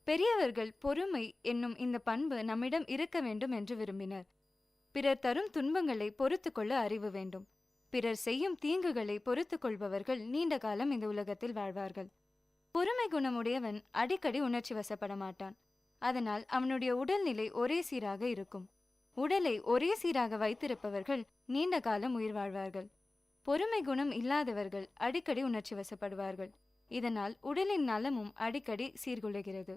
பெரியவர்கள் பொறுமை என்னும் இந்த பண்பு நம்மிடம் இருக்க வேண்டும் என்று விரும்பினர். பிறர் தரும் துன்பங்களை பொறுத்து கொள்ள அறிவு வேண்டும். பிறர் செய்யும் தீங்குகளை பொறுத்து கொள்பவர்கள் நீண்ட காலம் இந்த உலகத்தில் வாழ்வார்கள். பொறுமை குணமுடையவன் அடிக்கடி உணர்ச்சி வசப்பட மாட்டான். அதனால் அவனுடைய உடல்நிலை ஒரே சீராக இருக்கும். உடலை ஒரே சீராக வைத்திருப்பவர்கள் நீண்ட காலம் உயிர் வாழ்வார்கள். பொறுமை குணம் இல்லாதவர்கள் அடிக்கடி உணர்ச்சி வசப்படுவார்கள். இதனால் உடலின் நலமும் அடிக்கடி சீர்குலைகிறது.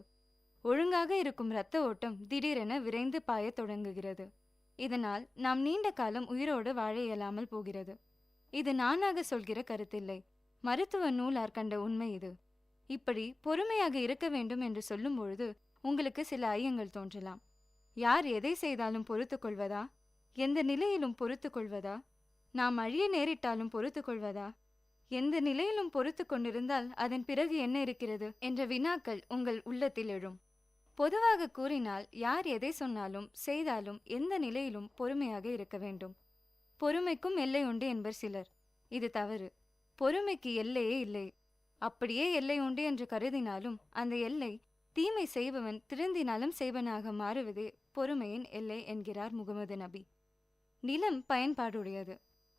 ஒழுங்காக இருக்கும் இரத்த ஓட்டம் திடீரென விரைந்து பாயத் தொடங்குகிறது. இதனால் நாம் நீண்ட காலம் உயிரோடு வாழ இயலாமல் போகிறது. இது நானாக சொல்கிற கருத்தில்லை, மருத்துவ நூலார் கண்ட உண்மை இது. இப்படி பொறுமையாக இருக்க வேண்டும் என்று சொல்லும் பொழுது உங்களுக்கு சில ஐயங்கள் தோன்றலாம். யார் எதை செய்தாலும் பொறுத்து கொள்வதா? எந்த நிலையிலும் பொறுத்து கொள்வதா? நாம் அழிய நேரிட்டாலும் பொறுத்து கொள்வதா? எந்த நிலையிலும் பொறுத்து கொண்டிருந்தால் அதன் பிறகு என்ன இருக்கிறது என்ற வினாக்கள் உங்கள் உள்ளத்தில் எழும். பொதுவாக கூறினால் யார் எதை சொன்னாலும் செய்தாலும் எந்த நிலையிலும் பொறுமையாக இருக்க வேண்டும். பொறுமைக்கும் எல்லை உண்டு என்பர் சிலர். இது தவறு. பொறுமைக்கு எல்லையே இல்லை. அப்படியே எல்லை உண்டு என்று கருதினாலும் அந்த எல்லை தீமை செய்பவன் திருந்தினாலும் செய்வனாக மாறுவதே பொறுமையின் எல்லை என்கிறார் முகமது நபி. நிலம் பயன்பாடுடையது.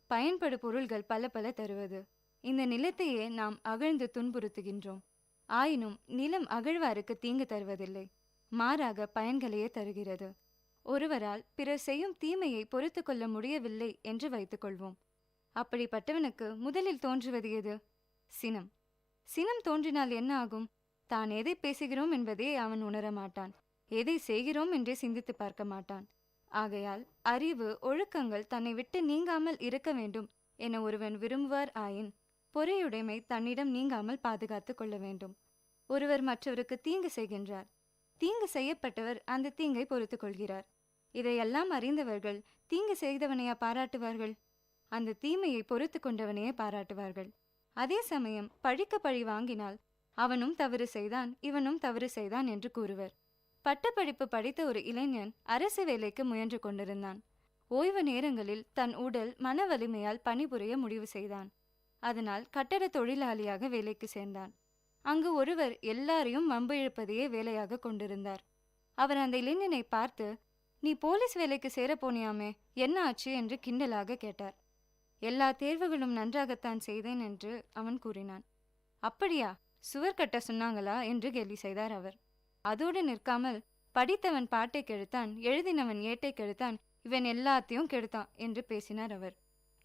பயன்படு பொருள்கள் பல பல தருவது. இந்த நிலத்தையே நாம் அகழ்ந்து துன்புறுத்துகின்றோம். ஆயினும் நிலம் அகழ்வாருக்கு தீங்கு தருவதில்லை, மாறாக பயன்களையே தருகிறது. ஒருவரால் பிறர் செய்யும் தீமையை பொறுத்து கொள்ள முடியவில்லை என்று வைத்துக் கொள்வோம். அப்படிப்பட்டவனுக்கு முதலில் தோன்றுவது எது? சினம். சினம் தோன்றினால் என்ன ஆகும்? தான் எதை பேசுகிறோம் என்பதே அவன் உணரமாட்டான். எதை செய்கிறோம் என்றே சிந்தித்து பார்க்க மாட்டான். ஆகையால் அறிவு ஒழுக்கங்கள் தன்னை விட்டு நீங்காமல் இருக்க வேண்டும் என ஒருவன் விரும்புவார் ஆயின் பொறையுடைமை தன்னிடம் நீங்காமல் பாதுகாத்து கொள்ள வேண்டும். ஒருவர் மற்றவருக்கு தீங்கு செய்கின்றார். தீங்கு செய்யப்பட்டவர் அந்த தீங்கை பொறுத்து கொள்கிறார். இதையெல்லாம் அறிந்தவர்கள் தீங்கு செய்தவனையா பாராட்டுவார்கள்? அந்த தீமையை பொறுத்து கொண்டவனையே பாராட்டுவார்கள். அதே சமயம் பழிக்க பழி வாங்கினால் அவனும் தவறு செய்தான், இவனும் தவறு செய்தான் என்று கூறுவர். பட்டப்படிப்பு படித்த ஒரு இளைஞன் அரசு வேலைக்கு முயன்று கொண்டிருந்தான். ஓய்வு நேரங்களில் தன் உடல் மன வலிமையால் பணிபுரிய முடிவு செய்தான். அதனால் கட்டட தொழிலாளியாக வேலைக்கு சேர்ந்தான். அங்கு ஒருவர் எல்லாரையும் வம்பு இழுப்பதையே வேலையாக கொண்டிருந்தார். அவர் அந்த இளைஞனை பார்த்து, "நீ போலீஸ் வேலைக்கு சேர போனியாமே, என்ன ஆச்சு?" என்று கிண்டலாக கேட்டார். "எல்லா தேர்வுகளும் நன்றாகத்தான் செய்தேன்" என்று அவன் கூறினான். "அப்படியா, சுவர் கட்ட சொன்னாங்களா?" என்று கேலி செய்தார் அவர். அதோடு நிற்காமல், "படித்தவன் பாட்டை கெடுத்தான், எழுதினவன் ஏட்டை கெடுத்தான், இவன் எல்லாத்தையும் கெடுத்தான்" என்று பேசினார் அவர்.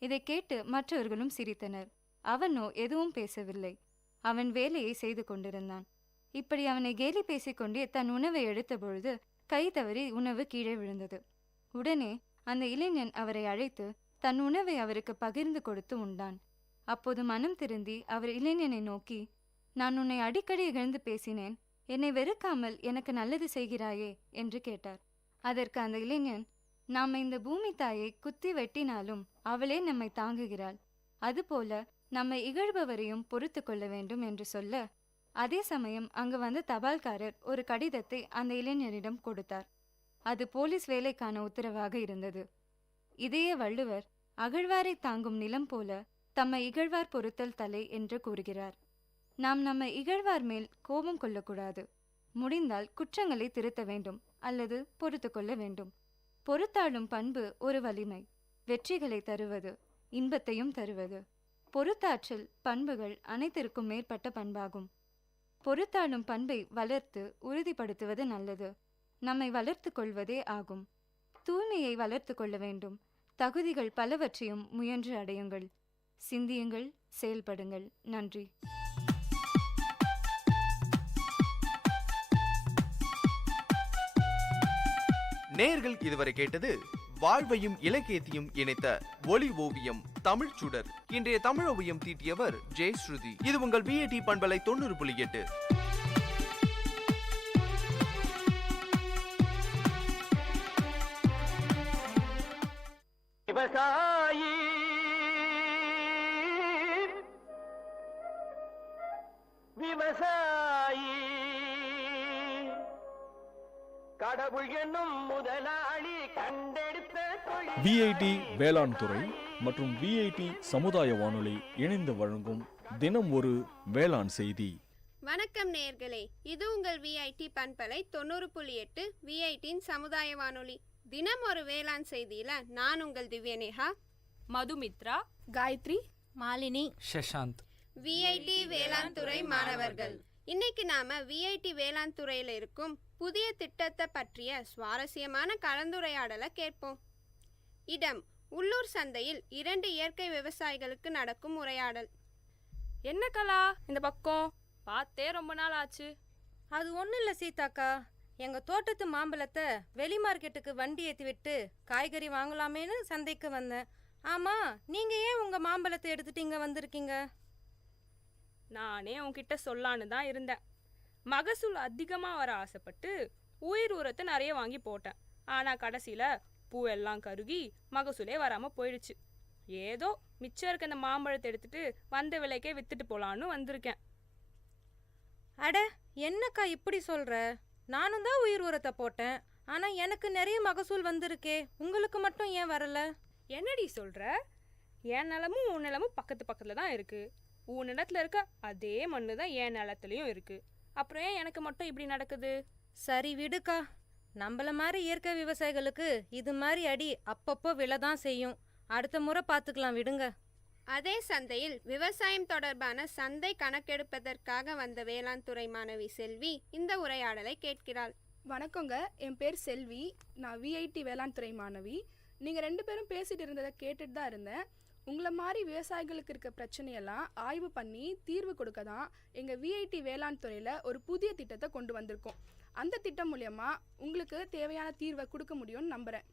இதை கேட்டு மற்றவர்களும் சிரித்தனர். அவனோ எதுவும் பேசவில்லை. அவன் வேலையை செய்து கொண்டிருந்தான். இப்படி அவனை கேலி பேசிக்கொண்டே தன் உணவை எடுத்த பொழுது கை தவறி உணவு கீழே விழுந்தது. உடனே அந்த இளைஞன் அவரை அழைத்து தன் உணவை அவருக்கு பகிர்ந்து கொடுத்து உண்டான். அப்போது மனம் திருந்தி அவர் இளைஞனை நோக்கி, "நான் உன்னை அடிக்கடி இகழ்ந்து பேசினேன், என்னை வெறுக்காமல் எனக்கு நல்லது செய்கிறாயே" என்று கேட்டார். அதற்கு அந்த இளைஞன், "நாம் இந்த பூமி தாயை குத்தி வெட்டினாலும் அவளே நம்மை தாங்குகிறாள். அதுபோல நம்மை இகழ்பவரையும் பொறுத்து கொள்ள வேண்டும்" என்று சொல்ல, அதே சமயம் அங்கு வந்த தபால்காரர் ஒரு கடிதத்தை அந்த இளைஞரிடம் கொடுத்தார். அது போலீஸ் வேலைக்கான உத்தரவாக இருந்தது. இதையே வள்ளுவர் அகழ்வாரை தாங்கும் நிலம் போல தம்மை இகழ்வார் பொறுத்தல் தலை என்று கூறுகிறார். நாம் நம்மை இகழ்வார் மேல் கோபம் கொள்ளக்கூடாது. முடிந்தால் குற்றங்களை திருத்த வேண்டும் அல்லது பொறுத்து கொள்ள வேண்டும். பொறுத்தாளும் பண்பு ஒரு வலிமை, வெற்றிகளை தருவது, இன்பத்தையும் தருவது. பொறுத்தாற்றல் பண்புகள் அனைத்திற்கும் மேற்பட்ட பண்பாகும். பொறுத்தாளும் பண்பை வளர்த்து உறுதிப்படுத்துவது நல்லது. நம்மை வளர்த்து கொள்வதே ஆகும். தூய்மையை வளர்த்து கொள்ள வேண்டும். தகுதிகள் பலவற்றையும் முயன்று அடையுங்கள். சிந்தியுங்கள், செயல்படுங்கள். நன்றி. நேயர்கள் இதுவரை கேட்டது வாழ்வையும் இலக்கியத்தையும் இணைத்த ஒலி ஓவியம் தமிழ் சுடர். இன்றைய தமிழ் ஓவியம் தீட்டியவர் ஜெயஸ்ருதி. இது உங்கள் விஐடி பண்பலை 90.8. விவசாயி விவசாயி கடவுள் என்னும் முதலாளி கண்டெடுத்த விஐடி வேளாண் துறை மற்றும் விஐடி சமுதாய வானொலி இணைந்து வழங்கும் தினம் ஒரு வேளாண் செய்தி. வணக்கம் நேயர்களே, இது உங்கள் விஐடி பண்பலை 90.8 விஐடியின் சமுதாய வானொலி. தினம் ஒரு வேளாண் செய்தியில நான் உங்கள் திவ்யநேகா. மதுமித்ரா, காயத்ரி, மாலினி, ஷஷாந்த். விஐடி வேளாண் துறை மாணவர்கள், இன்னைக்கு நாம விஐடி வேளாண் துறையில இருக்கும் புதிய திட்டத்தை பற்றிய சுவாரஸ்யமான கலந்துரையாடலை கேட்போம். இடம்: உள்ளூர் சந்தையில் 2 இயற்கை விவசாயிகளுக்கு நடக்கும் உரையாடல். என்ன கலா இந்த பக்கம்? பார்த்தே ரொம்ப நாள் ஆச்சு. அது ஒன்றும் இல்லை சீதாக்கா, எங்கள் தோட்டத்து மாம்பழத்தை வெளி மார்க்கெட்டுக்கு வண்டி ஏற்றி விட்டு காய்கறி வாங்கலாமேன்னு சந்தைக்கு வந்தேன். ஆமாம், நீங்கள் ஏன் உங்கள் மாம்பழத்தை எடுத்துட்டு இங்கே வந்திருக்கீங்க? நானே உன்கிட்ட சொல்லான்னு தான் இருந்தேன். மகசூல் அதிகமாக வர ஆசைப்பட்டு உயிர் உரத்தை நிறைய வாங்கி போட்டேன். ஆனால் கடைசியில் பூவெல்லாம் கருகி மகசூலே வராமல் போயிடுச்சு. ஏதோ மிச்சம் இருக்க இந்த மாம்பழத்தை எடுத்துட்டு வந்த விலைக்கே வித்துட்டு போலான்னு வந்திருக்கேன். அட, என்னக்கா இப்படி சொல்கிற? நானும் தான் உயிர் உரத்தை போட்டேன், ஆனால் எனக்கு நிறைய மகசூல் வந்திருக்கே, உங்களுக்கு மட்டும் ஏன் வரல? என்னடி சொல்கிற? என் நிலமும் உன் நிலமும் பக்கத்தில் தான் இருக்குது. உன் நிலத்தில் இருக்க அதே மண்ணு தான் என் நிலத்துலையும் இருக்குது. அப்புறம் ஏன் எனக்கு மட்டும் இப்படி நடக்குது? சரி விடுக்கா, நம்மள மாதிரி இயற்கை விவசாயிகளுக்கு இது மாதிரி அடி அப்பப்போ விழ தான் செய்யும். அடுத்த முறை பார்த்துக்கலாம், விடுங்க. அதே சந்தையில் விவசாயம் தொடர்பான சந்தை கணக்கெடுப்பதற்காக வந்த வேளாண் துறை மாணவி செல்வி இந்த உரையாடலை கேட்கிறாள். வணக்கங்க, என் பேர் செல்வி. நான் விஐடி வேளாண் துறை மாணவி. நீங்கள் 2 பேரும் பேசிட்டு இருந்ததை கேட்டுட்டு தான் இருந்தேன். உங்களை மாதிரி விவசாயிகளுக்கு இருக்க பிரச்சனையெல்லாம் ஆய்வு பண்ணி தீர்வு கொடுக்க தான் எங்கள் விஐடி வேளாண் துறையில் ஒரு புதிய திட்டத்தை கொண்டு வந்திருக்கோம். அந்த திட்டம் மூலயமா உங்களுக்கு தேவையான தீர்வை கொடுக்க முடியும்னு நம்புகிறேன்.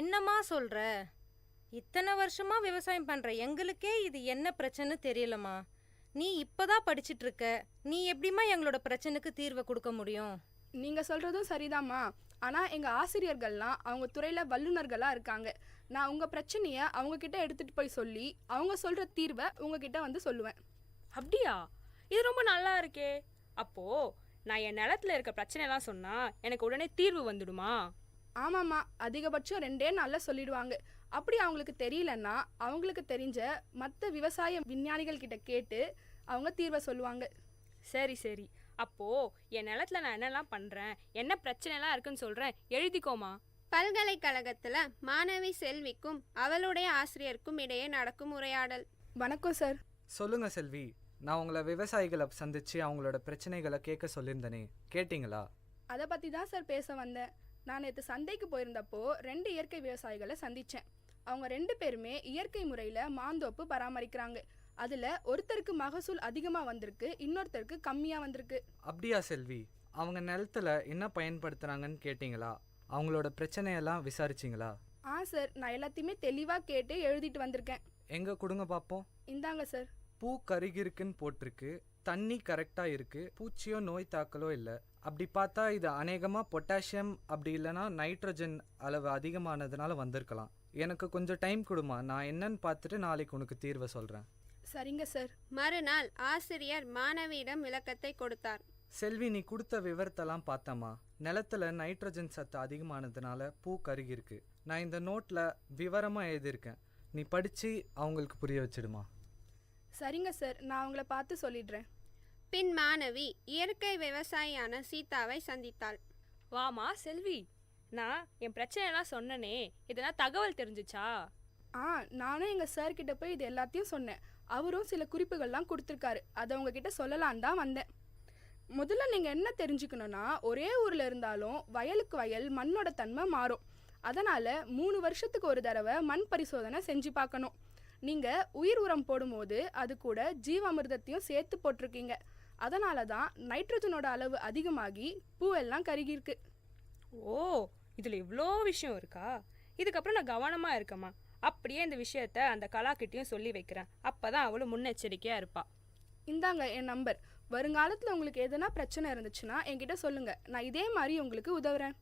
என்னம்மா சொல்கிற? இத்தனை வருஷமாக விவசாயம் பண்ணுற எங்களுக்கே இது என்ன பிரச்சனை தெரியலம்மா. நீ இப்போதான் படிச்சுட்டு இருக்க, நீ எப்படிம்மா எங்களோட பிரச்சனைக்கு தீர்வை கொடுக்க முடியும்? நீங்கள் சொல்கிறதும் சரிதாம்மா. ஆனால் எங்கள் ஆசிரியர்கள்லாம் அவங்க துறையில் வல்லுநர்களாக இருக்காங்க. நான் உங்கள் பிரச்சனையை அவங்கக்கிட்ட எடுத்துகிட்டு போய் சொல்லி அவங்க சொல்கிற தீர்வை உங்ககிட்ட வந்து சொல்லுவேன். அப்படியா? இது ரொம்ப நல்லா இருக்கே. அப்போது நான் என் நிலத்தில் இருக்க பிரச்சனைலாம் சொன்னால் எனக்கு உடனே தீர்வு வந்துடுமா? ஆமாம்மா, அதிகபட்சம் 2 நாளில் சொல்லிடுவாங்க. அப்படி அவங்களுக்கு தெரியலன்னா அவங்களுக்கு தெரிஞ்ச மற்ற விவசாய விஞ்ஞானிகள் கிட்ட கேட்டு அவங்க தீர்வை சொல்லுவாங்க. சரி சரி, அப்போது என் நிலத்தில் நான் என்னெல்லாம் பண்ணுறேன், என்ன பிரச்சனைலாம் இருக்குன்னு சொல்கிறேன், எழுதிக்கோமா. பல்கலைக்கழகத்தில் மாணவி செல்விக்கும் அவளுடைய ஆசிரியருக்கும் இடையே நடக்கும் உரையாடல். வணக்கம் சார். சொல்லுங்கள் செல்வி, நான் உங்களை விவசாயிகளை சந்தித்து அவங்களோட பிரச்சனைகளை கேட்க சொல்லியிருந்தேனே, கேட்டிங்களா? அதை பற்றி தான் சார் பேச வந்தேன். நான் நேற்று சந்தைக்கு போயிருந்தப்போ 2 இயற்கை விவசாயிகளை சந்தித்தேன். அவங்க 2 பேருமே இயற்கை முறையில் மாந்தோப்பு பராமரிக்கிறாங்க. அதில் ஒருத்தருக்கு மகசூல் அதிகமாக வந்திருக்கு, இன்னொருத்தருக்கு கம்மியாக வந்திருக்கு. அப்படியா செல்வி? அவங்க நிலத்தில் என்ன பயன்படுத்துகிறாங்கன்னு கேட்டிங்களா? அவங்களோட பிரச்சனையெல்லாம் விசாரிச்சிங்களா? சார், நான் எல்லாத்தையுமே தெளிவாக கேட்டு எழுதிட்டு வந்திருக்கேன். எங்கே கொடுங்க பார்ப்போம். இந்தாங்க சார். பூ கருகிருக்குன்னு போட்டிருக்கு, தண்ணி கரெக்டாக இருக்குது, பூச்சியோ நோய் தாக்கலோ இல்லை. அப்படி பார்த்தா இது அநேகமாக பொட்டாசியம் அப்படி இல்லைனா நைட்ரஜன் அளவு அதிகமானதுனால வந்திருக்கலாம். எனக்கு கொஞ்சம் டைம் கொடுமா, நான் என்னன்னு பார்த்துட்டு நாளைக்கு உனக்கு தீர்வை சொல்கிறேன். சரிங்க சார். மறுநாள் ஆசிரியர் மாணவியிடம் விளக்கத்தை கொடுத்தார். செல்வி, நீ கொடுத்த விவரத்தெல்லாம் பார்த்தம்மா. நிலத்தில் நைட்ரஜன் சத்து அதிகமானதுனால பூ கருகிருக்கு. நான் இந்த நோட்டில் விவரமாக எழுதியிருக்கேன், நீ படித்து அவங்களுக்கு புரிய வச்சிடுமா. சரிங்க சார், நான் அவங்கள பார்த்து சொல்லிடுறேன். பின் மாணவி இயற்கை விவசாயியான சீதாவை சந்தித்தாள். வாமா செல்வி, நான் என் பிரச்சனைலாம் சொன்னனே, இதெல்லாம் தகவல் தெரிஞ்சிச்சா? நானும் எங்கள் சார்கிட்ட போய் இது எல்லாத்தையும் சொன்னேன். அவரும் சில குறிப்புகள்லாம் கொடுத்துருக்காரு. அதை உங்ககிட்ட சொல்லலான் தான் வந்தேன். முதல்ல நீங்கள் என்ன தெரிஞ்சுக்கணுன்னா, ஒரே ஊரில் இருந்தாலும் வயலுக்கு வயல் மண்ணோட தன்மை மாறும். அதனால் 3 வருஷத்துக்கு ஒரு தடவை மண் பரிசோதனை செஞ்சு பார்க்கணும். நீங்கள் உயிர் உரம் போடும்போது அது கூட ஜீவாமிர்தத்தையும் சேர்த்து போட்டிருக்கீங்க. அதனால தான் நைட்ரஜனோட அளவு அதிகமாகி பூவெல்லாம் கருகிருக்கு. ஓ, இதில் இவ்வளோ விஷயம் இருக்கா? இதுக்கப்புறம் நான் கவனமாக இருக்கேம்மா. அப்படியே இந்த விஷயத்த அந்த கலாக்கிட்டையும் சொல்லி வைக்கிறேன். அப்போ தான் அவளும் முன்னெச்சரிக்கையாக இருப்பாள். இந்தாங்க என் நம்பர். வருங்காலத்தில் உங்களுக்கு எதனா பிரச்சனை இருந்துச்சுன்னா என்கிட்ட சொல்லுங்கள், நான் இதே மாதிரி உங்களுக்கு உதவுறேன்.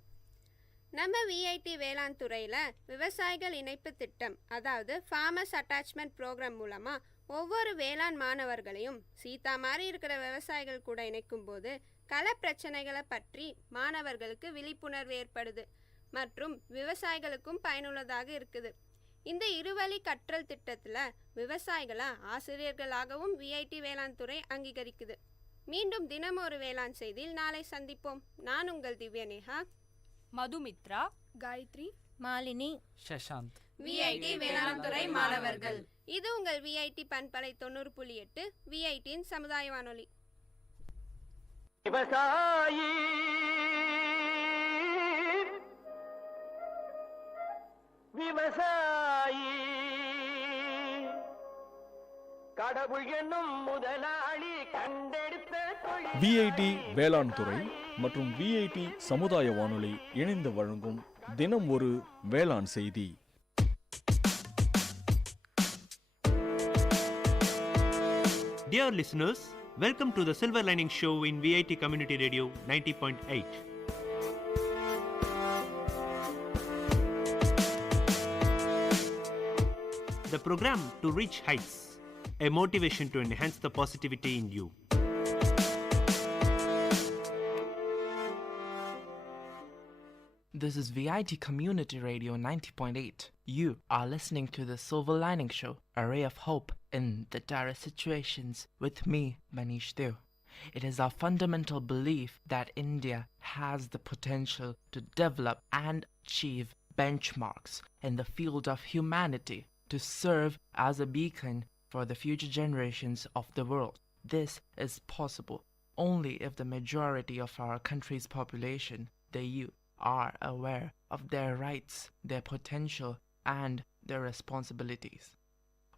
நம்ம விஐடி வேளாண் துறையில் விவசாயிகள் இணைப்பு திட்டம், அதாவது ஃபார்மர்ஸ் அட்டாச்மெண்ட் ப்ரோக்ராம் மூலமாக ஒவ்வொரு வேளாண் மாணவர்களையும் சீதா மாதிரி இருக்கிற விவசாயிகள் கூட இணைக்கும் போது கள பிரச்சனைகளை பற்றி மாணவர்களுக்கு விழிப்புணர்வு ஏற்படுது மற்றும் விவசாயிகளுக்கும் பயனுள்ளதாக இருக்குது. இந்த இருவழி கற்றல் திட்டத்தில் விவசாயிகளை ஆசிரியர்களாகவும் விஐடி வேளாண் துறை அங்கீகரிக்குது. மீண்டும் தினம் ஒரு வேளாண் செய்தியில் நாளை சந்திப்போம். நான் உங்கள் திவ்யநேகா, மதுமித்ரா, காயத்ரி, மாலினி, சஷாந்த். விஐடி வேளாண்துறை மாணவர்கள். இது உங்கள் விஐடி பண்பலை 90.8 விஐடியின் சமுதாய வானொலி. விவசாயி விவசாயி கடவுள் என்னும் முதலாளி கண்டெடுத்த தொழில். விஐடி வேளாண் துறை மற்றும் விஐடி சமுதாய வானொலி இணைந்து வழங்கும் தினம் ஒரு வேளாண் செய்தி. Dear listeners, welcome to the Silver Lining Show in Vit Community Radio 90.8. The program to reach heights, a motivation to enhance the positivity in you. This is VIT Community Radio 90.8. You are listening to the Silver Lining Show, a ray of hope in the dire situations, with me, Manish Dev. It is our fundamental belief that India has the potential to develop and achieve benchmarks in the field of humanity to serve as a beacon for the future generations of the world. This is possible only if the majority of our country's population, the youth, are aware of their rights, their potential, and their responsibilities.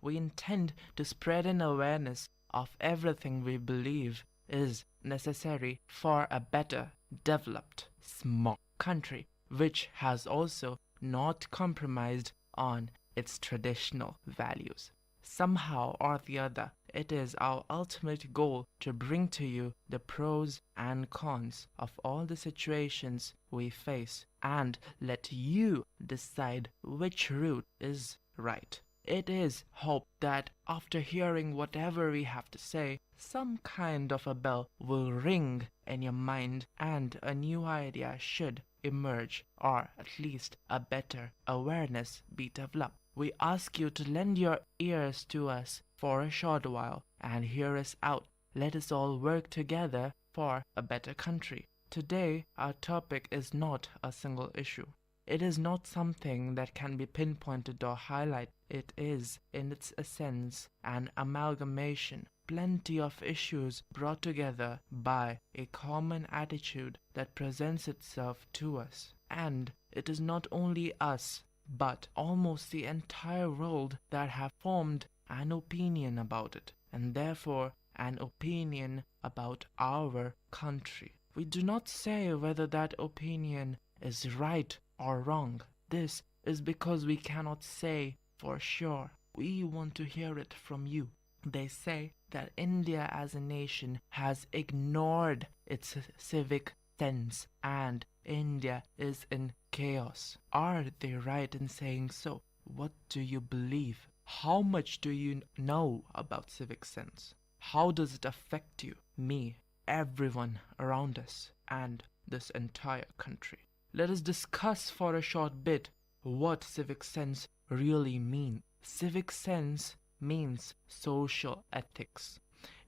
We intend to spread an awareness of everything we believe is necessary for a better, developed, smart country, which has also not compromised on its traditional values. Somehow or the other, it is our ultimate goal to bring to you the pros and cons of all the situations we face and let you decide which route is right. It is hoped that after hearing whatever we have to say, some kind of a bell will ring in your mind and a new idea should emerge, or at least a better awareness be developed. We ask you to lend your ears to us for a short while and hear us out. Let us all work together for a better country. Today, our topic is not a single issue. It is not something that can be pinpointed or highlighted. It is, in its essence, an amalgamation, plenty of issues brought together by a common attitude that presents itself to us. And it is not only us, but almost the entire world that have formed an opinion about it, and therefore an opinion about our country. We do not say whether that opinion is right or wrong. This is because we cannot say for sure. We want to hear it from you. They say that India as a nation has ignored its civic sense and India is in chaos. Are they right in saying so? What do you believe? How much do you know about civic sense? How does it affect you, me, everyone around us, and this entire country? Let us discuss for a short bit what civic sense really means. Civic sense means social ethics.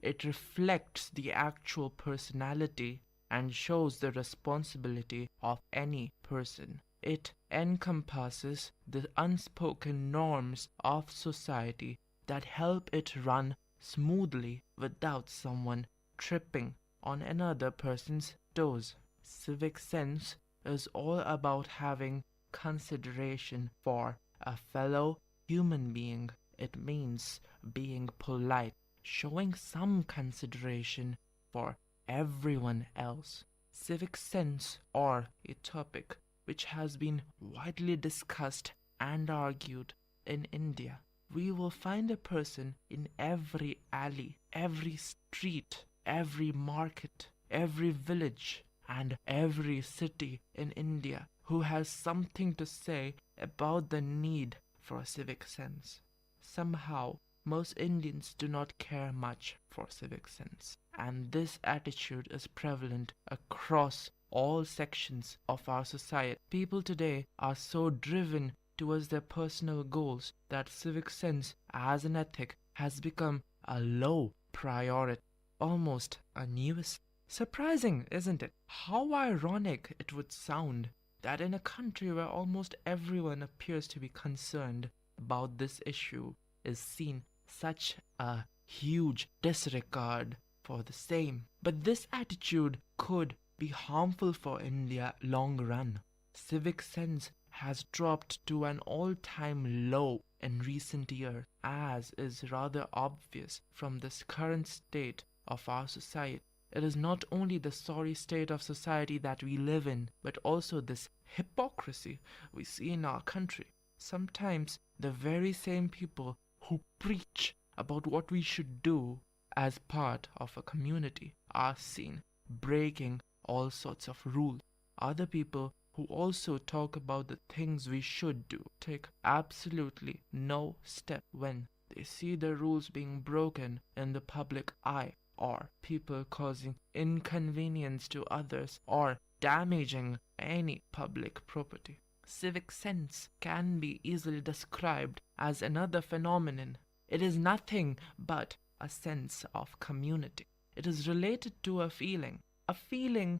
It reflects the actual personality and shows the responsibility of any person. It encompasses the unspoken norms of society that help it run smoothly without someone tripping on another person's toes. Civic sense is all about having consideration for a fellow human being. It means being polite, showing some consideration for everyone else. Civic sense, or a topic which has been widely discussed and argued in India. We will find a person in every alley, every street, every market, every village, and every city in India who has something to say about the need for civic sense. Somehow, most Indians do not care much for civic sense, and this attitude is prevalent across all sections of our society. People today are so driven towards their personal goals that civic sense as an ethic has become a low priority, almost a nuisance. Surprising, isn't it? How ironic it would sound that in a country where almost everyone appears to be concerned about this issue is seen such a huge disregard for the same. But this attitude could be harmful for India long run. Civic sense has dropped to an all-time low in recent years, as is rather obvious from this current state of our society. It is not only the sorry state of society that we live in, but also this hypocrisy we see in our country. Sometimes the very same people who preach about what we should do as part of a community are seen breaking all sorts of rules. Other people who also talk about the things we should do take absolutely no step when they see the rules being broken in the public eye, or people causing inconvenience to others or damaging any public property. Civic sense can be easily described as another phenomenon. It is nothing but a sense of community. It is related to a feeling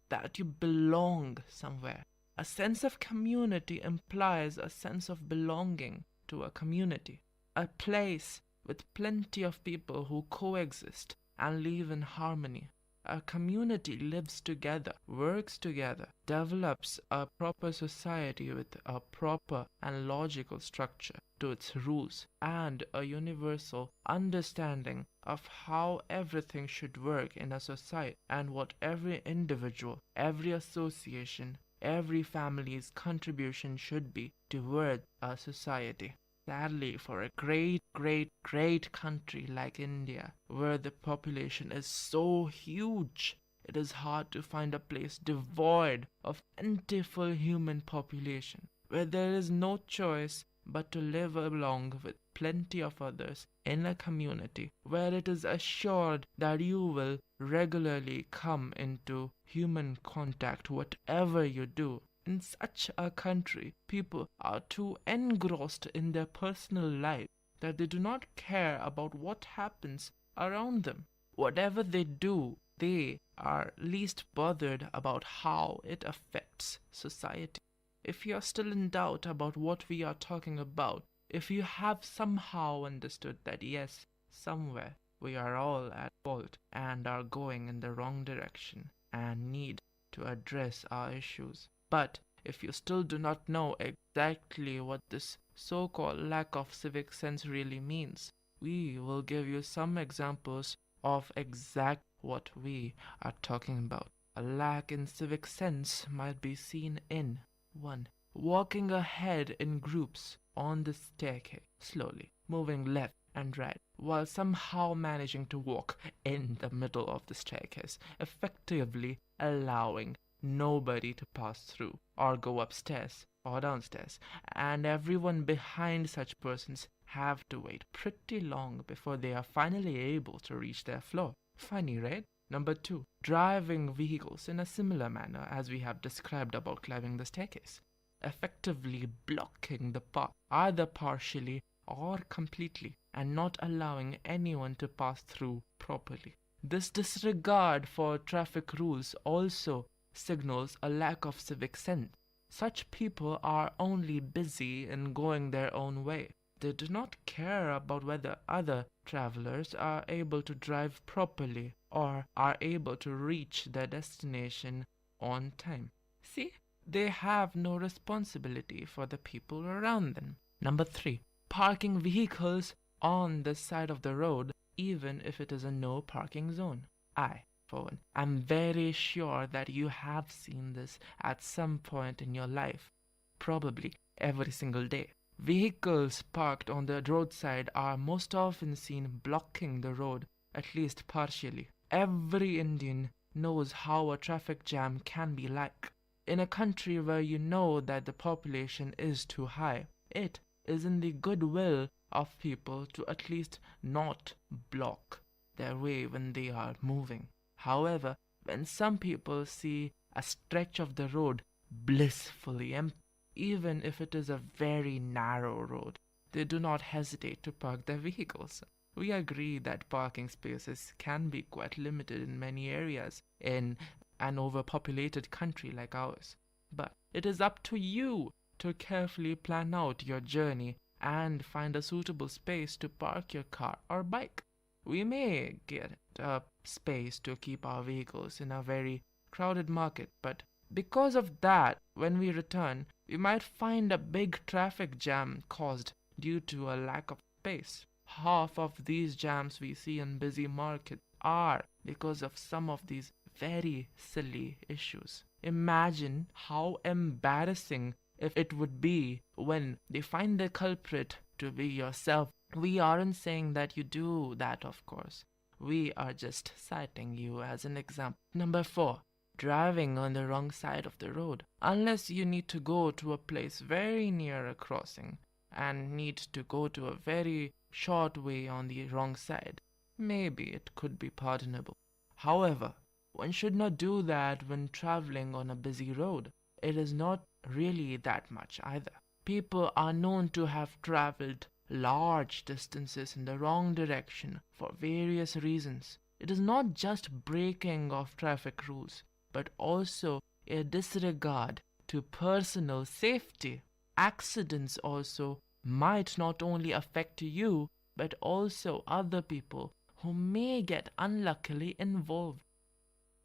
that you belong somewhere. A sense of community implies a sense of belonging to a community, a place with plenty of people who coexist and live in harmony. A community lives together, works together, develops a proper society with a proper and logical structure to its rules and a universal understanding of how everything should work in a society and what every individual, every association, every family's contribution should be toward a society. Sadly, for a great country like India, where the population is so huge, it is hard to find a place devoid of plentiful human population, where there is no choice but to live along with plenty of others in a community, where it is assured that you will regularly come into human contact whatever you do. In such a country, people are too engrossed in their personal life that they do not care about what happens around them. Whatever they do, they are least bothered about how it affects society. If you are still in doubt about what we are talking about, if you have somehow understood that yes, somewhere we are all at fault and are going in the wrong direction and need to address our issues, but if you still do not know exactly what this so-called lack of civic sense really means, we will give you some examples of exact what we are talking about. A lack in civic sense might be seen in 1. Walking ahead in groups on the staircase, slowly, moving left and right, while somehow managing to walk in the middle of the staircase, effectively allowing nobody to pass through or go upstairs or downstairs, and everyone behind such persons have to wait pretty long before they are finally able to reach their floor. Funny, right? Number 2, driving vehicles in a similar manner as we have described about climbing the staircase, effectively blocking the path, either partially or completely, and not allowing anyone to pass through properly. This disregard for traffic rules also signals a lack of civic sense. Such people are only busy in going their own way. They do not care about whether other travelers are able to drive properly or are able to reach their destination on time. See, they have no responsibility for the people around them. Number 3, parking vehicles on the side of the road even if it is a no parking zone. I'm very sure that you have seen this at some point in your life, probably every single day. Vehicles parked on the roadside are most often seen blocking the road, at least partially. Every Indian knows how a traffic jam can be like. In a country where you know that the population is too high, it is in the goodwill of people to at least not block their way when they are moving. However, when some people see a stretch of the road blissfully empty, even if it is a very narrow road, they do not hesitate to park their vehicles. We agree that parking spaces can be quite limited in many areas in an overpopulated country like ours. But it is up to you to carefully plan out your journey and find a suitable space to park your car or bike. We may get a space to keep our vehicles in a very crowded market, but because of that, when we return, we might find a big traffic jam caused due to a lack of space. Half of these jams we see in busy markets are because of some of these very silly issues. Imagine how embarrassing if it would be when they find the culprit to be yourself. We aren't saying that you do that, of course. We are just citing you as an example. Number 4. Driving on the wrong side of the road. Unless you need to go to a place very near a crossing and need to go to a very short way on the wrong side, maybe it could be pardonable. However, one should not do that when traveling on a busy road. It is not really that much either. People are known to have traveled large distances in the wrong direction for various reasons. It is not just breaking of traffic rules, but also a disregard to personal safety. Accidents also might not only affect you, but also other people who may get unluckily involved.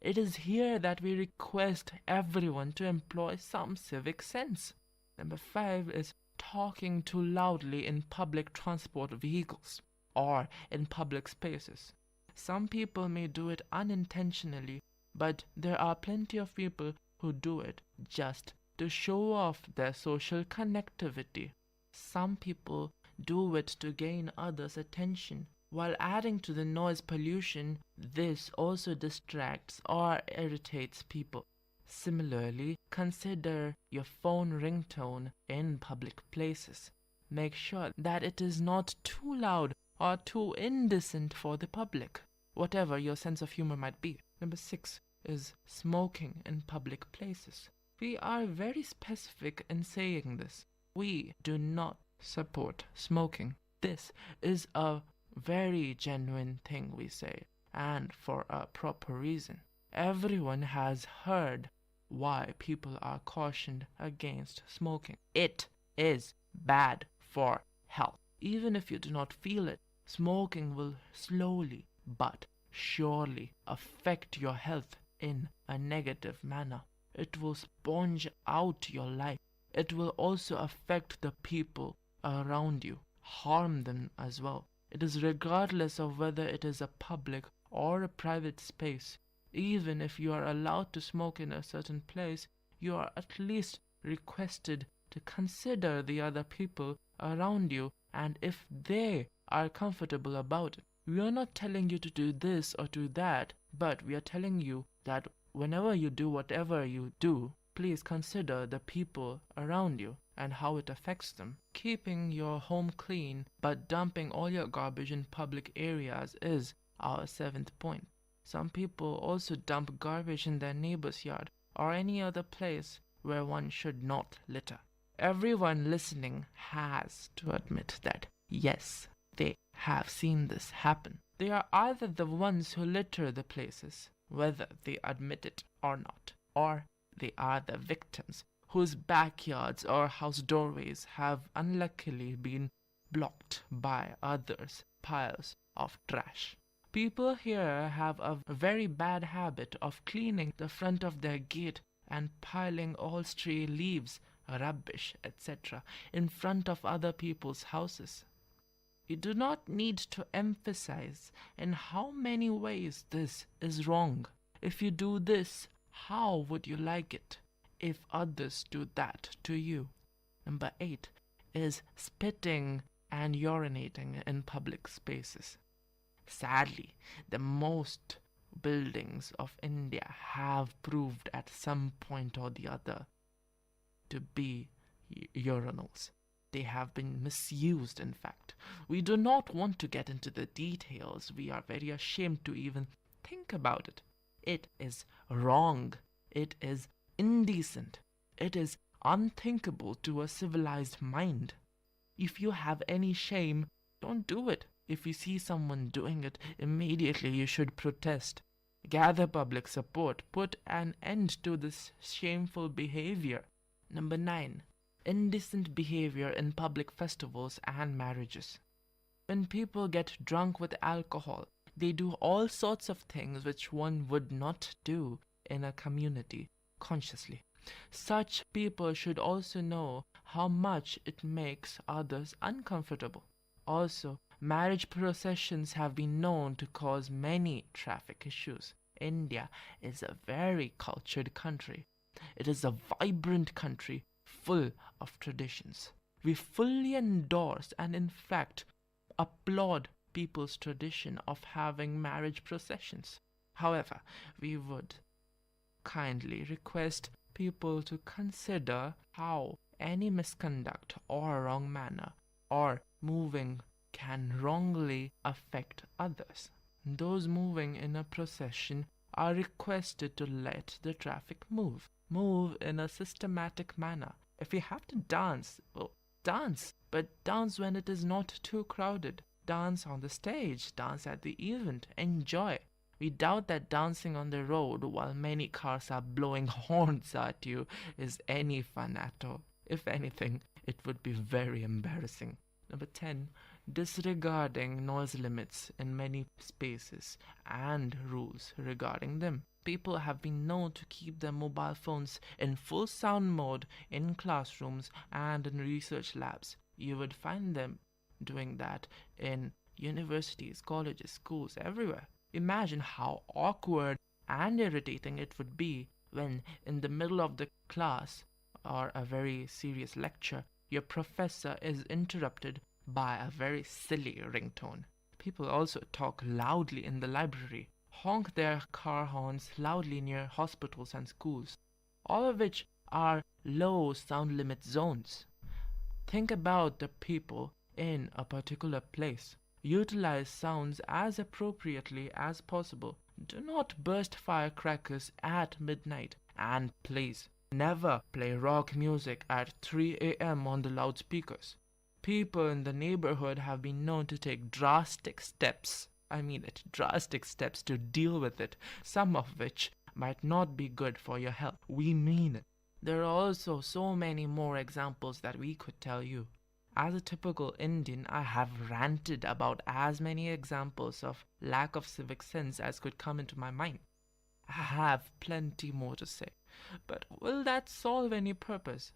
It is here that we request everyone to employ some civic sense. Number 5 is talking too loudly in public transport vehicles or in public spaces. Some people may do it unintentionally, but there are plenty of people who do it just to show off their social connectivity. Some people do it to gain others' attention. While adding to the noise pollution, this also distracts or irritates people. Similarly, consider your phone ringtone in public places. Make sure that it is not too loud or too indecent for the public, whatever your sense of humor might be. Number 6 is smoking in public places. We are very specific in saying this. We do not support smoking. This is a very genuine thing we say, and for a proper reason. Everyone has heard why people are cautioned against smoking. It is bad for health. Even if you do not feel it, smoking will slowly but surely affect your health in a negative manner. It will sponge out your life. It will also affect the people around you, harm them as well. It is regardless of whether it is a public or a private space. Even if you are allowed to smoke in a certain place, you are at least requested to consider the other people around you and if they are comfortable about it. We are not telling you to do this or do that, but we are telling you that whenever you do whatever you do, please consider the people around you and how it affects them. Keeping your home clean but dumping all your garbage in public areas is our 7th point. Some people also dump garbage in their neighbor's yard or any other place where one should not litter. Everyone listening has to admit that, yes, they have seen this happen. They are either the ones who litter the places, whether they admit it or not, or they are the victims whose backyards or house doorways have unluckily been blocked by others' piles of trash. People here have a very bad habit of cleaning the front of their gate and piling all stray leaves, rubbish, etc. in front of other people's houses. You do not need to emphasize in how many ways this is wrong. If you do this, how would you like it if others do that to you? Number 8 is spitting and urinating in public spaces. Sadly, the most buildings of India have proved at some point or the other to be urinals. They have been misused, in fact. We do not want to get into the details. We are very ashamed to even think about it. It is wrong. It is indecent. It is unthinkable to a civilized mind. If you have any shame, don't do it. If you see someone doing it, immediately you should protest. Gather public support. Put an end to this shameful behavior. Number 9. Indecent behavior in public festivals and marriages. When people get drunk with alcohol, they do all sorts of things which one would not do in a community consciously. Such people should also know how much it makes others uncomfortable. Also, marriage processions have been known to cause many traffic issues. India is a very cultured country. It is a vibrant country full of traditions. We fully endorse and in fact applaud people's tradition of having marriage processions. However, we would kindly request people to consider how any misconduct or wrong manner or moving can wrongly affect others. Those moving in a procession are requested to let the traffic move in a systematic manner. If we have to dance, well, dance, but dance when it is not too crowded. Dance on the stage, dance at the event, enjoy. We doubt that dancing on the road while many cars are blowing horns at you is any fun at all. If anything, it would be very embarrassing. Number 10. Disregarding noise limits in many spaces and rules regarding them. People have been known to keep their mobile phones in full sound mode in classrooms and in research labs. You would find them doing that in universities, colleges, schools, everywhere. Imagine how awkward and irritating it would be when, in the middle of the class or a very serious lecture, your professor is interrupted by a very silly ringtone. People also talk loudly in the library, honk their car horns loudly near hospitals and schools, all of which are low sound limit zones. Think about the people in a particular place. Utilize sounds as appropriately as possible. Do not burst firecrackers at midnight. And please, never play rock music at 3 a.m. on the loudspeakers. People in the neighborhood have been known to take drastic steps to deal with it, some of which might not be good for your health. We mean it. There are also so many more examples that we could tell you. As a typical Indian, I have ranted about as many examples of lack of civic sense as could come into my mind. I have plenty more to say, but will that solve any purpose?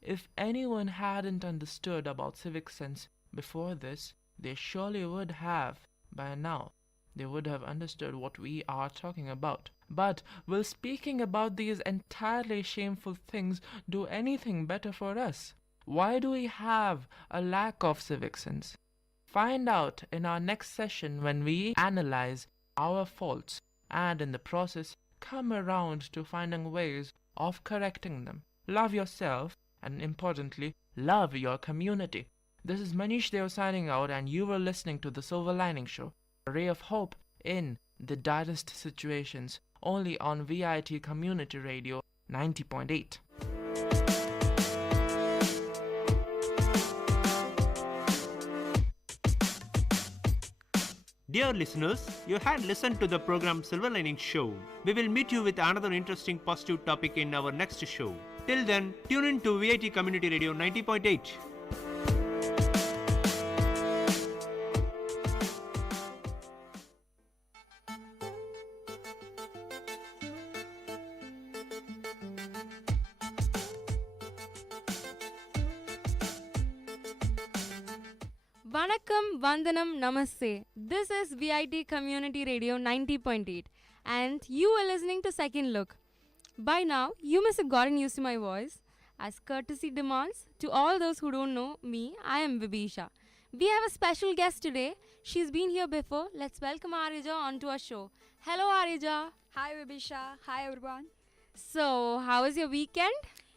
If anyone hadn't understood about civic sense before this, they surely would have by now. They would have understood what we are talking about. But will speaking about these entirely shameful things do anything better for us? Why do we have a lack of civic sense? Find out in our next session when we analyze our faults and in the process come around to finding ways of correcting them. Love yourself and importantly, love your community. This is Manish Deo signing out and you were listening to The Silver Lining Show, a ray of hope in the direst situations, only on VIT Community Radio 90.8. Dear listeners, you had listened to the program Silver Lining Show. We will meet you with another interesting positive topic in our next show. Till then, tune in to VIT Community Radio 90.8. Vanakkam, Vandanam, Namaste. This is VIT Community Radio 90.8 and you are listening to Second Look. By now, you must have gotten used to my voice. As courtesy demands, to all those who don't know me, I am Vibisha. We have a special guest today. She's been here before. Let's welcome Arija onto our show. Hello Arija. Hi Vibisha. Hi everyone. So, how was your weekend?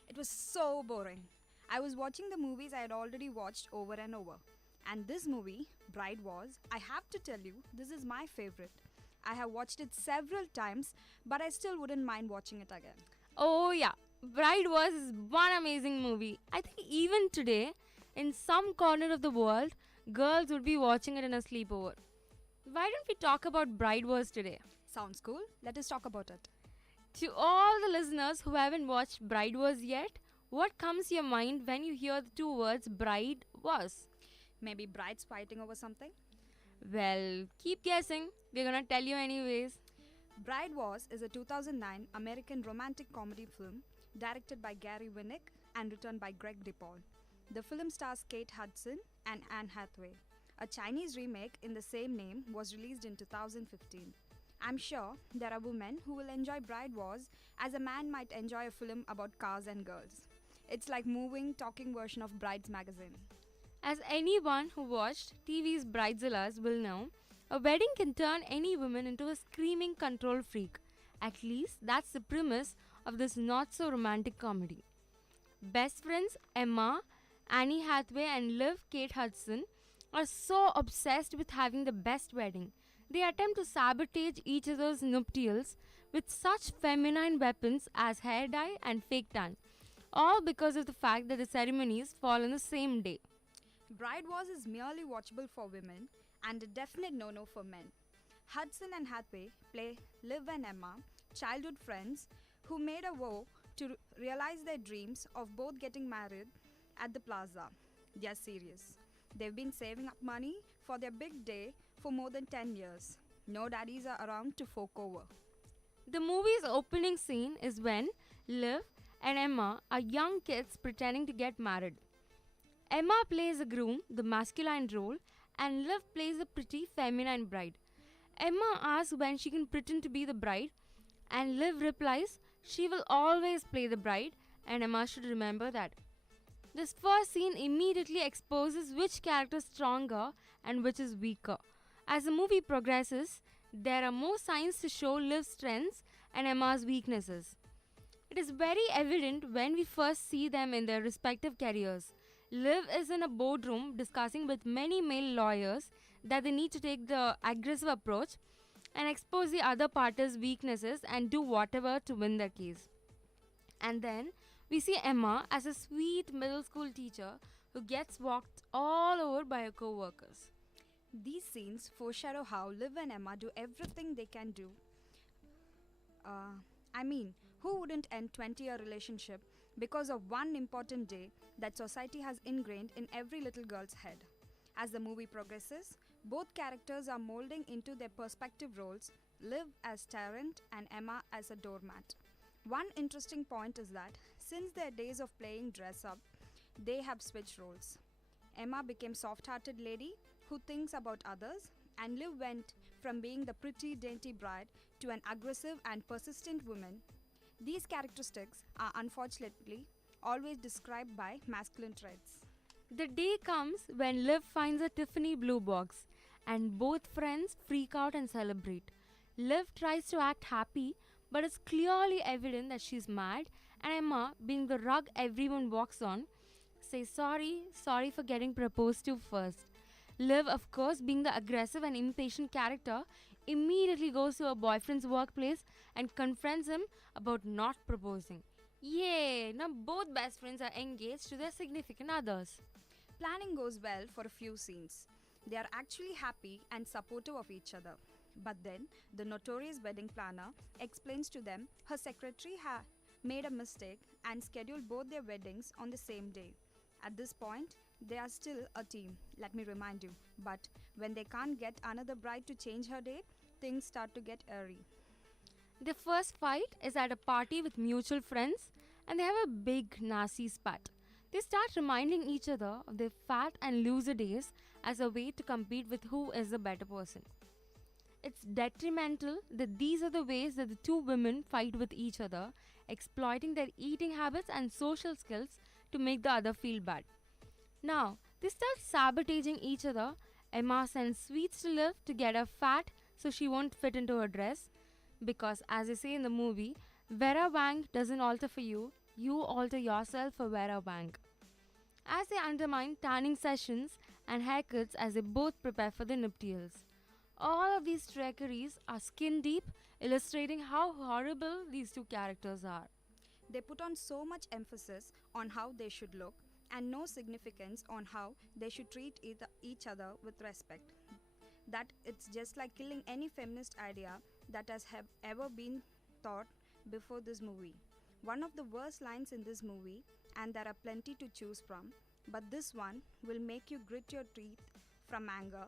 It was so boring. I was watching the movies I had already watched over and over. And this movie, Bride Wars, I have to tell you, this is my favorite. I have watched it several times, but I still wouldn't mind watching it again. Oh yeah, Bride Wars is one amazing movie. I think even today, in some corner of the world, girls would be watching it in a sleepover. Why don't we talk about Bride Wars today? Sounds cool. Let us talk about it. To all the listeners who haven't watched Bride Was yet, what comes to your mind when you hear the two words bride was? Maybe brides fighting over something? Well, keep guessing. We're gonna tell you anyways. Bride Was is a 2009 American romantic comedy film directed by Gary Winnick and written by Greg DePaul. The film stars Kate Hudson and Anne Hathaway. A Chinese remake in the same name was released in 2015. I'm sure there are women who will enjoy Bride Wars as a man might enjoy a film about cars and girls. It's like moving, talking version of Brides magazine. As anyone who watched TV's Bridezillas will know, a wedding can turn any woman into a screaming control freak. At least that's the premise of this not-so-romantic comedy. Best friends Emma, Annie Hathaway and Liv Kate Hudson are so obsessed with having the best wedding. They attempt to sabotage each other's nuptials with such feminine weapons as hair dye and fake tan, all because of the fact that the ceremonies fall on the same day. Bride Wars is merely watchable for women and a definite no-no for men. Hudson and Hathaway play Liv and Emma, childhood friends who made a vow to realize their dreams of both getting married at the plaza. They are serious. They've been saving up money for their big day for more than 10 years. No daddies are around to fork over. The movie's opening scene is when Liv and Emma are young kids pretending to get married. Emma plays a groom, the masculine role, and Liv plays a pretty feminine bride. Emma asks when she can pretend to be the bride, and Liv replies she will always play the bride, and Emma should remember that. This first scene immediately exposes which character is stronger and which is weaker. As the movie progresses, there are more signs to show Liv's strengths and Emma's weaknesses. It is very evident when we first see them in their respective careers. Liv is in a boardroom discussing with many male lawyers that they need to take the aggressive approach and expose the other party's weaknesses and do whatever to win their case. And then we see Emma as a sweet middle school teacher who gets walked all over by her co-workers. These scenes foreshadow how Liv and Emma do everything they can do. Who wouldn't end 20-year relationship because of one important day that society has ingrained in every little girl's head? As the movie progresses, both characters are molding into their perspective roles, Liv as tyrant and Emma as a doormat. One interesting point is that since their days of playing dress up, they have switched roles. Emma became soft-hearted lady who thinks about others, and Liv went from being the pretty dainty bride to an aggressive and persistent woman. These characteristics are unfortunately always described by masculine traits. The day comes when Liv finds a Tiffany blue box and both friends freak out and celebrate. Liv tries to act happy, but it's clearly evident that she's mad, and Emma, being the rug everyone walks on, says sorry for getting proposed to first. Liv, of course, being the aggressive and impatient character, immediately goes to her boyfriend's workplace and confronts him about not proposing. Yay! Now both best friends are engaged to their significant others. Planning goes well for a few scenes. They are actually happy and supportive of each other. But then, the notorious wedding planner explains to them her secretary made a mistake and scheduled both their weddings on the same day. At this point, they are still a team, let me remind you. But when they can't get another bride to change her date, things start to get airy. The first fight is at a party with mutual friends, and they have a big nasty spat. They start reminding each other of their fat and loser days as a way to compete with who is the better person. It's detrimental that these are the ways that the two women fight with each other, exploiting their eating habits and social skills to make the other feel bad. Now, they start sabotaging each other. Emma sends sweets to Liv to get her fat so she won't fit into her dress. Because, as they say in the movie, Vera Wang doesn't alter for you, you alter yourself for Vera Wang. As they undermine tanning sessions and haircuts as they both prepare for the nuptials. All of these trickeries are skin deep, illustrating how horrible these two characters are. They put on so much emphasis on how they should look and no significance on how they should treat each other with respect, that it's just like killing any feminist idea that has ever been thought before this movie. One of the worst lines in this movie, and there are plenty to choose from, but this one will make you grit your teeth from anger,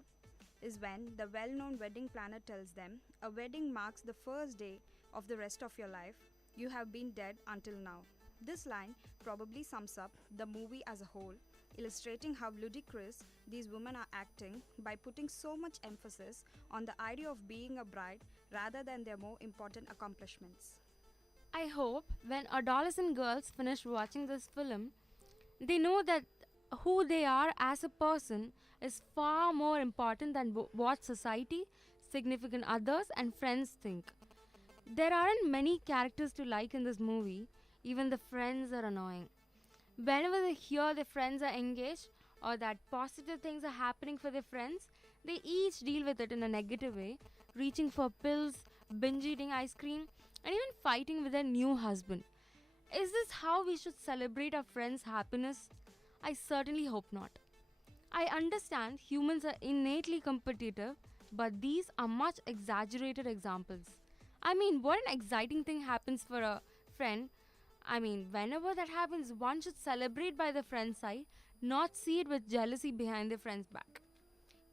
is when the well-known wedding planner tells them, a wedding marks the first day of the rest of your life. You have been dead until now. This line probably sums up the movie as a whole, illustrating how ludicrous these women are acting by putting so much emphasis on the idea of being a bride rather than their more important accomplishments. I hope when adolescent girls finish watching this film, they know that who they are as a person is far more important than what society, significant others, and friends think. There aren't many characters to like in this movie, even the friends are annoying. Whenever they hear their friends are engaged or that positive things are happening for their friends, they each deal with it in a negative way, reaching for pills, binge eating ice cream, and even fighting with their new husband. Is this how we should celebrate our friends' happiness? I certainly hope not. I understand humans are innately competitive, but these are much exaggerated examples. I mean, what an exciting thing happens for a friend. I mean, whenever that happens, one should celebrate by the friend's side, not see it with jealousy behind their friend's back.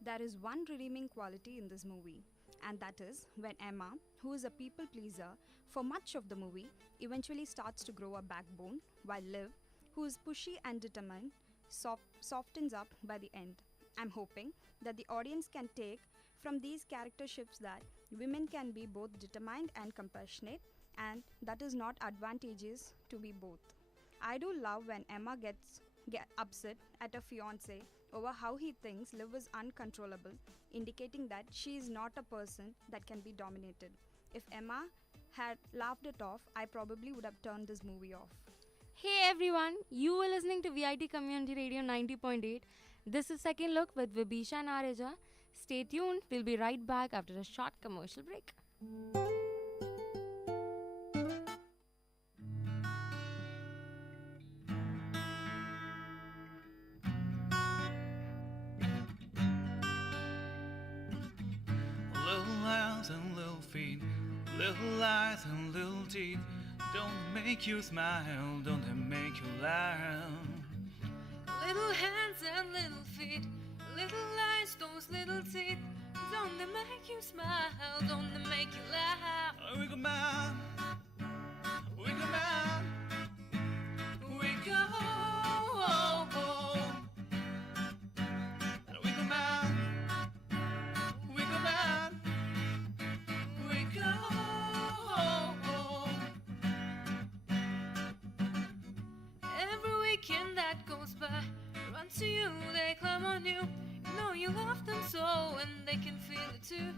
There is one redeeming quality in this movie, and that is when Emma, who is a people pleaser for much of the movie, eventually starts to grow a backbone, while Liv, who is pushy and determined, softens up by the end. I'm hoping that the audience can take from these character shifts that women can be both determined and compassionate, and that is not advantageous to be both. I do love when Emma gets upset at her fiancé over how he thinks Liv is uncontrollable, indicating that she is not a person that can be dominated. If Emma had laughed it off, I probably would have turned this movie off. Hey everyone, you were listening to VIT Community Radio 90.8. This is Second Look with Vibisha and Areja. Stay tuned, we'll be right back after a short commercial break. Little eyes and little feet, little eyes and little teeth, don't make you smile, don't they make you laugh? Little hands and little feet, little eyes, those little teeth, don't they make you smile, don't they make you laugh? We go mad, we go mad, we go, we go mad, we go mad, we go. Every weekend that goes by, run to you, they climb on you. You know you love them so, and they can feel it too.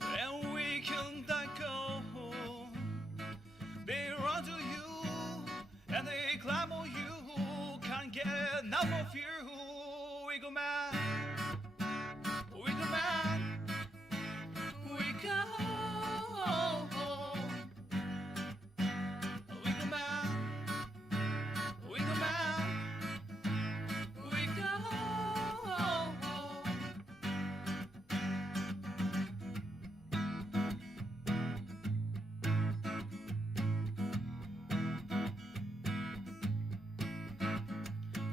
When weekend that go, they run to you, and they climb on you, can't get enough of you. We go mad, we go mad, we go. We go mad, we go mad, we go.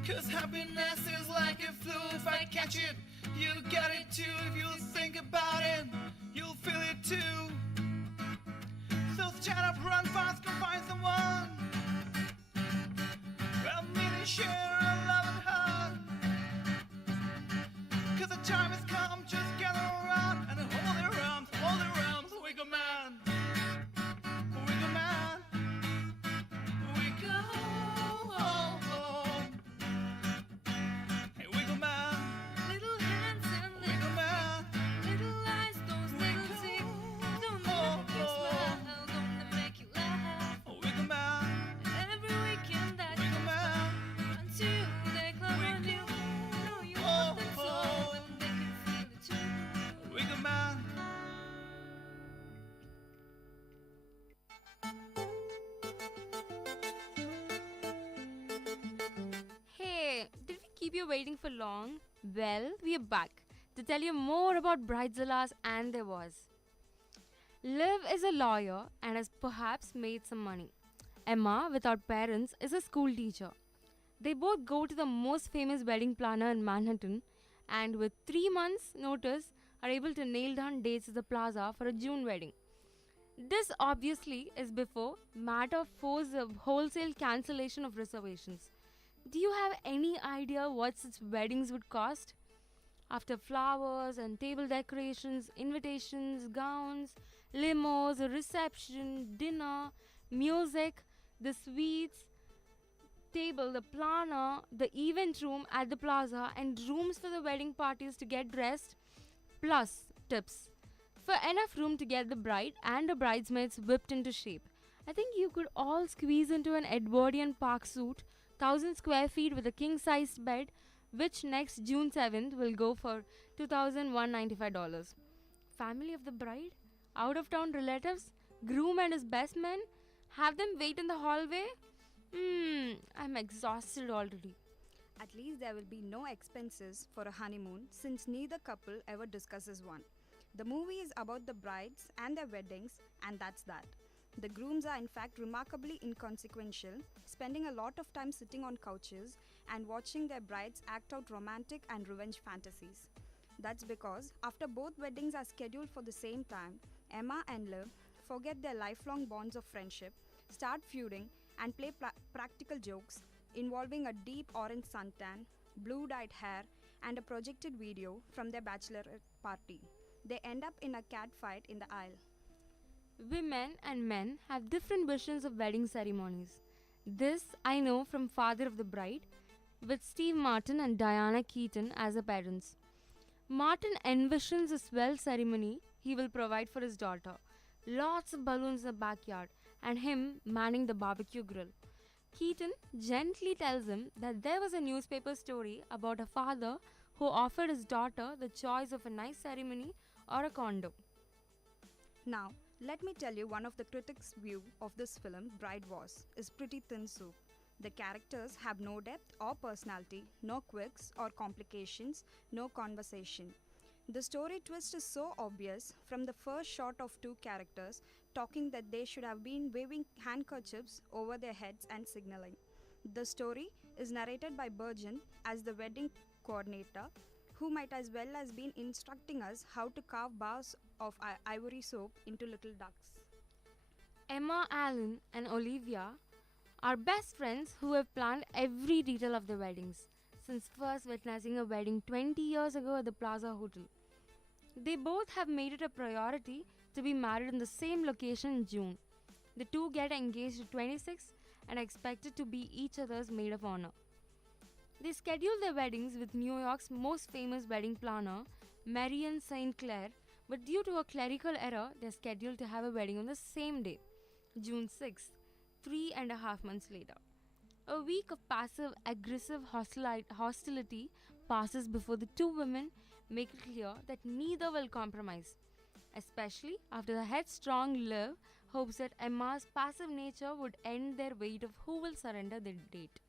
'cause happiness is like a flu. If I catch it, you get it too. If you think about it, you'll feel it too. So stand up, run fast, go find someone. Well, meet and share a loving heart. 'Cause the time has come, just gather around and hold their arms, hold their arms. We go mad, we go mad, we go. Hey, we go mad, Little hands and we go mad, little eyes, those little teeth, don't they make you smile, don't they make you laugh? we go mad, Every weekend that we go mad. run to you, they climb on you. You know you love them so, and they can feel it too. We go mad. Hey, did we keep you waiting for long? Well, we are back to tell you more about Bridezillas and their wars. Liv is a lawyer and has perhaps made some money. Emma, without parents, is a school teacher. They both go to the most famous wedding planner in Manhattan and, with 3 months' notice, are able to nail down dates at the plaza for a June wedding. This obviously is before matter force a wholesale cancellation of reservations. Do you have any idea what such weddings would cost? After flowers and table decorations, invitations, gowns, limos, a reception, dinner, music, the sweets, table, the planner, the event room at the plaza, and rooms for the wedding parties to get dressed, plus tips. For enough room to get the bride and the bridesmaids whipped into shape. I think you could all squeeze into an Edwardian park suite, 1,000 square feet with a king-sized bed, which next June 7th will go for $2,195. Family of the bride? Out-of-town relatives? Groom and his best man? Have them wait in the hallway? I'm exhausted already. At least there will be no expenses for a honeymoon since neither couple ever discusses one. The movie is about the brides and their weddings, and that's that. The grooms are in fact remarkably inconsequential, spending a lot of time sitting on couches and watching their brides act out romantic and revenge fantasies. That's because after both weddings are scheduled for the same time, Emma and Liv forget their lifelong bonds of friendship, start feuding, and play practical jokes involving a deep orange suntan, blue-dyed hair, and a projected video from their bachelorette party. They end up in a cat fight in the aisle. Women and men have different visions of wedding ceremonies. This I know from Father of the Bride, with Steve Martin and Diana Keaton as the parents. Martin envisions a swell ceremony he will provide for his daughter. Lots of balloons in the backyard and him manning the barbecue grill. Keaton gently tells him that there was a newspaper story about a father who offered his daughter the choice of a nice ceremony or a condo. Now, let me tell you one of the critics' view of this film, Bride Wars, is pretty thin soup. The characters have no depth or personality, no quirks or complications, no conversation. The story twist is so obvious from the first shot of two characters talking that they should have been waving handkerchiefs over their heads and signaling. The story is narrated by Burgeon as the wedding coordinator, who might as well as been instructing us how to carve bars of ivory soap into little ducks. Emma Allen and Olivia are best friends who have planned every detail of the weddings, since first witnessing a wedding 20 years ago at the Plaza Hotel. They both have made it a priority to be married in the same location in June. The two get engaged at 26 and are expected to be each other's maid of honor. They schedule their weddings with New York's most famous wedding planner, Marianne St. Clair, but due to a clerical error, they're scheduled to have a wedding on the same day, June 6th, 3.5 months later. A week of passive-aggressive hostility passes before the two women make it clear that neither will compromise, especially after the headstrong Liv hopes that Emma's passive nature would end their weight of who will surrender their date.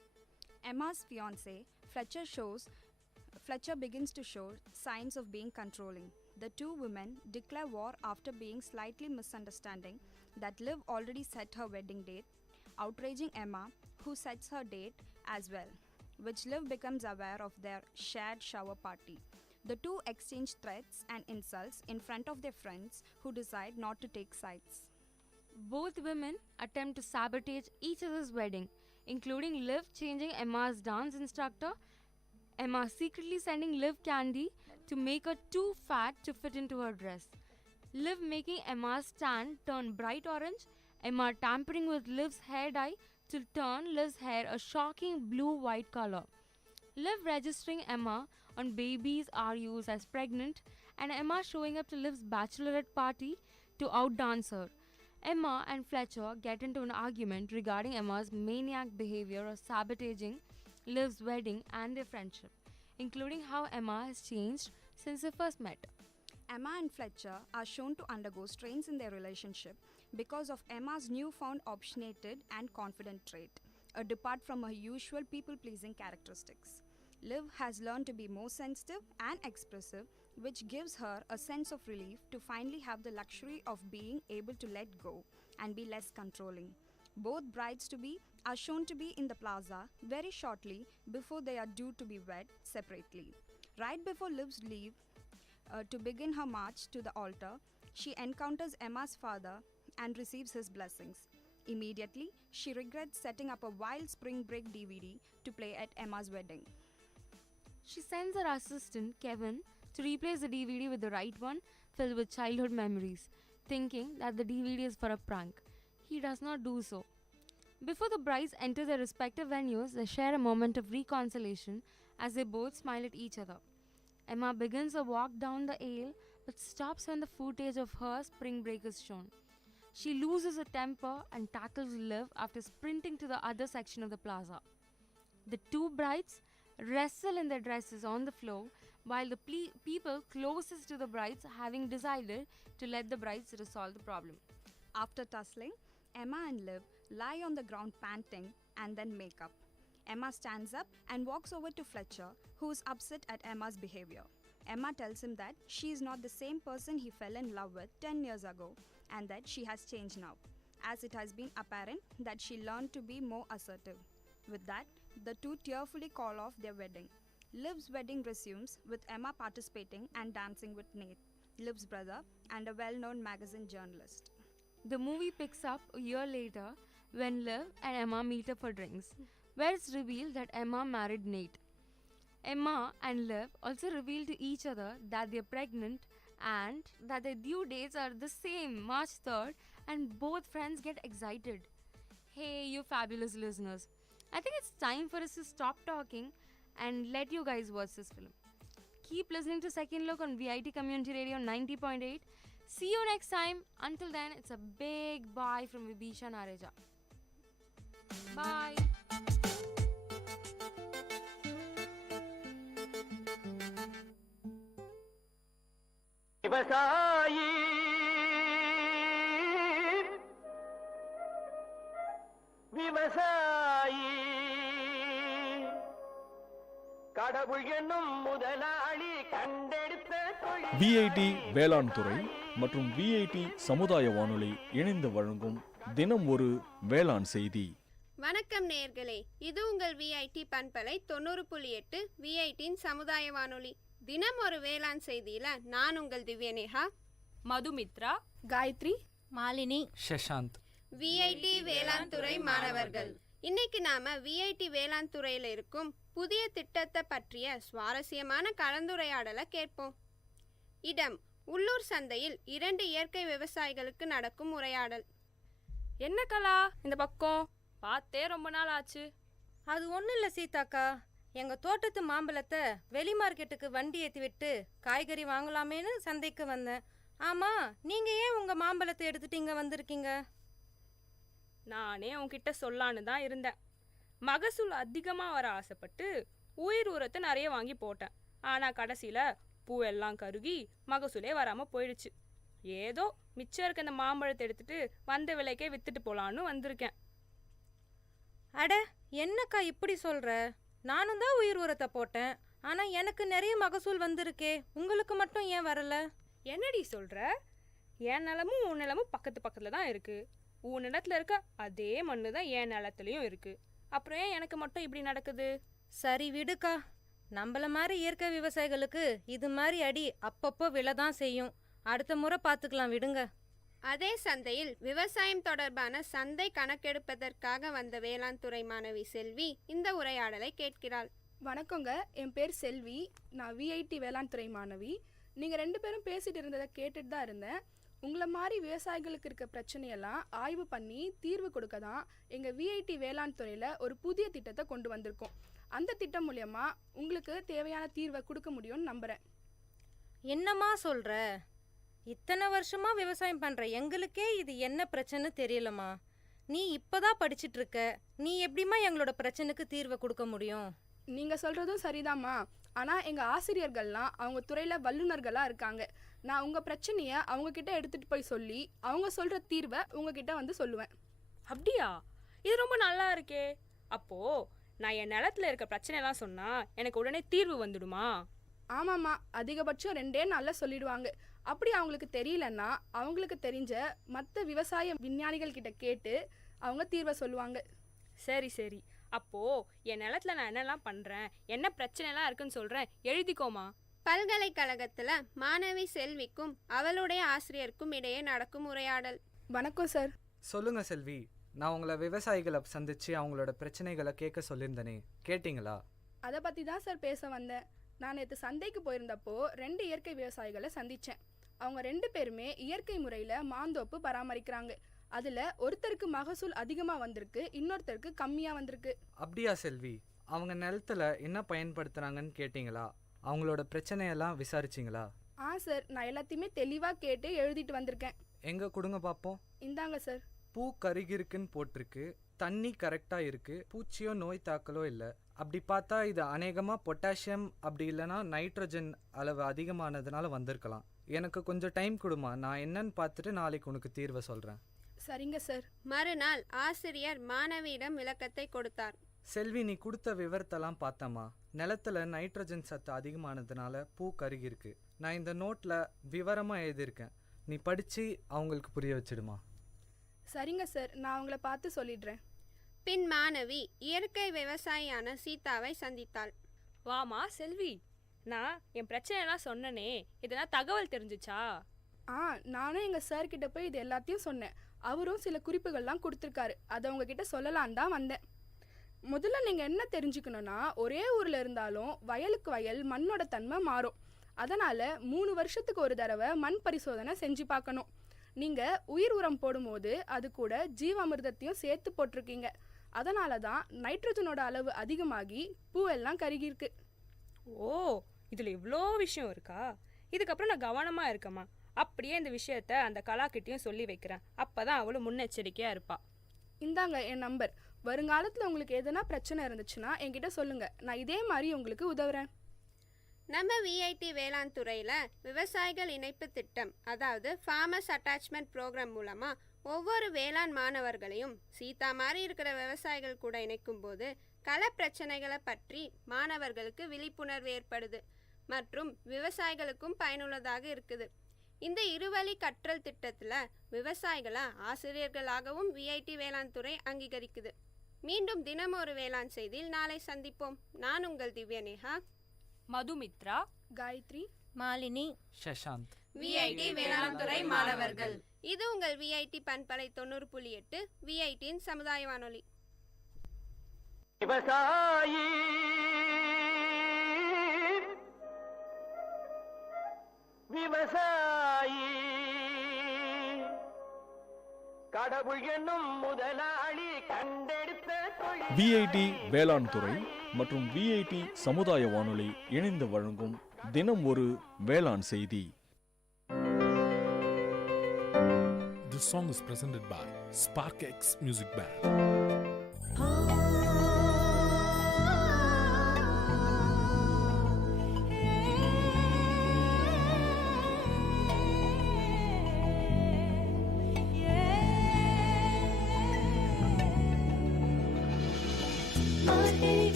Emma's fiancé, Fletcher begins to show signs of being controlling. The two women declare war after being slightly misunderstanding that Liv already set her wedding date, outraging Emma, who sets her date as well, which Liv becomes aware of their shared shower party. The two exchange threats and insults in front of their friends who decide not to take sides. Both women attempt to sabotage each other's wedding, including Liv changing Emma's dance instructor, Emma secretly sending Liv candy to make her too fat to fit into her dress, Liv making Emma's tan turn bright orange, Emma tampering with Liv's hair dye to turn Liv's hair a shocking blue-white color, Liv registering Emma on baby's RUs as pregnant, and Emma showing up to Liv's bachelorette party to outdance her. Emma and Fletcher get into an argument regarding Emma's maniac behavior of sabotaging Liv's wedding and their friendship, including how Emma has changed since they first met. Emma and Fletcher are shown to undergo strains in their relationship because of Emma's newfound obstinated and confident trait, a depart from her usual people-pleasing characteristics. Liv has learned to be more sensitive and expressive, which gives her a sense of relief to finally have the luxury of being able to let go and be less controlling. Both brides-to-be are shown to be in the plaza very shortly before they are due to be wed separately. Right before Liv's leave to begin her march to the altar, she encounters Emma's father and receives his blessings. Immediately, she regrets setting up a wild spring break DVD to play at Emma's wedding. She sends her assistant, Kevin, to replace the DVD with the right one filled with childhood memories, thinking that the DVD is for a prank. He does not do so. Before the brides enter their respective venues, they share a moment of reconciliation as they both smile at each other. Emma begins a walk down the aisle but stops when the footage of her spring break is shown. She loses her temper and tackles Liv after sprinting to the other section of the plaza. The two brides wrestle in their dresses on the floor while the people closest to the brides having decided to let the brides resolve the problem. After tussling, Emma and Liv lie on the ground panting and then make up. Emma stands up and walks over to Fletcher, who is upset at Emma's behavior. Emma tells him that she is not the same person he fell in love with 10 years ago and that she has changed now, as it has been apparent that she learned to be more assertive. With that, the two tearfully call off their wedding. Liv's wedding resumes with Emma participating and dancing with Nate, Liv's brother and a well-known magazine journalist. The movie picks up a year later when Liv and Emma meet up for drinks, where it's revealed that Emma married Nate. Emma and Liv also reveal to each other that they're pregnant and that their due dates are the same, March 3rd, and both friends get excited. Hey, you fabulous listeners. I think it's time for us to stop talking and let you guys watch this film. Keep listening to Second Look on VIT Community Radio 90.8. See you next time. Until then, it's a big bye from Vibisha Nareja. Bye. விவசாயி விவசாயி கடவுள் என்னும் முதலாளி கண்டெடுத்த VIT வேளாண் துறை மற்றும் VIT சமுதாய வானொலி இணைந்து வழங்கும் தினம் ஒரு வேளாண் செய்தி. வணக்கம் நேயர்களே, இது உங்கள் விஐடி பண்பலை 90.8 விஐடியின் சமுதாய வானொலி. தினம் ஒரு வேளாண் செய்தியில நான் உங்கள் திவ்யநேகா, மதுமித்ரா, காயத்ரி, மாலினி, ஷஷாந்த், விஐடி வேளாண் துறை மாணவர்கள். இன்னைக்கு நாம விஐடி வேளாண் துறையில இருக்கும் புதிய திட்டத்தை பற்றிய சுவாரஸ்யமான கலந்துரையாடலை கேட்போம். இடம்: உள்ளூர் சந்தையில் 2 இயற்கை விவசாயிகளுக்கு நடக்கும் உரையாடல். என்ன கலா இந்த பக்கம் பார்த்தே ரொம்ப நாள் ஆச்சு. அது ஒன்றும் இல்லை சீதாக்கா, எங்கள் தோட்டத்து மாம்பழத்தை வெளி மார்க்கெட்டுக்கு வண்டி ஏற்றி விட்டு காய்கறி வாங்கலாமேன்னு சந்தைக்கு வந்தேன். ஆமாம், நீங்கள் ஏன் உங்கள் மாம்பழத்தை எடுத்துகிட்டு இங்கே வந்திருக்கீங்க? நானே உன்கிட்ட சொல்லான்னு தான் இருந்தேன். மகசூல் அதிகமாக வர ஆசைப்பட்டு உயிர் உரத்தை நிறைய வாங்கி போட்டேன். ஆனால் கடைசியில் பூவெல்லாம் கருகி மகசூலே வராமல் போயிடுச்சு. ஏதோ மிச்சம் இருக்க இந்த மாம்பழத்தை எடுத்துட்டு வந்த விலைக்கே வித்துட்டு போகலான்னு வந்திருக்கேன். அட, என்னக்கா இப்படி சொல்கிற? நானும் தான் உயிர் உரத்தை போட்டேன், ஆனால் எனக்கு நிறைய மகசூல் வந்திருக்கே, உங்களுக்கு மட்டும் ஏன் வரல? என்னடி சொல்கிற? என் நிலமும் உன் நிலமும் பக்கத்து பக்கத்தில் தான் இருக்குது. உன் நிலத்தில் இருக்க அதே மண்ணு தான் என் நிலத்துலையும் இருக்குது. அப்புறம் ஏன் எனக்கு மட்டும் இப்படி நடக்குது? சரி விடுக்கா, நம்மள மாதிரி இயற்கை விவசாயிகளுக்கு இது மாதிரி அடி அப்பப்போ விழ தான் செய்யும். அடுத்த முறை பார்த்துக்கலாம், விடுங்க. அதே சந்தையில் விவசாயம் தொடர்பான சந்தை கணக்கெடுப்பதற்காக வந்த வேளாண் துறை மாணவி செல்வி இந்த உரையாடலை கேட்கிறாள். வணக்கங்க, என் பேர் செல்வி. நான் விஐடி வேளாண் துறை மாணவி. நீங்கள் 2 பேரும் பேசிட்டு இருந்ததை கேட்டுட்டு தான் இருந்தேன். உங்களை மாதிரி விவசாயிகளுக்கு இருக்க பிரச்சனையெல்லாம் ஆய்வு பண்ணி தீர்வு கொடுக்க தான் எங்கள் விஐடி வேளாண் துறையில் ஒரு புதிய திட்டத்தை கொண்டு வந்திருக்கோம். அந்த திட்டம் மூலயமா உங்களுக்கு தேவையான தீர்வை கொடுக்க முடியும்னு நம்புகிறேன். என்னம்மா சொல்கிற? இத்தனை வருஷமா விவசாயம் பண்ணுற எங்களுக்கே இது என்ன பிரச்சனை தெரியலம்மா. நீ இப்போதான் படிச்சுட்டு இருக்க, நீ எப்படிம்மா எங்களோட பிரச்சனைக்கு தீர்வை கொடுக்க முடியும்? நீங்கள் சொல்கிறதும் சரிதாம்மா. ஆனால் எங்கள் ஆசிரியர்கள்லாம் அவங்க துறையில் வல்லுநர்களாக இருக்காங்க. நான் உங்கள் பிரச்சனையை அவங்கக்கிட்ட எடுத்துகிட்டு போய் சொல்லி அவங்க சொல்கிற தீர்வை உங்ககிட்ட வந்து சொல்லுவேன். அப்படியா? இது ரொம்ப நல்லா இருக்கே. அப்போது நான் என் நிலத்தில் இருக்க பிரச்சனைலாம் சொன்னால் எனக்கு உடனே தீர்வு வந்துடுமா? ஆமாம்மா, அதிகபட்சம் 2 நாளில் சொல்லிடுவாங்க. அப்படி அவங்களுக்கு தெரியலன்னா அவங்களுக்கு தெரிஞ்ச மற்ற விவசாய விஞ்ஞானிகள் கிட்ட கேட்டு அவங்க தீர்வை சொல்லுவாங்க. சரி சரி, அப்போ என் நிலத்துல நான் என்னெல்லாம் பண்றேன், என்ன பிரச்சனைலாம் இருக்குன்னு சொல்றேன், எழுதிக்கோமா. பல்கலைக்கழகத்துல மாணவி செல்விக்கும் அவளுடைய ஆசிரியருக்கும் இடையே நடக்கும் உரையாடல். வணக்கம் சார். சொல்லுங்க செல்வி, நான் உங்களை விவசாயிகளை சந்திச்சு அவங்களோட பிரச்சனைகளை கேட்க சொல்லியிருந்தேனே, கேட்டிங்களா? அதை பற்றி தான் சார் பேச வந்தேன். நான் நேற்று சந்தைக்கு போயிருந்தப்போ 2 இயற்கை விவசாயிகளை சந்தித்தேன். அவங்க 2 பேருமே இயற்கை முறையில் மாந்தோப்பு பராமரிக்கிறாங்க. அதில் ஒருத்தருக்கு மகசூல் அதிகமாக வந்திருக்கு, இன்னொருத்தருக்கு கம்மியாக வந்திருக்கு. அப்படியா செல்வி? அவங்க நிலத்துல என்ன பயன்படுத்துகிறாங்கன்னு கேட்டிங்களா? அவங்களோட பிரச்சனையெல்லாம் விசாரிச்சிங்களா? சார், நான் எல்லாத்தையுமே தெளிவாக கேட்டு எழுதிட்டு வந்திருக்கேன். எங்கே கொடுங்க பார்ப்போம். இந்தாங்க சார். பூ கருகிருக்குன்னு போட்டிருக்கு, தண்ணி கரெக்டாக இருக்குது, பூச்சியோ நோய் தாக்கலோ இல்லை. அப்படி பார்த்தா இது அநேகமாக பொட்டாசியம் அப்படி இல்லைனா நைட்ரஜன் அளவு அதிகமானதுனால வந்திருக்கலாம். எனக்கு கொஞ்சம் டைம் கொடுமா, நான் என்னன்னு பார்த்துட்டு நாளைக்கு உனக்கு தீர்வை சொல்கிறேன். சரிங்க சார். மறுநாள் ஆசிரியர் மாணவியிடம் விளக்கத்தை கொடுத்தார். செல்வி, நீ கொடுத்த விவரத்தெல்லாம் பார்த்தம்மா. நிலத்துல நைட்ரஜன் சத்து அதிகமானதுனால பூ கருகிருக்கு. நான் இந்த நோட்டில் விவரமாக எழுதியிருக்கேன், நீ படித்து அவங்களுக்கு புரிய வச்சிடுமா. சரிங்க சார், நான் அவங்கள பார்த்து சொல்லிடுறேன். பின் மாணவி இயற்கை விவசாயியான சீதாவை சந்தித்தாள். வாமா செல்வி, நான் என் பிரச்சனைலாம் சொன்னனே, இதெல்லாம் தகவல் தெரிஞ்சுச்சா? நானும் எங்கள் சார்கிட்ட போய் இது எல்லாத்தையும் சொன்னேன். அவரும் சில குறிப்புகள்லாம் கொடுத்துருக்காரு. அதை உங்ககிட்ட சொல்லலான் தான் வந்தேன். முதல்ல நீங்கள் என்ன தெரிஞ்சுக்கணுன்னா, ஒரே ஊரில் இருந்தாலும் வயலுக்கு வயல் மண்ணோட தன்மை மாறும். அதனால் 3 வருஷத்துக்கு ஒரு தடவை மண் பரிசோதனை செஞ்சு பார்க்கணும். நீங்கள் உயிர் உரம் போடும்போது அது கூட ஜீவாமிர்தத்தையும் சேர்த்து போட்டிருக்கீங்க. அதனால தான் நைட்ரஜனோட அளவு அதிகமாகி பூவெல்லாம் கருகிருக்கு. ஓ, இதில் இவ்வளோ விஷயம் இருக்கா? இதுக்கப்புறம் நான் கவனமாக இருக்கமா. அப்படியே இந்த விஷயத்த அந்த கலாக்கிட்டையும் சொல்லி வைக்கிறேன். அப்போ தான் அவளும் முன்னெச்சரிக்கையாக இருப்பாள். இந்தாங்க என் நம்பர். வருங்காலத்தில் உங்களுக்கு எதனா பிரச்சனை இருந்துச்சுன்னா என்கிட்ட சொல்லுங்கள், நான் இதே மாதிரி உங்களுக்கு உதவுறேன். நம்ம விஐடி வேளாண் துறையில் விவசாயிகள் இணைப்பு திட்டம், அதாவது ஃபார்மர்ஸ் அட்டாச்மெண்ட் ப்ரோக்ராம் மூலமாக ஒவ்வொரு வேளாண் மாணவர்களையும் சீதா மாதிரி இருக்கிற விவசாயிகள் கூட இணைக்கும் போது கள பிரச்சனைகளை பற்றி மாணவர்களுக்கு விழிப்புணர்வு ஏற்படுது மற்றும் விவசாயிகளுக்கும் பயனுள்ளதாக இருக்குது. இந்த இருவழி கற்றல் திட்டத்தில் விவசாயிகளை ஆசிரியர்களாகவும் விஐடி வேளாண் துறை அங்கீகரிக்குது. மீண்டும் தினம் ஒரு வேளாண் செய்தியில் நாளை சந்திப்போம். நான் உங்கள் திவ்யநேகா, மதுமித்ரா, காயத்ரி, மாலினி, சஷாந்த், விஐடி வேளாண் துறை மாணவர்கள். இது உங்கள் விஐடி பண்பலை 90.8 விஐடியின் சமுதாய வானொலி. விவசாயி விவசாயி கடவுள் என்னும் முதலாளி கண்டெடுத்த தொழில். விஐடி வேளாண் துறை மற்றும் விஐடி சமுதாய வானொலி இணைந்து வழங்கும் தினம் ஒரு வேளாண் செய்தி. This song is presented by SparkX Music Band.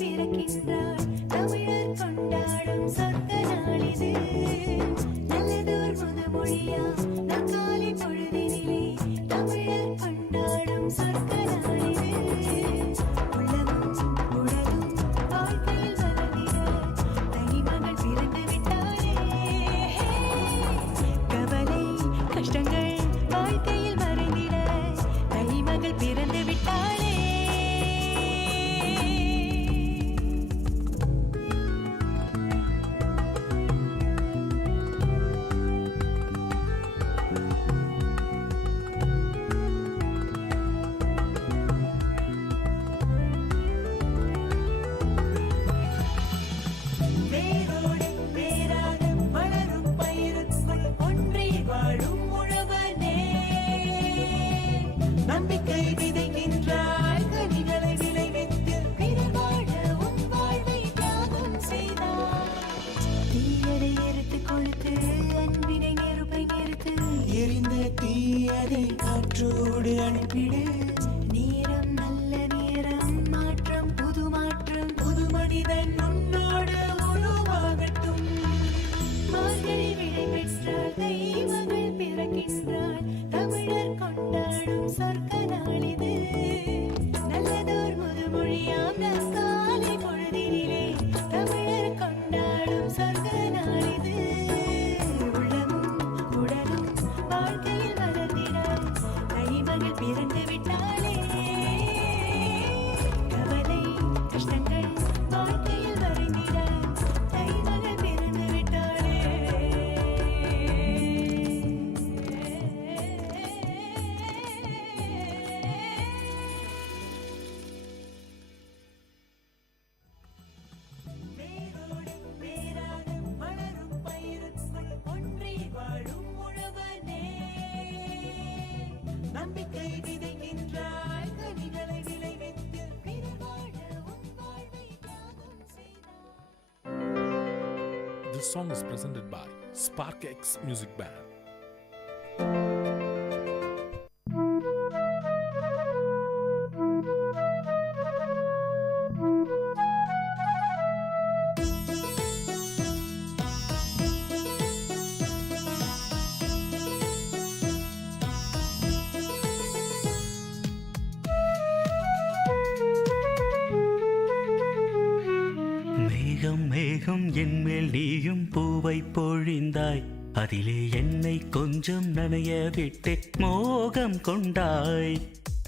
பிறக்கின்றாள் தமிழர் கொண்டாடும் சொர்க்க நாளிது. நல்லதோர் முதுமொழியா நற்காலை பொழுதினிலே தமிழர் கொண்டாடும் சொர்க்க நாளிது. உள்ளமும் உடலும் வாழ்க்கையில் வளர்ந்திட தனிமகள் பிறந்து விட்டாளே. கவலை கஷ்டங்கள் வாழ்க்கையில் மறைந்திட தனிமகள் பிறந்து விட்டாளே. காற்றோடு அனுப்பிடு. நேரம் நல்ல நேரம், மாற்றம் புது மாற்றம், புது மனிதன் உன்னோடு விதை விதைக்கின்றாய் கனிகளை விளைவித்து பிறர் வாழ உன் வாழ்வை தியாகம் செய்தாய். This song is presented by Spark X Music Band. மேகம் மேகம் என்மேல் நீயும் பூவை பொழிந்தாய் அதிலே என்னை கொஞ்சம் நனைய விட்டு மோகம் கொண்டாய்.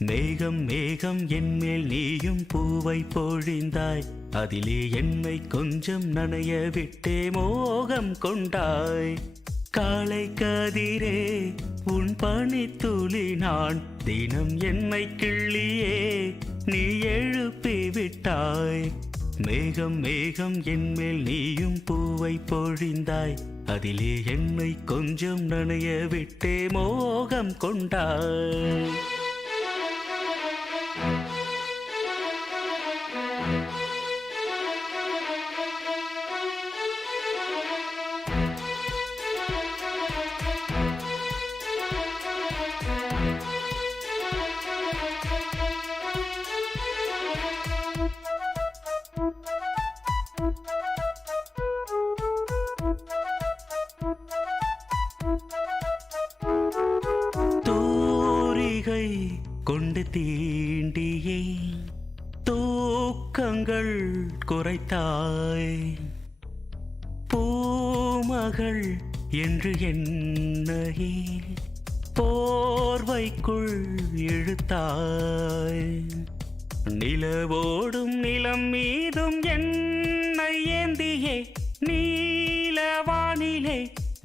மேகம் மேகம் என்மேல் நீயும் பூவை பொழிந்தாய் அதிலே என்னை கொஞ்சம் நனைய விட்டே மோகம் கொண்டாய். காலை கதிரே உன் பனித்துளி நான் தினம் என்னை கிள்ளியே நீ எழுப்பி விட்டாய். மேகம் மேகம் என்மேல் நீயும் பூவை பொழிந்தாய் அதிலே என்னை கொஞ்சம் நனைய விட்டே மோகம் கொண்டாய். தூரிகை கொண்டு தீண்டியே தூக்கங்கள் குறைத்தாய். பூமகள் என்று என்னையே போர்வைக்குள் இழுத்தாய். நிலவோடும் நிலம் மீதும் என்னை ஏந்தியே நீலவானிலே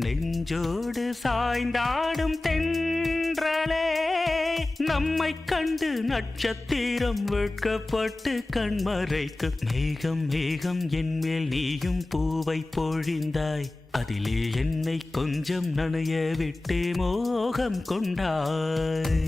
நெஞ்சோடு சாய்ந்தாடும் தென்றலே. நம்மை கண்டு நட்சத்திரம் வெட்கப்பட்டு கண்மறைக்கு. மேகம் மேகம் என்மேல் நீயும் பூவை பொழிந்தாய் அதிலே என்னை கொஞ்சம் நனைய விட்டே மோகம் கொண்டாய்.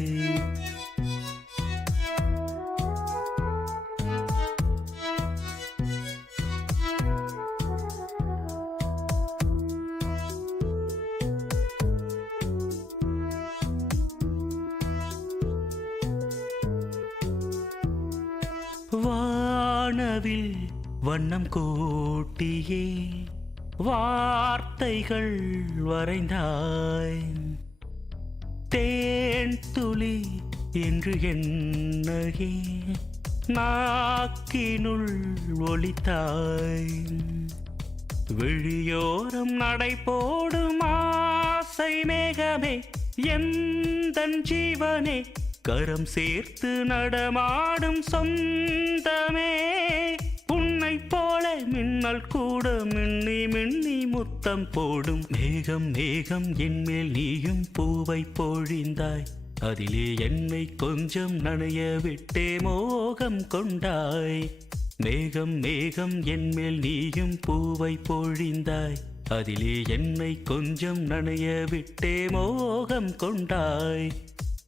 வானவில் வண்ணம் கூட்டியே வார்த்தைகள் வரைந்தாய். தேன் துளி என்று என்னையே நாக்கினுள் ஒலித்தாய். விழியோரம் நடை போடும் ஆசை மேகமே எந்தன் ஜீவனே கரம் சேர்த்து நடமாடும் சொந்தமே. உன்னை போல மின்னல் கூட மின்னி மின்னி முத்தம் போடும். மேகம் மேகம் என்மேல் நீயும் பூவை பொழிந்தாய் அதிலே என்னை கொஞ்சம் நனைய விட்டே மோகம் கொண்டாய். மேகம் மேகம் என்மேல் நீயும் பூவை பொழிந்தாய் அதிலே என்னை கொஞ்சம் நனைய விட்டே மோகம் கொண்டாய்.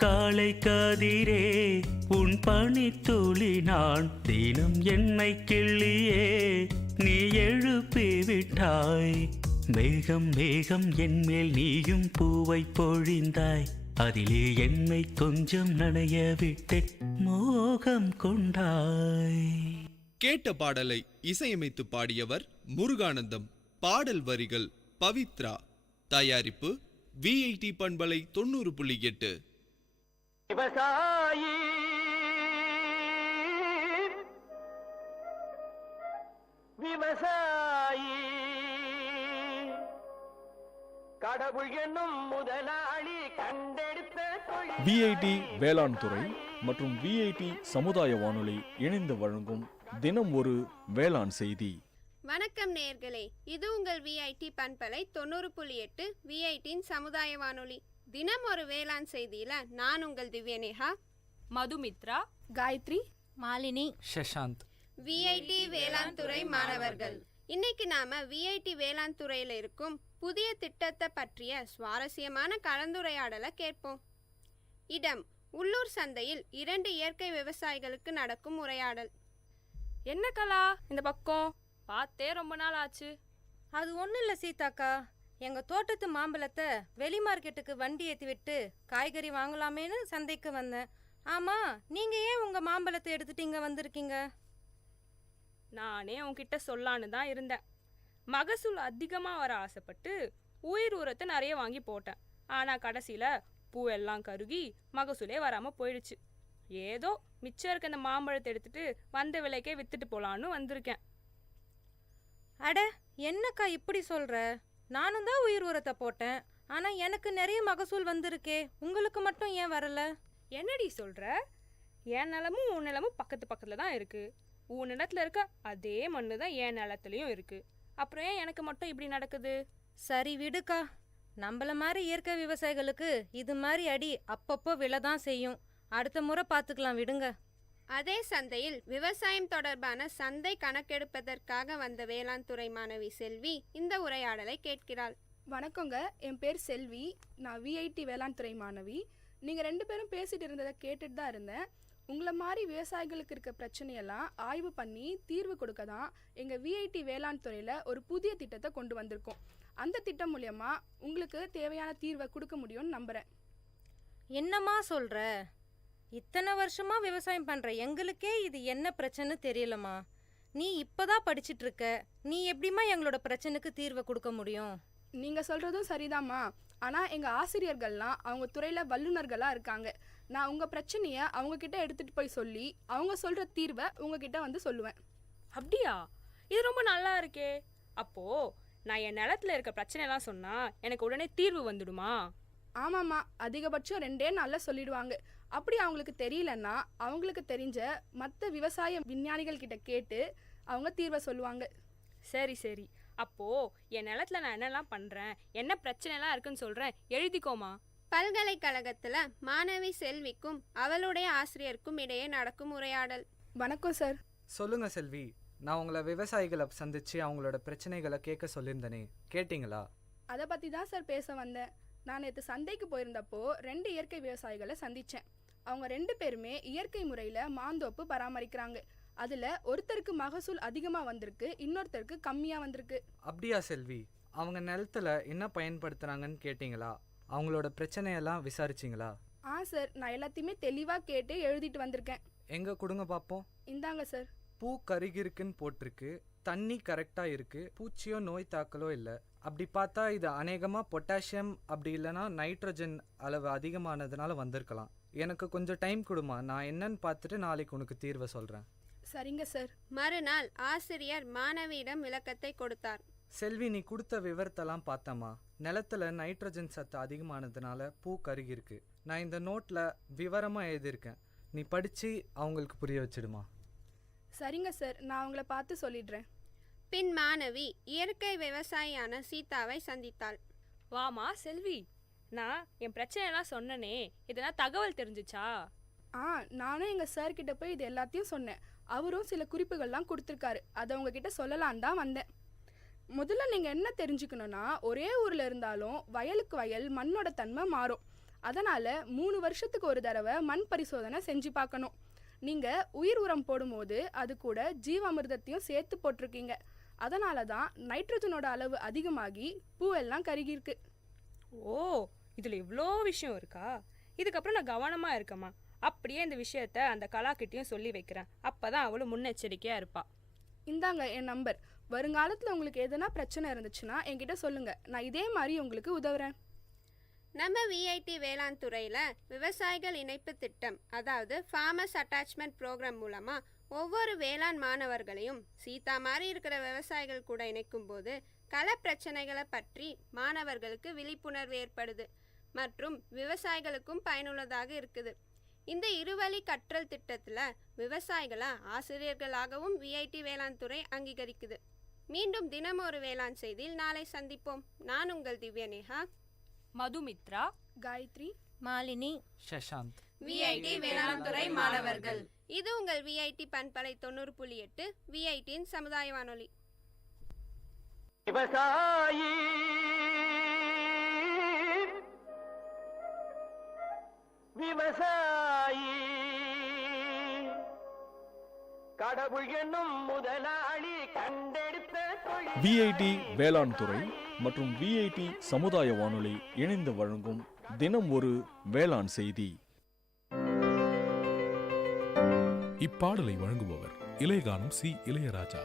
காலை கதிரே உன் பனித்துளி நான் தினம் என்னை கிள்ளியே நீ எழுப்பி விட்டாய். மேகம் மேகம் என்மேல் நீயும் பூவை பொழிந்தாய் அதிலே என்னை கொஞ்சம் நனைய விட்டு மோகம் கொண்டாய். கேட்ட பாடலை இசையமைத்து பாடியவர் முருகானந்தம். பாடல் வரிகள் பவித்ரா. தயாரிப்பு VIT பண்பலை 90.8. விவசாயி விவசாயி கடவுள் என்னும் முதலாளி கண்டெடுத்த VIT வேளாண் துறை மற்றும் VIT சமுதாய வானொலி இணைந்து வழங்கும் தினம் ஒரு வேளாண் செய்தி. வணக்கம் நேயர்களே, இது உங்கள் VIT பண்பலை 90.8 VITயின் சமுதாய வானொலி. தினம் ஒரு வேளாண் செய்தியில நான் உங்கள் திவ்யநேகா, மதுமித்ரா, காயத்ரி, மாலினி, ஷஷாந்த். VIT வேளாண் துறை மாணவர்கள். இன்னைக்கு நாம VIT வேளாண் துறையில இருக்கும் புதிய திட்டத்தை பற்றிய சுவாரஸ்யமான கலந்துரையாடலை கேட்போம். இடம் உள்ளூர் சந்தையில் 2 இயற்கை விவசாயிகளுக்கு நடக்கும் உரையாடல். என்ன கலா இந்த பக்கம் பார்த்தே ரொம்ப நாள் ஆச்சு. அது ஒன்றும் இல்லை சீதாக்கா, எங்கள் தோட்டத்து மாம்பழத்தை வெளி மார்க்கெட்டுக்கு வண்டி ஏற்றி விட்டு காய்கறி வாங்கலாமேன்னு சந்தைக்கு வந்தேன். ஆமாம், நீங்கள் ஏன் உங்கள் மாம்பழத்தை எடுத்துட்டு இங்கே வந்திருக்கீங்க? நானே உன்கிட்ட சொல்லான்னு தான் இருந்தேன். மகசூல் அதிகமாக வர ஆசைப்பட்டு உயிர் உரத்தை நிறைய வாங்கி போட்டேன். ஆனால் கடைசியில் பூவெல்லாம் கருகி மகசூலே வராமல் போயிடுச்சு. ஏதோ மிச்சம் இருக்க இந்த மாம்பழத்தை எடுத்துட்டு வந்த விலைக்கே வித்துட்டு போலான்னு வந்திருக்கேன். அட என்னக்கா இப்படி சொல்கிற? நானும் தான் உயிர் உரத்தை போட்டேன், ஆனால் எனக்கு நிறைய மகசூல் வந்திருக்கே, உங்களுக்கு மட்டும் ஏன் வரல? என்னடி சொல்கிற? என் நிலமும் உன் நிலமும் பக்கத்து பக்கத்தில் தான் இருக்குது. உன் நிலத்தில் இருக்க அதே மண்ணு தான் என் நிலத்துலையும் இருக்குது. அப்புறம் ஏன் எனக்கு மட்டும் இப்படி நடக்குது? சரி விடுக்கா, நம்மள மாதிரி இயற்கை விவசாயிகளுக்கு இது மாதிரி அடி அப்பப்போ விழ தான் செய்யும். அடுத்த முறை பார்த்துக்கலாம், விடுங்க. அதே சந்தையில் விவசாயம் தொடர்பான சந்தை கணக்கெடுப்பதற்காக வந்த வேளாண் துறை மாணவி செல்வி இந்த உரையாடலை கேட்கிறாள். வணக்கங்க, என் பேர் செல்வி. நான் விஐடி வேளாண் துறை மாணவி. நீங்கள் 2 பேரும் பேசிட்டு இருந்ததை கேட்டுட்டு தான் இருந்தேன். உங்களை மாதிரி விவசாயிகளுக்கு இருக்க பிரச்சனையெல்லாம் ஆய்வு பண்ணி தீர்வு கொடுக்க தான் எங்கள் விஐடி வேளாண் துறையில் ஒரு புதிய திட்டத்தை கொண்டு வந்திருக்கோம். அந்த திட்டம் மூலயமா உங்களுக்கு தேவையான தீர்வை கொடுக்க முடியும்னு நம்புகிறேன். என்னம்மா சொல்கிற? இத்தனை வருஷமா விவசாயம் பண்ணுற எங்களுக்கே இது என்ன பிரச்சனை தெரியலம்மா. நீ இப்போதான் படிச்சுட்டு இருக்க, நீ எப்படிம்மா எங்களோட பிரச்சனைக்கு தீர்வை கொடுக்க முடியும்? நீங்கள் சொல்கிறதும் சரிதாம்மா. ஆனால் எங்கள் ஆசிரியர்கள்லாம் அவங்க துறையில் வல்லுநர்களாக இருக்காங்க. நான் உங்கள் பிரச்சனையை அவங்கக்கிட்ட எடுத்துகிட்டு போய் சொல்லி அவங்க சொல்கிற தீர்வை உங்ககிட்ட வந்து சொல்லுவேன். அப்படியா? இது ரொம்ப நல்லா இருக்கே. அப்போது நான் என் நிலத்தில் இருக்க பிரச்சனைலாம் சொன்னால் எனக்கு உடனே தீர்வு வந்துடுமா? ஆமாம்மா, அதிகபட்சம் 2 நாளில் சொல்லிடுவாங்க. அப்படி அவங்களுக்கு தெரியலன்னா அவங்களுக்கு தெரிஞ்ச மற்ற விவசாய விஞ்ஞானிகள் கிட்ட கேட்டு அவங்க தீர்வை சொல்லுவாங்க. சரி சரி, அப்போது என் நிலத்துல நான் என்னெல்லாம் பண்ணுறேன், என்ன பிரச்சனைலாம் இருக்குன்னு சொல்கிறேன், எழுதிக்கோமா. பல்கலைக்கழகத்தில் மாணவி செல்விக்கும் அவளுடைய ஆசிரியருக்கும் இடையே நடக்கும் உரையாடல். வணக்கம் சார். சொல்லுங்க செல்வி, நான் உங்களை விவசாயிகளை சந்திச்சு அவங்களோட பிரச்சனைகளை கேட்க சொல்லியிருந்தேனே, கேட்டிங்களா? அதை பற்றி தான் சார் பேச வந்தேன். நான் நேற்று சந்தைக்கு போயிருந்தப்போ 2 இயற்கை விவசாயிகளை சந்தித்தேன். அவங்க 2 பேருமே இயற்கை முறையில் மாந்தோப்பு பராமரிக்கிறாங்க. அதில் ஒருத்தருக்கு மகசூல் அதிகமாக வந்திருக்கு, இன்னொருத்தருக்கு கம்மியாக வந்திருக்கு. அப்படியா செல்வி? அவங்க நிலத்துல என்ன பயன்படுத்துகிறாங்கன்னு கேட்டிங்களா? அவங்களோட பிரச்சனையெல்லாம் விசாரிச்சிங்களா? சார், நான் எல்லாத்தையுமே தெளிவாக கேட்டு எழுதிட்டு வந்திருக்கேன். எங்கே கொடுங்க பார்ப்போம். இந்தாங்க சார். பூ கருகிருக்குன்னு போட்டிருக்கு, தண்ணி கரெக்டாக இருக்குது, பூச்சியோ நோய் தாக்கலோ இல்லை. அப்படி பார்த்தா இது அநேகமாக பொட்டாசியம் அப்படி இல்லைனா நைட்ரஜன் அளவு அதிகமானதுனால வந்திருக்கலாம். எனக்கு கொஞ்சம் டைம் கொடுமா, நான் என்னன்னு பார்த்துட்டு நாளைக்கு உனக்கு தீர்வை சொல்கிறேன். சரிங்க சார். மறுநாள் ஆசிரியர் மாணவியிடம் விளக்கத்தை கொடுத்தார். செல்வி, நீ கொடுத்த விவரத்தெல்லாம் பார்த்தம்மா. நிலத்துல நைட்ரஜன் சத்து அதிகமானதுனால பூ கருகிருக்கு. நான் இந்த நோட்டில் விவரமாக எழுதியிருக்கேன், நீ படித்து அவங்களுக்கு புரிய வச்சிடுமா. சரிங்க சார், நான் அவங்கள பார்த்து சொல்லிடுறேன். பின் மாணவி இயற்கை விவசாயியான சீதாவை சந்தித்தாள். வாமா செல்வி, நான் என் பிரச்சனைலாம் சொன்னனே, இதெல்லாம் தகவல் தெரிஞ்சிச்சா? நானும் எங்கள் சார்கிட்ட போய் இது எல்லாத்தையும் சொன்னேன். அவரும் சில குறிப்புகள்லாம் கொடுத்துருக்காரு. அதை உங்ககிட்ட சொல்லலான் தான் வந்தேன். முதல்ல நீங்கள் என்ன தெரிஞ்சுக்கணுன்னா, ஒரே ஊரில் இருந்தாலும் வயலுக்கு வயல் மண்ணோட தன்மை மாறும். அதனால் 3 வருஷத்துக்கு ஒரு தடவை மண் பரிசோதனை செஞ்சு பார்க்கணும். நீங்கள் உயிர் உரம் போடும்போது அது கூட ஜீவாமிர்தத்தையும் சேர்த்து போட்டிருக்கீங்க. அதனால தான் நைட்ரஜனோட அளவு அதிகமாகி பூவெல்லாம் கருகிருக்கு. ஓ, இதில் இவ்வளோ விஷயம் இருக்கா? இதுக்கப்புறம் நான் கவனமாக இருக்கமா. அப்படியே இந்த விஷயத்த அந்த கலாக்கிட்டையும் சொல்லி வைக்கிறேன். அப்போ தான் அவளும் முன்னெச்சரிக்கையாக இருப்பாள். இந்தாங்க என் நம்பர். வருங்காலத்தில் உங்களுக்கு எதனா பிரச்சனை இருந்துச்சுன்னா என்கிட்ட சொல்லுங்கள், நான் இதே மாதிரி உங்களுக்கு உதவுறேன். நம்ம விஐடி வேளாண் துறையில் விவசாயிகள் இணைப்பு திட்டம், அதாவது ஃபார்மர்ஸ் அட்டாச்மெண்ட் ப்ரோக்ராம் மூலமாக ஒவ்வொரு வேளாண் மாணவர்களையும் சீதா மாதிரி இருக்கிற விவசாயிகள் கூட இணைக்கும் போது கள பிரச்சனைகளை பற்றி மாணவர்களுக்கு விழிப்புணர்வு ஏற்படுது மற்றும் விவசாயிகளுக்கும் பயனுள்ளதாக இருக்குது. இந்த இருவழி கற்றல் திட்டத்தில் விவசாயிகளை ஆசிரியர்களாகவும் விஐடி வேளாண் துறை அங்கீகரிக்குது. மீண்டும் தினம் ஒரு வேளாண் செய்தியில் நாளை சந்திப்போம். நான் உங்கள் திவ்யநேகா, மதுமித்ரா, காயத்ரி, மாலினி, சஷாந்த், விஐடி வேளாண் துறை மாணவர்கள். இது உங்கள் விஐடி பண்பலை 90.8 விஐடியின் சமுதாய வானொலி. விவசாயி விவசாயி கடவுள் என்னும் முதலாளி கண்டெடுத்த தொழில் விஐடி வேளாண் துறை மற்றும் விஐடி சமுதாய வானொலி இணைந்து வழங்கும் தினம் ஒரு வேளாண் செய்தி. இப்பாடலை வழங்குபவர் இளையகானம் சி இளையராஜா.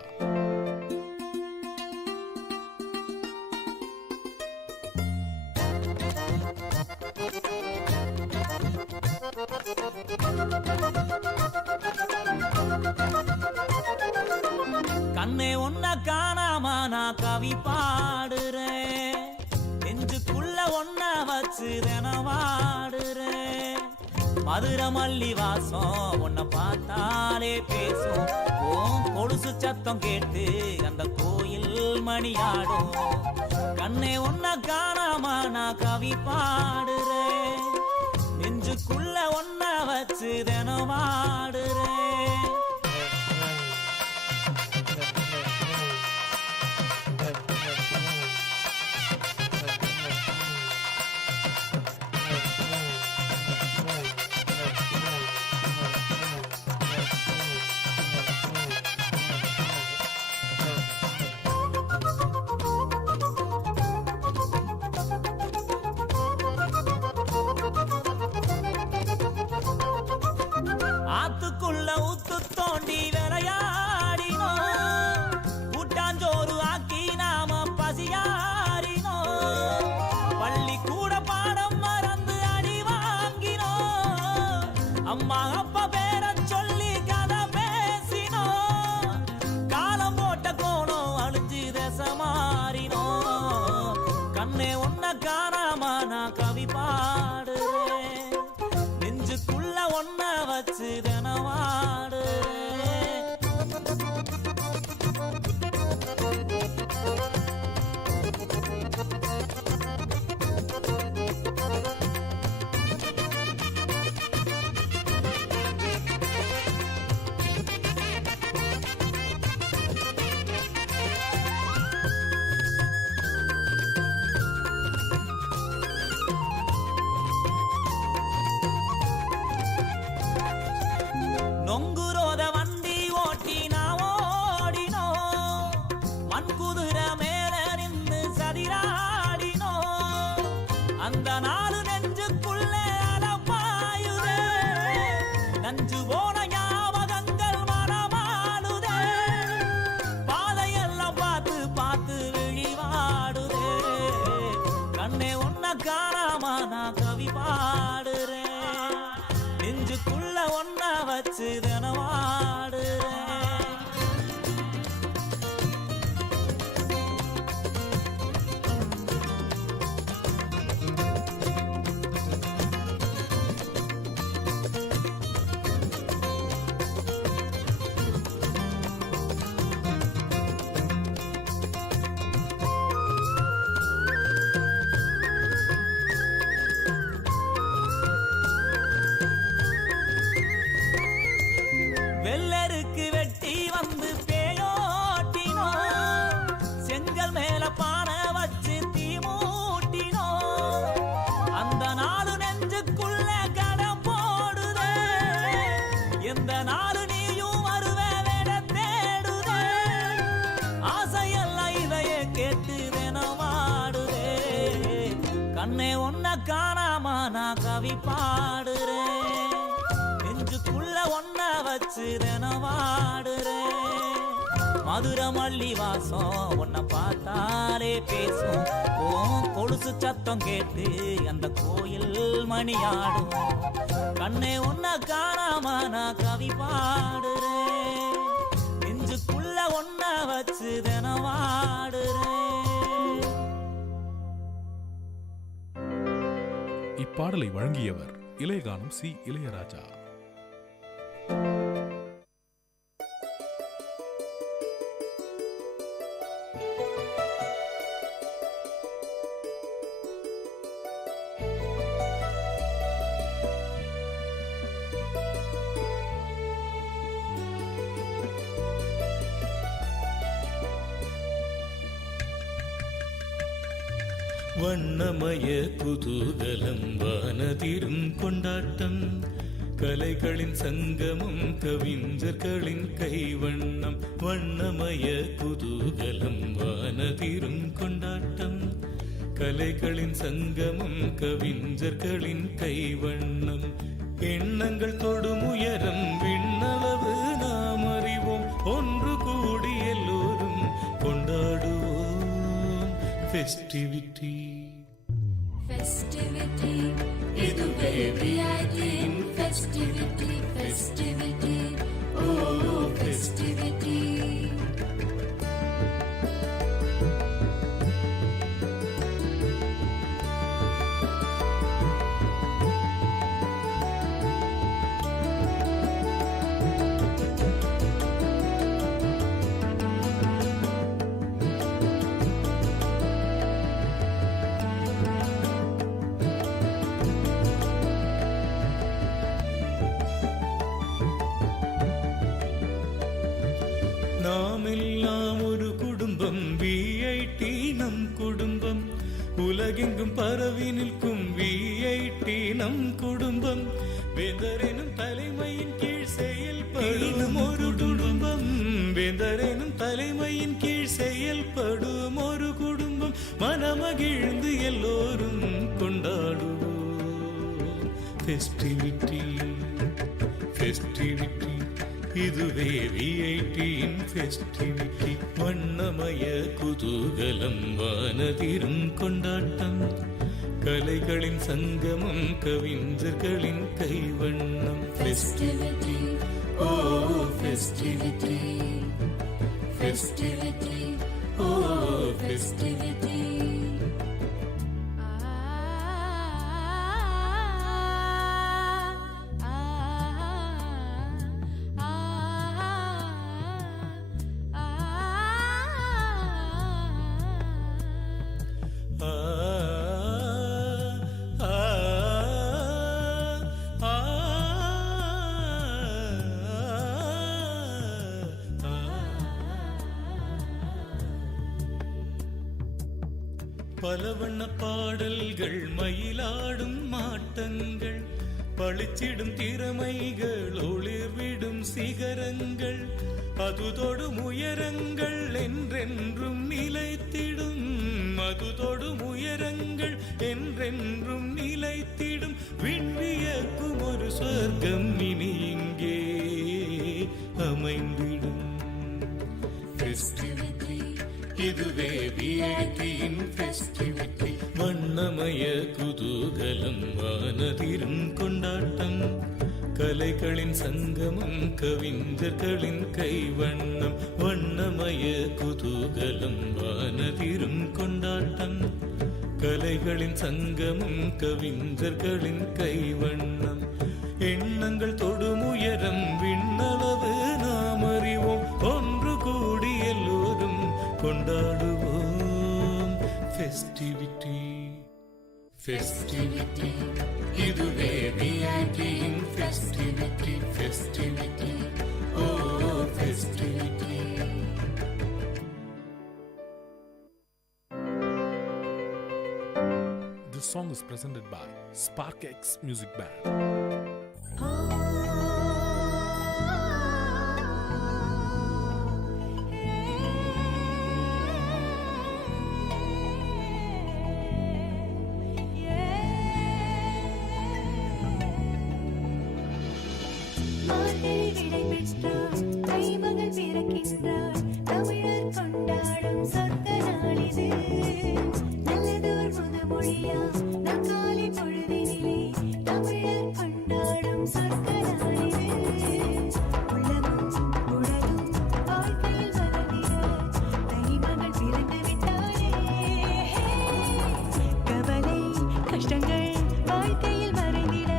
கண்ணே உன்ன காணாம நான் கவி பாடுறேன், நெஞ்சுக்குள்ள ஒன்ன வச்சு தினவாடுறேன். மதுரை மல்லி வாசம் உன்னை பார்த்தாலே பேசும், கொலுசு சத்தம் கேட்டு அந்த கோயில் மணியாடும். கண்ணே உன்ன காணாம நான் கவி பாடுறேன், நெஞ்சுக்குள்ள ஒன்ன வச்சு தினவாடுறேன். மதுரை மல்லி வாசம் உன்னை பார்த்தாலே பேசும், கொலுசு சத்தம் கேட்டு அந்த கோயில் மணியாடும். கண்ணே உன்னை காணாம நான் கவி பாடுறேன், நெஞ்சுக்குள்ள ஒன்ன வச்சு தினவாடுறேன். இப்பாடலை வழங்கியவர் இளையகானம் சி இளையராஜா. வண்ணமய குதூகலம் வானதிரும் கொண்டாட்டம் கலைகளின் சங்கமம் கவிஞர்களின் கைவண்ணம் வண்ணமய குதூகலம் வானதிரும் கொண்டாட்டம். கலைகளின் சங்கமம் கவிஞர்களின் கைவண்ணம் எண்ணங்கள் தொடும் உயரம் விண்ணளவு நாம் அறிவோம். ஒன்று கூடி எல்லோரும் கொண்டாடுவோம் ஃபெஸ்டிவிட்டி. Festivity, இதுவே VITயின் festivity, festivity, oh festivity. நாமெல்லாம் ஒரு குடும்பம், VIT நம் குடும்பம். உலகெங்கும் பரவி நிற்கும் VIT நம் குடும்பம். வேந்தரெனும் தலைமையின் கீழ் செயல்படும் ஒரு குடும்பம். வேந்தரெனும் தலைமையின் கீழ் செயல்படும் ஒரு குடும்பம். மனமகிழ்ந்து எல்லோரும் கொண்டாடுவோம் ஃபெஸ்டிவிட்டி, ஃபெஸ்டிவிட்டி, இதுவே VITயின் ஃபெஸ்டிவிட்டி. வண்ணமய குதூகலம் வானதிரும் கொண்டாட்டம். கலைகளின் சங்கமம் கவிஞர்களின் கைவண்ணம் Festivity, oh festivity, festivity, oh festivity. பல வண்ண பாடல்கள், மயிலாடும் மாட்டங்கள், பளிச்சிடும் திறமைகள், ஒளிர்விடும் சிகரங்கள், அதுதொடும் உயரங்கள் என்றென்றும் நிலைத்திடும். அதுதொடும் உயரங்கள் என்றென்றும் நிலைத்திடும். விண்ணியக்கும் ஒரு சொர்க்கம் இனி இங்கே அமைந்திடும் ஃபெஸ்டிவிட்டி, இதுவே VITயின் ஃபெஸ்டிவிட்டி. வண்ணமய குதூகலம் வானதிரும் கொண்டாட்டம். கலைகளின் சங்கமம் கவிஞர்களின் கைவண்ணம். வண்ணமய குதூகலம் வானதிரும் கொண்டாட்டம். கலைகளின் சங்கமம் கவிஞர்களின் கைவண்ணம் எண்ணங்கள் தொடும் உயரம் விண்ணளவு நாம் அறிவோம். ஒன்று கூடி எல்லோரும் கொண்டாடுவோம் ஃபெஸ்டிவிட்டி, ஃபெஸ்டிவிட்டி, இதுவே VITயின் festivity, festivity, oh festivity. This song is presented by SparkX Music Band. மார்கழி விடை பெற்றாள், தைமகள் பிறக்கின்றாள், தமிழர் கொண்டாடும் சொர்க்க நாளிது. நல்லதோர் முதுமொழியா நற்காலை பொழுதினிலே தமிழர் கொண்டாடும் சொர்க்க நாளிது. உள்ளமும் உடலும் வாழ்க்கையில் மலர்ந்திட தைமகள் பிறந்து விட்டாளே. கவலை கஷ்டங்கள் வாழ்க்கையில் மறைந்திட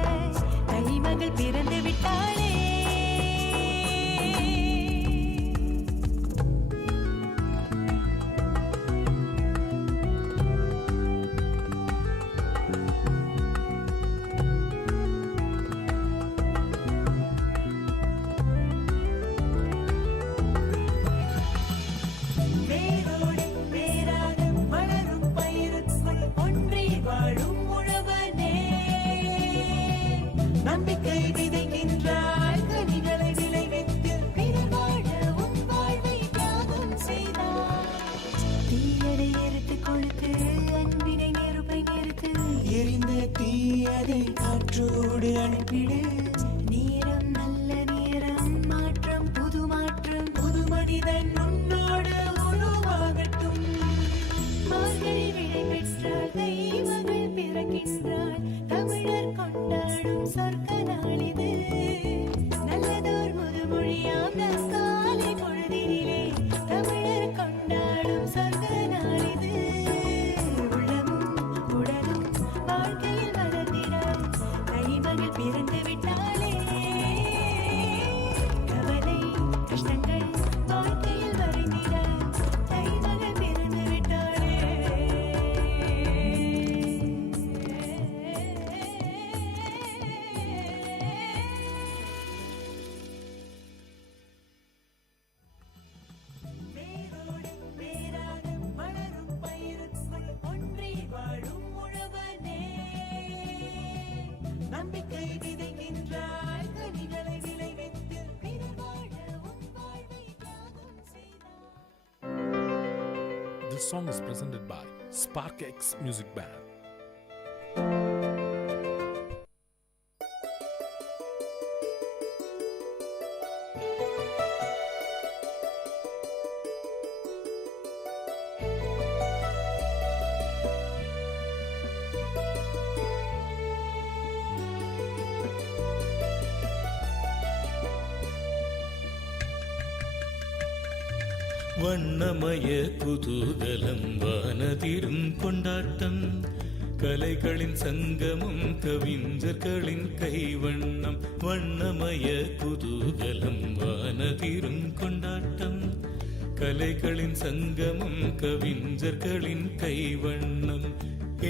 தைமகள் பிறந்து விட்டாளே. வேரோடு வேறாக வளரும் பயிருக்குள் ஒன்றி வாழும் உழவனே. நம்பிக்கை விதைக்கு காற்றோடு அனுப்பிடு. நேரம் நல்ல நேரம், மாற்றம் புது மாற்றம், புது மனிதன் உன்னோடு உருவாகட்டும். மார்கழி விடை பெற்றாள், தை மகள் பிறக்கின்றாள். தமிழர் கொண்டாடும் சொர்க்க நாளிது. நல்லதோர் முதுமொழியாம் நற்காலை பொழுதினிலே தமிழர் கொண்டாடும் சொர்க்க நாளிது. உள்ளமும் உடலும் வாழ்க்கையில் வளர்ந்திட தை மகள் பிறந்து விட்டாளே. கவலை கஷ்டங்கள் வாழ்க்கையில் மறைந்திட தை மகள் பிறந்து விட்டாளே. வேரோடு வேராக வளரும் பயிருக்குள் ஒன்றி வாழும் உழவனே. நம்பிக்கை விதைக்கின்றாய், கனிகளை விளைவித்து பிறர் வாழ உன் வாழ்வை தியாகம் செய்தாய். This song is presented by Spark X Music Band. வண்ணமய குதூகலம், வானதிரும் கொண்டாட்டம், கலைகளின் சங்கமம், கவிஞர்களின் கைவண்ணம். வண்ணமய குதூகலம், வானதிரும் கொண்டாட்டம், கலைகளின் சங்கமம், கவிஞர்களின் கைவண்ணம்.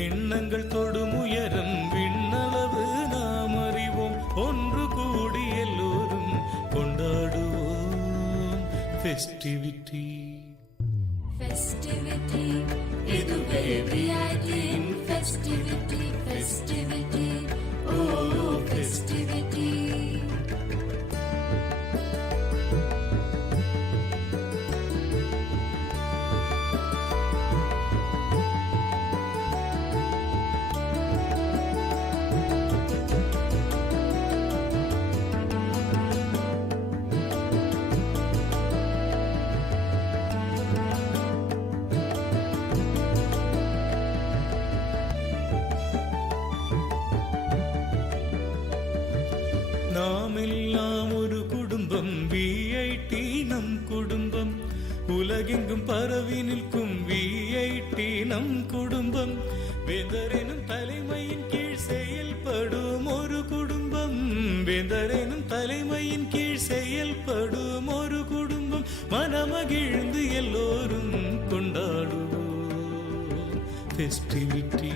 எண்ணங்கள் தொடும் உயரம், விண்ணளவு நாம் அறிவோம். ஒன்று கூடி எல்லோரும் கொண்டாடுவோம் ஃபெஸ்டிவிட்டி. Festivity, இதுவே விஐடியின் festivity, festivity, oh festivity. நாமெல்லாம் ஒரு குடும்பம், விஐடி நம் குடும்பம். உலகெங்கும் பரவி நிற்கும் விஐடி நம் குடும்பம். வேந்தரெனும் தலைமையின் கீழ் செயல்படும் ஒரு குடும்பம். வேந்தரெனும் தலைமையின் கீழ் செயல்படும் ஒரு குடும்பம். மனமகிழ்ந்து எல்லோரும் கொண்டாடுவோம் ஃபெஸ்டிவிட்டி,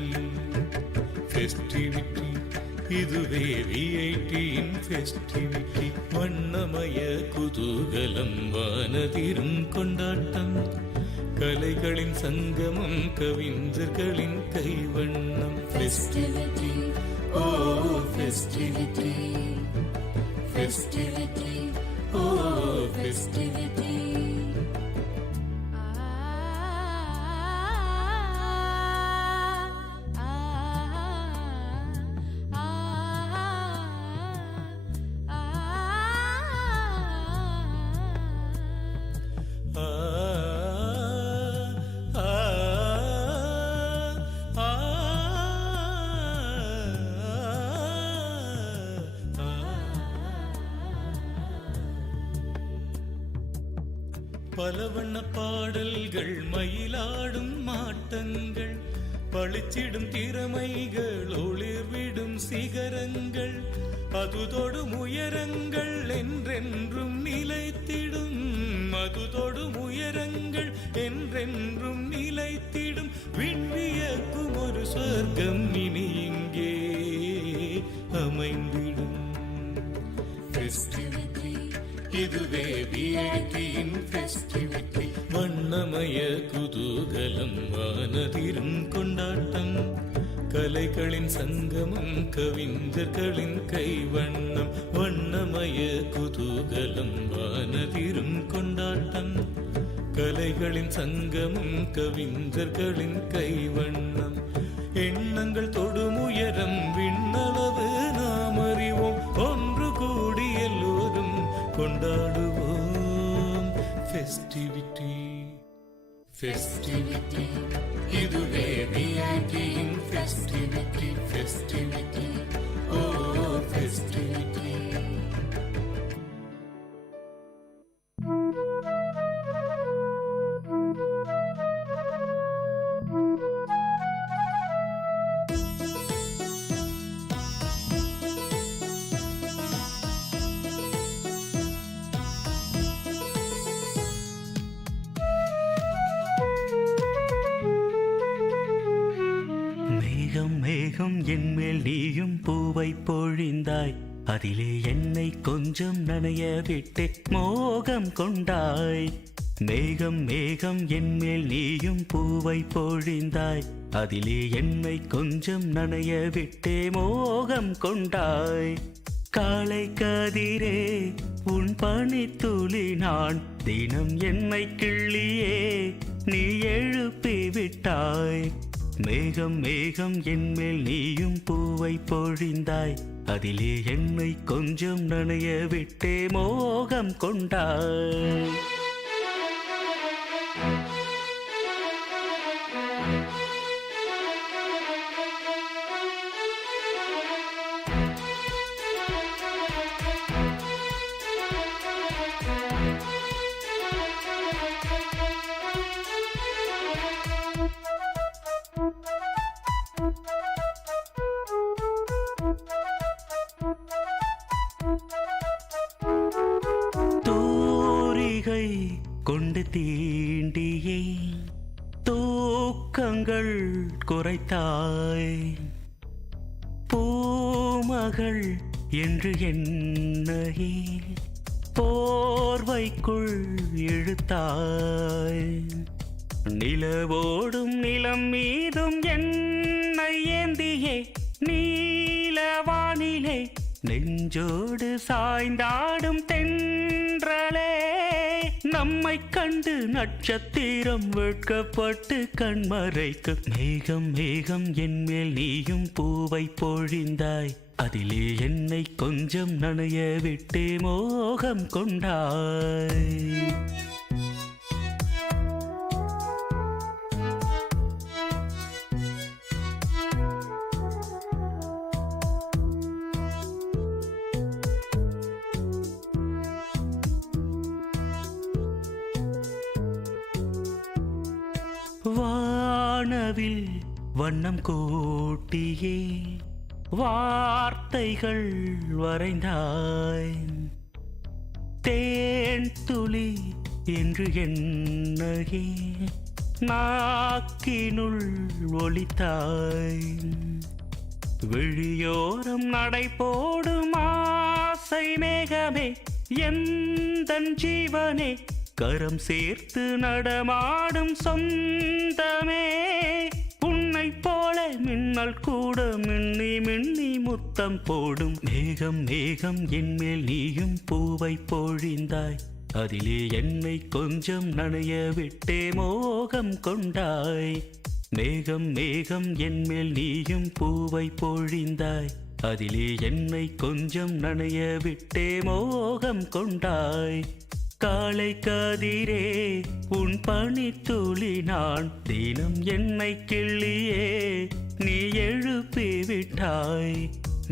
ஃபெஸ்டிவிட்டி, இதுவே விஐடியின் ஃபெஸ்டிவிட்டி. வண்ணமய குதூகலம், வானதிரும் கொண்டாட்டம், கலைகளின் சங்கமம், கவிஞர்களின் கைவண்ணம். ஃபெஸ்டிவிட்டி, ஓ ஃபெஸ்டிவிட்டி, ஃபெஸ்டிவிட்டி, ஓ ஃபெஸ்டிவிட்டி. பல வண்ண பாடல்கள், மயிலாடும் மாட்டங்கள், பளிச்சிடும் திறமைகள், ஒளிர்விடும் சிகரங்கள், அதுதொடும் உயரங்கள் என்றென்றும் நிலைத்திடும். அதுதொடும் உயரங்கள் என்றென்றும் நிலைத்திடும். விண்ணியக்கும் ஒரு சொர்க்கம் இனி இங்கே அமைந்திடும். ஃபெஸ்டிவிட்டி, இதுவே விஐடியின் ஃபெஸ்டிவிட்டி. வண்ணமய குதூகலம், வானதிரும் கொண்டாட்டம், கலைகளின் சங்கமம், கவிஞர்களின் கைவண்ணம். வண்ணமய குதூகலம், வானதிரும் கொண்டாட்டம், கலைகளின் சங்கமம், கவிஞர்களின் கைவண்ணம். எண்ணங்கள் தொடும் உயரம், விண்ணளவு ஃபெஸ்டிவிட்டி இதுவே விஐபியின் ஃபெஸ்டிவிட்டி ஃபெஸ்டிவிட்டி ஓ ஃபெஸ்டிவிட்டி. மேகம் என்மேல் நீயும் பூவை பொழிந்தாய், அதிலே என்னை கொஞ்சம் நனைய விட்டு மோகம் கொண்டாய். மேகம் மேகம் என்மேல் நீயும் பூவை பொழிந்தாய், அதிலே என்னை கொஞ்சம் நனைய விட்டே மோகம் கொண்டாய். காலை கதிரே உன் பனித்துளி நான், தினம் என்னை கிள்ளியே நீ எழுப்பி விட்டாய். மேகம் மேகம் என்மேல் நீயும் பூவை பொழிந்தாய், அதிலே என்னை கொஞ்சம் நனைய விட்டே மோகம் கொண்டாய். தூரிகை கொண்டு தீண்டியே தூக்கங்கள் குறைத்தாய். பூமகள் என்று என்னையே போர்வைக்குள் இழுத்தாய். நிலவோடும் நிலம் மீதும் என்னை ஏந்தியே நீலவானிலே நெஞ்சோடு சாய்ந்தாடும் தென்றலே. நம்மை கண்டு நட்சத்திரம் வெட்கப்பட்டு கண்மறைக்கு. மேகம் மேகம் என்மேல் நீயும் பூவை பொழிந்தாய், அதிலே என்னை கொஞ்சம் நனைய விட்டே மோகம் கொண்டாய். வானவில் வண்ணம் கூட்டியே வார்த்தைகள் வரைந்தாய். தேன் துளி என்று என்னையே நாக்கினுள் ஒலித்தாய். விழியோரம் நடை போடும் ஆசை மேகமே எந்தன் ஜீவனே, கரம் சேர்த்து நடமாடும் சொந்தமே. உன்னை போல மின்னல் கூட மின்னி மின்னி முத்தம் போடும். மேகம் மேகம் என்மேல் நீயும் பூவை பொழிந்தாய், அதிலே என்னை கொஞ்சம் நனைய விட்டே மோகம் கொண்டாய். மேகம் மேகம் என்மேல் நீயும் பூவை பொழிந்தாய், அதிலே என்னை கொஞ்சம் நனைய விட்டே மோகம் கொண்டாய். காலை கதிரே உன் பனித்துளி நான், தினம் என்னை கிள்ளியே நீ எழுப்பி விட்டாய்.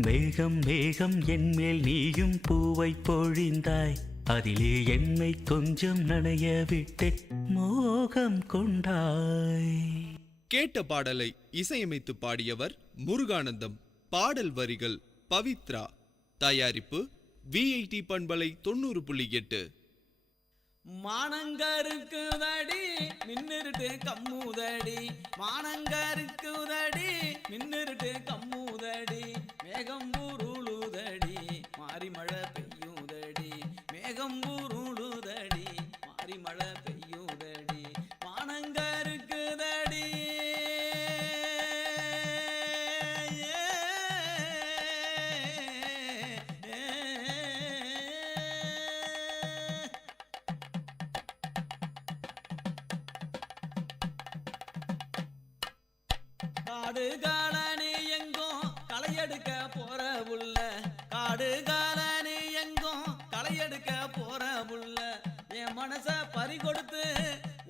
மேகம் மேகம் என்மேல் நீயும் பூவை பொழிந்தாய், அதிலே என்னை கொஞ்சம் நனைய விட்டு மோகம் கொண்டாய். கேட்ட பாடலை இசையமைத்து பாடியவர் முருகானந்தம். பாடல் வரிகள் பவித்ரா. தயாரிப்பு VIT பண்பலை 90.8. மானங்கருக்குதடி மின்னிருட்டு கம்முதடி, மானங்கருக்குதடி மின்னிருட்டு கம்முதடி. மேகம் ஊருளுதடி மாறி மழை பெய்யுதடி, மேகம் ஊருளுதடி மாறி மழை பெய்யுதடி. மானங்கருக்குதடி காடு காலனி எங்கும் களையெடுக்க போற புள்ள, காடு காலனி எங்கும் களையெடுக்க போற புள்ள. என் மனச பறி கொடுத்து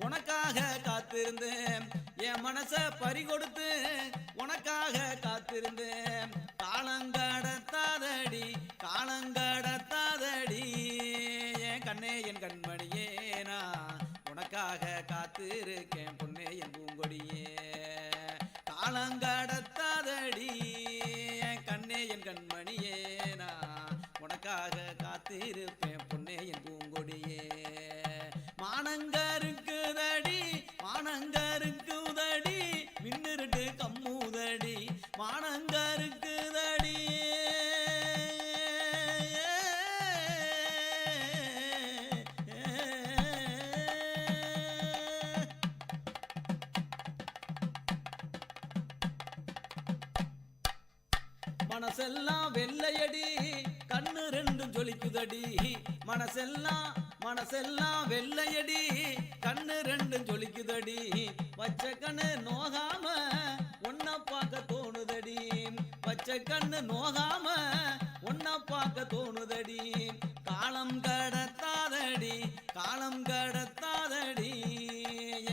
உனக்காக காத்து காத்திருந்தேன், என் மனச பறி கொடுத்து உனக்காக காத்திருந்தேன். காலங்கடத்தாதடி காலங்கடத்தாதடி என் கண்ணே என் கண்மணியே, நான் உனக்காக காத்திருக்கேன் பொன்னே என் பூங்கொடியே. காலங்கடத்தாதடி என் கண்ணே என் கண்மணியே, நான் உனக்காக காத்திருப்பேன் பொன்னே என் பூங்கொடியே. மானங்கருக்குதடி மானங்கருக்குதடி மின்னிருட்டு கம்முதடி மானங்கருக்குதடி. மனசெல்லாம் வெள்ளையடி கண்ணு ரெண்டும் ஜொலிக்குதடி, மனசெல்லாம் வெள்ளையடி கண்ணு ரெண்டும் ஜொலிக்குதடி. வச்ச கண்ணு நோகாம ஒன்ன பார்க்க தோணுதடி, வச்ச கண்ணு நோகாம ஒன்ன பார்க்க தோணுதடி. காலம் கடத்தாதடி காலம் கடத்தாதடி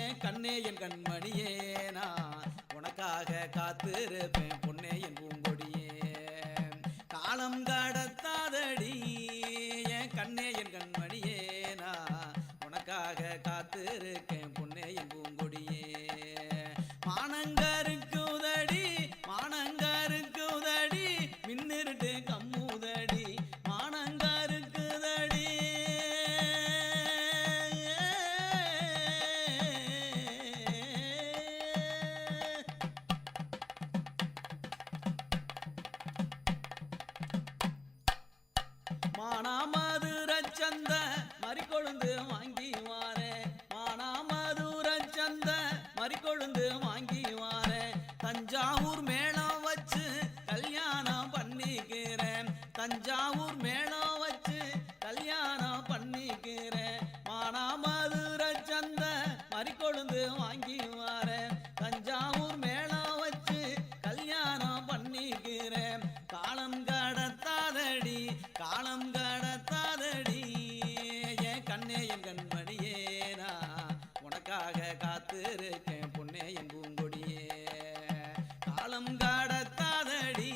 என் கண்ணே என் கண்மணியே, நான் உனக்காக காத்திருப்பேன் பொன்னே என் பூங்கொடியே. காலம் கடத்தாதடி என் கண்ணே என் கண்மணியே, நான் உனக்காக காத்திருக்கேன் பொன்னே என் பூங்கொடியே. மானங்கருக்குதடி மானங்கருக்குதடி மின்னிருட்டு கம்முதடி மானங்கருக்குதடி. மானாமதுரச்சந்த மறிக்கொழுந்து வாங்கி வாரேன், மானாமதுரச்சந்த மறிக்கொழுந்து வாங்கி வாரேன். தஞ்சாவூர் மேளம் வச்சு கல்யாணம் பண்ணிக்கிறேன், தஞ்சாவூர் மேளம் வச்சு கல்யாணம் பண்ணிக்கிறேன். மானாமதுரச்சந்த மறிக்கொழுந்து வாங்கி வாரேன், தஞ்சாவூர் மேளம் வச்சு கல்யாணம் பண்ணிக்கிறேன். காலம் கடத்தாதடி காலம் கடத்தாதடி என் கண்ணே என் கண்மணியே, நான் உனக்காக காத்திருக்கேன் பொன்னே என் பூங்கொடியே. காலம் கடத்தாதடி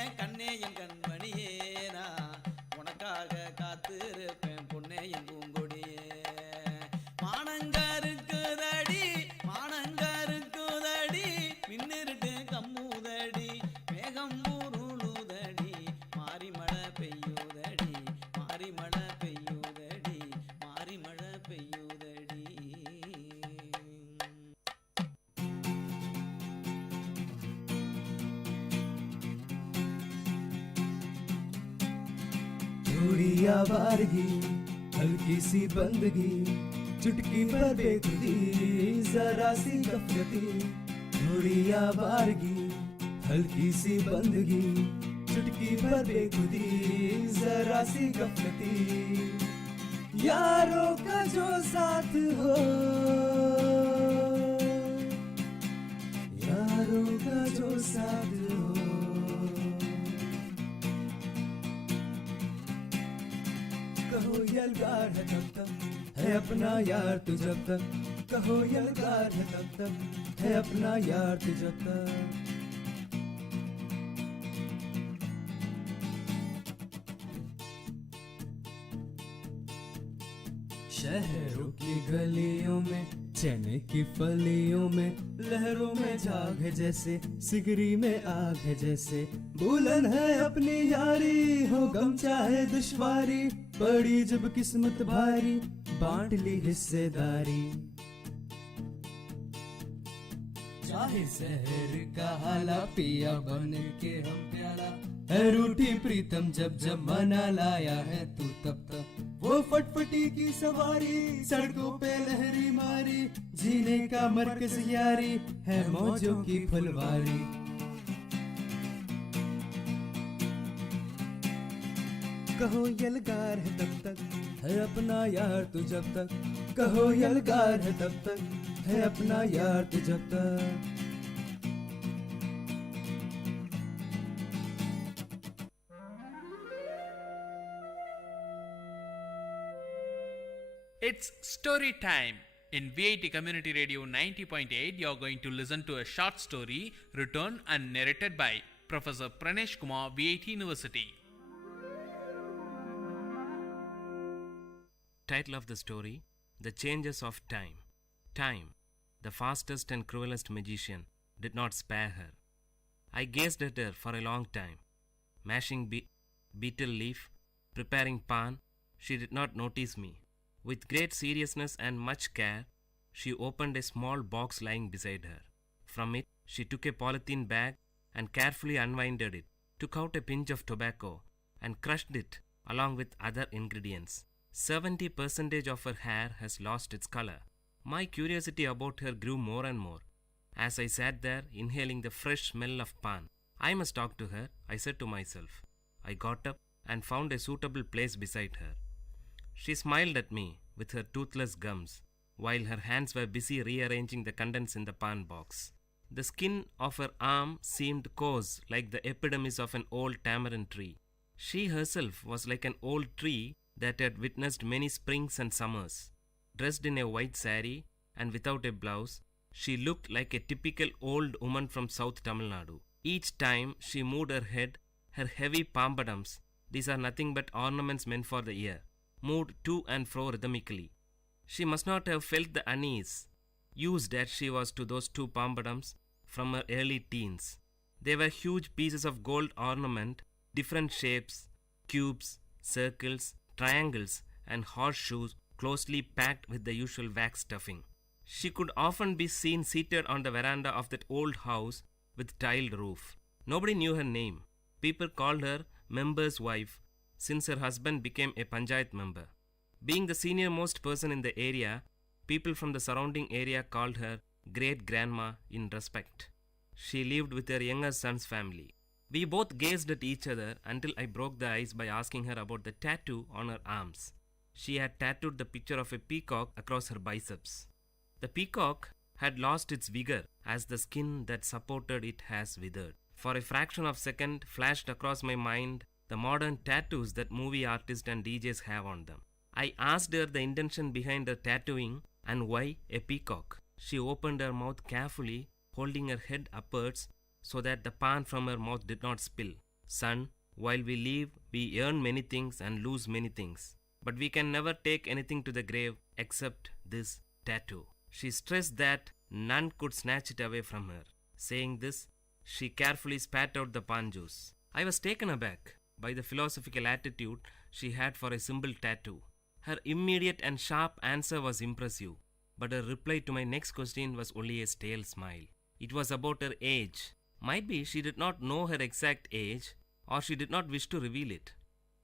என் கண்ணே என் கண்மணியே, நான் உனக்காக காத்திருப்பேன் பொன்னே என் பூங்கொடியே. மானங்கருக்குதடி மானங்கருக்குதடி மின்னிருட்டு கம்முதடி மேகம் உருளுதடி மாறி மழை பெய்யுதடி மாறி மழை பெய்யுதடி மாறி மழை பெய்யுதடி. थोड़ी आवारगी हल्की सी बंदगी चुटकी पर बेखुदी जरा सी गफलती. थोड़ी आवारगी हल्की सी बंदगी चुटकी पर बेखुदी जरा सी गफलती. यारों का जो साथ हो यारों का जो साथ हो कहो यलगार है तब तक है अपना यार तू जब तक, कहो यलगार है तब तक है अपना यार तू जब तक. शहरों की गलियों में चने की फलियों में लहरों में झाग है जैसे सिगरी में आग है जैसे. बुलन है अपनी यारी हो गम चाहे दुश्वारी पड़ी जब किस्मत भारी बांट ली हिस्सेदारी. चाहे जहर का हाला पिया बन के हम प्याला है रूठी प्रीतम जब जब मना लाया है तू तब तक. वो फटफटी की सवारी सड़कों पे लहरी मारी जीने का मरकज यारी है मौजों की फुलवारी. कहो यलगार है तब तक है अपना यार तू जब तक, कहो यलगार है तब तक है अपना यार तू जब तक. It's story time. In VIT Community Radio 90.8, you are going to listen to a short story written and narrated by Professor Pranesh Kumar, VIT University. Title of the story: The Changes of Time. Time, the fastest and cruelest magician, did not spare her. I gazed at her for a long time. Mashing beetle leaf, preparing pan, she did not notice me. With great seriousness and much care, she opened a small box lying beside her. From it, she took a polythene bag and carefully unwinded it, took out a pinch of tobacco, and crushed it along with other ingredients. 70% of her hair has lost its color. My curiosity about her grew more and more as I sat there inhaling the fresh smell of pan. I must talk to her, I said to myself. I got up and found a suitable place beside her. She smiled at me with her toothless gums, while her hands were busy rearranging the contents in the pan box. The skin of her arm seemed coarse like the epidermis of an old tamarind tree. She herself was like an old tree that had witnessed many springs and summers. Dressed in a white saree and without a blouse, she looked like a typical old woman from South Tamil Nadu. Each time she moved her head, her heavy pampadums, these are nothing but ornaments meant for the ear, moved to and fro rhythmically. She must not have felt the unease, used as she was to those two pampadums from her early teens. They were huge pieces of gold ornament, different shapes, cubes, circles, triangles, and horseshoes closely packed with the usual wax stuffing. She could often be seen seated on the veranda of that old house with tiled roof. Nobody knew her name. People called her member's wife since her husband became a panchayat member. Being the senior most person in the area, people from the surrounding area called her great grandma in respect. She lived with her younger son's family. We both gazed at each other until I broke the ice by asking her about the tattoo on her arms. She had tattooed the picture of a peacock across her biceps. The peacock had lost its vigor as the skin that supported it has withered. For a fraction of a second flashed across my mind the modern tattoos that movie artists and DJs have on them. I asked her the intention behind her tattooing and why a peacock. She opened her mouth carefully, holding her head upwards so that the pan from her mouth did not spill. Son, while we live, we earn many things and lose many things. But we can never take anything to the grave except this tattoo. She stressed that none could snatch it away from her. Saying this, she carefully spat out the pan juice. I was taken aback by the philosophical attitude she had for a simple tattoo. Her immediate and sharp answer was impressive, but her reply to my next question was only a stale smile. It was about her age. Might be she did not know her exact age, or she did not wish to reveal it.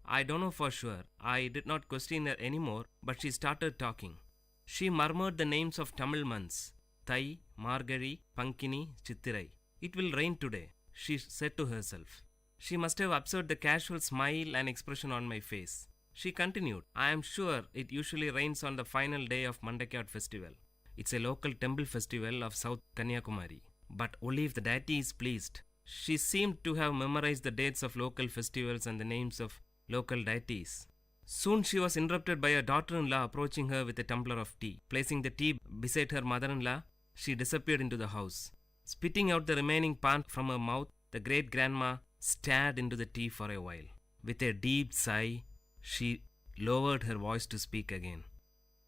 I don't know for sure. I did not question her anymore, but she started talking. She murmured the names of Tamil months: Thai, Margari, Pankini, Chittirai. It will rain today, she said to herself. She must have observed the casual smile and expression on my face. She continued, I am sure it usually rains on the final day of Mandakiyat festival. It's a local temple festival of South Kanyakumari. But only if the deity is pleased. She seemed to have memorized the dates of local festivals and the names of local deities. Soon she was interrupted by her daughter-in-law approaching her with a tumbler of tea. Placing the tea beside her mother-in-law, she disappeared into the house. Spitting out the remaining pan from her mouth, the great-grandma stared into the tea for a while. With a deep sigh, she lowered her voice to speak again.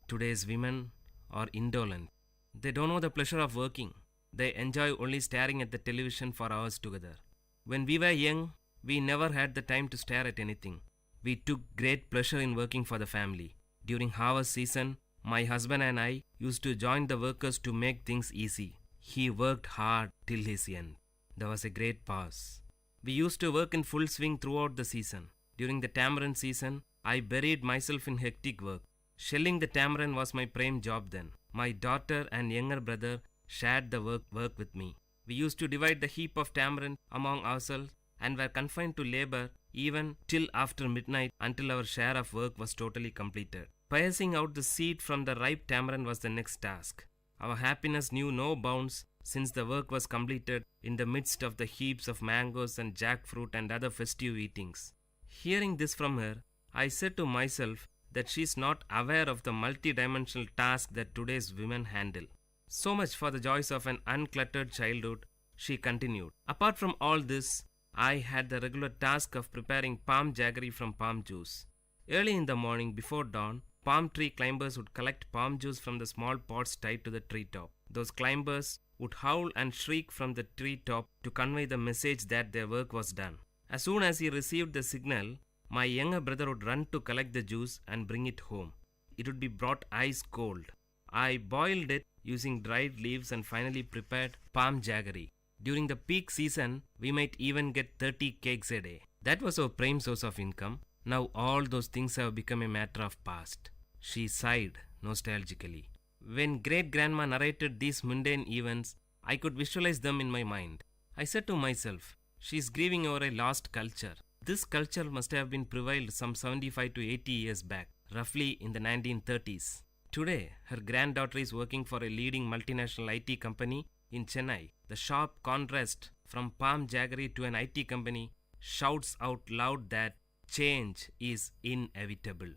Today's women are indolent. They don't know the pleasure of working. They enjoy only staring at the television for hours together. When we were young, we never had the time to stare at anything. We took great pleasure in working for the family. During harvest season, my husband and I used to join the workers to make things easy. He worked hard till his end. There was a great pause. We used to work in full swing throughout the season. During the tamarind season, I buried myself in hectic work. Shelling the tamarind was my prime job then. My daughter and younger brother shared the work with me. We used to divide the heap of tamarind among ourselves and were confined to labor even till after midnight until our share of work was totally completed. Piercing out the seed from the ripe tamarind was the next task. Our happiness knew no bounds since the work was completed in the midst of the heaps of mangoes and jackfruit and other festive eatings. Hearing this from her, I said to myself that she's not aware of the multi-dimensional task that today's women handle. So much for the joys of an uncluttered childhood, she continued. Apart from all this, I had the regular task of preparing palm jaggery from palm juice. Early in the morning before dawn, palm tree climbers would collect palm juice from the small pots tied to the treetop. Those climbers would howl and shriek from the treetop to convey the message that their work was done. As soon as he received the signal, my younger brother would run to collect the juice and bring it home. It would be brought ice cold. I boiled it using dried leaves and finally prepared palm jaggery. During the peak season, we might even get 30 cakes a day. That was our prime source of income. Now all those things have become a matter of past. She sighed nostalgically. When great-grandma narrated these mundane events, I could visualize them in my mind. I said to myself, she's grieving over a lost culture. This culture must have been prevailed some 75 to 80 years back, roughly in the 1930s. Today, her granddaughter is working for a leading multinational IT company in Chennai. The sharp contrast from palm jaggery to an IT company shouts out loud that change is inevitable.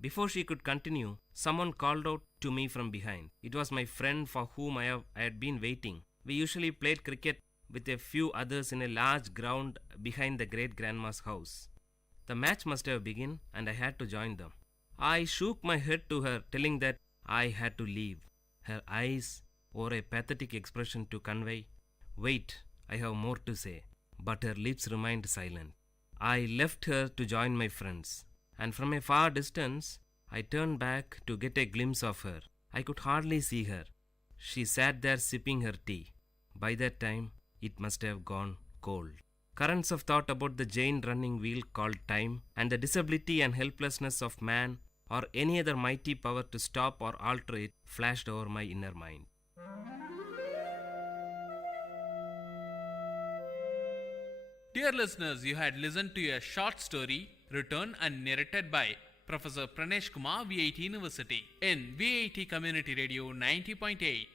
Before she could continue, someone called out to me from behind. It was my friend for whom I had been waiting. We usually played cricket with a few others in a large ground behind the great-grandma's house. The match must have begun and I had to join them. I shook my head to her, telling that I had to leave. Her eyes wore a pathetic expression to convey, "Wait, I have more to say," but her lips remained silent. I left her to join my friends, and from a far distance, I turned back to get a glimpse of her. I could hardly see her. She sat there sipping her tea. By that time, it must have gone cold. Currents of thought about the giant running wheel called time and the disability and helplessness of man or any other mighty power to stop or alter it flashed over my inner mind. Dear listeners, you had listened to a short story written and narrated by Professor Pranesh Kumar, VIT University, in VIT Community Radio 90.8.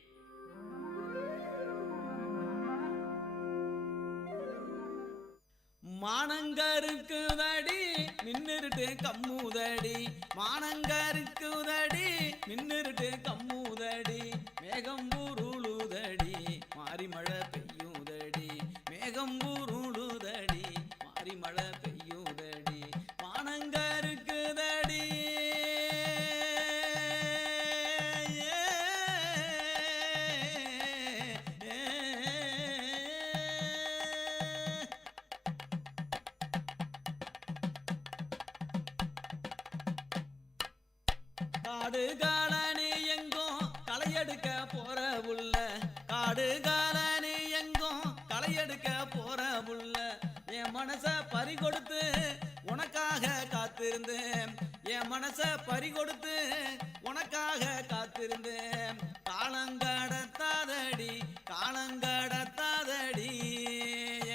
மானங்கருக்குதடி மின்னிருட்டு கம்முதடி, மானங்கருக்குதடி மின்னிருட்டு கம்முதடி, மேகம் ஊருளுதடி மாறி மழை பெய்யுதடி, மேகம் ஊருளுதடி மாறி மழை பெய்யுதடி, மானங்கருக்குதடி. காடு colony எங்கும் களையெடுக்க போற புள்ள, காடு காலனி எங்கும் களையெடுக்க போற புள்ள, என் மனச பறி கொடுத்து உனக்காக காத்திருந்தேன், என் மனச பறி கொடுத்து உனக்காக காத்திருந்தேன், காலங்கடத்தாதடி காலங்கடத்தாதடி,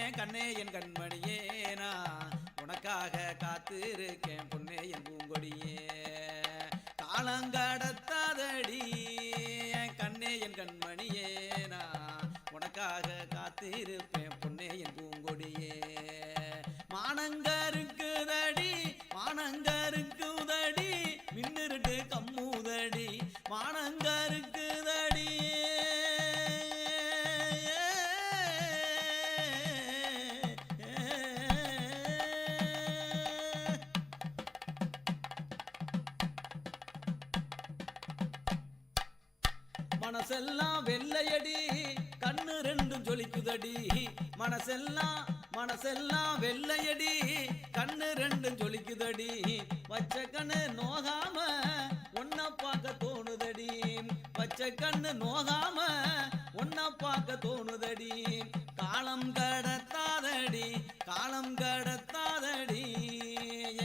என் கண்ணே என் கண்மணியே நான் உனக்காக காத்திருக்கேன் பொன்னே என் பூங்கொடியே, காலங்கடத்தாதடி என் கண்ணே என் கண்மணியே நான் உனக்காக காத்திருப்பேன் பொன்னே என் பூங்கொடியே, மானங்கருக்குதடி மானங்கருக்குதடி மின்னிருட்டு கம்முதடி, மானங்கருக்குதடி. மனசெல்லாம் வெள்ளையடி கண்ணு ரெண்டும் ஜொலிக்குதடி, மனசெல்லாம் வெள்ளையடி கண்ணு ரெண்டும் ஜொலிக்குதடி, பச்சை கண்ணு நோகாம ஒன்ன பார்க்க தோணுதடி, பச்சை கண்ணு நோகாம ஒன்ன பார்க்க தோணுதடி, காலம் கடத்தாதடி காலம் கடத்தாதடி,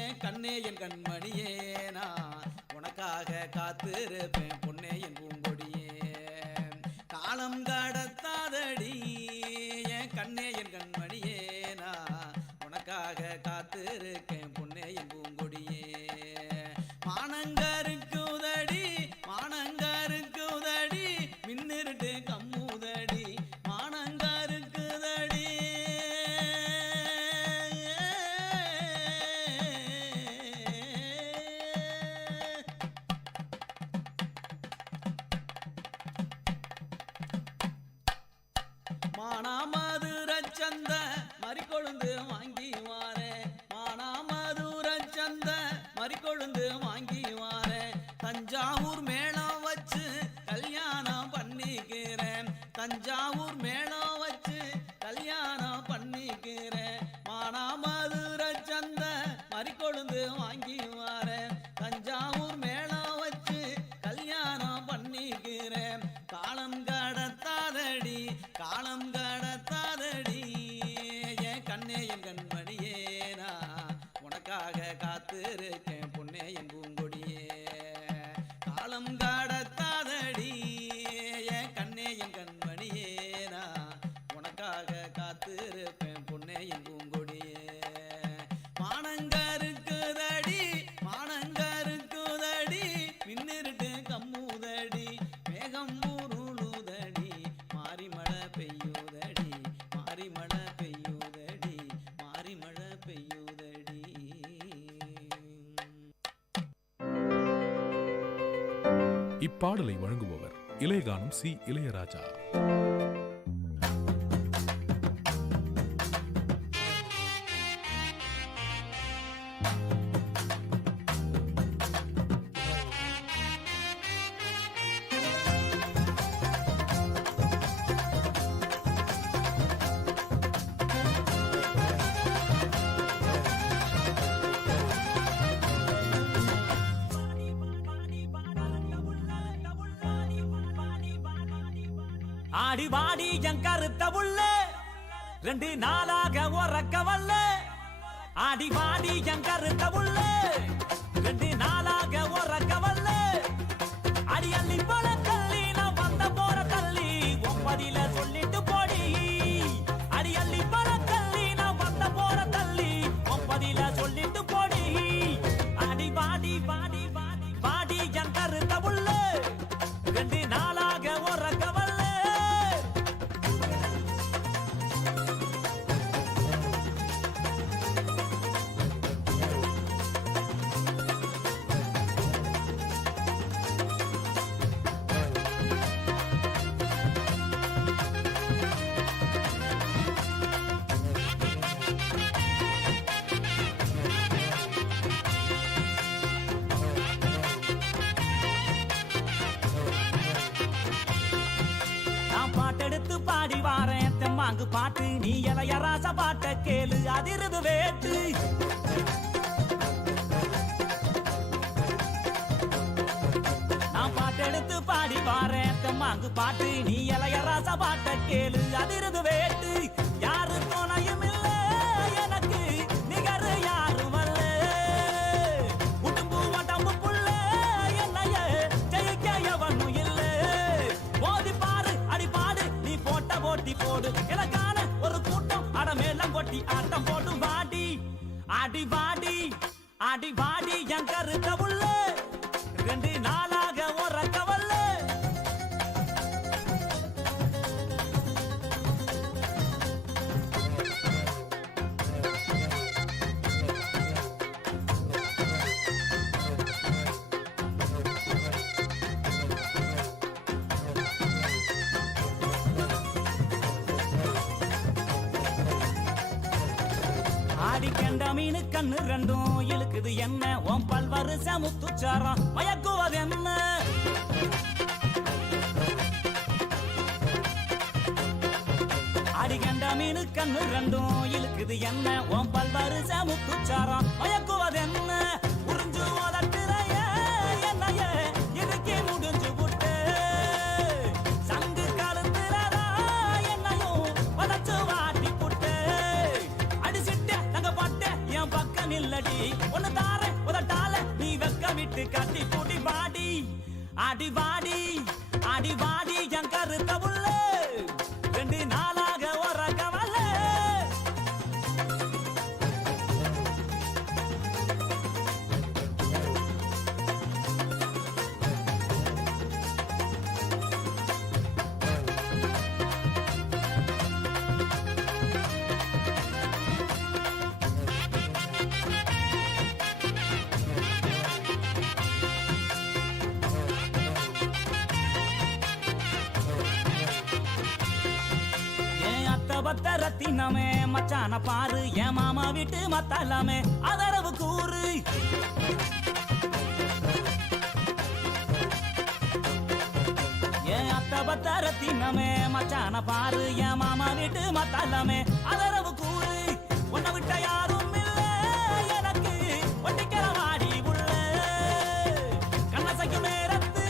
என் கண்ணே என் கண்மணியே நான் உனக்காக காத்திருப்பேன் பொன்னே என் பூங்கொடியே, காலம் கடத்தாதடி என் கண்ணே என் கண்மணியே நான் உனக்காக காத்திருக்கேன் பொன்னே என் பூங்கொடியே, மானங்கருக்குதடி மானங்கருக்குதடி மின்னிருட்டு கம்முதடி, மானங்கருக்குதடி. மறிக்கொழுந்து வாங்கி வாரேன் மானாமதுர சந்த மறிக்கொழுந்து வாங்கி வாரேன் தஞ்சாவூர் மேளம் வச்சு கல்யாணம் பண்ணிக்கிறேன் தஞ்சாவூர் மேளம் வச்சு கல்யாணம் பண்ணிக்கிறேன் மானாமதுர சந்த மறிக்கொழுந்து வாங்கி வாரேன் தஞ்சாவூர் மேளம் வச்சு கல்யாணம் பண்ணிக்கிறேன் காலம் கடத்தாதடி காலம் கடத்தாதடி என் கண்ணே என் கண்மணியே நான் உனக்காக காத்திருக்கேன் பொன்னே என் பூங்கொடியே காலம் கடத்தாதடி என் கண்ணே என் கண்மணியே நான் உனக்காக காத்திருப்பேன் பொன்னே என் பூங்கொடியே மானங்கருக்குதடி மானங்கருக்குதடி மின்னிருட்டு கம்முதடி மேகம் ஊருளுதடி மாறி மழை பெய்யுதடி மாறி மழை பெய்யுதடி மாறி மழை பெய்யுதடி. இப்பாடலை வழங்குபவர் இளையகானம் சி இளையராஜா. ஆடி வாடி என் கருத்த உள்ள 2 நாளாக உறக்க வல்ல ஆடி வாடி என் கருத்த உள்ள 2 நாளாக உறக்க வல்ல அடி அள்ளி போல தள்ளி நான் வந்த போற தள்ளி ஒன்பதில சொல்லிட்டு போடி அடி அள்ளி போல தள்ளி நான் வந்த போற தள்ளி ஒன்பதில சொல்லிட்டு போடி ஆடி வாடி வாடி வாடி வாடி என் கருத்த உள்ள 2 நாளாக உறக்க வல்ல தெம்மாங்கு பாட்டு நீ இளையராச பாட்ட கேளு அதிருது வேட்டு நான் பாட்டெடுத்து பாடி பாறேன் தெம்மாங்கு பாட்டு நீ இளையராச பாட்ட கேளு அதிருது வேட்டு யாரு துணையும் இல்ல எனக்கு நிகர் யாரும் அல்ல உடும்பு வடம்பு புள்ள என்னைய ஜெயிக்க எவனும் இல்ல மோதி பாரு அடி பாடு நீ போட்ட போட்டி போடு எனக்கான ஒரு கூட்டம் அடமேலம் கொட்டி ஆட்டம் போடு வாடி ஆடி வாடி ஆடி வாடி என் கருத்த உள்ள 2 நாளாக உறக்க வல்ல மீனு கண்ணு ரெண்டும் இழுக்குது என்ன உன் பல்வருச முத்துச்சாரம் மயக்குவது என்ன அடிகண்ட மீனு கண்ணு ரெண்டும் இழுக்குது என்ன உன் பல்வருச முத்துச்சாரம் மயக்குவது என்ன உறிஞ்சு ஓதட்டுறைய என்னைய இதுக்கே முடிஞ்சு புட்டு சங்கு கருத்துறதா என்னையும் வதச்சு வாட்டி புட்டு அடிச்சிட்ட தங்க பட்ட என் பக்கம் இல்லடி ஒன்னு தார உதட்டால நீ வெக்க விட்டு கட்டி கூட்டி பாடி அடி வாடி அடி வாடி என் கருத்த உள்ள 2 நாளாக உறக்க வல்ல ரத்தினமே மச்சான பாரு என் மாமா வீட்டு மத்தாலாமே அதரவு கூறு என் அத்த பத்தரத்தினமே மச்சான பாரு என் மாமா வீட்டு மத்தாலாமே அதரவு கூறு உன்னை விட்ட யாரும் இல்ல எனக்கு ஒட்டிக்கிற வாடி உள்ள கண்ணசைக்கும் நேரத்துல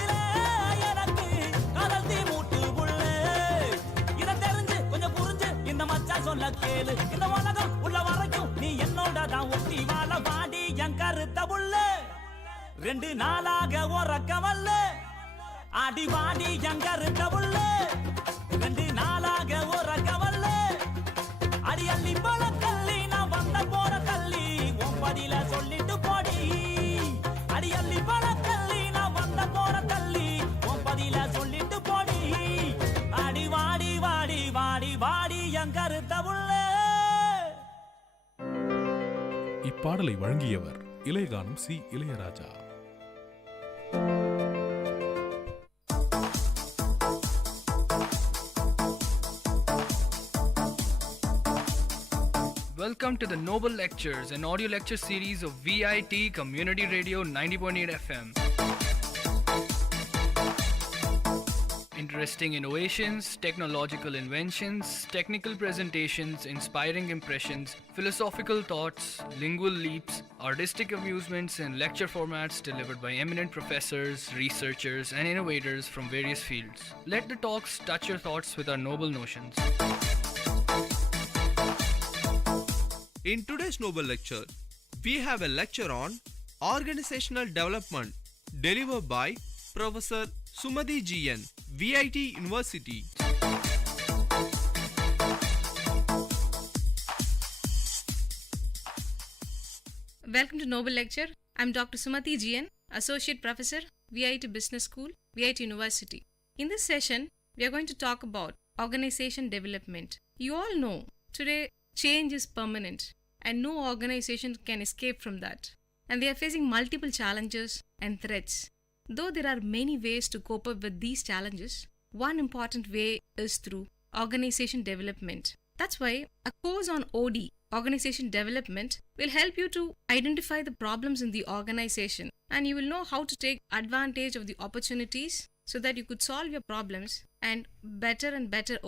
எனக்கு காதல் தீ மூட்டு உள்ள இதை தெரிஞ்சு கொஞ்சம் புரிஞ்சு இந்த மச்சான் சொல்ல கேளு இந்த உலகம் உள்ள வரைக்கும் நீ என்னோட தான் ஒட்டி வாழ வாடி என் கருத்த உள்ள 2 நாளாக உறக்கவல்ல ஆடி வாடி என் கருத்த உள்ள 2 நாளாக உறக்கவல்ல அடி அள்ளி போல தள்ளி நான் வந்த போற தள்ளி உன் பதில சொல்லிட்டு போடி அடி அள்ளி போல தள்ளி நான் வந்த போற தள்ளி உன் பதில சொல்லிட்டு போடி அடி வாடி வாடி வாடி வாடி என் கருத்த உள்ள. இப்பாடலை வழங்கியவர் இளையகானம் சி Ilaiyaraaja. Welcome to the Noble Lectures, an audio lecture series of VIT Community Radio 90.8 FM. Interesting innovations, technological inventions, technical presentations, inspiring impressions, philosophical thoughts, lingual leaps, artistic amusements, and lecture formats delivered by eminent professors, researchers, and innovators from various fields. Let the talks touch your thoughts with our noble notions. In today's Noble Lecture, we have a lecture on Organizational Development delivered by Professor Sumati GN, VIT University. Welcome to Noble Lecture. I'm Dr. Sumati GN, Associate Professor, VIT Business School, VIT University. In this session, we are going to talk about organization development. You all know today change is permanent and no organization can escape from that. And they are facing multiple challenges and threats. Though there are many ways to cope up with these challenges, one important way is through organization development. That's why a course on OD, organization development, will help you to identify the problems in the organization and you will know how to take advantage of the opportunities so that you could solve your problems and better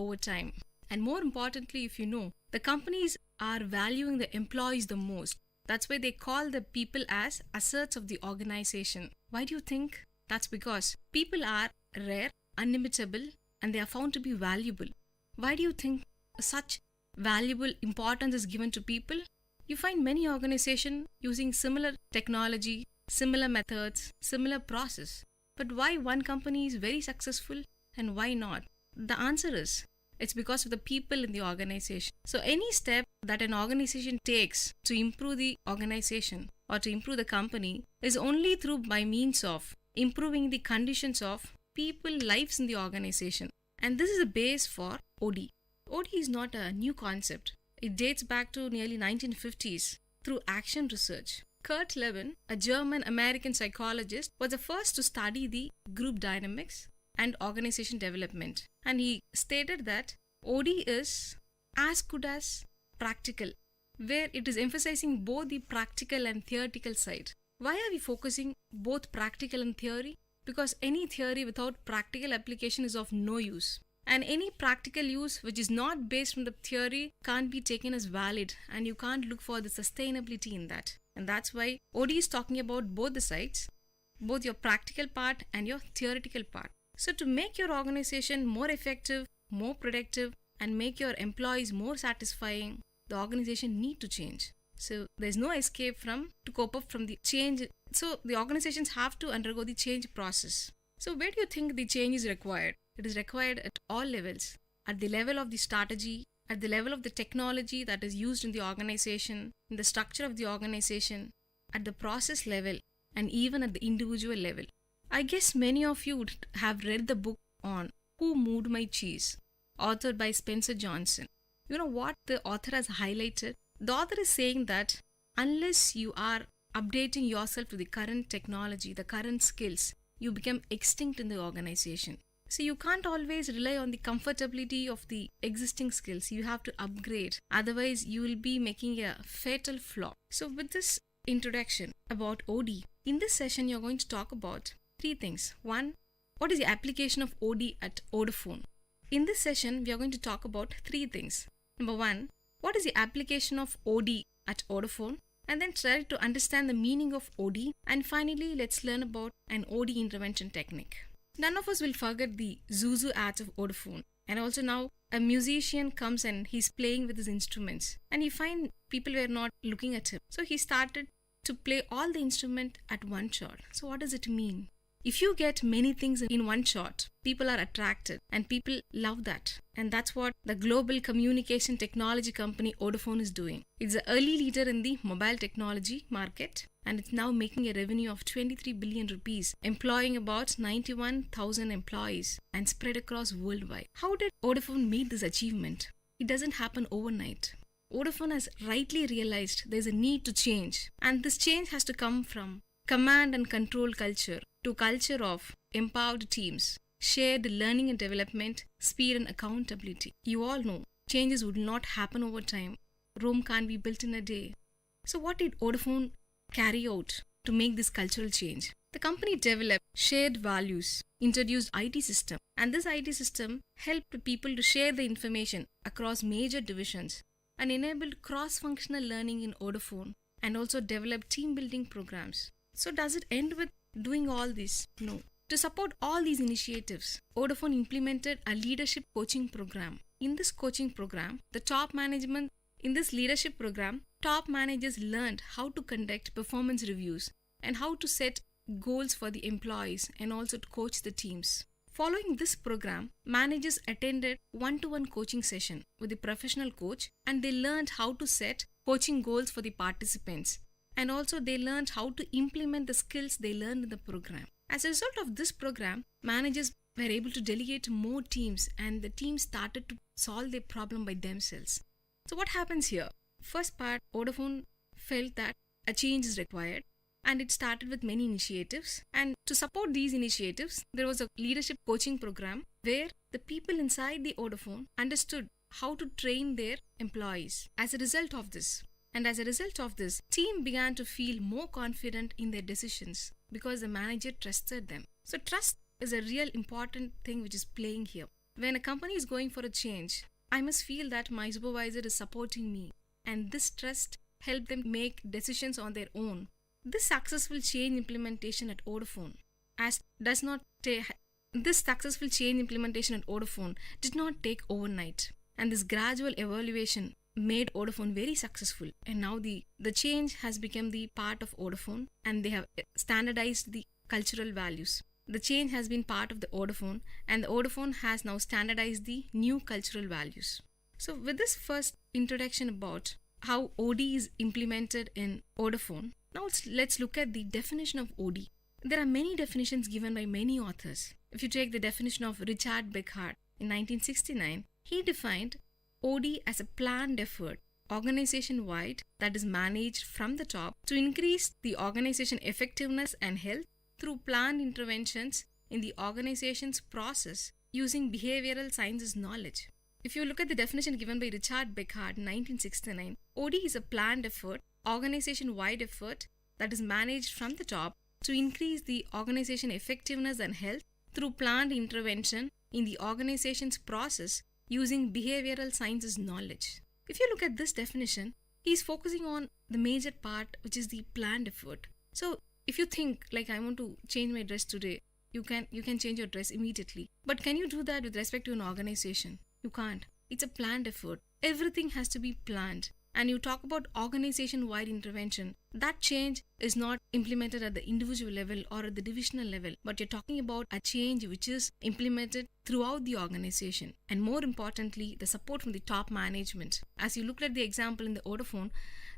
over time. And more importantly, if you know, the companies are valuing the employees the most. That's why they call the people as assets of the organization. Why do you think? That's because people are rare, unimitable, and they are found to be valuable. Why do you think such valuable importance is given to people? You find many organizations using similar technology, similar methods, similar process. But why one company is very successful and why not? The answer is, it's because of the people in the organization. So any step that an organization takes to improve the organization or to improve the company is only through by means of improving the conditions of people lives in the organization. And this is the base for OD. OD is not a new concept. It dates back to nearly 1950s through action research. Kurt Lewin, a German-American psychologist, was the first to study the group dynamics and organization development. And he stated that OD is as good as practical, where it is emphasizing both the practical and theoretical side. Why are we focusing both practical and theory? Because any theory without practical application is of no use. And any practical use which is not based on the theory can't be taken as valid and you can't look for the sustainability in that. And that's why OD is talking about both the sides, both your practical part and your theoretical part. So to make your organization more effective, more productive, and make your employees more satisfying, the organization need to change. So there's no escape from to cope up from the change. So the organizations have to undergo the change process. So where do you think the change is required? It is required at all levels. At the level of the strategy, at the level of the technology that is used in the organization, in the structure of the organization, at the process level, and even at the individual level. I guess many of you would have read the book on Who Moved My Cheese, authored by Spencer Johnson. You know what the author has highlighted? The author is saying that unless you are updating yourself to the current technology, the current skills, you become extinct in the organization. So you can't always rely on the comfortability of the existing skills. You have to upgrade. Otherwise, you will be making a fatal flaw. So with this introduction about OD, in this session, you're going to talk about three things. One, what is the application of OD at Vodafone? In this session, we are going to talk about three things. Number one, what is the application of OD at Vodafone? And then try to understand the meaning of OD. And finally, let's learn about an OD intervention technique. None of us will forget the Zuzu ads of Vodafone. And also now a musician comes and he's playing with his instruments. And he find people were not looking at him. So he started to play all the instrument at one shot. So what does it mean? If you get many things in one shot, people are attracted and people love that. And that's what the global communication technology company Vodafone is doing. It's the early leader in the mobile technology market and it's now making a revenue of 23 billion rupees, employing about 91,000 employees and spread across worldwide. How did Vodafone make this achievement? It doesn't happen overnight. Vodafone has rightly realized there's a need to change, and this change has to come from command and control culture to culture of empowered teams, shared learning and development, speed and accountability. You all know changes would not happen over time. Rome can't be built in a day. So what did Vodafone carry out to make this cultural change? The company developed shared values, introduced IT system, and this IT system helped people to share the information across major divisions and enabled cross-functional learning in Vodafone and also developed team building programs. So does it end with doing all this? No. To support all these initiatives, Vodafone implemented a leadership coaching program. In this coaching program, top managers learned how to conduct performance reviews and how to set goals for the employees and also to coach the teams. Following this program, managers attended one-to-one coaching session with the professional coach and they learned how to set coaching goals for the participants. And also they learned how to implement the skills they learned in the program. As a result of this program, managers were able to delegate more teams and the teams started to solve their problem by themselves. So what happens here? First part, Vodafone felt that a change is required and it started with many initiatives. And to support these initiatives, there was a leadership coaching program where the people inside the Vodafone understood how to train their employees. As a result of this, team began to feel more confident in their decisions because the manager trusted them. So trust is a real important thing which is playing here. When a company is going for a change, I must feel that my supervisor is supporting me and this trust helped them make decisions on their own. This successful change implementation at Vodafone did not take overnight, and this gradual evaluation made Vodafone very successful. And now the change has become the part of Vodafone and they have standardized the cultural values. The change has been part of the Vodafone and the Vodafone has now standardized the new cultural values. So with this first introduction about how OD is implemented in Vodafone, now let's look at the definition of OD. There are many definitions given by many authors. If you take the definition of Richard Beckhardt in 1969, he defined OD as a planned effort, organization-wide, that is managed from the top to increase the organization effectiveness and health through planned interventions in the organization's process using behavioral sciences knowledge. If you look at the definition given by Richard Beckhardt in 1969, OD is a planned effort, organization-wide effort that is managed from the top to increase the organization effectiveness and health through planned intervention in the organization's process using behavioral sciences knowledge. If you look at this definition, he is focusing on the major part, which is the planned effort. So if you think like I want to change my dress today, you can change your dress immediately. But can you do that with respect to an organization? You can't. It's a planned effort. Everything has to be planned. And you talk about organization-wide intervention. That change is not implemented at the individual level or at the divisional level, but you're talking about a change which is implemented throughout the organization. And more importantly, the support from the top management. As you looked at the example in the Vodafone,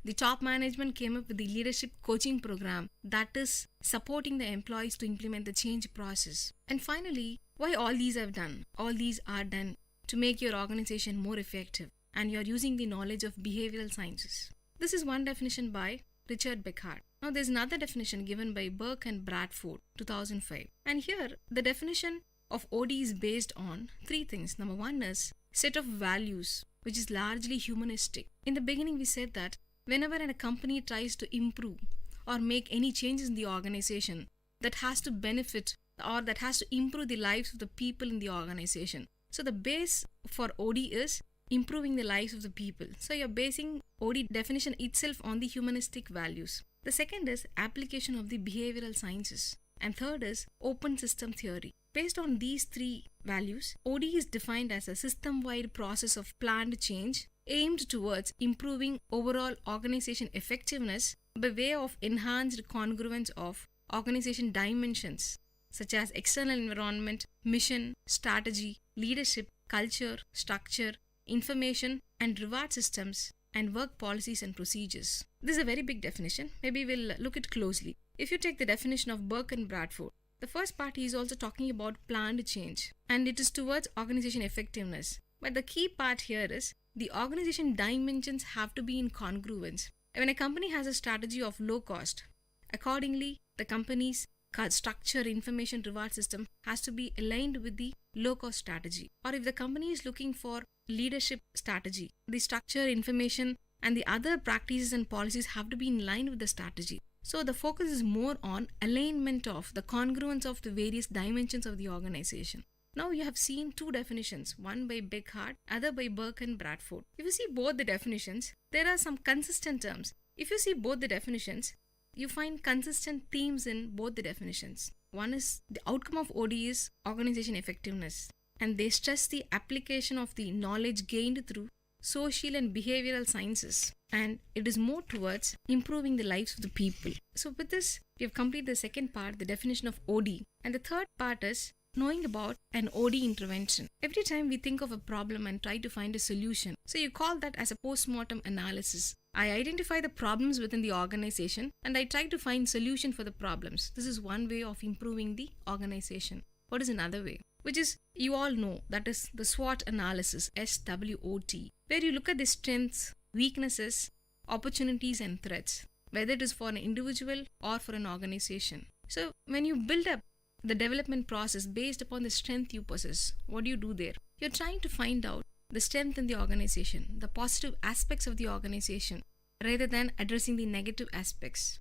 the top management came up with the leadership coaching program that is supporting the employees to implement the change process. And finally, why all these are done? All these are done to make your organization more effective, and you're using the knowledge of behavioral sciences. This is one definition by Richard Beckhardt. Now there's another definition given by Burke and Bradford, 2005. And here, the definition of OD is based on three things. Number one is set of values, which is largely humanistic. In the beginning, we said that whenever a company tries to improve or make any changes in the organization, that has to benefit or that has to improve the lives of the people in the organization. So the base for OD is improving the lives of the people. So you're basing OD definition itself on the humanistic values. The second is application of the behavioral sciences. And third is open system theory. Based on these three values, OD is defined as a system-wide process of planned change aimed towards improving overall organization effectiveness by way of enhanced congruence of organization dimensions such as external environment, mission, strategy, leadership, culture, structure, information and reward systems, and work policies and procedures. This is a very big definition. Maybe we'll look at closely. If you take the definition of Burke and Bradford, the first part he is also talking about planned change, and it is towards organization effectiveness. But the key part here is the organization dimensions have to be in congruence. When a company has a strategy of low cost, accordingly, the company's structure, information, reward system has to be aligned with the low cost strategy. Or if the company is looking for leadership strategy, the structure, information, and the other practices and policies have to be in line with the strategy. So the focus is more on alignment of the congruence of the various dimensions of the organization. Now you have seen two definitions, one by Beckhart, other by Burke and Bradford. If you see both the definitions, there are some consistent terms. If you see both the definitions, you find consistent themes in both the definitions. One is the outcome of OD is organization effectiveness, and they stress the application of the knowledge gained through social and behavioral sciences, and it is more towards improving the lives of the people. So with this, we have completed the second part, the definition of OD, and the third part is knowing about an OD intervention. Every time we think of a problem and try to find a solution, so you call that as a post-mortem analysis. I identify the problems within the organization and I try to find solution for the problems. This is one way of improving the organization. What is another way? Which is, you all know, that is the SWOT analysis, SWOT, where you look at the strengths, weaknesses, opportunities and threats, whether it is for an individual or for an organization. So when you build up the development process based upon the strength you possess, what do you do there? You're trying to find out the strength in the organization, the positive aspects of the organization, rather than addressing the negative aspects.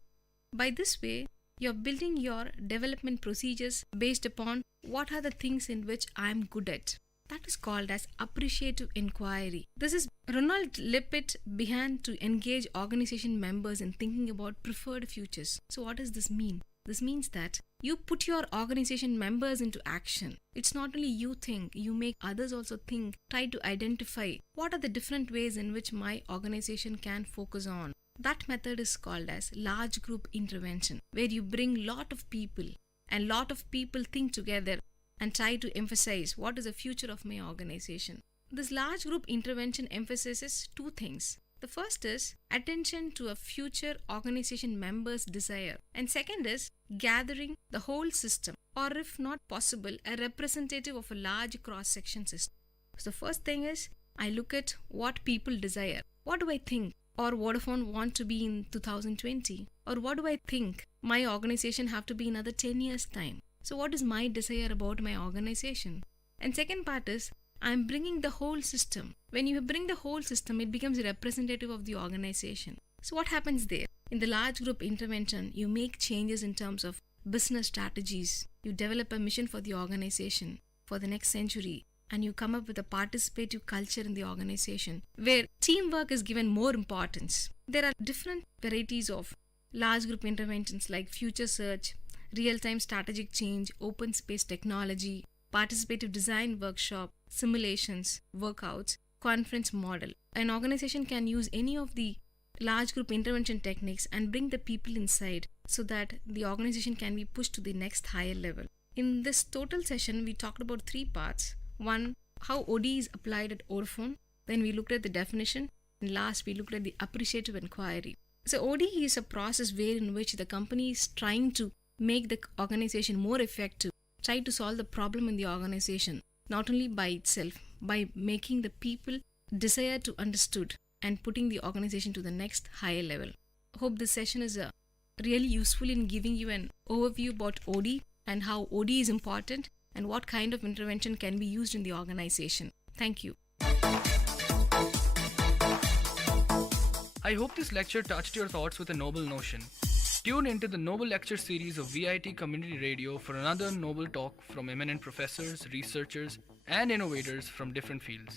By this way, you're building your development procedures based upon what are the things in which I'm good at. That is called as appreciative inquiry. This is Ronald Lippitt began to engage organization members in thinking about preferred futures. So what does this mean? This means that you put your organization members into action. It's not only you think, you make others also think, try to identify what are the different ways in which my organization can focus on. That method is called as large group intervention, where you bring lot of people and lot of people think together and try to emphasize what is the future of my organization. This large group intervention emphasizes two things. The first is attention to a future organization member's desire, and second is gathering the whole system, or if not possible, a representative of a large cross-section system. So the first thing is I look at what people desire. What do I think or Vodafone want to be in 2020? Or what do I think my organization have to be in another 10 years' time? So what is my desire about my organization? And second part is I'm bringing the whole system. When you bring the whole system, it becomes a representative of the organization. So what happens there? In the large group intervention, you make changes in terms of business strategies. You develop a mission for the organization for the next century, and you come up with a participative culture in the organization where teamwork is given more importance. There are different varieties of large group interventions like future search, real-time strategic change, open space technology, participative design workshop, simulations, workouts, conference model. An organization can use any of the large group intervention techniques and bring the people inside so that the organization can be pushed to the next higher level. In this total session, we talked about three parts. One, how OD is applied at Vodafone. Then we looked at the definition. And last, we looked at the appreciative inquiry. So OD is a process wherein which the company is trying to make the organization more effective, try to solve the problem in the organization, not only by itself, by making the people desire to understood and putting the organization to the next higher level. I hope this session is really useful in giving you an overview about OD and how OD is important and what kind of intervention can be used in the organization. Thank you. I hope this lecture touched your thoughts with a noble notion. Tune into the Noble Lecture series of VIT Community Radio for another noble talk from eminent professors, researchers, and innovators from different fields.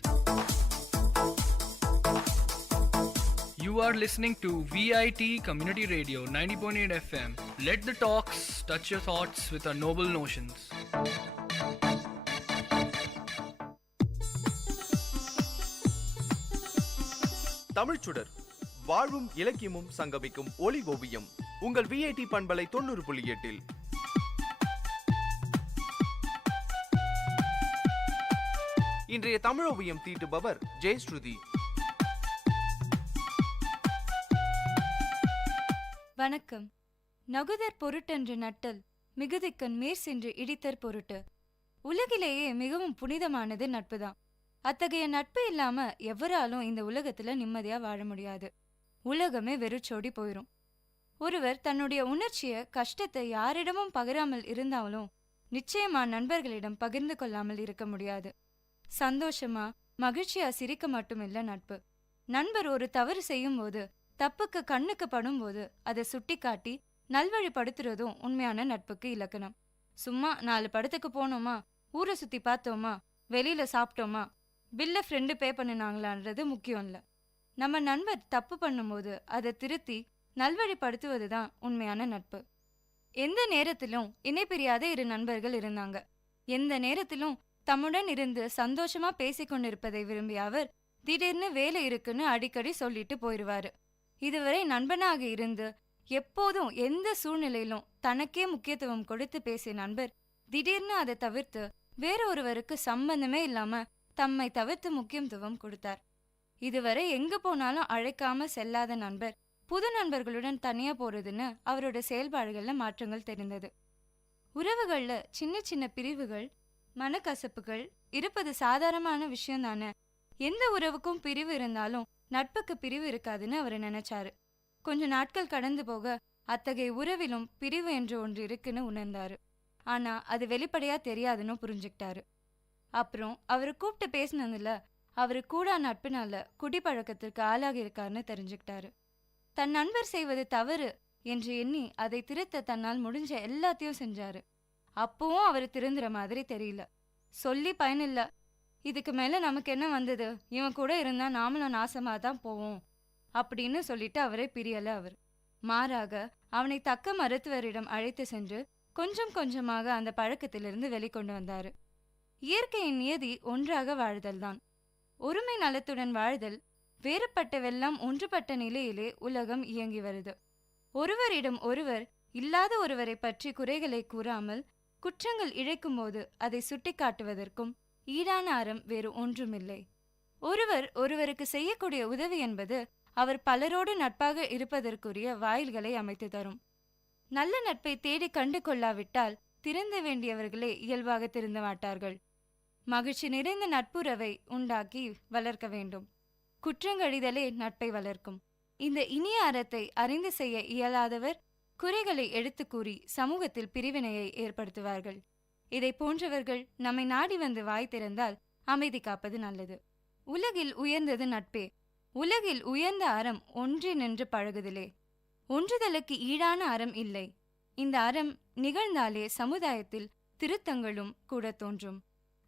You are listening to VIT Community Radio 90.8 FM. Let the talks touch your thoughts with our noble notions. தமிழ்ச்சுடர் வாழ்வும் இலக்கியமும் சங்கமிக்கும் ஒலி ஓவியம் உங்கள் VIT பண்பலை 90.8. இன்றைய தமிழ் ஓவியம் தீட்டுபவர் ஜெயஸ்ருதி. வணக்கம். நகுதற் பொருட்டென்று நட்டல் மிகுதிக்கண் மேற் சென்று இடித்தற் பொருட்டு. உலகிலேயே மிகவும் புனிதமானது நட்புதான். அத்தகைய நட்பு இல்லாம எவராலும் இந்த உலகத்துல நிம்மதியா வாழ முடியாது. உலகமே வெறுச்சோடி போயிரும். ஒருவர் தன்னுடைய உணர்ச்சிய கஷ்டத்தை யாரிடமும் பகிராமல் இருந்தாலும் நிச்சயமா நண்பர்களிடம் பகிர்ந்து கொள்ளாமல் இருக்க முடியாது. சந்தோஷமா மகிழ்ச்சியா சிரிக்க மட்டுமில்ல நட்பு. நண்பர் ஒரு தவறு செய்யும் போது, தப்புக்கு கண்ணுக்கு படும்போது அதை சுட்டிக்காட்டி நல்வழிப்படுத்துறதும் உண்மையான நட்புக்கு இலக்கணம். சும்மா 4 படத்துக்கு போனோமா, ஊரை சுத்தி பார்த்தோமா, வெளியில சாப்பிட்டோமா, பில்ல ஃப்ரெண்டு பே பண்ணினாங்களான்றது முக்கியம் இல்ல. நம்ம நண்பர் தப்பு பண்ணும்போது அதை திருத்தி நல்வழிப்படுத்துவதுதான் உண்மையான நட்பு. எந்த நேரத்திலும் இணை பிரியாத 2 நண்பர்கள் இருந்தாங்க. எந்த நேரத்திலும் தம்முடன் இருந்து சந்தோஷமா பேசிக்கொண்டிருப்பதை விரும்பிய அவர் திடீர்னு வேலை இருக்குன்னு அடிக்கடி சொல்லிட்டு போயிடுவாரு. இதுவரை நண்பனாக இருந்து எப்போதும் எந்த சூழ்நிலையிலும் தனக்கே முக்கியத்துவம் கொடுத்து பேசிய நண்பர் திடீர்னு அதை தவிர்த்து வேற ஒருவருக்கு சம்பந்தமே இல்லாம தம்மை தவிர்த்து முக்கியத்துவம் கொடுத்தார். இதுவரை எங்க போனாலும் அழைக்காம செல்லாத நண்பர் புது நண்பர்களுடன் தனியா போறதுன்னு அவரோட செயல்பாடுகள்ல மாற்றங்கள் தெரிந்தது. உறவுகள்ல சின்ன சின்ன பிரிவுகள், மனக்கசப்புகள் இருப்பது சாதாரணமான விஷயம்தானே. எந்த உறவுக்கும் பிரிவு இருந்தாலும் நட்புக்கு பிரிவு இருக்காதுன்னு அவர் நினைச்சாரு. கொஞ்ச நாட்கள் கடந்து போக அத்தகைய உறவிலும் பிரிவு என்று ஒன்று இருக்குன்னு உணர்ந்தாரு. ஆனா அது வெளிப்படையா தெரியாதுன்னு புரிஞ்சுக்கிட்டாரு. அப்புறம் அவரு கூப்பிட்டு பேசினதுல அவரு கூட நட்புனால குடிப்பழக்கத்திற்கு ஆளாகி இருக்காருன்னு தெரிஞ்சுக்கிட்டாரு. தன் நண்பர் செய்வது தவறு என்று எண்ணி அதை திருத்த தன்னால் முடிஞ்ச எல்லாத்தையும் செஞ்சாரு. அப்பவும் அவரு திருந்துற மாதிரி தெரியல. சொல்லி பயனில்ல. இதுக்கு மேல நமக்கு என்ன வந்தது, இவன் கூட இருந்தா நாமளும் நாசமா தான் போவோம் அப்படின்னு சொல்லிட்டு அவரை பிரியல. அவர் மாறாக அவனை தக்க மருத்துவரிடம் அழைத்து சென்று கொஞ்சம் கொஞ்சமாக அந்த பழக்கத்திலிருந்து வெளிக்கொண்டு வந்தாரு. இயற்கையின் நியதி ஒன்றாக வாழ்தல் தான். ஒருமை நலத்துடன் வாழ்தல். வேறுபட்டவெல்லாம் ஒன்றுபட்ட நிலையிலே உலகம் இயங்கி வருது. ஒருவரிடம் ஒருவர் இல்லாத ஒருவரை பற்றி குறைகளை கூறாமல் குற்றங்கள் இழைக்கும் போது அதை சுட்டிக்காட்டுவதற்கும் ஈடான அறம் வேறு ஒன்றுமில்லை. ஒருவர் ஒருவருக்கு செய்யக்கூடிய உதவி என்பது அவர் பலரோடு நட்பாக இருப்பதற்குரிய வாயில்களை அமைத்து தரும். நல்ல நட்பை தேடி கண்டு கொள்ளாவிட்டால் திருந்த வேண்டியவர்களே இயல்பாக திருந்த மாட்டார்கள். மகிழ்ச்சி நிறைந்த நட்புறவை உண்டாக்கி வளர்க்க வேண்டும். குற்றங்கழிதலே நட்பை வளர்க்கும். இந்த இனிய அறத்தை அறிந்து செய்ய இயலாதவர் குறைகளை எடுத்து கூறி சமூகத்தில் பிரிவினையை ஏற்படுத்துவார்கள். இதை போன்றவர்கள் நம்மை நாடி வந்து வாய் திறந்தால் அமைதி காப்பது நல்லது. உலகில் உயர்ந்தது நட்பே. உலகில் உயர்ந்த அறம் ஒன்றி நின்று பழகுதலே. ஒன்றுதலுக்கு ஈடான அறம் இல்லை. இந்த அறம் நிகழ்ந்தாலே சமுதாயத்தில் திருத்தங்களும் கூட தோன்றும்.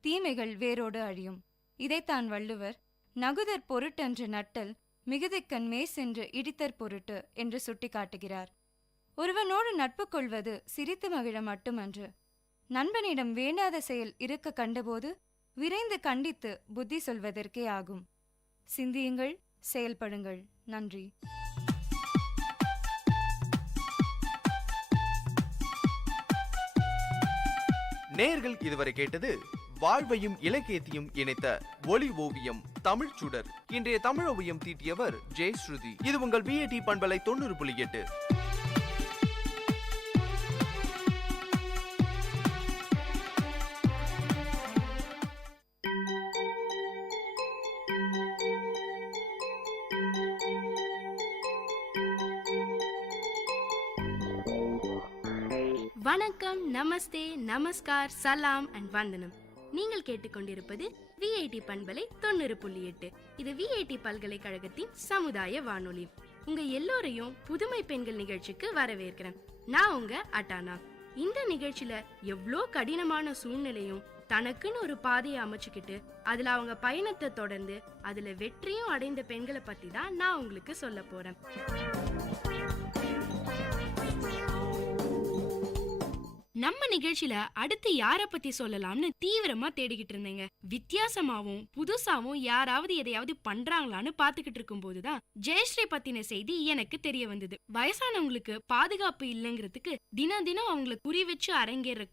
தீமைகள் வேரோடு அழியும். இதைத்தான் வள்ளுவர் நகுதற் பொருட்டென்று நட்டல் மிகுதிக்கண் மேற் சென்று இடித்தற் பொருட்டு என்று சுட்டிக்காட்டுகிறார். ஒருவனோடு நட்பு கொள்வது சிரித்து மகிழ மட்டுமன்று. நண்பனிடம் வேண்டாத செயல் இருக்க கண்டபோது விரைந்து கண்டித்து புத்தி சொல்வதற்கே ஆகும். சிந்தியுங்கள், செயல்படுங்கள். நன்றி. நேயர்கள் இதுவரை கேட்டது வாழ்வையும் இலக்கியத்தையும் இணைத்த ஒலி ஓவியம் தமிழ்ச்சுடர். இன்றைய தமிழ் ஓவியம் தீட்டியவர் ஜெயஸ்ருதி. இது உங்கள் விஐடி பண்பலை 90.8. வணக்கம், நமஸ்தே, நமஸ்கார், சலாம் அண்ட் வந்தனம். நீங்கள் கேட்டுக்கொண்டிருப்பது விஐடி பண்பலை 90.8. இது விஐடி பல்கலைக்கழகத்தின் சமுதாய வானொலி. உங்க எல்லோரையும் புதுமை பெண்கள் நிகழ்ச்சிக்கு வரவேற்கிறேன். நான் உங்க அட்டானா. இந்த நிகழ்ச்சியில எவ்வளோ கடினமான சூழ்நிலையும் தனக்குன்னு ஒரு பாதையை அமைச்சுக்கிட்டு அதுல அவங்க பயணத்தை தொடர்ந்து அதுல வெற்றியும் அடைந்த பெண்களை பத்தி தான் நான் உங்களுக்கு சொல்ல போறேன். நம்ம நிகழ்ச்சியில அடுத்து யார பத்தி சொல்லலாம்னு தீவிரமா தேடிக்கிட்டு இருந்தேங்க. வித்தியாசமாவும் புதுசாவும் யாராவது எதையாவது பண்றாங்களான்னு பாத்துக்கிட்டு இருக்கும் போதுதான் ஜெயஸ்ரீ பத்தின செய்தி எனக்கு தெரிய வந்தது. வயசானவங்களுக்கு பாதுகாப்பு இல்லைங்கிறதுக்கு தினம் தினம் அவங்களை குறி வச்சு அரங்கேற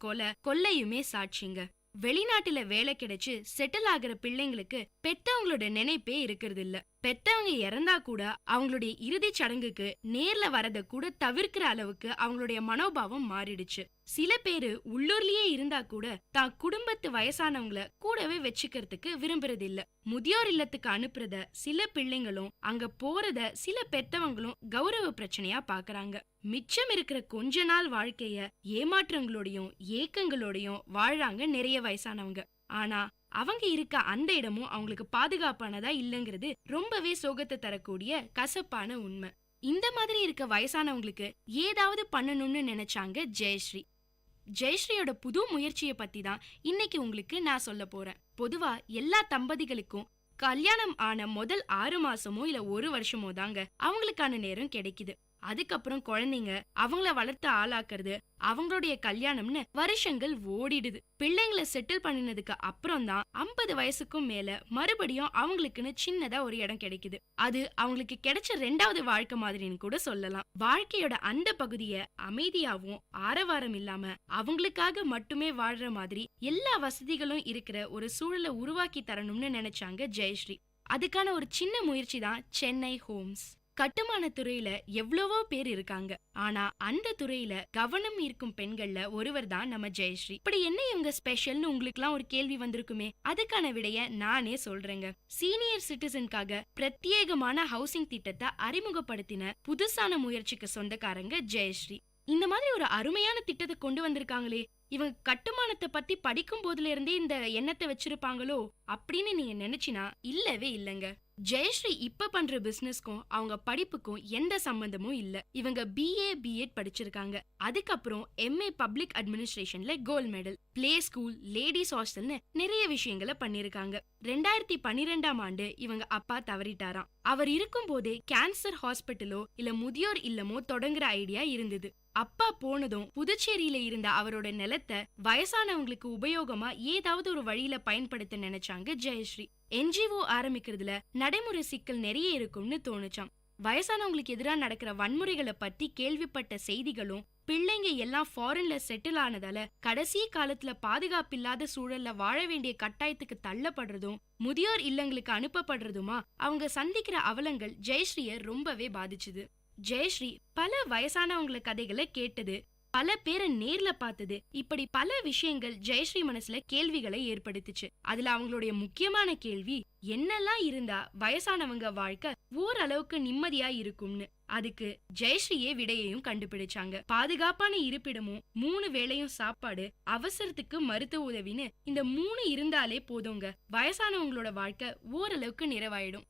கொள்ளையுமே சாட்சிங்க. வெளிநாட்டுல வேலை கிடைச்சு செட்டில் ஆகிற பிள்ளைங்களுக்கு பெத்தவங்களோட நினைப்பே இருக்கிறது இல்ல. பெத்தவங்க இறந்தா கூட அவங்களுடைய இறுதி சடங்குக்கு நேர்ல வரத கூட தவிர்க்கிற அளவுக்கு அவங்களுடைய மனோபாவம் மாறிடுச்சு. சில பேரு உள்ளூர்லயே இருந்தா கூட தான் குடும்பத்து வயசானவங்கள கூடவே வச்சுக்கிறதுக்கு விரும்புறது இல்ல. முதியோர் இல்லத்துக்கு அனுப்புறத சில பிள்ளைங்களும் அங்க போறத சில பெத்தவங்களும் கௌரவ பிரச்சனையா பாக்குறாங்க. மிச்சம் இருக்கிற கொஞ்ச நாள் வாழ்க்கைய ஏமாற்றங்களோடையும் ஏக்கங்களோடையும் வாழ்றாங்க நிறைய வயசானவங்க. ஆனா அவங்க இருக்க அந்த இடமும் அவங்களுக்கு பாதுகாப்பானதா இல்லைங்கிறது ரொம்பவே சோகத்தை தரக்கூடிய கசப்பான உண்மை. இந்த மாதிரி இருக்க வயசானவங்களுக்கு ஏதாவது பண்ணணும்னு நினைச்சாங்க ஜெயஸ்ரீ. ஜெயஸ்ரீயோட புது முயற்சியை பத்தி தான் இன்னைக்கு உங்களுக்கு நான் சொல்ல போறேன். பொதுவா எல்லா தம்பதிகளுக்கும் கல்யாணம் ஆன முதல் 6 மாசமோ இல்ல 1 வருஷமோ தாங்க அவங்களுக்கான நேரம் கிடைக்குது. அதுக்கப்புறம் குழந்தைங்க அவங்கள வளர்த்து ஆளாக்குறது அவங்களுடைய கல்யாணம்னு வருஷங்கள் ஓடிடுது. பிள்ளைங்களை செட்டில் பண்ணினதுக்கு அப்புறம் தான் 50 வயசுக்கும் மேல மறுபடியும் அவங்களுக்குன்னு சின்னதா ஒரு இடம் கிடைக்குது. அது அவங்களுக்கு கிடைச்ச 2வது வாழ்க்கை மாதிரின்னு கூட சொல்லலாம். வாழ்க்கையோட அந்த பகுதிய அமைதியாவும் ஆரவாரம் இல்லாம அவங்களுக்காக மட்டுமே வாழ்ற மாதிரி எல்லா வசதிகளும் இருக்கிற ஒரு சூழலை உருவாக்கி தரணும்னு நினைச்சாங்க ஜெயஸ்ரீ. அதுக்கான ஒரு சின்ன முயற்சி தான் சென்னை ஹோம்ஸ். கட்டுமான துறையில எவ்வளவோ பேர் இருக்காங்க. ஆனா அந்த துறையில கவனம் இருக்கும் பெண்கள்ல ஒருவர் தான் நம்ம ஜெயஸ்ரீ. இப்படி என்ன இவங்க ஸ்பெஷல்னு உங்களுக்கு எல்லாம் ஒரு கேள்வி வந்திருக்குமே, அதுக்கான விடைய நானே சொல்றேங்க. சீனியர் சிட்டிசனுக்காக பிரத்யேகமான ஹவுசிங் திட்டத்தை அறிமுகப்படுத்தின புதுசான முயற்சிக்கு சொந்தக்காரங்க ஜெயஸ்ரீ. இந்த மாதிரி ஒரு அருமையான திட்டத்தை கொண்டு வந்திருக்காங்களே, இவங்க கட்டுமானத்தை பத்தி படிக்கும் போதுல இருந்தே இந்த எண்ணத்தை வச்சிருப்பாங்களோ அப்படின்னு நீங்க நினைச்சினா இல்லவே இல்லங்க. ஜெயஸ்ரீ இப்ப பண்ற பிசினஸ்க்கும் அவங்க படிப்புக்கும் எந்த சம்பந்தமும் இல்ல. இவங்க BA B.Ed படிச்சிருக்காங்க. அதுக்கப்புறம் MA பப்ளிக் அட்மினிஸ்ட்ரேஷன்ல gold medal, play school, ladies ஹாஸ்டல்னு நிறைய விஷயங்களை பண்ணிருக்காங்க. 2012ஆம் ஆண்டு இவங்க அப்பா தவறிட்டாராம். அவர் இருக்கும் போதே கேன்சர் ஹாஸ்பிட்டலோ இல்ல முதியோர் இல்லமோ தொடங்குற ஐடியா இருந்தது. அப்பா போனதும் புதுச்சேரியில இருந்த அவரோட நிலத்தை வயசானவங்களுக்கு உபயோகமா ஏதாவது ஒரு வழியில பயன்படுத்த நினைச்சாங்க ஜெயஸ்ரீ. NGO ஆரம்பிக்கிறதுல நடைமுறை சிக்கல் நிறைய இருக்கும்னு தோணுச்சாம். வயசானவங்களுக்கு எதிராக நடக்கிற வன்முறைகளை பத்தி கேள்விப்பட்ட செய்திகளும் பிள்ளைங்க எல்லாம் ஃபாரின்ல செட்டில் ஆனதால கடைசி காலத்துல பாதுகாப்பில்லாத சூழல்ல வாழ வேண்டிய கட்டாயத்துக்கு தள்ளப்படுறதும் முதியோர் இல்லங்களுக்கு அனுப்பப்படுறதுமா அவங்க சந்திக்கிற அவலங்கள் ஜெயஸ்ரீய ரொம்பவே பாதிச்சுது. ஜெயஸ்ரீ பல வயசானவங்கள கதைகளை கேட்டது, பல பேரை நேர்ல பார்த்தது, இப்படி பல விஷயங்கள் ஜெயஸ்ரீ மனசுல கேள்விகளை ஏற்படுத்துச்சு. அதுல அவங்களுடைய முக்கியமான கேள்வி என்னெல்லாம் இருந்தா வயசானவங்க வாழ்க்கை ஓரளவுக்கு நிம்மதியா இருக்கும்னு. அதுக்கு ஜெயஸ்ரீயே விடையையும் கண்டுபிடிச்சாங்க. பாதுகாப்பான இருப்பிடமும் 3 வேளையும் சாப்பாடு, அவசரத்துக்கு மருத்துவ உதவின்னு இந்த 3 இருந்தாலே போதுங்க, வயசானவங்களோட வாழ்க்கை ஓரளவுக்கு நிறைவாயிடும்.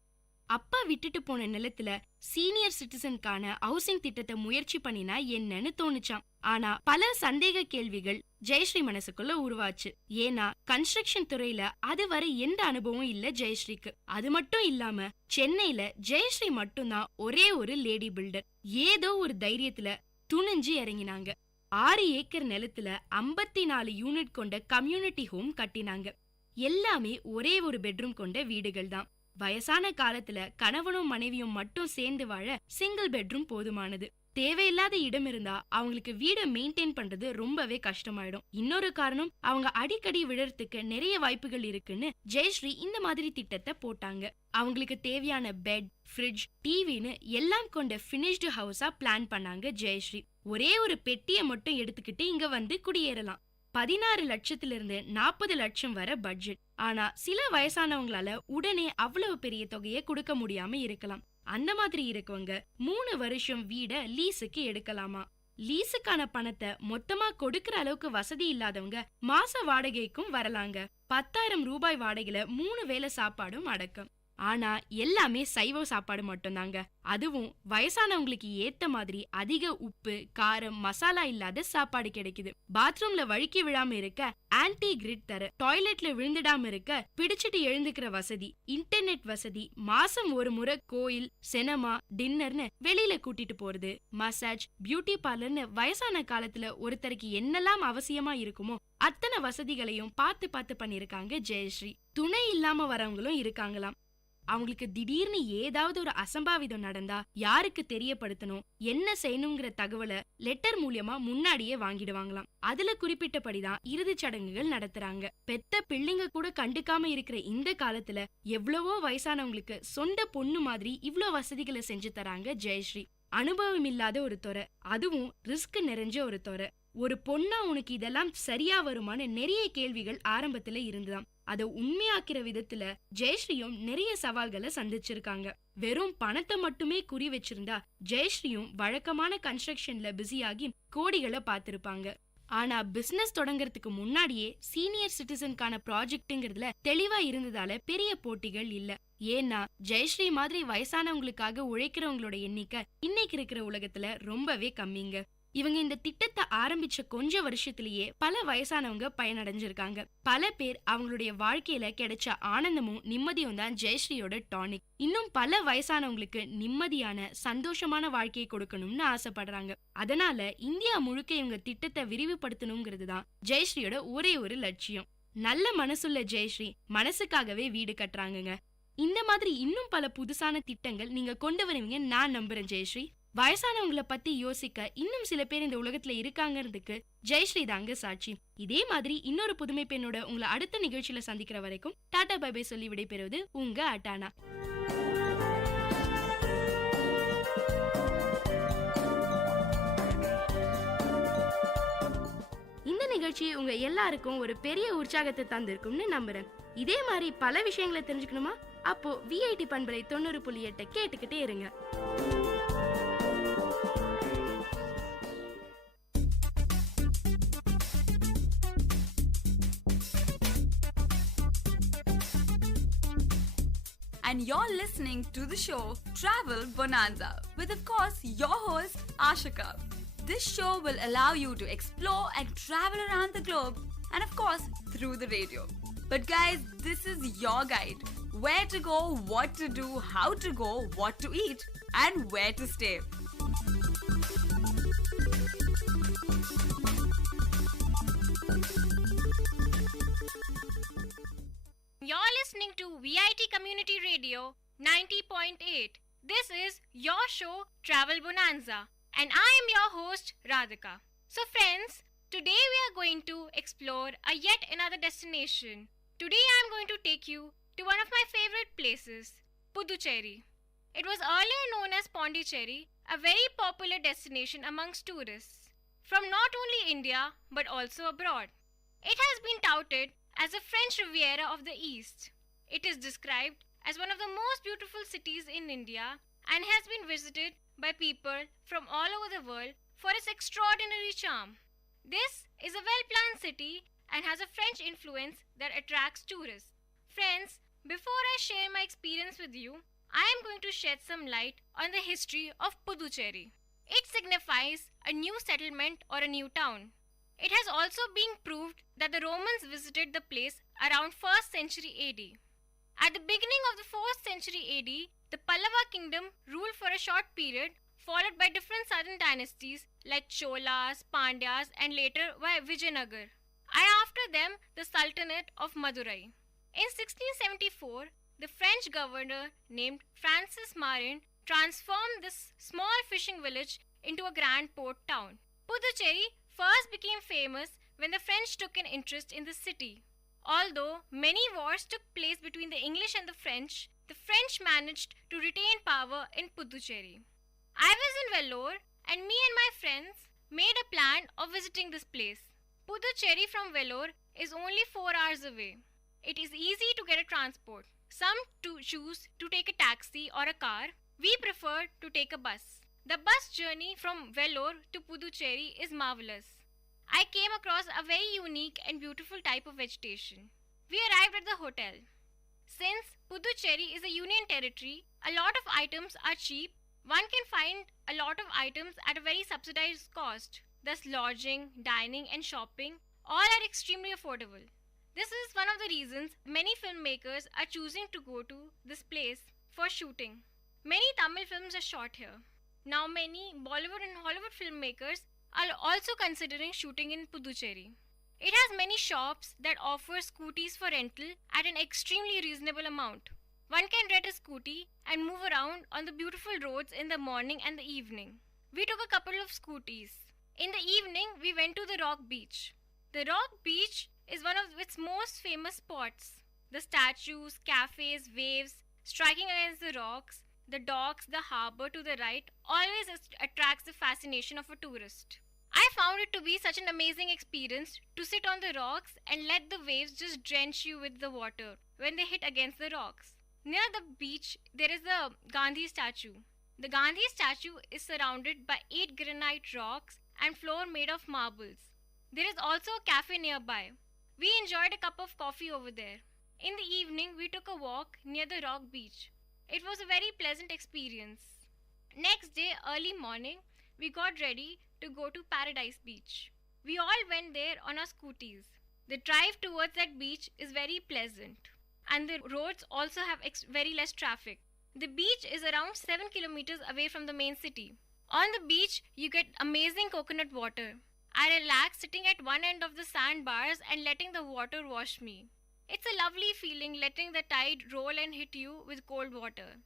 அப்பா விட்டுட்டு போன நிலத்துல சீனியர் சிட்டிசனுக்கான ஹவுசிங் திட்டத்தை முயற்சி பண்ணினா என்னன்னு தோணுச்சாம். ஆனா பல சந்தேக கேள்விகள் ஜெயஸ்ரீ மனசுக்குள்ள உருவாச்சு. ஏன்னா கன்ஸ்ட்ரக்ஷன் துறையில அதுவரை எந்த அனுபவம் இல்ல ஜெயஸ்ரீக்கு. அது மட்டும் இல்லாம சென்னையில ஜெயஸ்ரீ மட்டும்தான் ஒரே ஒரு லேடி பில்டர். ஏதோ ஒரு தைரியத்துல துணிஞ்சு இறங்கினாங்க. 6 ஏக்கர் நிலத்துல 54 யூனிட் கொண்ட கம்யூனிட்டி ஹோம் கட்டினாங்க. எல்லாமே ஒரே ஒரு பெட்ரூம் கொண்ட வீடுகள் தான். வயசான காலத்துல கணவனும் மனைவியும் மட்டும் சேர்ந்து வாழ சிங்கிள் பெட்ரூம் போதுமானது. தேவையில்லாத இடம் இருந்தா அவங்களுக்கு வீடை மெயின்டைன் பண்றது ரொம்பவே கஷ்டமாயிடும். இன்னொரு காரணம், அவங்க அடிக்கடி விழறதுக்கு நிறைய வாய்ப்புகள் இருக்குன்னு ஜெயஸ்ரீ இந்த மாதிரி திட்டத்தை போட்டாங்க. அவங்களுக்கு தேவையான பெட், ஃப்ரிட்ஜ், டிவின்னு எல்லாம் கொண்ட பினிஷ்டு ஹவுஸா பிளான் பண்ணாங்க ஜெயஸ்ரீ. ஒரே ஒரு பெட்டியை மட்டும் எடுத்துக்கிட்டு இங்க வந்து குடியேறலாம். 16 லட்சத்திலிருந்து 40 லட்சம் வர பட்ஜெட். ஆனா சில வயசானவங்களால உடனே அவ்வளவு பெரிய தொகையை கொடுக்க முடியாம இருக்கலாம். அந்த மாதிரி இருக்கவங்க 3 வருஷம் வீட லீஸுக்கு எடுக்கலாமா. லீஸுக்கான பணத்தை மொத்தமா கொடுக்கற அளவுக்கு வசதி இல்லாதவங்க மாச வாடகைக்கும் வரலாங்க. 10,000 ரூபாய் வாடகையில 3 வேளை சாப்பாடும் அடக்கம். ஆனா எல்லாமே சைவ சாப்பாடு மட்டும்தாங்க. அதுவும் வயசானவங்களுக்கு ஏத்த மாதிரி அதிக உப்பு, காரம், மசாலா இல்லாத சாப்பாடு கிடைக்குது. பாத்ரூம்ல வழுக்கி விழாம இருக்க ஆன்டி கிரிட் தர, டாய்லெட்ல விழுந்துடாம இருக்க பிடிச்சிட்டு எழுந்துக்கிற வசதி, இன்டர்நெட் வசதி, மாசம் ஒரு முறை கோயில், சினிமா, டின்னர்னு வெளியில கூட்டிட்டு போறது, மசாஜ், பியூட்டி பார்லர்னு வயசான காலத்துல ஒருத்தருக்கு என்னெல்லாம் அவசியமா இருக்குமோ அத்தனை வசதிகளையும் பார்த்து பார்த்து பண்ணிருக்காங்க ஜெயஸ்ரீ. துணை இல்லாம வரவங்களும் இருக்காங்களாம். அவங்களுக்கு திடீர்னு ஏதாவது ஒரு அசம்பாவிதம் நடந்தா யாருக்கு தெரியப்படுத்தணும், என்ன செய்யணுங்கிற தகவலை லெட்டர் மூலியமா முன்னாடியே வாங்கிடுவாங்களாம். அதுல குறிப்பிட்டபடிதான் இறுதிச் சடங்குகள் நடத்துறாங்க. பெத்த பிள்ளைங்க கூட கண்டுக்காம இருக்கிற இந்த காலத்துல எவ்வளவோ வயசானவங்களுக்கு சொந்த பொண்ணு மாதிரி இவ்ளோ வசதிகளை செஞ்சு தராங்க ஜெயஸ்ரீ. அனுபவம் இல்லாத ஒரு துறை, அதுவும் ரிஸ்க் நிறைஞ்ச ஒரு துறை. ஒரு பொண்ணா உனக்கு இதெல்லாம் சரியா வருமானு நிறைய கேள்விகள் ஆரம்பத்துல இருந்துதான். அதை உண்மையாக்கிற விதத்துல ஜெயஸ்ரீயும் நிறைய சவால்களை சந்திச்சிருக்காங்க. வெறும் பணத்தை மட்டுமே குறி வச்சிருந்தா ஜெயஸ்ரீயும் வழக்கமான கன்ஸ்ட்ரக்ஷன்ல பிஸியாகி கோடிகளை பார்த்திருப்பாங்க. ஆனா பிசினஸ் தொடங்கறதுக்கு முன்னாடியே சீனியர் சிட்டிசனுக்கான ப்ராஜெக்ட்ங்கிறதுல தெளிவா இருந்ததால பெரிய போட்டிகள் இல்ல. ஏன்னா ஜெயஸ்ரீ மாதிரி வயசானவங்களுக்காக உழைக்கிறவங்களோட எண்ணிக்கை இன்னைக்கு இருக்கிற உலகத்துல ரொம்பவே கம்மிங்க. இவங்க இந்த திட்டத்தை ஆரம்பிச்ச கொஞ்ச வருஷத்திலேயே பல வயசானவங்க பயனடைஞ்சிருக்காங்க. பல பேர் அவங்களுடைய வாழ்க்கையில கிடைச்ச ஆனந்தமும் நிம்மதியும் தான் ஜெயஸ்ரீயோட டானிக். இன்னும் பல வயசானவங்களுக்கு நிம்மதியான சந்தோஷமான வாழ்க்கையை கொடுக்கணும்னு ஆசைப்படுறாங்க. அதனால இந்தியா முழுக்க இவங்க திட்டத்தை விரிவுபடுத்தணுங்கிறது தான் ஜெயஸ்ரீயோட ஒரே ஒரு லட்சியம். நல்ல மனசுள்ள ஜெயஸ்ரீ மனசுக்காகவே வீடு கட்டுறாங்கங்க. இந்த மாதிரி இன்னும் பல புதுசான திட்டங்கள் நீங்க கொண்டு வருவீங்க நான் நம்புறேன் ஜெயஸ்ரீ. வயசானவங்கள பத்தி யோசிக்க இன்னும் சில பேர் இந்த உலகத்துல இருக்காங்கிறதுக்கு ஜெயஸ்ரீ தாங்க சாட்சி. இதே மாதிரி இன்னொரு புதுமை பெண்ணோட உங்களை அடுத்த நிகழ்ச்சியில சந்திக்கிற வரைக்கும் டாடா பை பை சொல்லி விடைபெறுவது உங்க அட்டானா. இந்த நிகழ்ச்சி உங்க எல்லாருக்கும் ஒரு பெரிய உற்சாகத்தை தந்திருக்கும்னு நம்புறேன். இதே மாதிரி பல விஷயங்களை தெரிஞ்சுக்கணுமா? அப்போ விஐடி பண்பலை 90.8 கேட்டுக்கிட்டே இருங்க. And you're listening to the show Travel Bonanza with, of course, your host Ashika. This show will allow you to explore and travel around the globe and, of course, through the radio. But guys, this is your guide. Where to go, what to do, how to go, what to eat, and where to stay. You're listening to Vit Community Radio 90.8. This is your show Travel Bonanza and I am your host Radhika. So friends, today we are going to explore a yet another destination. Today I am going to take you to one of my favorite places, Puducherry. It was earlier known as Pondicherry, a very popular destination amongst tourists from not only India but also abroad. It has been touted as a French Riviera of the East. It is described as one of the most beautiful cities in India and has been visited by people from all over the world for its extraordinary charm. This is a well-planned city and has a French influence that attracts tourists. Friends, before I share my experience with you, I am going to shed some light on the history of Puducherry. It signifies a new settlement or a new town. It has also been proved that the Romans visited the place around 1st century AD. At the beginning of the 4th century AD, the Pallava kingdom ruled for a short period, followed by different southern dynasties like Cholas, Pandyas, and later by Vijayanagar, and after them the Sultanate of Madurai. In 1674, the French governor named Francis Marin transformed this small fishing village into a grand port town. Puducherry first became famous when the French took an interest in the city. Although many wars took place between the English and the French managed to retain power in Puducherry. I was in Vellore and me and my friends made a plan of visiting this place. Puducherry from Vellore is only 4 hours away. It is easy to get a transport. Some choose to take a taxi or a car. We prefer to take a bus. The bus journey from Vellore to Puducherry is marvelous. I came across a very unique and beautiful type of vegetation. We arrived at the hotel. Since Puducherry is a union territory, a lot of items are cheap. One can find a lot of items at a very subsidized cost. Thus, lodging, dining, and shopping all are extremely affordable. This is one of the reasons many filmmakers are choosing to go to this place for shooting. Many Tamil films are shot here. Now, many Bollywood and Hollywood filmmakers are also considering shooting in Puducherry. It has many shops that offer scooties for rental at an extremely reasonable amount. One can rent a scooty and move around on the beautiful roads in the morning and the evening. We took a couple of scooties. In the evening, we went to the Rock Beach. The Rock Beach is one of its most famous spots. The statues, cafes, waves striking against the rocks, the docks, the harbor to the right always attracts the fascination of a tourist. I found it to be such an amazing experience to sit on the rocks and let the waves just drench you with the water when they hit against the rocks. Near the beach, there is the Gandhi statue. The Gandhi statue is surrounded by 8 granite rocks and floor made of marbles. There is also a cafe nearby. We enjoyed a cup of coffee over there. In the evening, we took a walk near the Rock Beach. It was a very pleasant experience. Next day, early morning, we got ready to go to Paradise Beach. We all went there on our scooties. The drive towards that beach is very pleasant, and the roads also have very less traffic. The beach is around 7 kilometers away from the main city. On the beach, you get amazing coconut water. I relaxed sitting at one end of the sandbars and letting the water wash me. It's a lovely feeling letting the tide roll and hit you with cold water.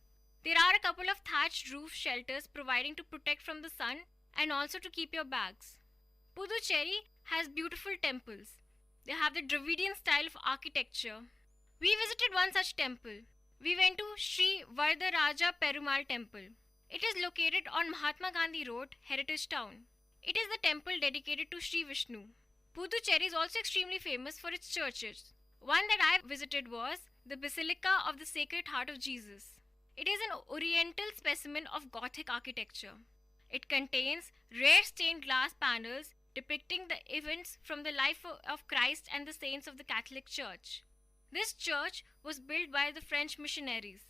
There are a couple of thatched roof shelters providing to protect from the sun and also to keep your bags. Puducherry has beautiful temples. They have the Dravidian style of architecture. We visited one such temple. We went to Sri Vardaraja Perumal Temple. It is located on Mahatma Gandhi Road, Heritage Town. It is the temple dedicated to Sri Vishnu. Puducherry is also extremely famous for its churches. One that I visited was the Basilica of the Sacred Heart of Jesus. It is an oriental specimen of Gothic architecture. It contains rare stained glass panels depicting the events from the life of Christ and the saints of the Catholic Church. This church was built by the French missionaries.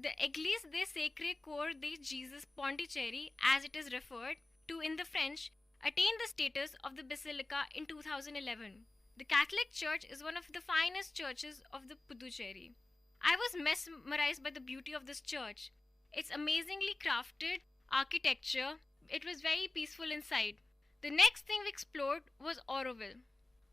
The Église des Sacré Coeur de Jesus Pondicherry, as it is referred to in the French, attained the status of the basilica in 2011. The Catholic Church is one of the finest churches of the Puducherry. I was mesmerized by the beauty of this church. Its amazingly crafted architecture. It was very peaceful inside. The next thing we explored was Auroville.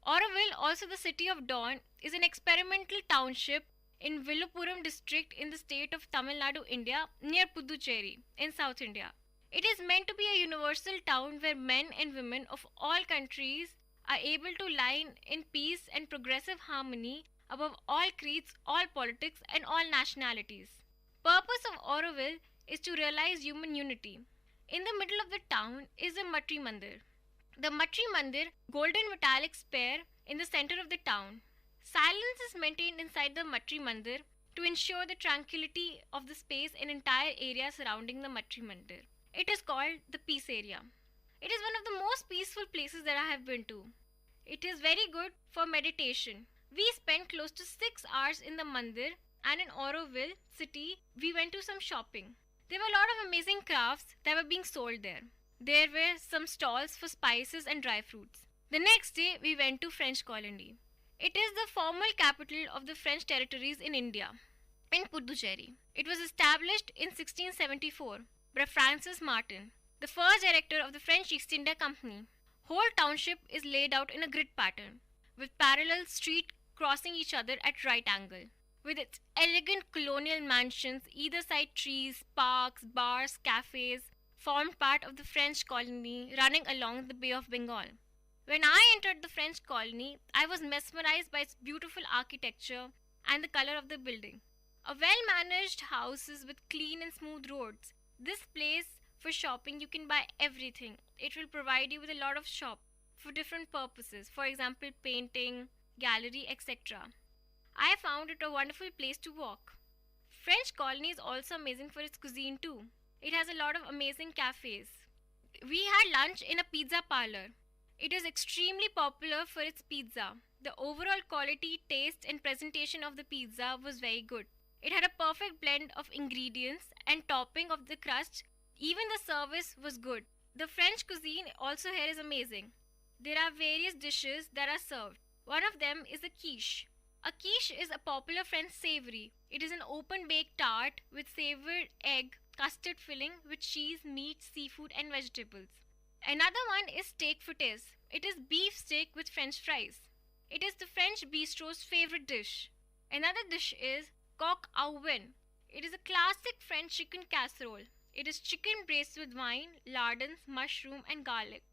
Auroville, also the city of dawn, is an experimental township in Villupuram district in the state of Tamil Nadu, India, near Puducherry in South India. It is meant to be a universal town where men and women of all countries are able to lie in peace and progressive harmony above all creeds, all politics, and all nationalities. Purpose of Auroville is to realize human unity. In the middle of the town is the Matri Mandir. The Matri Mandir, golden metallic sphere in the center of the town. Silence is maintained inside the Matri Mandir to ensure the tranquility of the space and entire area surrounding the Matri Mandir. It is called the Peace Area. It is one of the most peaceful places that I have been to. It is very good for meditation. We spent close to 6 hours in the Mandir, and in Auroville city, we went to some shopping. There were a lot of amazing crafts that were being sold there. There were some stalls for spices and dry fruits. The next day, we went to French colony. It is the formal capital of the French territories in India, in Puducherry. It was established in 1674 by Francis Martin, the first director of the French East India Company. Whole township is laid out in a grid pattern, with parallel streets crossing each other at right angle. With its elegant colonial mansions, either side trees, parks, bars, cafes, formed part of the French colony running along the Bay of Bengal. When I entered the French colony, I was mesmerized by its beautiful architecture and the color of the building. A well-managed houses with clean and smooth roads. This place for shopping, you can buy everything. It will provide you with a lot of shop for different purposes. For example, painting, gallery, etc. I found it a wonderful place to walk. French colony is also amazing for its cuisine too. It has a lot of amazing cafes. We had lunch in a pizza parlor. It is extremely popular for its pizza. The overall quality, taste, and presentation of the pizza was very good. It had a perfect blend of ingredients and topping of the crust. Even the service was good. The French cuisine also here is amazing. There are various dishes that are served. One of them is a quiche. A quiche is a popular French savory. It is an open baked tart with savored egg, custard filling with cheese, meat, seafood, and vegetables. Another one is steak frites. It is beef steak with French fries. It is the French bistro's favorite dish. Another dish is coq au vin. It is a classic French chicken casserole. It is chicken braised with wine, lardons, mushroom, and garlic.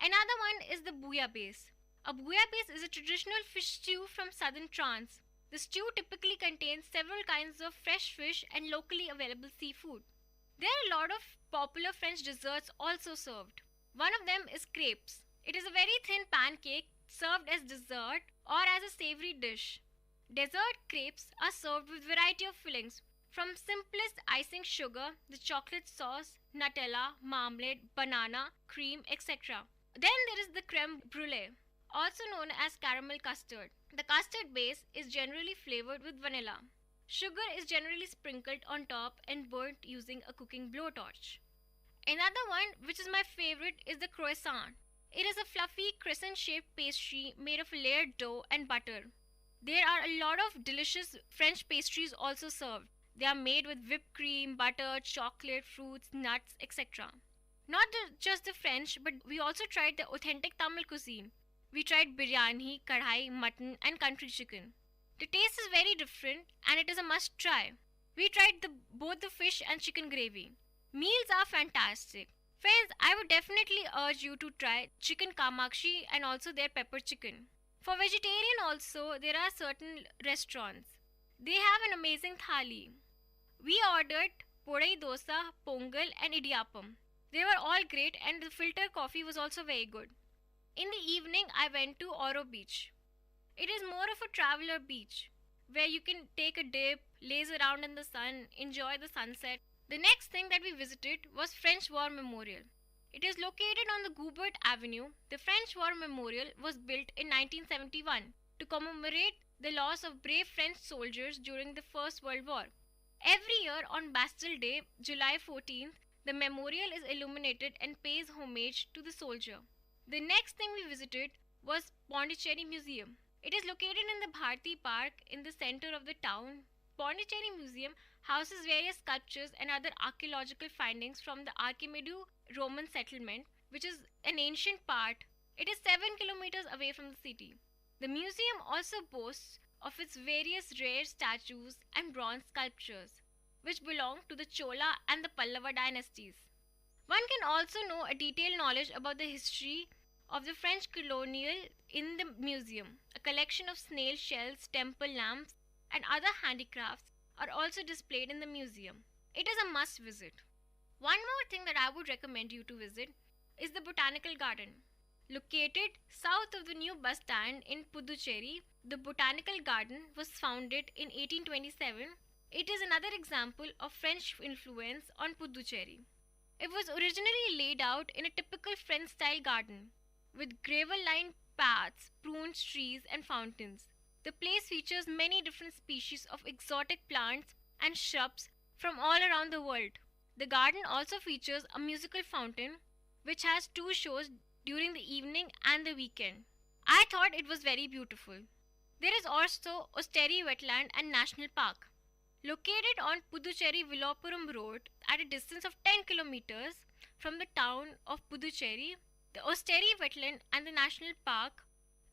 Another one is the bouillabaisse. A bouillabaisse is a traditional fish stew from southern France. The stew typically contains several kinds of fresh fish and locally available seafood. There are a lot of popular French desserts also served. One of them is crepes. It is a very thin pancake served as dessert or as a savory dish. Dessert crepes are served with variety of fillings, from simplest icing sugar, the chocolate sauce, Nutella, marmalade, banana, cream, etc. Then there is the creme brulee, also known as caramel custard. The custard base is generally flavored with vanilla. Sugar is generally sprinkled on top and burnt using a cooking blowtorch. Another one, which is my favorite, is the croissant. It is a fluffy crescent-shaped pastry made of layered dough and butter. There are a lot of delicious French pastries also served. They are made with whipped cream, butter, chocolate, fruits, nuts, etc. Not just the French, but we also tried the authentic Tamil cuisine. We tried biryani, kadhai, mutton, and country chicken. The taste is very different and it is a must try. We tried both the fish and chicken gravy. Meals are fantastic. Friends, I would definitely urge you to try chicken kamakshi and also their pepper chicken. For vegetarian also, there are certain restaurants. They have an amazing thali. We ordered podai dosa, pongal and idiyappam. They were all great and the filter coffee was also very good. In the evening, I went to Oro Beach. It is more of a traveler beach where you can take a dip, laze around in the sun, enjoy the sunset. The next thing that we visited was French War Memorial. It is located on the Goubert Avenue. The French War Memorial was built in 1971 to commemorate the loss of brave French soldiers during the First World War. Every year on Bastille Day, July 14th, the memorial is illuminated and pays homage to the soldier. The next thing we visited was Pondicherry Museum. It is located in the Bharti Park in the center of the town. Pondicherry Museum houses various sculptures and other archaeological findings from the Archimedu Roman settlement, which is an ancient part. It is 7 kilometers away from the city. The museum also boasts of its various rare statues and bronze sculptures, which belong to the Chola and the Pallava dynasties. One can also know a detailed knowledge about the history of the French colonial in the museum. A collection of snail shells, temple lamps, and other handicrafts are also displayed in the museum. It is a must visit. One more thing that I would recommend you to visit is the Botanical Garden. Located south of the new bus stand in Puducherry, the Botanical Garden was founded in 1827. It is another example of French influence on Puducherry. It was originally laid out in a typical French-style garden, with gravel-lined paths, pruned trees, and fountains. The place features many different species of exotic plants and shrubs from all around the world. The garden also features a musical fountain, which has 2 shows during the evening and the weekend. I thought it was very beautiful. There is also Osteri Wetland and National Park. Located on Puducherry-Villopuram Road at a distance of 10 kilometers from the town of Puducherry, the Osteri Wetland and the National Park,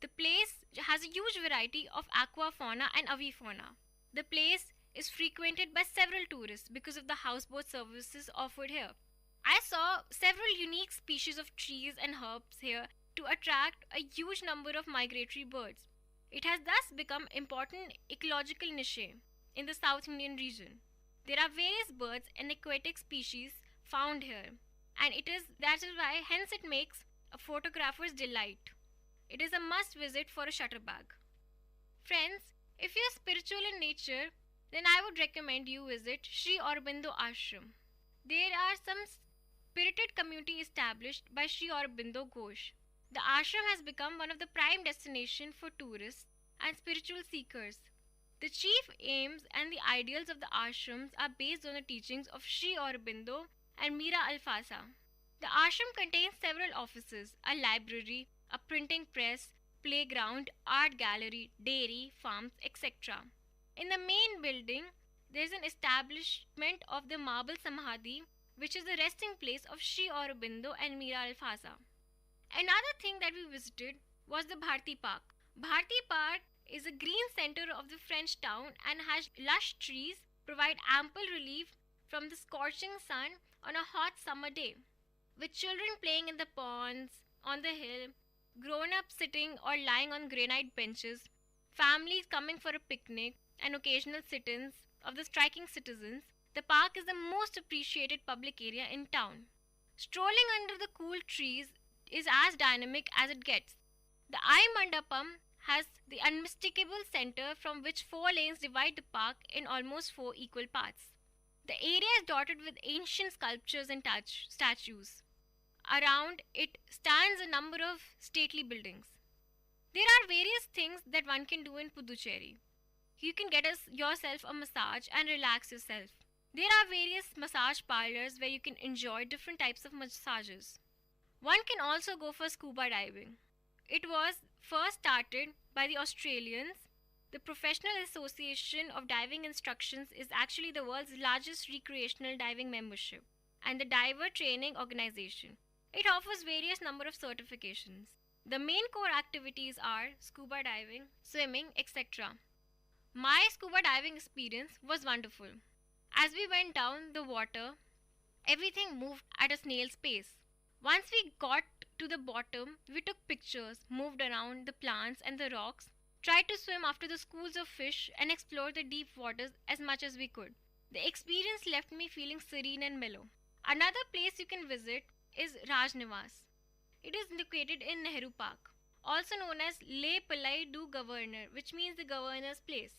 the place has a huge variety of aquafauna and avifauna. The place is frequented by several tourists because of the houseboat services offered here. I saw several unique species of trees and herbs here to attract a huge number of migratory birds. It has thus become important ecological niche in the South Indian region. There are various birds and aquatic species found here, and that is why hence it makes a photographer's delight. It is a must visit for a shutterbug. Friends, if you are spiritual in nature, then I would recommend you visit Sri Aurobindo Ashram. there are some spirited community established by Sri Aurobindo Ghosh. The ashram has become one of the prime destinations for tourists and spiritual seekers. The chief aims and the ideals of the ashrams are based on the teachings of Sri Aurobindo and Mira Alfasa. The ashram contains several offices, a library, a printing press, playground, art gallery, dairy, farms, etc. In the main building, there is an establishment of the marble samadhi, which is the resting place of Sri Aurobindo and Mira Alfasa. Another thing that we visited was the Bharti Park. Bharti Park is a green center of the French town and has lush trees provide ample relief from the scorching sun on a hot summer day. With children playing in the ponds, on the hill, grown-ups sitting or lying on granite benches, families coming for a picnic, and occasional sit-ins of the striking citizens, the park is the most appreciated public area in town. Strolling under the cool trees is as dynamic as it gets. The I Mandapam has the unmistakable center from which 4 lanes divide the park in almost 4 equal parts. The area is dotted with ancient sculptures and statues. Around it stands a number of stately buildings. There are various things that one can do in Puducherry. You can get yourself a massage and relax yourself. There are various massage parlors where you can enjoy different types of massages. One can also go for scuba diving. It was first started by the Australians. The Professional Association of Diving Instructions is actually the world's largest recreational diving membership and the diver training organization. It offers various number of certifications. The main core activities are scuba diving, swimming, etc. My scuba diving experience was wonderful. As we went down the water, everything moved at a snail's pace. Once we got to the bottom, we took pictures, moved around the plants and the rocks, tried to swim after the schools of fish and explore the deep waters as much as we could. The experience left me feeling serene and mellow. Another place you can visit is Raj Niwas. It is located in Nehru Park, also known as Le Palais du Gouverneur, which means the governor's place.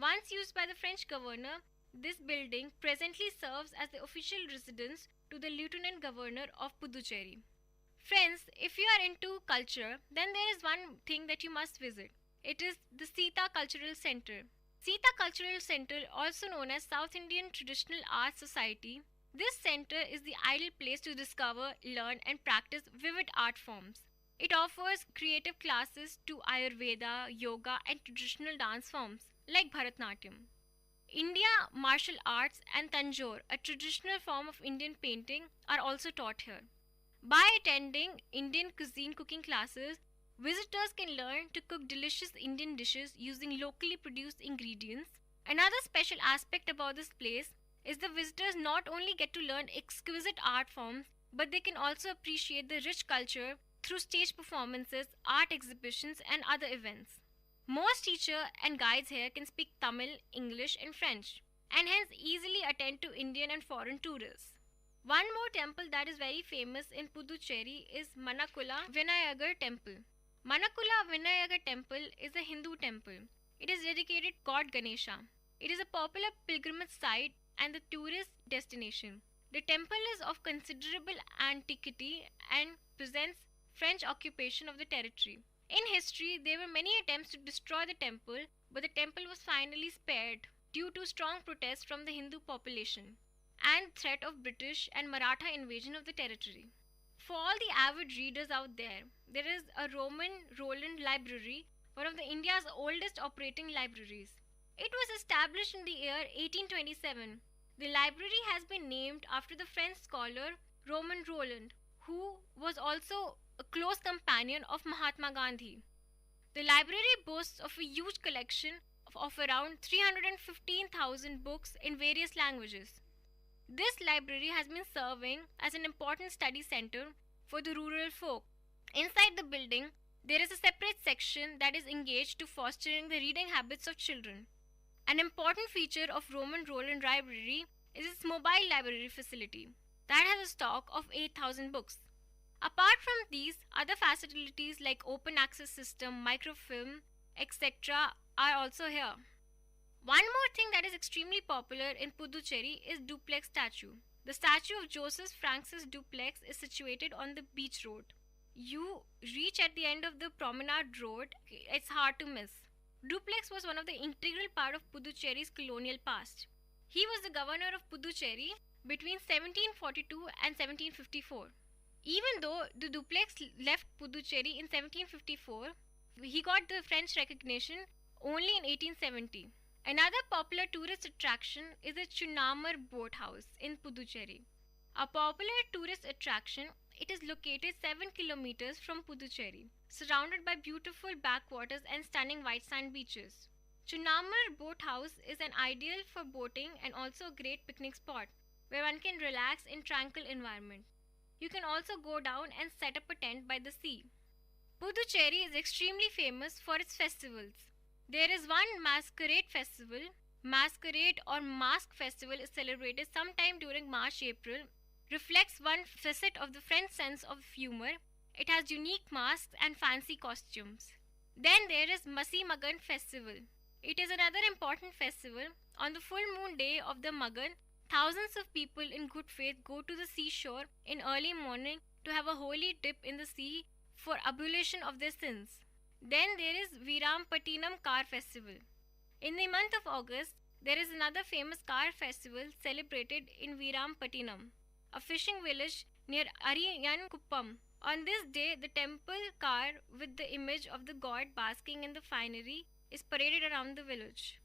Once used by the French governor, this building presently serves as the official residence to the Lieutenant Governor of Puducherry. Friends, if you are into culture, then there is one thing that you must visit. It is the Sita Cultural Center. Sita Cultural Center, also known as South Indian Traditional Arts Society, this center is the ideal place to discover, learn and practice vivid art forms. It offers creative classes to Ayurveda, yoga and traditional dance forms like Bharatnatyam. India martial arts and Tanjore, a traditional form of Indian painting, are also taught here. By attending Indian cuisine cooking classes, visitors can learn to cook delicious Indian dishes using locally produced ingredients. Another special aspect about this place is the visitors not only get to learn exquisite art forms, but they can also appreciate the rich culture through stage performances, art exhibitions and other events. Most teachers and guides here can speak Tamil, English and French, and hence easily attend to Indian and foreign tourists. One more temple that is very famous in Puducherry is Manakula Vinayagar Temple. Manakula Vinayagar Temple is a Hindu temple. It is dedicated to God Ganesha. It is a popular pilgrimage site and the tourist destination. The temple is of considerable antiquity and presents French occupation of the territory. In history, there were many attempts to destroy the temple, but the temple was finally spared due to strong protests from the Hindu population and threat of British and Maratha invasion of the territory. For all the avid readers out there, there is a Roman Roland Library, one of the India's oldest operating libraries. It was established in the year 1827. The library has been named after the French scholar Roman Roland, who was also a close companion of Mahatma Gandhi. The library boasts of a huge collection of around 315,000 books in various languages. This library has been serving as an important study center for the rural folk. Inside the building, there is a separate section that is engaged to fostering the reading habits of children. An important feature of Roman Roland Library is its mobile library facility that has a stock of 8,000 books. Apart from these, other facilities like open access system, microfilm, etc. are also here. One more thing that is extremely popular in Puducherry is duplex statue. The statue of Joseph Francis Duplex is situated on the beach road. You reach at the end of the promenade road, it's hard to miss. Duplex was one of the integral part of Puducherry's colonial past. He was the governor of Puducherry between 1742 and 1754. Even though the Duplex left Puducherry in 1754, he got the French recognition only in 1870. Another popular tourist attraction is the Chunamar boat house in Puducherry. A popular tourist attraction, it is located 7 kilometers from Puducherry, surrounded by beautiful backwaters and stunning white sand beaches. Chunamar boat house is an ideal for boating and also a great picnic spot where one can relax in tranquil environment. You can also go down and set up a tent by the sea. Puducherry is extremely famous for its festivals. There is one masquerade festival. Masquerade or mask festival is celebrated sometime during March-April. Reflects one facet of the French sense of humor. It has unique masks and fancy costumes. Then there is Masi Magan festival. It is another important festival. On the full moon day of the Magan, thousands of people in good faith go to the seashore in early morning to have a holy dip in the sea for ablution of their sins. Then there is Virampattinam Car Festival. In the month of August, there is another famous car festival celebrated in Virampattinam, a fishing village near Ariyankuppam. On this day, the temple car with the image of the god basking in the finery is paraded around the village.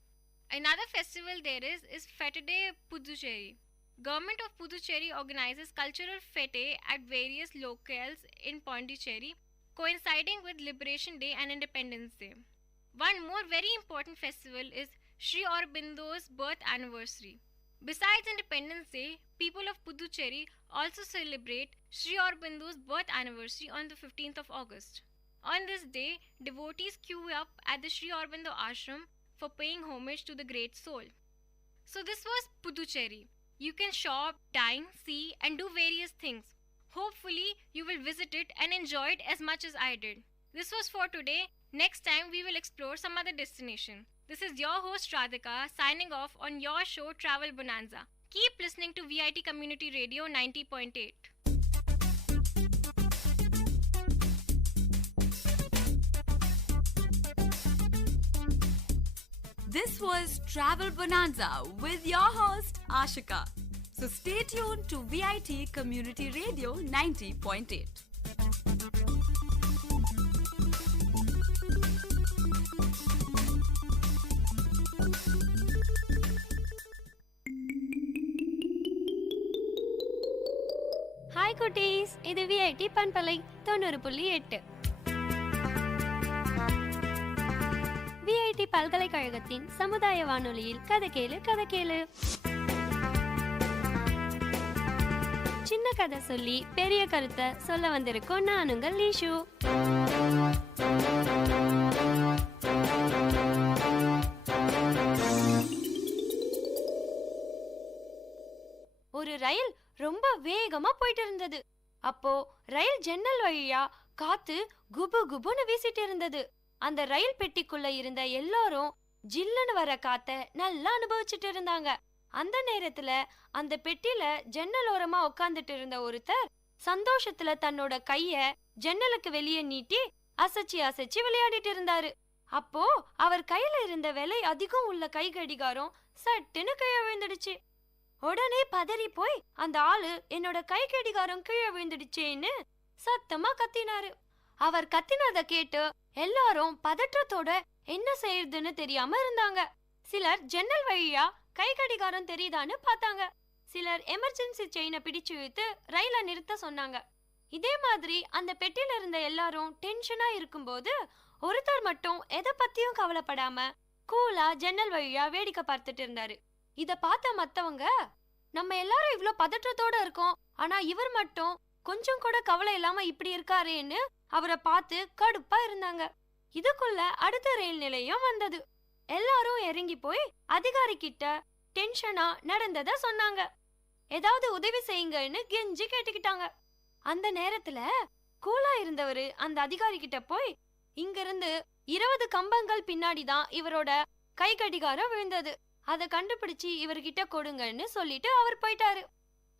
Another festival there is Fete de Puducherry. Government of Puducherry organizes cultural fete at various locales in Pondicherry, coinciding with Liberation Day and Independence Day. One more very important festival is Sri Aurobindo's birth anniversary. Besides Independence Day, people of Puducherry also celebrate Sri Aurobindo's birth anniversary on the 15th of August. On this day, devotees queue up at the Sri Aurobindo ashram for paying homage to the great soul. So this was Puducherry. You can shop, dine, see and do various things. Hopefully, you will visit it and enjoy it as much as I did. This was for today. Next time, we will explore some other destination. This is your host Radhika signing off on your show Travel Bonanza. Keep listening to VIT Community Radio 90.8. This was Travel Bonanza with your host Ashika. So stay tuned to VIT Community Radio 90.8. Hi குட்டீஸ், இது VIT பண்பலை 90.8. VIT பல்கலைக்கழகத்தின் சமுதாய வானொலியில் கதை கேளு கதை கேளு. சின்ன கதை சொல்லி பெரிய கருத்தை சொல்ல வந்திருக்கோம். நான் உங்கள் லீஷு. ஒரு ரயில் ரொம்ப வேகமா போயிட்டு இருந்தது. அப்போ ரயில் ஜன்னல் வழியா காத்து குபு குபுன்னு வீசிட்டு இருந்தது. அந்த ரயில் பெட்டிக்குள்ள இருந்த எல்லாரும் ஜில்லுன்னு வர காத்த நல்லா அனுபவிச்சுட்டு இருந்தாங்க. அந்த நேரத்துல அந்த பெட்டில ஜன்னல் ஓரமா உட்கார்ந்துட்டு இருந்த ஒருத்தர் சந்தோஷத்துல தன்னோட கைய ஜன்னலுக்கு வெளியே நீட்டி அசைச்சு அசைச்சு விளையாடிட்டு இருந்தாரு. அப்போ அவர் கையில இருந்த விலை அதிகம் உள்ள கை கடிகாரம் சட்டுன்னு கீழே விழுந்துடுச்சு. உடனே பதறி போய் அந்த ஆளு என்னோட கை கடிகாரம் கீழே விழுந்துடுச்சேன்னு சத்தமா கத்தினாரு. அவர் கத்தினத கேட்டு எல்லாரும் பதற்றத்தோட என்ன செய்யறதுன்னு தெரியாம இருந்தாங்க. சிலர் ஜன்னல் வழியா கை கடிகாரம் தெரியுதான்னு பார்த்தாங்க. சிலர் எமர்ஜென்சி செயினை பிடிச்சு இழுத்து ரயில நிறுத்த சொன்னாங்க. இதே மாதிரி அந்த பெட்டியில இருந்த எல்லாரும் டென்ஷனா இருக்கும்போது ஒருத்தர் மட்டும் எதை பத்தியும் கவலைப்படாம கூலா ஜன்னல் வழியா வேடிக்கை பார்த்துட்டு இருந்தாரு. இத பார்த்த மத்தவங்க, நம்ம எல்லாரும் இவ்ளோ பதற்றத்தோட இருக்கோம், ஆனா இவர் மட்டும் கொஞ்சம் கூட கவலை இல்லாம இப்படி இருக்காரேன்னு அவரை பார்த்து கடுப்பா இருந்தாங்க. இதுக்குள்ள அடுத்த ரயில் நிலையம் வந்தது. எல்லாரும் இறங்கி போய் அதிகாரி கிட்ட டென்ஷனா நடந்தத சொன்னாங்க. ஏதாவது உதவி செய்யுங்கன்னு கெஞ்சி கேட்டுக்கிட்டாங்க. அந்த நேரத்துல கூலா இருந்தவரு அந்த அதிகாரி கிட்ட போய், இங்க இருந்து 20 கம்பங்கள் பின்னாடிதான் இவரோட கை கடிகாரம் விழுந்தது, அதை கண்டுபிடிச்சு இவர்கிட்ட கொடுங்கன்னு சொல்லிட்டு அவர் போயிட்டாரு.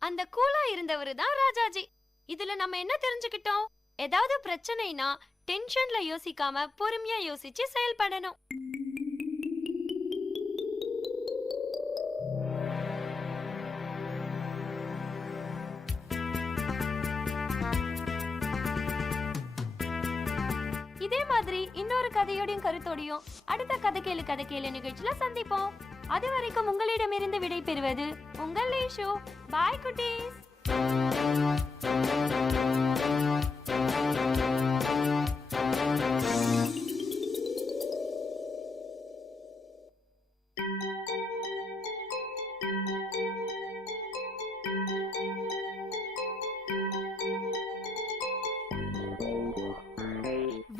அந்த கூலா இருந்தவரு தான் ராஜாஜி. இதுல நம்ம என்ன தெரிஞ்சுக்கிட்டோம்? ஏதாவது பிரச்சனைனா டென்ஷன்ல யோசிக்காம பொறுமையா யோசிச்சு செயல்படணும். இதே மாதிரி இன்னொரு கதையோடையும் கருத்தோடையும் அடுத்த கதை கேளு நிகழ்ச்சியில சந்திப்போம். அது வரைக்கும் உங்களிடமிருந்து விடை பெறுவது உங்கள் லேஷோ. பாய் குட்டீஸ்.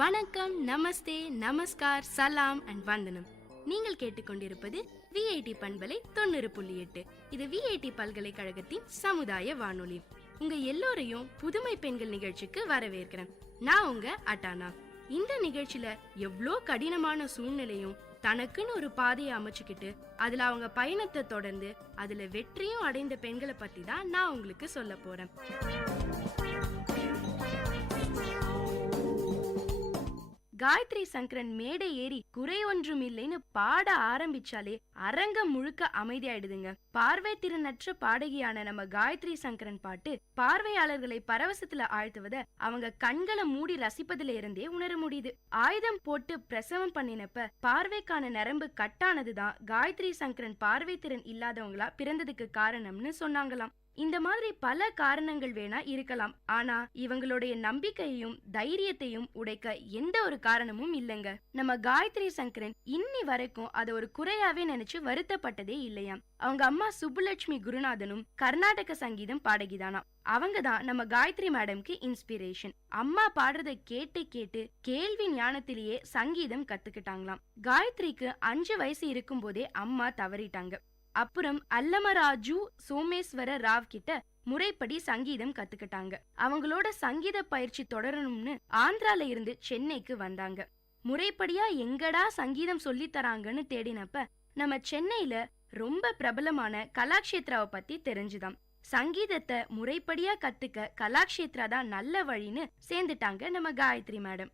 வணக்கம், நமஸ்தே, நமஸ்கார், சலாம் அண்ட் வந்தனம். நீங்கள் கேட்டுக்கொண்டிருப்பது விஐடி பண்பலை 90.8. இது விஐடி பல்கலைக்கழகத்தின் சமுதாய வானொலி. உங்க எல்லோரையும் புதுமை பெண்கள் நிகழ்ச்சிக்கு வரவேற்கிறேன். நான் உங்க அட்டானா. இந்த நிகழ்ச்சியில எவ்வளோ கடினமான சூழ்நிலையும் தனக்குன்னு ஒரு பாதையை அமைச்சுக்கிட்டு அதுல அவங்க பயணத்தை தொடர்ந்து அதுல வெற்றியும் அடைந்த பெண்களை பத்தி தான் நான் உங்களுக்கு சொல்ல போறேன். காயத்ரி சங்கரன் மேடை ஏறி குறை ஒன்றும் இல்லைன்னு பாட ஆரம்பிச்சாலே அரங்கம் முழுக்க அமைதியாயிடுதுங்க. பார்வை திறனற்ற பாடகியான நம்ம காயத்ரி சங்கரன் பாட்டு பார்வையாளர்களை பரவசத்துல ஆழ்த்துவத அவங்க கண்களை மூடி ரசிப்பதுல இருந்தே உணர முடியுது. ஆயுதம் போட்டு பிரசவம் பண்ணினப்ப பார்வைக்கான நரம்பு கட்டானதுதான் காயத்ரி சங்கரன் பார்வை திறன் இல்லாதவங்களா பிறந்ததுக்கு காரணம்னு சொன்னாங்களாம். இந்த மாதிரி பல காரணங்கள் வேணா இருக்கலாம். ஆனா இவங்களுடைய நம்பிக்கையையும் தைரியத்தையும் உடைக்க எந்த ஒரு காரணமும் இல்லைங்க. நம்ம காயத்ரி சங்கரன் இன்னி வரைக்கும் அதை ஒரு குறையாவே நினைச்சு வருத்தப்பட்டதே இல்லையாம். அவங்க அம்மா சுப்புலட்சுமி குருநாதனும் கர்நாடக சங்கீதம் பாடகிதானா. அவங்க தான் நம்ம காயத்ரி மேடம்க்கு இன்ஸ்பிரேஷன். அம்மா பாடுறத கேட்டு கேட்டு கேள்வி ஞானத்திலேயே சங்கீதம் கத்துக்கிட்டாங்களாம். காயத்ரிக்கு 5 வயசு இருக்கும் போதே அம்மா தவறிட்டாங்க. அப்புறம் அல்லமராஜு சோமேஸ்வர ராவ் கிட்ட முறைப்படி சங்கீதம் கத்துக்கிட்டாங்க. அவங்களோட சங்கீத பயிற்சி தொடரணும்னு ஆந்திரால இருந்து சென்னைக்கு வந்தாங்க. முறைப்படியா எங்கடா சங்கீதம் சொல்லி தராங்கன்னு தேடினப்ப நம்ம சென்னையில ரொம்ப பிரபலமான கலாக்ஷேத்ராவை பத்தி தெரிஞ்சுதாம். சங்கீதத்தை முறைப்படியா கத்துக்க கலாக்ஷேத்ரா தான் நல்ல வழின்னு சேர்ந்துட்டாங்க நம்ம காயத்ரி மேடம்.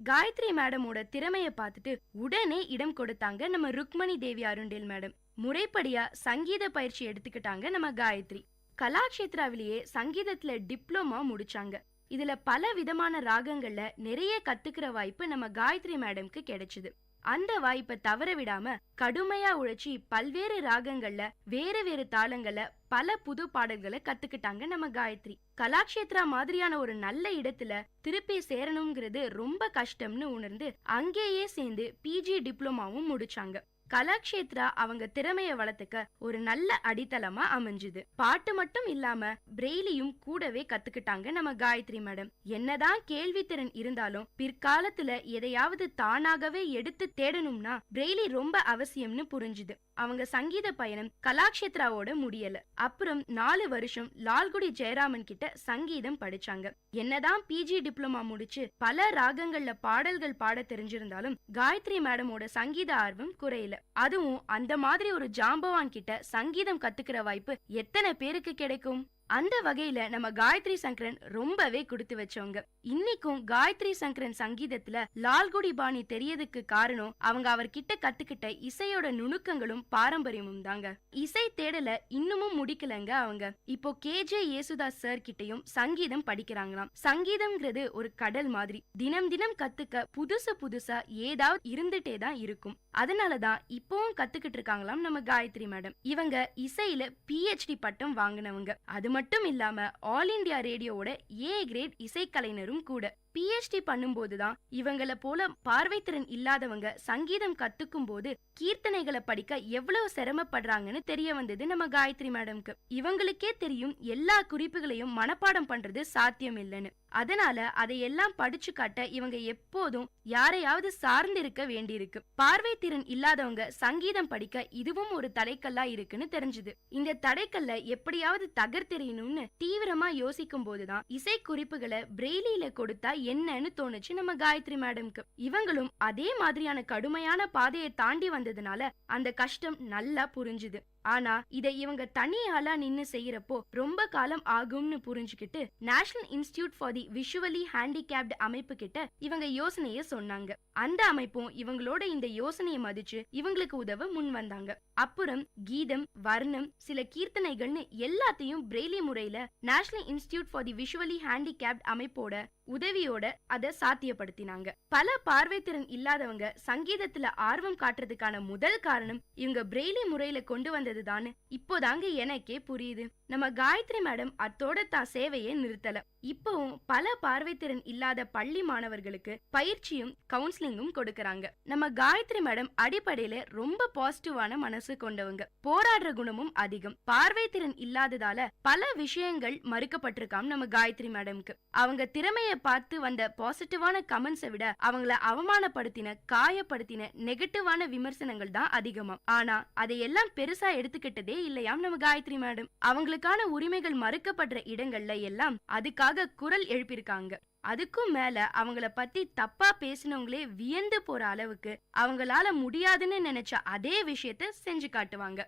காயத்ரி மேடமோட திறமைய பார்த்துட்டு உடனே இடம் கொடுத்தாங்க நம்ம ருக்மணி தேவி அருண்டேல் மேடம். முறைப்படியா சங்கீத பயிற்சி எடுத்துக்கிட்டாங்க நம்ம காயத்ரி. கலாக்ஷேத்ராவிலேயே சங்கீதத்துல டிப்ளமா முடிச்சாங்க. இதுல பல விதமான ராகங்கள்ல நிறைய கத்துக்கிற வாய்ப்பு நம்ம காயத்ரி மேடம்க்கு கிடைச்சது. அந்த வாய்ப்பை தவற விடாம கடுமையா உழைச்சி பல்வேறு ராகங்கள்ல வேறு வேறு தாளங்கள்ல பல புது பாடல்களை கத்துக்கிட்டாங்க நம்ம காயத்ரி. கலாக்ஷேத்ரா மாதிரியான ஒரு நல்ல இடத்துல திருப்பி சேரணுங்கிறது ரொம்ப கஷ்டம்னு உணர்ந்து அங்கேயே சேர்ந்து பிஜி டிப்ளமாவும் முடிச்சாங்க. கலாக்ஷேத்ரா அவங்க திறமைய வளர்த்துக்க ஒரு நல்ல அடித்தளமா அமைஞ்சுது. பாட்டு மட்டும் இல்லாம பிரெய்லியும் கூடவே கத்துக்கிட்டாங்க நம்ம காயத்ரி மேடம். என்னதான் கேள்வி திறன் இருந்தாலும் பிற்காலத்துல எதையாவது தானாகவே எடுத்து தேடணும்னா பிரெய்லி ரொம்ப அவசியம்னு புரிஞ்சுது. அவங்க சங்கீத பயணம் கலாக்ஷேத்ராவோட முடியல. அப்புறம் 4 வருஷம் லால்குடி ஜெயராமன் கிட்ட சங்கீதம் படிச்சாங்க. என்னதான் பிஜி டிப்ளமா முடிச்சு பல ராகங்கள்ல பாடல்கள் பாட தெரிஞ்சிருந்தாலும் காயத்ரி மேடமோட சங்கீத ஆர்வம் குறையல. அதுவும் அந்த மாதிரி ஒரு ஜாம்பவான் கிட்ட சங்கீதம் கத்துக்கிற வாய்ப்பு எத்தனை பேருக்கு கிடைக்கும்? அந்த வகையில நம்ம காயத்ரி சங்கரன் ரொம்பவே கொடுத்து வச்சவங்க. இன்னைக்கும் காயத்ரி சங்கரன் சங்கீதத்துல லால்குடி பாணி தெரியறதுக்கு காரணம் அவங்க அவர்கிட்ட கத்துக்கிட்ட இசையோட நுணுக்கங்களும் பாரம்பரியமும் தாங்க. இசை தேடல இன்னமும் முடிக்கலங்க அவங்க. இப்போ கேஜே யேசுதாஸ் சார் கிட்டையும் சங்கீதம் படிக்கிறாங்களாம். சங்கீதம்ங்கிறது ஒரு கடல் மாதிரி. தினம் தினம் கத்துக்க புதுசா ஏதாவது இருந்துட்டே தான் இருக்கும். அதனாலதான் இப்பவும் கத்துக்கிட்டு இருக்காங்களாம் நம்ம காயத்ரி மேடம். இவங்க இசையில PhD பட்டம் வாங்கினவங்க. அது மட்டும் இல்லாம ஆல் இண்டியா ரேடியோவோட A கிரேட் இசைக்கலைஞரும் கூட. PhD பண்ணும்போதுதான் இவங்கள போல பார்வைத்திறன் இல்லாதவங்க சங்கீதம் கத்துக்கும் போது கீர்த்தனைகளை படிக்க எவ்வளவு சிரமப்படுறாங்கன்னு தெரிய வந்தது நம்ம காயத்ரி மேடம்க்கு. இவங்களுக்கே தெரியும் எல்லா குறிப்புகளையும் மனப்பாடம் பண்றது சாத்தியம் இல்லைன்னு. அதனால அதையெல்லாம் படிச்சு காட்ட இவங்க எப்போதும் யாரையாவது சார்ந்து இருக்க வேண்டியிருக்கு. பார்வை திறன் இல்லாதவங்க சங்கீதம் படிக்க இதுவும் ஒரு தடைக்கல்லா இருக்குன்னு தெரிஞ்சுது. இந்த தடைக்கல்ல எப்படியாவது தகர்த்தெறியணும்னு தீவிரமா யோசிக்கும் போதுதான் இசை குறிப்புகளை பிரெய்லியில கொடுத்தா என்னன்னு தோணுச்சு நம்ம காயத்ரி மேடம்க்கு. இவங்களும் அதே மாதிரியான கடுமையான பாதையை தாண்டி வந்ததுனால அந்த கஷ்டம் நல்லா புரிஞ்சுது. ஆனா இதை இவங்க தனியாளா நின்னு செய்யறப்போ ரொம்ப காலம் ஆகும்னு புரிஞ்சுக்கிட்டு national institute for the visually handicapped அமைப்பு கிட்ட இவங்க யோசனைய சொன்னாங்க. அந்த அமைப்பும் இவங்களோட இந்த யோசனையை மதிச்சு இவங்களுக்கு உதவ முன் வந்தாங்க. அப்புறம் கீதம், வர்ணம், சில கீர்த்தனைகள்னு எல்லாத்தையும் பிரெய்லி முறையில national institute for the visually handicapped அமைப்போட உதவியோட அதை சாத்தியப்படுத்தினாங்க. பல பார்வைத்திறன் இல்லாதவங்க சங்கீதத்துல ஆர்வம் காட்டுறதுக்கான முதல் காரணம் இவங்க பிரெய்லி முறையில கொண்டு வந்ததுதான் இப்போதாங்க எனக்கே புரியுது. நம்ம காயத்ரி மேடம் அத்தோட தான் சேவையை நிறுத்தல. இப்பவும் பல பார்வைத்திறன் இல்லாத பள்ளி மாணவர்களுக்கு பயிற்சியும் கவுன்சிலிங்கும் கொடுக்கறாங்க. நம்ம காயத்ரி மேடம் அடிப்படையில ரொம்ப பாசிட்டிவான மனசு கொண்டவங்க. போராடுற குணமும் அதிகம். பார்வைத்திறன் இல்லாததால பல விஷயங்கள் மறுக்கப்பட்டிருக்காம் நம்ம காயத்ரி மேடம்க்கு. அவங்க திறமைய பார்த்து வந்த பாசிட்டிவான கமெண்ட்ஸை விட அவங்கள அவமானப்படுத்தின, காயப்படுத்தின நெகட்டிவான விமர்சனங்கள் தான் அதிகமா. ஆனா அதையெல்லாம் பெருசா எடுத்துக்கிட்டதே இல்லையாம் நம்ம காயத்ரி மேடம். அவங்களுக்கான உரிமைகள் மறுக்கப்படுற இடங்கள்ல எல்லாம் அதுக்காக குரல் எழுப்பியிருக்காங்க. அதுக்கும் மேல அவங்கள பத்தி தப்பா பேசினவங்களே வியந்து போற அளவுக்கு அவங்களால முடியாதுன்னு நினைச்ச அதே விஷயத்த செஞ்சு காட்டுவாங்க.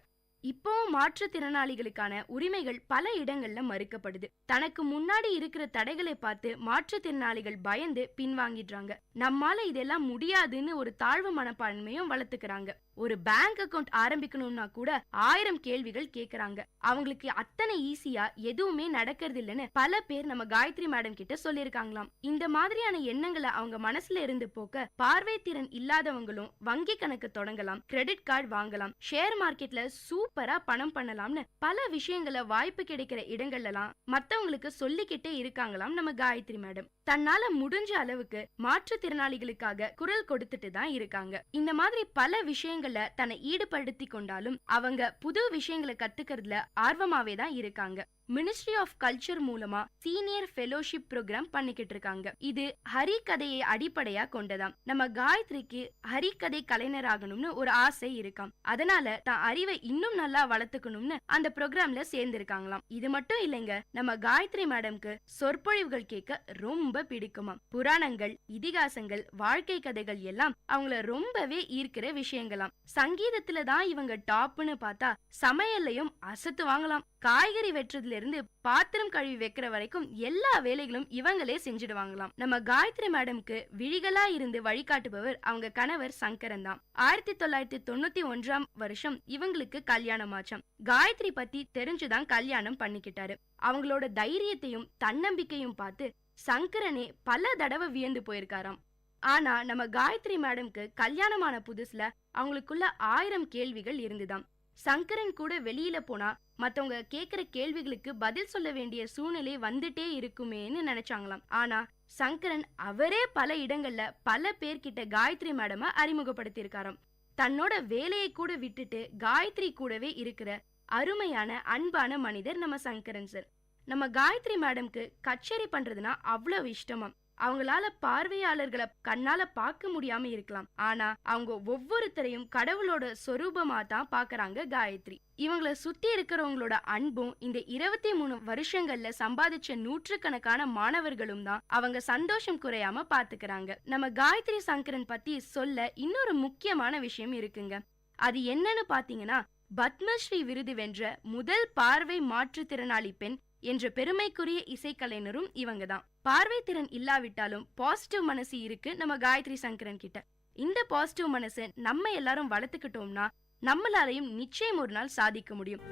இப்போ மாற்றுத்திறனாளிகளுக்கான உரிமைகள் பல இடங்கள்ல மறுக்கப்படுது. தனக்கு முன்னாடி இருக்கிற தடைகளை பார்த்து மாற்றுத்திறனாளிகள் பயந்து பின்வாங்கிடுறாங்க. நம்மால இதெல்லாம் முடியாதுன்னு ஒரு தாழ்வு மனப்பான்மையும் வளர்த்துக்கிறாங்க. ஒரு பேங்க் அக்கவுண்ட் ஆரம்பிக்கணும்னா கூட 1000 கேள்விகள் கேக்குறாங்க. அவங்களுக்கு அத்தனை ஈஸியா எதுவுமே நடக்கிறது இல்லைன்னு பல பேர் நம்ம காயத்ரி மேடம் கிட்ட சொல்லியிருக்காங்களாம். இந்த மாதிரியான எண்ணங்களை அவங்க மனசுல இருந்து போக்க பார்வைத்திறன் இல்லாதவங்களும் வங்கி கணக்கு தொடங்கலாம், கிரெடிட் கார்டு வாங்கலாம், ஷேர் மார்க்கெட்ல சூப்பரா பணம் பண்ணலாம்னு பல விஷயங்களை வாய்ப்பு கிடைக்கிற இடங்கள்லாம் மத்தவங்களுக்கு சொல்லிக்கிட்டே இருக்காங்களாம் நம்ம காயத்ரி மேடம். தன்னால முடிஞ்ச அளவுக்கு மாற்றுத்திறனாளிகளுக்காக குரல் கொடுத்துட்டு தான் இருக்காங்க. இந்த மாதிரி பல விஷயங்கள்ல தன்னை ஈடுபடுத்தி கொண்டாலும் அவங்க புது விஷயங்களை கத்துக்கிறதுல ஆர்வமாவே தான் இருக்காங்க. மினிஸ்ட்ரி ஆஃப் கல்ச்சர் மூலமா சீனியர் ஃபெலோஷிப் ப்ரோக்ராம் பண்ணிக்கிட்டு இருக்காங்க. இது ஹரிகதையை அடிப்படையா கொண்டதாம். நம்ம காயத்ரிக்கு ஹரிகதை கலைஞராகணும்னு ஒரு ஆசை இருக்காம். அதனால தான் அறிவை இன்னும் நல்லா வளர்த்துக்கணும்னு அந்த ப்ரோக்ராம்ல சேர்ந்திருக்காங்களாம். இது மட்டும் இல்லைங்க, நம்ம காயத்ரி மேடம்க்கு சொற்பொழிவுகள் கேட்க ரொம்ப பிடிக்குமாம். புராணங்கள், இதிகாசங்கள், வாழ்க்கை கதைகள் எல்லாம் அவங்கள ரொம்பவே ஈர்க்கிற விஷயங்களாம். சங்கீதத்துல தான் இவங்க டாப்னு பார்த்தா சமையல்லையும் அசத்து வாங்கலாம். காய்கறி வெட்டுறதுல இருந்து பாத்திரம் கழுவி வைக்கிற வரைக்கும் எல்லா வேலைகளும் இவங்களே செஞ்சிடுவாங்களாம். நம்ம காயத்ரி மேடம்க்கு விழிகளா இருந்து வழிகாட்டுபவர் அவங்க கணவர் சங்கரன் தான். 1991 வருஷம் இவங்களுக்கு கல்யாணம் ஆச்சாம். காயத்ரி பத்தி தெரிஞ்சுதான் கல்யாணம் பண்ணிக்கிட்டாரு. அவங்களோட தைரியத்தையும் தன்னம்பிக்கையும் பார்த்து சங்கரனே பல தடவை வியந்து போயிருக்காராம். ஆனா நம்ம காயத்ரி மேடம்க்கு கல்யாணமான புதுசுல அவங்களுக்குள்ள 1000 கேள்விகள் இருந்துதாம். சங்கரன் கூட வெளியில போனா மத்தவங்க கேக்குற கேள்விகளுக்கு பதில் சொல்ல வேண்டிய சூழ்நிலை வந்துட்டே இருக்குமேன்னு நினைச்சாங்களாம். ஆனா சங்கரன் அவரே பல இடங்கள்ல பல பேர்கிட்ட காயத்ரி மேடம அறிமுகப்படுத்தி இருக்காராம். தன்னோட வேலையை கூட விட்டுட்டு காயத்ரி கூடவே இருக்கிற அருமையான அன்பான மனிதர் நம்ம சங்கரன் சார். நம்ம காயத்ரி மேடம்க்கு கச்சேரி பண்றதுனா அவ்வளவு இஷ்டமாம். அவங்களால பார்வையாளர்களை கண்ணால பார்க்க முடியாம இருக்கலாம், ஆனா அவங்க ஒவ்வொருத்தரையும் கடவுளோட சொரூபமா தான் பாக்குறாங்க காயத்ரி. இவங்கள சுத்தி இருக்கிறவங்களோட அன்பும் இந்த 23 வருஷங்கள்ல சம்பாதிச்ச நூற்றுக்கணக்கான மாணவர்களும் தான் அவங்க சந்தோஷம் குறையாம பாத்துக்கிறாங்க. நம்ம காயத்ரி சங்கரன் பத்தி சொல்ல இன்னொரு முக்கியமான விஷயம் இருக்குங்க. அது என்னன்னு பாத்தீங்கன்னா, பத்மஸ்ரீ விருது வென்ற முதல் பார்வை மாற்றுத்திறனாளி பெண் என்ற பெருமைக்குரிய இசைக்கலைஞரும் இவங்க தான். பார்வை திறன் இல்லாவிட்டாலும் பாசிட்டிவ் மனசு இருக்கு நம்ம காயத்ரி சங்கரன் கிட்ட. இந்த பாசிட்டிவ் மனசை நம்ம எல்லாரும் வளர்த்துக்கிட்டோம்னா நம்மளாலையும் நிச்சயம் ஒரு நாள் சாதிக்க முடியும்.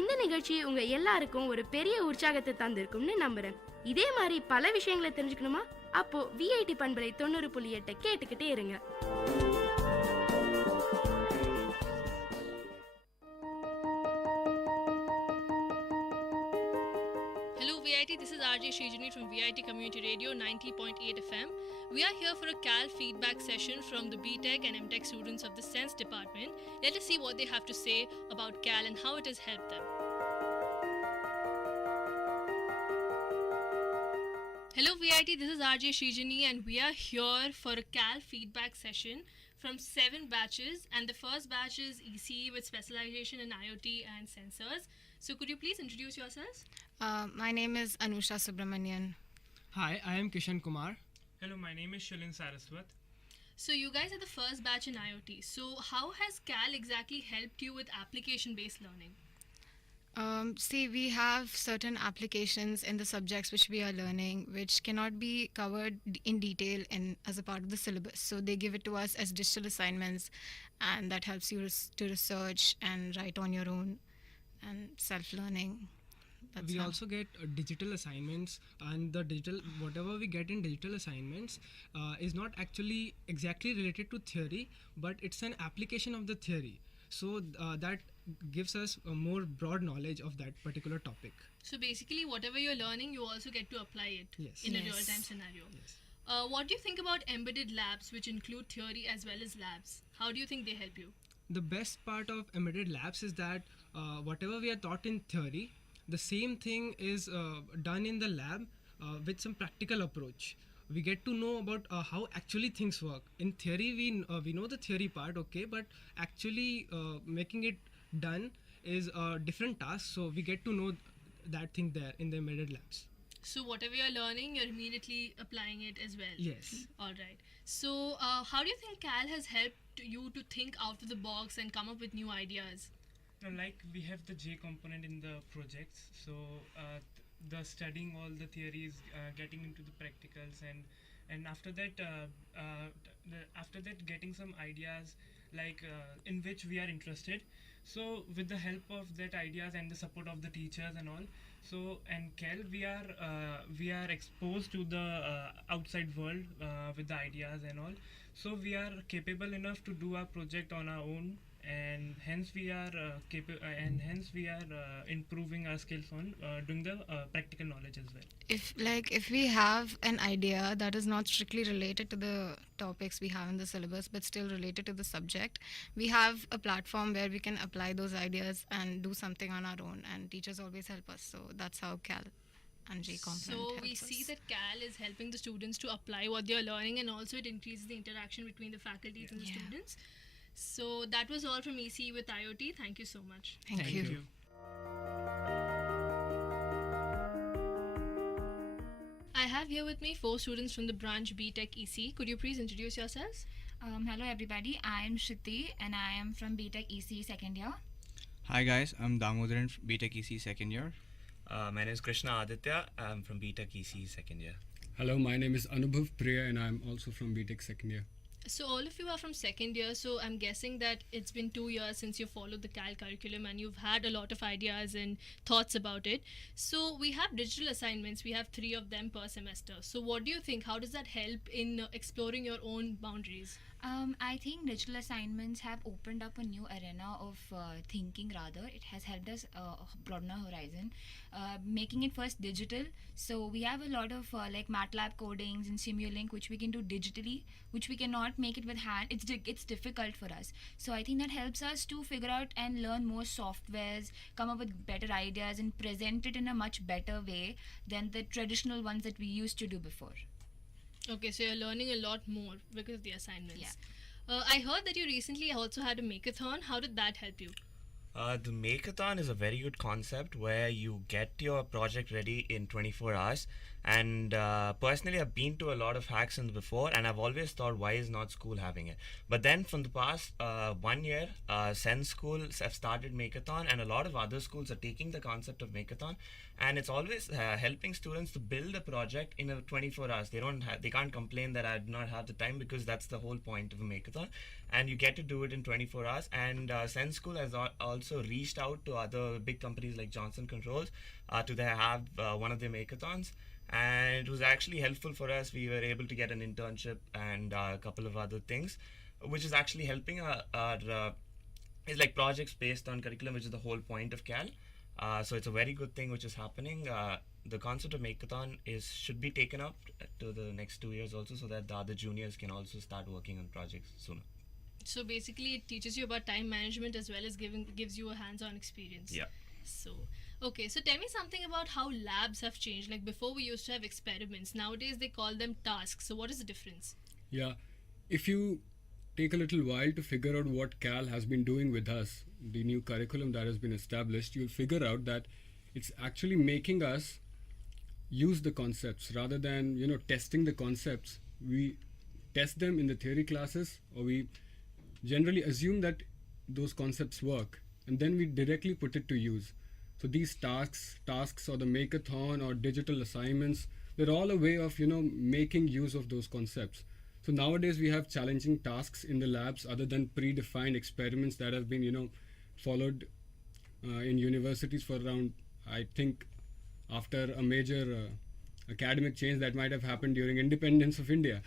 இந்த நிகழ்ச்சி உங்க எல்லாருக்கும் ஒரு பெரிய உற்சாகத்தை தந்திருக்கும்னு நம்புறேன். இதே மாதிரி பல விஷயங்களை தெரிஞ்சுக்கணுமா? அப்போ விஐடி பண்பலை 90.8 கேட்டுக்கிட்டே இருங்க. Hello VIT, this is RJ Srijani from VIT Community Radio 90.8 FM. We are here for a CAL feedback session from the BTech and MTech students of the Sense department. Let us see what they have to say about CAL and how it has helped them. Hello VIT, this is RJ Srijani and we are here for a CAL feedback session from 7 batches, and the first batch is ECE with specialization in IoT and sensors. So could you please introduce yourselves? My name is Anusha Subramanian. Hi, I am Kishan Kumar. Hello, my name is Shilin Saraswat. So you guys are the first batch in IoT. So how has CAL exactly helped you with application-based learning? See, we have certain applications in the subjects which we are learning, which cannot be covered in detail as a part of the syllabus. So they give it to us as digital assignments, and that helps you to research and write on your own and self-learning. We also get digital assignments, and the digital whatever we get in digital assignments is not actually exactly related to theory, but it's an application of the theory. So that gives us a more broad knowledge of that particular topic. So basically, whatever you're learning, you also get to apply it in a real-time scenario. What do you think about embedded labs, which include theory as well as labs? How do you think they help you? The best part of embedded labs is that whatever we are taught in theory, the same thing is done in the lab with some practical approach. We get to know about how actually things work. In theory, we know the theory part, okay, but actually making it done is a different task. So we get to know that thing there in the embedded labs. So whatever you're learning, you're immediately applying it as well. Yes. All right. So how do you think CAL has helped you to think out of the box and come up with new ideas? Like we have the J component in the projects, so the studying all the theories, getting into the practicals, and after that getting some ideas like in which we are interested. So with the help of that ideas and the support of the teachers and all, so and CAL we are exposed to the outside world with the ideas and all. So we are capable enough to do our project on our own, and hence we are improving our skills on doing the practical knowledge as well. If we have an idea that is not strictly related to the topics we have in the syllabus but still related to the subject, we have a platform where we can apply those ideas and do something on our own, and teachers always help us. So that's how CAL and J component So we helps see us. that CAL is helping the students to apply what they are learning, and also it increases the interaction between the faculties and the students. So that was all from EC with IoT. Thank you so much. Thank you. I have here with me 4 students from the branch BTech EC. Could you please introduce yourselves? Hello everybody, I am Shruti and I am from BTech EC second year. Hi guys, I'm Damodaran from BTech EC second year. My name is Krishna Aditya. I'm from BTech EC second year. Hello, my name is Anubhav Priya and I'm also from BTech second year. So all of you are from second year, so I'm guessing that it's been 2 years since you followed the CAL curriculum and you've had a lot of ideas and thoughts about it. So we have digital assignments, we have 3 of them per semester. So what do you think? How does that help in exploring your own boundaries? I think digital assignments have opened up a new arena of thinking rather. It has helped us broaden our horizon, making it first digital. So we have a lot of like MATLAB codings and Simulink which we can do digitally, which we cannot make it with hand. It's difficult for us. So I think that helps us to figure out and learn more softwares, come up with better ideas and present it in a much better way than the traditional ones that we used to do before. Okay, so you're learning a lot more because of the assignments. I heard that you recently also had a makeathon. How did that help you? The Makeathon is a very good concept where you get your project ready in 24 hours. And personally, I've been to a lot of hackathons before, and I've always thought, why is not school having it? But then from the past 1 year, Sense schools have started Makeathon, and a lot of other schools are taking the concept of Makeathon, and it's always helping students to build a project in a 24 hours. They can't complain that I do not have the time, because that's the whole point of a Makeathon, and you get to do it in 24 hours. And Sense School has also reached out to other big companies like Johnson Controls to have one of their Makeathons. And it was actually helpful for us. We were able to get an internship and a couple of other things, which is actually helping our it's like projects based on curriculum, which is the whole point of CAL. So it's a very good thing which is happening. The concept of Makeathon should be taken up to the next 2 years also, so that the other juniors can also start working on projects sooner. So basically it teaches you about time management as well as gives you a hands-on experience. Yeah. So, okay, so tell me something about how labs have changed. Like before we used to have experiments. Nowadays they call them tasks. So what is the difference? Yeah, if you take a little while to figure out what CAL has been doing with us, the new curriculum that has been established, you'll figure out that it's actually making us use the concepts rather than, testing the concepts. we test them in the theory classes, or we generally assume that those concepts work, and then we directly put it to use. So these tasks or the makeathon or digital assignments, they're all a way of, making use of those concepts. So nowadays we have challenging tasks in the labs other than predefined experiments that have been, followed in universities for around, I think, after a major academic change that might have happened during independence of India.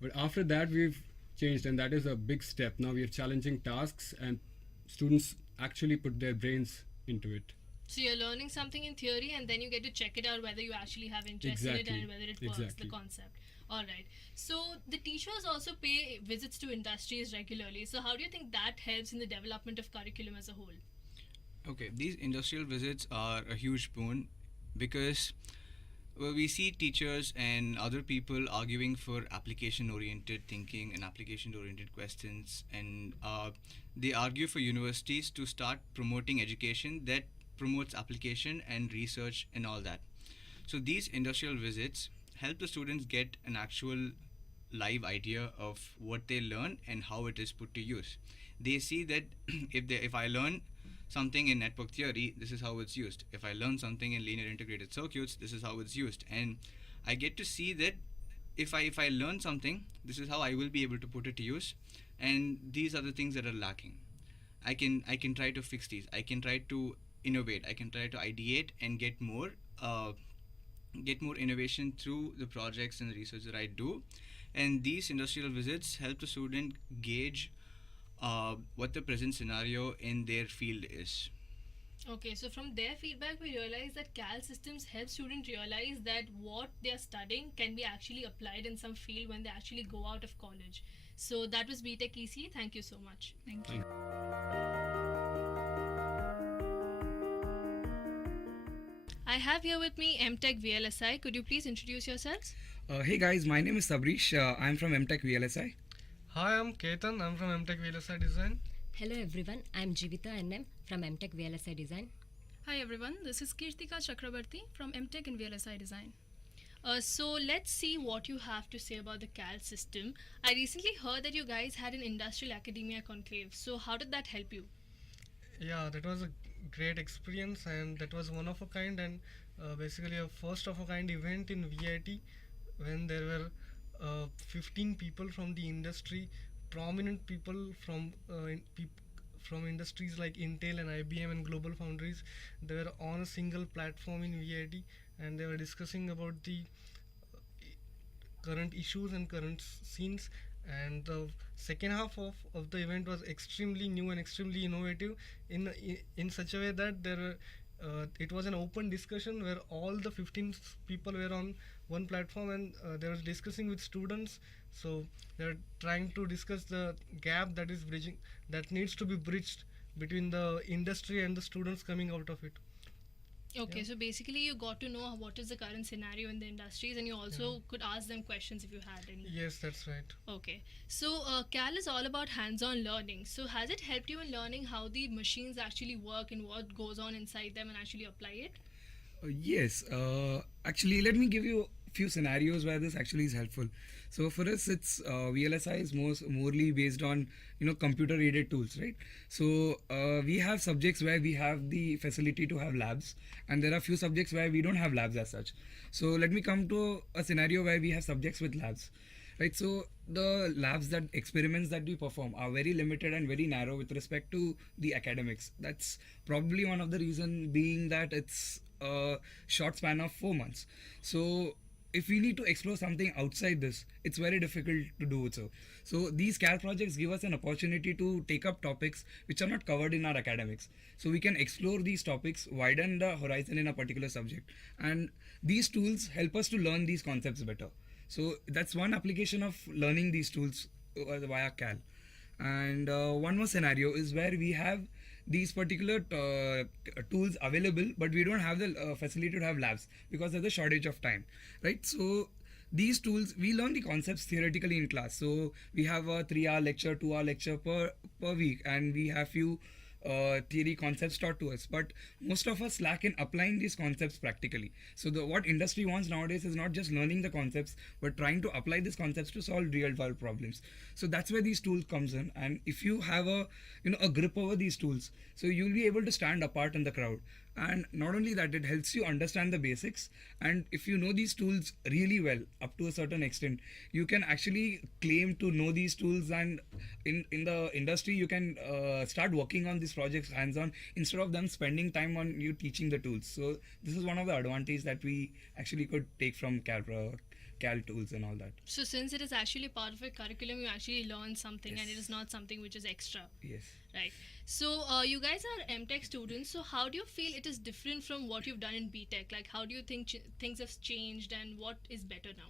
But after that we've changed, and that is a big step. Now we have challenging tasks and students actually put their brains into it. So you're learning something in theory and then you get to check it out whether you actually have interest in it and whether it works, the concept. All right. So the teachers also pay visits to industries regularly. So how do you think that helps in the development of curriculum as a whole? Okay, these industrial visits are a huge boon because we see teachers and other people arguing for application-oriented thinking and application-oriented questions, and they argue for universities to start promoting education that promotes application and research and all that. So these industrial visits help the students get an actual live idea of what they learn and how it is put to use. They see that if I learn something in network theory, this is how it's used. If I learn something in linear integrated circuits, this is how it's used. And I get to see that if I learn something, this is how I will be able to put it to use. And these are the things that are lacking. I can try to fix these. I can try to innovate. I can try to ideate and get more innovation through the projects and the research that I do. And these industrial visits help the student gauge what the present scenario in their field is. Okay, so from their feedback, we realize that CAL systems help students realize that what they are studying can be actually applied in some field when they actually go out of college. So that was BTech EC. Thank you so much. Thank you. I have here with me MTech VLSI. Could you please introduce yourselves? Hey guys, my name is Sabrish. I'm from MTech VLSI. Hi, I'm Ketan. I'm from MTech VLSI Design. Hello everyone, I'm Jivita NM from MTech VLSI Design. Hi everyone, this is Kirtika Chakrabarti from MTech in VLSI Design. So let's see what you have to say about the CAL system. I recently heard that you guys had an industrial academia conclave. So how did that help you? Yeah, that was a great experience, and that was one of a kind, and basically a first of a kind event in VIT when there were 15 people from the industry, prominent people from industries like Intel and IBM and Global Foundries. They were on a single platform in VIT, and they were discussing about the current issues and current scenes. And the second half of the event was extremely new and extremely innovative in such a way that it was an open discussion where all the 15 people were on one platform, and they were discussing with students. So they were trying to discuss the gap that needs to be bridged between the industry and the students coming out of it. Okay, so basically you got to know what is the current scenario in the industries, and you also could ask them questions if you had any. Yes, that's right. Okay, so CAL is all about hands-on learning. So has it helped you in learning how the machines actually work and what goes on inside them and actually apply it? Yes, actually let me give you a few scenarios where this actually is helpful. So for us, it's VLSI is morely based on computer aided tools, right? So we have subjects where we have the facility to have labs, and there are few subjects where we don't have labs as such. So let me come to a scenario where we have subjects with labs, right? So the experiments that we perform are very limited and very narrow with respect to the academics. That's probably one of the reason being that it's a short span of 4 months. So if we need to explore something outside this, it's very difficult to do so. So these CAL projects give us an opportunity to take up topics which are not covered in our academics. So we can explore these topics, widen the horizon in a particular subject. And these tools help us to learn these concepts better. So that's one application of learning these tools via CAL. And one more scenario is where we have these particular tools available, but we don't have the facility to have labs because there's a shortage of time, right? So these tools, we learn the concepts theoretically in class. So we have a 3-hour lecture, 2-hour lecture per week, and we have few theory concepts taught to us, but most of us lack in applying these concepts practically. So what industry wants nowadays is not just learning the concepts, but trying to apply these concepts to solve real world problems. So that's where these tools comes in, and if you have a grip over these tools, so you'll be able to stand apart in the crowd. And not only that, it helps you understand the basics, and if you know these tools really well up to a certain extent, you can actually claim to know these tools, and in the industry you can start working on these projects hands-on instead of them spending time on you teaching the tools. So this is one of the advantages that we actually could take from Cal tools and all that. So since it is actually part of a curriculum, you actually learn something, Yes. and it is not something which is extra. Yes. Right. So you guys are MTech students. So how do you feel it is different from what you've done in BTech? Like, how do you think things have changed, and what is better now?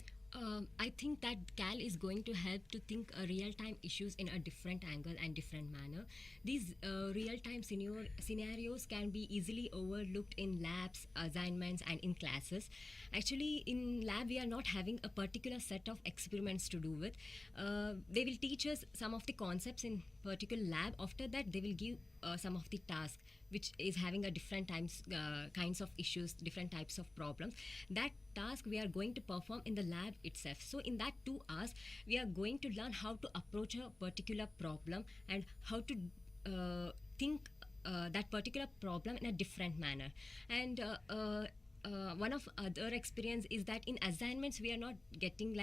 I think that Cal is going to help to think real-time issues in a different angle and different manner. These real-time scenarios can be easily overlooked in labs, assignments, and in classes. Actually, in lab, we are not having a particular set of experiments to do with. They will teach us some of the concepts in particular lab. After that, they will give some of the tasks, which is having a different kinds of issues, different types of problems. That task we are going to perform in the lab itself. So in that 2 hours, we are going to learn how to approach a particular problem and how to think that particular problem in a different manner. And one of other experience is that in assignments, we are not getting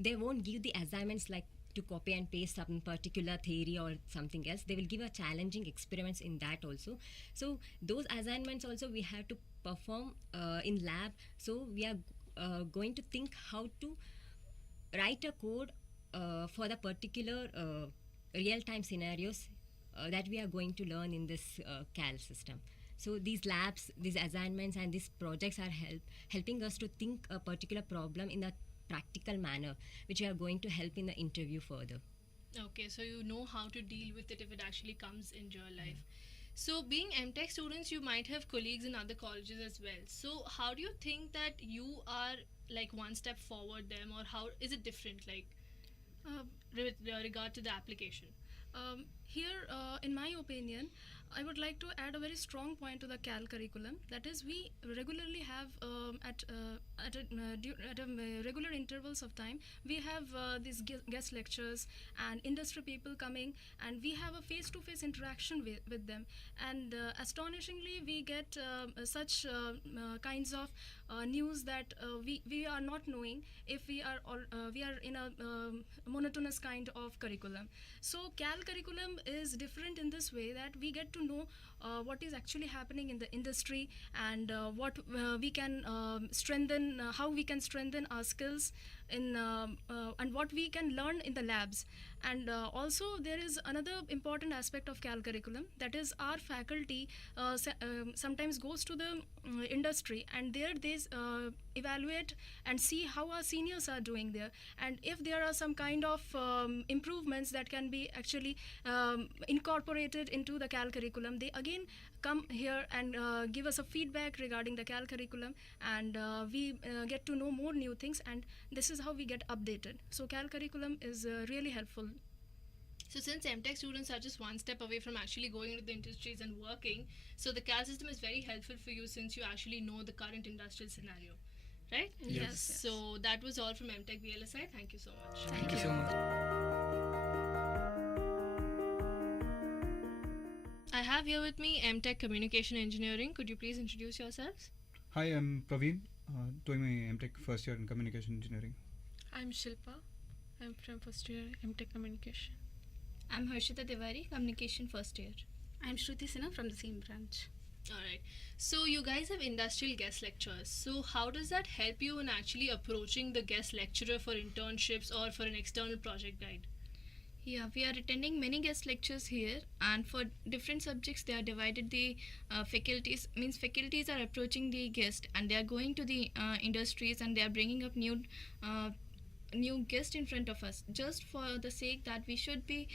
they won't give the assignments like to copy and paste some particular theory or something else. They will give a challenging experiments in that also. So those assignments also we have to perform in lab. So we are going to think how to write a code for the particular real-time scenarios that we are going to learn in this Cal system. So these labs, these assignments, and these projects are helping us to think a particular problem in a practical manner, which are going to help in the interview further. Okay, so you know how to deal with it if it actually comes in real life. So being MTech students, you might have colleagues in other colleges as well. So how do you think that you are like one step forward them, or how is it different, like with regard to the application? Here, in my opinion, I would like to add a very strong point to the Cal curriculum. That is, we regularly have at regular intervals of time, we have these guest lectures and industry people coming, and we have a face-to-face interaction with them. And astonishingly, we get such kinds of news that we are not knowing if we are in a monotonous kind of curriculum. So Cal curriculum is different in this way that we get to know what is actually happening in the industry, and what we can strengthen, how we can strengthen our skills in and what we can learn in the labs. And also there is another important aspect of Cal curriculum, that is our faculty sometimes goes to the industry, and there they evaluate and see how our seniors are doing there, and if there are some kind of improvements that can be actually incorporated into the Cal curriculum, they again come here and give us a feedback regarding the Cal curriculum, and we get to know more new things, and this is how we get updated. So Cal curriculum is really helpful. So since MTech students are just one step away from actually going into the industries and working, so the Cal system is very helpful for you since you actually know the current industrial scenario, right? Yes. So that was all from MTech VLSI. Thank you so much. Thank you so much. I have here with me MTech Communication Engineering. Could you please introduce yourselves? Hi, I'm Praveen, doing my MTech first year in Communication Engineering. I'm Shilpa. I'm from first year MTech Communication. I'm Harshita Tiwari, Communication first year. I'm Shruti Sinha from the same branch. Alright. So you guys have industrial guest lecturers. So how does that help you in actually approaching the guest lecturer for internships or for an external project guide? Yeah, we are attending many guest lectures here, and for different subjects they are divided the faculties. Means faculties are approaching the guest and they are going to the industries, and they are bringing up new guest in front of us, just for the sake that we should be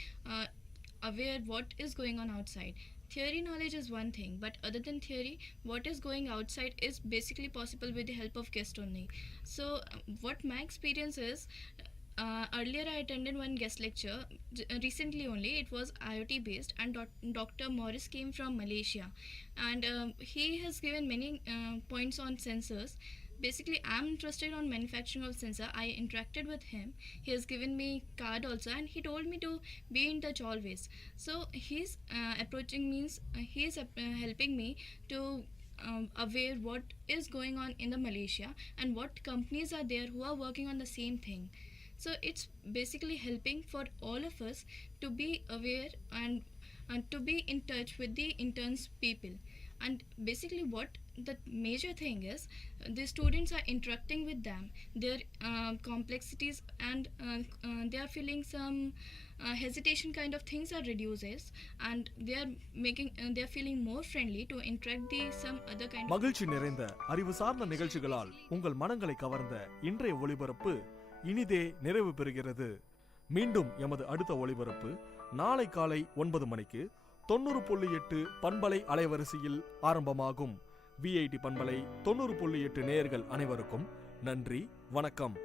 aware what is going on outside. Theory knowledge is one thing, but other than theory, what is going outside is basically possible with the help of guest only. So what my experience is, earlier I attended one guest lecture recently only. It was IoT based, and Dr. Morris came from Malaysia, and he has given many points on sensors. Basically, I'm interested on manufacturing of sensor. I interacted with him. He has given me card also, and he told me to be in touch always. So he's approaching means he's helping me to aware what is going on in the Malaysia and what companies are there who are working on the same thing. So it's basically helping for all of us to be aware and to be in touch with the interns people. And basically what the major thing is, the students are interacting with them, their complexities, and they are feeling some hesitation kind of things are reduces, and they are feeling more friendly to interact the some other kind of. மகிழ்ச்சி நிறைந்த அறிவு சார்ந்த நிகழ்ச்சிகளால் உங்கள் மனங்களை கவர்ந்த இன்றைய ஒளிபரப்பு இனிதே நிறைவு பெறுகிறது. மீண்டும் எமது அடுத்த ஒளிபரப்பு நாளை காலை 9 மணிக்கு 90.8 பண்பலை அலைவரிசையில் ஆரம்பமாகும். VIT பண்பலை 90.8 நேயர்கள் அனைவருக்கும் நன்றி, வணக்கம்.